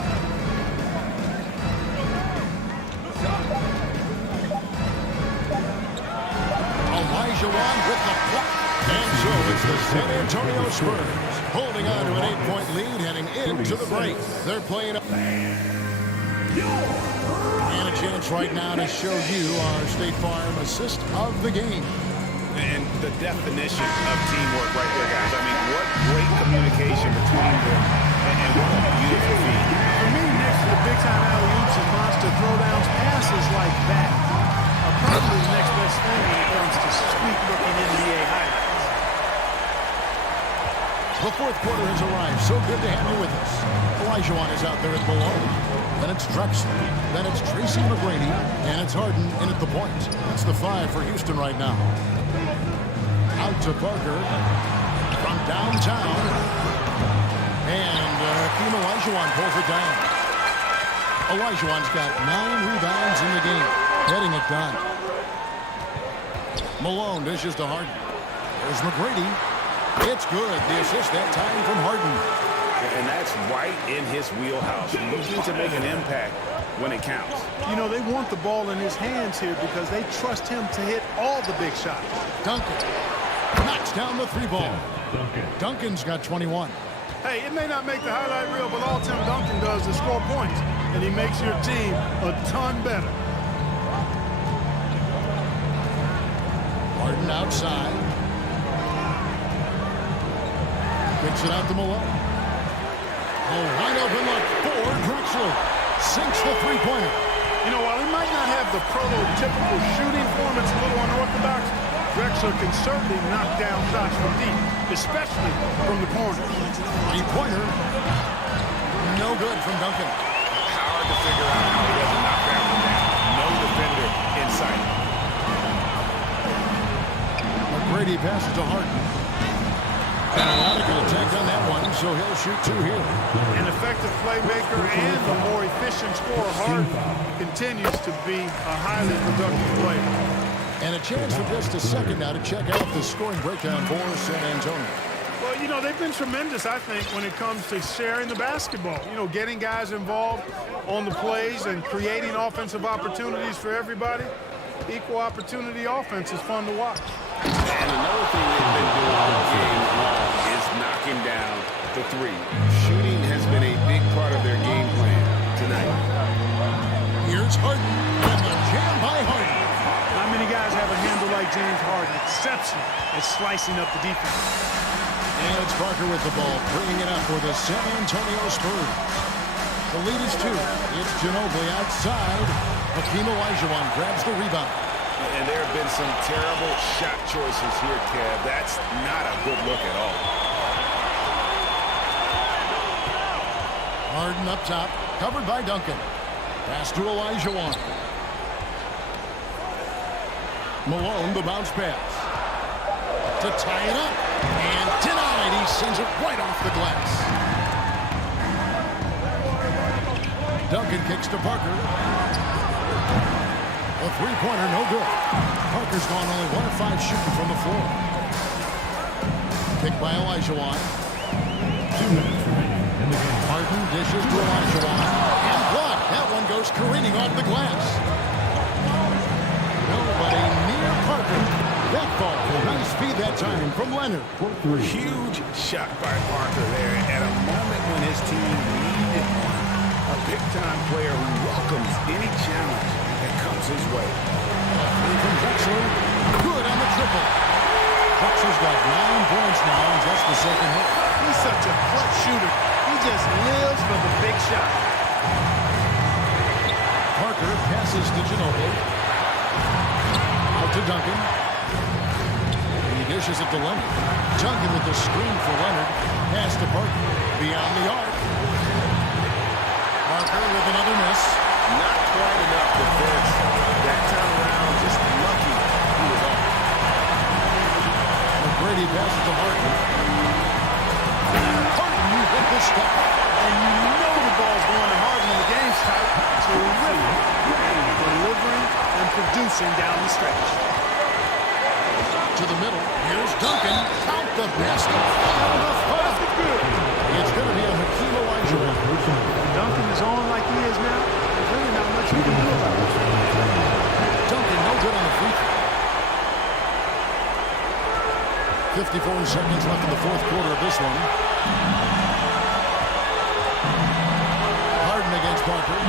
Olajuwon with the block. And so it's the San Antonio Spurs holding on to an 8-point lead heading into the break. They're playing up. And a chance right now to show you our State Farm assist of the game. And the definition of teamwork right there, guys. I mean, what great communication between them. And what a beautiful feed. For me, next to the big-time alley-oops and monster throwdowns, passes like that are probably the next best thing when it comes to sweet-looking NBA highlights. The fourth quarter has arrived. So good to have you with us. Olajuwon is out there at Malone. Then it's Drexler. Then it's Tracy McGrady. And it's Harden in at the point. That's the 5 for Houston right now. Out to Parker. From downtown. And Hakeem Olajuwon pulls it down. Olajuwon's got 9 rebounds in the game. Getting it done. Malone dishes to Harden. There's McGrady. It's good. The assist that time from Harden. And that's right in his wheelhouse. Looking to make an impact when it counts. You know, they want the ball in his hands here because they trust him to hit all the big shots. Duncan knocks down the 3 ball. Duncan's got 21. Hey, it may not make the highlight reel, but all Tim Duncan does is score points. And he makes your team a ton better. Harden outside. Kicks it out to Malone. Oh, wide open look for Drexler. Sinks the 3-pointer. You know, while he might not have the prototypical shooting form, it's a little unorthodox, Drexler can certainly knock down shots from deep, especially from the corner. 3-pointer. No good from Duncan. Hard to figure out how he doesn't knock that one down. No defender in sight. McGrady passes to Harden. And Atlantic going to take on that one, so he'll shoot 2 here. An effective playmaker and a more efficient scorer, Harden continues to be a highly productive player. And a chance for just a second now to check out the scoring breakdown for San Antonio. Well, you know, they've been tremendous, I think, when it comes to sharing the basketball. You know, getting guys involved on the plays and creating offensive opportunities for everybody. Equal opportunity offense is fun to watch. And another thing they've been doing all game long is knocking down the 3. Shooting has been a big part of their game plan tonight. Here's Harden, and the jam by Harden. Not many guys have a handle like James Harden. Exceptional at slicing up the defense. And it's Parker with the ball, bringing it up for the San Antonio Spurs. The lead is 2. It's Ginobili outside. Hakeem Olajuwon grabs the rebound. And there have been some terrible shot choices here, Kev. That's not a good look at all. Harden up top, covered by Duncan. Pass to Olajuwon. Malone, the bounce pass. To tie it up. And denied. He sends it right off the glass. Duncan kicks to Parker. A 3-pointer, no good. Parker's gone only 1 of 5 shooting from the floor. Kick by Olajuwon. 2 minutes remaining in the game. Harden dishes to Olajuwon. And blocked. That one goes careening off the glass. Nobody near Parker. That ball with high speed that time from Leonard. Huge shot by Parker there at a moment when his team needed one. A big-time player who welcomes any challenge that comes his way. From Drexler. Good on the triple. Drexler's got 9 points now in just the second hit. He's such a clutch shooter. He just lives for the big shot. Parker passes to Ginobili. Out to Duncan. He dishes it to Leonard. Duncan with the screen for Leonard. Pass to Parker. Beyond the arc. Parker with another miss. Not quite enough defense. That time around, just lucky he was off. McGrady passes to Harden. Harden with the step. And you know the ball's going to Harden when the game's tight. Terrific. Delivering and producing down the stretch. To the middle. Here's Duncan. Count the basket. Found the basket. Good. It's going to be a Hakeem Olajuwon. Duncan is on like he is now. There's really not much you can do about it. Duncan no good on the free throw. 54 seconds left in the fourth quarter of this one. Harden against Parker.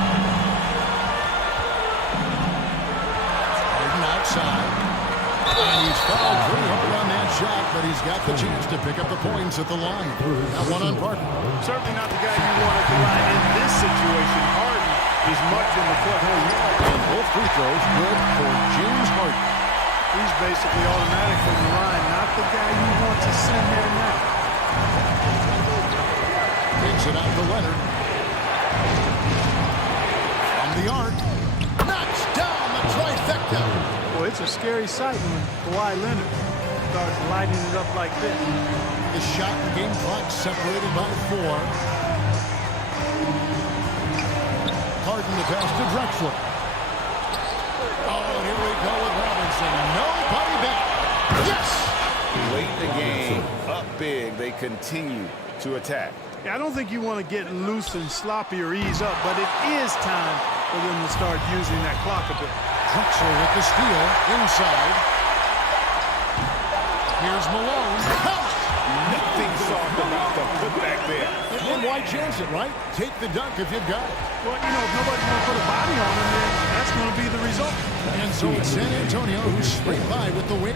Harden outside. And he's fouled pretty hard on that shot. but he's got the chance to pick up the points at the line. That one on Parker. Certainly not the guy you wanted to line in this situation. Harden is much in the foot. And both free throws good for James Harden. He's basically automatic from the line, not the guy you want to send there now. Takes it out to Leonard. From the arc. Knocks down the trifecta. Well, it's a scary sight when Kawhi Leonard starts lighting it up like this. The shot and game clock separated by 4. Harden the pass to Drexler. Oh, and here we go with Robinson. Nobody back. Yes! Late in the game, up big, they continue to attack. Yeah, I don't think you want to get loose and sloppy or ease up, but it is time for them to start using that clock a bit. Drexler with the steal inside. Here's Malone. Nothing soft about the putback there. And why chance it, right? Take the dunk if you've got it. Well, you know, if nobody's going to put a body on him, then that's going to be the result. And so it's San Antonio who's straight by with the win.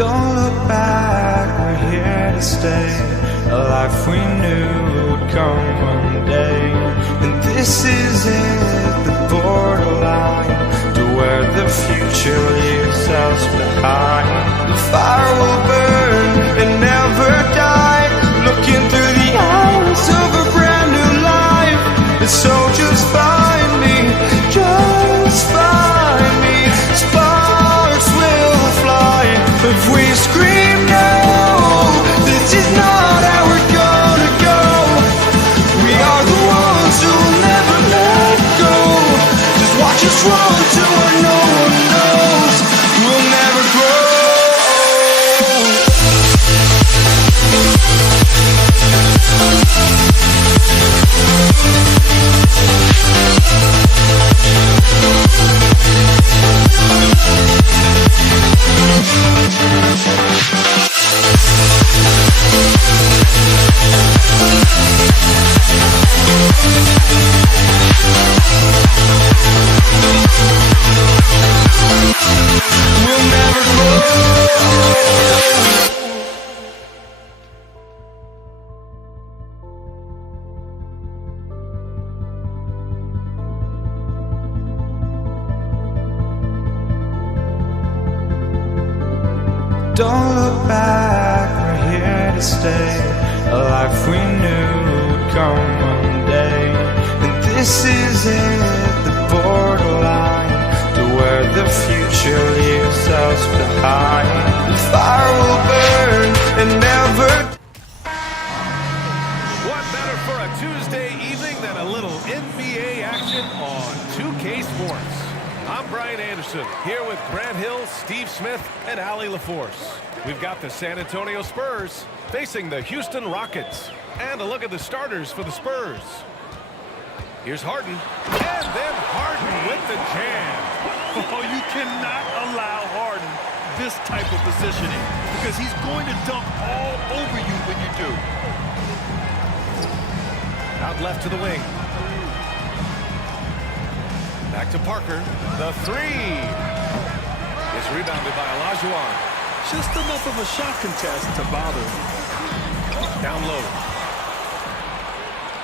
Don't look back, we're here to stay. A life we knew would come one day. And this is it, the borderline to where the future leaves us behind. The fire will burn and never die, looking through the eyes of a brand new life. And so just find me, just find me. Sparks will fly if we scream no. This is not how we're gonna go. We are the ones who will never let go. Just watch us run to where no one knows. We'll never grow. We'll never grow. Don't look back, we're here to stay. A life we knew would come one day. And this is it, the borderline to where the future leaves us behind. The fire will burn and never. What better for a Tuesday evening than a little NBA action on 2K Sports? I'm Brian Anderson, here with Grant Hill, Steve Smith, and Allie LaForce. We've got the San Antonio Spurs facing the Houston Rockets. And a look at the starters for the Spurs. Here's Harden, and then Harden with the jam. Oh, you cannot allow Harden this type of positioning because he's going to dunk all over you when you do. Out left to the wing. Back to Parker. The three. It's rebounded by Olajuwon. Just enough of a shot contest to bother. Down low.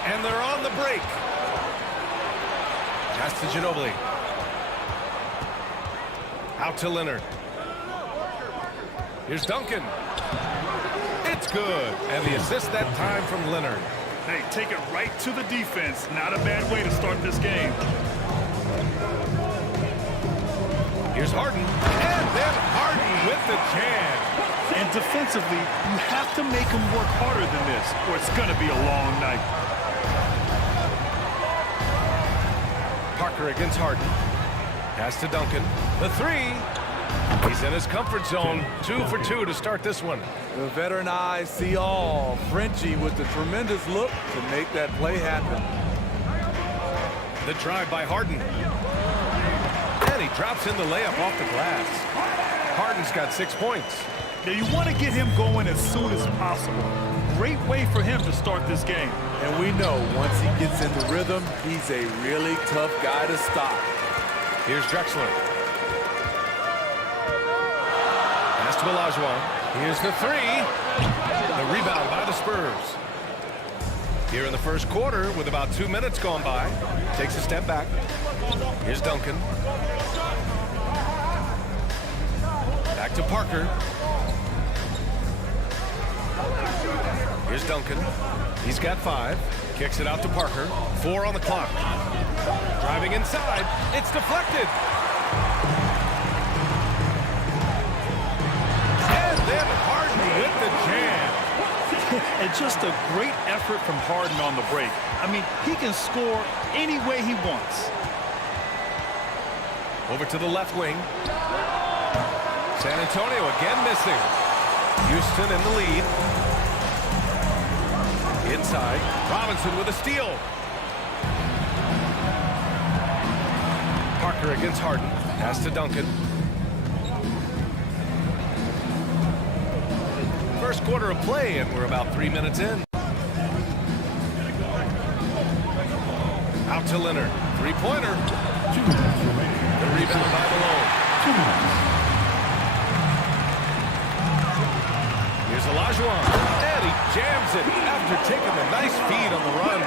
And they're on the break. Pass to Ginobili. Out to Leonard. Here's Duncan. It's good. And the assist that time from Leonard. Hey, take it right to the defense. Not a bad way to start this game. Here's Harden. And then Harden with the jam. And defensively, you have to make him work harder than this, or it's going to be a long night. Parker against Harden. Pass to Duncan. The three. He's in his comfort zone. 2 for 2 to start this one. The veteran eyes see all. Frenchie with the tremendous look to make that play happen. The drive by Harden. And he drops in the layup off the glass. Harden's got 6 points. Now you want to get him going as soon as possible. Great way for him to start this game. And we know once he gets in the rhythm, he's a really tough guy to stop. Here's Drexler. Pass to Olajuwon. Here's the three. The rebound by the Spurs. Here in the first quarter with about 2 minutes gone by. Takes a step back. Here's Duncan. Back to Parker. Here's Duncan. He's got 5. Kicks it out to Parker. 4 on the clock. Driving inside. It's deflected. And then Harden with the jam. And just a great effort from Harden on the break. I mean, he can score any way he wants. Over to the left wing. San Antonio again missing. Houston in the lead. Inside. Robinson with a steal. Parker against Harden. Pass to Duncan. First quarter of play, and we're about 3 minutes in. Out to Leonard. Three-pointer. The rebound by Malone. Olajuwon. And he jams it after taking a nice feed on the run.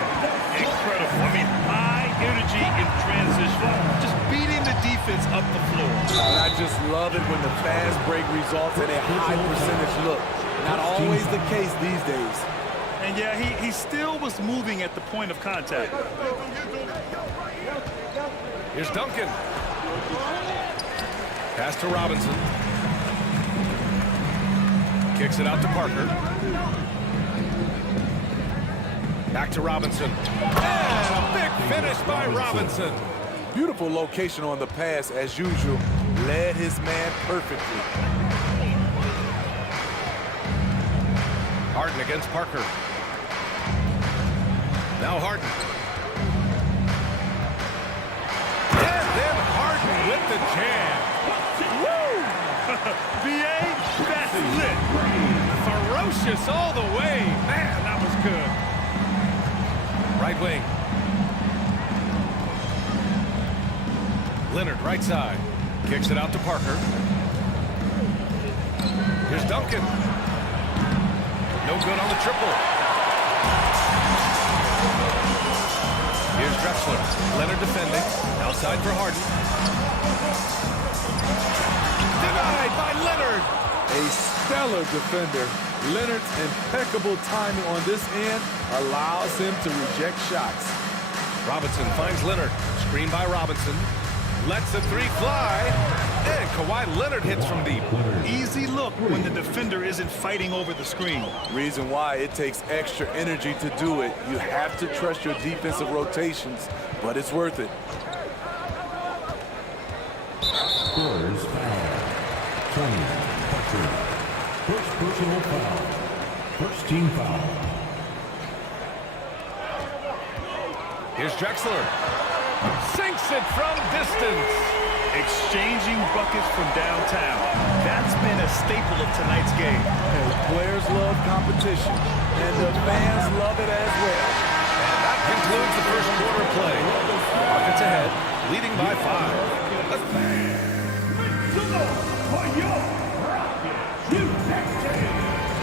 Incredible. I mean, high energy in transition. Just beating the defense up the floor. And I just love it when the fast break results in a high percentage look. Not always the case these days. And yeah, he still was moving at the point of contact. Here's Duncan. Pass to Robinson. Kicks it out to Parker. Back to Robinson. And a big finish by Robinson. Beautiful location on the pass as usual. Led his man perfectly. Harden against Parker. Now Harden. And then Harden with the jam. Woo! VA, that's lit. Ferocious all the way. Man, that was good. Right wing. Leonard, right side. Kicks it out to Parker. Here's Duncan. No good on the triple. Here's Drexler. Leonard defending. Outside for Harden. Denied by Leonard. A stellar defender. Leonard's impeccable timing on this end allows him to reject shots. Robinson finds Leonard. Screen by Robinson. Lets the three fly. And Kawhi Leonard hits from deep. Easy look when the defender isn't fighting over the screen. Reason why it takes extra energy to do it. You have to trust your defensive rotations, but it's worth it. Scorers foul. Tony Parker. First personal foul. First team foul. Here's Drexler. Sinks it from distance. Exchanging buckets from downtown. That's been a staple of tonight's game. And players love competition, and the fans love it as well. And that concludes the first quarter play. Rockets ahead, leading by 5.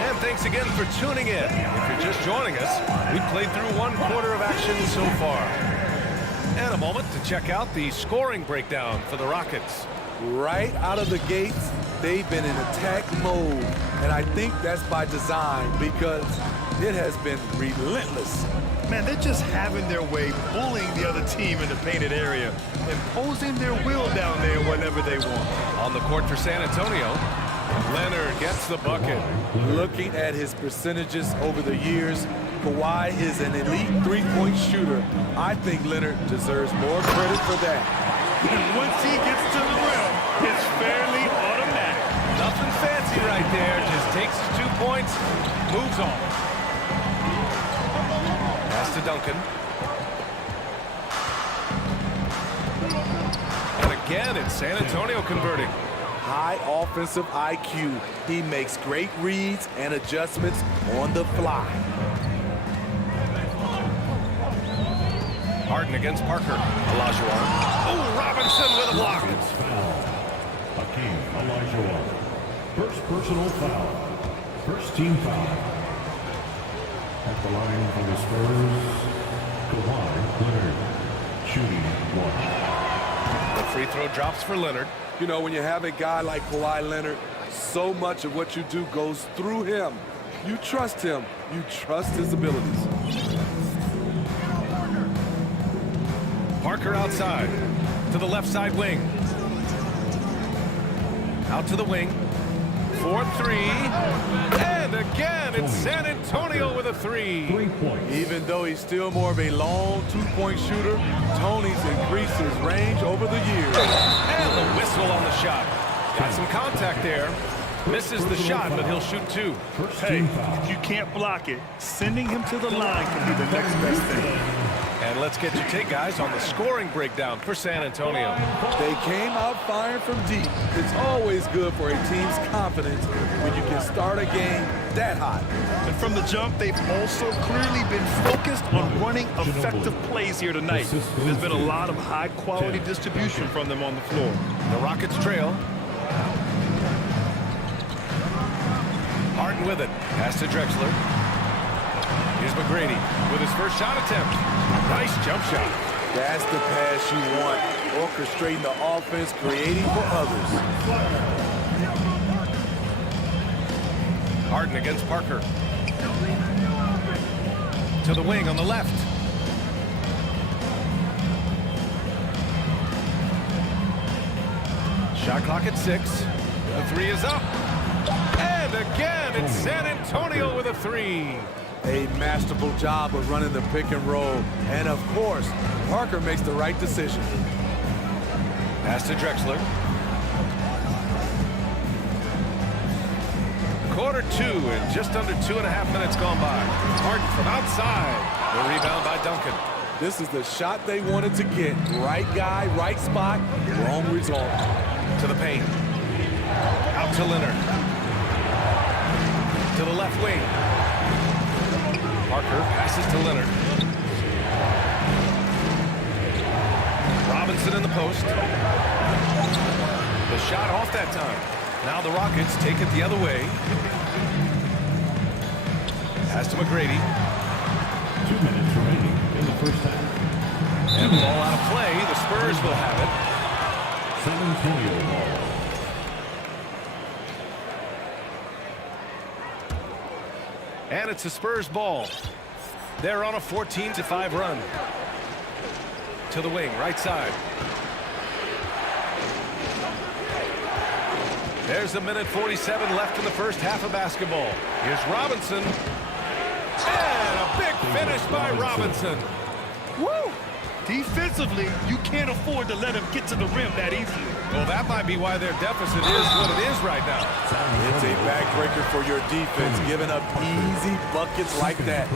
And thanks again for tuning in. If you're just joining us, we played through one quarter of action so far. And a moment to check out the scoring breakdown for the Rockets. Right out of the gates, they've been in attack mode. And I think that's by design because it has been relentless. Man, they're just having their way, bullying the other team in the painted area, imposing their will down there whenever they want. On the court for San Antonio, Leonard gets the bucket. Looking at his percentages over the years, Kawhi is an elite three-point shooter. I think Leonard deserves more credit for that. And once he gets to the rim, it's fairly automatic. Nothing fancy right there. Just takes his 2 points, moves on. Pass to Duncan. And again, it's San Antonio converting. High offensive IQ. He makes great reads and adjustments on the fly. Harden against Parker. Olajuwon. Oh, Robinson with a block. Foul. Hakeem Olajuwon. First personal foul. First team foul. At the line for the Spurs, Kawhi Leonard. Shooting 1. The free throw drops for Leonard. You know, when you have a guy like Kawhi Leonard, so much of what you do goes through him. You trust him. You trust his abilities. Parker outside to the left side wing. Out to the wing. 4-3. And again, it's San Antonio with a 3. 3 points. Even though he's still more of a long two-point shooter, Tony's increased his range over the years. And the whistle on the shot. Got some contact there. Misses the shot, but he'll shoot 2. Hey, if you can't block it, sending him to the line can be the next best thing. And let's get your take, guys, on the scoring breakdown for San Antonio. They came out firing from deep. It's always good for a team's confidence when you can start a game that hot. And from the jump, they've also clearly been focused on running effective plays here tonight. There's been a lot of high-quality distribution from them on the floor. The Rockets trail. Harden with it. Pass to Drexler. Here's McGrady with his first shot attempt. Nice jump shot. That's the pass you want. Orchestrating the offense, creating for others. Harden against Parker. To the wing on the left. Shot clock at 6. The 3 is up. And again, it's San Antonio with a 3. A masterful job of running the pick and roll. And of course, Parker makes the right decision. Pass to Drexler. Quarter 2 and just under 2.5 minutes gone by. Harden from outside. The rebound by Duncan. This is the shot they wanted to get. Right guy, right spot, wrong result. To the paint. Out to Leonard. To the left wing. Parker passes to Leonard. Robinson in the post. The shot off that time. Now the Rockets take it the other way. Pass to McGrady. 2 minutes remaining in the first half. And the ball out of play. The Spurs will have it. San Antonio ball. And it's the Spurs ball. They're on a 14-5 run. To the wing, right side. There's a minute 47 left in the first half of basketball. Here's Robinson. And a big finish by Robinson. Woo! Defensively, you can't afford to let him get to the rim that easily. Well, that might be why their deficit is what it is right now. It's a backbreaker for your defense, giving up easy buckets like that.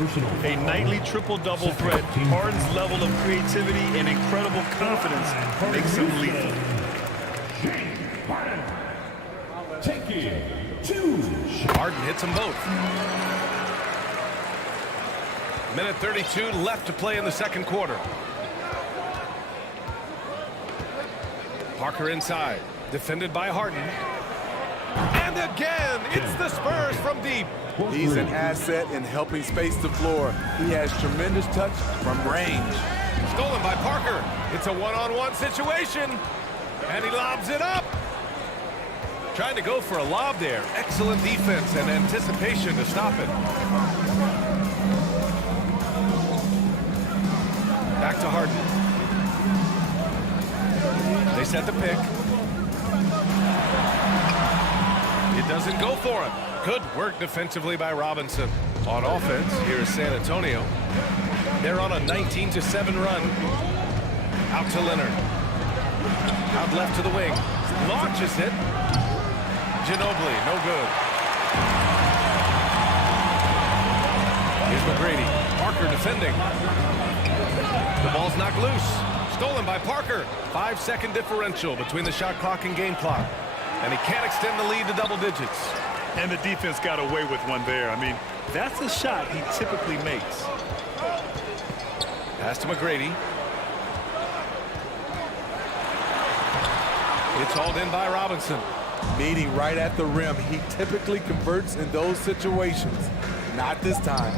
A nightly triple-double threat. Harden's level of creativity and incredible confidence makes him lethal. Taking 2 shots. Harden hits them both. Minute 32 left to play in the second quarter. Parker inside, defended by Harden. And again, it's the Spurs from deep. He's an asset in helping space the floor. He has tremendous touch from range. Stolen by Parker. It's a one-on-one situation. And he lobs it up. Trying to go for a lob there. Excellent defense and anticipation to stop it. Back to Harden. They set the pick. It doesn't go for him. Good work defensively by Robinson. On offense, here's San Antonio. They're on a 19-7 run. Out to Leonard. Out left to the wing. Launches it. Ginobili, no good. Here's McGrady. Parker defending. The ball's knocked loose. Stolen by Parker. 5-second differential between the shot clock and game clock. And he can't extend the lead to double digits. And the defense got away with one there. I mean, that's a shot he typically makes. Pass to McGrady. It's hauled in by Robinson. Meeting right at the rim. He typically converts in those situations. Not this time.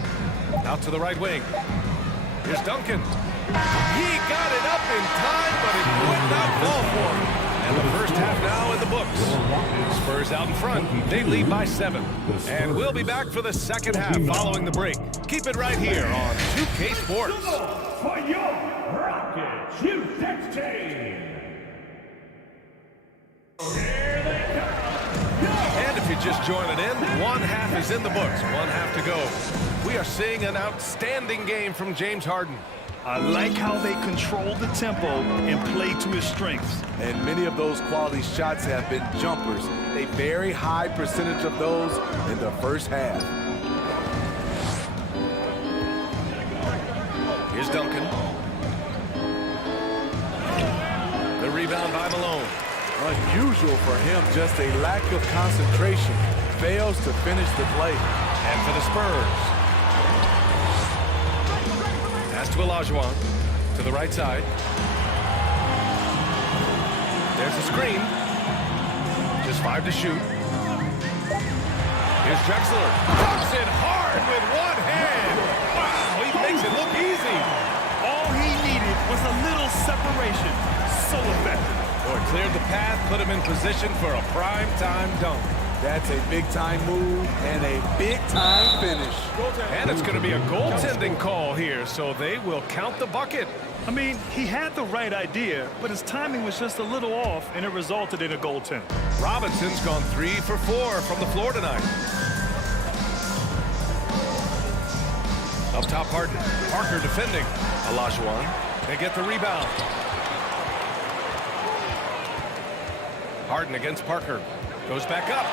Out to the right wing. Here's Duncan. He got it up in time, but it would not fall for him. And the first half now in the books. Spurs out in front. They lead by 7. And we'll be back for the second half following the break. Keep it right here on 2K Sports. For your Rockets, Houston team. Here they come. And if you're just joining in, one half is in the books. One half to go. We are seeing an outstanding game from James Harden. I like how they control the tempo and play to his strengths. And many of those quality shots have been jumpers. A very high percentage of those in the first half. Here's Duncan. The rebound by Malone. Unusual for him, just a lack of concentration. Fails to finish the play. And for the Spurs. Pass to Olajuwon. To the right side. There's the screen. Just 5 to shoot. Here's Drexler. Dumps it hard with one hand. Wow, he makes it look easy. All he needed was a little separation. So effective. Boy, cleared the path, put him in position for a prime-time dunk. That's a big-time move and a big-time finish. And it's going to be a goaltending call here, so they will count the bucket. I mean, he had the right idea, but his timing was just a little off, and it resulted in a goaltend. Robinson's gone 3 for 4 from the floor tonight. Up top, Harden. Parker defending. Olajuwon. They get the rebound. Harden against Parker. Goes back up.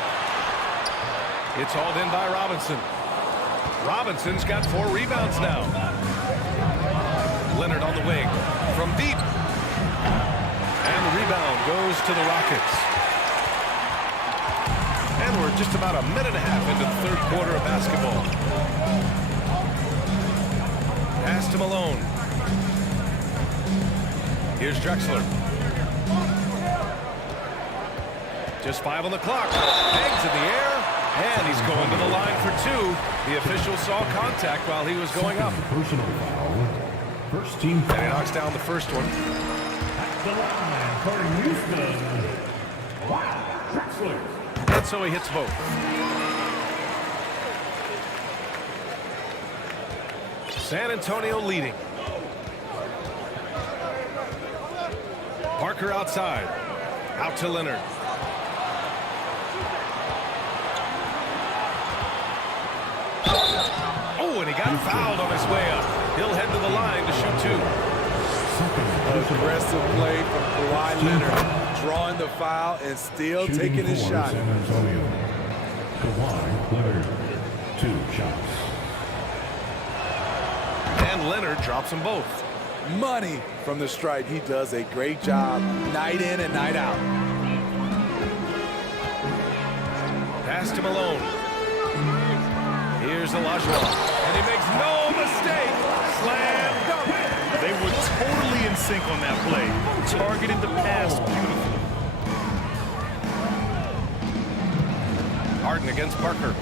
It's hauled in by Robinson. Robinson's got 4 rebounds now. Leonard on the wing. From deep. And the rebound goes to the Rockets. And we're just about a minute and a half into the third quarter of basketball. Pass to Malone. Here's Drexler. Just 5 on the clock. Hangs in the air. And he's going to the line for 2. The official saw contact while he was going up. Personal foul. First team foul. And he knocks down the first one. At the line for Houston. Wow, Drexler. And so he hits both. San Antonio leading. Parker outside. Out to Leonard. Oh, and he got fouled on his way up. He'll head to the line to shoot 2. Aggressive play from Kawhi Leonard, drawing the foul and still taking his shot. San Antonio. Kawhi Leonard, 2 shots. And Leonard drops them both. Money from the stripe. He does a great job night in and night out. Pass to Malone. Here's Olajuwon. And he makes no mistake. Slam dunk. They were totally in sync on that play. Targeted the pass beautifully. Harden against Parker.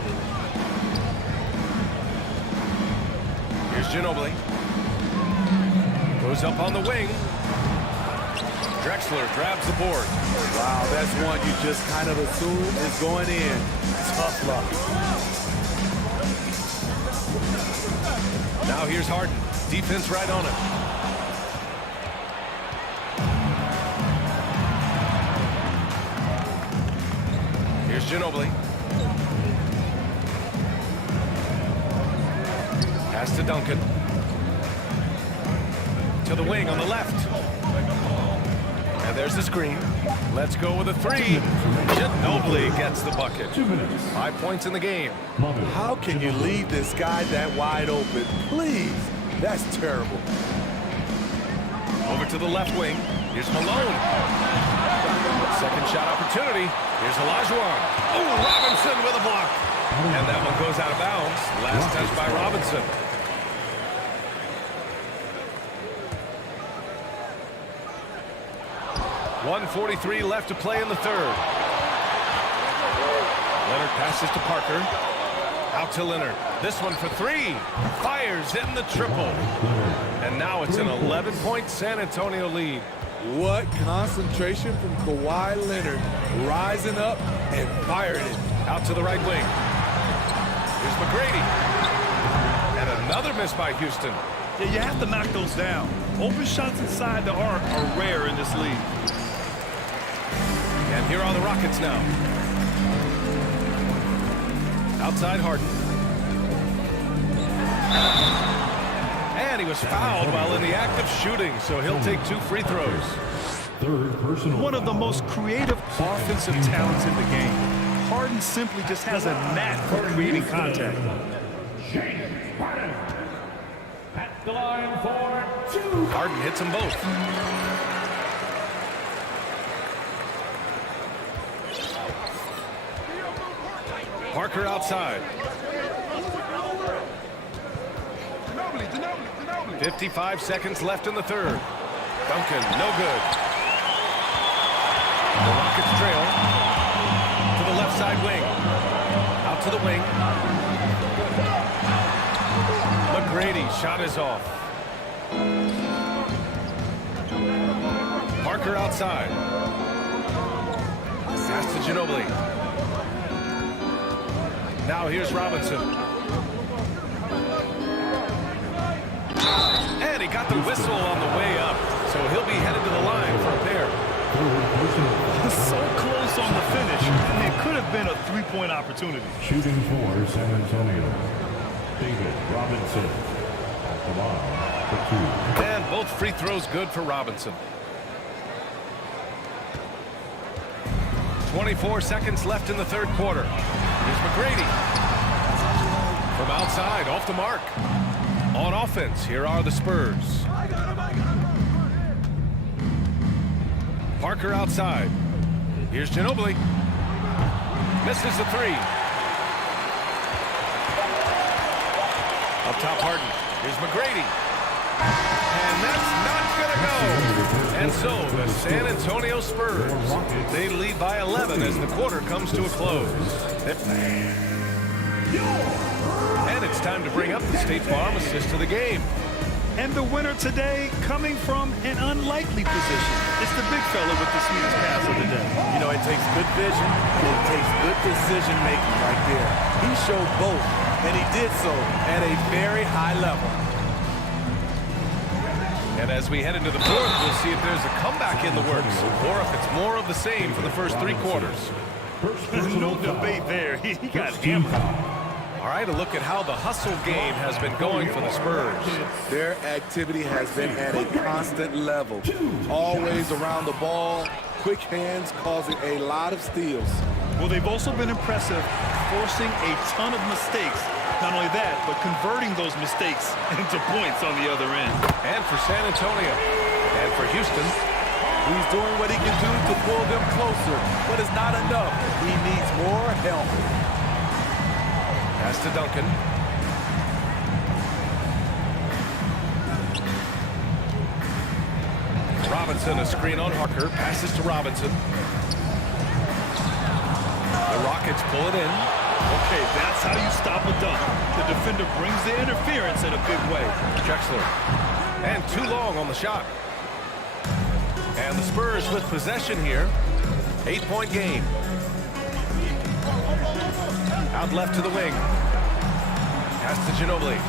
Here's Ginobili. Goes up on the wing. Drexler grabs the board. Wow, that's one you just kind of assume is going in. Tough luck. Now here's Harden. Defense right on him. Here's Ginobili. Pass to Duncan. To the wing on the left. And there's the screen. Let's go with a 3. Ginobili gets the bucket. 2 minutes. 5 points in the game. How can you leave this guy that wide open? Please. That's terrible. Over to the left wing. Here's Malone. Second shot opportunity. Here's Olajuwon. Oh, Robinson with a block. And that one goes out of bounds. Last touch by Robinson. .143 left to play in the third. Leonard passes to Parker. Out to Leonard. This one for 3. Fires in the triple. And now it's an 11-point San Antonio lead. What concentration from Kawhi Leonard, rising up and firing it. Out to the right wing. Here's McGrady. And another miss by Houston. Yeah, you have to knock those down. Open shots inside the arc are rare in this league. And here are the Rockets now. Outside Harden. And he was fouled while in the act of shooting, so he'll take 2 free throws. Third personal. One of the most creative offensive talents in the game. Harden simply just has a knack for creating contact. James Harden. At the line for 2. Harden hits them both. Parker outside. 55 seconds left in the third. Duncan, no good. The Rockets trail. To the left side wing. Out to to the wing. McGrady, shot is off. Parker outside. Pass to Ginobili. Now here's Robinson. And he got the whistle on the way up. So he'll be headed to the line for a pair. So close on the finish. It could have been a three-point opportunity. Shooting for San Antonio, David Robinson at the line for 2. And both free throws good for Robinson. 24 seconds left in the third quarter. Here's McGrady. From outside, off the mark. On offense, here are the Spurs. Parker outside. Here's Ginobili. Misses the three. Up top, Harden. Here's McGrady. And that's not going to go. And so the San Antonio Spurs, they lead by 11 as the quarter comes to a close. And it's time to bring up the State Farm assist of the game. And the winner today coming from an unlikely position. It's the big fella with the sweetest pass of the day. You know, it takes good vision, and it takes good decision-making right there. He showed both, and he did so at a very high level. And as we head into the fourth, we'll see if there's a comeback in the works, or if it's more of the same for the first 3 quarters. No debate there. He got hammered. All right, a look at how the hustle game has been going for the Spurs. Their activity has been at a constant level. Always around the ball, quick hands causing a lot of steals. Well, they've also been impressive, forcing a ton of mistakes. Not only that, but converting those mistakes into points on the other end. And for San Antonio, and for Houston, he's doing what he can do to pull them closer, but it's not enough. He needs more help. Pass to Duncan. Robinson, a screen on Harker. Passes to Robinson. The Rockets pull it in. Okay, that's how you stop a dunk. The defender brings the interference in a big way. Drexler. And too long on the shot. And the Spurs with possession here. 8-point game. Out left to the wing. Pass to Ginobili.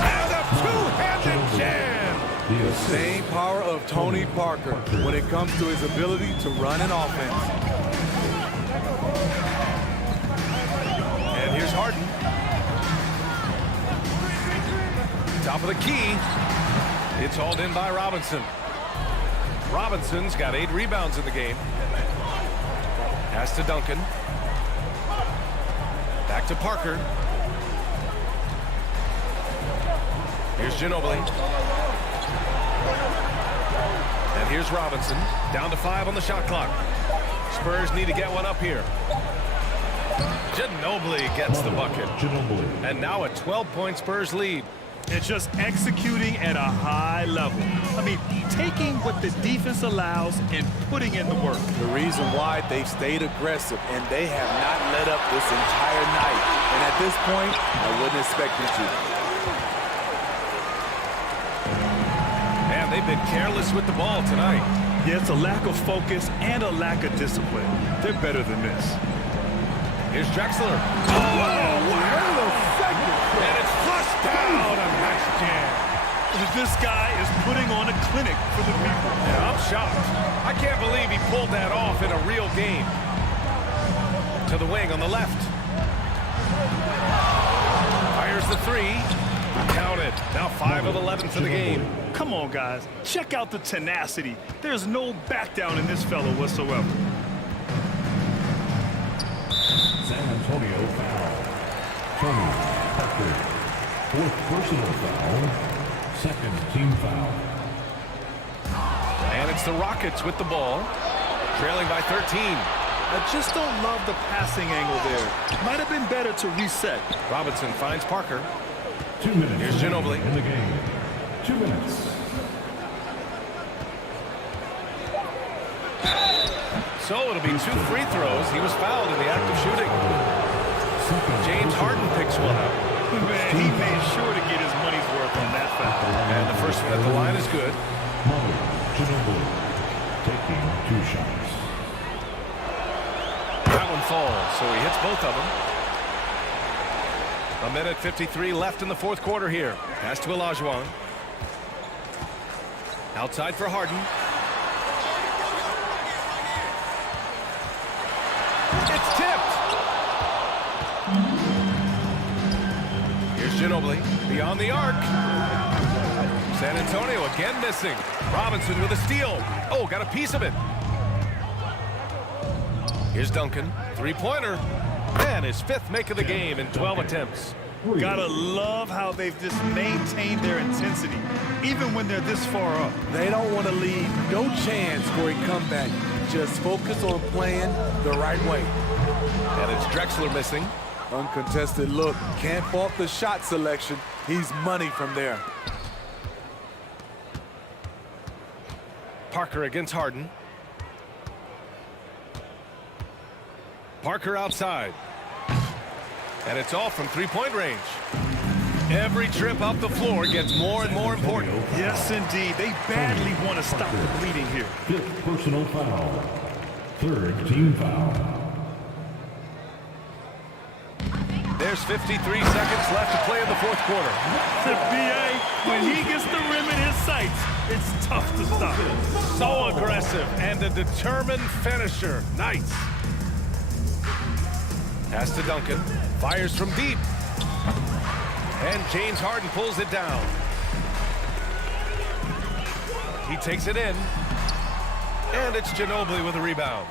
And a two-handed jam. The same power of Tony Parker when it comes to his ability to run an offense. And here's Harden. Top of the key. It's hauled in by Robinson. Robinson's got 8 rebounds in the game. Pass to Duncan. Back to Parker. Here's Ginobili. And here's Robinson. Down to 5 on the shot clock. Spurs need to get one up here. Ginobili gets the bucket. And now a 12-point Spurs lead. It's just executing at a high level. I mean, taking what the defense allows and putting in the work. The reason why they've stayed aggressive, and they have not let up this entire night. And at this point, I wouldn't expect them to. And they've been careless with the ball tonight. Yeah, it's a lack of focus and a lack of discipline. They're better than this. Here's Drexler. Oh, wow. And it's flushed down. A nice jam. This guy is putting on a clinic for the people. Yeah, I'm shocked. I can't believe he pulled that off in a real game. To the wing on the left. Fires the 3. Count it. Now 5 of 11 for the game. Come on, guys. Check out the tenacity. There's no back down in this fellow whatsoever. San Antonio foul. Tony Parker. 4th personal foul. 2nd team foul. And it's the Rockets with the ball. Trailing by 13. I just don't love the passing angle there. Might have been better to reset. Robinson finds Parker. 2 minutes. Here's Ginobili. In the game. 2 minutes. So it'll be 2 free throws. He was fouled in the act of shooting. this one up. Man, he made sure to get his money's worth on that foul. And the first one at the line is good. Manu Ginobili taking 2 shots. That one falls, so he hits both of them. 1:53 left in the fourth quarter here. Pass to Olajuwon. Outside for Harden. It's tipped. Here's Ginobili beyond the arc. San Antonio again missing. Robinson with a steal. Oh, got a piece of it. Here's Duncan. Three-pointer. And his 5th make of the game in 12 attempts. Gotta love how they've just maintained their intensity, even when they're this far up. They don't want to leave no chance for a comeback. Just focus on playing the right way. And it's Drexler missing. Uncontested look. Can't fault the shot selection. He's money from there. Parker against Harden. Parker outside. And it's all from three-point range. Every trip up the floor gets more and more important. Yes, indeed. They badly want to stop the bleeding here. 5th personal foul. 3rd team foul. There's 53 seconds left to play in the fourth quarter. The BA, when he gets the rim in his sights, it's tough to stop. So aggressive and a determined finisher. Nice. Pass to Duncan. Fires from deep. And James Harden pulls it down. He takes it in. And it's Ginobili with a rebound.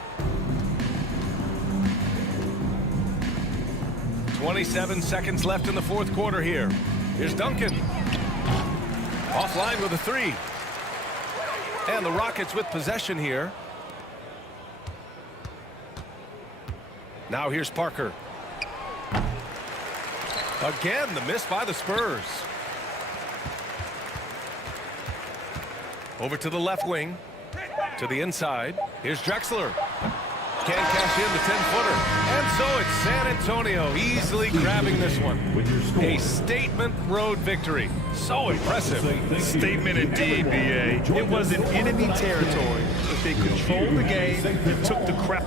27 seconds left in the fourth quarter here. Here's Duncan. Offline with a 3. And the Rockets with possession here. Now here's Parker. Again, the miss by the Spurs. Over to the left wing. To the inside. Here's Drexler. Can't cash in the 10-footer. And so it's San Antonio easily grabbing this one. A statement road victory. So impressive. Statement indeed, BA. It was in enemy territory, but they controlled the game and took the crap.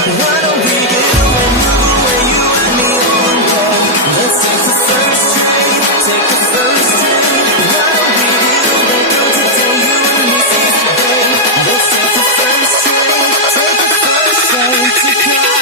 Why don't we get away, move away, you and me on bed? Let's take the first train, take the first train. Why don't we get away, go today, you and me seize the day. Let's take the first train, take the first train to California.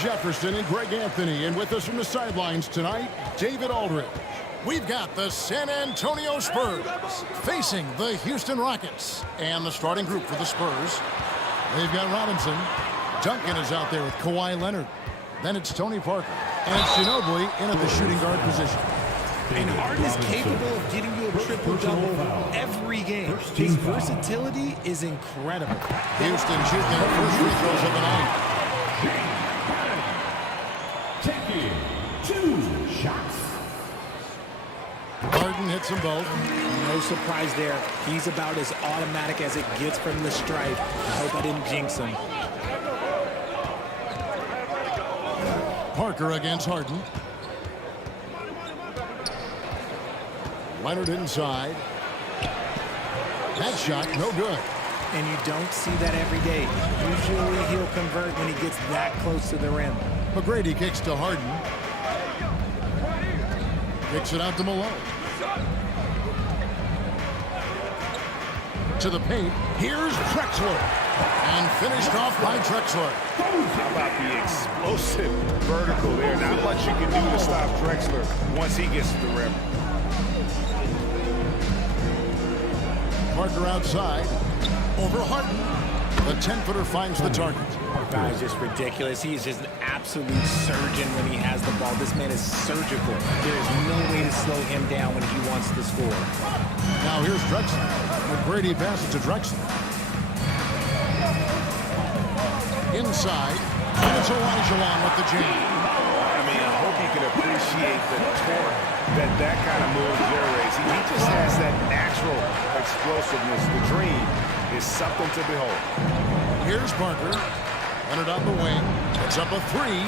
Jefferson and Greg Anthony, and with us from the sidelines tonight, David Aldridge. We've got the San Antonio Spurs facing the Houston Rockets. And the starting group for the Spurs, they've got Robinson. Duncan is out there with Kawhi Leonard. Then it's Tony Parker. And it's Ginobili in at the shooting guard position. And Harden is capable of getting you a triple-double every game. His versatility is incredible. Houston shooting their first free throws of the night. Taking 2 shots. Harden hits them both. No surprise there. He's about as automatic as it gets from the stripe. I hope I didn't jinx him. Parker against Harden. Leonard inside. That shot, no good. And you don't see that every day. Usually he'll convert when he gets that close to the rim. McGrady kicks to Harden. Kicks it out to Malone. To the paint. Here's Drexler. And finished off by Drexler. How about the explosive vertical there? Not much you can do to stop Drexler once he gets to the rim. Parker outside. Over Harden. The 10-footer finds the target. That is just ridiculous. He is just an absolute surgeon when he has the ball. This man is surgical. There is no way to slow him down when he wants to score. Now here's Drexler. McGrady passes to Drexler. Inside. And it's Olajuwon with the jam. I mean, I hope you can appreciate the torque that kind of move generates. He just has that natural explosiveness. The dream is something to behold. Here's Parker. Leonard on the wing. It's up a three.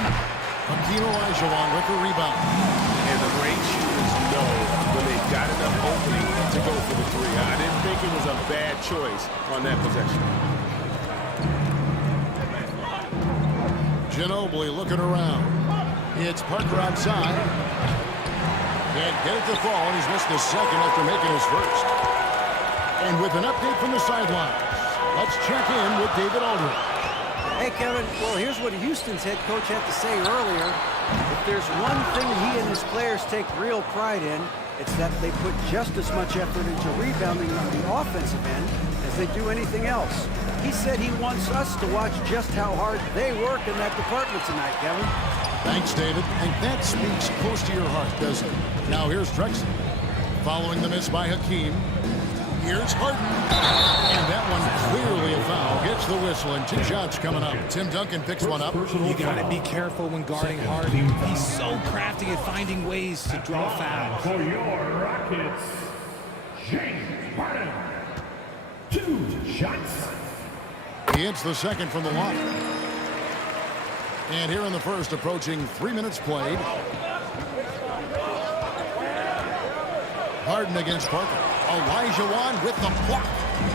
Hakeem Olajuwon with the rebound. And the great shooters know when they've got enough opening to go for the three. I didn't think it was a bad choice on that possession. Ginobili looking around. It's Parker outside. Can't get it to fall, and he's missed his second after making his first. And with an update from the sidelines, let's check in with David Aldridge. Hey, Kevin. Well, here's what Houston's head coach had to say earlier. If there's one thing he and his players take real pride in, it's that they put just as much effort into rebounding on the offensive end as they do anything else. He said he wants us to watch just how hard they work in that department tonight, Kevin. Thanks, David. And that speaks close to your heart, doesn't it? Now here's Drexler. Following the miss by Hakeem. Here's Harden. And that one clearly a foul. Gets the whistle, and 2 shots coming up. Tim Duncan picks one up. You got to be careful when guarding Harden. He's so crafty at finding ways to draw fouls. For your Rockets, James Harden. 2 shots. He hits the second from the line. And here in the first, approaching 3 minutes played. Harden against Parker. Olajuwon with the block.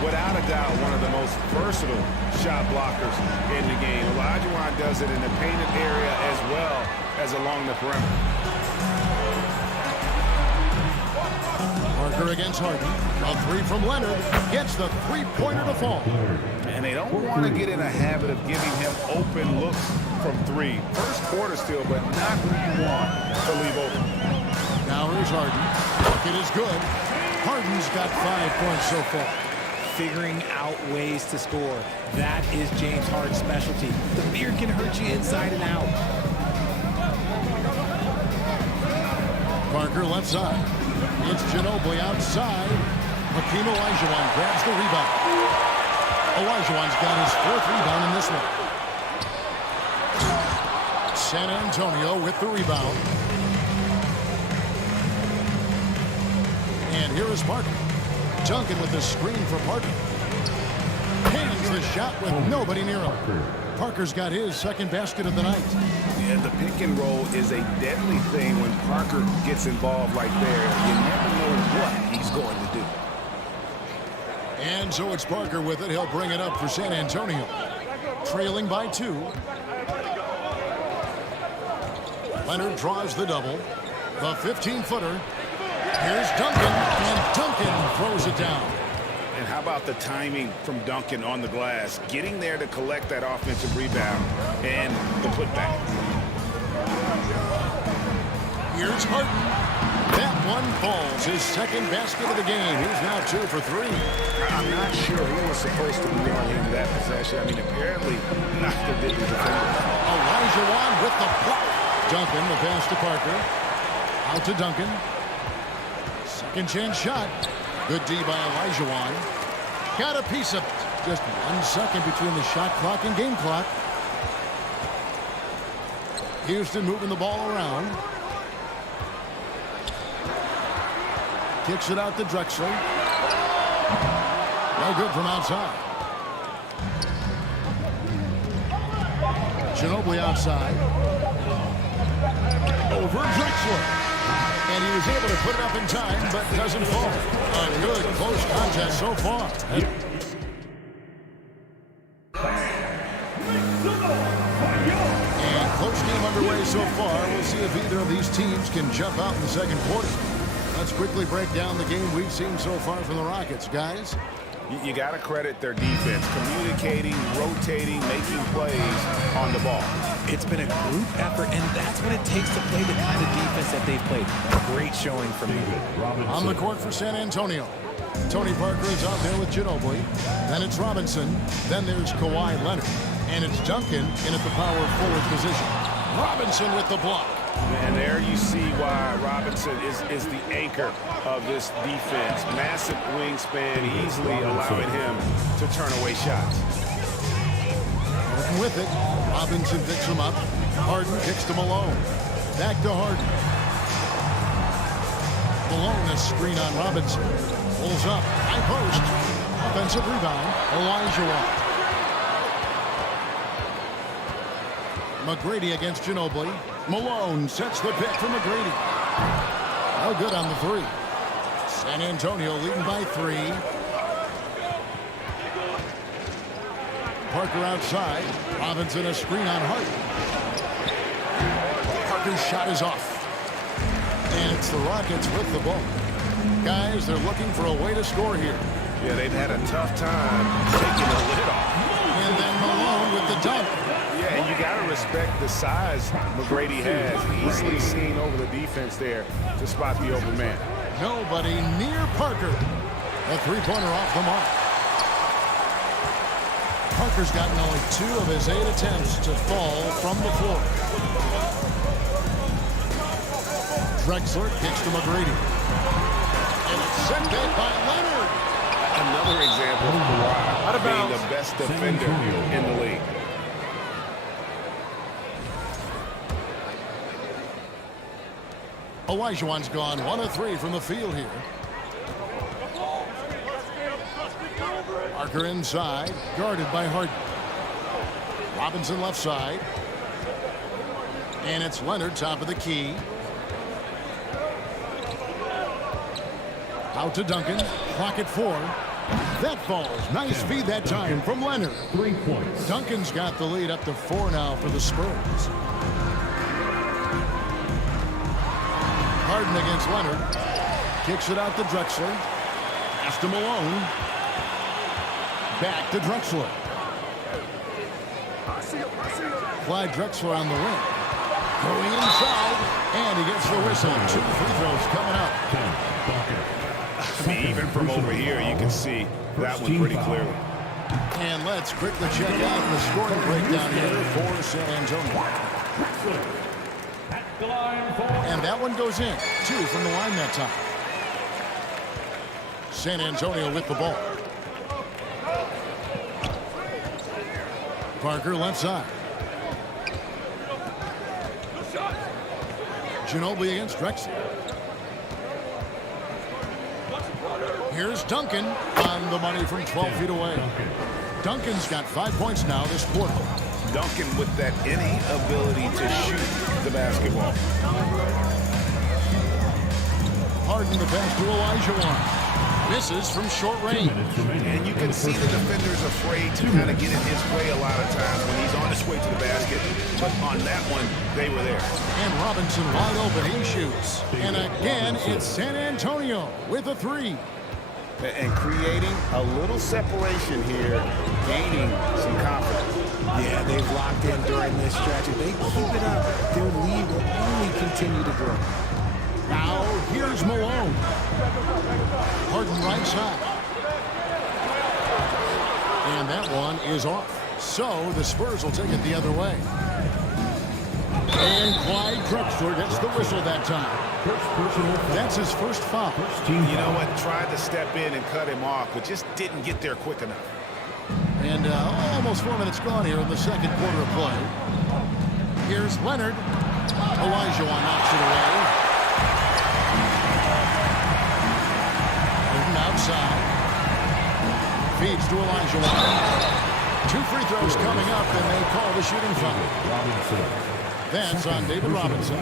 Without a doubt, one of the most versatile shot blockers in the game. Olajuwon does it in the painted area as well as along the perimeter. Parker against Harden. A three from Leonard. Gets the three-pointer to fall. And they don't want to get in a habit of giving him open looks from three. First quarter still, but not who you want to leave open. Now here's Harden. Bucket is good. Harden's got 5 points so far. Figuring out ways to score. That is James Harden's specialty. The beard can hurt you inside and out. Parker left side. It's Ginobili outside. Hakeem Olajuwon grabs the rebound. Olajuwon's got his 4th rebound in this one. San Antonio with the rebound. And here is Parker. Duncan with the screen for Parker. Hands the shot with nobody near him. Parker's got his second basket of the night. Yeah, the pick and roll is a deadly thing when Parker gets involved like there. You never know what he's going to do. And so it's Parker with it. He'll bring it up for San Antonio. Trailing by 2. Leonard draws the double. The 15-footer. Here's Duncan, and Duncan throws it down. And how about the timing from Duncan on the glass, getting there to collect that offensive rebound and the putback. Here's Harden. That one falls, his second basket of the game. He's now 2 for 3. I'm not sure who was supposed to be on him that possession. I mean, apparently, neither did the defender. Olajuwon with the block. Duncan, the pass to Parker. Out to Duncan. Second chance shot. Good D by Olajuwon. Got a piece of it. Just 1 second between the shot clock and game clock. Houston moving the ball around. Kicks it out to Drexler. No good from outside. Ginobili outside. Over Drexler. And he was able to put it up in time, but doesn't fall. A good close contest so far. And close game underway so far. We'll see if either of these teams can jump out in the second quarter. Let's quickly break down the game we've seen so far from the Rockets, guys. You got to credit their defense, communicating, rotating, making plays on the ball. It's been a group effort, and that's what it takes to play the kind of defense that they've played. A great showing from them. On the court for San Antonio. Tony Parker is out there with Ginobili. Then it's Robinson. Then there's Kawhi Leonard. And it's Duncan in at the power forward position. Robinson with the block. And there you see why Robinson is the anchor of this defense. Massive wingspan, easily allowing him to turn away shots. Working with it. Robinson picks him up. Harden kicks to Malone. Back to Harden. Malone, a screen on Robinson. Pulls up. High post. Offensive rebound. Olajuwon. McGrady against Ginobili. Malone sets the pick for McGrady. No good on the three. San Antonio leading by 3. Parker outside. Robinson a screen on Harden. Parker's shot is off. And it's the Rockets with the ball. Guys, they're looking for a way to score here. Yeah, they've had a tough time taking the lid off. And then Malone with the dunk. Yeah, and you got to respect the size McGrady has. Easily seen over the defense there to spot the open man. Nobody near Parker. A three-pointer off the mark. Parker's gotten only 2 of his 8 attempts to fall from the floor. Drexler kicks to McGrady. And it's sent back by Leonard. Another example of Kawhi being the best defender in the league. Olajuwon's gone 1 of 3 from the field here. Parker inside, guarded by Harden. Robinson left side. And it's Leonard top of the key. Out to Duncan. Clock at 4. That falls. Nice feed that time from Leonard. 3 points. Duncan's got the lead up to 4 now for the Spurs. Harden against Leonard. Kicks it out to Drexler. Pass to Malone. Back to Drexler. Clyde Drexler on the wing. Going inside. And he gets the whistle. 2 free throws coming up. I mean, even from over here, you can see that one pretty clearly. And let's quickly check out the scoring breakdown here for San Antonio. And that one goes in. 2 from the line that time. San Antonio with the ball. Parker left side. Ginobili against Drexler. Here's Duncan on the money from 12 feet away. Duncan's got 5 points now this quarter. Duncan with that innate ability to shoot the basketball. Harden the pass to Olajuwon. Misses from short range. And you can see the defender's afraid to kind of get in his way a lot of times when he's on his way to the basket. But on that one, they were there. And Robinson wide open. He shoots. And again, it's San Antonio with a 3. And creating a little separation here, gaining some confidence. Yeah, they've locked in during this stretch. If they keep it up, their lead will only continue to grow. Now, here's Malone. Harden right side. And that one is off. So the Spurs will take it the other way. And Clyde Drexler gets the whistle that time. That's his first foul. You know what? Tried to step in and cut him off, but just didn't get there quick enough. And almost 4 minutes gone here in the second quarter of play. Here's Leonard. Olajuwon knocks it away. Harden outside. Feeds to Olajuwon. 2 free throws coming up, and they call the shooting foul. That's on David Robinson.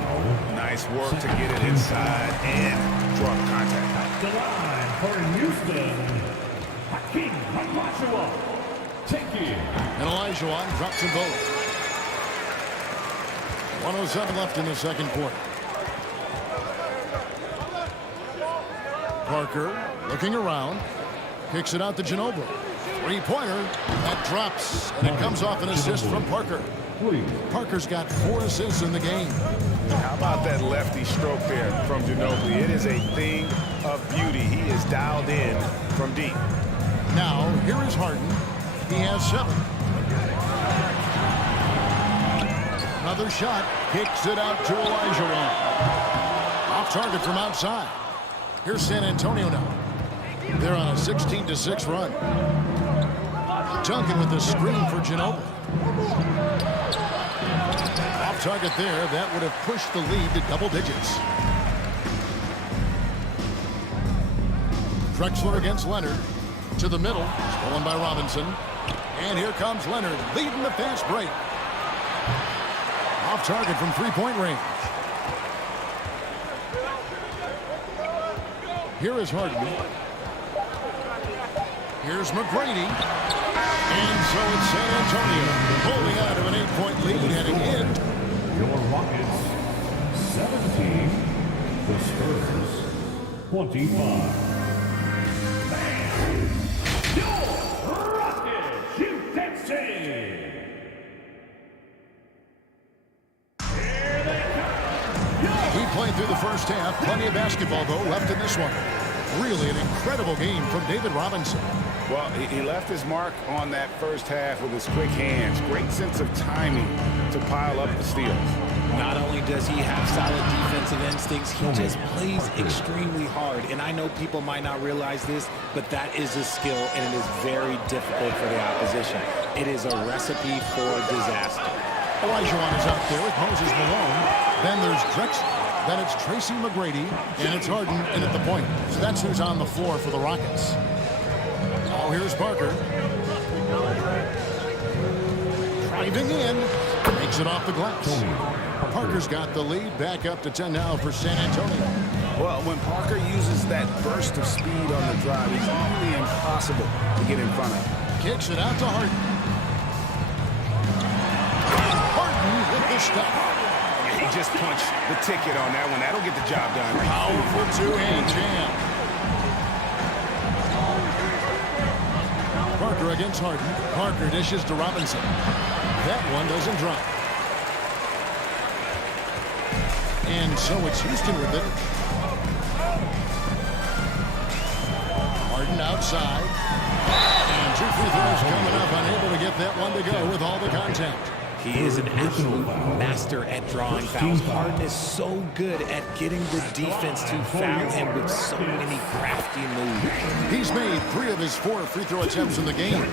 Nice work to get it inside and draw contact. The line for Houston, Hakeem Olajuwon. And Olajuwon drops them both. 1:07 left in the second quarter. Parker looking around. Kicks it out to Ginobili. 3-pointer. That drops. And it comes off an assist from Parker. Parker's got 4 assists in the game. How about that lefty stroke there from Ginobili? It is a thing of beauty. He is dialed in from deep. Now, here is Harden. He has 7. Another shot. Kicks it out to Olajuwon. Off target from outside. Here's San Antonio now. They're on a 16-6 run. Duncan with the screen for Ginobili. Off target there. That would have pushed the lead to double digits. Drexler against Leonard. To the middle. Stolen by Robinson. And here comes Leonard leading the fast break. Off target from three-point range. Here is Harden. Here's McGrady. And so it's San Antonio holding on to an 8-point lead heading in. Your Rockets 17, the Spurs 25. Your Rockets, you can say. We played through the first half. Plenty of basketball, though, left in this one. Really an incredible game from David Robinson. Well, he left his mark on that first half with his quick hands. Great sense of timing to pile up the steals. Not only does he have solid defensive instincts, he just plays extremely hard. And I know people might not realize this, but that is a skill, and it is very difficult for the opposition. It is a recipe for disaster. Olajuwon is out there with Moses Malone. Then there's Drexler. Then it's Tracy McGrady. And it's Harden in at the point. So that's who's on the floor for the Rockets. Now here's Parker. Driving in. Makes it off the glass. Parker's got the lead. Back up to 10 now for San Antonio. Well, when Parker uses that burst of speed on the drive, it's nearly impossible to get in front of. Kicks it out to Harden. Harden with the stuff. He just punched the ticket on that one. That'll get the job done. Powerful two-hand jam. Parker against Harden. Parker dishes to Robinson. That one doesn't drop. And so it's Houston with it. Harden outside. And 2 free throws coming up. Unable to get that one to go with all the contact. He is an absolute master at drawing fouls. Harden is so good at getting the defense to foul him with so many crafty moves. He's made 3 of his 4 free throw attempts in the game.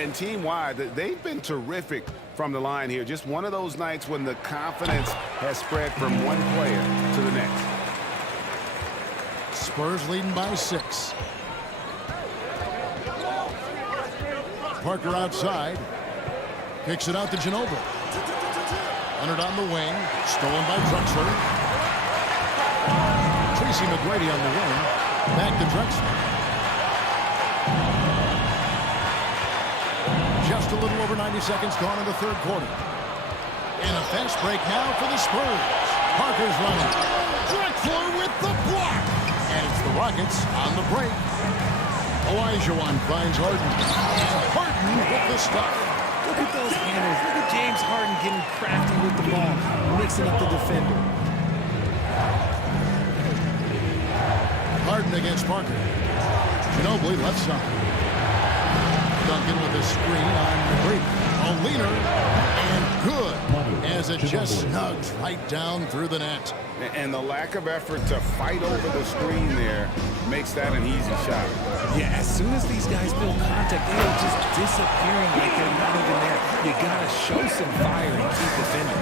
And team-wide, they've been terrific from the line here. Just one of those nights when the confidence has spread from one player to the next. Spurs leading by 6. Parker outside. Kicks it out to Ginobili. Leonard on the wing. Stolen by Drexler. Tracy McGrady on the wing. Back to Drexler. Just a little over 90 seconds gone in the third quarter. And a fast break now for the Spurs. Parker's running. Drexler with the block. And it's the Rockets on the break. Olajuwon finds Harden. And Harden with the stop. Look at those handles. Look at James Harden getting crafty with the ball, mixing up the defender. Harden against Parker. Ginobili left side. Duncan with a screen on McGrady. A leaner and good as it just snugs right down through the net. And the lack of effort to fight over the screen there makes that an easy shot. Yeah, as soon as these guys build contact, they are just disappearing like they're not even there. You gotta show some fire and keep defending.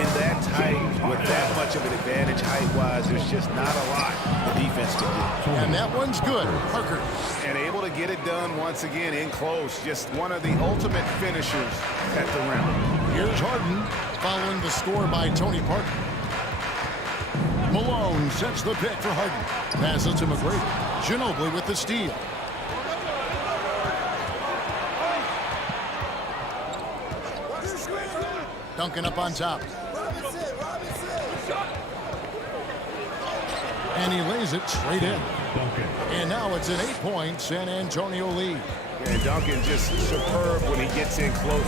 In that tight, with that much of an advantage height-wise, there's just not a lot the defense can do. And that one's good. Parker. And able to get it done once again in close. Just one of the ultimate finishers at the rim. Here's Harden following the score by Tony Parker. Malone sets the pick for Harden. Pass it to McGrady. Ginobili with the steal. Duncan up on top. And he lays it straight in. And now it's an 8-point San Antonio lead. And Duncan just superb when he gets in close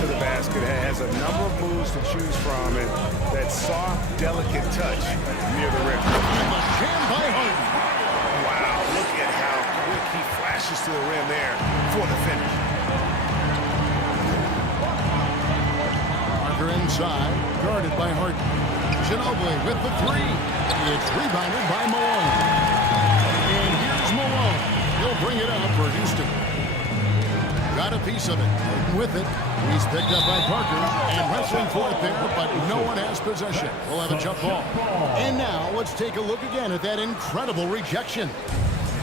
to the basket. Has a number of moves to choose from, and that soft, delicate touch near the rim. And the jam by Harden. Wow, look at how quick he flashes to the rim there for the finish. Parker inside, guarded by Harden. Ginobili with the three. It's rebounded by Malone. And here's Malone. He'll bring it up for Houston. Got a piece of it. With it, he's picked up by Parker and wrestling for it there, but no one has possession. We'll have a jump ball. And now let's take a look again at that incredible rejection.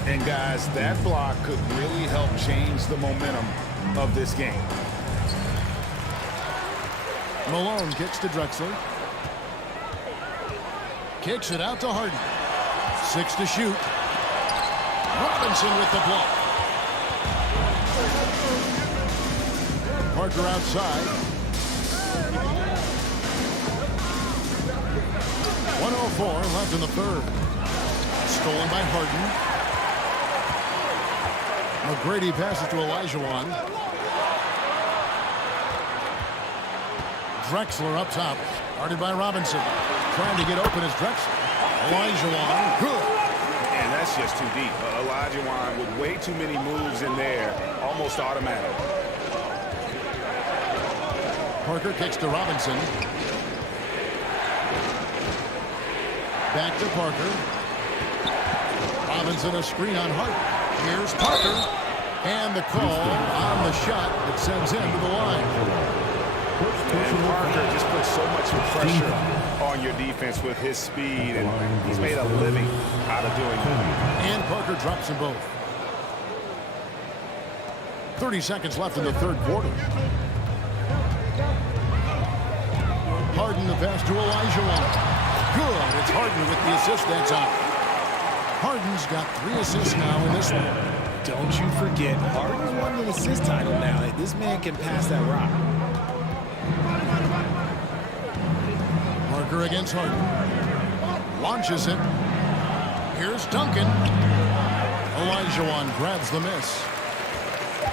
And guys, that block could really help change the momentum of this game. Malone kicks to Drexler. Kicks it out to Harden. 6 to shoot. Robinson with the block. Parker outside. 1:04 left in the third. Stolen by Harden. McGrady passes to Olajuwon. Drexler up top. Guarded by Robinson. Trying to get open as Drexler. Olajuwon. Good. And that's just too deep. Olajuwon with way too many moves in there. Almost automatic. Parker kicks to Robinson. Back to Parker. Robinson a screen on Hart. Here's Parker. And the call on the shot that sends him to the line. And Parker just puts so much pressure on your defense with his speed, and he's made a living out of doing that. And Parker drops them both. 30 seconds left in the third quarter. Harden the pass to Olajuwon. Good. It's Harden with the assist that time. Harden's got 3 assists now in this one. Don't you forget, Harden's won an assist title now. This man can pass that rock. Parker against Harden. Launches it. Here's Duncan. Olajuwon grabs the miss.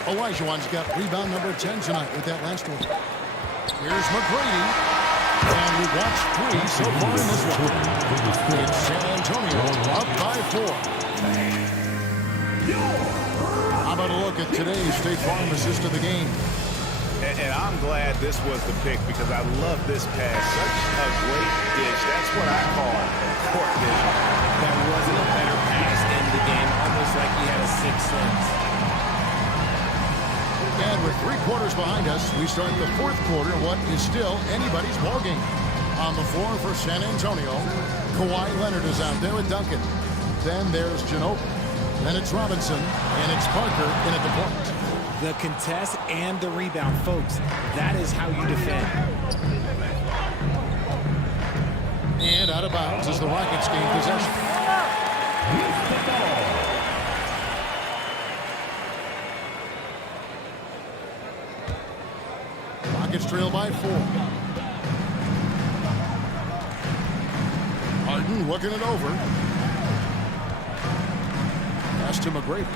Olajuwon's got rebound number 10 tonight with that last one. Here's McGrady. And we've watched 3 so far in this one. It's San Antonio up by 4. How about a look at today's State Farm assist of the game? And I'm glad this was the pick because I love this pass. Such a great dish. That's what I call court vision. That wasn't a better pass in the game. Almost like he had a sixth sense. And with 3 quarters behind us, we start the fourth quarter, what is still anybody's ballgame. On the floor for San Antonio, Kawhi Leonard is out there with Duncan. Then there's Ginobili. Then it's Robinson, and it's Parker in at the point. The contest and the rebound, folks. That is how you defend. And out of bounds as the Rockets gain possession. Rockets trail by 4. Harden looking it over. Pass to McGrady.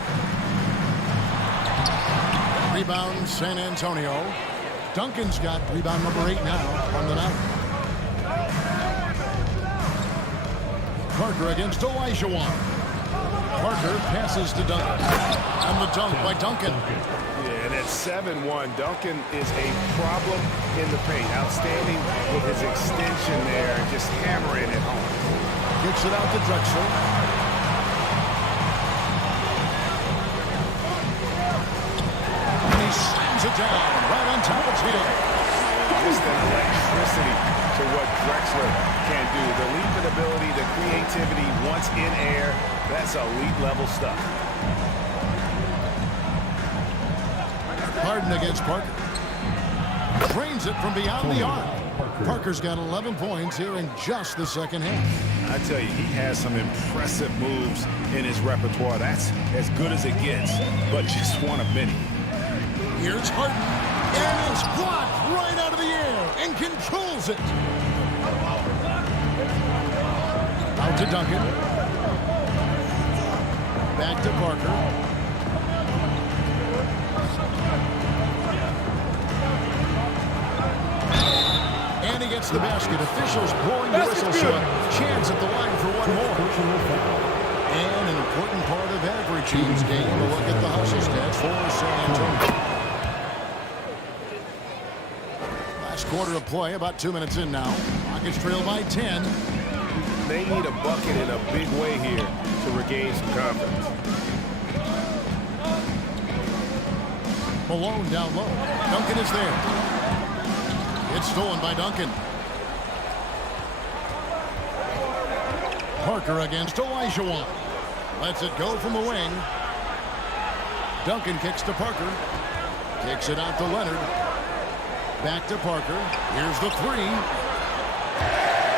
Rebound San Antonio. Duncan's got rebound number 8 now on the night. Parker against Olajuwon. Parker passes to Duncan. And the dunk by Duncan. Yeah, and at 7-1, Duncan is a problem in the paint. Outstanding with his extension there, just hammering it home. Kicks it out to Drexler. And he slams it down right on top of Tito. Just an electricity to what Drexler can do. The leaping ability, the creativity once in air, that's elite level stuff. Harden against Parker. Drains it from beyond the arc. Parker's got 11 points here in just the second half. I tell you, he has some impressive moves in his repertoire. That's as good as it gets, but just one of many. Here's Harden. And it's blocked right out of the air and controls it. Out to Duncan. Back to Parker. And he gets the basket. Officials blowing the whistle, so a chance at the line for one more. And an important part of every team's game, a look at the hustle stats for San Antonio. Last quarter of play, about 2 minutes in now. Rockets trail by 10. They need a bucket in a big way here to regain some confidence. Malone down low. Duncan is there. It's stolen by Duncan. Parker against Olajuwon. Lets it go from the wing. Duncan kicks to Parker. Kicks it out to Leonard. Back to Parker. Here's the three.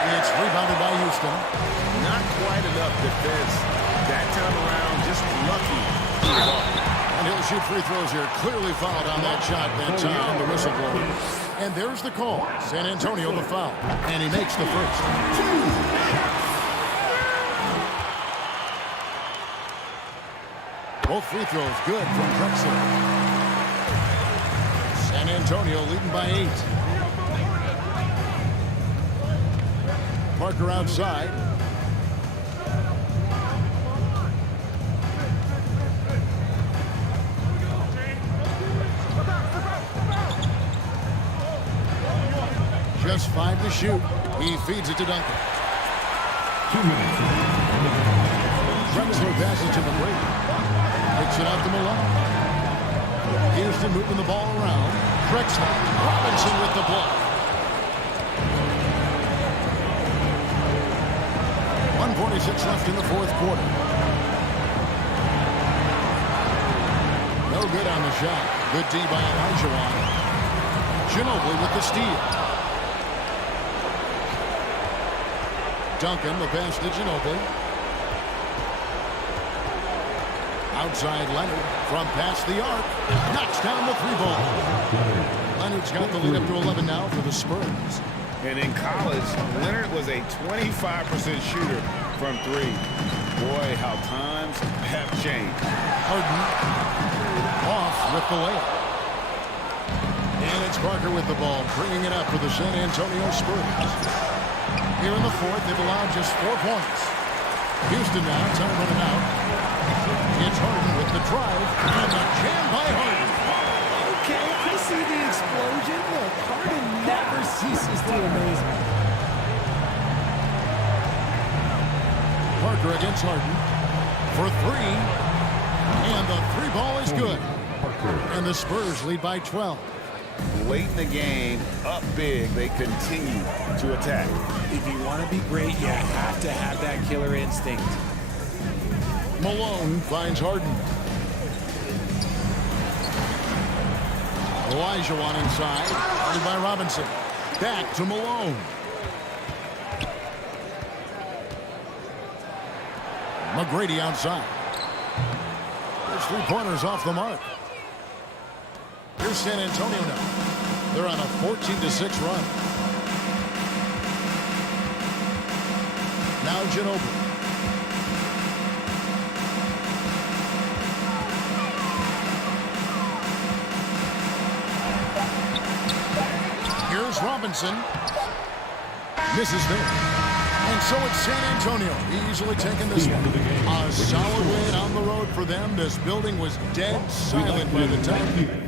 It's rebounded by Houston. Not quite enough defense that time around. Just lucky. And he'll shoot free throws here. Clearly fouled on that shot that time. The whistleblower. And there's the call. San Antonio the foul. And he makes the first. Both free throws good from Drexler. San Antonio leading by 8. Parker outside. Just 5 to shoot. He feeds it to Duncan. 2 minutes. Drexler passes to McGrady. Picks it out to Malone. Houston moving the ball around. Drexler. Robinson with the block. 1:46 left in the fourth quarter. No good on the shot. Good D by Olajuwon. Ginobili with the steal. Duncan, the pass to Ginobili. Outside Leonard from past the arc. Knocks down the 3-ball. Leonard's got the lead up to 11 now for the Spurs. And in college, Leonard was a 25% shooter from 3. Boy, how times have changed. Harden off with the layup. And it's Parker with the ball, bringing it up for the San Antonio Spurs. Here in the fourth, they've allowed just 4 points. Houston now, time running out. It's Harden with the drive, and the jam by Harden. Okay, I see the explosion. Look, Harden never ceases to amaze me. Parker against Harden for 3. And the 3-ball is good. And the Spurs lead by 12. Late in the game, up big, they continue to attack. If you want to be great, you have to have that killer instinct. Malone finds Harden. Olajuwon inside, guarded by Robinson. Back to Malone. McGrady outside. There's 3-pointers off the mark. Here's San Antonio now. They're on a 14-6 run. Now Ginobili. Here's Robinson. Misses there. And so it's San Antonio easily taking this one. A solid win on the road for them. This building was dead silent by the time